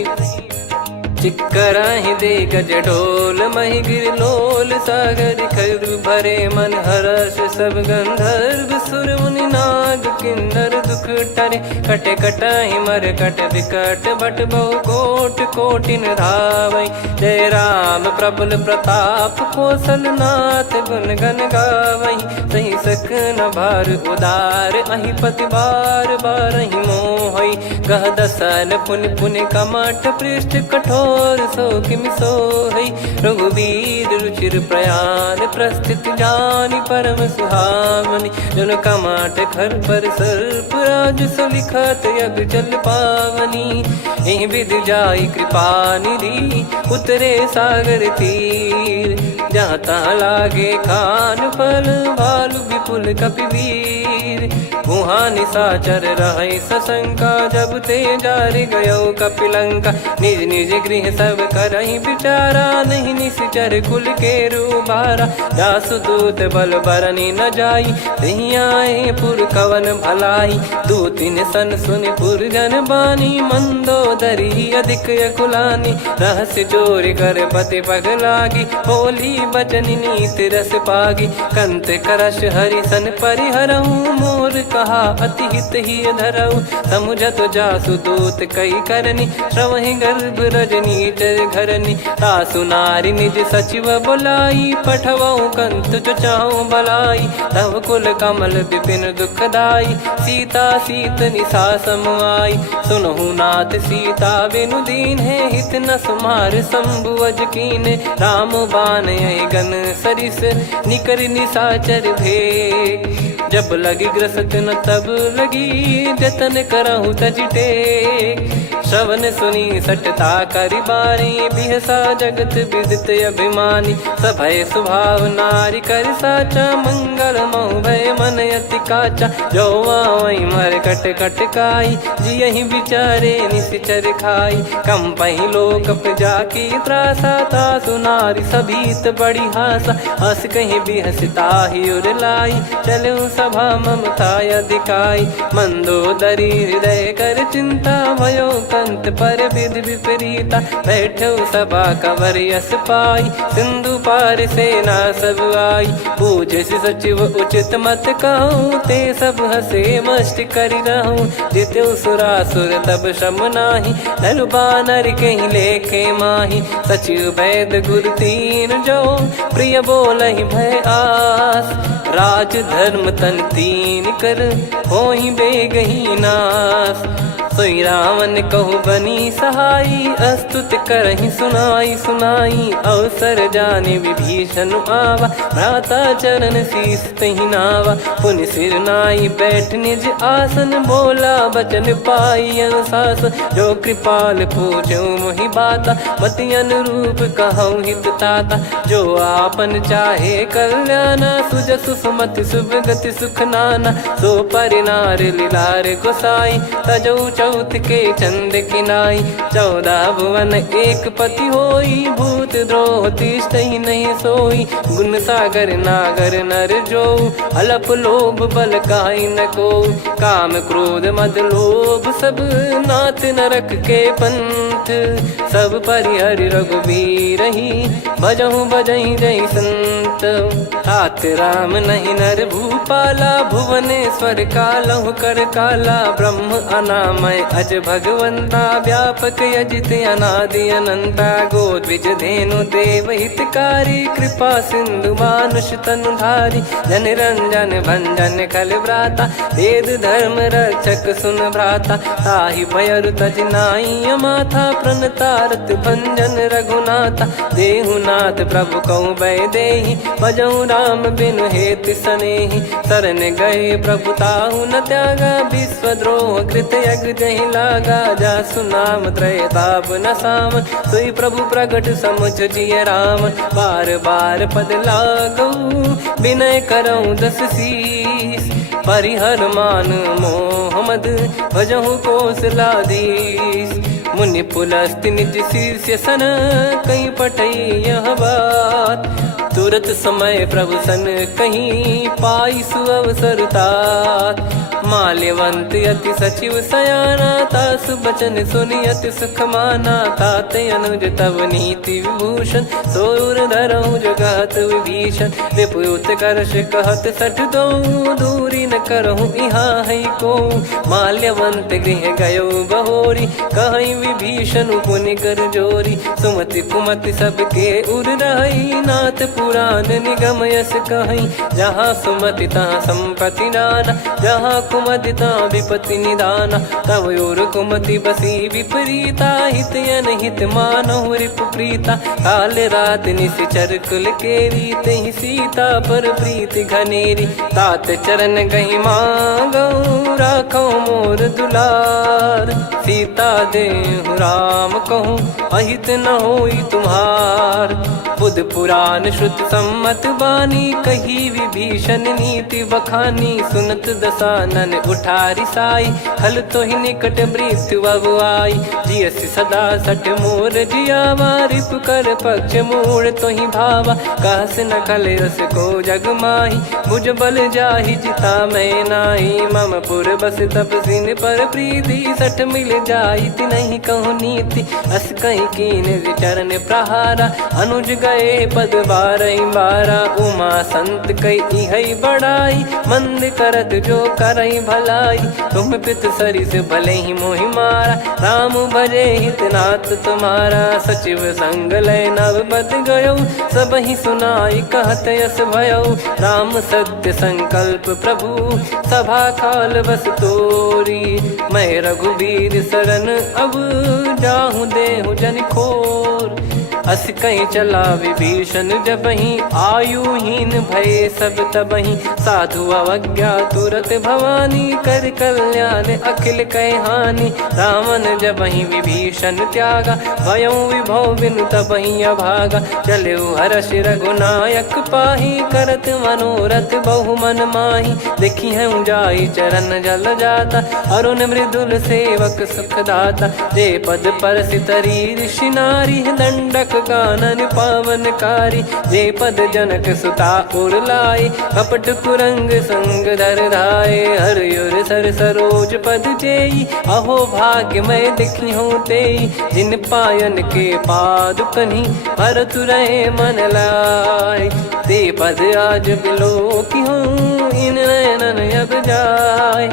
चिक्कराहि दे गज ढोल मही गिर लोल सागर खर भरे मन हर्ष सब गंधर्व सुर मुनि नाग किन्नर दुख टरे कटे कटाहि मर कट विकट बट बहु कोट कोटिन धावै जय राम प्रबल प्रताप कौशल नाथ गुण गन गावै सही सकन भार उदार अहि पति बार बारहि मोहै गह दसन पुन पुन कमठ पृष्ठ कठोर सो किमि सोहै रघुवीर रुचिर प्रयाण प्रस्थित जानि परम सुहावनि जन कमठ खर पर सर्प राज सलिखत यग जल पावनी एहि विधि जाई कृपा निधि उतरे सागर तीर जहाँ तहाँ लागे खान फल भालु विपुल कपिवीर वहाँ निशाचर रहे सशंका जब ते जारि गयो कपिलंका निज निज गृह सब करहि विचारा नहीं निश्चर कुल के रूबारा जासु दूत बल बरनी न जाई तही आए पुर कवन भलाई दूतिन सन सुन पुर जन बानी मंदोदरी अधिक यकुलानी रहस्य चोर कर पति पगलागी होली बचन नीत रस पागी कंत करश हरिसन परिहरहु मोर कहा अति हित ही धरऊ समुझत जासु दूत कई करनी श्रवहि गर्भ रजनी चर घरनी तासु नारी निज सचिव बुलाई पठवऊ कंत जो चाहूं बलाई तव कुल कमल विपिन दुखदाई सीता सीत निशा समाई सुनहु नाथ सीता बिनु दीन है हित न सुमार शंभु अज कीन राम बान गन सरिस निकर निशाचर भेग जब लगी ग्रसत न तब लगी जतन करहु तजिटे श्रवण सुनी सटता करि बारी बिहसा जगत विदित अभिमानी सभय स्वभाव नारी कर साचा मंगल मऊ भय मन अति काचा जो आवई मर कट कट काई जियहि विचारे निश्चर खाई कम पही लोक जाकी त्रासा तासु नारी सभीत बड़ी हासा हस कहीं बिहसता ही उर लाई चलऊ सभा ममता अधिकाई मंदोदरी हृदय कर चिंता भयो कंत पर विधि विपरीता बैठो सभा कवर यस पाई सिंधु पार सेना सब आई पूजे सचिव उचित मत कहूँ ते सब हसे मष्ट करि रहूं जित्यु सुरासुर तब श्रम नाही नरु बानर कहीं लेखे माही सचिव वैद गुरु तीन जो प्रिय बोलहि भय आस राज धर्म तन तीन कर होहि बेगही नास सोई रावण कहु बनी सहाई अस्तुत करहि सुनाई सुनाई अवसर जाने विभीषण आवा भ्राता चरण शीस तहि नावा पुनि सिर नाई बैठ निज आसन बोला बचन पाई अनुशासन जो कृपाल पूछो मोहि बाता मति अनुरूप कहूँ हित ताता जो आपन चाहे कल्याणा सुजसु सुमति शुभ गति सुख नाना सो परिनार लीलार गोसाई तजौ चौथ के चंद किनाई 14 भुवन एक पति होई भूत द्रोह तिष्ठहि नहीं सोई गुण सागर नागर नर जो अलप लोभ बल काई न को काम क्रोध मद लोभ सब नाथ नरक के पंथ सब परिहरि रघुबीर ही भजहु भजहि जय संत तात राम नहीं नर भूपाला भुवनेश्वर कालहु कर काला ब्रह्म अनामय अज भगवंता व्यापक यजित अनादि अनंता गोद्विज धेनु देव हितकारी कृपा सिंधु मानुष तनुधारी जन रंजन भंजन खल भ्राता वेद धर्म रक्षक सुन भ्राता ताहि भयरु तज नाई माथा प्रणतारत भंजन रघुनाथा देहुनाथ प्रभु कहु भय देहि भजहु राम बिनु हेत सनेहि शरण गए प्रभु ताहु न त्यागा विश्वद्रोह कृत यज्ञ जहि लागा जासु नाम त्रयताप न साम सोई प्रभु प्रगट समुझ जिय राम बार बार पद लागऊ विनय करऊँ 10 शीस परिहर मान मोह मद भजहु कौशलाधीश मुनि पुलस्त्य निज शीर्ष सन कहीं पठई यह बात तुरत समय प्रभु सन कहीं पाई सुअवसर तात। माल्यवंत अति सचिव सयाना तास बचन सुनि अति सुख माना। तात अनुज तब नीति विभूषण सोर धरहु जगत विभीषण। विपुत करश कहत सठ दो दूरी न करहु यहाँ है को। माल्यवंत गृह गयो बहोरी कहीं विभीषण पुनि कर जोरी। सुमति कुमति सबके उर रही नाथ पुराण निगम यस कहीं। जहाँ सुमति तहाँ संपत्ति नाना जहाँ कुमति तहाँ विपत्ति निदाना। तब और कुमति बसी विपरीता हित अनहित मानहु रिपु प्रीता। काल रात निश्चर कुल केरी तहि सीता पर प्रीति घनेरी। तात चरण गही मांगऊ राखो मोर दुलार। सीता देहु राम कहूँ अहित न होई तुम्हार। बुध पुराण श्रुत सम्मत बानी कही विभीषण नीति बखानी। सुनत दसानन उठारी साई खल तो ही निकट मृत्यु अब आई। जियसि सदा सठ मोर जियावा रिप कर पक्ष मूड़ तो ही भावा। कहस न खल रस को जग माही मुझ बल जाहि जिता मैं नाही। मम पुर बस तपसिन पर प्रीति सठ मिल जाई नहीं कहूँ नीति। अस कहीं कीन चरण प्रहारा अनुज गए पद बारही बारा। उमा संत कई है बड़ाई मंद करत जो करई भलाई। तुम पित सरिस भले ही मोहि मारा राम भजे हित नाथ तुम्हारा। सचिव संग लय नव बद गयो सब ही सुनाई कहत यस भयो। राम सत्य संकल्प प्रभु सभा काल बस तोरी। मैं रघुबीर शरण अब जाहूँ देहु जन खोर। अस कहीं चला विभीषण जबहि आयुहीन भय सब तबहि। साधु अवज्ञा तुरत भवानी कर कल्याण अखिल कह हानि। रावण जबहि विभीषण त्यागा भयउ विभव बिनु तबहि अभागा। चलऊ हर्ष रघुनायक पाही करत मनोरथ बहु मन माही। देखी है जाई चरण जल जाता अरुण मृदुल सेवक सुख दाता। जे पद पर सितरी ऋषि नारी दंडक कानन पावनकारी। जे पद जनक सुता उर लाई कपट कुरंग संग धर धाये। हरियुर सर सरोज पद जेई अहो भाग्य मैं दिखी हूँ तेई। जिन पायन के पाद कन्ही भरत रहे मन लाई। ते पद आज बिलो की हूँ इन नयनन अब जाय।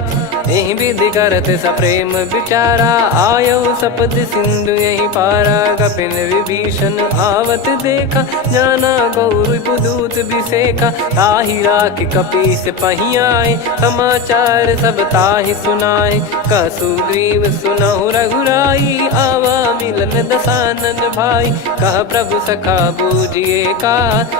यही विधि करत सप्रेम विचारा आयो सपद सिंधु यही पारा। कपिन विभीषण आवत देखा जाना गौर दूत बिसेखा। ताहि राख कपीस पही आए समाचार सब ताहि सुनाए। कह सुग्रीव सुनहु रघुराई आवा मिलन दसानन भाई। कह प्रभु सखा बूझिए का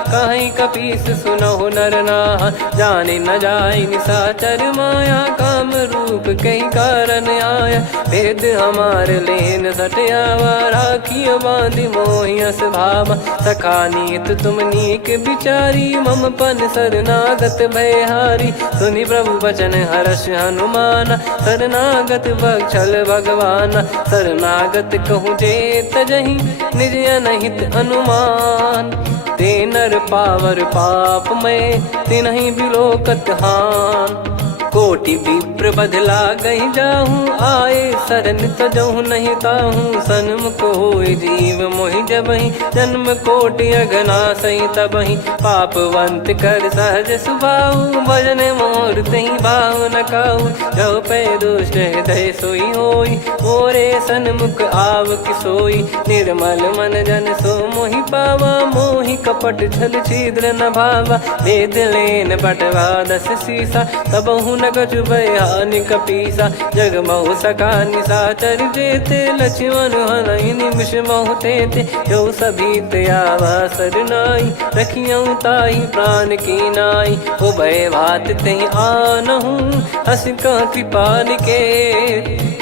कहीं कपीस सुनहु नर नाहा। जाने न जाय निशाचर माया काम रूप कई कारण आया। भेद हमार लेन सटयावा राखियो बांधि मोहियस भावा। सखा नीत तुम नीक बिचारी मम पन शरणागत भयहारी। सुनि प्रभु वचन हर्ष हनुमाना शरणागत बक्षल भगवाना। शरणागत कहूँ जे तजहि निज अनहित अनुमान। ते नर पावर पाप में तिन्हि बिलोकत हान। कोटि विप्र बदला गई जाहूँ आए शरण तजहु नहीं ताहूँ। सन्मुख होय जीव मोहि जबहि जन्म कोटि अगना सही तबहि। पापवंत कर सहज सुभाऊ भजन मोर तहि भाव न काहू। जो पै दुष्ट हृदय सोई होई मोरे सन्मुख आव किसोई। निर्मल मन जन सो मोहि पावा मोहि कपट छल छिद्र न भावा। भेद लेन बटवा दस सीसा तबहु न कछु बयान कपीसा। जग महु सका निशाचर जेते लक्ष्मण हनहि निमिष महु तेते। जो सभी त्यावा सरनाई रखियऊ ताहि प्राण की नाई। उभय भात तहि आनहु हस कह कृपाल के।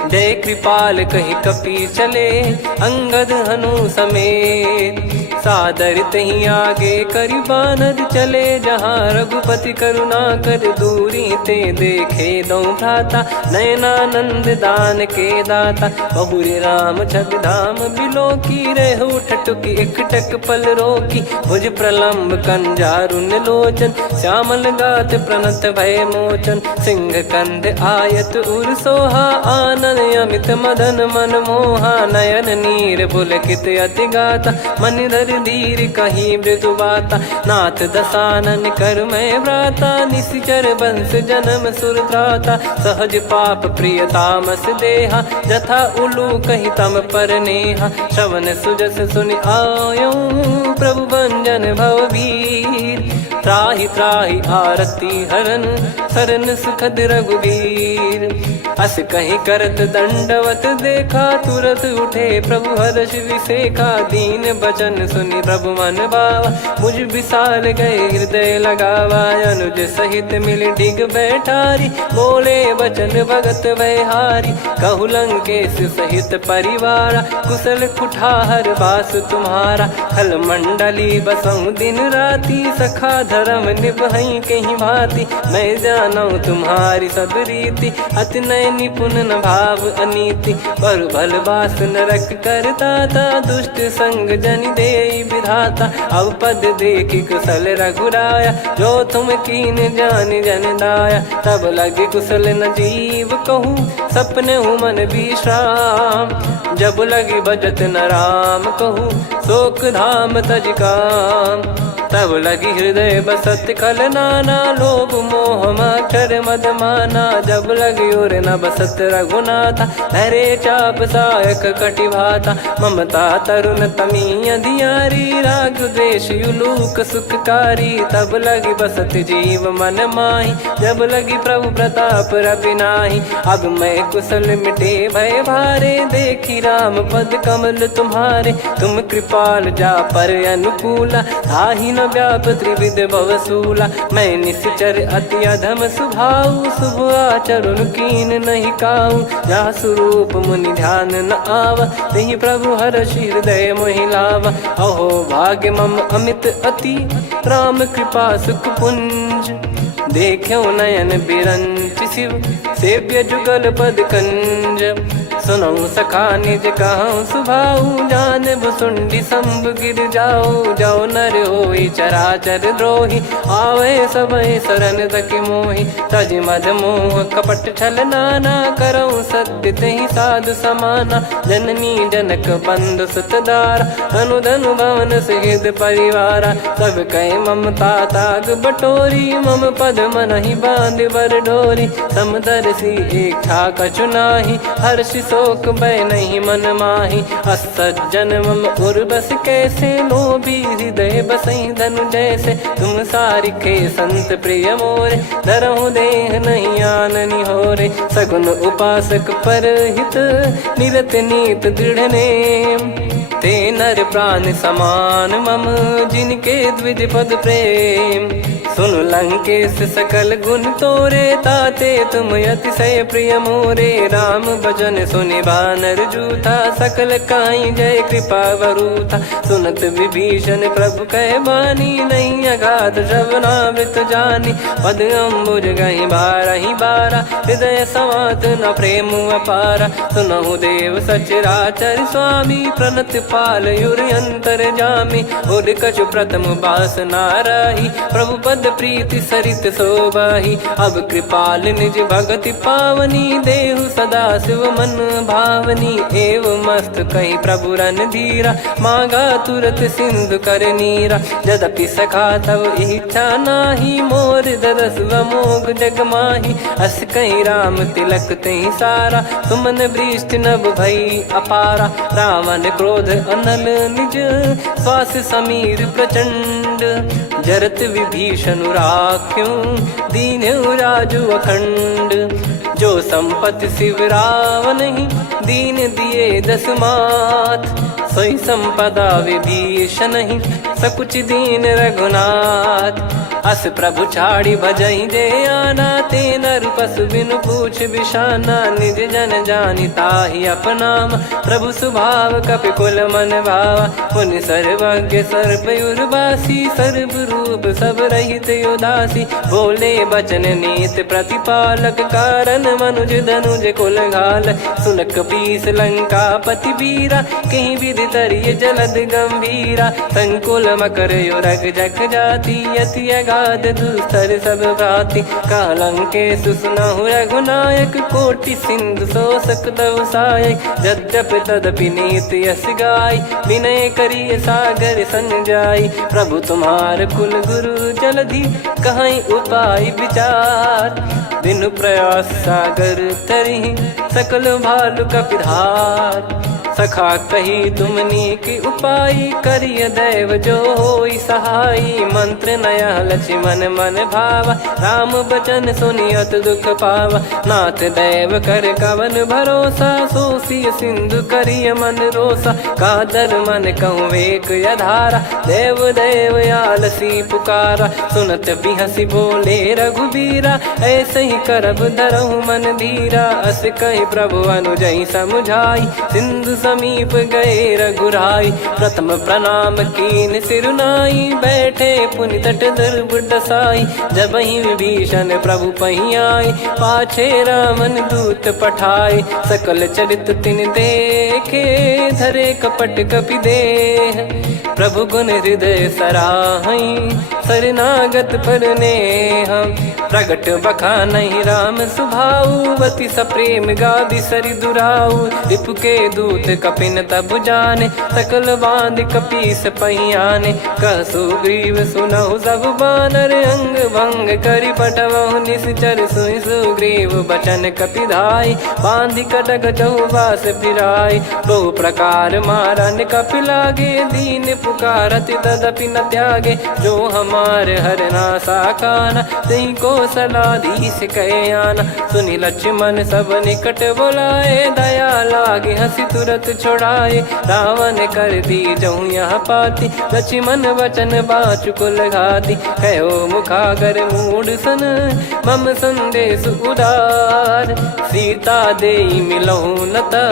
जय कृपाल कहि कपी चले अंगद हनु समेत। सादर तही आगे करी बानर चले जहाँ रघुपति करुणा कर दूरी ते देखे दो भ्राता नयनानंद दान के दाता बहुरे राम छग धाम बिलो की रेहु ठटुकी एकटक पल रोकी भुज प्रलंब कंजारुन लोचन श्यामल गात प्रणत भय मोचन सिंह कंध आयत उर सोहा आनन अमित मदन मन मोहा नयन नीर पुलकित अति गाता मन धर धीर कहीं मृदु बाता नाथ दसानन कर मैं व्राता निशिचर बंस जन्म सुर त्राता सहज पाप प्रिय तामस देहा जथा उलू कही तम पर नेहा श्रवण सुजस सुन आयो प्रभु भंजन भवभीर त्राहि त्राहि आरती हरन सरन सुखद रघुवीर अस कहीं करत दंडवत देखा तुरत उठे प्रभु हर्ष विसेखा दीन बचन सुनि प्रभु मन बावा मुझ विसार गए हृदय लगावा अनुज सहित मिल डिग बैठारी बोले बचन भगत वैहारी कहु लंकेश सहित परिवारा कुशल कुठार बास तुम्हारा खल मंडली बसऊं दिन राती सखा धर्म निभई कहीं भांति मैं जानू तुम्हारी सब रीति अति नय निपुण न भाव अनीति पर भल बास नरक करता था दुष्ट संग जन दे विधाता अब पद देखी कुशल रघुराया जो तुम कीन जान जन दाया तब लगे कुशल न जीव कहूँ सपने हूँ मन विश्राम जब लगी बजत न राम कहूँ शोक धाम तज काम तब लगी हृदय बसत कल नाना लोभ मोह मक्षर मद माना जब लगी और न बसत रघुनाथा हरे चाप सायक कटि भाता ममता तरुण तमी अधियारी राग द्वेष युलूक सुखकारी तब लगी बसत जीव मन माही जब लगी प्रभु प्रताप रवि नाही अब मैं कुशल मिटे भय भारे देखी राम पद कमल तुम्हारे तुम कृपाल जा पर अनुकूला आही न व्याप त्रिविध भवसूला मैं निश्चर अति अधम सुभाऊ शुभ आचरण कीन नहीं काऊ जा स्वरूप मुनि ध्यान न आवा नहीं प्रभु हर्ष हृदय मोहिलावा अहो भाग्य मम अमित अति राम कृपा सुख पुंज देखो नयन बिरंच शिव सेव्य जुगल पद कंज सुनऊ सखा निज कहूँ सुभाऊ जान भुसुंडी संभ गिर जाओ जाओ नर होई चराचर द्रोही आवे सबय शरण तकी मोही तज मद मोह कपट छल नाना करऊँ सत्य तहि साधु समाना जननी जनक बंधु सुतदारा अनुधनु भवन सहित परिवारा सब कहे ममता ताग बटोरी मम पद मन ही बांध बर डोरी समदर्शी इच्छा कछु नाही हर्ष शोक भय नहीं मन माही असज्जन मम उर्वस कैसे लोभी हृदय बसई धनु जैसे तुम सारिखे संत प्रिय मोरे धरहु देह नहीं आननि होरे सगुन उपासक पर हित निरत नीत दृढ़ नेम ते नर प्राण समान मम जिनके द्विज पद प्रेम सुन लंकेश सकल गुण तोरे ताते तुम अतिशय प्रिय मोरे राम भजन सुनि बानर जूथा सकल काई जय कृपा वरूथा सुनत विभीषण प्रभु कह बानी नहीं अगाध श्रवणामृत जानी पद अम्बुज गहि बारहि बारा हृदय समात न प्रेम अपारा सुनहु देव सचराचर स्वामी प्रणत पाल युर अंतर जामी उद कछु प्रथम बास नाराही प्रभु पद प्रीति सरित शोभाही अब कृपाल निज भगति पावनी देहु सदा शिव मन भावनी एव मस्त कही प्रभु रन धीरा मांगा तुरत सिंधु कर नीरा यद्यपि सखा तब इच्छा नाही मोर दरस मोग जग माही अस कहीं राम तिलक तही सारा सुमन वृष्ट नभ भई अपारा रावण क्रोध अनल निज श्वास समीर प्रचंड जरत विभीषण राख्यों दीन राजु अखंड जो संपत्ति शिव रावण ही दीन दिए दस मात सोई संपदा विभीषण ही सकुच दीन रघुनाथ। अस प्रभु छाड़ी भजई जे आना, ते नर पशु बिनु पूछ बिशाना। निज जन जानि ताहि अपनाम, प्रभु स्वभाव कपि कुल मन भावा। मुनि सर्वज्ञ सर्प उर्वासी, सर्व रूप सब रहित उदासी। बोले बचन नीत प्रतिपालक, कारण मनुज धनुज कुल घाल। सुन कपीस लंका पति वीरा, कहीं विधि तरिय जलद गंभीरा। संकुल मकर युरग जख जाति, अति अगाध दुस्तर सब भांति। कालंकेश सुनहु रघुनायक, कोटि सिंधु शोषक तव सहायक। यद्यप तदपि नीति यस गाय, विनय करिय सागर सन जाय। प्रभु तुम्हार कुल गुरु जलधि, कहीं उपाय विचार। बिनु प्रयास सागर तरिहि, सकल भालु कपिधार। सखा कही तुमनी की उपाय, करिय दैव जो होई सहाई। मंत्र नया लक्ष्मण मन भावा, राम बचन सुनियत दुख पावा। नाथ दैव कर कवन भरोसा, सोसिय सिंधु करिय मन रोसा। कादर मन कहूँ वेक यधारा, देव देव आलसी पुकारा। सुनत बिहसी बोले रघुबीरा, ऐसे ही करब धरहु मन धीरा। अस कही प्रभु अनुजई समुझाई, सिंधु समीप गए रघुराई। प्रथम प्रणाम कीन सिरुनाई, बैठे पुनि तट दर्भ डसाई। जब ही विभीषण प्रभु पही आए, पाछे रामन दूत पठाए। सकल चरित तिन देखे, धरे कपट कपि देह। प्रभु गुण हृदय सराहई, शरणागत पर नेह। प्रगट बखानहि राम सुभाऊ, अति सप्रेम गावि सरि दुराऊ। रिपु के दूत कपिन तब जाने, सकल बांध कपीस पहियाने। कह सुग्रीव सुनहु सब बानर, अंग भंग करि पठवहु निश्चर। सुनि सुग्रीव बचन कपिधाई, बांधि कटक चहुबास फिराई। बहु प्रकार मारन कपि लागे, दीन पुकारत तदपि न त्यागे। जो हमार हरना साकाना, तही को सलाधीश कहे आना। सुनि लक्ष्मण सब निकट बुलाए, दया लागे हंसी तुरत छोड़ाए। रावण कर दी जहु यहाँ पाती, लक्ष्मण वचन बाचु कुल घाती। कहो मुखागर मूढ़ सन, मम संदेश उदार। सीता देई मिलहु नता,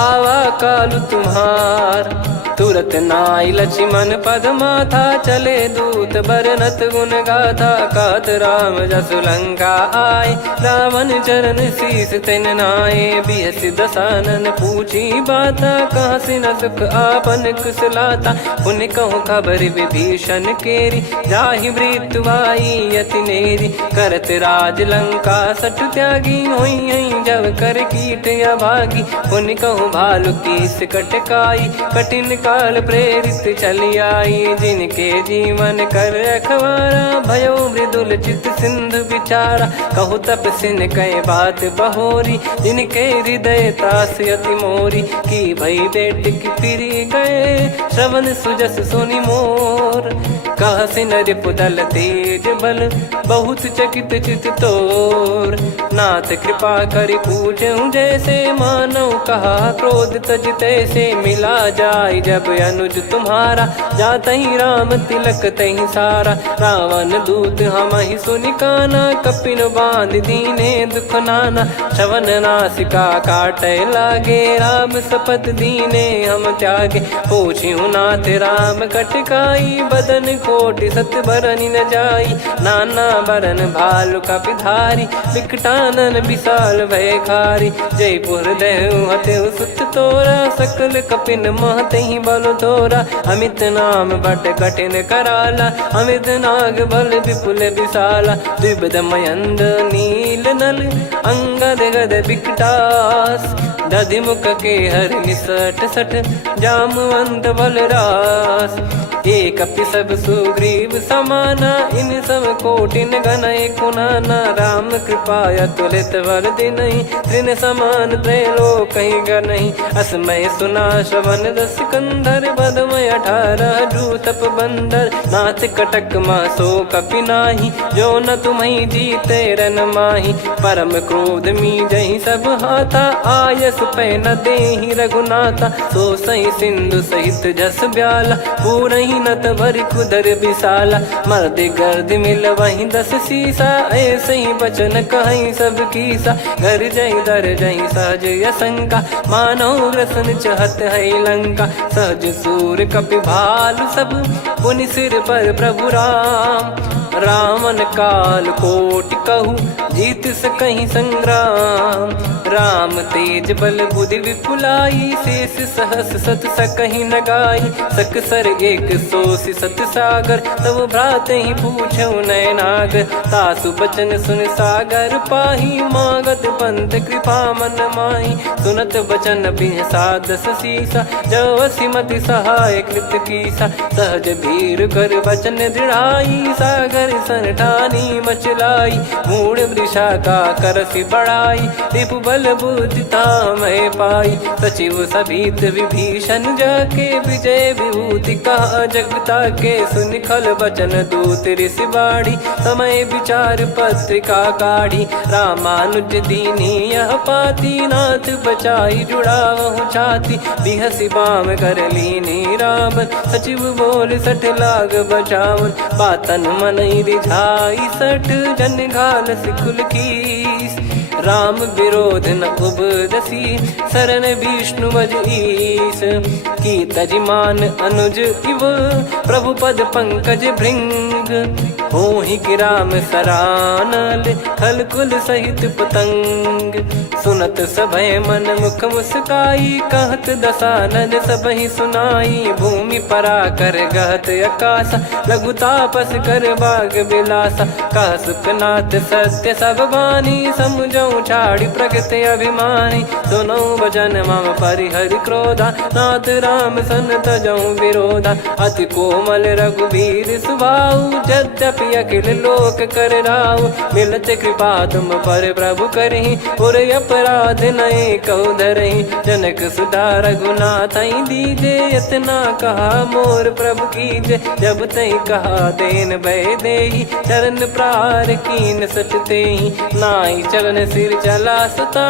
आवा कालु तुम्हार। तुरत नाई लक्ष्मण पद माथा, चले दूत बरनत गुण गाथा। कात राम जसु लंका आए, रावण चरण शीस तिन नाये। बिहसि दसानन पूछी बाता, कहाँ से न सुख आपन कुशलाता। पुनि कहूँ खबर विभीषण केरी, जाहि मृत्यु आई अति नेरी। करत राज लंका सठ त्यागी, होई जब कर कीट अभागी। पुनि कहूँ भालु कीस कटकाई, कठिन काल प्रेरित चली आई। जिनके जीवन कर रखवारा, भयो मृदुल चित सिंधु विचारा। कहु तपसिन कई बात बहोरी, जिनके हृदय त्रास अति मोरी। की भई बेट की फिरी गए, श्रवण सुजस सुनि मोर। कह सिन रिपुदल तेज बल, बहुत चकित चित तोर। नाथ कृपा करि पूछऊं जैसे, मानव कहा क्रोध तज तैसे। मिला जाय जब अनुज तुम्हारा, जातहि राम तिलक तहि सारा। रावण दूत हमहि सुनि काना, कपिन बांध दीने दुख नाना। श्रवण नासिका काटै लागे, राम शपथ दीने हम त्यागे। पूछिहु नाथ राम कटकाई, बदन कोटि सत बरनि न जाई। नाना बरन भालु कपिधारी, विकटानन विशाल भयखारी। जयपुर देहु हतेउ सुत तोरा, सकल कपिन महतहि बल तोरा। अमित नाम बट कठिन कराला, अमित नाग बल विपुल विशाला। द्विविध मयंद नील नल, अंगद गद विकटास। दधिमुख के हर निसट सठ, जामवंत बलरास। एक अपि सब सुग्रीव समाना, इन सब कोटिन गनय कुनाना। राम कृपा अतुलित बल दिनहि, तृण समान त्रैलोकहि गनहि। असमय सुना श्रवण दस कंधर, बदमय 18 जूतप बंदर। नाथ कटक मासो कपि नाही, जो न तुम्हि जीते रन माही। परम क्रोध मी जहि सब हाथा, आयस दुख पे न देहि रघुनाथा। सो सही सिंधु सहित जस ब्याला, पूरही नत भर कुदर विशाला। मर्द गर्द मिल वहीं 10 सीसा, ऐसे ही बचन कहीं सब कीसा। घर जय दर जय सहज असंका, मानव रसन चहत है लंका। सहज सूर कपि भालु सब, पुनि सिर पर प्रभु राम। रामन काल कोटि कहु, जीत सकहि संग्राम। राम तेज बल बुद्धि विपुलाई, शेष सहस सत सकहि न गाई। सकसर एक सोसि सत सागर, तब भ्राते ही पूछौ नयनागर। तासु बचन सुन सागर पाही, मागत पंथ कृपा मन माही। सुनत बचन बिहसा 10 सीसा, जवसि मति सहाय कृत कीसा। सहज भीर कर बचन दृढ़ाई, सागर सन ठानी मचलाई। मूढ़ वृषा का करसि बढ़ाई, रिपु बल बुद्धि तामय पाई। सचिव सभीत विभीषण जाके, विजय विभूति कहा जगता के। सुनि खल बचन दूत ऋषि बाढ़ी, समय विचार पत्रिका काढ़ी। रामानुज दीनी यह पाती, नाथ बचाई जुड़ावहु छाती। बिहसि बाम कर लीनी रावण, सचिव बोल 60 लाग बचावन। बातन मन रिझाई 60, जन घाल सिकुल कीस। राम विरोध न उपदसी, शरण विष्णु बज ईस। की तजिमान अनुज इव, प्रभु पद पंकज भृंग। होहि कि राम सरानल, खल कुल सहित पतंग। सुनत सभय मन मुख मुस्काई, कहत दसानन सबहि सुनाई। भूमि परा कर गहत आकाशा, लघु तापस कर बाग बिलासा। कह सुखनाथ सत्य सब बानी, समुझौ छाड़ी प्रगति अभिमानी। सुनो भजन मम परिहरि क्रोधा, नाथ राम सन तजौ विरोधा। अति कोमल रघुवीर सुभाऊ, यद्यपि अखिल लोक कर राऊ। मिलत कृपा तुम पर प्रभु करहि, पुर अपराध नए कहु धरहि। जनक सुधा रघुनाथ दीजे, इतना कहा मोर प्रभु कीजे। जब तई कहा देन भय देहि, चरण प्रार कीन सट तेहि। नाई चरण सिर चला सता,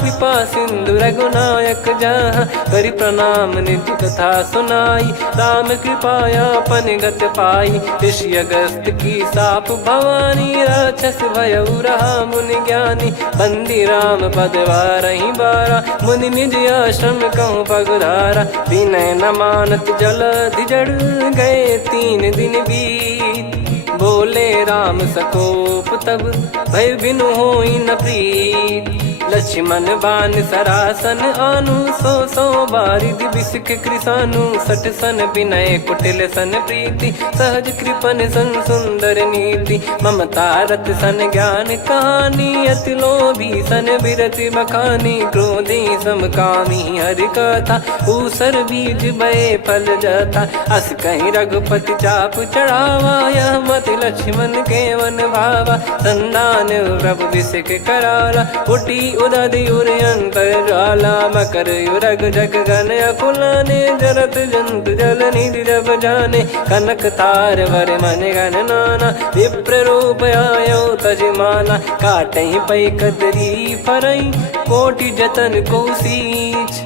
कृपा सिंधु रघुनायक जहाँ। करि प्रणाम निज कथा सुनाई, राम कृपाया पन गत पाई। ऋषि अगस्त की साप भवानी, राक्षस भयउ रहा मुनि ज्ञानी। बंदी राम पद वारहि बारा, मुनि निज आश्रम कहूँ पगुधारा। विनय न मानत जलधि जड़, गए 3 दिन बीत। बोले राम सकोप तब, भय बिनु होई न प्रीत। लक्ष्मण बान सरासन आनु, 100 बारिधि बिसिख कृसानु। 60 सन विनय कुटिल सन प्रीति, सहज कृपन सन सुंदर नीति। ममता रत सन ज्ञान कहानी, अति लोभी सन बिरति बखानी। क्रोधी समकामी हरि कथा, ऊसर बीज बये फल जथा। अस कहीं रघुपति चाप चढ़ावा, यह मत लक्ष्मण के मन भावा। संदान प्रभु बिसिख कराला, उठी उदधि उर अंतर ज्वाला। मकर युरग जग गन अकुलाने, जरत जंतु जल निधि जब जाने। कनक तार वर मन गण नाना, विप्र रूप आयो तजमाना। काटहि पै कदरी फरई, कोटि जतन को सींच।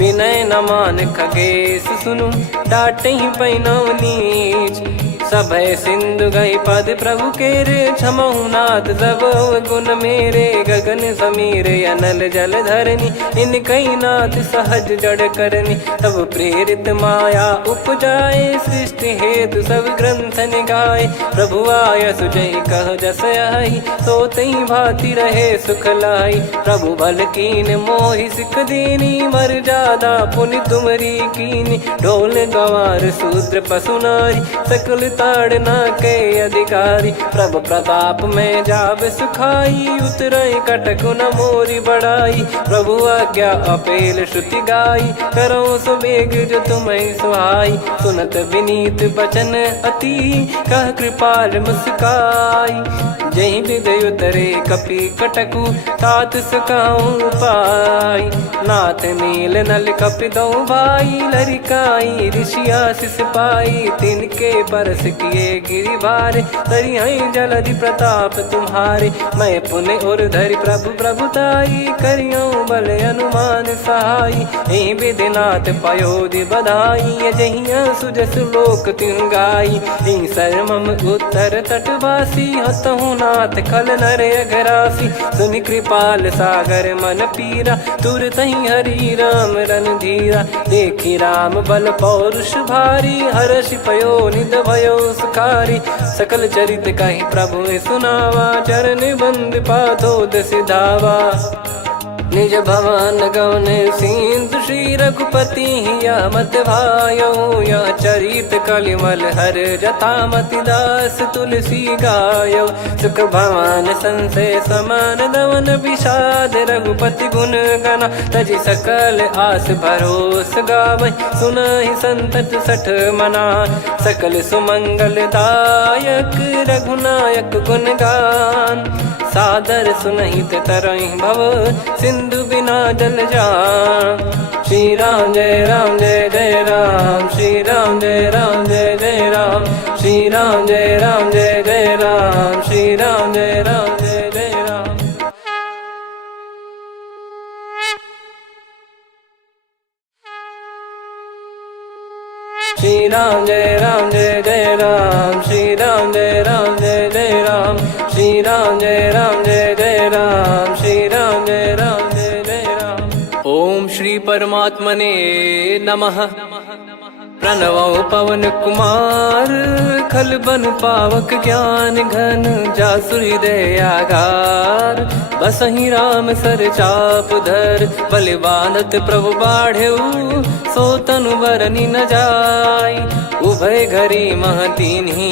विनय न मान खगेश सुनु, डांटहि पै नव नीच। सभय सिंधु गई पद प्रभु केरे, क्षमहु नाथ सब गुण मेरे। गगन समीरे अनल जल धरनी, इन कई नाथ सहज जड़ करनी। तब प्रेरित माया उपजाए, सृष्टि हेतु सब ग्रंथ निगाए। प्रभु आय सुजय कह जस आई, सोतहि भांति रहे सुख लाई। प्रभु बल कीन मोहि सिख दीनी, मर्यादा पुनि तुमरी कीनी। ढोल गवार शूद्र पशु नारी, सकल ताड़ना के अधिकारी। प्रभु प्रताप में जाब सुखाई, उतरई कटक न मोरी बढ़ाई। प्रभु आज्ञा अपेल श्रुति गाई, करो सुबेग जो तुम्हें सुहाई। सुनत विनीत बचन अति, कह कृपाल मुस्काई। जहि हृदय उतरे कपि कटकु, तात सकाऊं पाई। नाथ नील नल कपि दो भाई, लरिकाई ऋषि आशीष पाई। तिनके परस किए गिरिवारे, तरियाई जलधि प्रताप तुम्हारे। मैं पुण्य और धरि प्रभु प्रभुताई, करियो बल अनुमान सहाई। ए विधिनाथ पयोधि बधाई, जहिया सुजस लोक तिन गाई। ए सरमम उत्तर तटवासी, हतहु नाथ खल नर अघरासी। सुनि कृपाल सागर मन पीरा, तुरतहि हरि राम रणधीरा। देखि राम बल पौरुष भारी, हर्षि पयो निध भयो सुखारी। सकल चरित कहि प्रभु सुनावा, चरण बंद पादोद सिधावा। निज भवन गौन सिंधु श्री रघुपति हिया मत भायो। या चरित कलिमल हर जथा मति दास तुलसी गायो। सुख भवन संशय समान दवन विषाद, रघुपति गुण गना तजि सकल आस भरोस गावै। सुनहि संतत सठ मना, सकल सुमंगल दायक रघुनायक गुण गान। सादर सुनहित तरहि भव, सिंधु बिना जल जान। श्री राम जय राम जय जय राम, श्री राम जय राम जय जय राम, श्री राम जय राम जय जय राम, श्री राम जय राम जय जय राम। श्री राम जय राम जय जय राम, श्री राम जय राम जय जय राम, श्री राम जय राम जय जय राम, श्री राम जय राम जय जय राम। ओम श्री परमात्मने नमः। प्रणवो पवन कुमार, खल बन पावक ज्ञान घन। जासु हृदय आगार, बसहि राम सर चाप धर। बलि बांधत प्रभु बाढ़ेऊ, सो तनु बरनि न जाय। उभय घरी महतीन्ही,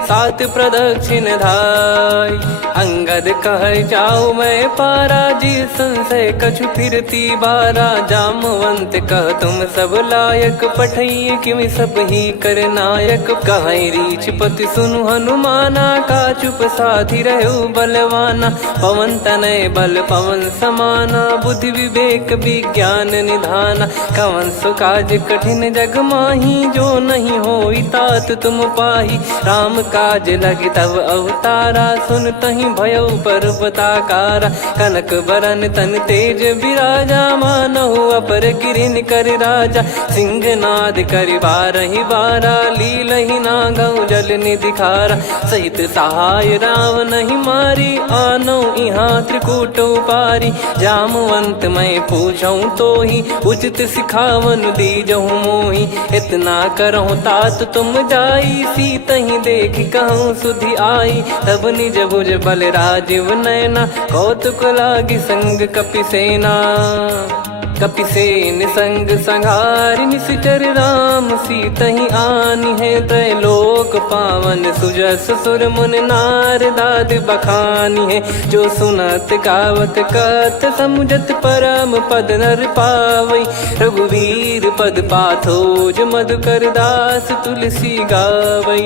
सात प्रदक्षिण धाय। अंगद कह जाऊ मैं पारा, जी संशय कछु फिरती बारा। जामवंत कह तुम सब लायक, पठई किमि सब ही कर नायक। कहीं रीछ पति सुनु हनुमाना, का चुप साधि रहु बलवाना। पवन तनय बल पवन समाना, बुद्धि विवेक विज्ञान निधाना। कवन सो काज कठिन जग माही, जो नहीं होई तात तुम पाही। राम काज लगी तब अवतारा, सुन तहि भयो पर्वताकारा। कनक बरन तन तेज विराजा, मानहु अपर गिरिन कर राजा। सिंहनाद करि बारहि बारा, लीलहि नागौ जल निधि खारा। सहित सहाय राम नहीं मारी, आनो इहाँ त्रिकूट उपारी। जामवंत मैं पूछऊँ तोहि, उचित सिखावन दीजहु मोहि। इतना करहु तात तुम जाई, सीतहि देखि कहूँ सुधि आई। तब निज भुज बल राजीव नयना, कौतुक लागी संग कपिसेना। कपिसेन संग संघारि निशिचर राम, सीतहि आनि है त्रैलोक पावन। सुजस सुर मुन नार दाद बखानी है, जो सुनत गावत कथ समुझत परम पद नर पावै। रघुवीर पद पाथोज मधुकर दास, तुलसी गावै।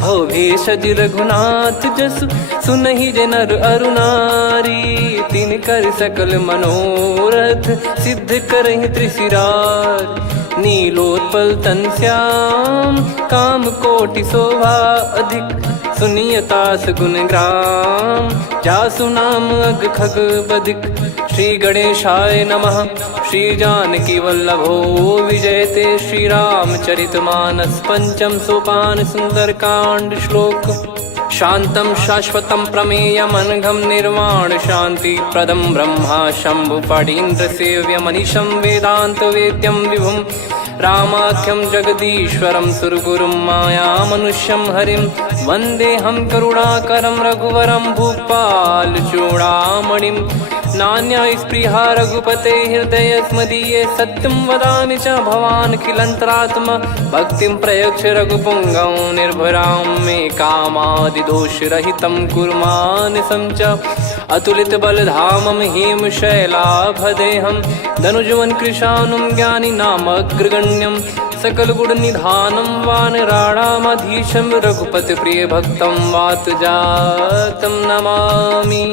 भव भेषज रघुनाथ जसु, सुनहि जे नर अरु नारी। तिन कर सकल मनोरथ, सिद्ध करहि त्रिशिरार। नीलोत्पल तन श्याम, काम कोटि शोभा अधिक। सुनियतास गुण ग्राम, जासु नाम अग खग बधिक। श्री गणेशाय नमः। श्री जानकी वल्लभो विजयते, श्री रामचरित मानस पंचम सोपान सुंदरकांड श्लोक। शांतं शाश्वतं प्रमेयमनघं निर्वाण शांति प्रदं ब्रह्मा शंभु फणीन्द्र सेव्य मनीषं वेदांत वेद्यं विभुं। रामाख्यं जगदीश्वरं सुरगुरुं माया मनुष्यं हरिं। वन्देऽहं करुणाकरं रघुवरं भूपाल चूडामणिं। नान्या स्पृहा रघुपते हृदयस्मदीये, सत्यं वदामि च भवान् खिलन्तरात्मा। भक्तिं प्रयच्छ रघुपुङ्गं निर्भरां मे कामादिदोषरहितं कुर्मानसं च। अतुलित बलधामं हेमशैलाभदेहं, धनुजवन कृशानुं ज्ञानी नामग्रगण्यं। सकल गुण निधानं वानराणामधीशं, रघुपति प्रिय भक्तं वात जातं नमामि।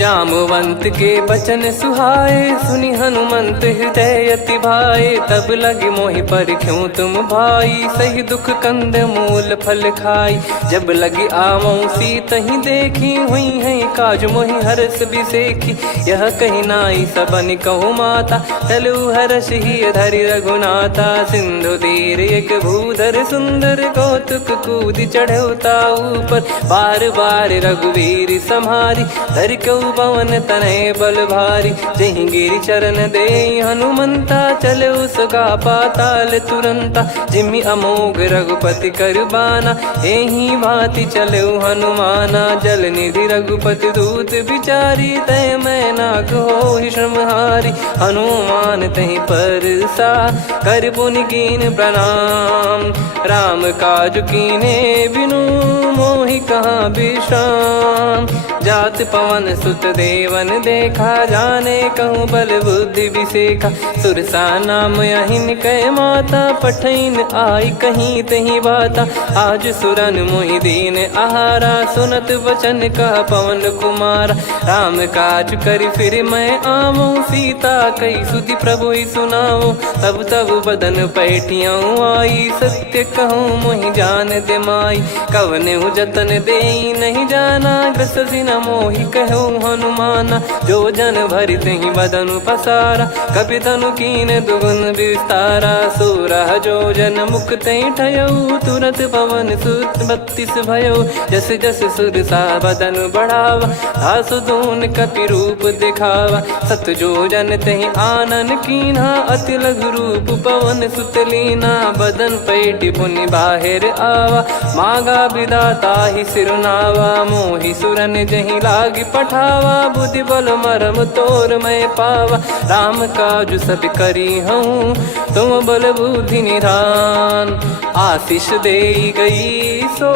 जामवंत के बचन सुहाए, सुनि हनुमंत हृदय अति भाए। तब लगे मोहि पर क्यों तुम भाई, सही दुख कंद मूल फल खाई। जब लगी आवऊं सीत ही देखी, हुई है काज मोहि हरस बिसेखी। यह कही नाई सबन कहु माता, चलू हरष ही धरि रघुनाथा। सिंधु तीर एक भूधर सुंदर, कौतुक कूद चढ़ौता ऊपर। बार बार रघुवीर सम्हारी, धरि कऊ पवन तनय बल भारी। जहि गिरि चरण दे हनुमंता, चले उसका पाताल तुरंता। जिमि अमोघ रघुपति कर बाना, एहि भांति चले हनुमाना। जल निधि रघुपति दूत बिचारी, तय मैं नाक होहि श्रमहारी। हनुमान तहि परसा, कर पुनि कीन प्रणाम। राम काज कीने बिनु, मोहि कहाँ विश्राम। जात पवन सुत देवन देखा, जाने कहूँ बल बुद्धि विसेखा। सुरसा नाम अहिन कै माता, पठैन आई कहीं तही बाता। आज सुरन मोहि दीन आहारा, सुनत वचन कह पवन कुमारा। राम काज कर फिर मैं आवऊं, सीता कई सुधि प्रभु ही सुनाऊं। तब तब बदन पैठियाऊं आई, सत्य कहूँ मोहि जान दे माई। कवने जतन दे नहीं जाना, ग्रसि न मोहि कहूँ हनुमाना। जो जन भरि तहि बदनु पसारा, कपि तनु कीन दुगुन विस्तारा। सोरह जो जन मुख तहि ठयऊ, तुरत पवन सुत 32 भयऊ। जस जस सुरसा बदन बढ़ावा, आसु दून कपि रूप दिखावा। सत जो जन तहि आनन कीन्हा, अति लघु रूप पवन सुत लीना। बदन पैठि पुनि बाहिर आवा, मांगा विधाता ही सिरुनावा। मोहि सुरन जहि लागी पठावा, बुद्धि बल मरम तोर मैं पावा। राम काज सब करी हूँ, तुम बल बुद्धि निधान। आशीष दे गई सो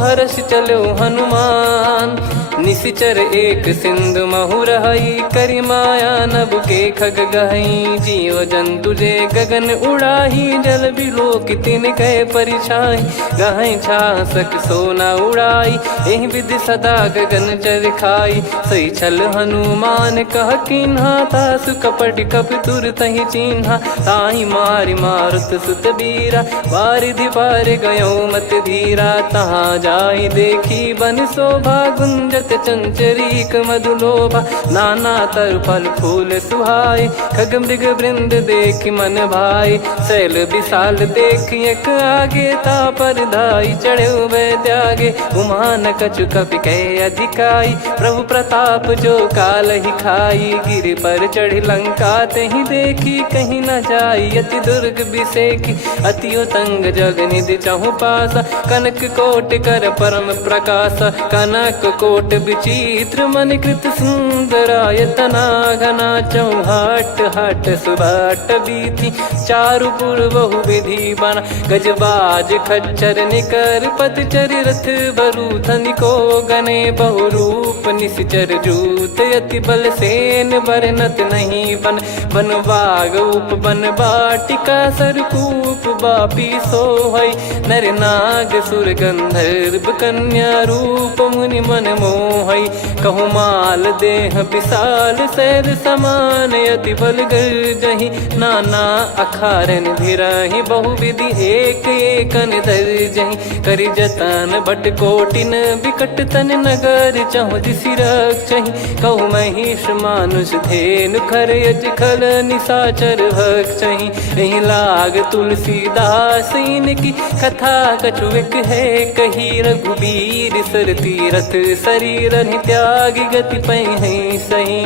हर्ष चलो हनुमान। निशिचर एक सिंधु महु रहई, करि माया नभ के खग गहई। जीव जंतु जे गगन उड़ाही, जल बिलोक तिन गए परिछाई। गहई छासक सोना उड़ाई, एहि विधि सदा गगन चर खाई। सही छल हनुमान कह कीन्हा, तासु कपट कपि तुर तहि चिन्हा। ताहि मारि मारुत सुत बीरा, वारिधि पार गयो मत धीरा। तहाँ जाई देखी बन शोभा, गुंजत चंचरीक मधुलोभा। नाना तर फल फूल सुहाए, खग मृग वृंद देख मन भाई। शैल विशाल देख एक आगे, तापर धाई चढ़े वै त्यागे। उमान कछु कपि कह अधिकाई, प्रभु प्रताप जो काल ही खाई। गिर पर चढ़ी लंका तहि देखी, कहीं न जाई अति दुर्ग बिसेकी। अति उतंग जग निधि चहु पासा, कनक कोट कर परम प्रकाशा। कनक कोट विचित्र मन कृत सुंदरायतना। घना चौहाट हाट सुबाट बीथी, चारु पुर बहु विधि बना। गजबाज खच्चर निकर पतचर, रथ बरु धनिको गने। बहु रूप निश्चर जूत, अति बल सेन बरनत नहीं बन। बन बाग उप बन बाटिका, सरकूप बापी सोहई। नर नाग सुर गंधर्व कन्या, रूप मुनि मन मोहई। कहु माल देह विशाल, शैल समान अति बल गर्जहि। नाना अखारन भिरहि, बहु विधि एक एकन दर्जहि। करि जतन बट कोटिन, विकट तन नगर चहु दिसि रक्षहि। कहु महिष मानुष धेनु, खर यज खल निशाचर भक्षहि। एहि लाग तुलसीदास इनकी, कथा कछु एक है कही। रघुबीर सर तीरथ शरीर, त्यागी गति पै सही।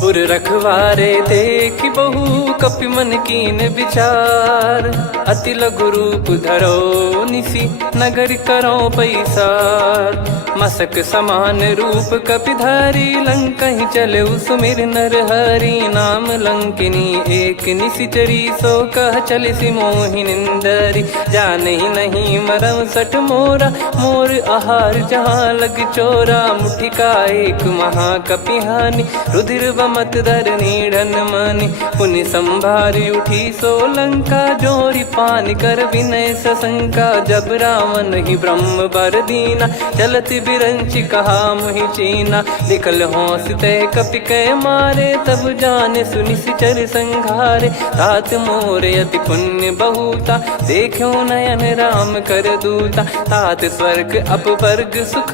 पुर रखवारे देख बहु, कपि मन कीन विचार। अति लघु रूप धरो निसी, नगर करो पैसार। मसक समान रूप कपि धारी, लंकहि चले सुमिर नर हरि। नाम लंकिनी एक निशिचरी, सो कह चलिसि मोहि निंदरी। जानहि नहीं मरम सठ मोरा, मोर आहार जहाँ लग चोरा। मुठिका एक महाकपि हानि, रुधिर मत धरनी ढन मानी। पुनि संभारी उठी सोलंका, जोरी पानी कर विनय सशंका। जब रावण ही ब्रह्म बर दीना, चलत बिरंची कहा मुहि चीना। निकल होंस तय कपि कै मारे, तब जाने सुनि सिचर संघारे। तात मोर अति पुण्य बहुता, देखो नयन राम कर दूता। तात स्वर्ग अपवर्ग सुख,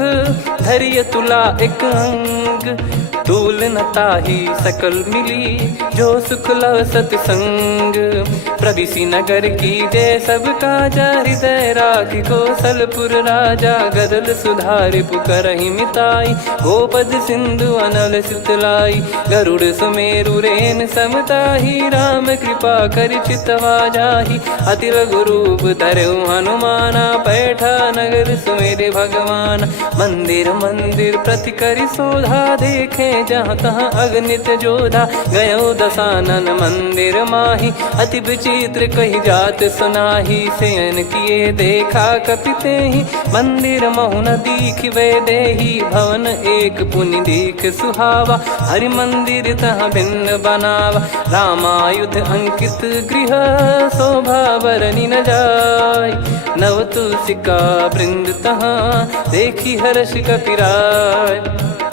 धरिय तुला एक अंग। तूल न ताहि सकल मिली, जो सुख लव सतसंग। प्रविशि नगर की जय सब काजा, हृदय राखि कौशलपुर राजा। गदल सुधारि पुकारहि मिताई, गोपद सिंधु अनल सितलाई। गरुड़ सुमेरु रेन समताहि, राम कृपा करि चितवा जाहि। अति लघु रूप धरऊ हनुमाना, बैठा नगर सुमेरे भगवान। मंदिर मंदिर प्रति करि शोधा, देखे जहाँ तहाँ अगणित जोधा। गयो दशानन मंदिर माही, अति विचित्र कही जात सुनाही। शयन किए देखा कपिते ही, मंदिर महु न दीखिबे देही। भवन एक पुनि दीख सुहावा, हरि मंदिर तहाँ भिन्न बनावा। रामायुध अंकित गृह, शोभा बरनि न जाय। नव तुलसी का वृंद तहाँ, देखी हर्ष कपिराय।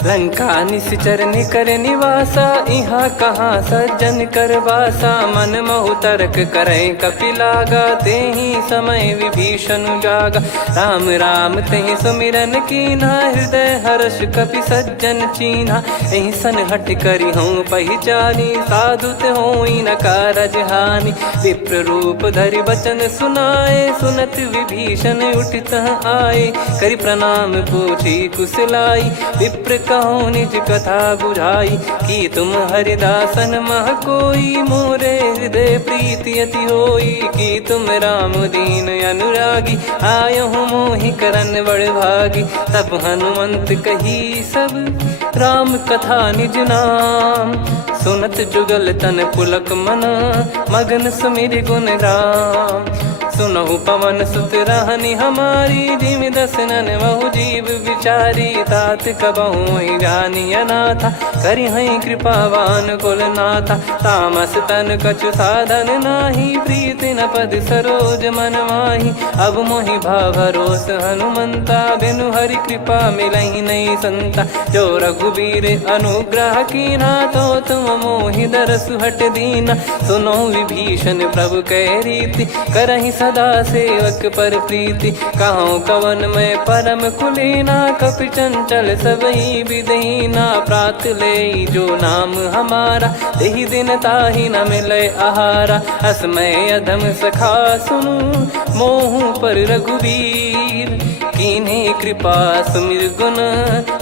लंका निश्चर निकर निवासा, इहाँ कहाँ सज्जन कर वासा। मन महु तर्क करै कपिलागा, तेहि समय विभीषण जागा। राम राम तेहि सुमिरन कीन्हा, हृदय हर्ष कपि सज्जन चीन्हा। एहि सन हठ करि हूँ पहिचानी, साधु ते होई न कारज हानि। विप्र रूप धरि बचन सुनाए, सुनत विभीषण उठित आए। करि प्रणाम पूछी कुशलाई, विप्र कहो निज कथा बुझाई। कि तुम हरिदासन मह कोई, मोरे हृदय प्रीति अति होई। कि तुम राम दीन अनुरागी, आयहु मोहि करन बड़ भागी। तब हनुमंत कही सब, राम कथा निज नाम। सुनत जुगल तन पुलक मन, मगन सुमिर गुण राम। सुनहु पवन सुत रहनी हमारी, जिमि दसनन महु जीव विचारी। तात कबहु ही जानी अनाथा, करि हई कृपावान कुल नाथा। तामस तन कछु साधन नाही, प्रीति न पद सरोज मन माही। अब मोहि भाव भरोस हनुमंता, बिनु हरि कृपा मिलहि नहीं संता। जो रघुबीर अनुग्रह कीन्हा, तो तुम मोहि दरसु हट दीना। सुनो विभीषण प्रभु कह रीति, करहि सदा सेवक पर प्रीति। कहूँ कवन में परम कुलीना, कपि चंचल सबई विदहीना। प्रात ले जो नाम हमारा, तेहि दिन ताहि न मिले आहारा। असमय अधम सखा सुनु, मोहु पर रघुवीर। कीन्ही कृपा सुमिर गुण,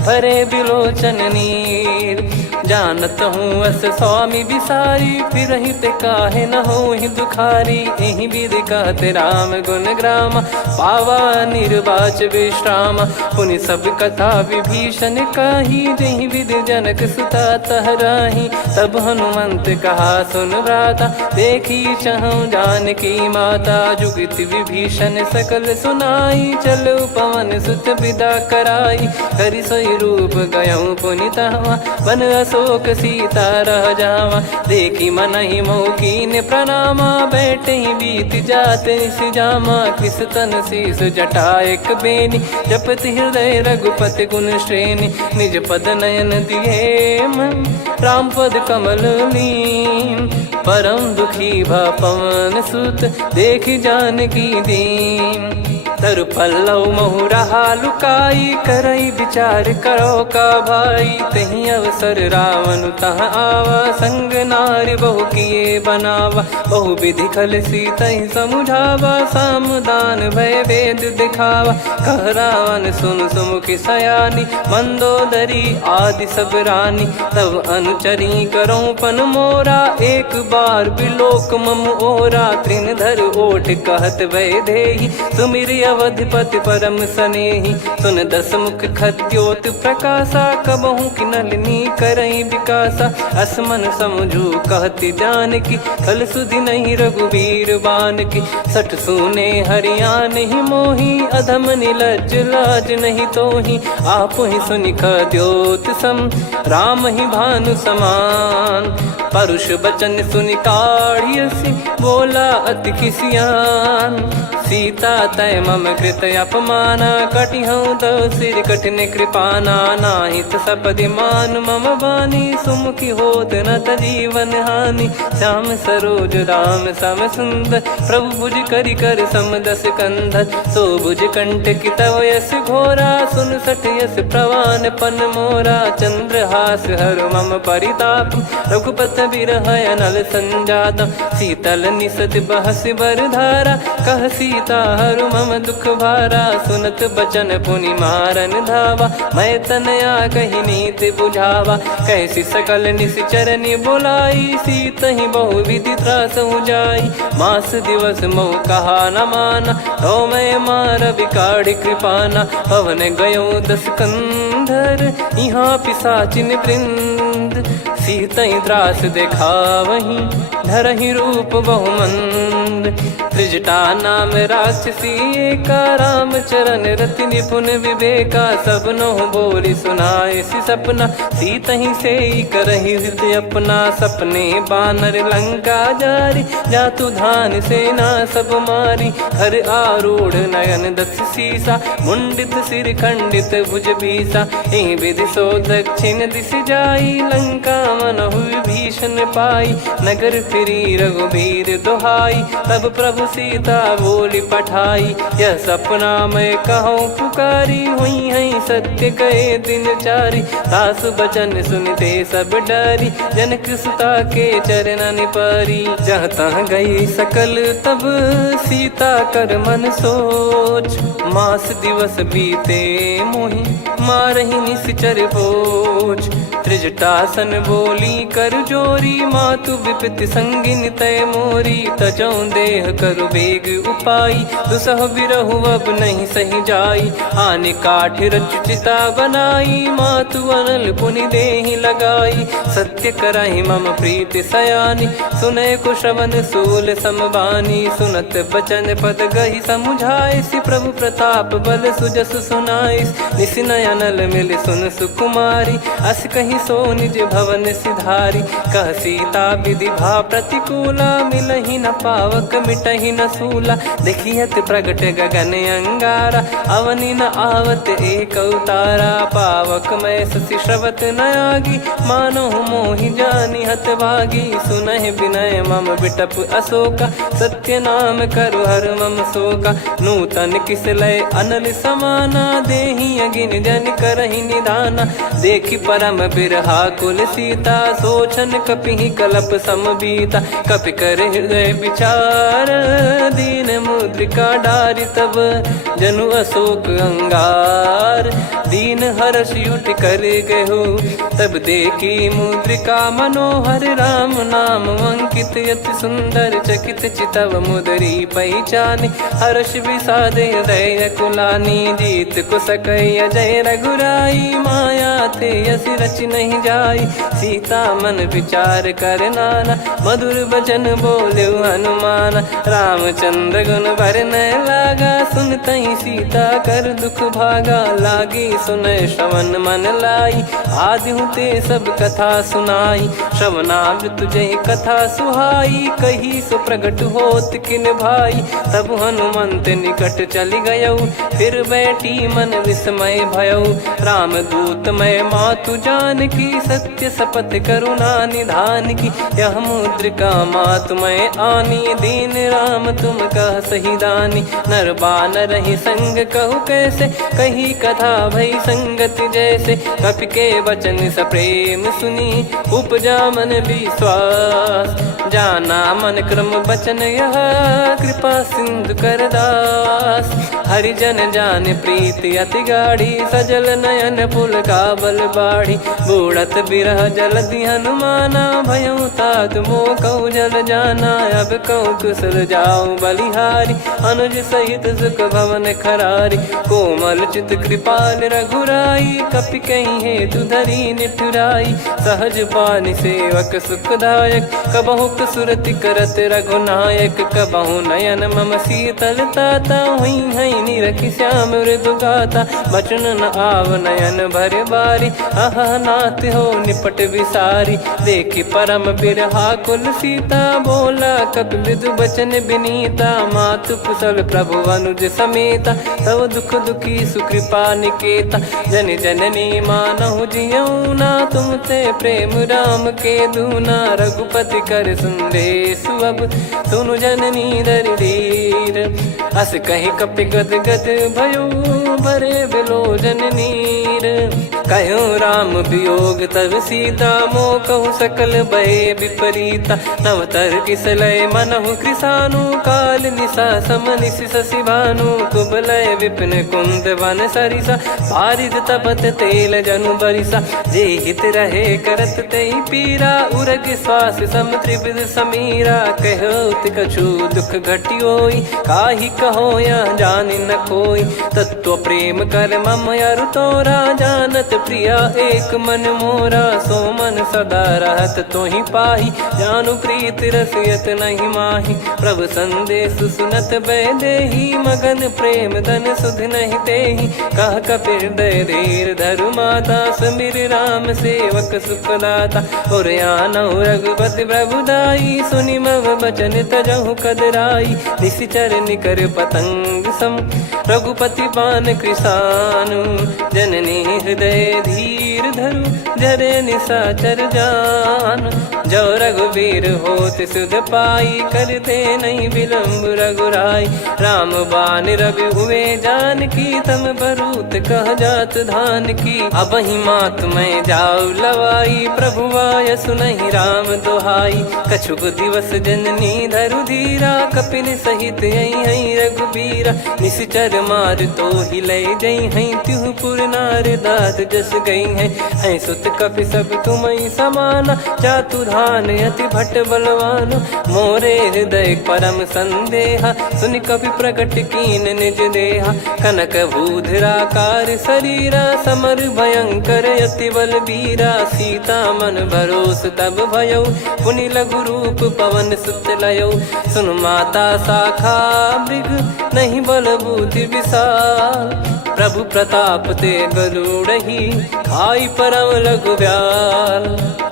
भरे बिलोचन नीर। जानत हूँ अस स्वामी बिसारी, फिर ही ते काहे न हो ही दुखारी। एहि विधि कहते राम गुण ग्राम, पावा निर्वाच विश्राम। पुनि सब कथा विभीषण काही, जहि विधि जनक सुता तहराही। तब हनुमंत कहा सुन भ्राता, देखी चहु जानकी माता। जुगित विभीषण सकल सुनाई, चलो पवन सुत विदा कराई। करि सोई रूप गयऊँ पुनि तहवा, बन अशोक सीता रह जावा। देखी मनहि मौकीन प्रणामा, बैठे ही बीत जात निस जामा। कृस तन शीस जटा एक बेनी, जपति हृदय रघुपति गुण श्रेणी। निज पद नयन दिए मन, राम पद कमल लीन। परम दुखी भा पवन सुत, देखि जानकी दीन। तरु पल्लव महु रहा लुकाई, करई विचार करो का भाई। तही अवसर रावण तहाँ आवा, संग नारी बहु किए बनावा। बहु विधि खल सीतहि समुझावा, सामदान भय वेद दिखावा। कह रावण सुन सुमुखि सयानी, मंदोदरी आदि सब रानी। तब अनुचरी करो पन मोरा, एक बार बिलोक मम ओरा। तृण धर ओठ कहत भय देहि, सुमिर अवधिपति परम स्नेही, सुन दस मुख खद्योत प्रकाशा, कबहू की नलिनी करई विकासा, असमन समझू कहती जान की, कल सुधि नहीं रघुवीर बान की, सठ सुने हरियाण ही मोही, अधम निलज लाज नहीं तोही, आप ही सुनि खद्योत सम राम ही भानु समान, परुष बचन सुनि काढ़ियसि बोला अति किसियान, सीता तय मम कृत अपमाना, कटिहऊँ दो सिर कठिन कृपाना, नाहित सपदि मान मम बानी, सुमुखी होत न जीवन हानि, श्याम सरोज राम सम सुंदर, प्रभु भुज करि कर सम दस कंधर, सो भुज कंठ की तव यस घोरा, सुन सठ यस प्रवान पन मोरा, चंद्रहास हर मम परिताप, रघुपत बिरह अनल संजाता, शीतल निसत बहस बर धारा, कह सीता हरु मम दुख भारा, सुनत बचन पुनि मारन धावा, मैं तनया कही नीति बुझावा, कैसी सकल निश्चरनि बुलाई, सीत ही बहु विधि त्रास जाई, मास दिवस मोह कहा न माना, तो मैं मार बिकाढ़ी कृपाना, पवन गयो दस कंधर, यहाँ पिशाचिन वृंद, सीतहि त्रास देखावहीं, धरहि रूप बहुमंद, त्रिजटा नाम राक्षसी एका, राम चरण रति निपुण विवेका, सबनो बोली सुनाए सि सपना, सीतहि से करहि हृदय अपना, सपने बानर लंका जारी, जातु धान सेना सब मारी, हर आरूढ़ नयन दस सीसा, मुंडित सिर खंडित भुज बीसा, एहि विधि सो दक्षिण दिश जाई, लंका मनहु भीषण पाई, नगर फिरी रघुबीर दुहाई, तब प्रभु सीता बोली पठाई, यह सपना मैं कहूँ पुकारी, हुई है सत्य कहे दिन चारी, सास बचन सुनते सब डरी, जनक सुता के चरण परी, जहाँ तहाँ गई सकल तब सीता कर मन सोच, मास दिवस बीते मोहि मारहि निश्चर बोझ, त्रिजटासन बोली कर जोरी, मातु विपति संगिन तय मोरी, तजौ देह करु बेग उपाई, दुसह बिरहु अब नहीं सही जाई, आने काठ रचिता बनाई, मातु अनल पुनि देहि लगाई, सत्य करहि मम प्रीति सयानी, सुनय को श्रवण सूल समबानी, सुनत बचन पद गहि समुझाए, सि प्रभु प्रताप बल सुजस सुनाइस, निसिनय अनल मिल सुन सुकुमारी, अस कहि सो निज भवन सिधारी, कह सीता विधि भा प्रतिकूला, मिलहि न पावक मिटहि न सूला, देखियत प्रगट गगन अंगारा, अवनि न आवत एक उतारा, पावक मैं ससि श्रवत न आगी, मानो मोहि जानि हत भागी, सुनहि विनय मम बिटप अशोका, सत्य नाम करु हर मम शोका, नूतन किस लय अनल समाना, देहि अगिन जन करहि निधाना, देखि परम बिरहा कुल सीता, सोचन कपिहि कलप समबीता, कपि कर हृदय विचार, दीन मुद्रिका डारि तब जनु अशोक अंगार, दीन हर्ष उठ कर गहु, तब देखी मुद्रिका मनोहर, राम नाम अंकित अति सुंदर, चकित चितव मुदरी पहचानी, हर्ष विषाद हृदय कुलानी, जीत को सकय जय रघुराई, माया थे यसी रच नहीं जाई, सीता मन विचार कर नाना, मधुर बचन बोले हनुमान, रामचंद्र गुण भरने लागा, सुनतहि सीता कर दुख भागा, लागी सुनय श्रवण मन लाई, आदि ते सब कथा सुनाई, श्रवणामृत जय कथा सुहाई, कही सो प्रगट होत किन भाई, तब हनुमंत निकट चली गयऊ, फिर बैठी मन विस्मय भयऊ, राम दूत मैं मातु जान की, सत्य शपथ करुणा निधान की, यह मुद्रिका मातु मैं आनी, दीन राम तुम कह सही दानी, नर बानर ही संग कहु कैसे, कही कथा भई संगति जैसे, कपि के वचन सप्रेम सुनी, उपजा मन विश्वास, जाना मन क्रम बचन यह, कृपा सिंधु कर दास, हरिजन जान प्रीति अति गाढ़ी, सजल नयन फूल काबल बाढ़ी। बूढ़त बिरह जलधि हनुमाना, भयउ तात मोह कहु जल जाना। अब कहु कुशल जाऊं बलिहारी, अनुज सहित सुख भवन खरारी। कोमल चित कृपाल रघुराई, कपि कहीं हेतु धरी निठुराई। सहज पानि सेवक सुखदायक, कबहु सुरति करत रघुनायक। कबहु नयन मम शीतलता, हुई हई निरखि श्याम मृदु गाता। बचन न आव नयन भर बारी, आहा नाथ हो निपट विसारी। देखि परम बिरहा कुल सीता, बोला कपि मृदु बचन बिनीता। मातु कुशल प्रभु अनुज समेता, तव दुख दुखी सुकृपा निकेता। जन जननी मानहु जियऊ ना, तुम ते प्रेम राम के दूना। रघुपति कर संदेश अब, सुनु जननी दर धीर। अस कहि कपि गद गद भयो, भरे बिलोचन नीर। कहूँ राम वियोग तब सीता, मोह कहूँ सकल भय विपरीता। नव तर किसलय मनहु कृसानु, काल निशा समनिशि शशि भानु। कुबलय विपिन कुंद वन सरिसा, पारिद तपत तेल जनु बरिसा। जे हित रहे करत तेहि पीरा, उरग श्वास सम त्रिविध समीरा। कहत कछु दुख घटियोई, काहि कहो या जानि न कोई। तत्व प्रेम कर मम अरु तोरा, जानत प्रिया एक मन मोरा। सो मन सदा रहत तोहि पाही, जानु प्रीत रसियत नहीं माही। प्रभु संदेश सुनत बैदेही, मगन प्रेम धन सुध नहीं तेहि। कह कपिर दय धीर धरु माता, समीर राम सेवक सुखदाता। और आनहु रघुपति प्रभु दाई, सुनि मव बचन तजहु कदराई। निशिचर निकर पतंग सम, रघुपति पान कृसानु। जननी हृदय धीर धरु, जरे निशाचर जान। जो रघुवीर होत सुध पाई, करते नहीं विलम्ब रघुराई। राम बान रवि हुए जानकी, तम बरूत कह जात धान की। अब ही मात मैं जाऊ लवाई, प्रभु आय सुनहि राम दोहाई। कछुक दिवस जननी धरु धीरा, कपिन सहित यही रघुबीरा। निशिचर मार तो ही ले जई हैं, त्युह पुर नार दात जस गई हैं। सुत कपि सब तुमहि समाना, जातु धान अति भट बलवान। मोरे हृदय परम संदेहा, सुनि कपि प्रकट कीन निज देहा। कनक भूधराकार शरीरा, समर भयंकर अति बलबीरा। सीता मन भरोस तब भयउ, पुनि लघु रूप पवन सुत लयउ। सुन माता शाखा मृग, नहीं बल बुद्धि विशाल। प्रभु प्रताप ते गरुड़हि, खाई परम लघु ब्याल।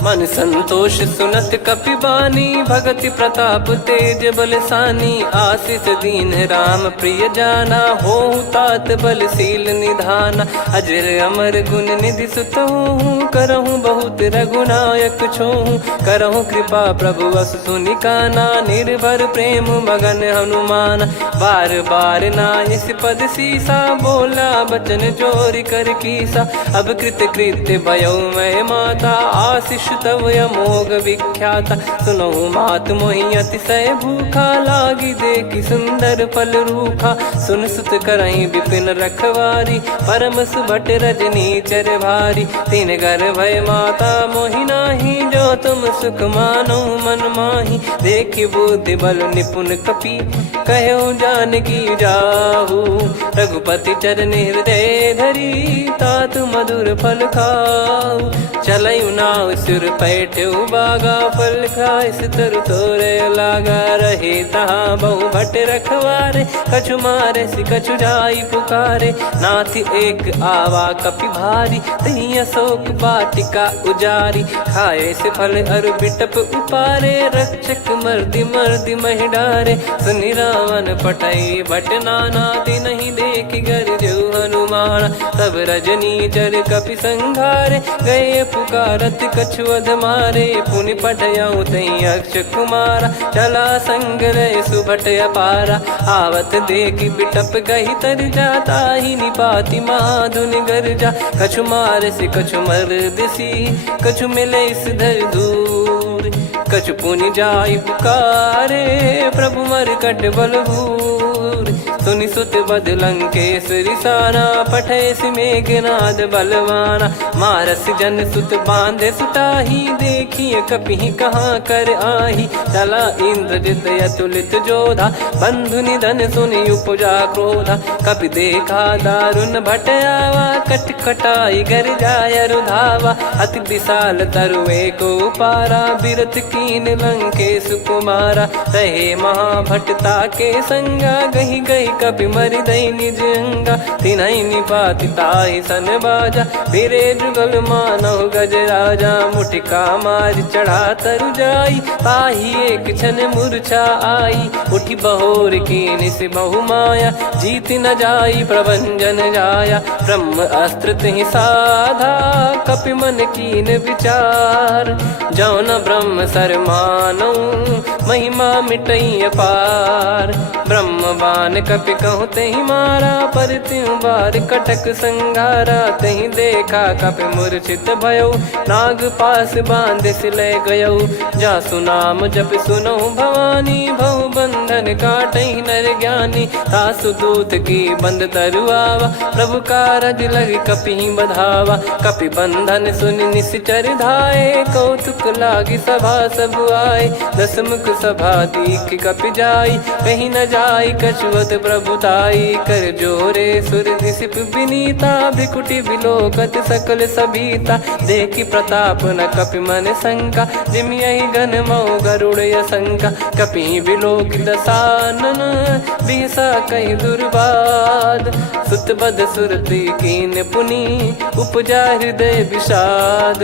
मन संतोष सुनत कपि बानी, भगति प्रताप तेज बलसानी। आशीष दीन राम प्रिय जाना, होहु तात बलशील निधाना। अजर अमर गुण निधि सुतहु, करहु बहुत रघुनायक छोहु। करहु कृपा प्रभु अस सुनि काना, निर्भर प्रेम मगन हनुमान। बार बार नायस पद सीसा, बोला बचन जोरि कर कीसा। अब कृत कृत्य भयो मैं माता, आशीष तव अमोघ विख्याता। सुनहु मात मोहि अतिशय भूखा, लागी देखि सुंदर फल रूखा। सुन सुत करहि विपिन रखवारी, परम सुभट रजनी चर भारी। तीन घर भय माता मोहि नाही, जो तुम सुख मानो मन माही। देखि बुद्धि बल निपुण कपि, कहु जानकी जाहु। रघुपति चरण हृदय धरी, तात मधुर फल खाऊ। चलऊ नाव सुर पैठऊ बागा, फल खाइस तरु तोरे लागा। रहे तहाँ बहु भट रखवारे, कछु मारे सि कछु जाई पुकारे। नाथ एक आवा कपि भारी, तही अशोक वाटिका उजारी। खाए से फल अरु बिटप उपारे, रक्षक मर्दि मर्दि महि डारे। सुनि रावण पटई भट नाना, नहीं देखि गरजु हनुमान। तब रजनी चर कपि संघारे, गए पुकारत कछु अध मारे। पुनि पटयऊ तई अक्ष कुमारा, चला संग रहे सुभट अपारा। आवत देखि बिटप गही तर जाता, ही निपाति महाधुन गर्जा। कछु मार से कछु मर्दिसी, कछु मिले इस धर दूर। कछु पुनि जाई पुकारे, प्रभु मरकट बलभूर। सुनि सुत बद लंकेश्वरी साना, पठैसि मेघनाद बलवाना। मारस जन सुत बांधे सुताही, देखिए कपिहि कहाँ कर आही। चला इंद्रजित अतुलित जोधा, बंधु निधन सुनि उपजा क्रोधा। कपि देखा दारुण भट आवा, कट कटाई गर जाय रुधावा। अति विशाल तरुए को पारा, बिरथ कीन लंकेश कुमारा। रहे महाभटता के संगा, गही गही कपि मरि दई निज अंगा। तिन्हि निपाति ताहि सन बाजा, फिरे जुगल मानव गज राजा। मुटिका मार चढ़ा तरु जाई, ताहि एक क्षण मूर्छा आई। उठी बहोर कीन से बहु माया, जीत न जाई प्रभंजन जाया। ब्रह्म अस्त्र तिहि साधा, कपि मन कीन विचार। जौ न ब्रह्म सर मानौ, महिमा मिटई अपार। ब्रह्म बान कपि कहु तहि मारा, पर त्यों बार कटक संगारा। तहि देखा कपि मूर्छित भयो, नाग पास बांध सिले गयो। जासु नाम जप सुनो भवानी, भव बंधन काटहि नर ज्ञानी। तासु दूत की बंद तरुआवा, प्रभु कारज लग कपि बधावा। कपि बंधन सुनि निश्चर धाये, कौतुक लागी सभा सब आए। दसमुख सभा दीख कपि जाई, कहीं न जाई कछुवत प्रभुताई। कर जोरे सुर दिसिप विनीता, भ्रिकुटि बिलोकत सकल सबीता। देखि प्रताप न कपि मन शंका, जिमियहि घन मऊ गरुड़ असंका। कपि बिलोक दसानन, बिहसा कहि दुर्बाद। सुत बद सुरति कीन पुनि, उपजा हृदय विषाद।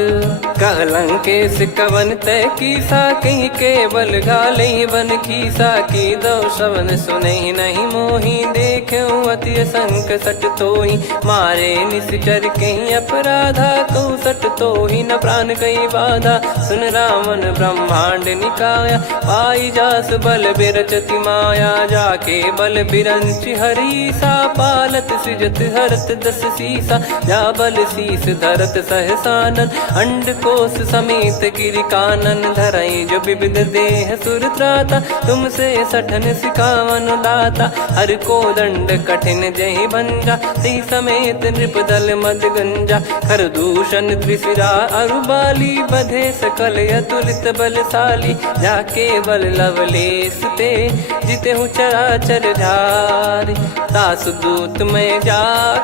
कहलंकेश कवन तय कीसा, कहीं केवल घाले बन खीसा। की दो श्रवण सुनहि नहीं मोही, देखऊं अति संक सट तोहि। मारे निश्चर कहीं अपराधा, कहूँ सट तोहि न प्राण कहीं बाधा। सुन रावण ब्रह्मांड निकाया, पाई जास बल बिरचति माया। जाके बल बिरंच हरीसा, पालत सृजत हरत दस सीसा। जा बल शीस धरत सहसानन, अंड कोश समेत गिरि कानन। धरई जो विविध देह सुर त्राता, तुमसे सठन सिखावन दाता। हर को दंड कठिन जहि भंजा, ती समेत नृप दल मद गंजा। कर दूषण त्रिशिरा अरुबाली, बधे सकल अतुलित बलशाली। जाके बल लवलेस ते, जिते हूँ चराचर झारी। तासु दूत में जा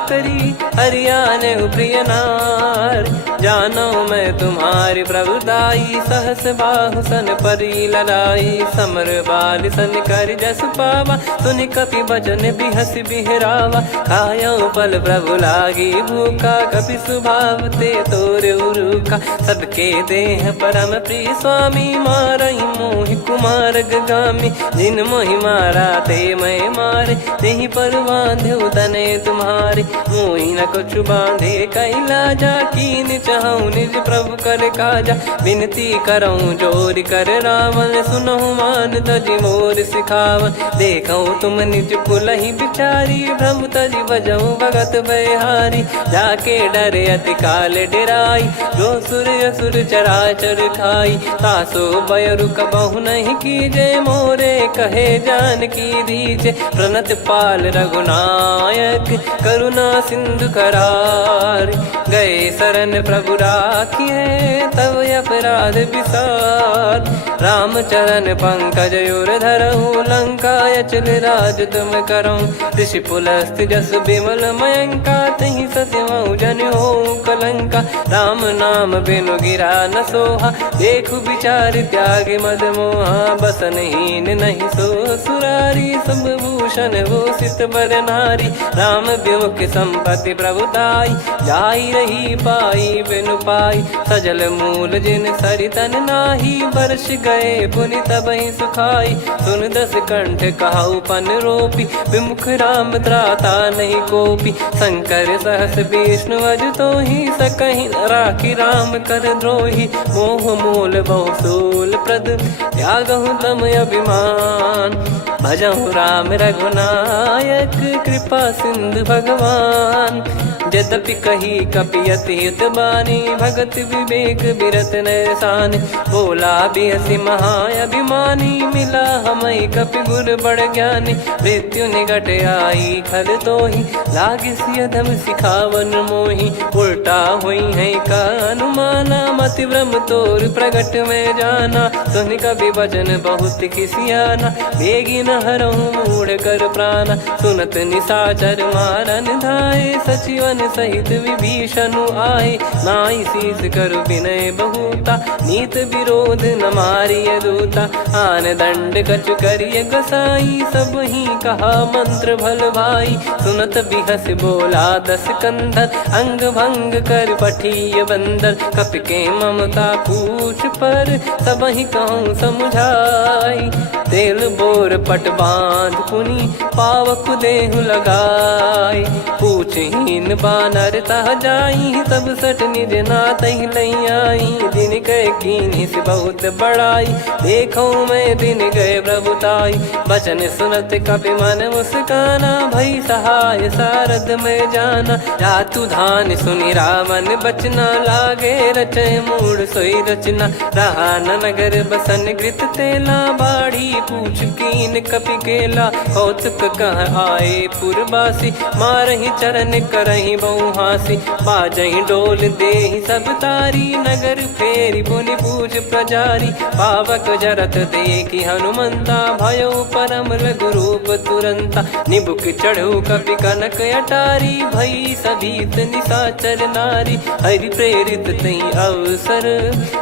करी, हरियाने प्रिय नार। जानो मैं तुम्हारी प्रभुताई, सहस बाहु सन परी लड़ाई। समर बाल सन कर जस पावा, सुनि कपि भजन बिहस बिहरावा। खायो बल प्रभु लागी भूखा, कपि स्वभाव ते तोर उरुखा। सबके देह परम प्रिय स्वामी, मारहि मोहि कुमार गगामी। जिन मोहि मारा ते मैं मारे, तेहि पर बांधे तने तुम्हारे। मोहि न कुछ बांधे कैलाजा, कीन चाहूं निज प्रभु कर काजा। विनती करऊं जोर कर रावण, सुनहु मान तजि मोर सिखावन। देखऊं तुम निज पुलहि बिचारी, भ्रम तजि बजऊं भगत बहारी। जाके डरे अति काल डेराई, जो सुर असुर चराचर खाई। तासो बयरु कबहु नहीं कीजे, मोरे कहे जान की दीजे। प्रणत पाल रघुनायक, करुणा सिंधु करार। गए शरण प्रभु राखिए, तब अपराध विसार। राम चरण पंकज उर धरऊं, लंका अचल राज तुम करऊं। ऋषि पुलस्त जस बिमल मयंका, तहि ससिमऊ जन होऊं कलंका। राम नाम बिनु गिरा न सोहा, देखु विचार त्याग मद मोहा। बसनहीन नहीं सो सुरारी, सब भूषण भूषित बर नारी। राम विमुख संपत्ति प्रभुताई, जाई रही पाई बिनु पाई। सजल मूल जिन सरितन नाही, बरस गए पुनि तबहि सुखाई। सुन दस कंठ कहाऊ पन रोपी, विमुख राम त्राता नहीं कोपी। शंकर सहस विष्णु अज तोहि, सकहि न राखी राम कर द्रोही। मोह मूल बहु सूल प्रद, त्यागहु तम अभिमान। भजहु राम रघुनायक कृपा सिंधु भगवान। यद्यपि कही कपियति हित बानी भगत विवेक बिरत नैसान। बोला बिहसी महाअभिमानी मिला हमई कपि गुर बड़ ज्ञानी। मृत्यु निकट आई खल तोहि लागे सिय धम सिखावन मोहि। उल्टा हुई है का अनुमाना मति भ्रम तोर प्रगट में जाना। सुन कवि वचन बहुत खिसियाना बेगी न हरहु मूढ़ कर प्राणा। सुनत निशाचर मारन धाये सचिवन सहित विभीषण आए। नाई शीस कर विनय बहुता नीत विरोध न मारिय दूता। आन दंड कछु करिय गसाई सब ही कहा मंत्र भल भाई। सुनत बिहस बोला दस कंधर अंग भंग कर पठिय बंदर। कपि के ममता पूछ पर सब ही कहूँ समझाई। तेल बोर पट बांध पुनि पावक देहु लगाई। पूछहीन बानर तह जाई तब सट निज नाथ लई आई। दिन गए कीन्ही से बहुत बड़ाई देखो मैं दिन गए प्रभुताई। बचन सुनत कपि मन मुस्काना भई सहाय सारद में जाना। जातु धान सुनि रामन बचना लागे रचय मूड सोई रचना। रहा न नगर बसन कृत तेला बाढ़ी पूछ कीन कपि केला। कौतुक कह आए पुरबासी मारहि चरण करहि बहुहासी। बाजहि डोल देहि सब तारी नगर फेरी पुनि पूज प्रजारी। पावक जरत देखि हनुमंता भयो परम लघुरूप तुरंता। निबुक चढ़ऊ कपि कनक अटारी भई सभीत निशाचर नारी। हरि प्रेरित तई अवसर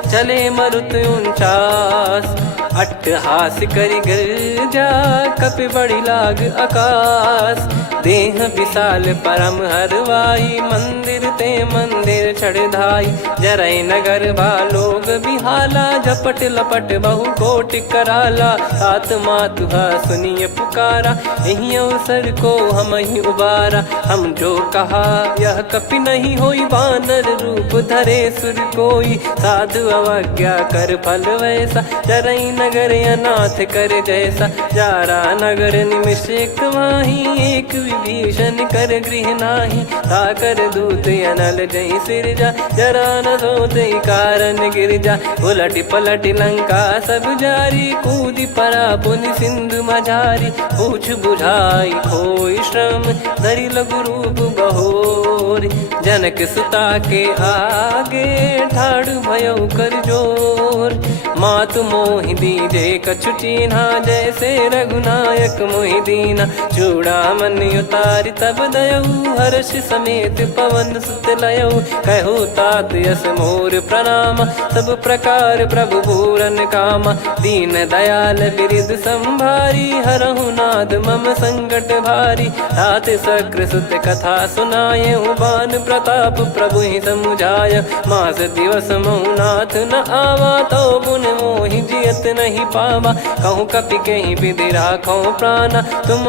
चले मरुत 49। अट्टहास करि गिरजा कपि बड़ी लाग आकाश। देह विशाल परम हरवाई मंदिर ते मंदिर चढ़धाई। जरई नगर भालोग बिहाला झपट लपट बहु कोट कराला। सात मातुहा सुनिय पुकारा यही अवसर को हम ही उबारा। हम जो कहा यह कपि नहीं होई बानर रूप धरे सुर कोई। साधु अवज्ञा कर फल वैसा जरई नगर अनाथ कर जैसा। जारा नगर निमिष एक माही एक विभीषण कर गृह नाही। ताकर दूत अनल जय सिरजा जरा न सोते कारण गिर जा। उलट पलट लंका सब जारी कूदी परा पुनि सिंधु मझारी। पूछ बुझाई खोई श्रम धरि लघु रूप बहोर। जनक सुता के आगे ठाड़ भयो कर जोर। मातु मोहि दीजे कछु चिन्हा जैसे रघुनायक मोहि दीना। चूड़ामणि उतारि तब दयऊ हर्ष समेत पवन सुत लयऊ। कहु तात यस मोर प्रणाम सब प्रकार प्रभु पूरन कामा। दीन दयाल बिरिद संभारी हरहु नाद मम संकट भारी। तात सक्र सुत कथा सुनाये बान प्रताप प्रभु ही समुझाय। मास दिवस महु नाथ न आवा तो पुन मोहि जियत नहीं पावा। कहूँ कपि कहीं विधि राखो प्राणा तुम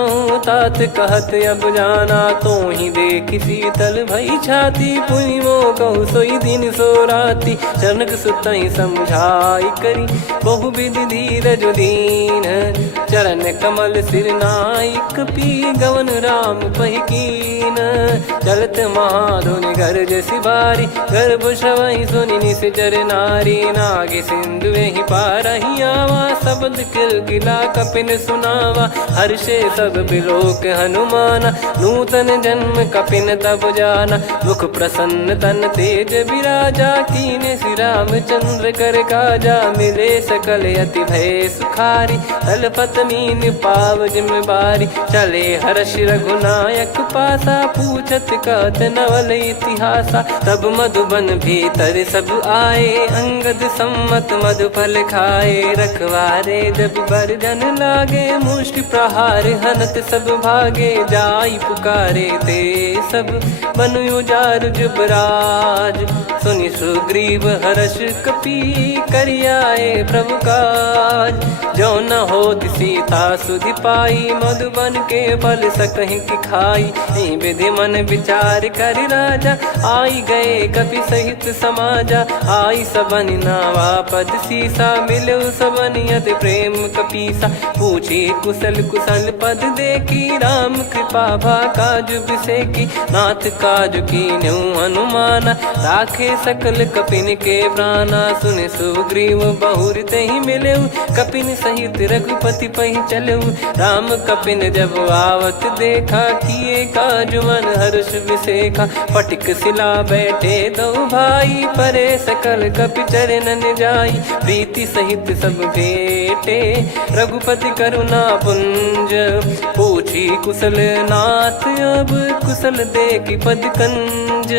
तात कहत अब जाना। तो ही देख शीतल भई छाती पुनि मो कहु सोई दिन सो राती। जनक सुतई समझाई करी बहु विधि धीरज दीन। चरण कमल सिर नाई कपि गवन राम पहिकीन। चलत महाधुनि गर्ज सिबारी गर्भ श्रवहि सुनि निश्चर नारी। नागे सिंधु ही पारहि आवा शब्द किलकिला कपिन सुनावा। हर्षे सब बिलोक हनुमाना नूतन जन्म कपिन तब जाना। मुख प्रसन्न तन तेज विराजा कीने श्री रामचंद्र कर काजा। मिले सकल अति भय सुखारी तलपत मीन पाव जिम्मेवारी। चले हर्ष रघुनायक पासा पूछत कहत नवल इतिहासा। तब मधुबन भीतर सब आए अंगद सम्मत मधुफल खाए। रखवारे जब बरजन लागे मुष्टि प्रहार हनत सब भागे। जाई पुकारे ते सब बनु उजार जुबराज। सुनि सुग्रीव हर्ष कपि करियाए प्रभु काज। जो न होत सीता सुधि पाई मधुबन के फल सकहि की खाई। विधि मन विचार कर राजा आई गए कपि सहित समाजा। आई सबन नावा पद शीस सीसा, मिलो सबनियत प्रेम कपीसा। पूछी कुशल कुशल पद देखी, राम कृपा भा काज बिसेकी। नाथ काज कीन्हु हनुमाना, राखे सकल कपिन के प्राणा। सुन सुग्रीव बहुर तेहि मिलेउ, कपिन सहित रघुपति पहि चलेउ। राम कपिन जब आवत देखा, किए काज मन हर्ष विसेखा। फटिक सिला बैठे दो भाई, परे सकल कपि चरणन जाई। प्रीति सहित सब भेटे, रघुपति करुणा पुंज। पूछी कुशल नाथ, अब कुशल देखि पद कंज।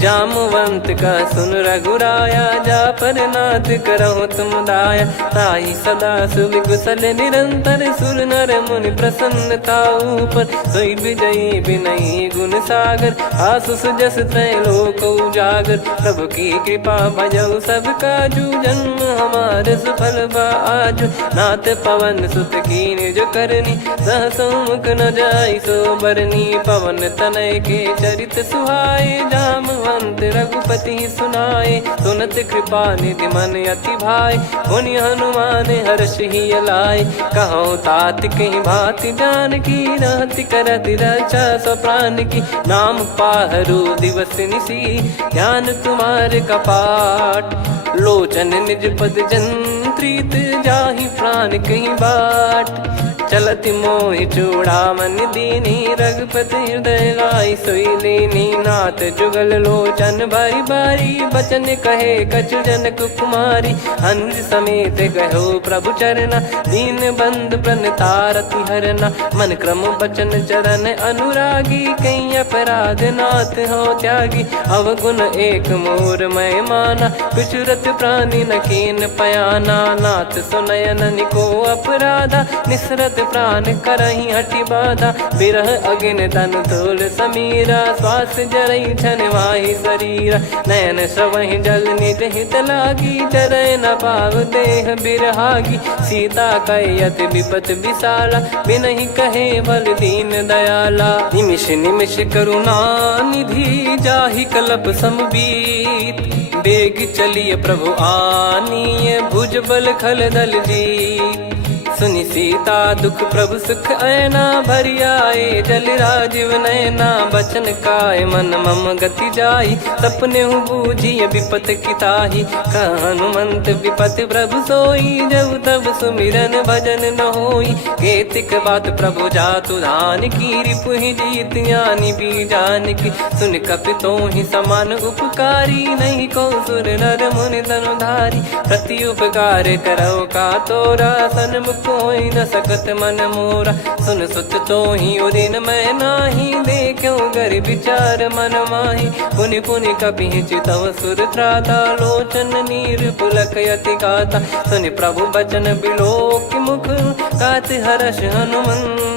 जामवंत का सुन रघुराया, जा पर नाथ करहु तुम दाया। ताहि सदा सुविकुशल निरंतर, सुर नर मुनि प्रसन्नता ऊपर। सोई विजयी विनयी गुण सागर, आसु सुजस त्रैलोक उजागर। प्रभु की कृपा भजऊ सब काजू, जन्म हमारे सफल बा आजु। नाथ पवन सुत कीन्ह जो करनी, सहसो मुख न जाई सो बरनी। पवन तनय के चरित सुहाए, जामवंत रघुपति सुनाए। सुनत कृपा निधि मन अति भाई, मुनि हनुमान हर्ष ही लाए। कहो तात कहीं भांति जानकी, रहति करति रक्षा सो प्राण की। नाम पाहरु दिवस निसी, ध्यान तुम्हारे कपाट। लोचन निज पद जंत्रित, जाहि प्राण कहीं बाट। चलति मोहि चूड़ामन दीनी, रघुपति हृदय लाई सोई लीनी। नाथ जुगल लोचन बारी बारी, बचन कहे कछु जनक कुमारी। हंस समेत गयो प्रभु चरना, दीन बंद प्रणतारति हरना। मन क्रम बचन चरण अनुरागी, कहीं अपराध नाथ हो त्यागी। अवगुण एक मोर मैं माना, कुछुरत प्राणी न कीन पयाना। नाथ सुनयन को अपराधा, निसरत प्राण करही हटि बाधा। बिरह अगिन तन तोल समीरा, श्वास जरई छन वाहि शरीरा। नयन श्रवहि जल निज हित लागी, चरय न पाव देह बिरहागी। सीता कयत विपत विशाला, बिनहि कहे बल दीन दयाला। निमिष निमिष करुणा निधि, जाहि कल्प समबीत। बेग चलिए प्रभु आनीय, भुज बल खल दल जीत। सुनि सीता दुख प्रभु सुख ऐना, भरि आए जल राजीव नैना। बचन काय मन मम गति जाई, सपने हूँ बूझिए विपत किताही। हनुमंत विपत प्रभु सोई, जब तब सुमिरन भजन न होई। केतिक बात प्रभु जातु धान की, रिपुहि जीत ज्ञानी बीजान की। सुन कपि तोहि समान उपकारी, नहीं को सुर नर मुनि तनुधारी। प्रति उपकार करौ का तोरा, सन्मुख कोई न सकत मन मोरा। सुन सुत तो ही उदिन मैं नाही, देखो गर विचार मन माही। पुनि पुनि कपि चितव सुर त्राता, लोचन नीर पुलक यति गाता। सुनि प्रभु बचन बिलोक मुख, गात हर्ष हनुमंत।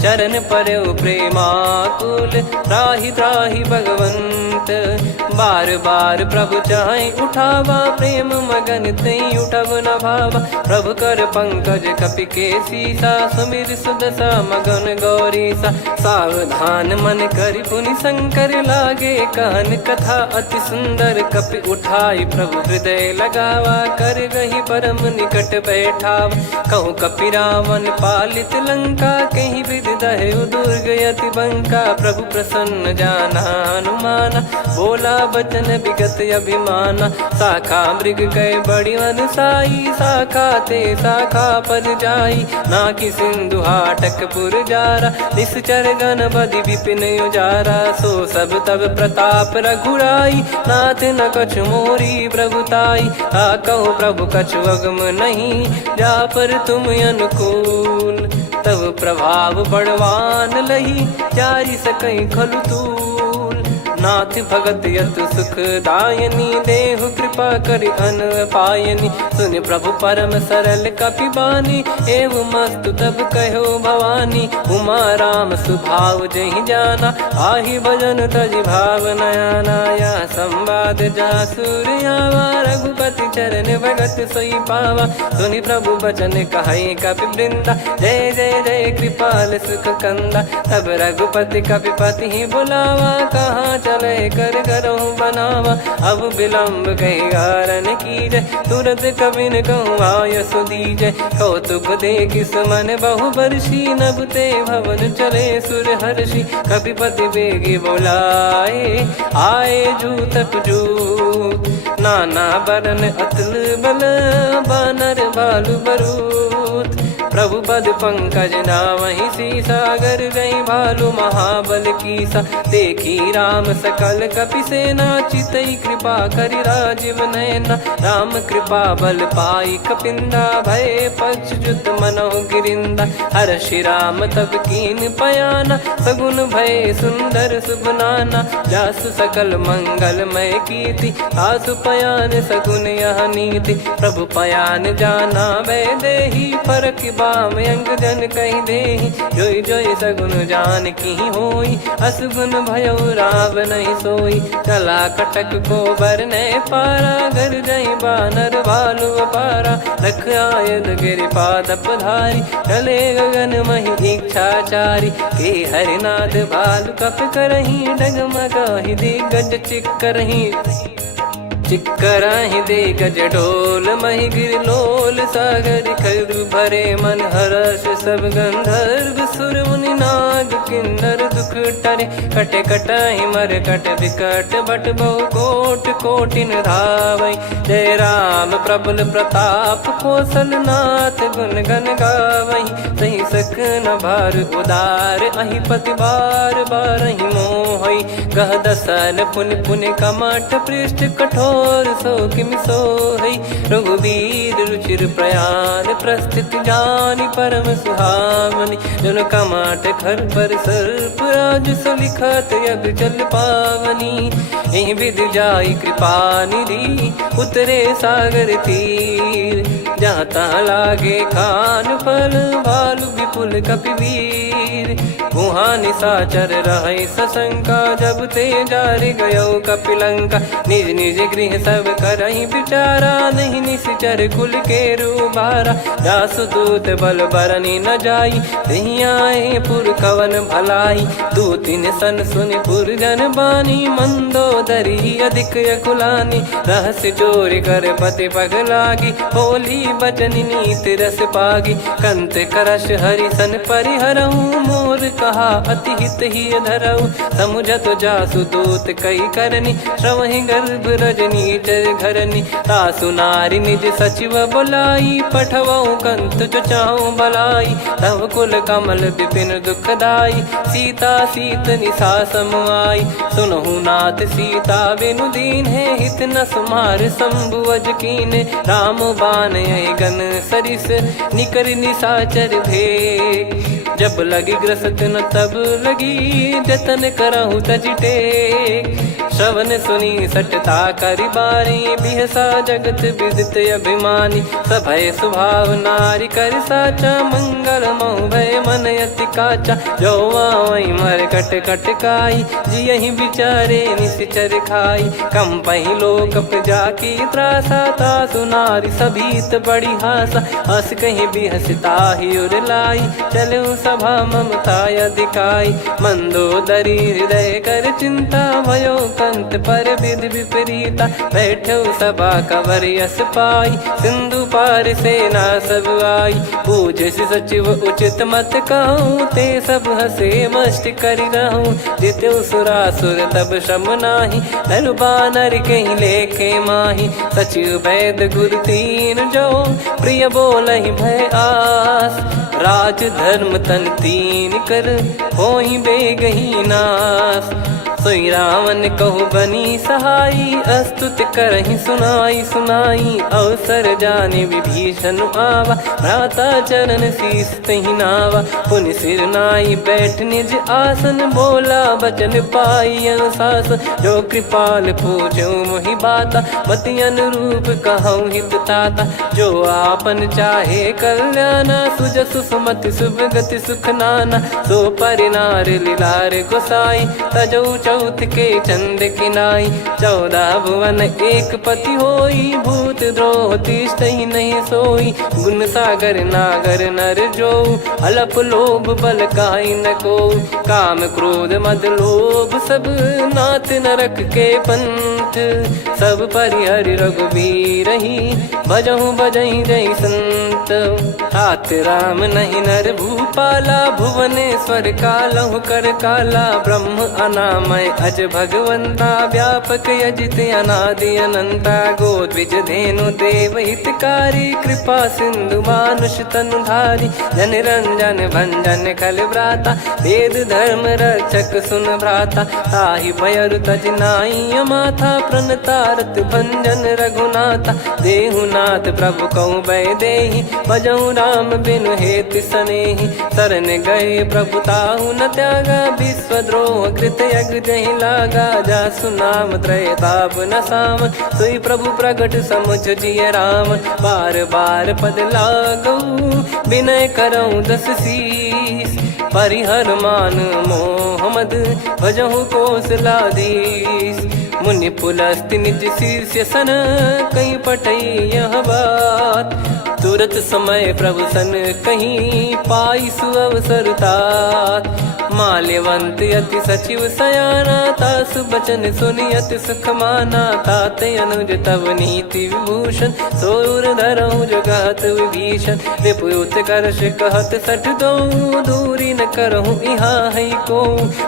चरण परौ प्रेमाकुल, त्राहि त्राहि भगवंत। बार बार प्रभु चाहि उठावा, प्रेम मगन तई उठब न भावा। प्रभु कर पंकज कपि के सीसा, सुमिर सुदशा मगन गौरीसा। सावधान मन करि पुनि शंकर, लागे कहन कथा अति सुंदर। कपि उठाई प्रभु हृदय लगावा, कर गही परम निकट बैठावा। कहूँ कपि रावण पालित लंका, कहीं विधि दहु दुर्ग यति बंका। प्रभु प्रसन्न जाना हनुमाना, बोला बचन विगत अभिमाना। शाखा मृग गए बड़ी अनुसाई, शाखा ते शाखा पर जाई। नाकि सिंधु हाटक पुर जारा, निश्चर गण बधि विपिन उजारा। सो सब तब प्रताप रघुराई, नाथ न कछु मोरी प्रभुताई। कहो प्रभु कछु अगम नहीं, जा पर तुम अनुकूल। तब प्रभाव बड़वान लही, जारी सकई खलु तूल। नाथ भगत यतु सुख दायनी, देहु कृपा करि अन पायनी। सुन प्रभु परम सरल कपि बानी, एवं मस्तु तब कहो भवानी। उमा राम सुभाव जहि जाना, आहि भजन तजि भाव नयाना। या संवाद जासुर आवा, रघुपति चरण भगत सोई पावा। सुनि प्रभु बचन कहै कपि वृंदा, जय जय जय कृपाल सुख कंदा। तब रघुपति कपिपति बुलावा, कहाँ चले कर करहूँ बनावा। अब विलम्ब कहीं कारण कीजय, तुरंत कबिन कहूँ आयस दीजय। कौतुक देखिस मन बहु बरसी, नभ ते भवन चले सुर हर्षि। कपिपति बेगी बोलाए, आए जूतक जूत। नाना बरन अतुल बल, बानर भालु बरूत। प्रभु पद पंकज नावहि सीसा, गर गई भालु महाबल कीसा। देखी राम सकल कपि सेना, चितई कृपा करि राजीव नयना। राम कृपा बल पाई कपिंदा, भय पक्षजुत मनोह गिरिंदा। हर्षि राम तब कीन पयाना, सगुन भय सुंदर शुभ नाना। जासु सकल मंगलमय कीर्ति, आसु पयान सगुन यह नीति। प्रभु पयान जाना वै देहि, फरक बाम अंग जन कहि देहि। जोई जोई सगुन जान की होई, असगुन भयो राव नहीं सोई। चला कटक को बरने पारा, घर जई बानर भालु अपारा। लख आयद गिरिपाद पधारी, चले गगन महि इच्छाचारी। के हरिनाथ भालु कप करही, डगमगाहि दिग्गज चिक्करही। चिक्कराहि दिग्गज ढोल, महि गिर लोल। सागर खर भरे मन हर्ष, सब गंधर्व सुर मुनि नाग किन्नर दुख टरे। कटे कटाहि मर कट विकट, बट बहु कोट कोटिन धावै। जय राम प्रबल प्रताप, कौशल नाथ गुण गन गावै। सही सकन भार उदार, अहि पति बार बारहि मोहै। गह दसन पुन पुन कमठ, पृष्ठ कठोर सो किमि सोहै। रघुवीर रुचिर प्रयाण, प्रस्थित जानि परम सुहावनि। जन कमाट खर पर सर्प, राज सलिखत यग जल पावनी। एहि विधि जाई कृपा निधि, उतरे सागर तीर। जहाँ तहाँ लागे खान फल, भालु विपुल कपिवीर। गुहा निशाचर रहै सशंका, जब ते जारि गयो कपिलंका। निज निज गृह सब करहि विचारा, नहीं निश्चर कुल के रूबारा। जासु दूत बल बरनी न जाई, नहीं आए पुर कवन भलाई। दूतिन सन सुनि पुर जन बानी, मंदोदरी अधिक अकुलानी। रहस्य चोरी कर पति पग लागी, होली बचन नीत रस पागी। कंत करश हरिसन परिहरहूँ, मोर कहा अति हित ही धरऊ। समुझत जासु दूत कई करनी, श्रवहि गर्भ रजनी चर घरनी। तासु नारी निज सचिव बुलाई, पठवऊ कंत जो चाहूं भलाई। तव कुल कमल विपिन दुखदाई, सीता सीत निशा समाई। सुनहु नाथ सीता बिनु दीन है, हित न सुमार शंभु अज कीने। राम बान गन सरिस, निकर निशाचर भेग। जब लगी ग्रसत न तब लगी, जतन करहु तज टेक। श्रवण सुनी सटता करि बारी, बिहसा जगत विदित अभिमानी। सभय स्वभाव नारी कर साचा, मंगल महु भय मन अति काचा। जो आवै मर कट कट काई, जियहि विचारे निश्चर खाई। कम पहि लोक जाकी त्रासा, तासु नारी सभीत बड़ी हासा। हस कहीं बिहसता ही उर लाई, चलऊ सभा ममता अधिकाई। मंदोदरी हृदय कर चिंता, भयो कंत पर विधि विपरीता। बैठो सभा कवर यस पाई, सिंधु पार सेना सब आई। पूज्य सचिव उचित मत कहूँ, ते सब हसे मस्त करि रहूँ। जित्यु सुरासुर तब श्रम नाही, नर बानर कहीं लेखे माही। सचिव वैद गुरु तीन जो, प्रिय बोलहि भय आस। राज धर्म तन तीन कर, होहि बेगहि नाश। सोई रावण कहु बनी सहाई, अस्तुत करहि सुनाई सुनाई। अवसर जाने विभीषण आवा, भ्राता चरण शीस तहि नावा। पुनि सिर नाई बैठ निज आसन, बोला बचन पाई अनुशासन। जो कृपाल पूछो मोहि बाता, मति अनुरूप कहूँ हित ताता। जो आपन चाहे कल्याणा, सुजसु सुमति शुभ गति सुख नाना। सो परिनार लीलार गोसाई, तजौ चौथ के चंद किनाई। 14 भुवन एक पति होई, भूत द्रोह तिष्ठहि नहीं सोई। गुण सागर नागर नर जो, अलप लोभ बल काई न को। काम क्रोध मद लोभ सब नाथ नरक के पंथ, सब परिहरि रघुबीर ही, भजहु भजहि जय संत। तात राम नहीं नर भूपाला, भुवनेश्वर कालहु कर काला, ब्रह्म अनामय अज भगवंता, व्यापक यजित अनादि अनंता, गोद्विज धेनु देव हितकारी, कृपा सिंधु मानुष तनुधारी, जन रंजन भंजन खल भ्राता, वेद धर्म रक्षक सुन भ्राता, ताहि भयरु तज नाई माथा, प्रणतारत भंजन रघुनाथा, देहुनाथ प्रभु कहु बै देहि, भजहु राम बिनु हेति सनेहि, शरण गए प्रभु ताहु न त्यागा, विश्वद्रोह कृत यज्ञ जहि लागा, जासु नाम त्रय ताप न साम, सोई प्रभु प्रगट समुझ जिय राम, बार बार पद लागऊ विनय करऊँ दस शीस, परिहर मान मोह मद भजहु कौशलाधीश, मुनि पुलस्त्य निज शीर्ष सन, कहीं पटई यह बात, तुरत समय प्रभु सन कहीं, पाई सुअवसर तात, माल्यवंत अति सचिव सयाना, तासु बचन सुनि अति सुख माना, ताते अनुज तव नीति विभूषण, सोर धरहु जगत विभीषण, विपुत करश कहत सठ दो, दूरी न करहु इहाँ है को,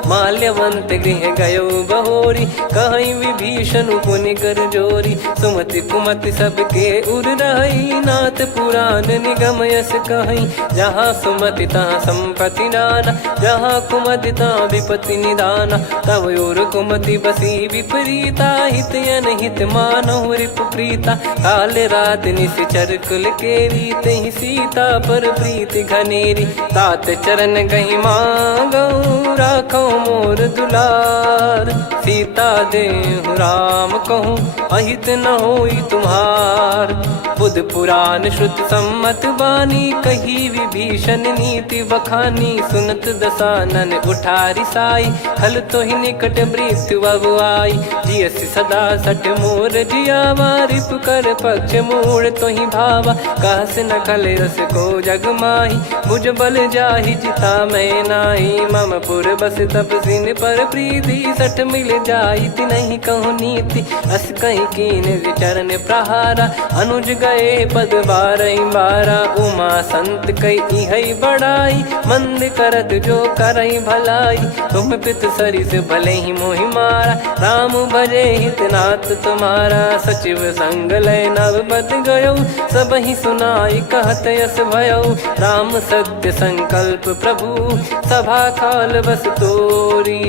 माल्यवंत गृह गयो बहोरी, कहीं विभीषण पुनि कर जोरी, सुमति कुमति सबके उर रही, नाथ पुराण निगम यस कहीं, जहाँ सुमति तहाँ संपत्ति नाना, जहाँ कुमति तहाँ विपत्ति निदाना, तव और कुमति बसी विपरीता, हित अनहित मानहु रिप प्रीता, काल रात निश्चर कुल केरी, तहि सीता पर प्रीति घनेरी, तात चरण गहि मांगऊ, राखो मोर दुलार, सीता देहु राम कहूँ, अहित न होई तुम्हार, बुध पुराण श्रुत सम्मत बानी, कही विभीषण नीति बखानी, सुनत दसानन उठारी साई, खल तो ही निकट मृत्यु अब आई, जियसि सदा सठ मोर जियावा, रिप कर पक्ष मूड़ तो ही भावा, कहस न खल रस को जग माही, भुज बल जाहि जिता मैं नाही, मम पुर बस तपसिन पर प्रीति, सठ मिल जाई तिनहि कहूँ नीति, अस कहीं कीन चरण प्रहारा, अनुज गए पद बारहि बारा, उमा संत कई इहै बड़ाई, मंद करत जो करई भलाई, तुम पित सरिस भले ही मोहि मारा, राम भजे हितनाथ तुम्हारा, सचिव संग लय नव बद गयो, सब ही सुनाई कहत यस भयो, राम सत्य संकल्प प्रभु, सभा काल बस तोरी,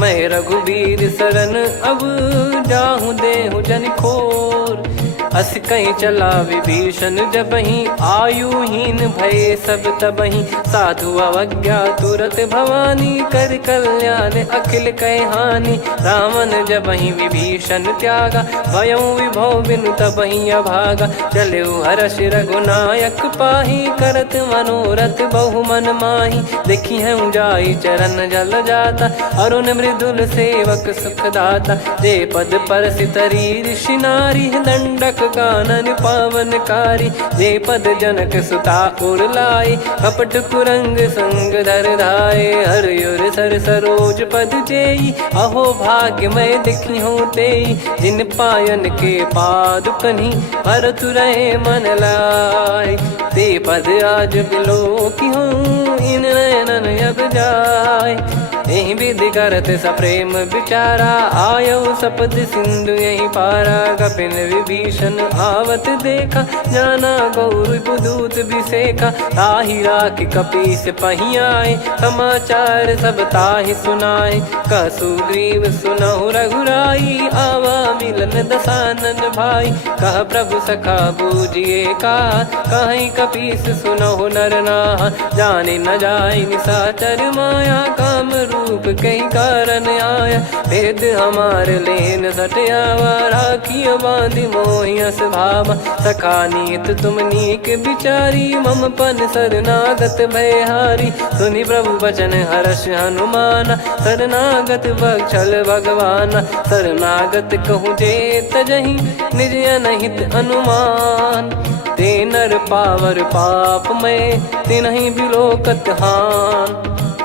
मैं रघुबीर शरण अब, जाहु देहु जन खोर, अस कहीं चला विभीषण जबहि, आयुहीन भये सब तबहि, साधु अवज्ञा तुरत भवानी, कर कल्याण अखिल कह हानि, रावण जबहि विभीषण त्यागा, भयउ विभव बिनु तबहि अभागा, चलऊ हर्ष रघुनायक पाही, करत मनोरथ बहु मन माही, देखी हूँ जाई चरण जल जाता, अरुण मृदुल सेवक सुखदाता, जे पद पर सितरी ऋषि नारी, दंडक कानन पावनकारी, जे पद जनक सुता उर लाई, कपट कुरंग संग धर धाये, हरियुर सर सरोज पद जेई, अहो भाग्य मैं दिखी हूँ तेई, जिन पायन के पाद कन्ही, भरत रहे मन लाय, ते पद आज बिलो की हूँ, इन नयनन अब जाय, यही विधि करत सप्रेम विचारा, आयो सपद सिंधु यही पारा, कपिन विभीषण आवत देखा, जाना गौर दूत विसेखा, ताहि राख कपीस पही आए, समाचार सब ताहि सुनाए, कह सुग्रीव सुनहु रघुराई, आवा मिलन दसानन भाई, कह प्रभु सखा बूझिए का, कहीं कपीस सुनहु नर नाहा, जाने न जाय निशाचर माया, काम रूप कई कारण आया, भेद हमार लेन सटयावा, राखिय बांधि मोहियस भावा, सखा नीत तुम नीक बिचारी, मम पन शरणागत भयहारी, सुनि प्रभु बचन हर्ष हनुमाना, शरणागत बक्षल भगवाना, शरणागत कहूँ जे तजहि, निज अनहित अनुमान, ते नर पावर पाप में, तिनहि बिलोकत हान,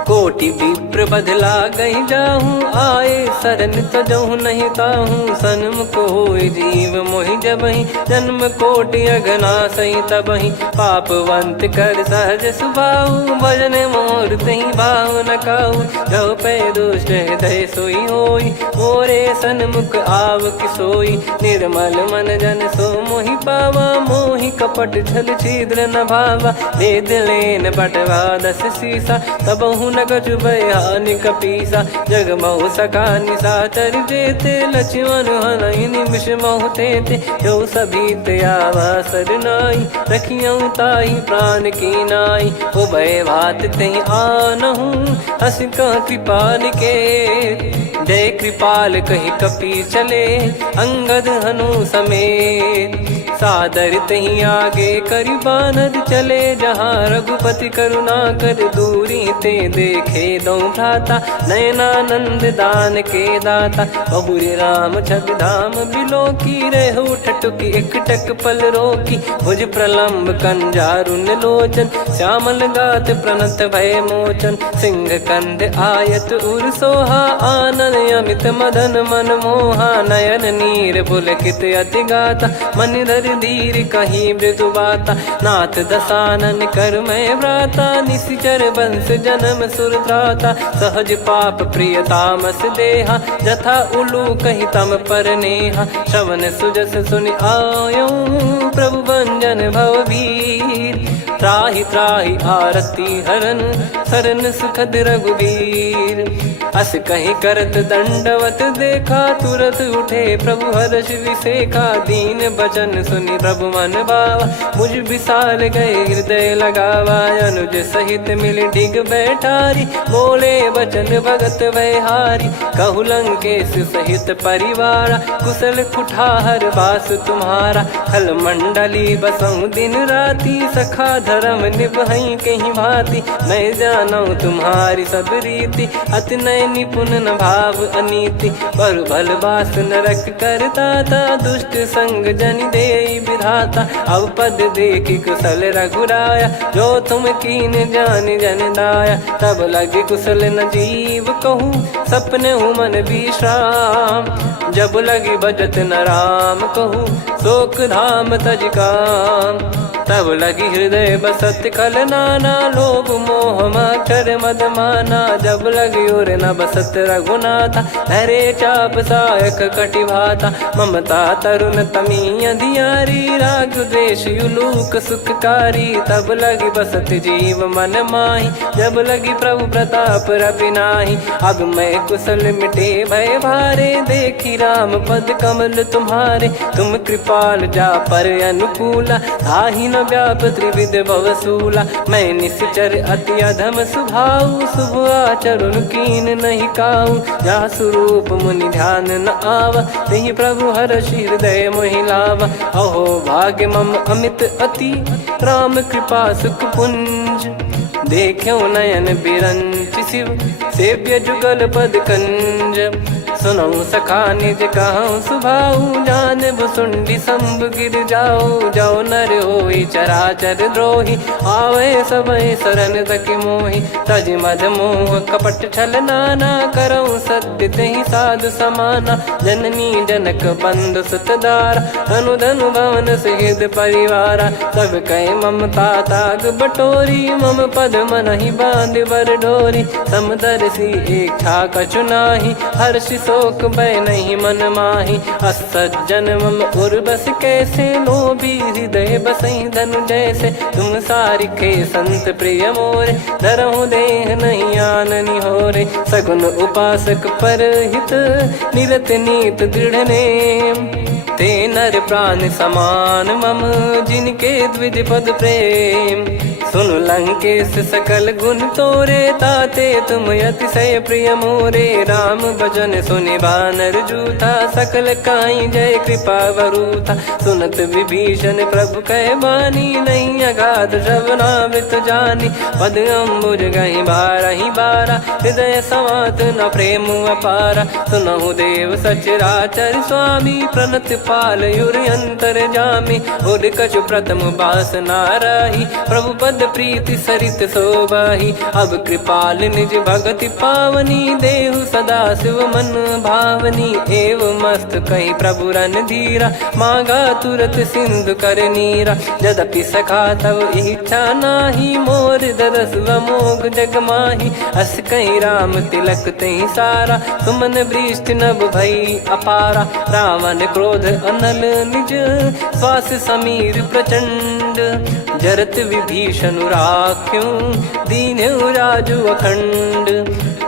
कोटि विप्र बदला गई जाहूँ, आए सरन तजहु नहीं ताहू सन्मुख होई जीव मोहि जबहि जन्म कोटि अगना सही तबहि पापवंत कर सहज सुभाऊ भजन मोर तहि भाव न काऊ जो पे दुष्ट हृदय सोई होई मोरे सन्मुख आव किसोई निर्मल मन जन सो मोहि पावा मोहि कपट छल छिद्र न भावा वेद लेन बटवा दस सीसा तबहु न कछु बयान कपीसा जग महु सका निशाचर जेते लक्ष्मण हनहि निमिष महु तेते जो सभी त्यावा सरनाई रखियऊ ताई प्राण की नाई उभय भात तहि आनहु हस कृपाल के जय कृपाल कहि कपी चले अंगद हनु समेत सादर तही आगे करि बानर चले जहाँ रघुपति करुणा कर दूरी ते देखे दो भ्राता नयनानंद दान के दाता बहुरी राम छग धाम बिलो की रेहु ठटुकी एकटक पल रोकी भुज प्रलम्ब कंजारुन लोचन श्यामल गात प्रणत भय मोचन सिंह कंद आयत उर सोहा आनन अमित मदन मन मोहा नयन नीर पुलकित अति गाता मन धर धीर कहीं मृदु बाता नाथ दसानन कर मैं व्राता निशिचर बंस जन्म सुरत्राता सहज पाप प्रिय तामस देहा जथा उलू कही तम पर नेहा श्रवण सुजस सुनि आयो प्रभु भंजन भवभीर त्राहि त्राहि आरती हरन सरन सुखद रघुबीर अस कहीं करत दंडवत देखा तुरत उठे प्रभु हर्ष विसेखा दीन बचन सुनि प्रभु मन भावा मुझ विसाल गए हृदय लगावा अनुज सहित मिल डिग बैठारी बोले बचन भगत वैहारी कहु लंकेश सहित परिवारा कुशल कुठार बास तुम्हारा खल मंडली बसऊं दिन राती सखा धर्म निभई कहीं भांति मैं जानू तुम्हारी सब रीति अति नय निपुण न भाव अनीति पर भल बास नरक करता था दुष्ट संग जन दे विधाता अब पद देखी कुशल रघुराया जो तुम कीन जान जन दाया तब लगे कुशल न जीव कहूँ सपने हूँ मन विश्राम जब लगी बजत न राम कहूँ शोक धाम तज काम तब लगी हृदय बसत खल नाना लोभ मोह मक्षर मद माना जब लगी और न बसत रघुनाथा हरे चाप सायक कटि भाता ममता तरुण तमी अधियारी राग द्वेष युलूक सुखकारी तब लगी बसत जीव मन माही जब लगी प्रभु प्रताप रवि नाही अब मैं कुशल मिटे भय भारे देखी राम पद कमल तुम्हारे तुम कृपाल जा पर अनुकूला आही न व्याप त्रिविध भवसूला मैं निश्चर अति अधम सुभाऊ शुभ आचरण कीन नहीं काऊ जा स्वरूप मुनि ध्यान न आवा तहि प्रभु हर्ष हृदय मोहि लावा अहो भाग्य मम अमित अति राम कृपा सुख पुंज देखो नयन बिरंच शिव सेव्य जुगल पद कंज सुनऊ सखा निज कहूँ सुभाऊ जान भुसुंडी संभ गिर जाओ जाओ नर होई चराचर द्रोही आवे सबय शरण तक मोहि तज मद मोह कपट छल नाना करऊँ सत्य तहि साधु समाना जननी जनक बंधु सुतदार धनु धनु भवन सहित परिवारा सब कहे ममता ताग बटोरी मम पद मन ही बांध बर डोरी समदर्शी इच्छा कछु नाही हर्ष शोक भय नहीं मन माही असज्जन मम उर्वस कैसे लोभी हृदय बसई धनु जैसे तुम सारिखे संत प्रिय मोरे धरहु देह नहीं आननि होरे सगुन उपासक पर हित निरत नीत दृढ़ नेम ते नर प्राण समान मम जिनके द्विज पद प्रेम सुन लंकेश सकल गुण तोरे ताते तुम अतिशय प्रिय मोरे राम भजन सुनि बानर जूथा सकल काई जय कृपा वरूथा सुनत विभीषण प्रभु कह बानी नहीं अगाध श्रवणामृत जानी पद अम्बुज गहि बारहि बारा हृदय समात न प्रेम अपारा सुनहु देव सचराचर स्वामी प्रणत पाल युर अंतर जामी उर कछु प्रथम बास नाराही प्रभु पद प्रीति सरित सोबाही। अब कृपाल निज भगति पावनी, देहु सदा शिव मन भावनी। एव मस्त कहीं प्रभु रन धीरा, मांगा तुरत सिंधु कर नीरा। यद्यपि सखा तब इच्छा नाही, मोर दरस अमोघ जग माही। अस कहीं राम तिलक तहीं सारा, सुमन वृष्टि नभ भई अपारा। रावण क्रोध अनल निज, श्वास समीर प्रचंड। जरत विभीषण राख्यों, दीन्हु राजु अखंड।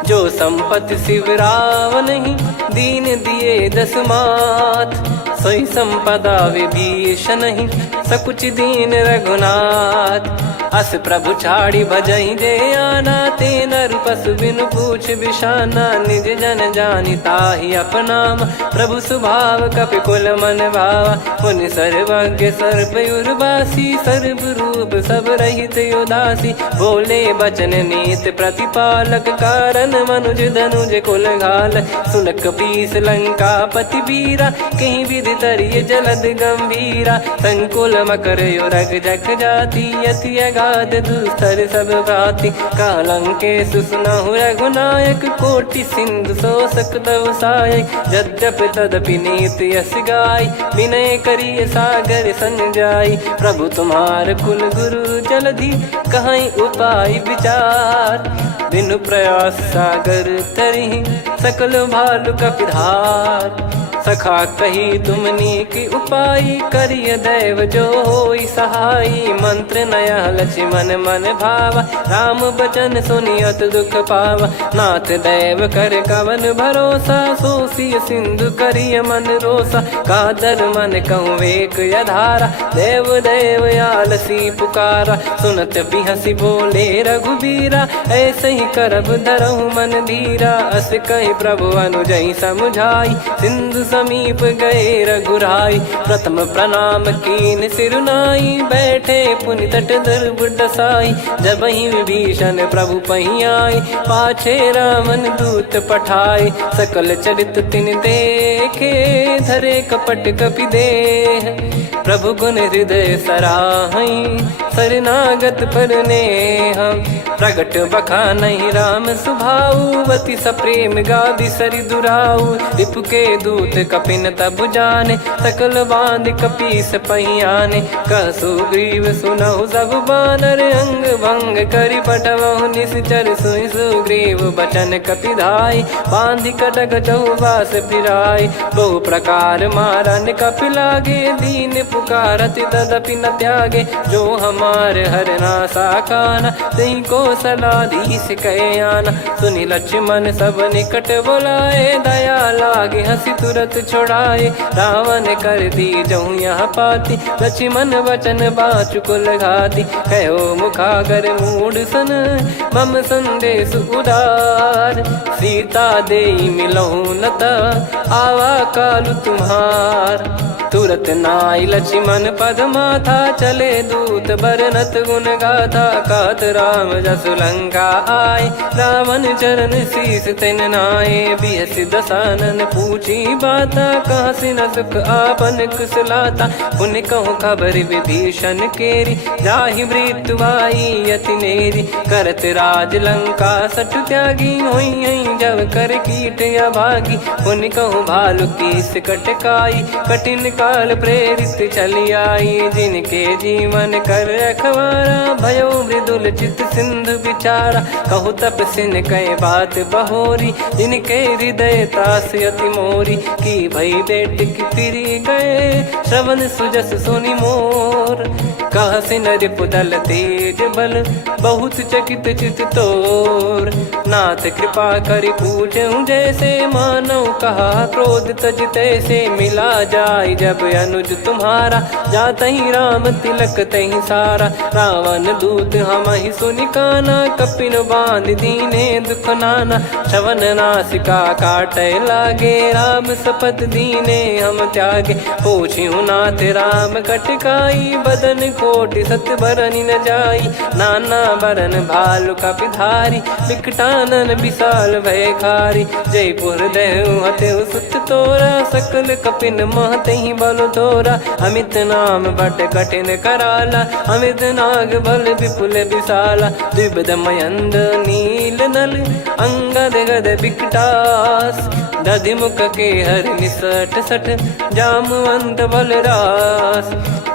जो संपत्ति शिव रावण ही, दीन दिए दस मात। सोई संपदा विभीषण ही, सकुच दीन रघुनाथ। अस प्रभु छाड़ी भजई जे आना, ते नर पशु बिनु पूछ बिशाना। निज जन जानि ताहि अपनाम, प्रभु स्वभाव कपि कुल मन भावा। मुनि सर्वज्ञ सर्वयुर्वासी, सर्व रूप सब रहित उदासी। बोले बचन नीत प्रतिपालक, कारण मनुज धनुज कुल घाल। सुन कपीस लंका पति वीरा, कहीं विधि तरिय जलद गंभीरा। संकुल मकर युरग जग जाति, यति अगाध दुस्तर सब भांति। कालंकेश सुनहु रघुनायक, कोटि सिंधु शोषक तव सहायक। यद्यप तदपि नीति यस गाय, विनय करिय सागर सन जाई। प्रभु तुम्हार कुल गुरु जलधि, कहीं उपाय विचार। बिनु प्रयास सागर तरिहि, सकल भालु कपिधार। सखा कही तुमनी की उपाय, करिय दैव जो होई सहाई। मंत्र नया लक्ष्मण मन भावा, राम बचन सुनियत दुख पावा। नाथ दैव कर कवन भरोसा, सोसिय सिंधु करिय मन रोसा। कादर मन कहूँ एक यधारा, देव देव आलसी पुकारा। सुनत बिहसी बोले रघुबीरा, ऐसे ही करब धरहु मन धीरा। अस कही प्रभु अनुजई समुझाई, सिंधु समीप गए रघुराई। प्रथम प्रणाम कीन सिरुनाई, बैठे पुनि तट दर्भ डसाई। जब ही विभीषण प्रभु पही आई, पाछे रावण दूत पठाई। सकल चरित तिन देखे, धरे कपट कपि देह। प्रभु गुण हृदय सराहई, शरणागत पर नेह। प्रगट बखानहि राम सुभाऊ, अति सप्रेम गादि सरि दुराऊ। रिपु के दूत कपिन तब जाने, सकल बांध कपीस पहियाने। कह सुग्रीव सुनहु सब बानर, अंग भंग करि पठवहु निश्चर। सुनि सुग्रीव बचन कपिधाई, बांधि कटक चहुबास फिराई। बहु प्रकार मारन कपि लागे, दीन पुकारति तदपि न त्यागे। जो हमार हरना साकाना, तिहि को सलाधीश कहे आना। सुनि लक्ष्मण सब निकट बोलाए, दया लागे हंसी तुरत छोड़ाए। रावण कर दी जहूँ यहाँ पाती, लक्ष्मण वचन बाचु कुल घाती। कहो मुखागर मूढ़ सन, मम संदेश उदार। सीता देई मिलहु नता, आवा कालु तुम्हार। तुरत नाई लक्ष्मण पद माथा, चले दूत बरनत गुण गाथा। कहत राम जसु लंका आए, रावण चरण शीस तिन नाये। बिहसि दसानन पूछी बाता, कहाँ से न सुख आपन कुशलाता। पुनि कहूँ खबर विभीषण केरी, जाहि मृत्यु आई अति नेरी। करत राज लंका सठ त्यागी, होई जब कर कीट अभागी। पुनि कहूँ भालु कीस कटकाई, कठिन काल प्रेरित चली आई। जिनके जीवन कर रखवारा, भयो मृदुल चित सिंधु विचारा। कहु तपसिन कह बात बहोरी, जिनके हृदय तास अति मोरी। की भई बेट की फिरी गए, श्रवण सुजस सुनि मोर। कह सिन रिपुदल तेज बल, बहुत चकित चित तोर। नाथ कृपा करि पूछऊँ जैसे, मानव कहा क्रोध तज तैसे। मिला जाय जब अनुज तुम्हारा, जातहि राम तिलक तहि सारा। रावण दूत हमहि सुनि काना, कपिन बांध दीने दुख नाना। श्रवण नासिका काटय लागे, राम शपथ दीने हम त्यागे। पूछिहु नाथ राम कटकाई, बदन कोटि सत बरनि न जाई। नाना बरन भालु कपिधारी बिकटानन विशाल भयखारी। जयपुर देहु हतेउ सुत तोरा सकल कपिन महतहि बल तोरा। अमित नाम बट कठिन कराला अमित नाग बल विपुल विशाला। द्विपद मयंद नील नल अंगद गद बिकटास। दधिमुख के हर निसट सठ जामवंत बलरास।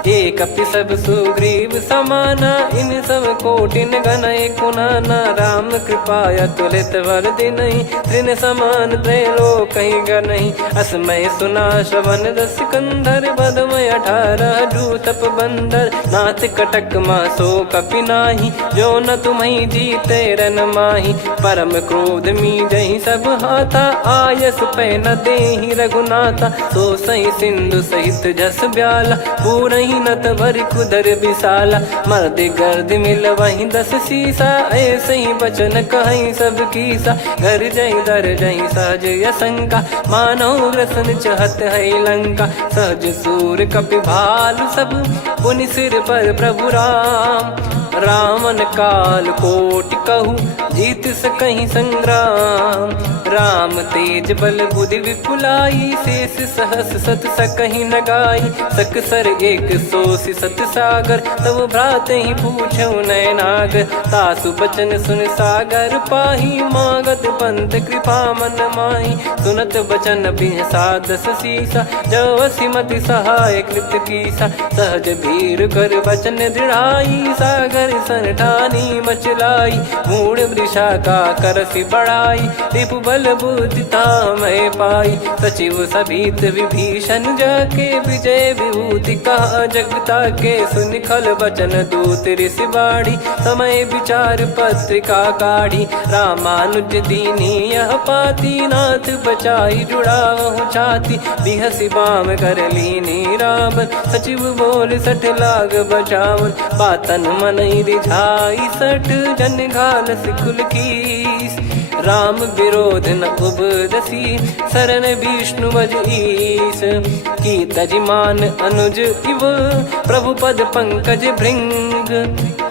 एक कपि सब सुग्रीव समाना इन सब कोटिन गणय कुनाना। राम कृपाया तुलित बल दिनहि तृण समान त्रैलोक गणहि। असमय सुना श्रवण दस कंधर बदमय 18 जूतप बंदर। नाथ कटक मासो कपि नाही जो न तुम्हि जीते रन माही। परम क्रोध मी जहि सब हाथा आयस पै न देहि रघुनाथा। सो सही सिंधु सहित जस ब्याला पूरहि नत भर कुदर विशाला। मर्द गर्द मिल वहीं 10 सीसा ऐसे ही बचन कहीं सब कीसा। घर जय दर जय सहज यसंका मानव रसन चहत है लंका। सहज सूर कपि भालु सब पुनि सिर पर प्रभु राम। रामन काल कोटि कहु जीत सकहि संग्राम। राम तेज बल बुद्धि विपुलाई शेष सहस सत सकहि न गाई। सकसर एक सोसि सत सागर तब भ्रात ही पूछौ नयनागर। तासु बचन सुन सागर पाही मागत पंथ कृपा मन माही। सुनत बचन बिहसा 10 सीसा जवसि मति सहाय कृत कीसा। सहज भीर कर बचन दृढ़ाई सागर सन ठानी मचलाई। मूढ़ वृषा का करसि बढ़ाई रिपु बल बुद्धि तामय पाई। सचिव सभीत विभीषण जाके विजय विभूति कहा जगता के। सुनि खल बचन दूत ऋषि बाड़ी समय विचार पत्रिका काढ़ी। रामानुज दीनी यह पाती नाथ बचाई जुड़ावहु छाती। बिहसि बाम कर लीनी रावण सचिव बोल 60 लाग बचावन। बातन मन रिझाई 60 जन घाल सिकुल कीस। राम विरोध न उपदसी शरण विष्णु बज ईस। की तजिमान अनुज इव प्रभु पद पंकज भृंग।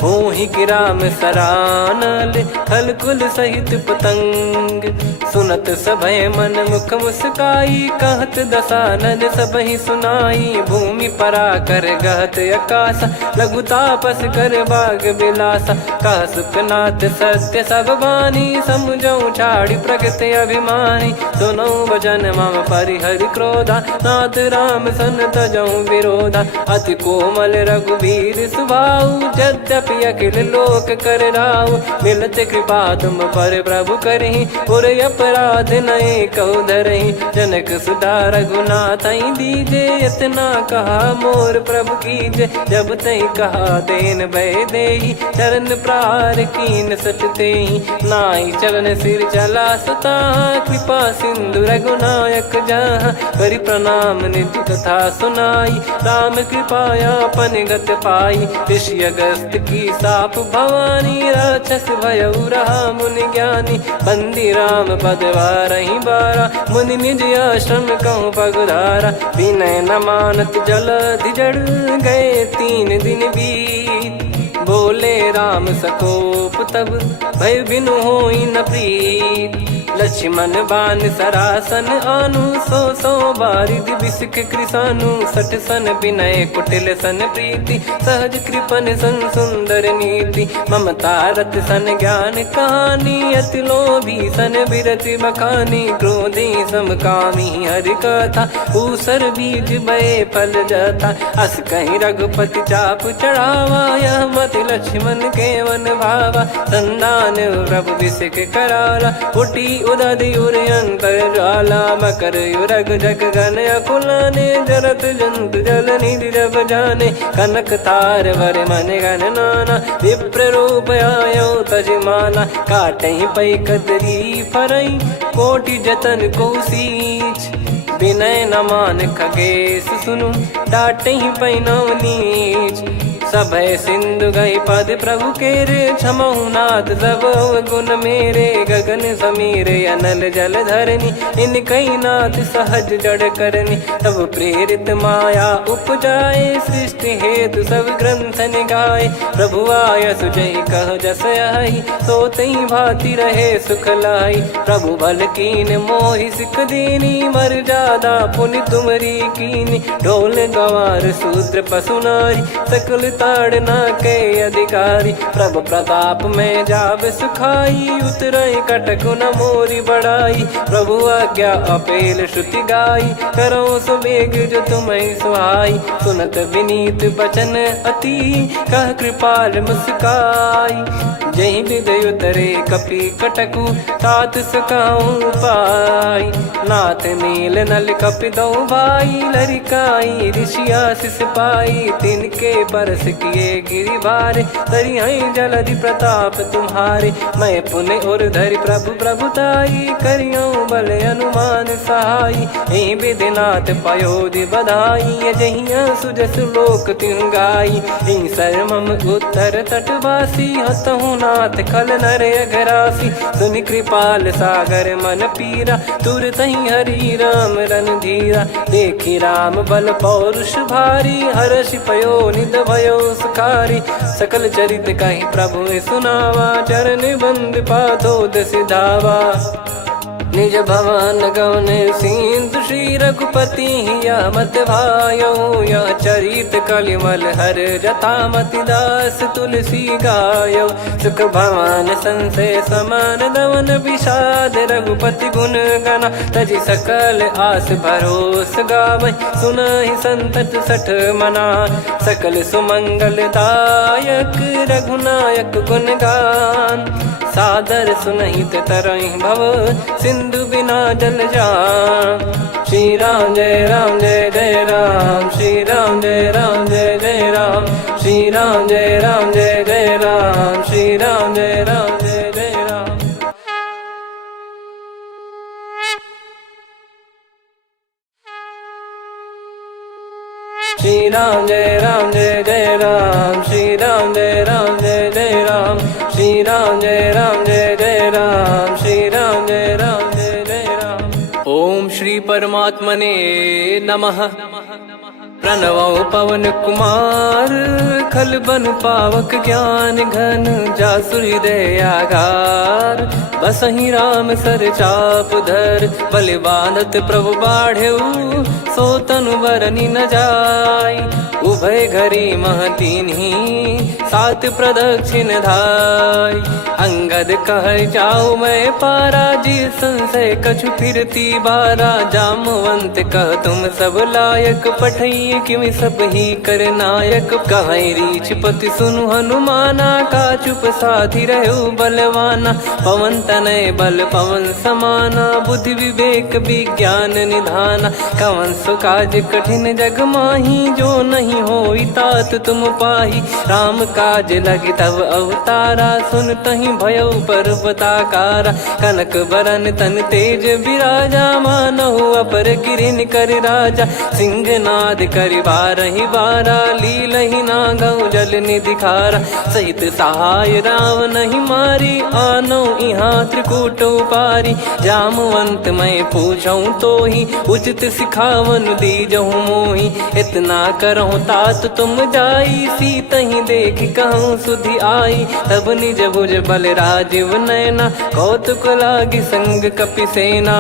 होहि गिराम सरानल खलकुल सहित पतंग। सुनत सभय मन मुख मुस्काई कहत दसानन सबहि सुनाई। भूमि परा कर गहत आकाश लघु तापस कर बाग बिलासा। कह सुखनाथ सत्य सब बानी समझौ छाड़ी प्रकृति अभिमानी। सुनो भजन मम परिहरि क्रोधा नाथ राम सन तजौ विरोधा। अति कोमल रघुवीर सुभाऊ यद्यपि अखिल लोक कर राऊ। मिलत कृपा तुम पर प्रभु करहि और अपराध नये कौ धरहि। जनक सुधा रघुनाथ दीजे इतना कहा मोर प्रभु कीजे। जब तई कहा देन भय देहि चरण प्रार कीन सटतेहि। नाई चरण सिर चला सता कृपा सिंधु रघुनायक जहाँ। करि प्रणाम निधि कथा सुनाई राम कृपाया अपन गत पाई। ऋषि अगस्त की साप भवानी राक्षस भयउ रहा मुनि ज्ञानी। बंदी राम पद वारहि बारा मुनि निज आश्रम कहूँ पगुधारा। विनय न मानत जलधि जड़ गए 3 दिन बीत। बोले राम सकोप तब भय बिनु होई न प्रीत। लक्ष्मण बान सरासन आनु 100 बारिद बिसिख कृसानु। 60 सन विनय कुटिल सन प्रीति सहज कृपन सन सुंदर नीति। ममता रत सन ज्ञान कहानी अति लोभी सन बिरति बखानी। क्रोधी समकामी हरि कथा ऊसर बीज बये फल जथा। अस कहीं रघुपति चाप चढ़ावा यह मत लक्ष्मण के मन भावा। संदान प्रभु बिसिख कराला उठी उदधि उर अंतर ज्वाला। मकर युरग जग गन अकुलाने जरत जंतु जल निधि जब जाने। कनक तार वर मन गण नाना विप्र रूप आयो तजमाना। काटहि पै कदरी फरई कोटि जतन को सींच। विनय न मान खगेश सुनु डांटहि पै नव नीच। सभय सिंधु गई पद प्रभु केरे, क्षमहु नाथ सब गुण मेरे। गगन समीरे अनल जल धरनी, इन कई नाथ सहज जड़ करनी। तब प्रेरित माया उपजाए, सृष्टि हेतु सब ग्रंथ निगाए। प्रभु आय सुजय कह जस आई, सो तई भांति रहे सुख लाई। प्रभु बल कीन मोहि सिख दीनी, मर जादा पुनि तुमरी कीनी। ढोल गवार शूद्र पशु नारी, सकल ताड़ना के अधिकारी। प्रभु प्रताप में जाब सुखाई, उतरई कटक न मोरी बढ़ाई। प्रभु आज्ञा अपेल श्रुति गाई, करो सुबेग जो तुम्हें सुहाई। सुनत विनीत बचन अति, कह कृपाल मुस्काई। जही विदय उतरे कपि कटकु, तात सकाऊं पाई। नाथ नील नल कपि दो भाई, लरिकाई ऋषिया शिष पाई। तिनके परस किए गिरि भारे, तरिहै जलधि प्रताप तुम्हारे। मैं पुण्य और धरि प्रभु प्रभुताई, करियऊं बल अनुमान सहाई। एहि विधिनाथ पयोधि बधाई, जहिया सुजस लोक तिहुँ गाई। एहि सरमम उत्तर तटवासी, हतहु नाथ खल नर अघरासी। सुनि कृपाल सागर मन पीरा, तुरत ही हरि राम रणधीरा। देखि राम बल पौरुष भारी, हर्षि पयो निध भयो सुखारी। सकल चरित कहि प्रभु सुनावा, चरण बंद पादोद सिधावा। निज भवन गौन सिंधु, श्री रघुपति हिया मत भायो। यह चरित कलिमल हर जथामति दास, तुलसी गायो। सुख भवन संशय समान दवन, विषाद रघुपति गुण गना। तजि सकल आस भरोस गावै, सुनहि संतत सठ मना। सकल सुमंगल दायक, रघुनायक गुण गान। सादर सुनहित तरहि भव, सिंधु बिना जल जान। श्री राम जय राम जय जय राम, श्री राम जय राम जय जय राम। श्री राम जय राम जय जय राम, श्री राम जय राम जय जय राम। श्री राम जय राम जय जय राम, श्री राम जय राम जय जय राम। श्री राम जय राम जय जय राम, श्री राम जय राम जय जय राम। ओम श्री परमात्मने नमः। प्रणवो पवन कुमार, खल बन पावक ज्ञान घन। जासु हृदय आगार, बसहि राम सर चाप धर। बलि बांधत प्रभु बाढ़ेऊ, सो तनु बरनि न जाय। उभय घरी महतीन्ही, सात प्रदक्षिण धाय। अंगद कह जाऊ मैं पारा, जी संशय कछु फिरती बारा। जामवंत कह तुम सब लायक, पठई किमि सब ही कर नायक। कहीं रीछ पति सुनु हनुमाना, का चुप साधि रहु बलवाना। पवन तनय बल पवन समाना, बुद्धि विवेक विज्ञान निधाना। कवन सु काज कठिन जग माही, जो नहीं होई तात तुम पाही। राम काज लगी तब अवतारा, सुन तहि भयो पर्वताकारा। कनक बरन तन तेज विराजा, मानहु अपर गिरिन कर राजा। सिंहनाद करि बारहि बारा, लीलहि नागौ जल निधि खारा। सहित सहाय राम नहीं मारी, आनो इहाँ त्रिकूट उपारी। जामवंत मैं पूछऊं तो ही, उचित सिखावन दीजहु मोहि। इतना करहु तात तुम जाई, सीतहि देख कहूँ सुधि आई। तब निज भुज बल राजीव नैना, कौतुक लागी संग कपिसेना।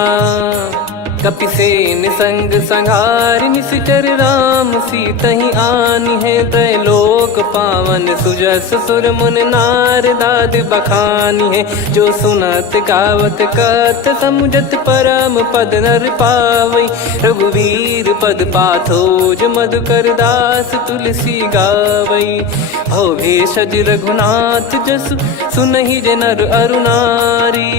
कपिसेन संग संहारि निश्चर राम, सीतहि आनि है त्रैलोक पावन। सुजस सुर मुन नार दाद बखानी है, जो सुनत गावत कथ समुझत परम पद नर पावै। रघुवीर पद पाथोज मधुकर दास, तुलसी गावै। भव भेषज रघुनाथ जसु, सुनहि जे नर अरु नारी।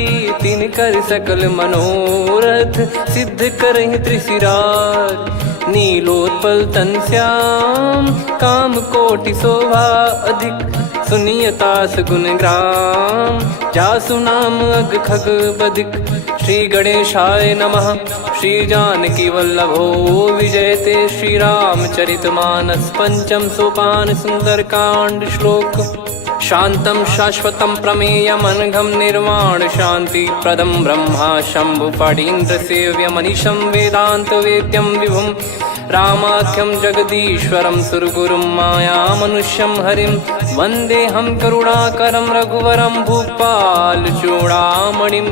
तिन कर सकल मनोरथ, सिद्ध करहि त्रिशिरार। नीलोत्पल तन श्याम, काम कोटि शोभा अधिक। सुनियतास गुण ग्राम, जासु नाम अग खग बधिक। श्री गणेशाय नमः। श्री जानकी वल्लभो विजयते श्रीरामचरितमानस पंचम सोपान सुंदरकांड श्लोक। शांतं शाश्वतं प्रमेयमनघं निर्वाण शांति प्रदं ब्रह्मा शंभु फणीन्द्र सेव्य मनीषं वेदांत वेद्यं विभुं रामाख्यं जगदीश्वरं सुरगुरुं माया मनुष्यं हरिं वन्देऽहं करुणाकरं रघुवरं भूपाल चूडामणिं।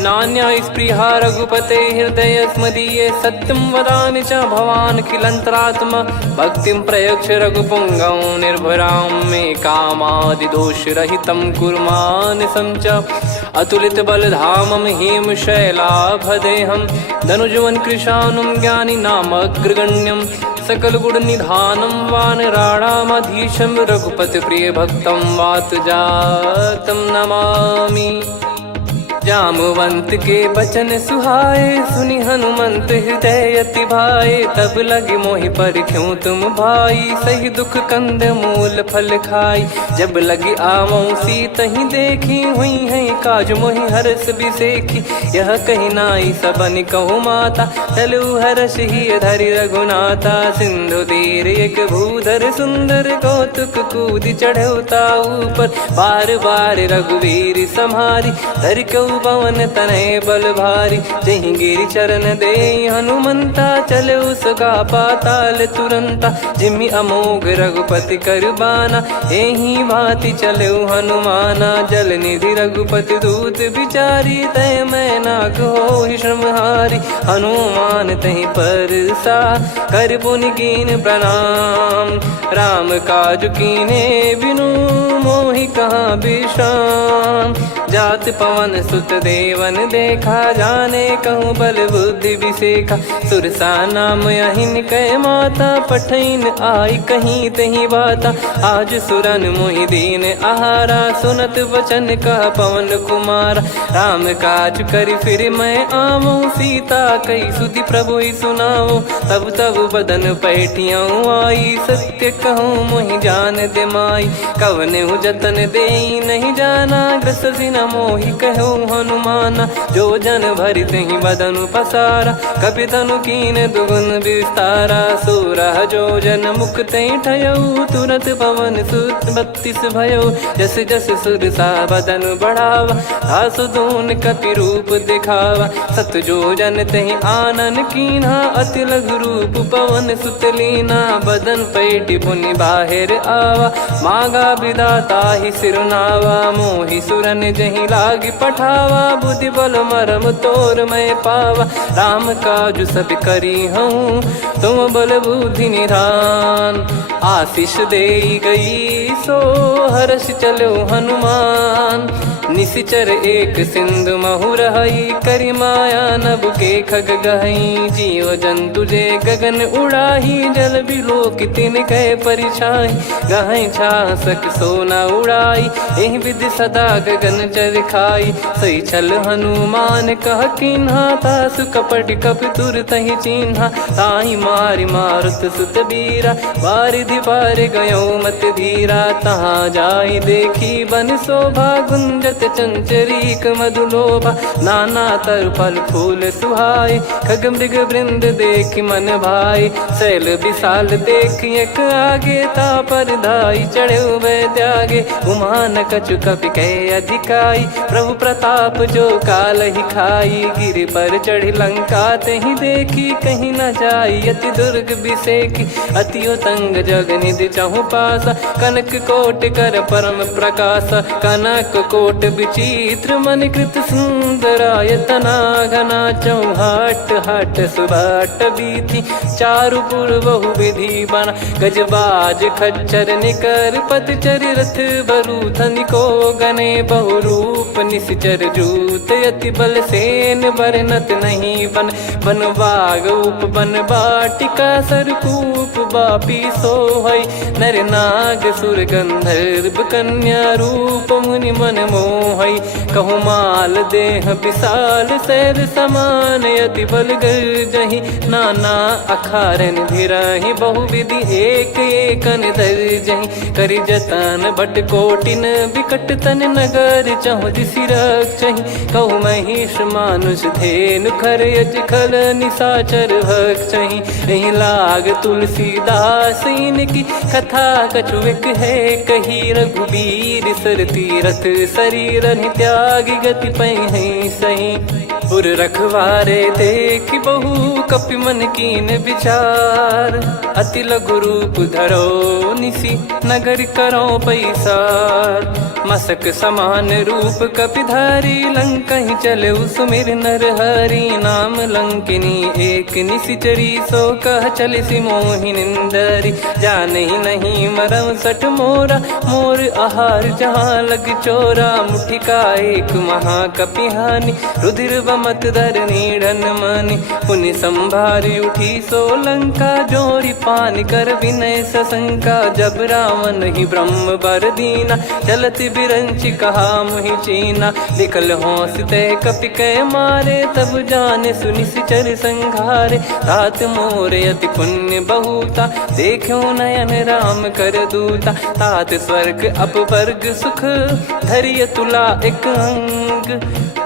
नान्या स्पृहा रघुपते हृदय स्मदीये सत्यं वदामि च भवान् खिलन्तरात्मा भक्तिं प्रयच्छ रघुपुङ्गं निर्भरां मे कामादिदोषरहितं कुर्मानसं च अतुलित बलधामं हेमशैलाभदेहं धनुजवन् कृशानुं ज्ञानिनामग्रगण्यं सकलगुणनिधानं वानराणामधीशं रघुपतिप्रियभक्तं वातजातं नमामि। जामवंत के बचन सुहाए सुनि हनुमंत हृदय अति भाए तब लगे मोहि पर क्यों तुम भाई सही दुख कंद मूल फल खाई। जब लगी आवों सीत ही देखी हुई है काज मोहि हरस बिसेखी यह कही नाई सबन कहु माता चलु हरष ही धरि रघुनाथा। सिंधु तीर एक भूधर सुंदर कौतुक कूद चढ़ौता ऊपर बार बार रघुवीर सम्हारी धरि कऊ पवन तनय बल भारी। जहीं गिरि चरण दे हनुमंता चले उसका पाताल तुरंता जिमि अमोघ रघुपति करबाना एही भांति चले हनुमाना। जल निधि रघुपति दूत बिचारी तय मैं नाक हो श्रमहारी हनुमान तहीं पर सा कर पुनि कीन प्रणाम राम काज कीने बिनु मोहि कहाँ विश्राम। जात पवन सुत देवन देखा जाने कहूँ बल बुद्धि विसेखा सुरसा नाम अहिन कह माता पठैन आई कहीं तहीं बाता। आज सुरन मोहि दीन आहारा सुनत वचन कह पवन कुमार राम काज करि फिर मैं आवूं सीता कई सुधि प्रभु ही सुनाओ। तब तब बदन पैठियाँ आई सत्य कहूँ मोहि जान दे माई कवने जतन दे नहीं जाना ग्रस न मोहि कहो हनुमाना। जो जन भरि तहि बदनु पसारा कपि तनु कीन दुगुन विस्तारा सूरह जो जन मुख तहि ठयऊ तुरत पवन सुत 32 भयऊ। जस जस सुरसा बदनु बढ़ावा आसु दून कपि रूप दिखावा सत जो जन तहि आनन कीन्हा अति लघु रूप पवन सुत लीना। बदन पैटि पुनि बाहिर आवा मांगा विदाता ही सिरुनावा मोहि सुरन जहि लागी पठावा बुद्धि बल मरम तोर मैं पावा। राम काज सब करी हूँ तुम बल बुद्धि निधान आशीष दे गई सो हर्ष चलो हनुमान। निशिचर एक सिंधु महु रही करी माया नभ के खग गहई जीव जंतु जे गगन उड़ाही जल बिलोक तिन कह परिछाई गहई छासक सोना उड़ाई एहि विधि सदा गगन चर खाई। सही छल हनुमान कह किन्हा तासु कपट कप तुर तहि चिन्हा ताई मारि मारुत सुत बीरा वारिधि पार गयो मत धीरा। तहाँ जाई देखी बन शोभा गुंजत चंचरीक मधुलोभा नाना तर फल फूल सुहाय खग मृग वृंद देख मन भाई। शैल विशाल देख एक आगे ता पर धाई चढ़े वै त्यागे उमा न कछु कपि कह अधिकाई प्रभु प्रताप जो काल ही खाई। गिर पर चढ़ी लंका तहि देखी कहीं न जाई अति दुर्ग बिसेकी अति उतंग जग निधि चहु पासा कनक कोट कर परम प्रकाश कनक कोट विचित्र मन कृत सुंदरायतना घना चौहाट हाट सुबाट बीथी चारु पुर बहु विधि बना गजबाज खच्चर निकर पतचर रथ बरु धनिको गने बहु रूप निश्चर जूत अति बल सेन बरनत नहीं बन बन बाग उप बन बाटिका सरकूप बापी सोहई नर नाग सुर गंधर्व कन्या रूप मुनि मन मोहई। कहु माल देह विशाल शैल समान अति बल गर्जहि नाना अखारन धिरहि बहु विधि एक एकन दर्जहि करि जतन बट कोटिन विकट तन नगर चहु दिसि रक्षहि। कहु महिष मानुष धेनु खर यज खल निशाचर भक्त चही। यही लाग तुलसीदास इनकी कथा कछुक है कही। रघुबीर सर तीरथ शरीर त्यागी गति पै सही। पुर रखवारे देख बहु कपि मन कीन विचार। अति लघु रूप धरो निसी नगर करो पैसार। मसक समान रूप कपिधारी लंकहि चले सुमिर नर हरि। नाम लंकिनी एक निशिचरी सो कह चले सि मोहि निंदरी। जानहि नहीं मरम सठ मोरा मोर आहार जहाँ लग चोरा। मुठिका एक महाकपिहानि रुधिर बमत धरनी ढन मनि। पुनि संभारी उठी सो लंका जोरी पान कर विनय सशंका। जब रावण ही ब्रह्म बर दीना चलति बिरंचि कहा मुहि चीना। निकल हौसते कपि कै मारे तब जाने सुनि सिचर संघारे। तात मोरे अति पुण्य बहुता देखो नयन राम कर दूता। तात स्वर्ग अपवर्ग सुख धरिय तुला एक अंग।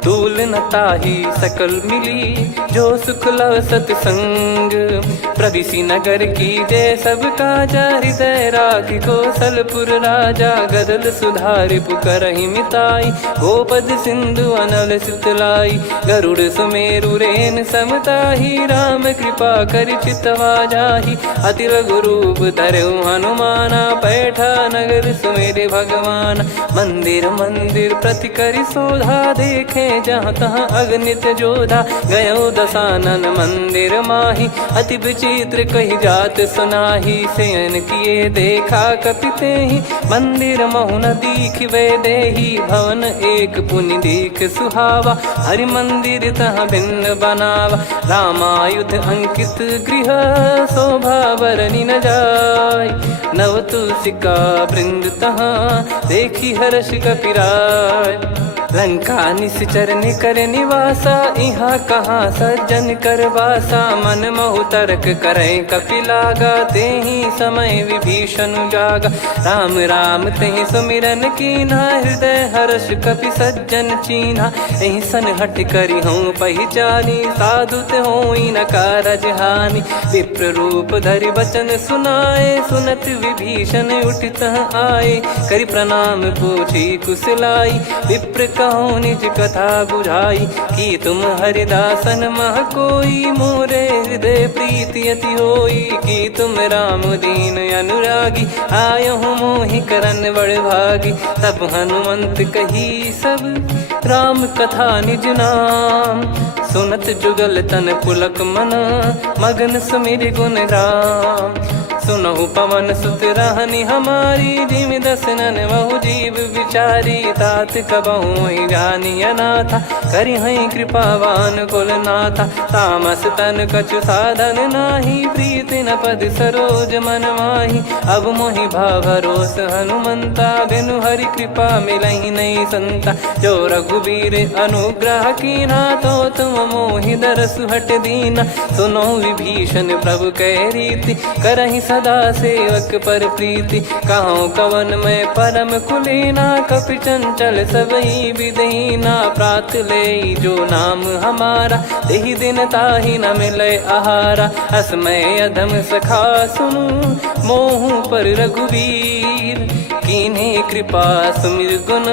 तूल न ताहि सकल मिली जो सुख लव सतसंग। प्रविशि नगर की जय सब काजा हृदय राखि कौशलपुर राजा। गदल सुधारि पुकरहि मिताई गोपद सिंधु अनल सितलाई। गरुड़ सुमेरु रेन समताहि राम कृपा करि चितवा जाहि। अति लघु रूप धरऊ हनुमाना पैठा नगर सुमेरे भगवान। मंदिर मंदिर प्रति करि शोधा देखे जहाँ तहाँ अगणित जोधा। गयो दशानन मंदिर माही अति विचित्र कही जात सुनाही। शयन किए देखा कपिते ही मंदिर महु न दीखिबे देही। भवन एक पुनि दीख सुहावा हरि मंदिर तहाँ भिन्न बनावा। रामायुध अंकित गृह शोभा बरनि न जाय। नव तुलसिका वृंद तहाँ देखी हर्ष कपिराय। लंका निश्चर निकर निवासा इहाँ कहाँ सज्जन कर वासा। मन महु तर्क करे कपिलागा तेहि समय विभीषण जागा। राम राम तेहि सुमिरन कीन्हा हृदय हर्ष कपि सज्जन चीन्हा। एहि सन हट करि हूँ पहिचानी साधु ते होई न कारज हानि। विप्र रूप धरि वचन सुनाए सुनत विभीषण उठित आए। करि प्रणाम पूछी कुशलाई विप्र कहो निज कथा बुझाई। कि तुम हरिदासन मह कोई मोरे हृदय प्रीति अति होई। कि तुम राम दीन अनुरागी आयहु मोहि करन बड़ भागी। तब हनुमंत कही सब राम कथा निज नाम। सुनत जुगल तन पुलक मन मगन सुमिर गुण राम। सुनहु पवन सुत रहनी हमारी जिमि दसनन बहु जीव विचारी। तात कबहु ही जानी अनाथा करि हई कृपावान कुल नाथा। तामस तन कछु साधन नाही प्रीति न पद सरोज मन माही। अब मोहि भाव भरोस हनुमंता बिनु हरि कृपा मिलहि नहीं संता। जो रघुबीर अनुग्रह कीना तो तुम मोहि दरसु हट दीना। सुनो विभीषण प्रभु कह रीति करहि सदा सेवक पर प्रीति। कहूँ कवन में परम कुलीना कपि चंचल सबई विदहीना। प्रात ले जो नाम हमारा तेहि दिन ताहि न मिले आहारा। असमय अधम सखा सुनु मोहु पर रघुवीर। कीन्ही कृपा सुमिर गुण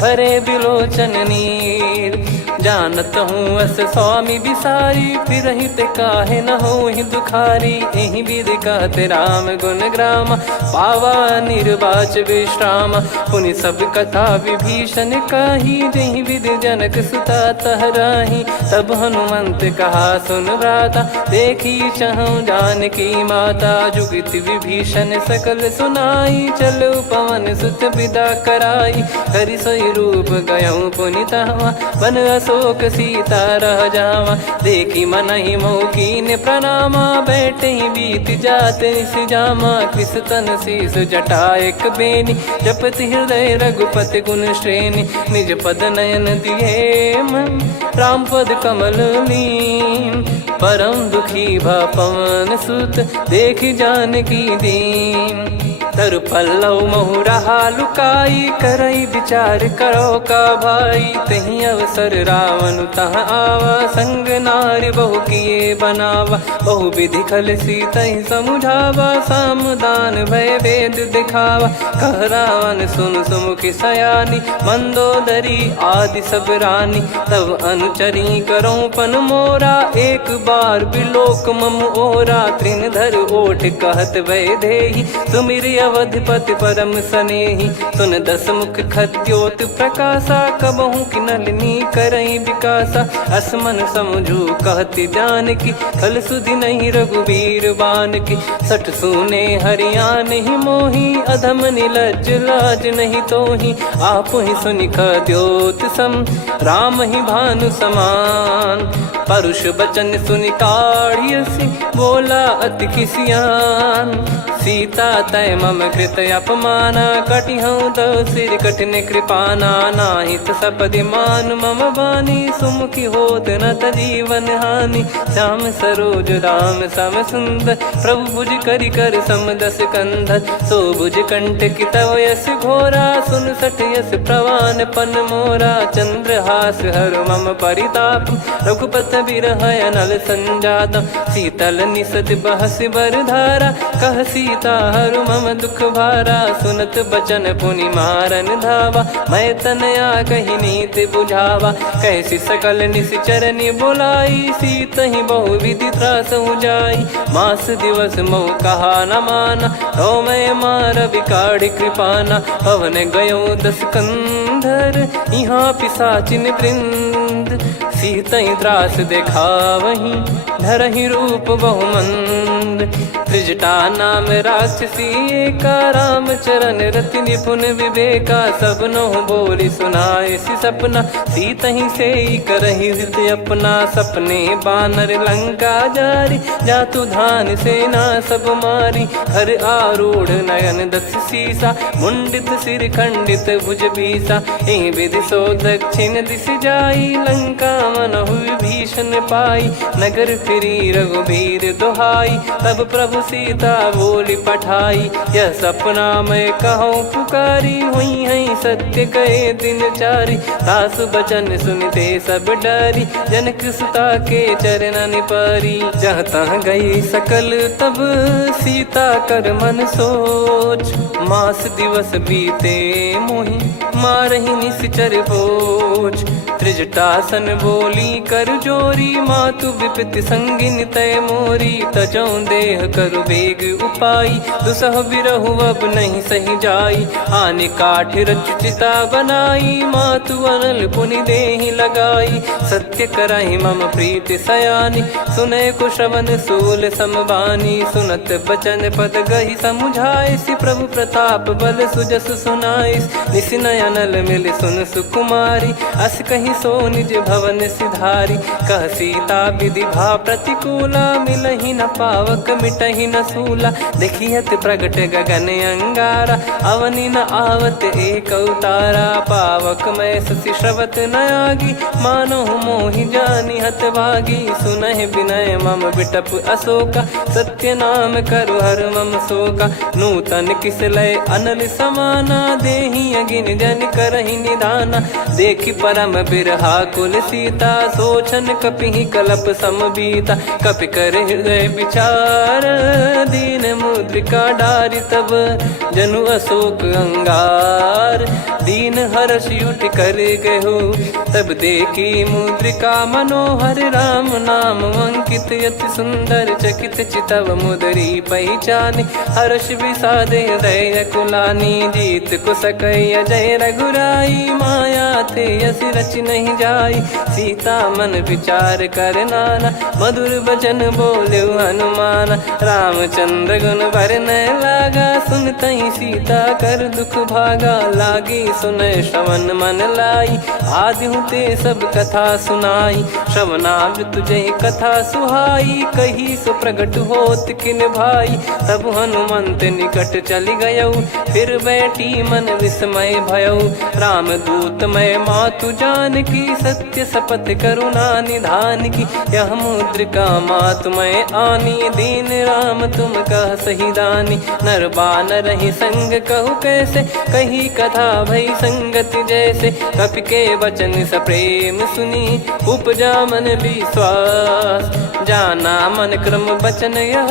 भरे बिलोचन नीर। जानत हूँ अस स्वामी बिसारी फिर हित काहे न हो ही दुखारी। यही विधि कहते राम गुण ग्राम पावा निर्वाच विश्राम। पुनि सब कथा विभीषण काही जही विधि जनक सुता तहराही। तब हनुमंत कहा सुन भ्राता देखी चहु जानकी माता। जुगित विभीषण सकल सुनाई चलो पवन सुत विदा कराई। करि सोई रूप गयऊँ पुनि तहवा बन अशोक सीता रह जावा। देखी मनहि मौकीन प्रणामा बैठे ही बीत जात निस जामा। कृस तन शीस जटा एक बेनी जपति हृदय रघुपति गुण श्रेणी। निज पद नयन दिए मन राम पद कमल लीन। परम दुखी भा पवन सुत देख जानकी दीन। तर पल्लव महु रहा लुकाई करई विचार करो का भाई। तही अवसर रावण तहाँ आवा संग नार बहु किए बनावा। बहु विधि खल सीतहि समुझावा सामदान भय वेद दिखावा। कह रावण सुन सुमुखी सयानी मंदोदरी आदि सब रानी। तब अनुचरी करो पन मोरा एक बार बिलोक मम ओरा। तृण धर ओठ कहत भय देहि सुमिर अवधिपति परम सनेहि। सुन दस मुख खद्योत प्रकाशा कबहु कि नलिनी करई विकासा। असमन समझू कहति जानकी खल सुधि नहीं रघुबीर बान की। सठ सुने हरियाण ही मोही अधम निलज लाज नहीं तोही। आप ही सुनि खद्योत सम राम ही भानु समान। परुष बचन सुनि काढ़ियसि बोला अति किसियान। सीता तय मम कृत अपमाना कटिहऊँ तो सिर कठिन कृपाना। नाहित सपदि मान मम बानी सुमुखी होत न जीवन हानि। श्याम सरोज राम सम सुंदर प्रभु भुज करि कर समदस कंधर। सो भुज कंठ की तव यस घोरा सुन सठ यस प्रवान पन मोरा। चंद्रहास हर मम परिताप रघुपत बिरह अनल संजाता। शीतल निसत बहस बर धारा कह सीता हरु मम दुख भारा। सुनत बचन पुनि मारन धावा मैं तनया कही नीति बुझावा। कैसी सकल निश्चरनि बोलाई सीतहि बहु विधि त्रास जाई। मास दिवस मोह कहा न माना तो मैं मार बिकाढ़ कृपाना। पवन गयो दस कंधर यहाँ पिशाचिन वृंद। सीतहि त्रास देखावहीं धरहि रूप बहुमंद। त्रिजटा नाम राक्षसी एका राम चरण रति निपुण विवेका। सबनो बोली सुनाए सि सपना सीतहि से करहि हृद अपना। सपने बानर लंका जारी जातु धान सेना सब मारी। हर आरूढ़ नयन दस सीसा मुंडित सिर खंडित भुज बीसा। एहि विधि सो दक्षिण दिश जाई लंका मनहु भीषण पाई। नगर फिरी रघुबीर दुहाई तब प्रभु सीता बोली पठाई। यह सपना मैं कहूँ पुकारी हुई है सत्य कहे दिन चारी। सासु बचन सुनते सब डरी जनक सुता के चरण पारी। जहाँ तहाँ गई सकल तब सीता कर मन सोच। मास दिवस बीते मोहि मारहि निश्चर बोझ। त्रिजटासन बोली कर जोरी मातु विपति संगिन तय मोरी। तजौ देह करु बेग उपाई दुसह बिरहु अब नहीं सही जाई। आने काठ रचिता बनाई मातु अनल पुनि देहि लगाई। सत्य करहि मम प्रीति सयानी सुनय को श्रवण सूल समबानी। सुनत बचन पद गहि समुझाए सि प्रभु प्रताप बल सुजस सुनाइस। निसिनय अनल मिल सुन सुकुमारी अस कहि सो निज भवन सिधारी। कह सीता विधि भा प्रतिकूला मिलहि न पावक मिटहि न सूला। देखियत प्रगट गगन अंगारा अवनि न आवत एक अवतारा। पावक मैं ससि श्रवत न आगी मानो मोहि जानि हत भागी। सुनहि विनय मम बिटप अशोका सत्य नाम करु हर मम शोका। नूतन किस लय अनल समाना देहि अगिन जन करहि निदाना। देखि परम बिरहा कुल सीता सोचन कपिहि कलप समबीता। कपि कर हृदय विचार दीन मुद्रिका डारि तब जनु अशोक अंगार। दीन हर्ष उठ कर गहु तब देखी मुद्रिका मनोहर। राम नाम अंकित यति सुंदर चकित चितव मुदरी पहचान। हर्ष विषाद हृदय कुलानी जीत को सकय अजय रघुराई। माया थे यस रच नहीं जाई सीता मन विचार कर नाना। मधुर बचन बोले हनुमान रामचंद्र गुण वरनै लागा। सुनतहि सीता कर दुख भागा लागी सुनय श्रवण मन लाई। आदि ते सब कथा सुनाई श्रवणाव तुझे कथा सुहाई। कही सो प्रगट होत किन भाई तब हनुमंत निकट चली गयौ। फिर बैठी मन विस्मय भयौ राम दूत मैं मातु जान की, सत्य शपथ करुणा निधान की। यह मुद्रिका मातुमय आनी, दीन राम तुम कह सही दानी। नर बानर ही संग कहु कैसे, कही कथा भई संगति जैसे। कपि के वचन सप्रेम सुनी, उपजा मन विश्वास। जाना मन क्रम बचन यह,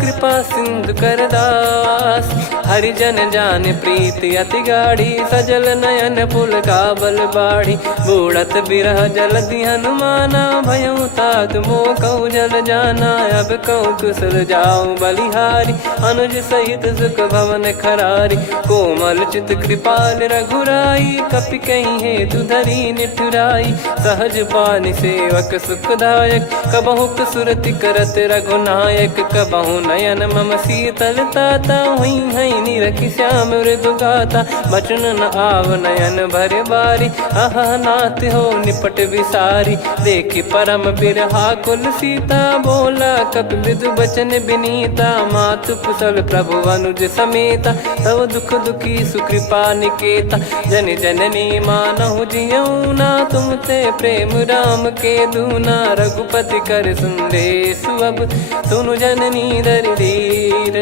कृपा सिंधु कर दास। हरिजन जान प्रीति अति गाढ़ी, सजल नयन पुल काबल बाढ़ी। बूढ़त बिरह जलधि हनुमाना, भयउ तात मोह कहु जल जाना। अब कहु कुशल जाऊं बलिहारी, अनुज सहित सुख भवन खरारी। कोमल चित कृपाल रघुराई, कपि कहीं हेतु धरी निठुराई। सहज पानि सेवक सुखदायक, कबहु सुरति करत रघुनायक। कबहु नयन मम शीतल ताता, हुई हई निरखि श्याम मृदु गाता। बचन न आव नयन भर बारी, अह नाथ हो निपट विसारी। देखि परम बिरहा कुल सीता, बोला कपि मृदु बचन बिनीता। मातु कुशल प्रभु अनुज समेता, तव दुख दुखी सुकृपा निकेता। जन जननी मानहु जियऊ ना, तुम ते प्रेम राम के दूना। रघुपति कर संदेश अब, सुनु जननी दर धीर।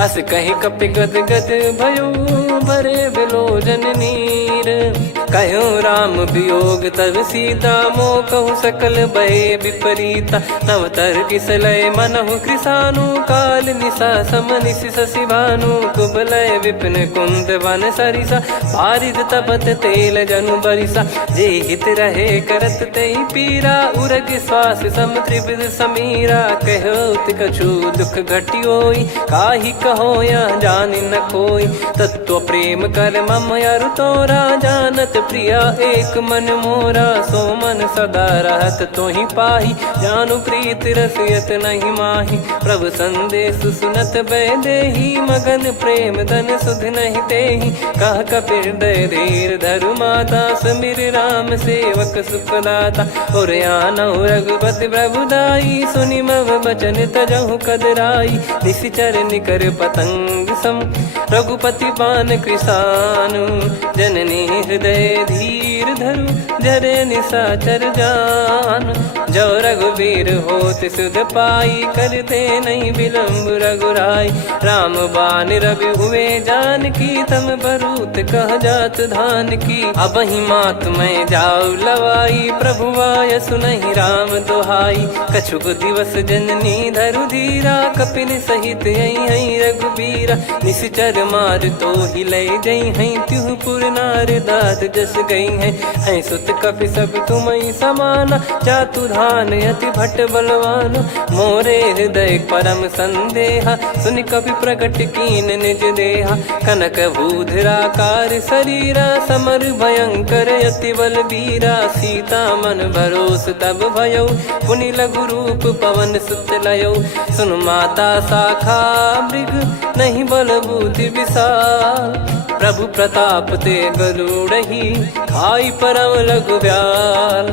अस कहि कपि गद गद भयो, भरे बिलोचन नीर। कहूँ राम वियोग तब सीता, मोह कहूँ सकल भय विपरीता। नव तर किसलय मनहु कृसानु, काल निशा समनिशि शशि भानु। कुबलय विपिन कुंद वन सरिसा, पारिद तपत तेल जनु बरिसा। जे हित रहे करत तेहि पीरा, उरग श्वास सम त्रिविध समीरा। कहो कछु दुख घटियोई, काहि कहो या जानि न कोई। तत्व प्रेम कर मम अरु तोरा, जानत प्रिया एक मन मोरा। सो मन सदा रहत तोहि पाही, जानु प्रीति रसियत नहीं माही। प्रभु संदेश सुनत बैदेही, मगन प्रेम धन सुध नहीं तेहि। कह कपिर दय धीर धरु माता, समीर राम सेवक सुखदाता। और आनहु रघुपति प्रभु दाई, सुनि मम बचन तजहु कदराई। निशिचर निकर पतंग सम, रघुपति पान कृसानु। जननी हृदय धीर धरु, जरे निशाचर जान। जो रघुवीर होत सुध पाई, करते नहीं विलम्ब रघुराई। राम बान रवि हुए जानकी, तम बरूत कह जात धान की। अब ही मात मैं जाऊ लवाई, प्रभु आय सुनहि राम दोहाई। कछुक दिवस जननी धरु धीरा, कपिन सहित यही रघुबीरा। निश्चर मार तो ही ले जई हैं, त्यों पुर नार दात जस गई हैं। सुत कपि सब तुमई समाना, जातु धान अति भट बलवान। मोरे हृदय परम संदेहा, सुनि कपि प्रकट कीन निज देहा। कनक भूधराकार शरीरा, समर भयंकर अति बलबीरा। सीता मन भरोस तब भयउ, पुनि लघु रूप पवन सुत लयउ। सुन माता शाखा मृग, नहीं बल बुद्धि विशाल। प्रभु प्रताप ते गरुड़हि, खाई परम लघु ब्याल।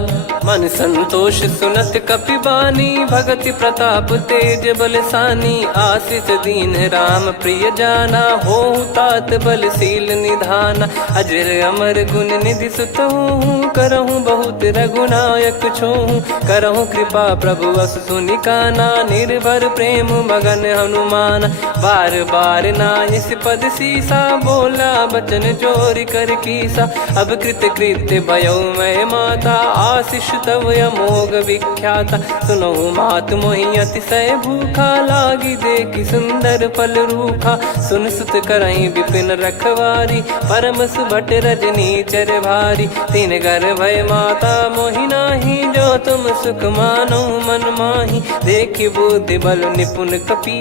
मन संतोष सुनत कपि बानी, भगति प्रताप तेज बलसानी। आशीष दीन राम प्रिय जाना, होहु तात बलशील निधाना। अजर अमर गुण निधि सुतहु, करहु बहुत रघुनायक छोहु। करहु कृपा प्रभु अस सुनि काना, निर्भर प्रेम मगन हनुमान। बार बार नायस पद सीसा, बोला बचन चोरी कर कीसा। अब कृत कृत्य भयो मैं माता, आशीष तव अमोघ विख्याता। सुनहु मात मोहि अतिशय भूखा, लागी देखि सुंदर फल रूखा। सुन सुत करहि विपिन रखवारी, परम सुभट रजनी चर भारी। तीन घर भय माता मोहि नाही, जो तुम सुख मानो मन माही। देखि बुद्धि बल निपुण कपि,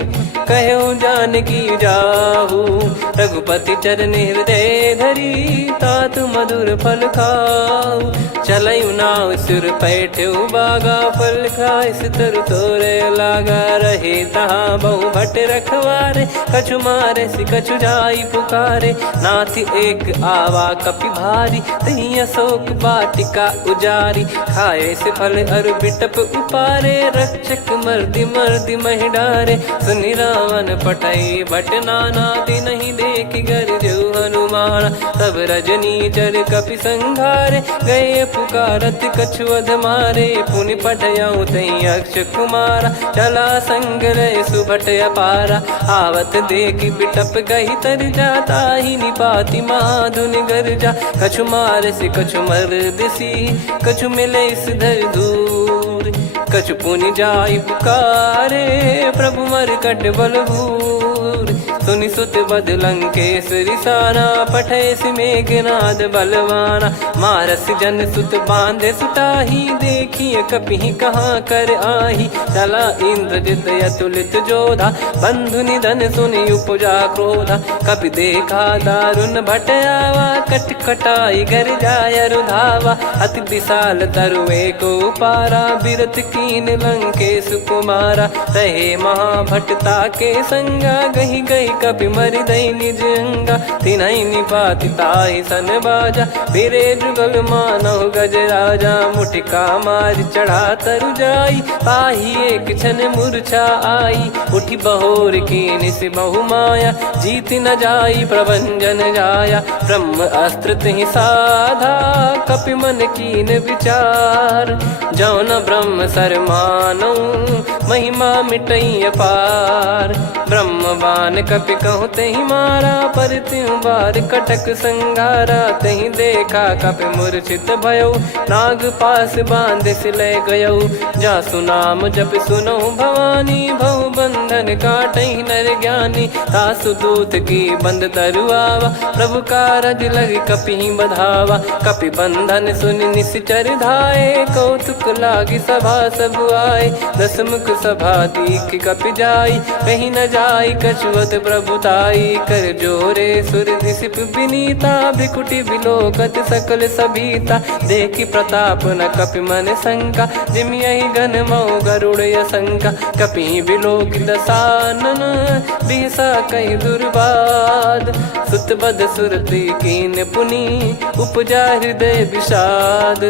कहो जानकी जाहू। रघुपति चरण हृदय धरी, तात मधुर फल खाऊ। चलऊ नाव सुर पैठऊ बागा, फल खाइस तरु तोरे लागा। रहे तहाँ बहु भट रखवारे, कछु मारे सि कछु जाई पुकारे। नाथ एक आवा कपि भारी, तही अशोक वाटिका उजारी। खाए से फल अरु बिटप उपारे, रक्षक मर्दि मर्दि महि डारे। सुनि रावण पटई भट नाना, तिनहि देखि गर जो हनुमान। तब रजनी चर कपि संघारे, गए पुकारत कछु अध मारे, पुनि पटयाऊं तई अक्ष कुमारा, चला संग रहे सुभट अपारा, आवत देखी बिटप गही तर जाता ही निपाति महाधुन गर्जा, कछु मार से कछु मर दिसी, कछु मिले इस धर दूर, कछु पुनि जाई पुकारे, प्रभु मरकट बलभूर, सुनि सुत बद लंकेश्वरी साना, पठेस मेघनाद बलवाना, मारस जन सुत बांधे सुताही, देखिए कपि कहाँ कर आही, चला इंद्रजित अतुलित जोधा, बंधु निधन सुनि उपजा क्रोधा, कपि देखा दारुण भट आवा, कट कटाई गर जाय रुधावा, अति विशाल तरुए को पारा, बिरत कीन लंकेश कुमारा, रहे महाभटता के संगा, गही गही कपि मरि दई निज अंगा, तिन्है निपाति ताहि सन बाजा, बिरे जुगल मानव गज राजा, मुटिका मार चढ़ा तरु जाई, ताहि एक क्षण मूर्छा आई, उठी बहोर कीन से बहु माया, जीत न जाई प्रभंजन जाया, ब्रह्म अस्त्र तिहि साधा, कपि मन कीन विचार, जौ न ब्रह्म सर मानौ, महिमा मिटई अपार, ब्रह्मवान कपि कहूँ तहि मारा, पर त्यों बार कटक संगारा, तहि देखा कपि मूर्छित भयो, नाग पास बांध सिले गयो, जा सुनाम जप सुनो भवानी, भव बंधन काटहि नर ज्ञानी, तासु दूत की बंद तरुआवा, प्रभु कारज लग कपि बधावा, कपि बंधन सुनि निश्चर धाये, कौतुक लागी सभा सब आए, दसमुख सभा दीख कपि जाई, कहीं न जाई कछुअत प्रभुताई, कर जोरे सुर निसिप विनीता, भ्रिकुटि बिलोकत सकल सबीता, देखी प्रताप न कपि मन शंका, जिमियहि गन मऊ गरुड़ असंका, कपि बिलोक दसानन, बिहसा कहि दुर्बाद, सुत बद सुरति कीन पुनि, उपजा हृदय विषाद,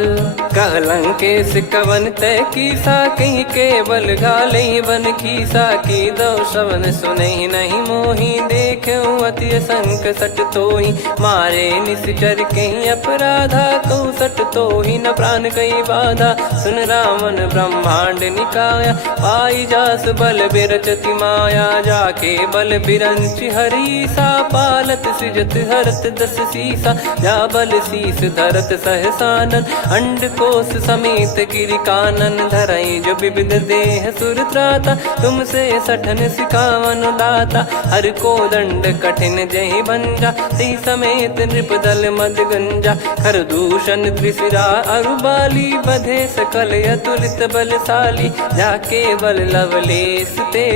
कह लंकेश कवन तय कीसा, कहीं केवल घाले बन खीसा, की दो श्रवण सुनहि नहीं मोही, देखूं अति संक सट तोहि, मारे निश्चर कहीं अपराधा, कहूँ सट तोहि न प्राण कहीं बाधा, सुन रावण ब्रह्मांड निकाया, पाई जास बल बिरचति माया, जाके बल बिरंच हरीसा, पालत सृजत हरत दस सीसा, जा बल शीस धरत सहसानन, अंड कोश समेत गिरि कानन, धरई जो विविध देह सुर त्राता, तुमसे सठन सिखावन दाता, हर को दंड कठिन जहि भंजा, ती समेत नृप दल मद गंजा, खर दूषण त्रिशिरा अरुबाली, बधे सकल अतुलित बलशाली, जाके बल लवलेस ते,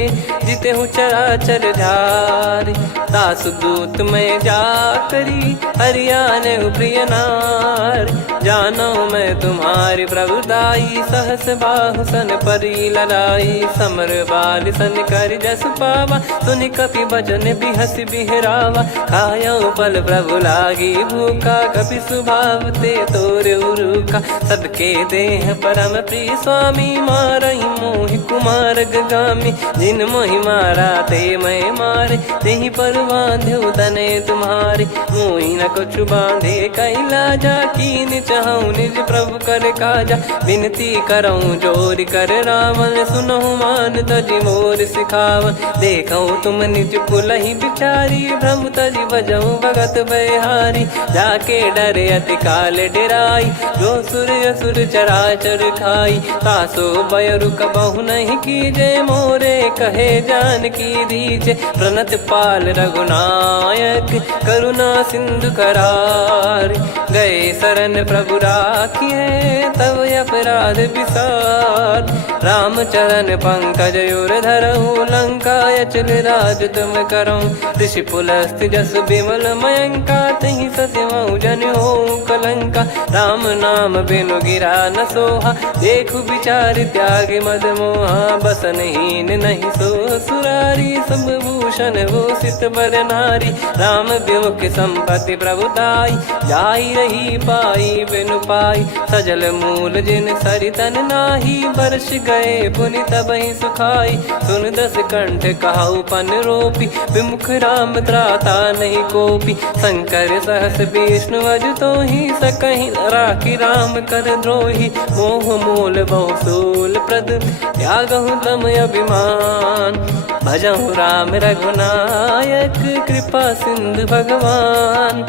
जिते हूँ चराचर झारी, दास दूत में जा करी, हरियाने प्रिय नार, जानो मैं तुम्हारी प्रभुदाई, सहस बाहु सन परी लड़ाई, समर बाल सन कर जस पावा, सुनि कपि भजन बिहस बिहरावा, खायो पल प्रभु लागी भूखा, कपि स्वभाव ते तोर उरुखा, सबके देह परम प्रिय स्वामी, मारहि मोहि कुमार गगामी, जिन मोहि मारा ते मैं मारे, तेहि पर बांधो तने तुम्हारे, मोहि न कछु बांधे कैलाजा, कीन चाहूं निज प्रभु कर काजा, विनती करऊं जोर कर रावण, सुनहु मान तजि मोर सिखावन, देखऊं तुम निज पुलहि बिचारी, भ्रम तजि भजऊं भगत बहारी, जाके डरे अति काल डेराई, जो सुर असुर चराचर खाई, तासो बयरु कबहु नहीं कीजे, मोरे कहे जान की दीजे, प्रणत पाल रघुनायक, करुणा सिंधु करार, गए शरण प्रभु राखिए, तब अपराध विसार, राम चरण पंकज उर धरहु, लंका अचल राज तुम करऊं, ऋषि पुलस्त जस विमल मयंका, तहि सत्यमऊ जन हो कलंका, राम नाम बिनु गिरा न सोहा, देखु विचार त्याग मद मोहा, बसनहीन नहीं सोहा। सुरारी, सब भूषण भूषित बर नारी। राम विमुख संपत्ति प्रभुताई, जाई रही पाई बिनु पाई। सजल मूल जिन सरितन नाही, बरस गए पुनि तबहि सुखाई। सुन दस कंठ कहाऊ पन रोपी, विमुख राम त्राता नहीं कोपी। शंकर सहस विष्णु अज तो ही, सकहि न राखी राम कर द्रोही। मोह मूल बहु सूल प्रद, त्यागहु तम अभिमान। भजहु राम रघुनायक, कृपा सिंधु भगवान।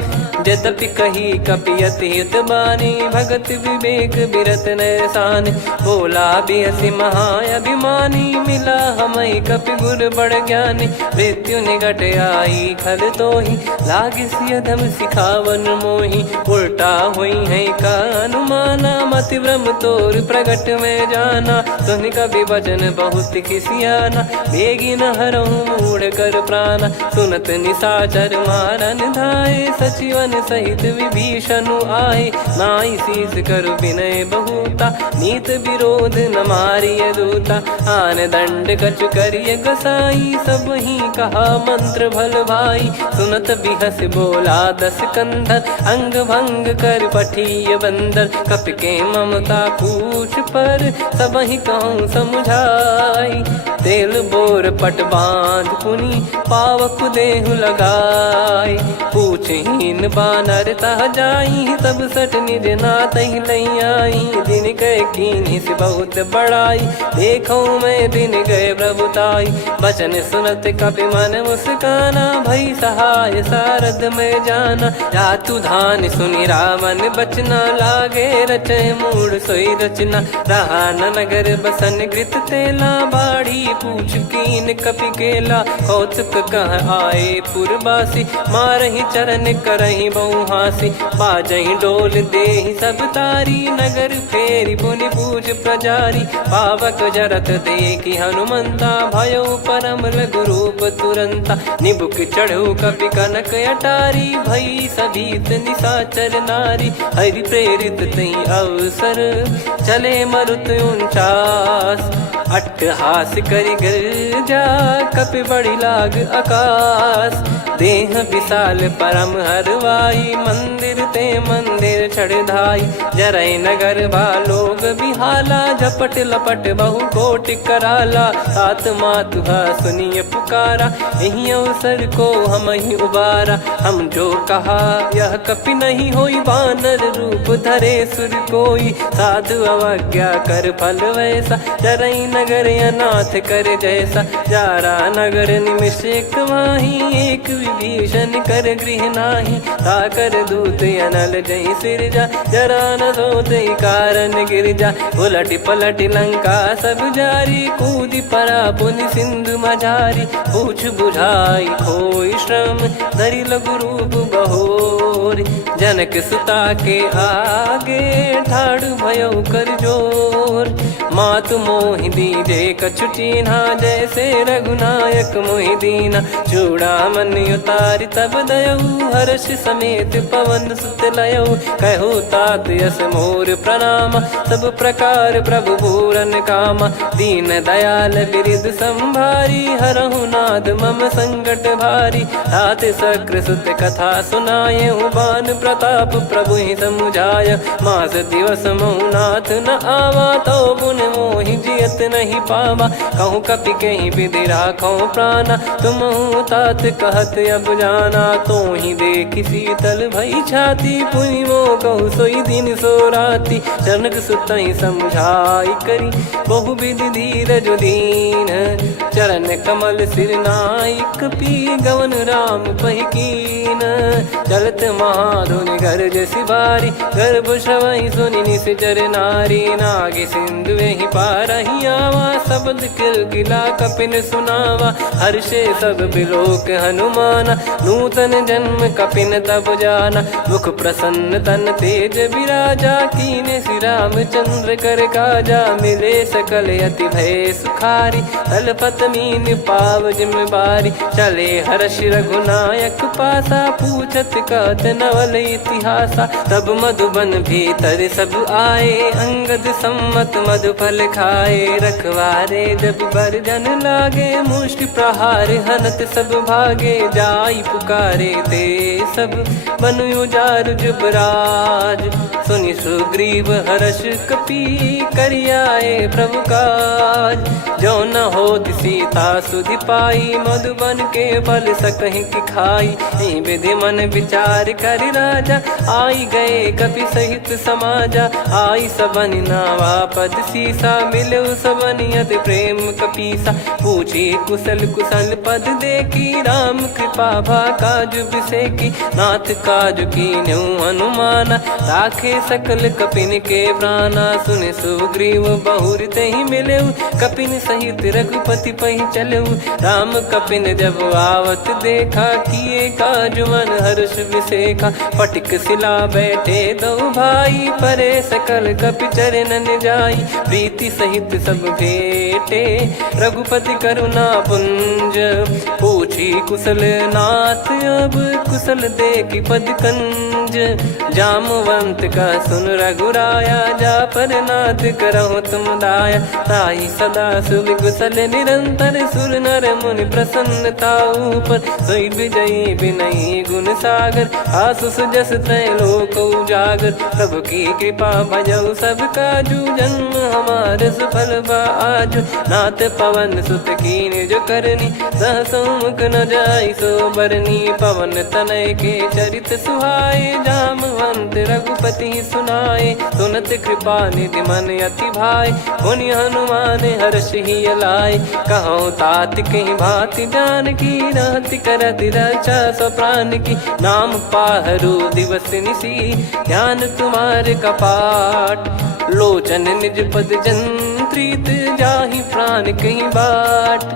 यद्यपि कही कपियति हित बानी, भगत विवेक बिरत नैसान। बोला बिहसि महाअभिमानी, मिला हमई कपि गुर बड़ ज्ञानी। मृत्यु निकट आई खल तोहि, लागिसि अधम सिखावन मोहि। उल्टा हुई है का अनुमाना, मति भ्रम तोर प्रगट में जाना। सुनि कपि वचन बहुत खिसियाना, बेगी न हरहु मूढ़ कर प्राणा। सुनत निशाचर मारन धाये, सचिवन सहित विभीषण आए। नाई शीस करु विनय बहुता, नीत विरोध न मारिय दूता। आन दंड कछु करिय गसाई, सब ही कहा मंत्र भल भाई। सुनत बिहस बोला दस कंधर, अंग भंग कर पठिय बंदर। कपि के ममता पूछ पर, सब ही कहूँ समझाई। तेल बोर पट बांध पुनि, पावक देहु लगाई। पूछहीन बानर तह जाई, तब सट निज नाथ ही लई आई। दिन गए कीन्ही से बहुत बड़ाई, देखो मैं दिन गए प्रभुताई। बचन सुनत कपि मन मुस्काना, भई सहाय सारद में जाना। जातु धान सुनि रामन बचना, लागे रचे मूड सोई रचना। रहा न नगर बसन कृत तेला, बाढ़ी पूछ कीन कपि केला। कौतुक कह आए पुरबासी, मारहि चरण करहि बहु हासी। बाजहि डोल देहि सब तारी, नगर फेरी पुनि पूज प्रजारी। पावक जरत देखि हनुमंता, भयो परम लघु रूप तुरंता। निबुक चढ़ऊ कपि कनक अटारी, भई सभीत निशाचर नारी। हरि प्रेरित तई अवसर, चले मरुत 49। अट्टहास करि गिरजा, कपि बड़ी लाग आकाश। देह विशाल परम हरवाई, मंदिर ते मंदिर चढ़धाई। जरई नगर बालोग बिहाला, झपट लपट बहु कोट कराला। सात मातुहा सुनिय पुकारा, यही अवसर को हम ही उबारा। हम जो कहा यह कपि नहीं होई, बानर रूप धरे सुर कोई। साधु अवज्ञा कर फल वैसा, जरई नगर अनाथ कर जैसा। जारा नगर निमिष एक माही, एक विभीषण कर गृह नाही। ताकर दूत अनल जय सिरजा, जरा न सोते कारण गिरजा। उलट पलट लंका सब जारी, कूदी परा पुनि सिंधु मझारी। पूछ बुझाई खोई श्रम, धरि लघु रूप बहोर। जनक सुता के आगे, ठाड़ भयो कर जोर। मातु मोहि दीजे कछु चीन्हा, जैसे रघुनायक मोहि दीना। चूड़ामणि उतारि तब दयऊ, हर्ष समेत पवन सुत लयऊ। कहु तात यस मोर प्रणाम, सब प्रकार प्रभु पूरन कामा। दीन दयाल बिरिद संभारी, हरहु नाद मम संकट भारी। तात सक्र सुत कथा सुनाये, बान प्रताप प्रभु ही समुझाय। मास दिवस महु नाथ न आवा, तो पुन मोहि जियत नहीं पावा। कहूँ कपि कहीं विधि राखो प्राणा, तुम तात कहत अब जाना। तो ही देख शीतल भई छाती, पुनि मो कहु सोई दिन सो राती। जनक सुतई समझाई करी, बहु विधि धीरज दीन। चरण कमल सिर नाइक, पी गवन राम पहि कीन। चलत महाधुनि गर्ज सिबारी, गर्भ श्रवहि सुनि निश्चर नारी। नागे सिंधु ही पारहि आवा, शब्द किलकिला कपिन सुनावा। हर्षे सब बिलोक हनुमाना, नूतन जन्म कपिन तब जाना। मुख प्रसन्न तन तेज विराजा, कीने श्री रामचंद्र कर काजा। मिले सकल अति भय सुखारी, तलपत मीन पाव जिम्मेवारी। चले हर्ष रघुनायक पासा, पूछत कहत नवल इतिहासा। तब मधुबन भीतर सब आए, अंगद सम्मत मधुफल खाए। रखवारे जब बरजन लागे, मुष्टि प्रहार हनत सब भागे, जाई पुकारे ते सब बन उजार जुबराज। सुनि सुग्रीव हर्ष कपि करियाए प्रभु काज, जो न होत सीता सुधि पाई, मधुबन के फल सकहि की खाई। विधि मन विचार कर राजा, आई गए कपि सहित समाजा। आई सबनि नावा पद सीसा, मिलो सबनि अति प्रेम कपीसा। पूछी कुशल कुशल पद देखी, राम कृपा भा काज बिसेकी। नाथ काज कीन्हु हनुमाना, राखे सकल कपिन के प्राणा। सुने सुग्रीव बहुर तेहि मिलेउ, कपिन सहित रघुपति पहि चलेउ। राम कपिन जब आवत देखा, किए काज मन हर्ष विसेखा। पटिक सिला बैठे दो भाई, परे सकल कपि चरणन जाई। प्रीति सहित सब भेटे, रघुपति करुणा पुंज। पूछी कुशल नाथ अब, कुशल देखी पद कंज। जामवंत का सुन रघुराया, जा पर नाथ करहु तुम दाया। ताहि सदा सुविकुशल निरंतर, सुर नर मुनि प्रसन्नता ऊपर। सोई विजयी विनयी गुण सागर, आसु सुजस त्रैलोक उजागर। प्रभु की कृपा भजऊ सब काजू, जन्म हमार सफल बा आजु। नाथ पवन सुत कीन्ह जो करनी, सहसो मुख न जाई सो बरनी। पवन तनय के चरित सुहाए, जामवंत रघुपति सुनाए। सुनत कृपा निधि मन अति भाई, मुनि हनुमान हर्ष ही लाए। कहूँ तात कहीं भांति जानकी, रहति करति रक्षा सो प्राण की। नाम पाहरु दिवस निसी, ध्यान तुम्हारे कपाट। लोचन निज पद जंत्रित, जाहि प्राण कहीं बाट।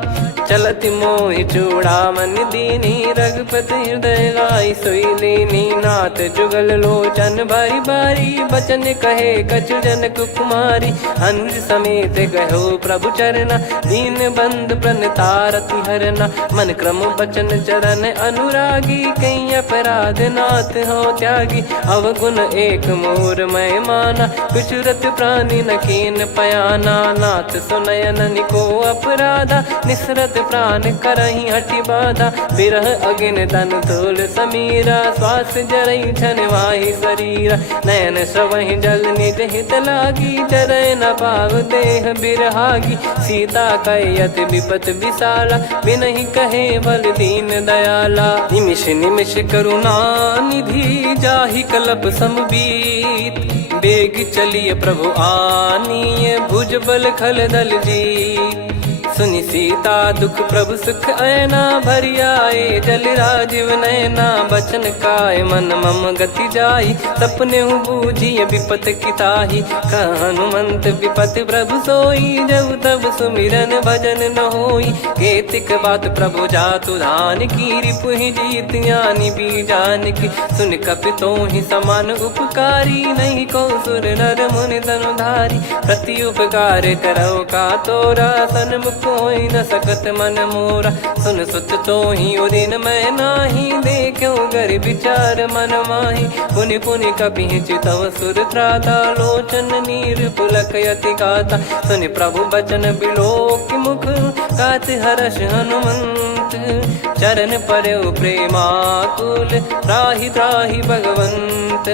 चलति मोहि चूड़ामन दीनी, रघुपति हृदय लाई सोई लीनी। नाथ जुगल लोचन बारी बारी, बचन कहे कछु जनक कुमारी। अनुज समेत गयो प्रभु चरना, दीन बंद प्रणतारति हरना। मन क्रम बचन चरण अनुरागी, कहीं अपराध नाथ हो त्यागी। अवगुण एक मोर मैं माना, कुछ रत प्राणी न कीन पयाना। नाथ सुनयन निको अपराधा, निसरत प्राण करही हटि बाधा। बिरह अगिन तन तोल समीरा, श्वास जरई छन वाहि शरीरा। नयन श्रवहि जल निज हित लागी, चरय न पाव देह बिरहागी। सीता कयत विपत विशाला, बिनहि कहे बल दीन दयाला। निमिष निमिष करुणा निधि, जाहि कलप समबीत। बेग चलिए प्रभु आनीय, भुज बल खल दल जीत। सुनि सीता दुख प्रभु सुख ऐना, भरि आए जल राजीव नैना। बचन काय मन मम गति जाई, सपने बूझी विपत किताही। हनुमंत विपत प्रभु सोई, जब तब सुमिरन भजन न होई। केतिक बात प्रभु जातु धान की, रिपुहि जीत ज्ञानी बीजान की। सुन कपि तोहि समान उपकारी, नहीं को सुर नर मुनि तनुधारी। प्रति उपकार करौ का तोरा, सन्मुख होई न सकत मन मोरा। सुन सुत तोहि उदिन मैं नाही, देखो गर विचार मन माही। पुनि पुनि कपि चितव सुर त्राता, लोचन नीर पुलक यति गाता। सुनि प्रभु बचन बिलोक मुख, गात हर्ष हनुमंत। चरण परौ प्रेमाकुल, त्राहि त्राहि भगवंत।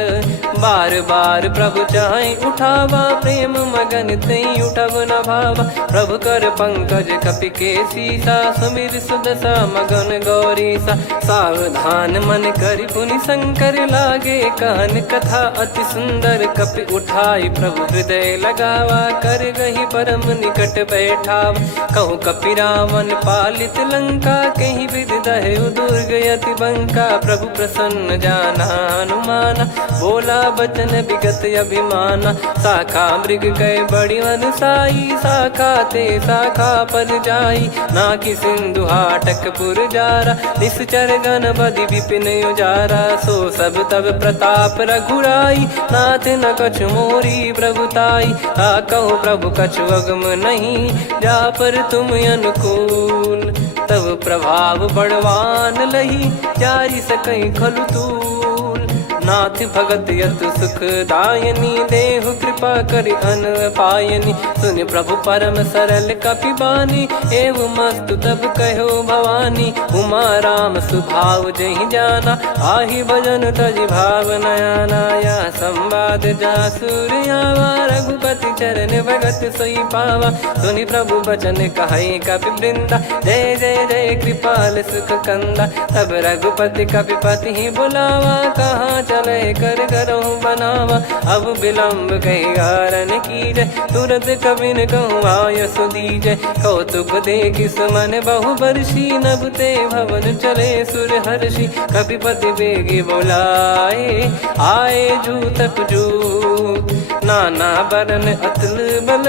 बार बार प्रभु चाहि उठावा, प्रेम मगन तई उठब न भावा। प्रभु कर पंकज कपि के सीसा, सुमिर सुदशा मगन गौरीसा। सावधान मन करि पुनि शंकर, लागे कहन कथा अति सुंदर। कपि उठाई प्रभु हृदय लगावा, कर गही परम निकट बैठावा। कहूँ कपि रावण पालित लंका, कहीं विधि दहु दुर्ग यति बंका। प्रभु प्रसन्न जाना हनुमाना, बोला बचन विगत अभिमाना। शाखा मृग गए बड़ी अनुसाई, शाखा ते शाखा पर जाई। नाकि सिंधु हाटक पुर जारा, निश्चर गण बदि विपिन उजारा। सो सब तब प्रताप रघुराई, नाथ न कछु मोरी प्रभुताई। कहो प्रभु कछु अगम नहीं, जा पर तुम अनुकूल। तब प्रभाव बड़वान लही, जारी सकई खलु तूल। नाथ भगत यत सुख दायनी, देहु कृपा करि अन पायनी। सुन प्रभु परम सरल कपिबानी, एव मस्तु तब कहो भवानी। उमा राम सुभाव जहि जाना, आहि भजन तजि भाव नयाना। या संवाद जासुर आवा, रघुपति चरण भगत सोई पावा। सुनि प्रभु बचन कहै कपि वृंदा, जय जय जय कृपाल सुख कंदा। तब रघुपति कपिपति ही बुलावा, कहाँ चले कर करहु बनावा। अब विलम्ब कही कारण कीजय, तुरत कबिन कहूँ आय सुदीजय। कौतुक देखि सुमन बहु बरसी, नभ ते भवन चले सुर हर्षि। कपिपति बेगी बोलाए, आए जूतक जूत। नाना बरन अतुल बल,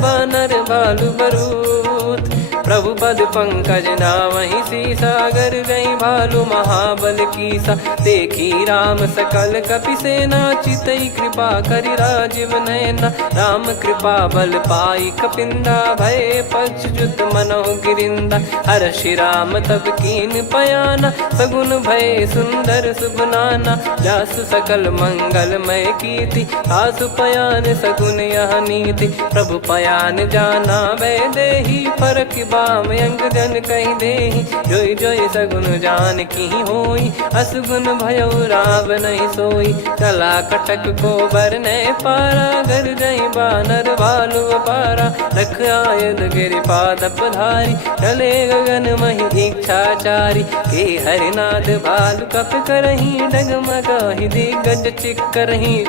बानर भालु बरूत। प्रभु पद पंकज नामहि सीसा, गर गई भालु महाबल कीसा। देखी राम सकल कपि सेना, चितई कृपा करि राजीव नयना। राम कृपा बल पाई कपिंदा, भय पक्षजुत मनोह गिरिंदा। हर्षि राम तब कीन पयाना, सगुन भय सुंदर सुबनाना। जासु सकल मंगलमय कीर्ति, आसु पयान सगुन यह नीति। प्रभु पयान जाना भय देहि, फरक बाम अंग जन कहि देहि। जोई जोई सगुन जान की होई, असगुन भयो राव नहीं सोई। चला कटक को बरने पारा, घर जई बानर भालु अपारा। रख आयद गिरिपाद पधारी, चले गगन महि इच्छाचारी। के हरिनाथ भालु कप करही, डगमगाहि दिग्गज चिक्करही।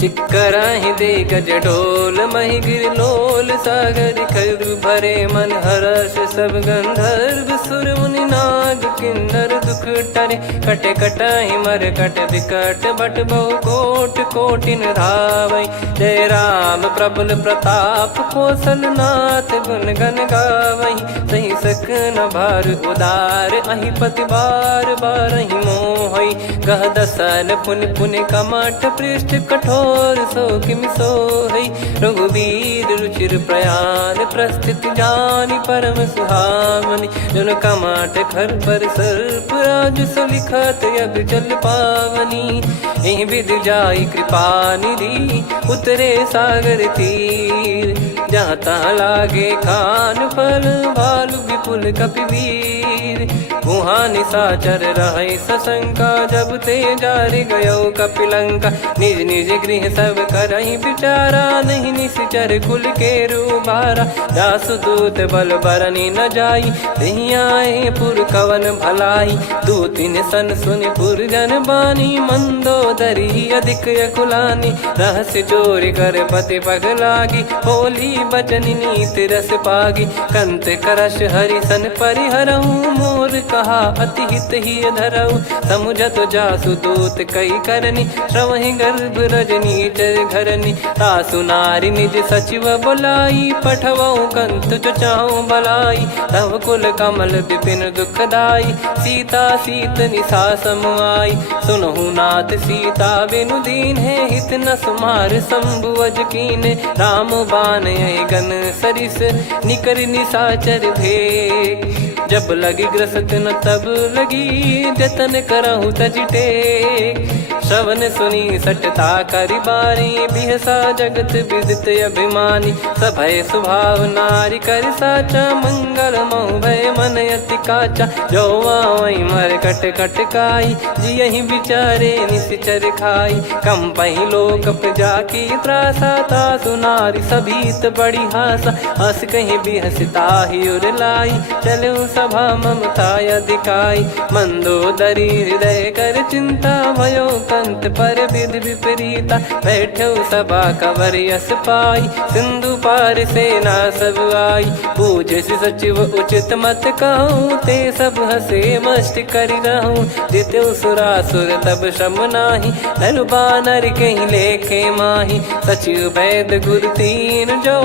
चिक्कराहि दिग्गज डोल, महि गिर लोल सागर खर भरे मन। हर्ष सब गंधर्व सुर मुनि नाग किन्नर दुख टरे। कट कटाहि मर कट विकट, बट बहु कोट कोटिन धावै। जय राम प्रबल प्रताप, कौशल नाथ गुण गन गावै। सही सकन भार उदार, अहि पति बार बारहि मोहै। गह दसन पुन पुन कमठ, पृष्ठ कठोर सो किमि सोहै। रघुवीर रुचिर प्रयाण, प्रस्थित जानि परम सुहावनी। जुन कमठ खर पर सर्प, राज सलिखत अब जल पावनी। एहि विधि जाई कृपा निधि, उतरे सागर तीर। जहाँ तहाँ लागे खान फल, भालु विपुल कपिवीर। वहाँ निशाचर रहै सशंका, जब ते जारि गयो कपिलंका। निज निज गृह सब करहि विचारा, नहीं निश्चर कुल के रूबारा। दासदूत बल बरनी न जाई, तेहि आए पुर कवन भलाई। दूतिन सन सुनि पुर जन बानी, मंदोदरी अधिक अकुलानी। रहस्य चोरी कर पति पग लागी, होली बचन नीत रस पागी। कंत करश हरि सन परिहरहु, मोर कहा अति हित ही धरऊ। समुझत जासु दूत कई करनी, श्रवहि गर्भ रजनी चर घरनी। तासु नारी निज सचिव बुलाई, पठवऊ कंत जो चाहूं भलाई। तव कुल कमल विपिन दुखदाई, सीता सीत निशा समुआई। सुनहु नाथ सीता बिनु दीन है, हित न सुमार शंभु अज कीने। राम बान गन सरिस, निकर निशाचर भेग। जब लगी ग्रसत न तब लगी, जतन करहु तज टेक। श्रवण सुनी सटता करि बारी, बिहसा जगत विदित अभिमानी। सभय स्वभाव नारी कर साचा, मंगल महु भय मन अति काचा। जो आवै मर कट कट काई, जियहि विचारे निश्चर खाई। कम पहि लोक जाकी त्रासा, तासु नारी सभीत बड़ी हासा। हस कहीं बिहसता ही उर लाई, चलऊ सभा ममता अधिकाई। मंदोदरी हृदय कर चिंता, भयो कंत पर विधि विपरीता। बैठो सभा कवर यस पाई, सिंधु पार सेना सब आई। पूज सचिव उचित मत कहूँ, ते सब हसे मस्त करि रहूँ। जित्यु सुरासुर तब श्रम नाही, नर बानर कहीं लेखे माही। सचिव वैद गुरु तीन जो,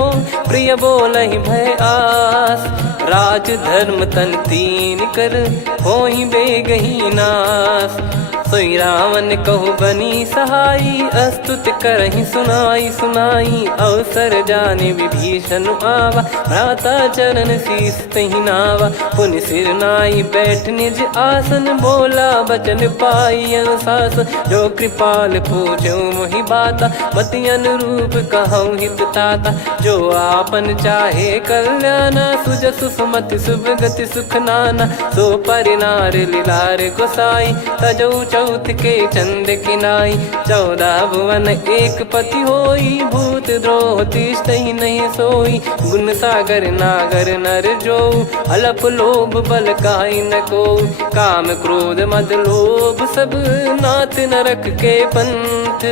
प्रिय बोलहि भय आस। राज धर्म तन तीन कर, होहि बेगहि नास। सोई रावण कहु बनी सहाई, अस्तुत करहि सुनाई सुनाई। अवसर जाने विभीषण आवा, भ्राता चरण शीस तहि नावा। पुनि सिर नाई बैठ निज आसन, बोला बचन पाई अनुशासन। जो कृपाल पूछो मोहि बाता, मति अनुरूप कहूँ हित ताता। जो आपन चाहे कल्याणा, सुजसु सुमति सुभगति सुख नाना। सो परिनार लीलार गोसाई, तजौ चौथ के चंद किनाई। 14 भुवन एक पति होई, भूत द्रोह तिष्ठहि नहीं सोई। गुण सागर नागर नर जो, अलप लोभ बल काई न को। काम क्रोध मद लोभ सब, नाथ नरक के पंथ।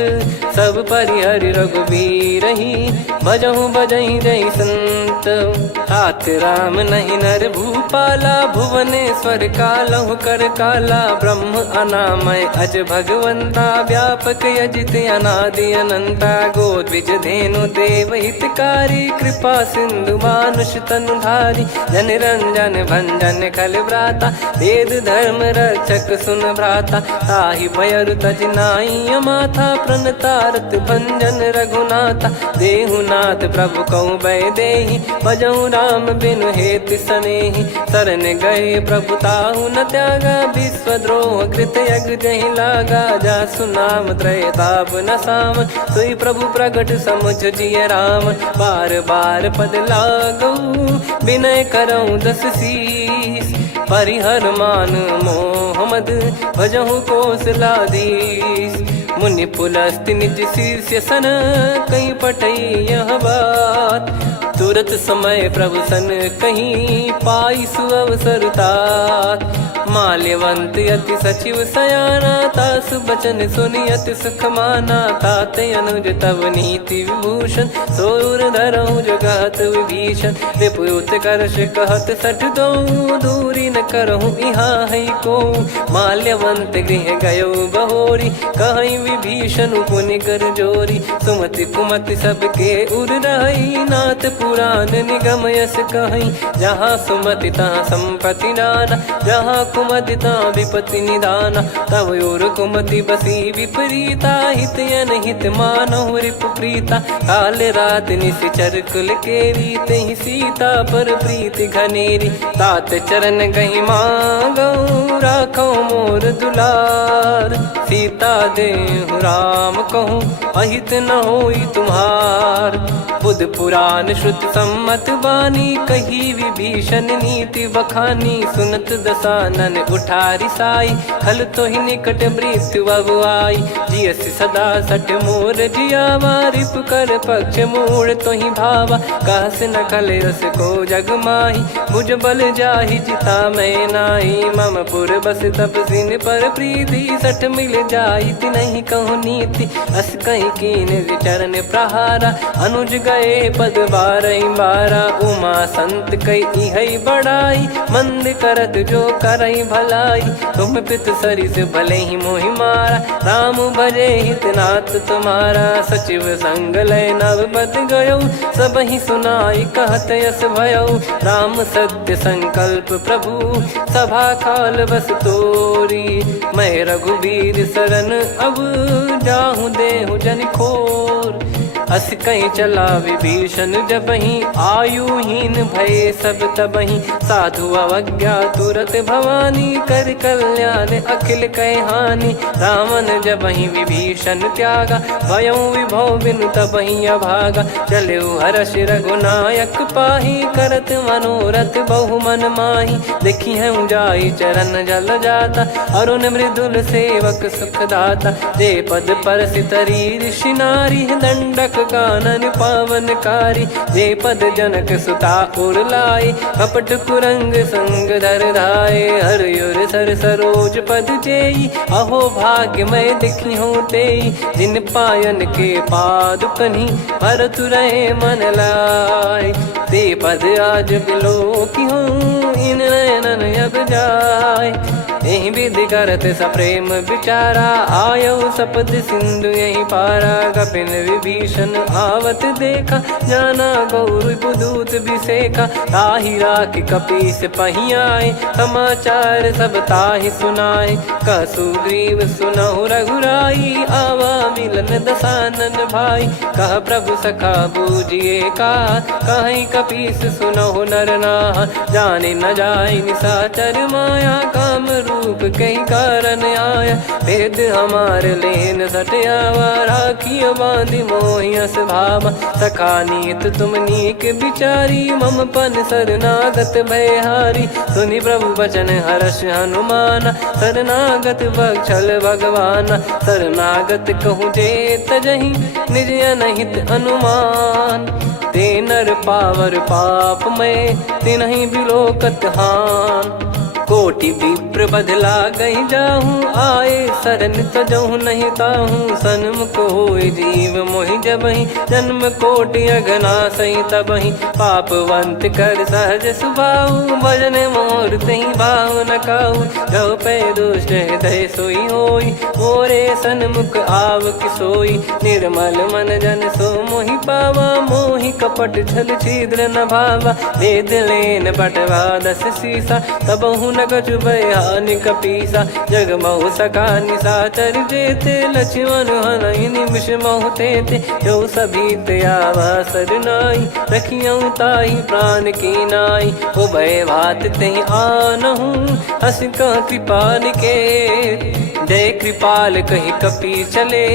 सब परिहरि रघुबीर ही, भजहु भजहि जय संत। हाथ राम नहीं नर भूपाला, भुवनेश्वर कालहु कर काला। ब्रह्म अनामय अज भगवंता, व्यापक यजित अनादि अनंता। गोद्विज धेनु देव हितकारी, कृपा सिंधु मानुष तनुधारी। जन रंजन भंजन खल भ्राता, वेद धर्म रक्षक सुन भ्राता। ताहि भयरु तज नाई माथा, प्रणतारत भंजन रघुनाथा। देहुनाथ प्रभु कहु बै देहि, भजहु राम बिनु हेतु सनेहि। शरण गए प्रभु ताहु न त्यागा, विश्वद्रोह कृत यज्ञ जहि लागा। जासु नाम त्रय ताप न साम, सोई प्रभु प्रगट समुझ जिय राम। बार बार पद लागऊ, विनय करऊँ 10 शीस। परिहर मान मोह मद, भजहु कौशलाधीश। मुनि पुलस्त्य निज शीर्ष सन, कहीं पठई यह बात। तुरत समय प्रभु सन कहीं, पाई सुअवसर तात। माल्यवंत अति सचिव सयाना, तासु बचन सुनि अति सुख माना। तात अनुज तव नीति विभूषण, सोर धरहु जगत विभीषण। विपुत करश कहत सठ दो, दूरी न करहु इहाँ है को। माल्यवंत गृह गयो बहोरी, कहीं विभीषण पुनि कर जोरी। सुमति कुमति सबके उर रही, नाथ पुराण निगम यस कहीं। जहाँ सुमति तहाँ संपत्ति नाना, जहाँ कुमति तहाँ विपत्ति निदाना। तव और कुमति बसी विपरीता, हित अनहित मानहु रिपु प्रीता। काल रात निशिचर कुल केरी, तहि सीता पर प्रीति घनेरी। तात चरण गहि मांगऊ, राखो मोर दुलार। सीता देहु राम कहूँ, अहित न होई तुम्हार। बुध पुराण श्रुत सम्मत बानी, कही विभीषण नीति बखानी। सुनत दसानन उठारी साई, खल तो ही निकट मृत्यु अब आई। जियस सदा सठ मोर जियावा, रिप कर पक्ष मूड़ तो ही भावा। कहस न खल रस को जग माही, भुज बल जाहि जिता मैं नाई। मम पुर बस तप सिन पर प्रीति, सठ मिल जाई नहीं कहूँ नीति। अस कहीं कीन चरण प्रहारा, अनुज गए पद बारही बारा। उमा संत कई है बड़ाई, मंद करत जो करई भलाई। तुम पित सरिस भले ही मोहि मारा, राम भजे हितनाथ तुम्हारा। सचिव संग लय नव बद गयो, सब ही सुनाई कहत यस भयो। राम सत्य संकल्प प्रभु, सभा काल बस तोरी। मैं रघुबीर शरण अब, जाहूँ देहु जन खोर। अस कहीं चला विभीषण जबहि, आयुहीन भय सब तबहि। साधु अवज्ञा तुरत भवानी, कर कल्याण अखिल कह हानि। रावण जबहि विभीषण त्यागा, भयउ विभव बिनु तबहि अभागा। चलऊ हर्ष रघुनायक पाहि, करत मनोरथ बहु मन माहि। देखी है जाई चरण जल जाता, अरुण मृदुल सेवक सुखदाता। जे पद परसि तरी ऋषि नारी, दंडक कानन पावनकारी। जे पद जनक सुता उर लाए, कपट कुरंग संग धर धाये। हरियुर सर सरोज पद जेई, अहो भाग्य मैं दिखी हूँ तेई। जिन पायन के पाद कन्ही, भरतु रहे मन लाए। ते पद आज बिलो की हूँ, इन नयनन अब जाए। यही विधि करत सप्रेम विचारा, आयो सपद सिंधु यही पारा। कपिन विभीषण आवत देखा, जाना गौर बुदूत बिसेखा। ताहि राख कपीस पहियाए, समाचार सब ताहि सुनाए। कह सुग्रीव सुनहु रघुराई, आवा मिलन दसानन भाई। कह प्रभु सखा बूझिए का, कहीं कपीस सुनहु नर नाहा। जाने न जाय निशाचर माया, काम रूप कई कारण आया। भेद हमार लेन सटयावा, राखिय बांधि मोहियस भावा। सखा नीत तुम नीक बिचारी, मम पन शरणागत भयहारी। सुनि प्रभु बचन हर्ष हनुमाना, शरणागत बक्षल भगवाना। शरणागत कहूँ जे तजहि, निज अनहित अनुमान। ते नर पावर पाप में, तिन्हि बिलोकत हान। कोटि विप्र बदला गई जाहूँ, आए शरण तजहु नहीं ताहूँ। सन्मुख होय जीव मोहि जबहि, जन्म कोटि अगना सही तबहि। पापवंत कर सहज सुभाऊ, भजन मोर तहि भाव न काऊ। जो पै दुष्ट हृदय सोई होई, मोरे सन्मुख आव किसोई। निर्मल मन जन सो मोहि पावा, मोहि कपट छल छिद्र न भावा। वेद लेन बटवा दस सीसा, तबहु न कछु बयान कपीसा। जग महु सका निशाचर जेते, लक्ष्मण हनहि निमिष महु तेते। जो सभी त्यावा सरनाई, रखियऊँ ताहि प्राण की नाई। उभय भात तेहि आनहु, हस कह कृपाल के। जय कृपाल कहि कपी चले,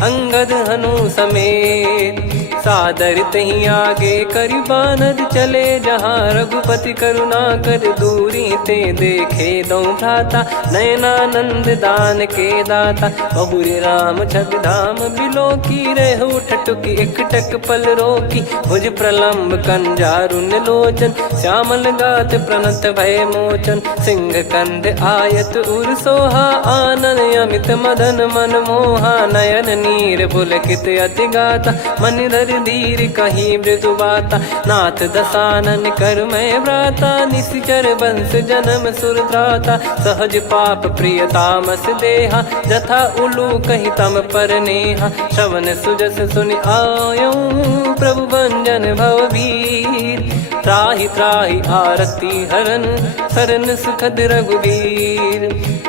अंगद हनु समेत। सादर तही आगे करि बानर चले, जहाँ रघुपति करुणा कर दूरी ते देखे दो भ्राता। नयनानंद दान के दाता, बहुरे राम छवि धाम बिलो की। रहु ठटुकी एकटक पल रोकी, भुज प्रलम्ब कंजारुन लोचन। श्यामल गात प्रणत भय मोचन, सिंह कंद आयत उर सोहा। आनन अमित मदन मन मोहा, नयन नीर पुलकित अति गाता। मन धर धीर कहीं मृदु बाता, नाथ दसानन कर मैं व्राता। निशिचर बंस जन्म सुरत्राता, सहज पाप प्रिय तामस देहा। जथा उलू कही तम पर नेहा, श्रवण सुजस सुनि आयो। प्रभु भंजन भवभीर, त्राहि त्राहि आरती हरन। शरण सुखद रघुबीर,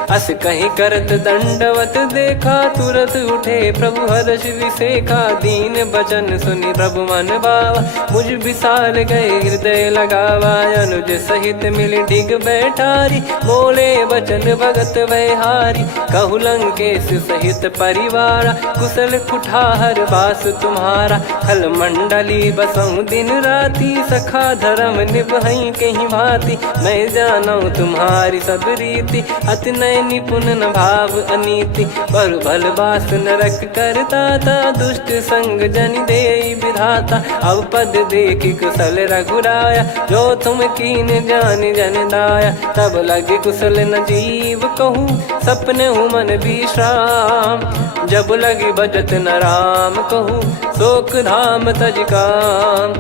अस कहीं करत दंडवत देखा। तुरत उठे प्रभु हर्ष विसेखा, दीन बचन सुनि प्रभु मन भावा। मुझ विशाल गए हृदय लगावा, अनुज सहित मिल डिग बैठारी। बोले बचन भगत भयहारी, कहु लंकेश सहित परिवारा। कुशल कुठार बास तुम्हारा, खल मंडली बसऊं दिन राती। सखा धर्म निभई कहीं भांति, मैं जानू तुम्हारी सब रीति। अति नय निपुण न भाव अनीति, पर भल बास नरक करता था। दुष्ट संग जन दे विधाता, अब पद देखी कुशल रघुराया। जो तुम कीन जान जन दाया, तब लगे कुशल न जीव कहूँ। सपने हूँ मन विश्राम, जब लगी बजत न राम कहूँ। शोक धाम तज काम,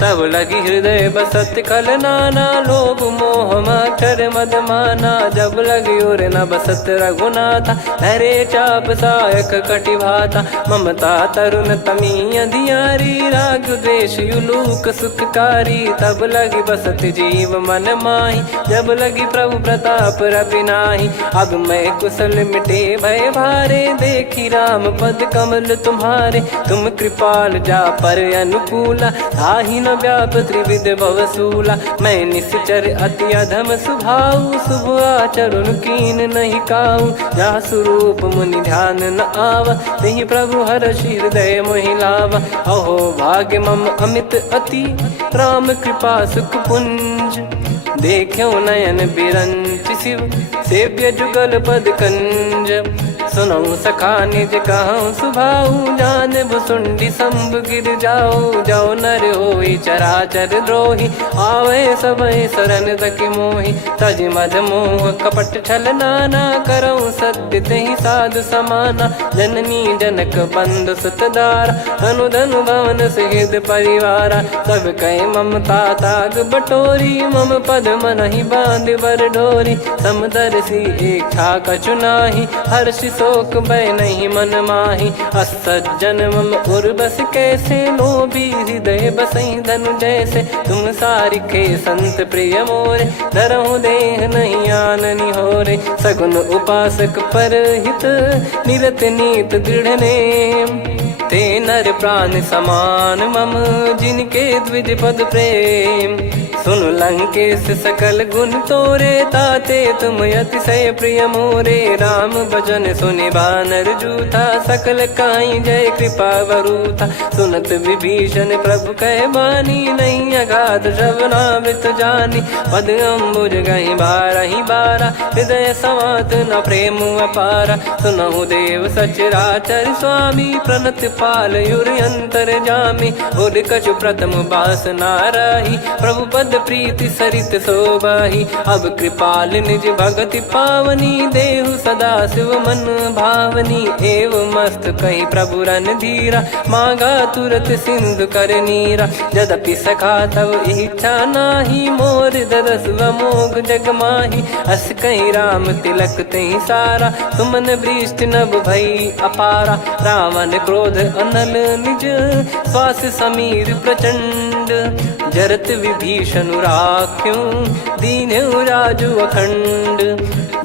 तब लगी हृदय बसत खल नाना। लोभ मोह मक्षर मद माना, जब लगी और न बसत रघुनाथा। धरे चाप सायक कटि भाता, ममता तरुण तमी अधियारी। राग द्वेष युलूक सुखकारी, तब लगी बसत जीव मन माही। जब लगी प्रभु प्रताप रविनाही, अब मैं कुशल मिटे भय भारे। देखी राम पद कमल तुम्हारे, तुम कृपाल जा पर अनुकूला। ताहि न व्याप त्रिविध भवसूला, मैं निश्चर अति अधम सुभाऊ। शुभ आचरण कीन नहीं काऊ, जा स्वरूप मुनि ध्यान न आवा। तेहि प्रभु हर्ष हृदय मोहि लावा। अहो भाग्य मम अमित अति, राम कृपा सुख पुंज। देखो नयन बिरंच शिव, सेव्य जुगल पद कंज। सुनऊ सखा निज कहूँ सुभाऊ जान भुसुंडी संभ गिर जाओ जाओ नर होई चराचर द्रोही आवे सबय शरण तक मोहि तज मद मोह कपट छल नाना करऊँ सत्य तेहि साधु समाना जननी जनक बंधु सुतदार धनु धनु भवन सहित परिवारा सब कहे ममता ताग बटोरी मम पद मनहि बांध बर डोरी समदर्शी इच्छा कछु नाही हर्ष शोक भय नहीं मन माही असज्जन मम उर्वश कैसे लोभी हृदय बसई धनु जैसे तुम सारिखे संत प्रिय मोरे धरहु देह नहीं आननि होरे सगुन उपासक पर हित निरत नीत दृढ़ नेम ते नर प्राण समान मम जिनके द्विज पद प्रेम सुन लंकेश सकल गुण तोरे ताते तुम अतिशय प्रिय मोरे राम भजन सुनि बानर जूथा सकल काई जय कृपा वरूथा सुनत विभीषण प्रभु कह बानी नहीं अगाध श्रवणामृत जानी पद अम्बुज गहि बारहि बारा हृदय समात न प्रेम अपारा सुनहु देव सचराचर स्वामी प्रणत पाल युर अंतर जामी उर कछु प्रथम बास नाराही प्रभु पद प्रीति सरित शोभाही अब कृपाल निज भगति पावनी देहु सदा शिव मन भावनी एव मस्त कही प्रभु रन धीरा मांगा तुरत सिंधु कर नीरा यद्यपि सखा तब इच्छा नाही मोर दरस मोग जग माही अस कहीं राम तिलक तही सारा सुमन वृष्टि नभ भई अपारा रावण क्रोध अनल निज श्वास समीर प्रचंड जरत विभीषण राख्यूं दीन राजु अखंड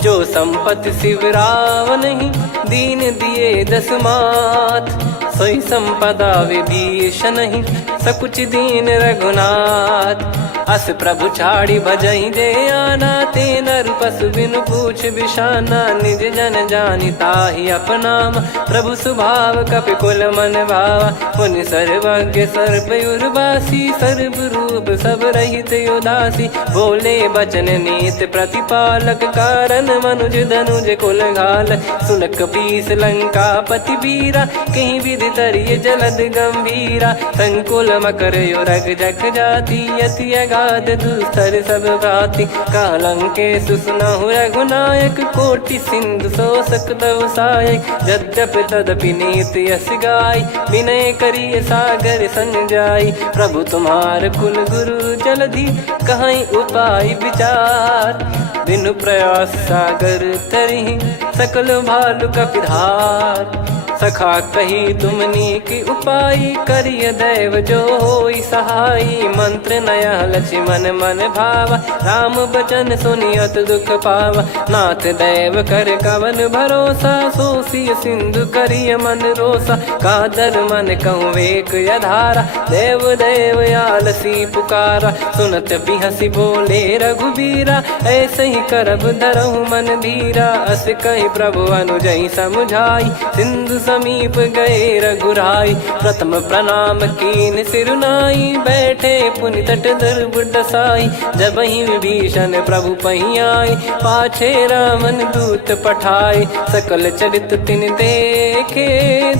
जो संपत्ति शिव रावण ही दीन दिए दस मात सोई संपदा विभीषण ही सकुच दीन रघुनाथ अस प्रभु छाड़ी भजई जे आना ते नर पशु बिनु पूछ बिशाना निज जन जानि ताहि अपनाम प्रभु स्वभाव कपि कुल मन भावा मुनि सर्वज्ञ सर्वयुर्वासी सर्व रूप सब रहित उदासी बोले बचन नीत प्रतिपालक कारण मनुज धनुज कुल घाल सुन कपीस लंका पति वीरा कहीं विधि तरिय जलद गंभीरा संकुल मकर युरग जग जाति यति अगाध दुस्तर सब भाति कालंके सुसनहु रघुनायक कोटि सिंधु शोषक तव सहायक यद्यप तदपि नीत यस गाय विनय करिय सागर सन जाई प्रभु तुम्हार कुल गुरु जलधि कहीं उपाय विचार बिनु प्रयास सागर तरहि सकल भालु कपिधार सखा कही तुमनी की उपाय करिय दैव जो होई सहाई मंत्र नया लक्ष्मण मन भावा राम बचन सुनियत दुख पावा नाथ दैव कर कवन भरोसा सोसिय सिंधु करिय मन रोसा कादर मन कहूँ वेक यधारा देव देव आलसी पुकारा सुनत बिहसी बोले रघुबीरा ऐसे ही करब धरहु मन धीरा अस कही प्रभु अनुजई समुझाई सिंधु समीप गए रघुराई प्रथम प्रणाम कीन सिरुनाई बैठे पुनि तट दुर्बुड साई जब ही विभीषण प्रभु पही आई पाछे रामन दूत पठाए सकल चरित तिन देखे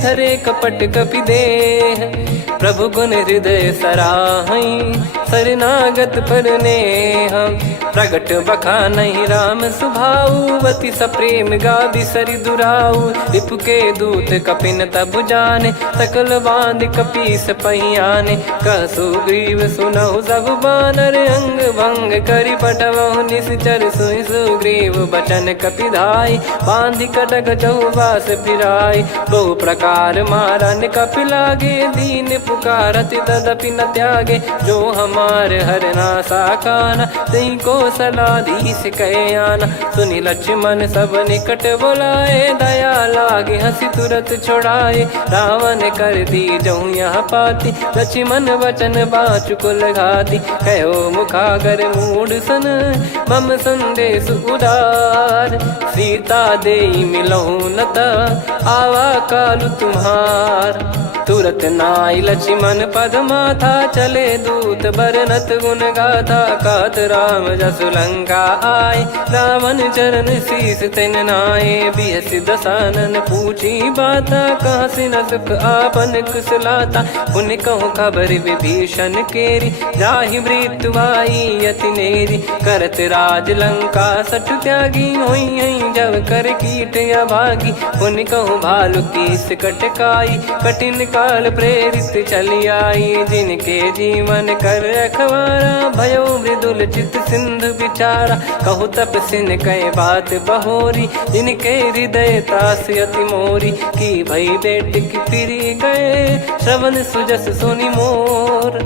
धरे कपट कपि देह प्रभु गुण हृदय सराहई शरणागत पर नेह प्रगट बखा नहीं राम सुभाऊ वति सप्रेम गादि सरि दुराऊ रिपु के दूत कपिन तब जाने सकल बांध कपीस पहियाने कह सुग्रीव सुनहु सब बानर अंग भंग करि पटवहु निश्चर सुहि सुग्रीव बचन कपिधाई बांधि कटक चौबास फिराई बहु प्रकार मारन कपि लागे दीन पुकारति तदपि न त्यागे जो हमार हरना साकाना तई को सलाधीश कहे आना सुनि लक्ष्मण सब निकट बुलाए दया लागे हंसी तुरत छोड़ाए रावण कर दी जऊँ यहाँ पाती लक्ष्मण वचन बाचु कुल घाती कहो मुखागर मूड सन मम संदेश उदार सीता देई मिलहु नता आवा कालु तुम्हार तुरत नाई लक्ष्मण पद माथा, चले दूत बरनत गुण गाथा। कहत राम जसु लंका आए, रावण चरण शीस तिन नाए। बिहस दसानन पूछी बाता, कहाँ से न सुख आपन कुशलाता। पुन कहूँ खबर विभीषण केरी, जाहि मृत्यु आई अति नेरी। करत राज लंका सठ त्यागी, होई जब कर कीट अभागी। पुन कहूँ भालु कीस कटकाई, कठिन काल प्रेरित चली आई। जिनके जीवन कर रखवारा, भयो मृदुल चित सिंधु विचारा। कहु तपसिन कह बात बहोरी, जिनके हृदय तास अति मोरी। की भई बेट की फिरी गए, श्रवण सुजस सुनि मोर।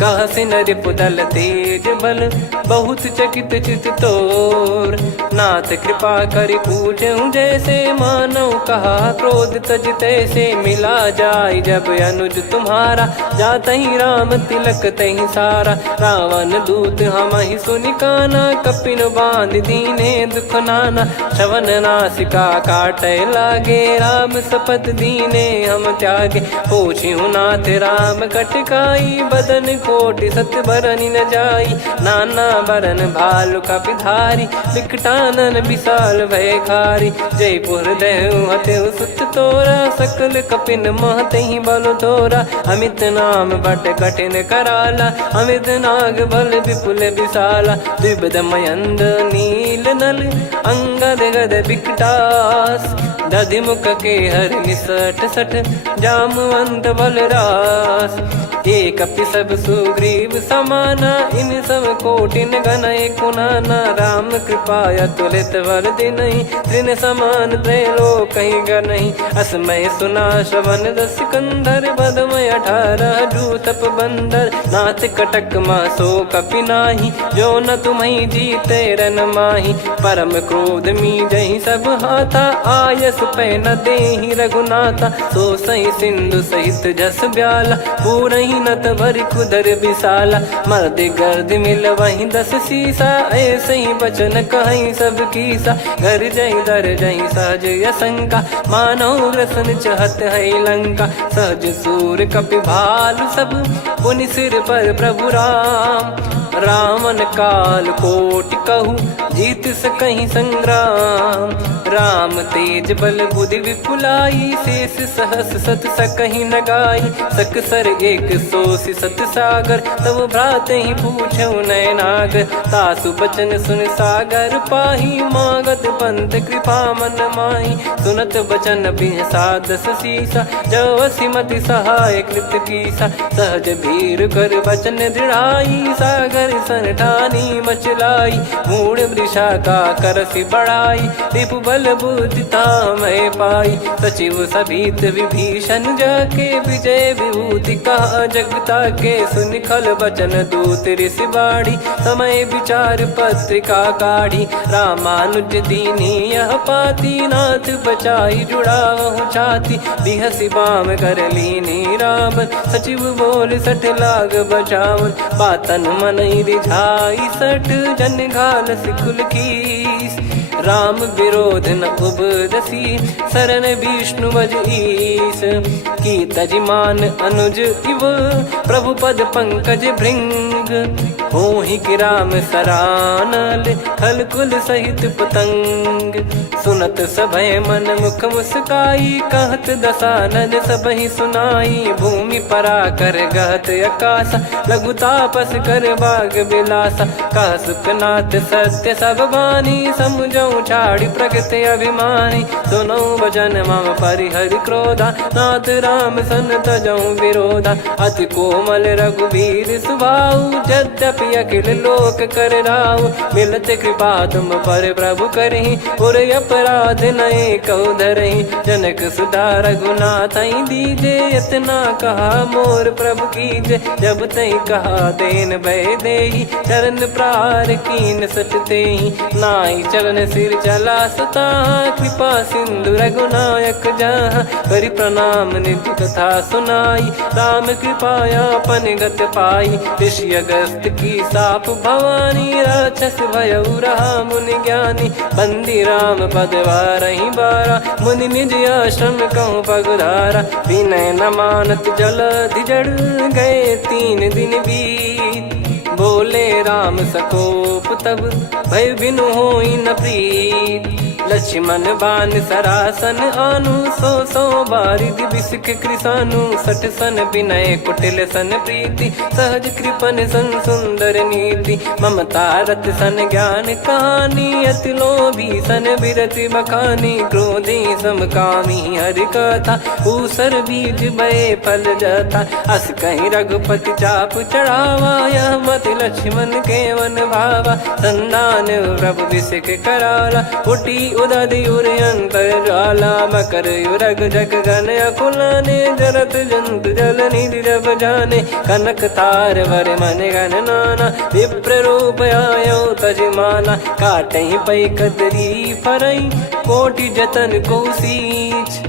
कह सिन रिपुदल तेज बल, बहुत चकित चित तोर। नाथ कृपा करि पूजऊं जैसे, मानव कहा क्रोध तज तैसे। मिला जाय जब अनुज तुम्हारा, जातहि राम तिलक तहि सारा। रावण दूत हमहि सुनि काना, कपिन बांध दीने दुख नाना। श्रवण नासिका काटै लागे, राम शपथ दीने हम त्यागे। पूछिहु नाथ राम कटकाई, बदन कोटि सत बरनि न जाई। नाना बरन भालु कपिधारी, विकटानन विशाल भयखारी। जयपुर देहु हतेउ सुत तोरा, सकल कपिन महतहि बल तोरा। अमित नाम बट कठिन कराला, अमित नाग बल विपुल विशाला। द्विबद मयंद नील नल, अंगद गद विकटास। दधिमुख के हर निसठ सठ, जामवंत बलरास। एक कपि सब सुग्रीव समाना, इन सब कोटिन गनय कुनाना। राम कृपा अतुलित बल दिनहि, त्रिन समान त्रैलोकहि गनहि। असमय सुना श्रवण दस कंधर, बदमय 18 जूतप बंदर। नाथ कटक मासो कपि नाही, जो न तुम्हि जीते रन माही। परम क्रोध मीजहि सब हाथा, आयस पै न देहि रघुनाथा। सो सही सिंधु सहित जस ब्याला, पूरहि नत भरि कुदर विशाला। मर्द गर्द मिल वहीं 10 सीसा, ऐसे ही बचन कहीं सब कीसा। घर जहि दर जहि सहज यसंका, मानव ग्रसन चहत है लंका। सहज सूर कपि भालु सब, पुनि सिर पर प्रभु राम। रामन काल कोटि कहु, जीत सकहि संग्राम। राम तेज बल बुद्धि विपुलाई, शेष सहस सत सकहि न गाई। सकसर 100 सत सागर, तब भ्राते ही पूछौ नयनागर। तासु बचन सुन सागर पाही, मागत पंथ कृपा मन माही। सुनत बचन बिहसा 10 सीसा, जवसि मति सहाय कृत कीसा। सहज भीर कर बचन दृढ़ाई, सागर सन ठानी मचलाई। मूढ़ वृषा का करसि बढ़ाई, रिपु बल बुद्धि तामय पाई। सचिव सभीत विभीषण जाके, विजय विभूति कहा जगता के। सुनि खल बचन दूत ऋषि बाढ़ी, समय विचार पत्रिका काढ़ी। रामानुज दीनी यह पाती, नाथ बचाई जुड़ावहु छाती। बिहसि बाम कर लीनी राम, सचिव बोल सठ लाग बचावन। बातन मन रिझाई सठ, जन घाल सिकुल कीस। राम विरोध न उपदसी, शरण विष्णु बज ईस। की तजिमान अनुज इव, प्रभु पद पंकज भृंग। होहि कि राम सरानल, खल कुल सहित पतंग। सुनत सभय मन मुख मुस्काई, कहत दसानन सबहि सुनाई। भूमि परा कर गहत आकाशा, लघु तापस कर बाग बिलासा। कह सुखनाथ सत्य सब बानी, समुझौ छाड़ी प्रकृति अभिमानी। सुनो भजन मम परिहरि क्रोधा, नाथ राम सन तजौ विरोधा। अति कोमल रघुवीर सुभाऊ, यद्यपि अखिल लोक कर राऊ। मिलत कृपा तुम पर प्रभु करहि, और अपराध नये कौ धरहि। जनक सुता रघुनाथ दीजे, इतना कहा मोर प्रभु कीजे। जब तई कहा देन भय देहि, चरण प्रार कीन सट तेहि। नाई चरण सिर चला सता, कृपा सिंधु रघुनायक जहाँ, करि प्रणाम निधि कथा सुनाई, राम कृपाया पन गत पाई, ऋषि अगस्त की साप भवानी, राक्षस भयउ रहा मुनि ज्ञानी, बंदी राम पद वारहि बारा, मुनि निज आश्रम कहूँ पगुधारा, विनय न मानत जलधि जड़, गए 3 दिन बीत, बोले राम सकोप तब, भय बिनु होई न प्रीत, लक्ष्मण बान सरासन आनु, 100 बारिद बिसिक कृसानु, 60 सन विनय कुटिल सन प्रीति, सहज कृपन सन सुंदर नीति, ममता रत सन ज्ञान कहानी, अति लोभी सन बिरति बखानी, क्रोधी समकामी हरि कथा, ऊसर बीज बये फल जता, अस कहीं रघुपति चाप चढ़ावा, यह मत लक्ष्मण के वन भावा, संदान प्रभु बिसिक कराला, उठी उदधि उर अंतर ज्वाला, मकर युरग जग गण अकुलाने, जरत जंतु जल निधि जब जाने, कनक तार वर मन गण नाना, विप्र रूप आयो तजमाना, काटहि पै कदरी फरई, कोटि जतन को सींच,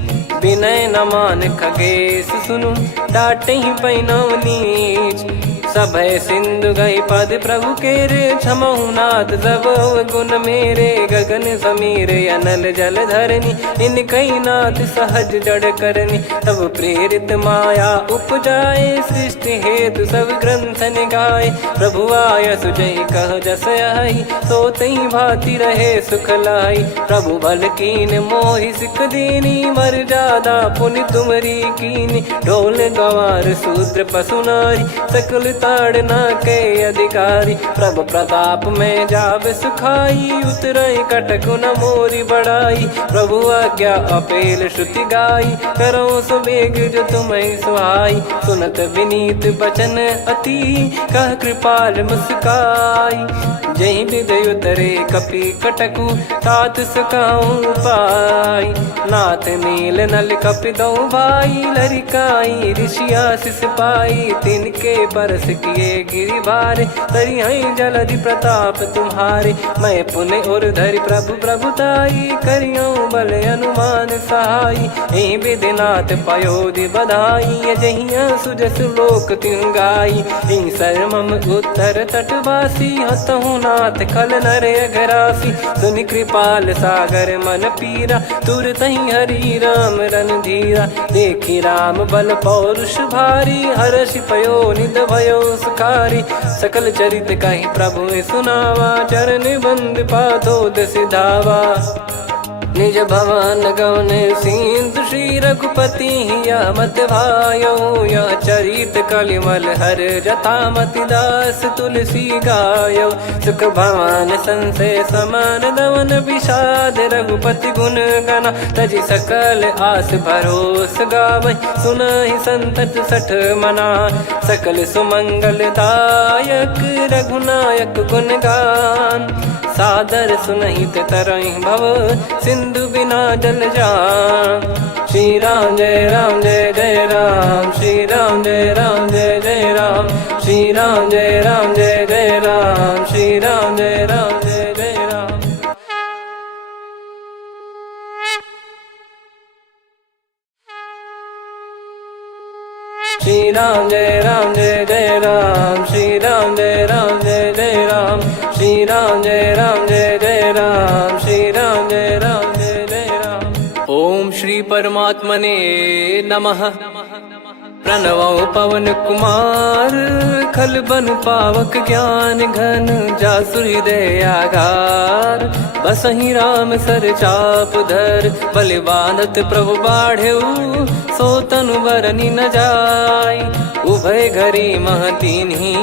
विनय न मान खगेश सुनु, डांटहि पै नव नीच, सभय सिंधु गई पद प्रभु केरे, क्षमहु नाथ सब गुण मेरे, गगन समीरे अनल जल धरनी, इन कई नाथ सहज जड़ करनी, तब प्रेरित माया उपजाए, सृष्टि हेतु सब ग्रंथ निगाए, प्रभु आय सुजय कह जस आई, सोतहि भांति रहे सुख लाई, प्रभु बल कीन मोहि सिख दीनी, मर जादा पुनि तुमरी कीनी, ढोल गवार शूद्र पशु नारी, सकल ताड़ना के अधिकारी, प्रभु प्रताप में जाब सुखाई, उतरई कटक न मोरी बढ़ाई, प्रभु आज्ञा अपेल श्रुति गाई, करो सुबेग जो तुम्हें सुहाई, सुनत विनीत बचन अति, कह कृपाल मुस्काई, जहि हृदय उतरे कपि कटकु, तात सकाऊं पाई, नाथ नील नल कपि दो भाई, लरिकाई ऋषि आशीष पाई, तिनके परस किए गिरि भारे, तरिहै जलधि प्रताप तुम्हारे, मैं पुने और धरि प्रभु प्रभुताई, करियौ बल अनुमान सहाई, एहि विधिनाथ पयोधि बधाई, जहिया सुजस लोक तिहुँ गाई, हिंसर मम उत्तर तटवासी, हतहु नाथ खल नर अघरासी, सुनि कृपाल सागर मन पीरा, तुरतहि हरि राम रणधीरा, देखि राम बल पौरुष भारी, हर्षि पयो निध भयो सुखारी, सकल चरित कहि प्रभु सुनावा, चरण बंद पादोद सिधावा, निज भवन गौन सिंधु श्री रघुपति हिया मत भायो, यह चरित कलिमल हर जथा मति दास तुलसी गायो, सुख भवन संशय समान दवन विषाद, रघुपति गुण गना तजि सकल आस भरोस गावै, सुनहि संतत सठ मना, सकल सुमंगल दायक रघुनायक गुण गान, सादर सुनहित तरहि भव, सिंधु बिना जल जान, श्री राम जय राम जय जय राम, श्री राम जय राम जय जय राम, श्री राम जय राम जय जय राम, श्री राम जय राम जय जय राम, श्री राम जय राम जय जय राम, श्री राम जय राम जय जय राम, श्री राम जय राम जय जय राम, श्री राम जय राम जय जय राम। ओम श्री परमात्मने नमः। प्रणवो पवन कुमार, खल बन पावक ज्ञान घन, जासु हृदय आगार, बसहि राम सर चाप धर, बलि बांधत प्रभु बाढ़ेऊ, सो तनु बरनि न जाय, उभय घरी मह दीन्ही,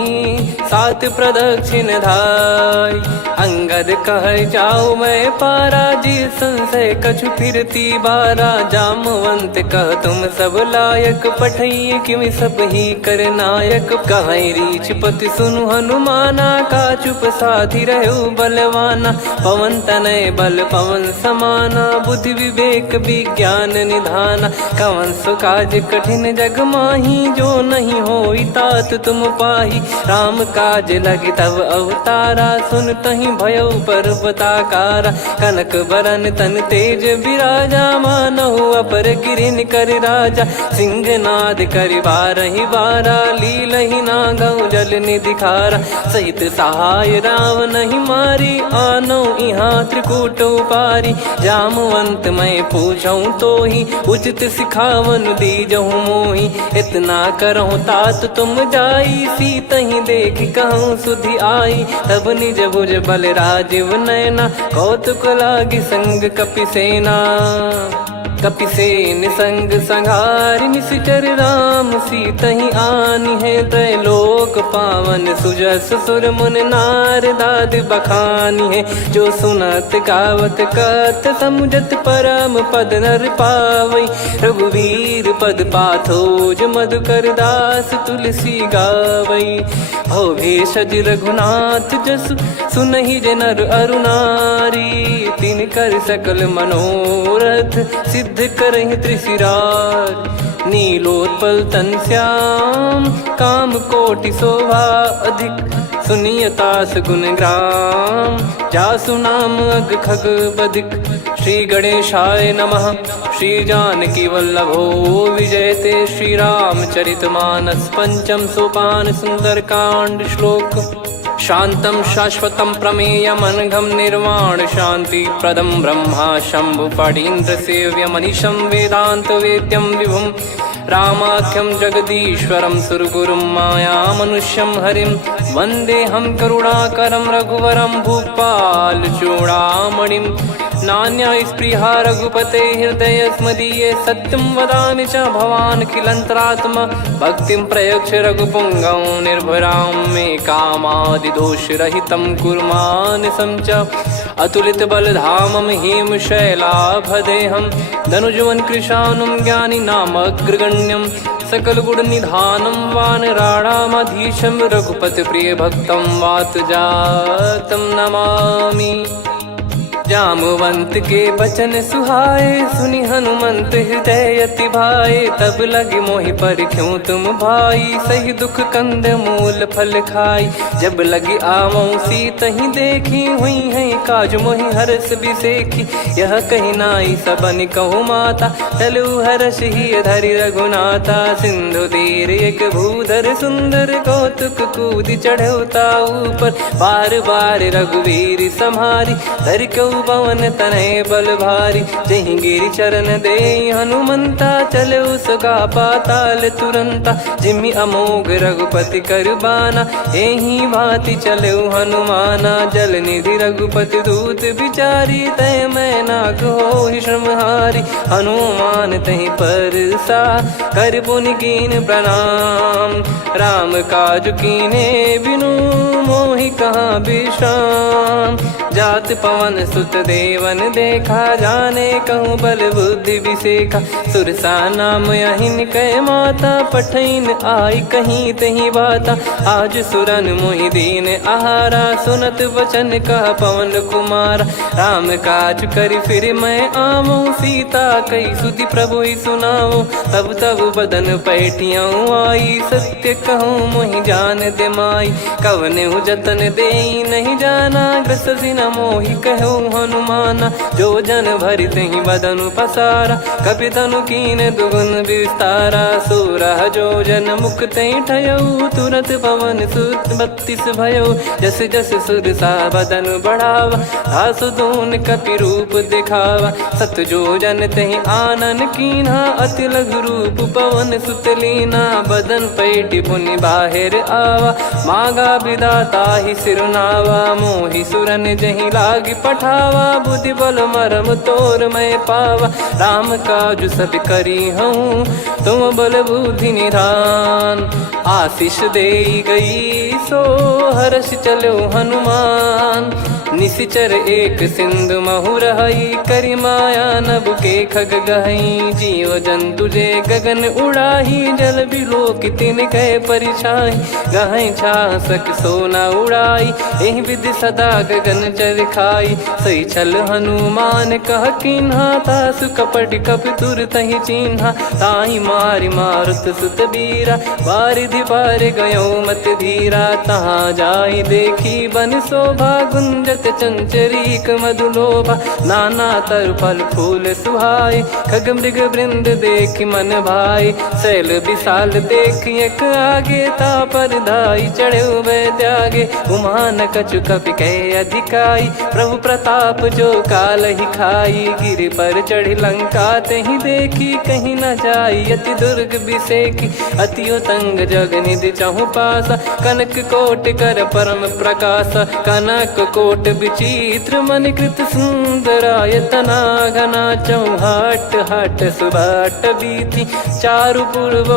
सात प्रदक्षिण धाय, अंगद कह जाऊ मैं पारा, जी संशय कछु फिरती बारा, जामवंत कह तुम सब लायक, पठैया किमि सब ही कर नायक। कहीं रीछ पति सुनु हनुमाना, का चुप साधि रहु बलवाना। पवन तनय बल पवन समाना, बुद्धि विवेक विज्ञान निधाना। कवन सो काज कठिन जग माही, जो नहीं होई तात तुम पाही। राम काज लगी तब अवतारा, सुन तहि भयउ पर्वताकारा। कनक बरन तन तेज बिराजा, मानहु अपर गिरिन कर राजा। सिंहनाद करि बारहि बारा, लीलहि नागहु जल निधि खारा। सहित सहाय रावणहि मारी, आनो इहाँ त्रिकूट उपारी। जामवंत मैं पूछऊँ तोहि, उचित सिखावन दीजहु मोहि। इतना करहु तात तुम जाई, सीतहि देख कहूँ सुधि आई। तब निज भुज बल राजीव नयना, कौतुक लागी संग कपिसेना। कपिसेन संग संहारि निशिचर राम, सीतहि आनि है त्रैलोक पावन। सुजस सुर मुन नार दाद बखानी है, जो सुनत गावत कथ समुझत परम पद नर पावई। रघुवीर पद पाथोज मधुकर दास तुलसी गावई। भव भेषज रघुनाथ जसु, सुनहि जे नर अरु नारी। तिन कर सकल मनोरथ, सिद्ध करहि त्रिशिरार। नीलोत्पल तन श्याम, काम कोटि शोभा अधिक। सुनियतास गुण ग्राम, जासु नाम अग खग बदिक। श्री गणेशाय नमः। श्री जानकी वल्लभो विजयते, श्री रामचरित मानस। पंचम सोपान सुंदर कांड श्लोक। शांतं शाश्वतं प्रमेयमनघं निर्वाण शांति प्रदं ब्रह्मा शंभु फणीन्द्र सेव्य मनीषं वेदांत वेद्यं विभुं। रामाख्यं जगदीश्वरं सुरगुरुं माया मनुष्यं हरिं। वन्देऽहं करुणाकरं रघुवरं भूपाल चूडामणिं। नान्या स्पृहा रघुपते हृदय स्मदीये, सत्यं वदामि च भवान् किलन्तरात्मा। भक्तिं प्रयच्छ रघुपुङ्गं निर्भरां मे कामादिदोषरहितं कुर्मानसं च। अतुलित बलधामं हेमशैलाभदेहं, धनुजवन कृशानुं ज्ञानी नामग्रगण्यं। सकल गुण निधानं वानराणामधीशं, रघुपति प्रिय भक्तं वात जातं नमामि। जामवंत के बचन सुहाए, सुनि हनुमंत हृदय अति भाए। तब लगे मोहि परख्यूं तुम भाई, सही दुख कंद मूल फल खाई। जब लगी आवऊं सीतहि देखी, हुई है काज मोहि हरस बिसेखी। यह कही नाई सबन कहु माता, चलु हरष ही धरि रघुनाथा। सिंधु तीर एक भूधर सुंदर, कौतुक कूद चढ़ौता ऊपर। बार बार रघुवीर सम्हारी, धरि कऊ पवन तनय बल भारी। जहि गिरि चरण दे हनुमंता, चले उसका पाताल तुरंता। जिमि अमोघ रघुपति कर बाना, एहि भांति चले हनुमाना। जल निधि रघुपति दूत बिचारी, तय मैं नाक होहि श्रमहारी। हनुमान तहि परसा, कर पुनि कीन प्रणाम। राम काज कीने बिनु, मोहि कहाँ विश्राम। जात पवन सुत देवन देखा, जाने कहूँ बल बुद्धि विसेखा। सुरसा नाम अहिन कै माता, पठैन आई कहीं तहीं बाता। आज सुरन मोहि दीन आहारा, सुनत वचन कह पवन कुमारा। राम काज करि फिर मैं आवऊं, सीता कई सुधि प्रभु ही सुनाऊं। तब तब बदन पैठियाऊं आई, सत्य कहूँ मोहि जान दे माई। कवनेहु जतन देई नहीं जाना, ग्रसि न मोहि कहूँ हनुमाना। जो जन भरि तहि बदनु पसारा, कपितनु कीन दुगुन विस्तारा। सोरह जो जन मुख तहि ठयऊ, तुरत पवन सुत 32 भयऊ। जस जस सुरसा बदनु बढ़ावा, आसु दून कपि रूप दिखावा। सत जो जन तहि आनन कीन्हा, अति लघु रूप पवन सुत लीना। बदन पैठि पुनि बाहिर आवा, मागा विधाता ही सिरुनावा। मोहि सुरन जहि लागी पठावा, बुद्धि बल मरम तोर मैं पावा। राम काज सब करी हूँ, तुम बल बुद्धि निधान। आशीष दे गई सो हर्ष चलो हनुमान। निशिचर एक सिंधु महु रहई करी माया नभ के खग गहई। जीव जंतु जे गगन उड़ाही जल बिलो कितिन गए परिछाई। गहई छासक सोना उड़ाई एहि विधि सदा गगन चर खाई। सही छल हनुमान कह किन्हा तासु कपट कपि तुर तहि चिन्हा। ताहि मारि मारुत सुत बीरा बारिधि पार गयो मत धीरा। तहाँ जाई देखी बन शोभा गुंजत चंचरीक मधुलोभा। नाना तर फल फूल सुहाए खग मृग वृंद देखि मन भाई। शैल विशाल देखि एक आगे तापर धाई चढ़े वै त्यागे। उमा न कछु कपि कहे अधिकाई प्रभु प्रताप जो काल ही खाई। गिर पर चढ़ी लंका तहि देखी कहीं न जाई। अति दुर्ग बिसेकी अति उतंग जग निधि चहु पासा। कनक कोट कर परम प्रकाश कनक कोट विचित्र मन कृत सुंदरायतना। घना चौहाट हाट सुभाट बीथी चारु पूर्व